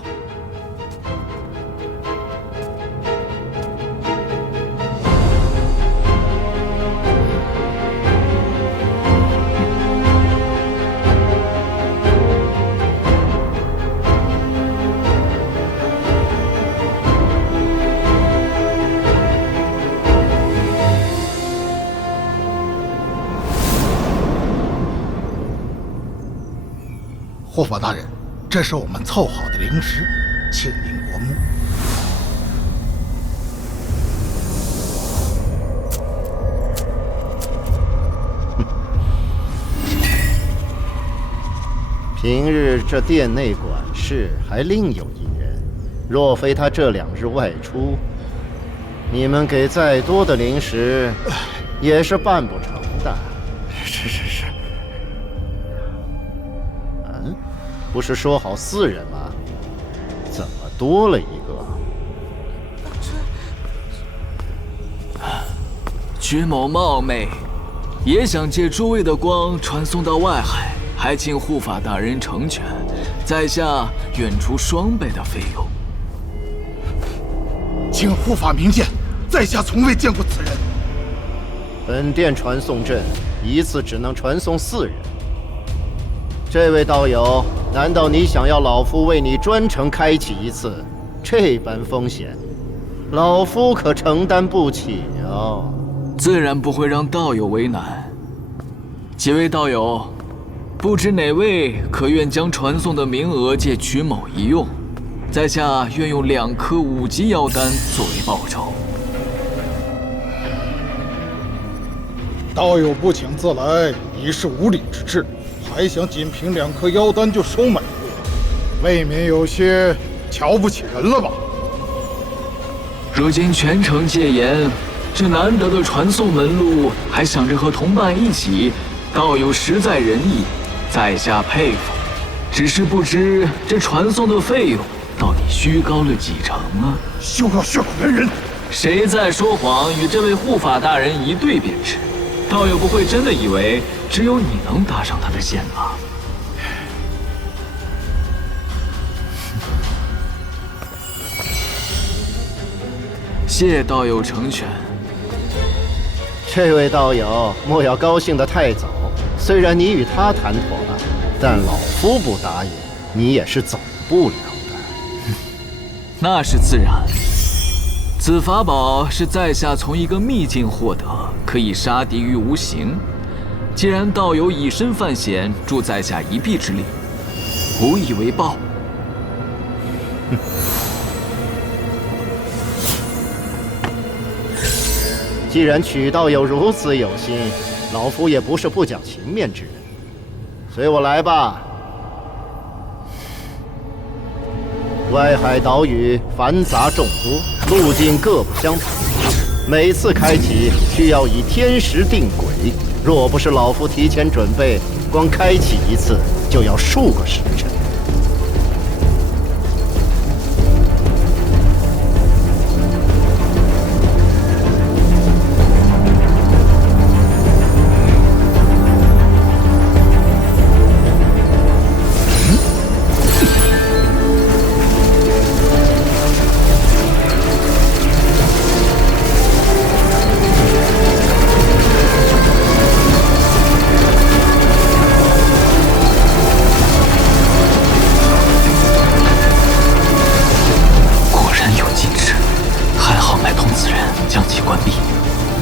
护法大人，这是我们凑好的灵石，亲临国墓。平日这殿内管事还另有一人，若非他这2日外出，你们给再多的灵石，也是办不成的。是。不是说好4人吗？怎么多了一个？君某冒昧，也想借诸位的光传送到外海，还请护法大人成全，在下愿出双倍的费用。请护法明鉴，在下从未见过此人。本殿传送阵一次只能传送4人。这位道友，难道你想要老夫为你专程开启一次？这般风险，老夫可承担不起哦。自然不会让道友为难。几位道友，不知哪位可愿将传送的名额借曲某一用？在下愿用2颗5级妖丹作为报酬。道友不请自来，已是无礼之至。还想仅凭2颗妖丹就收买我，未免有些瞧不起人了吧？如今全城戒严，这难得的传送门路，还想着和同伴一起，道友实在仁义，在下佩服。只是不知这传送的费用到底虚高了几成啊？休要血口喷人！谁在说谎，与这位护法大人一对便是。道友不会真的以为只有你能搭上他的线吧？谢道友成全。这位道友莫要高兴得太早，虽然你与他谈妥了，但老夫不答应，你也是走不了的。那是自然。此法宝是在下从一个秘境获得，可以杀敌于无形。既然道友以身犯险，助在下一臂之力，无以为报。既然曲道友如此有心，老夫也不是不讲情面之人。随我来吧。外海岛屿繁杂众多，路径各不相同，每次开启需要以天时定轨。若不是老夫提前准备，光开启一次就要数个时辰。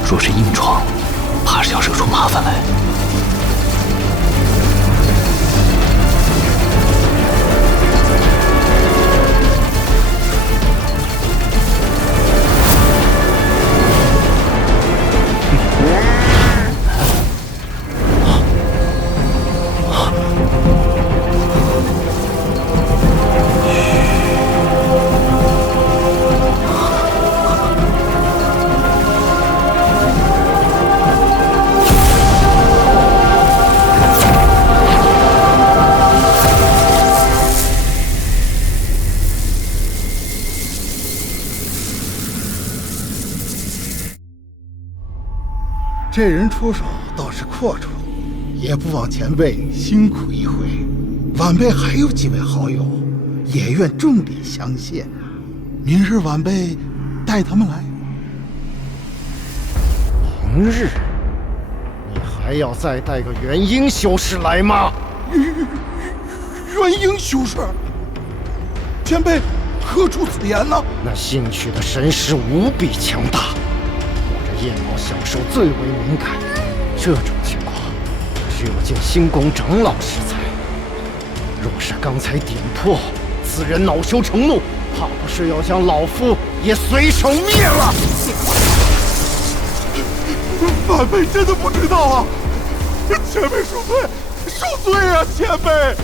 若是硬闯，怕是要惹出麻烦来。这人出手倒是阔绰，也不枉前辈辛苦一回。晚辈还有几位好友，也愿重礼相献。明日晚辈带他们来。明日，你还要再带个元婴修士来吗？元婴修士，前辈何出此言呢？那新取的神识无比强大。夜猫享受最为敏感，这种情况只有见星宫长老时才。若是刚才点破，此人恼羞成怒，怕不是要将老夫也随手灭了。晚辈真的不知道啊！前辈恕罪，恕罪啊！前辈，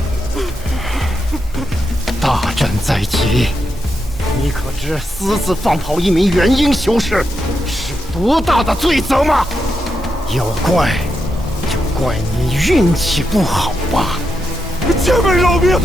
大战在即，你可知私自放跑一名元婴修士是多大的罪责吗？要怪就怪你运气不好吧。前辈饶命！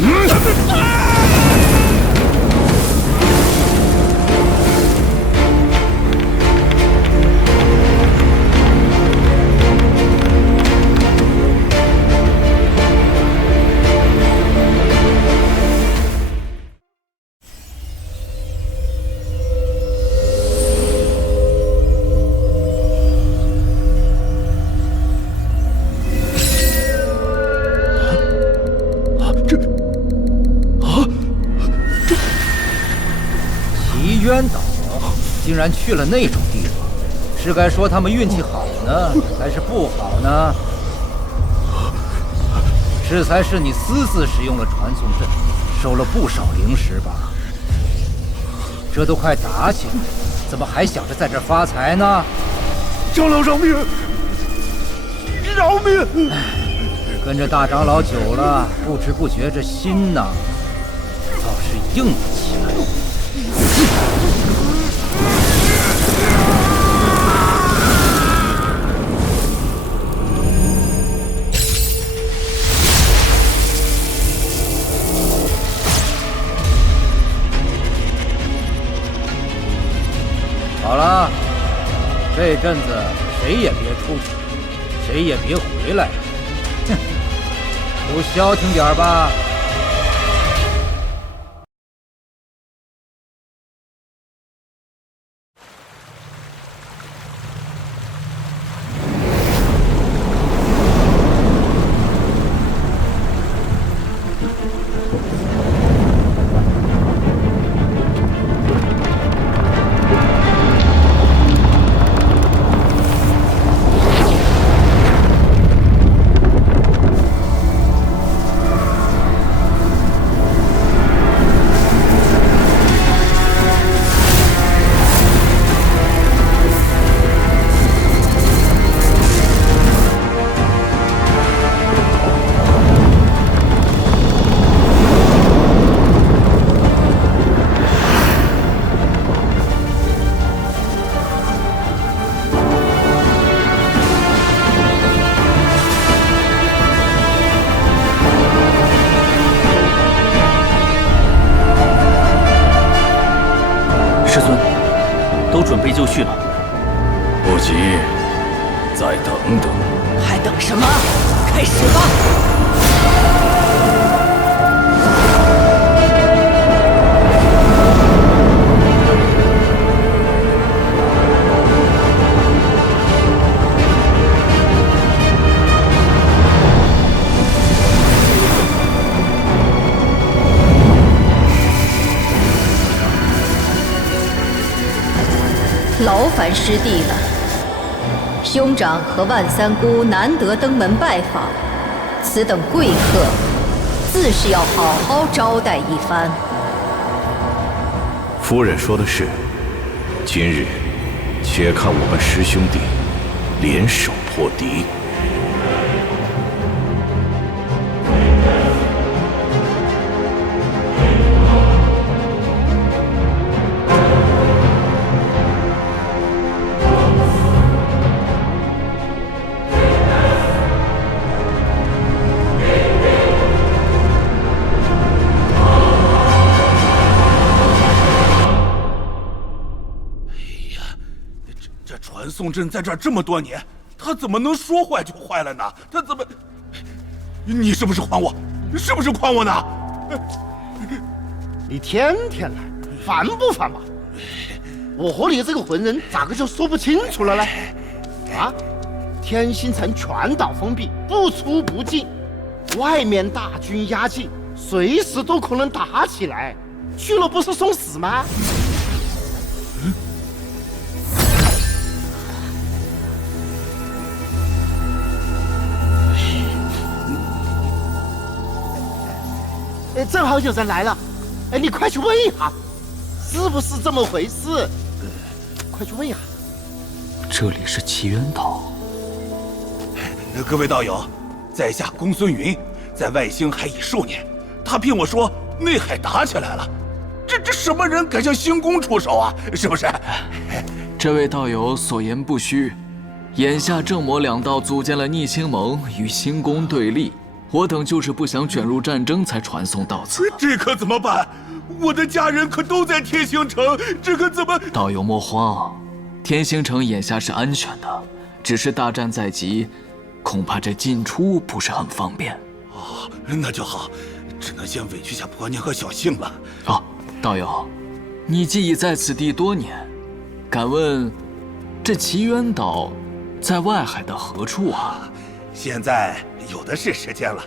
渊岛竟然去了那种地方，是该说他们运气好呢，还是不好呢？适才是你私自使用了传送阵，收了不少灵石吧？这都快打起来了，怎么还想着在这发财呢？长老饶命！饶命！跟着大长老久了，不知不觉这心呐，倒是硬了起来。好了，这阵子谁也别出去，谁也别回来，哼，都消停点吧。师尊，都准备就绪了。不急，再等等。还等什么？开始吧！劳烦师弟了。兄长和万三姑难得登门拜访，此等贵客，自是要好好招待一番。夫人说的是，今日且看我们师兄弟联手破敌。宋振在这儿这么多年，他怎么能说坏就坏了呢？他怎么？你是不是诓我？是不是诓我呢？你天天来，烦不烦嘛？我和你这个混人咋个就说不清楚了呢？啊！天星城全岛封闭，不出不进，外面大军压境，随时都可能打起来，去了不是送死吗？正好有人来了，你快去问一下，是不是这么回事？快去问一下。这里是奇缘岛。各位道友，在下公孙云，在外星还已数年。他骗我说内海打起来了，这什么人敢向星宫出手啊？是不是？这位道友所言不虚，眼下正魔两道组建了逆星盟，与星宫对立。我等就是不想卷入战争，才传送到此。这可怎么办？我的家人可都在天星城，这可怎么？道友莫慌，天星城眼下是安全的，只是大战在即，恐怕这进出不是很方便。哦，那就好，只能先委屈下婆娘和小杏了。哦，道友，你既已在此地多年，敢问，这奇缘岛在外海的何处啊？现在有的是时间了，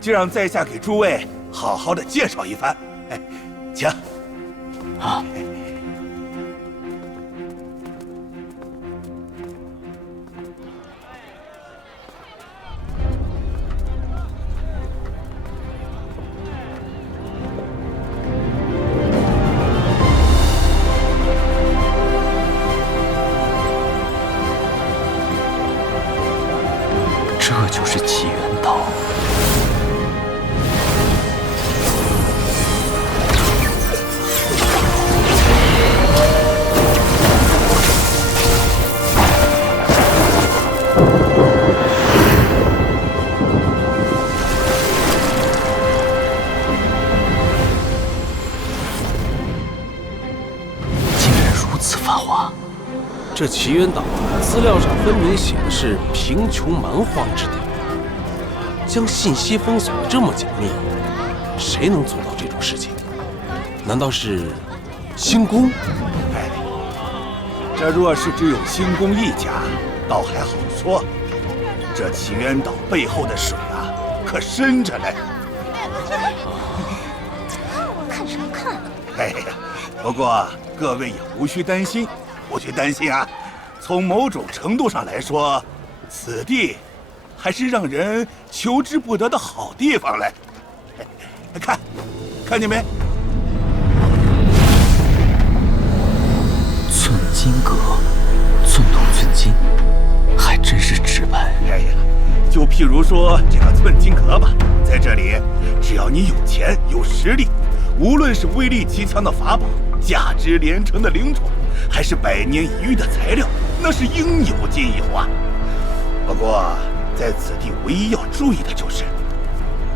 就让在下给诸位好好的介绍一番。请。啊。这就是奇缘岛。竟然如此繁华。这奇缘岛资料上分明写的是贫穷蛮荒之地，将信息封锁的这么紧密，谁能做到这种事情？难道是星宫？哎，这若是只有星宫一家，倒还好说。这奇缘岛背后的水啊，可深着嘞。看什么看？哎呀，不过各位也无需担心。不需担心啊，从某种程度上来说，此地还是让人求之不得的好地方嘞。看见没？寸金阁，寸土寸金，还真是直白。哎呀，就譬如说这个寸金阁吧，在这里，只要你有钱有实力，无论是威力极强的法宝，价值连城的灵宠，还是百年一遇的材料，那是应有尽有啊。不过在此地唯一要注意的就是，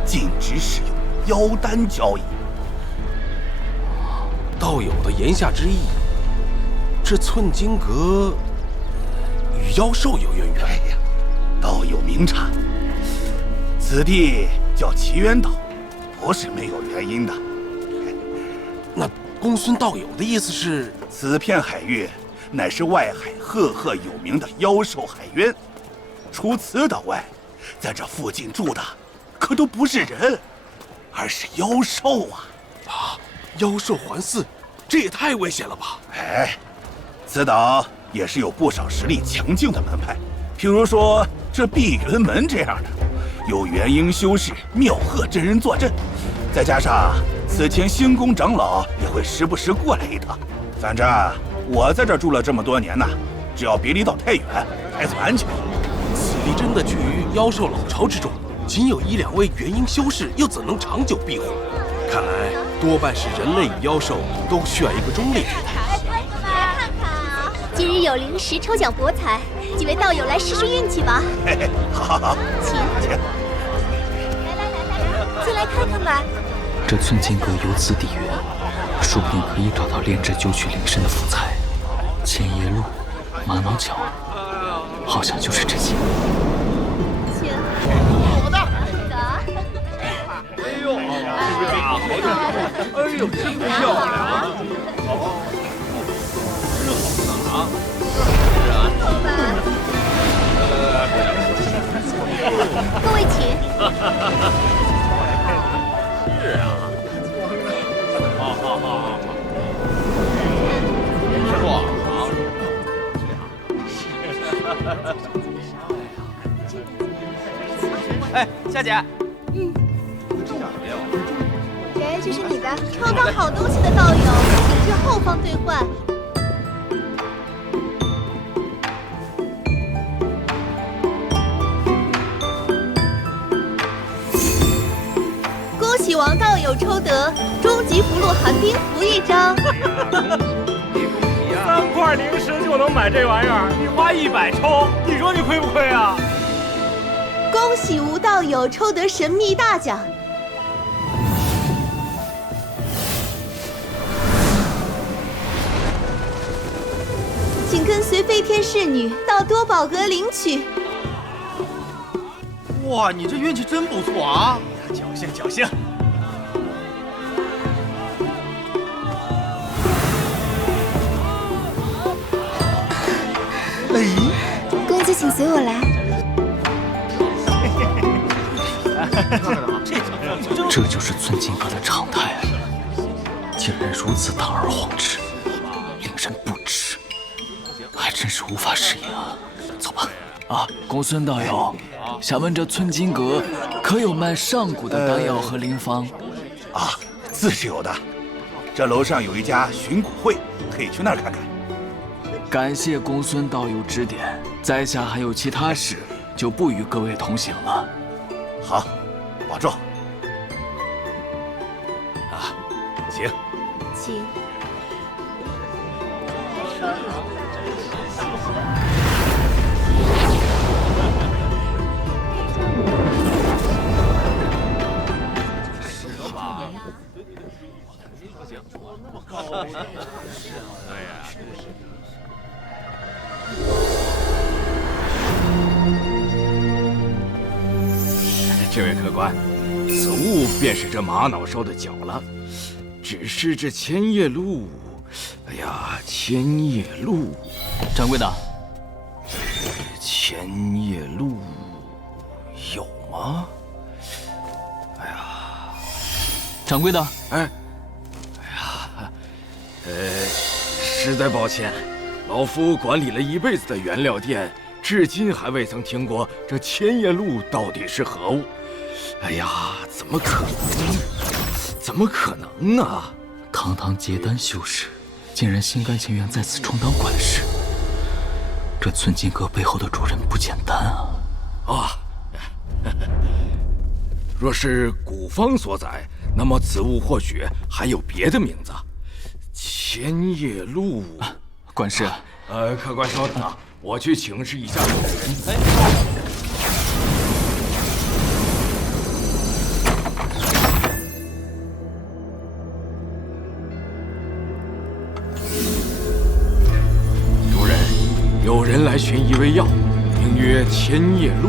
禁止使用妖丹交易。道友的言下之意，这寸金阁与妖兽有渊源。哎呀，道有名产，此地叫奇缘岛，不是没有原因的。那公孙道友的意思是，此片海域乃是外海赫赫有名的妖兽海渊。除此岛外，在这附近住的可都不是人，而是妖兽啊！啊，妖兽环伺，这也太危险了吧！哎，此岛也是有不少实力强劲的门派，譬如说这碧云门这样的，有元婴修士妙鹤真人坐镇，再加上此前星宫长老也会时不时过来一趟。反正我在这住了这么多年呢，只要别离岛太远，还算安全。此地真的居于妖兽老巢之中，仅有1、2位元婴修士，又怎能长久庇护？看来多半是人类与妖兽都需要一个中立地带。今日有灵石抽奖博彩，几位道友来试试运气吧。嘿嘿，好，请。进来看看吧。这寸金阁有此底蕴，说不定可以找到炼制九曲灵参的辅材，千叶鹿、玛瑙角，好像就是这些。请。我的。哎呦，哎呦，真漂亮！各位请。是啊。好。爽啊！哎，夏姐。给，这是你的，抽到好东西的道友，请至后方兑换。恭喜王道友抽得终极福禄寒冰符1张。3块灵石就能买这玩意儿，你花100抽，你说你亏不亏啊？恭喜吴道友抽得神秘大奖。请跟随飞天侍女到多宝阁领取。哇，你这运气真不错啊！侥幸。公子请随我来。这就是寸金阁的常态啊！竟然如此堂而皇之，令人不齿，还真是无法适应啊！走吧。啊，公孙道友，想问这寸金阁可有卖上古的丹药和灵方？啊，自是有的。这楼上有一家寻古会，可以去那儿看看。感谢公孙道友指点，在下还有其他事，就不与各位同行了。好，保重。啊，请。请。这位客官，此物便是这玛瑙兽的脚了。只是这千叶鹿，哎呀，千叶鹿，掌柜的，千叶鹿有吗？哎呀，掌柜的，哎呀，实在抱歉，老夫管理了一辈子的原料店，至今还未曾听过这千叶鹿到底是何物。哎呀，怎么可能？怎么可能呢？堂堂结丹修士，竟然心甘情愿在此充当管事。这寸金阁背后的主人不简单啊！啊，若是古方所载，那么此物或许还有别的名字。千叶鹿，管事，客官稍等啊，我去请示一下主人。有人来寻一味药，名曰千叶鹿。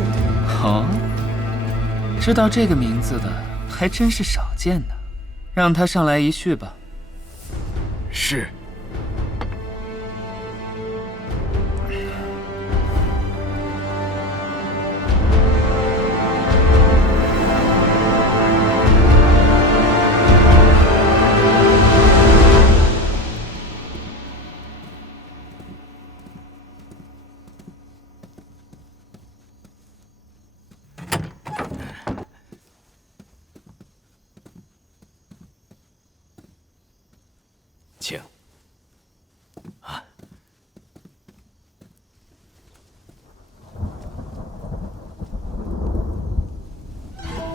哦，知道这个名字的还真是少见呢。让他上来一叙吧。是。请。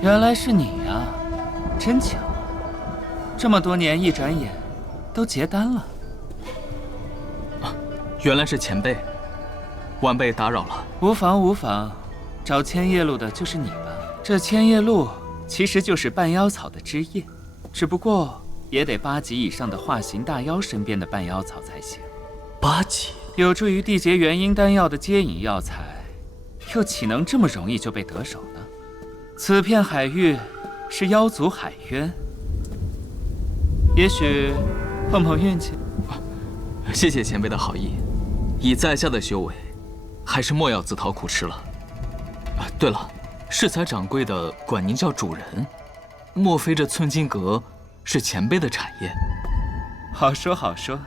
原来是你呀，真巧！这么多年，一转眼都结丹了。原来是前辈，晚辈打扰了。无妨无妨，找千叶鹿的就是你吧？这千叶鹿其实就是半妖草的枝叶，只不过也得8级以上的化形大妖身边的半妖草才行。8级，有助于缔结元婴丹药的接引药材，又岂能这么容易就被得手呢？此片海域是妖族海渊，也许碰碰运气。谢谢前辈的好意，以在下的修为，还是莫要自讨苦吃了。对了，适才掌柜的管您叫主人，莫非这寸金阁是前辈的产业？好说好说，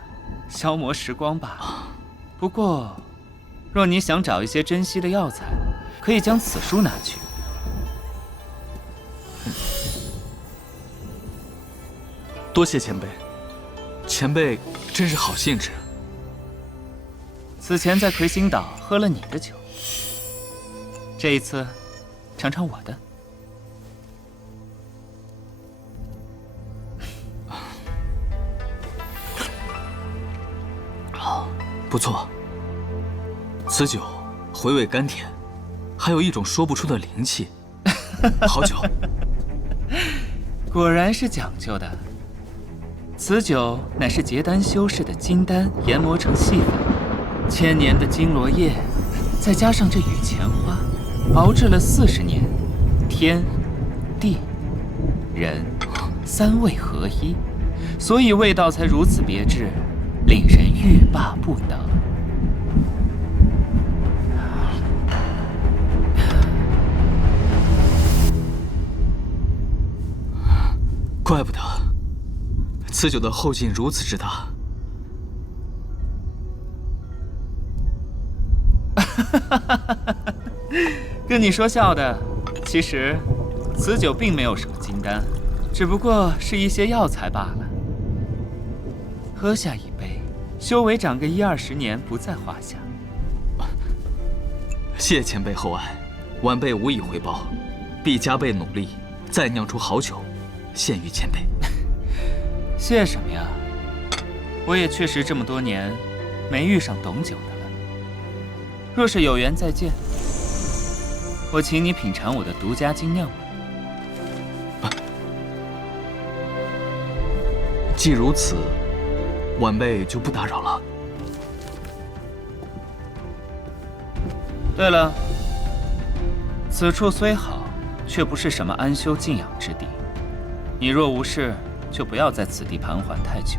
消磨时光罢了。不过，若你想找一些珍稀的药材，可以将此书拿去。多谢前辈，前辈真是好兴致。此前在魁星岛喝了你的酒，这一次尝尝我的。不错，此酒回味甘甜，还有一种说不出的灵气，好酒。果然是讲究的。此酒乃是结丹修士的金丹研磨成细粉，1000年的金罗叶，再加上这雨前花，熬制了40年，天、地、人3味合一，所以味道才如此别致，令人欲罢不能。怪不得此酒的后劲如此之大。跟你说笑的，其实此酒并没有什么金丹，只不过是一些药材罢了。喝下一杯，修为长个10-20年不在话下。谢前辈厚爱，晚辈无以回报，必加倍努力，再酿出好酒，献于前辈。谢什么呀？我也确实这么多年没遇上懂酒的了。若是有缘再见，我请你品尝我的独家精酿吧。既如此，晚辈就不打扰了。对了，此处虽好，却不是什么安修静养之地。你若无事，就不要在此地盘桓太久。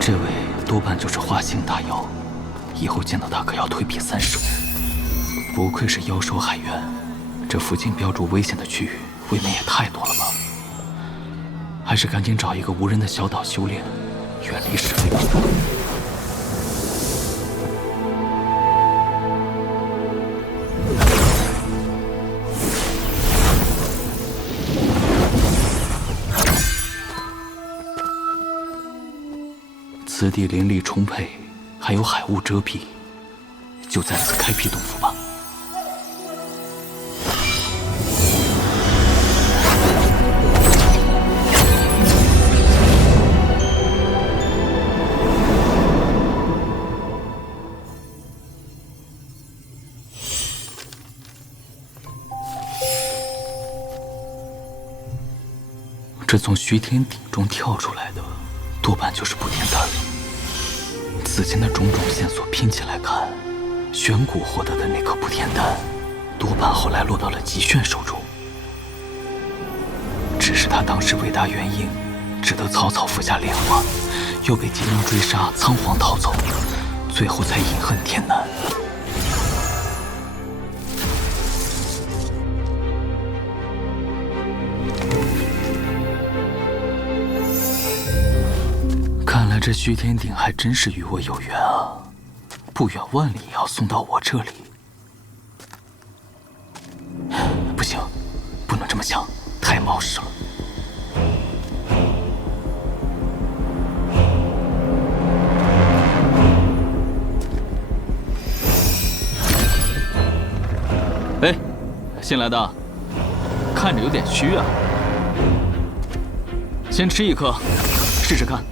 这位多半就是化形大妖，以后见到他可要退避3舍。不愧是妖兽海渊，这附近标注危险的区域未免也太多了吧？还是赶紧找一个无人的小岛修炼，远离是非吧。此地灵力充沛，还有海雾遮蔽，就在此开辟洞府吧。这从虚天鼎中跳出来的，多半就是不天丹。此前的种种线索拼起来看，玄谷获得的那颗不天丹，多半后来落到了极炫手中。只是他当时为达元婴，只得草草服下炼化，又被劫狼追杀，仓皇逃走，最后才饮恨天南。看来这虚天鼎还真是与我有缘啊，不远万里也要送到我这里。不行，不能这么想，太冒失了。哎，新来的，看着有点虚啊。先吃一颗，试试看。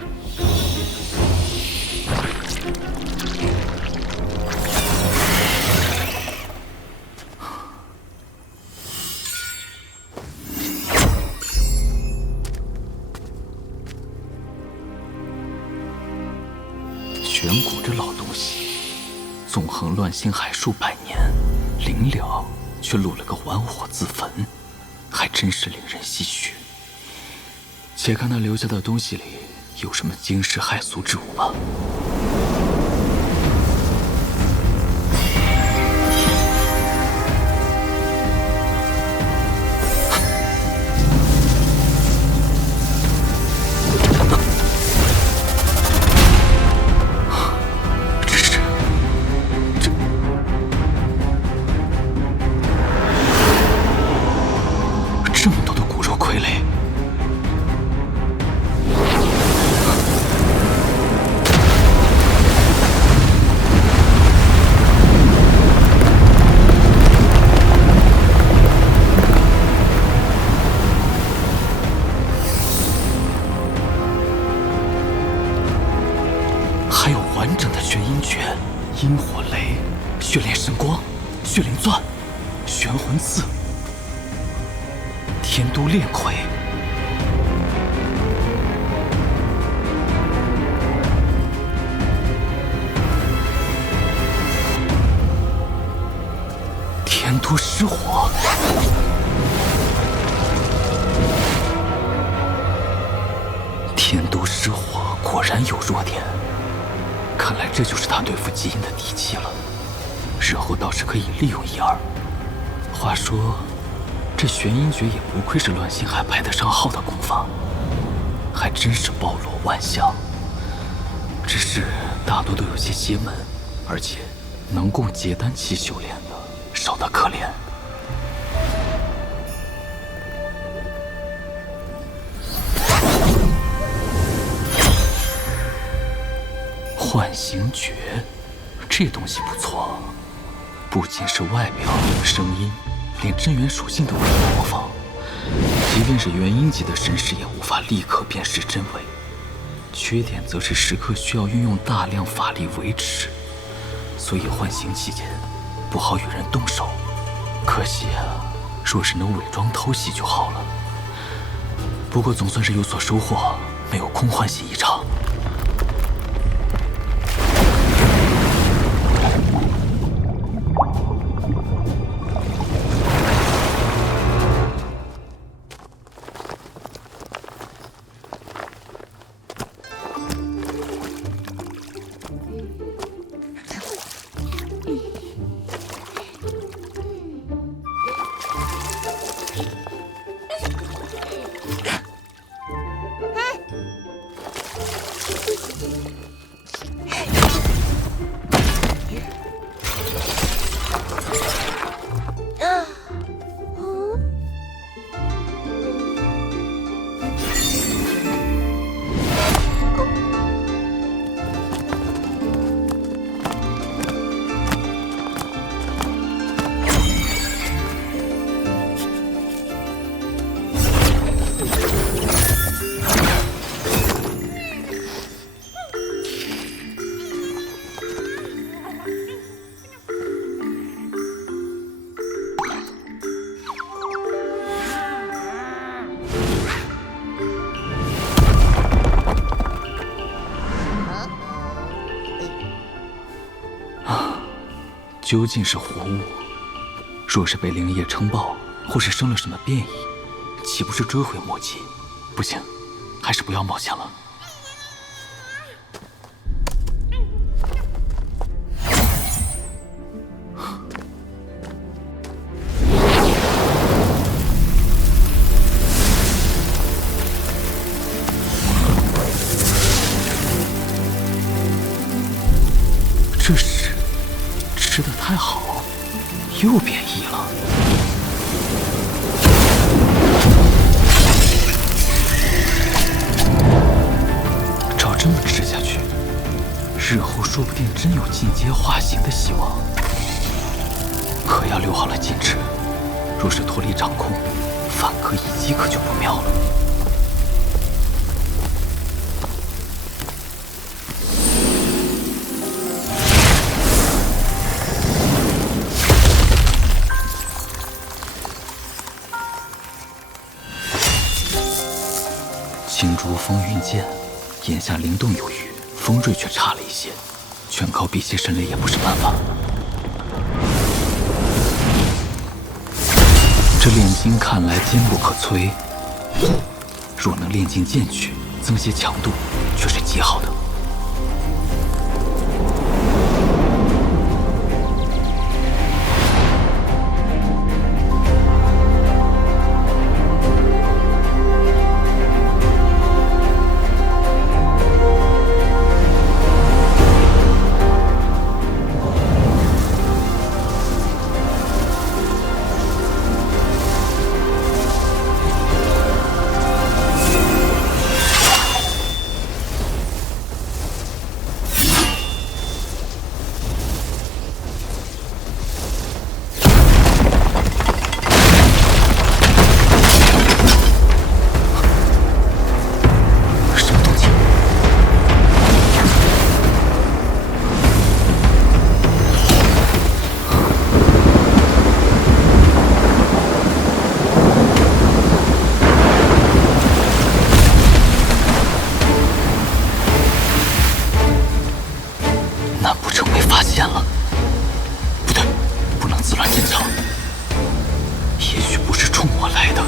玄谷这老东西，纵横乱星海数百年，临了却落了个玩火自焚，还真是令人唏嘘。且看他留下的东西里有什么惊世骇俗之物吧。阴火雷、血炼神光、血灵钻、玄魂刺、天都炼魁。天都失火。天都失火果然有弱点。看来这就是他对付基因的底气了，日后倒是可以利用一二。话说，这玄阴诀也不愧是乱星海排得上号的功法，还真是包罗万象。只是大多都有些邪门，而且能供结丹期修炼的少得可怜。幻形诀，这东西不错，不仅是外表、声音，连真元属性都可以模仿。即便是元婴级的神识，也无法立刻辨识真伪。缺点则是时刻需要运用大量法力维持，所以幻形期间不好与人动手。可惜啊，若是能伪装偷袭就好了。不过总算是有所收获，没有空欢喜一场。究竟是活物？若是被灵液撑爆，或是生了什么变异，岂不是追悔莫及？不行，还是不要冒险了。这屎吃得太好，又变异了。照这么吃下去，日后说不定真有进阶化形的希望。可要留好了矜持，若是脱离掌控，反客一击可就不妙了。青竹风云剑，眼下灵动有余，锋锐却差了一些，全靠辟邪神雷也不是办法。这炼金看来坚不可摧，若能炼进剑去，增些强度，却是极好的。难不成被发现了？不对，不能自乱阵脚。也许不是冲我来的。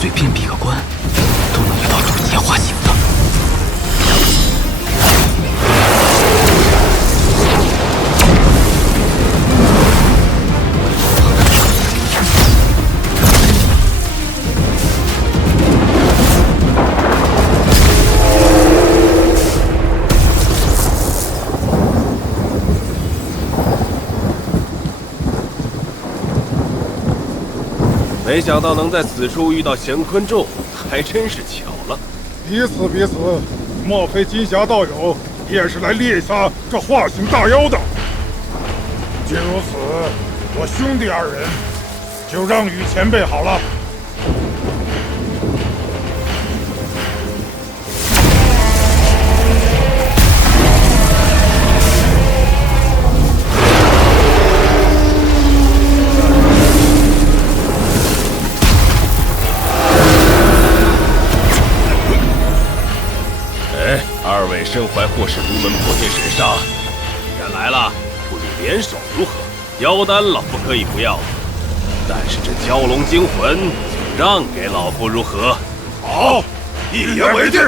随便闭个关，没想到能在此处遇到乾坤咒，还真是巧了。彼此，莫非金霞道友也是来猎杀这化形大妖的？既如此，我兄弟二人就让与前辈好了。二位身怀霍氏独门破天神杀，既然来了，不如联手如何？妖丹老夫可以不要，但是这蛟龙精魂就让给老夫如何？好，一言为定。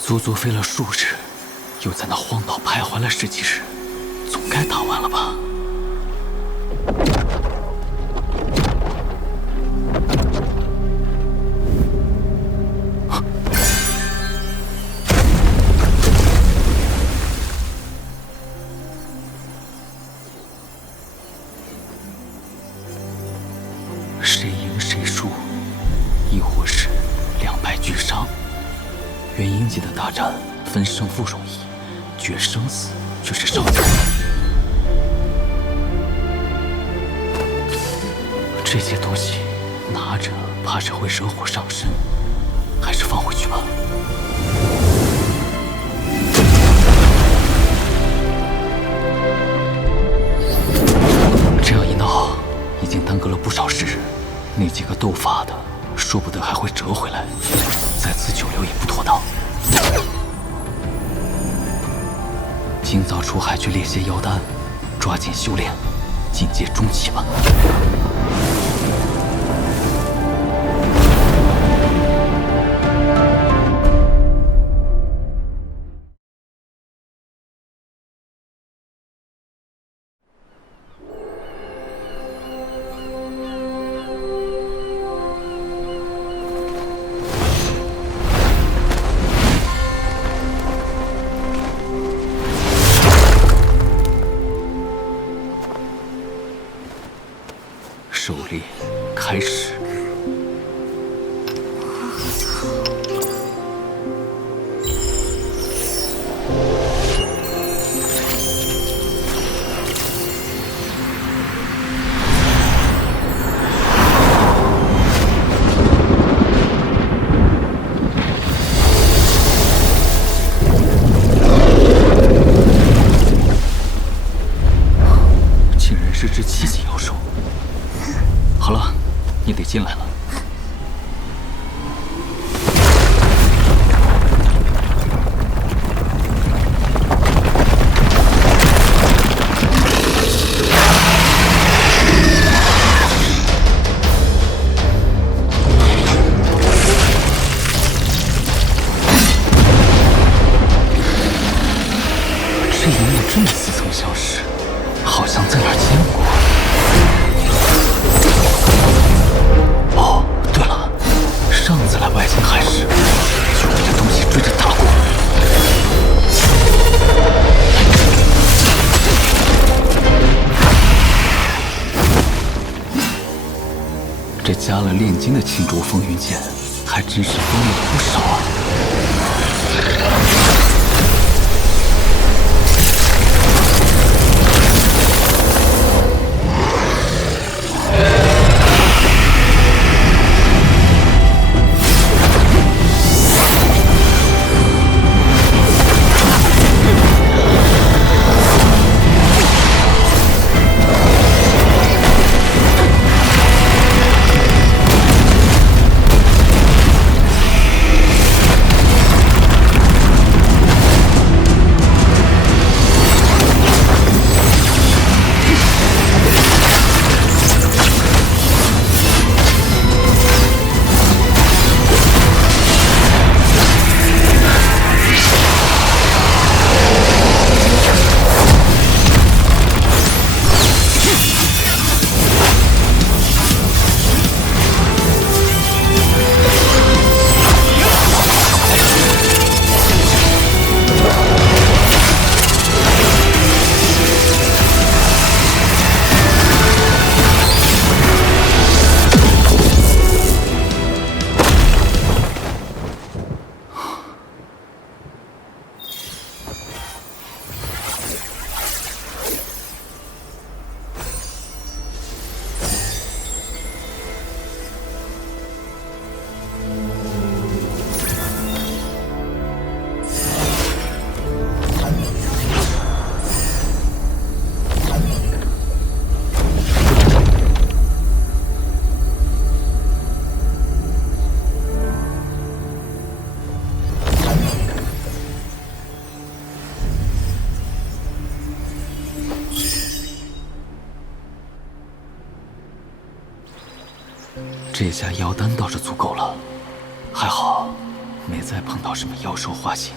足足飞了数日，又在那荒岛徘徊了十几日，总该打完了吧？谁赢谁输，亦或是两败俱伤？元婴级的大战分胜负容易，决生死却是少见。这些东西拿着怕是会惹火上身，还是放回去吧。这样一闹，已经耽搁了不少时日。那几个斗法的，说不得还会折回来，在此久留也不妥当。今早出海去猎些妖丹，抓紧修炼，进阶中期吧。狩猎开始。竟然是只7级妖兽。好了，你得进来了。这一面这么似曾相识，好像在哪儿见过。上次来外星海时，就被这东西追着打过。这加了炼金的青竹风云剑，还真是锋利不少啊！这下妖丹倒是足够了，还好没再碰到什么妖兽化形。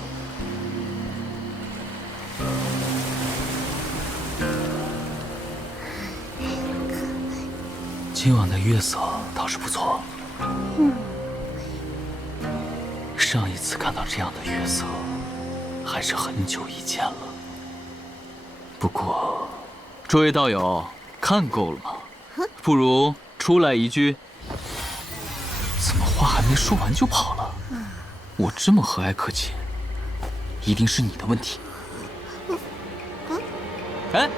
今晚的月色倒是不错。上一次看到这样的月色，还是很久以前了。不过，诸位道友，看够了吗？不如出来一局。怎么话还没说完就跑了？我这么和蔼可亲，一定是你的问题。哎。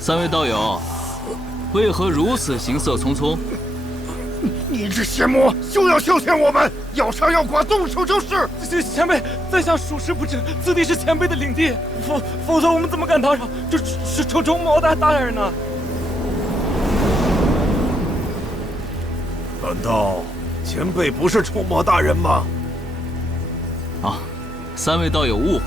三位道友，为何如此行色匆匆？你这邪魔休要消遣我们，要杀要剐，动手就是。前辈，在下属实不知，此地是前辈的领地，否则我们怎么敢打扰？这是仇魔大人呢？难道前辈不是仇魔大人吗？啊，三位道友误会了。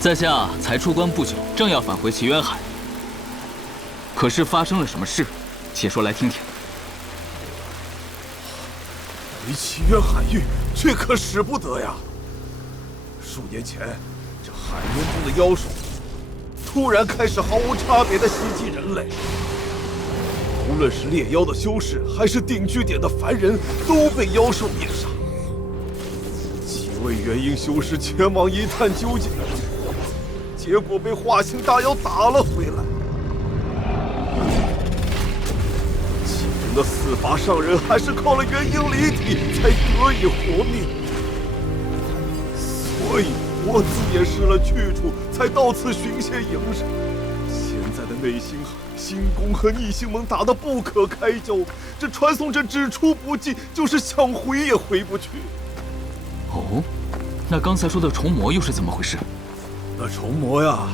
在下才出关不久，正要返回奇缘海。可是发生了什么事？且说来听听。回奇缘海域，这可使不得呀！数年前，这海渊中的妖兽突然开始毫无差别的袭击人类，无论是猎妖的修士，还是定居点的凡人，都被妖兽灭杀。几位元婴修士前往一探究竟。结果被化形大妖打了回来，几人的4法上人还是靠了元婴离体才得以活命，所以我自也失了去处，才到此寻仙营生。现在的内星海、星宫和逆星盟打得不可开交，这传送阵只出不进，就是想回也回不去。哦，那刚才说的虫魔又是怎么回事？那虫魔呀，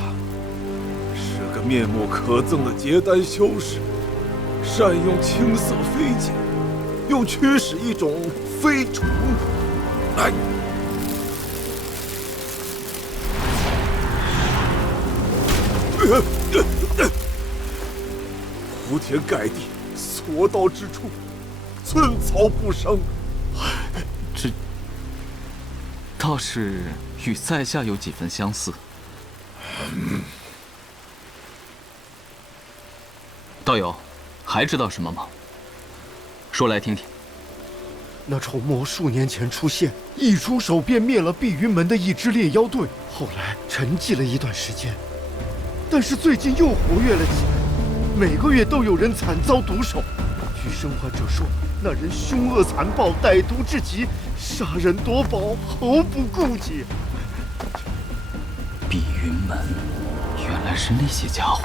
是个面目可憎的结丹修士，善用青色飞剑，又驱使一种飞虫。哎，铺天盖地，所到之处，寸草不生。这倒是与在下有几分相似。道友，还知道什么吗？说来听听。那虫魔数年前出现，一出手便灭了碧云门的一支猎妖队，后来沉寂了一段时间，但是最近又活跃了起来，每个月都有人惨遭毒手。据生还者说，那人凶恶残暴，歹毒至极，杀人夺宝，毫不顾忌。碧云门，原来是那些家伙，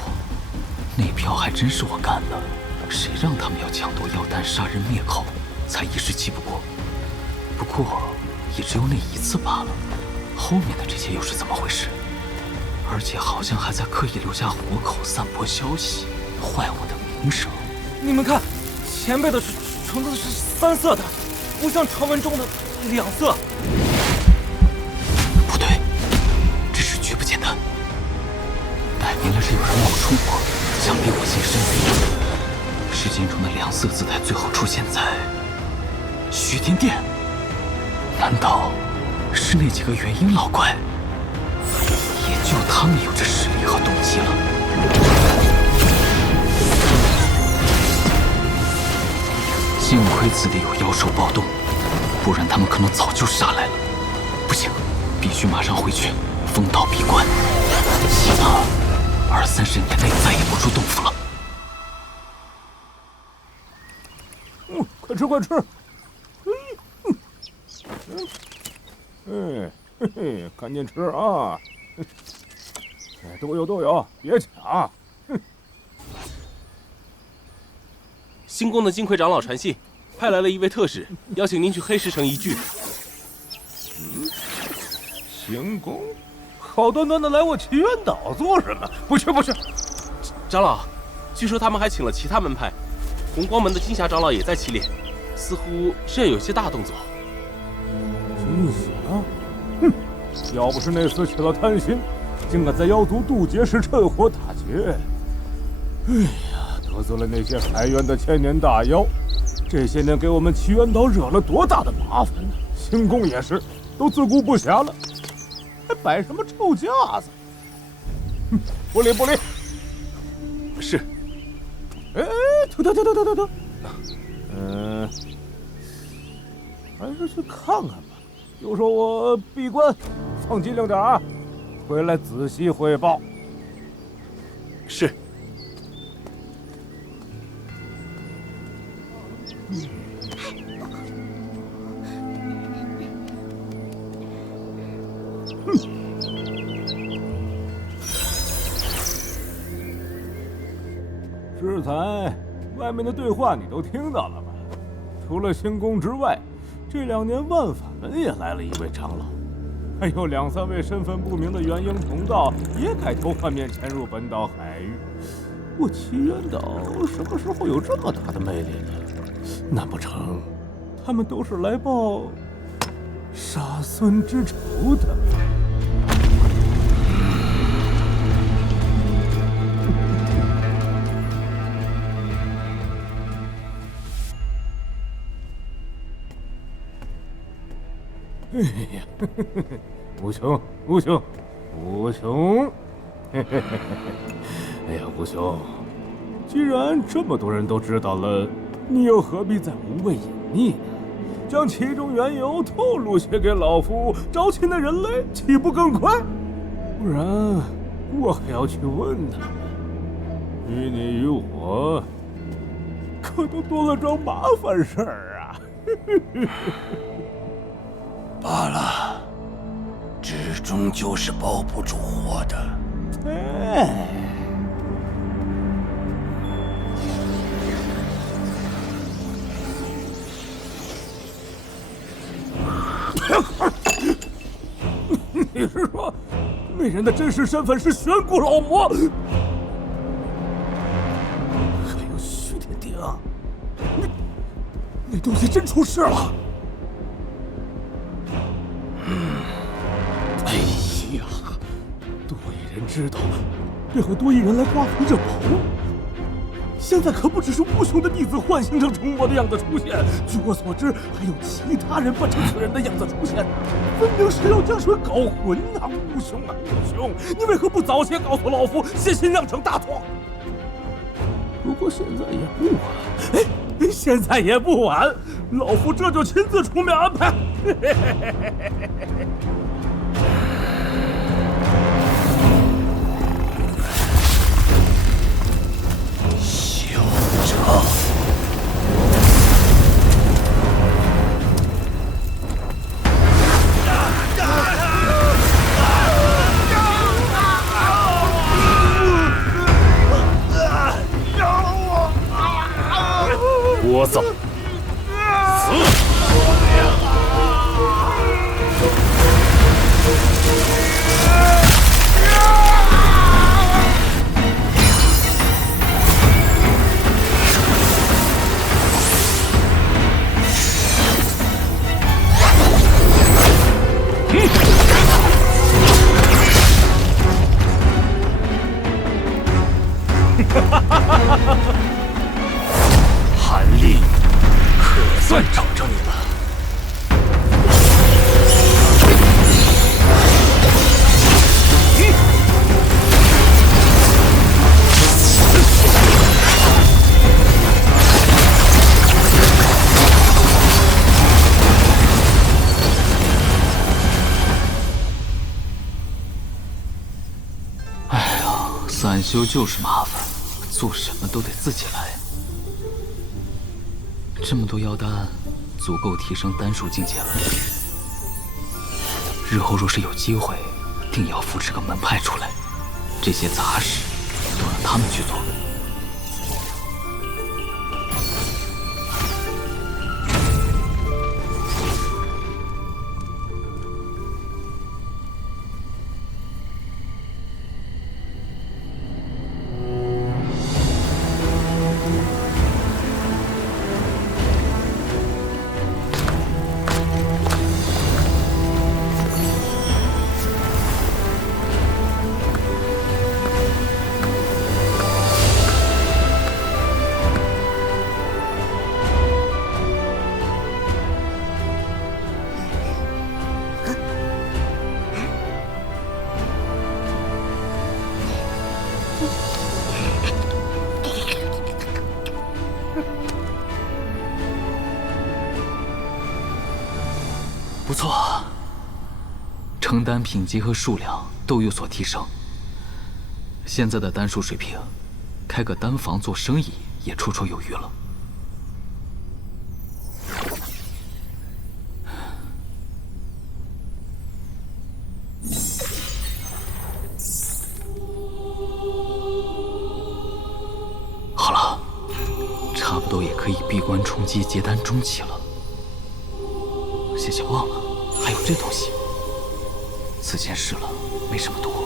那票还真是我干的。谁让他们要抢夺妖丹、杀人灭口，才一时气不过。不过也只有那一次罢了。后面的这些又是怎么回事？而且好像还在刻意留下活口，散播消息，坏我的名声。你们看，前辈的虫子是3色的，不像传闻中的2色。不对，这事绝不简单，摆明了是有人冒充我，想逼我现身。时间中的2色姿态最后出现在虚天殿，难道是那几个元婴老怪？也就他们有这实力和动机了。幸亏此地有妖兽暴动，不然他们可能早就杀来了。不行，必须马上回去，封道闭关，起码20-30年内再也不出洞府了。快吃快吃！嘿嘿，赶紧吃啊！都有，别抢！星宫的金魁长老传信，派来了一位特使，邀请您去黑石城一聚。行宫，好端端的来我奇缘岛做什么？不去！长老，据说他们还请了其他门派，红光门的金霞长老也在其列，似乎是要有些大动作。金霞，哼！要不是那厮起了贪心，竟敢在妖族渡劫时趁火打劫，哎呀，得罪了那些海渊的千年大妖，这些年给我们奇缘岛惹了多大的麻烦呢？星宫也是，都自顾不暇了，还摆什么臭架子？哼，不理。是。哎，等，还是去看看吧。就说我闭关，放机灵点啊，回来仔细汇报。是。适才，外面的对话你都听到了吧？除了星宫之外，这2年万法门也来了一位长老，还有2、3位身份不明的元婴同道也改头换面潜入本岛海域。我奇缘岛什么时候有这么大的魅力了？难不成他们都是来报杀孙之仇的？哎呀，无穷，无穷，无穷！哎呀，无穷，既然这么多人都知道了，你又何必再无谓隐匿呢？将其中缘由透露些给老夫，招亲的人类岂不更快？不然我还要去问他们，与你与我，可都多了桩麻烦事儿啊！罢了，纸终究是包不住火的。哎，你是说，那人的真实身份是玄古老魔？还有虚天鼎，那东西真出事了！哎呀，多一人知道，便会多一人来瓜分这宝物。现在可不只是无穷的弟子幻形成成魔的样子出现，据我所知，还有其他人扮成此人的样子出现，分明是要将水搞浑呐！无穷啊，无穷，你为何不早些告诉老夫，先行酿成大错？不过现在也不晚，哎，现在也不晚，老夫这就亲自出面安排。小者，聒噪！韩立，可算找着你了。哎呀，散修就是麻烦，做什么都得自己来。这么多妖丹，足够提升丹术境界了。日后若是有机会，定要扶持个门派出来。这些杂事都让他们去做。不错，成丹品级和数量都有所提升。现在的丹术水平，开个丹房做生意也绰绰有余了。也可以闭关冲击结丹中期了。谢谢忘了，还有这东西。此前试了，没什么毒。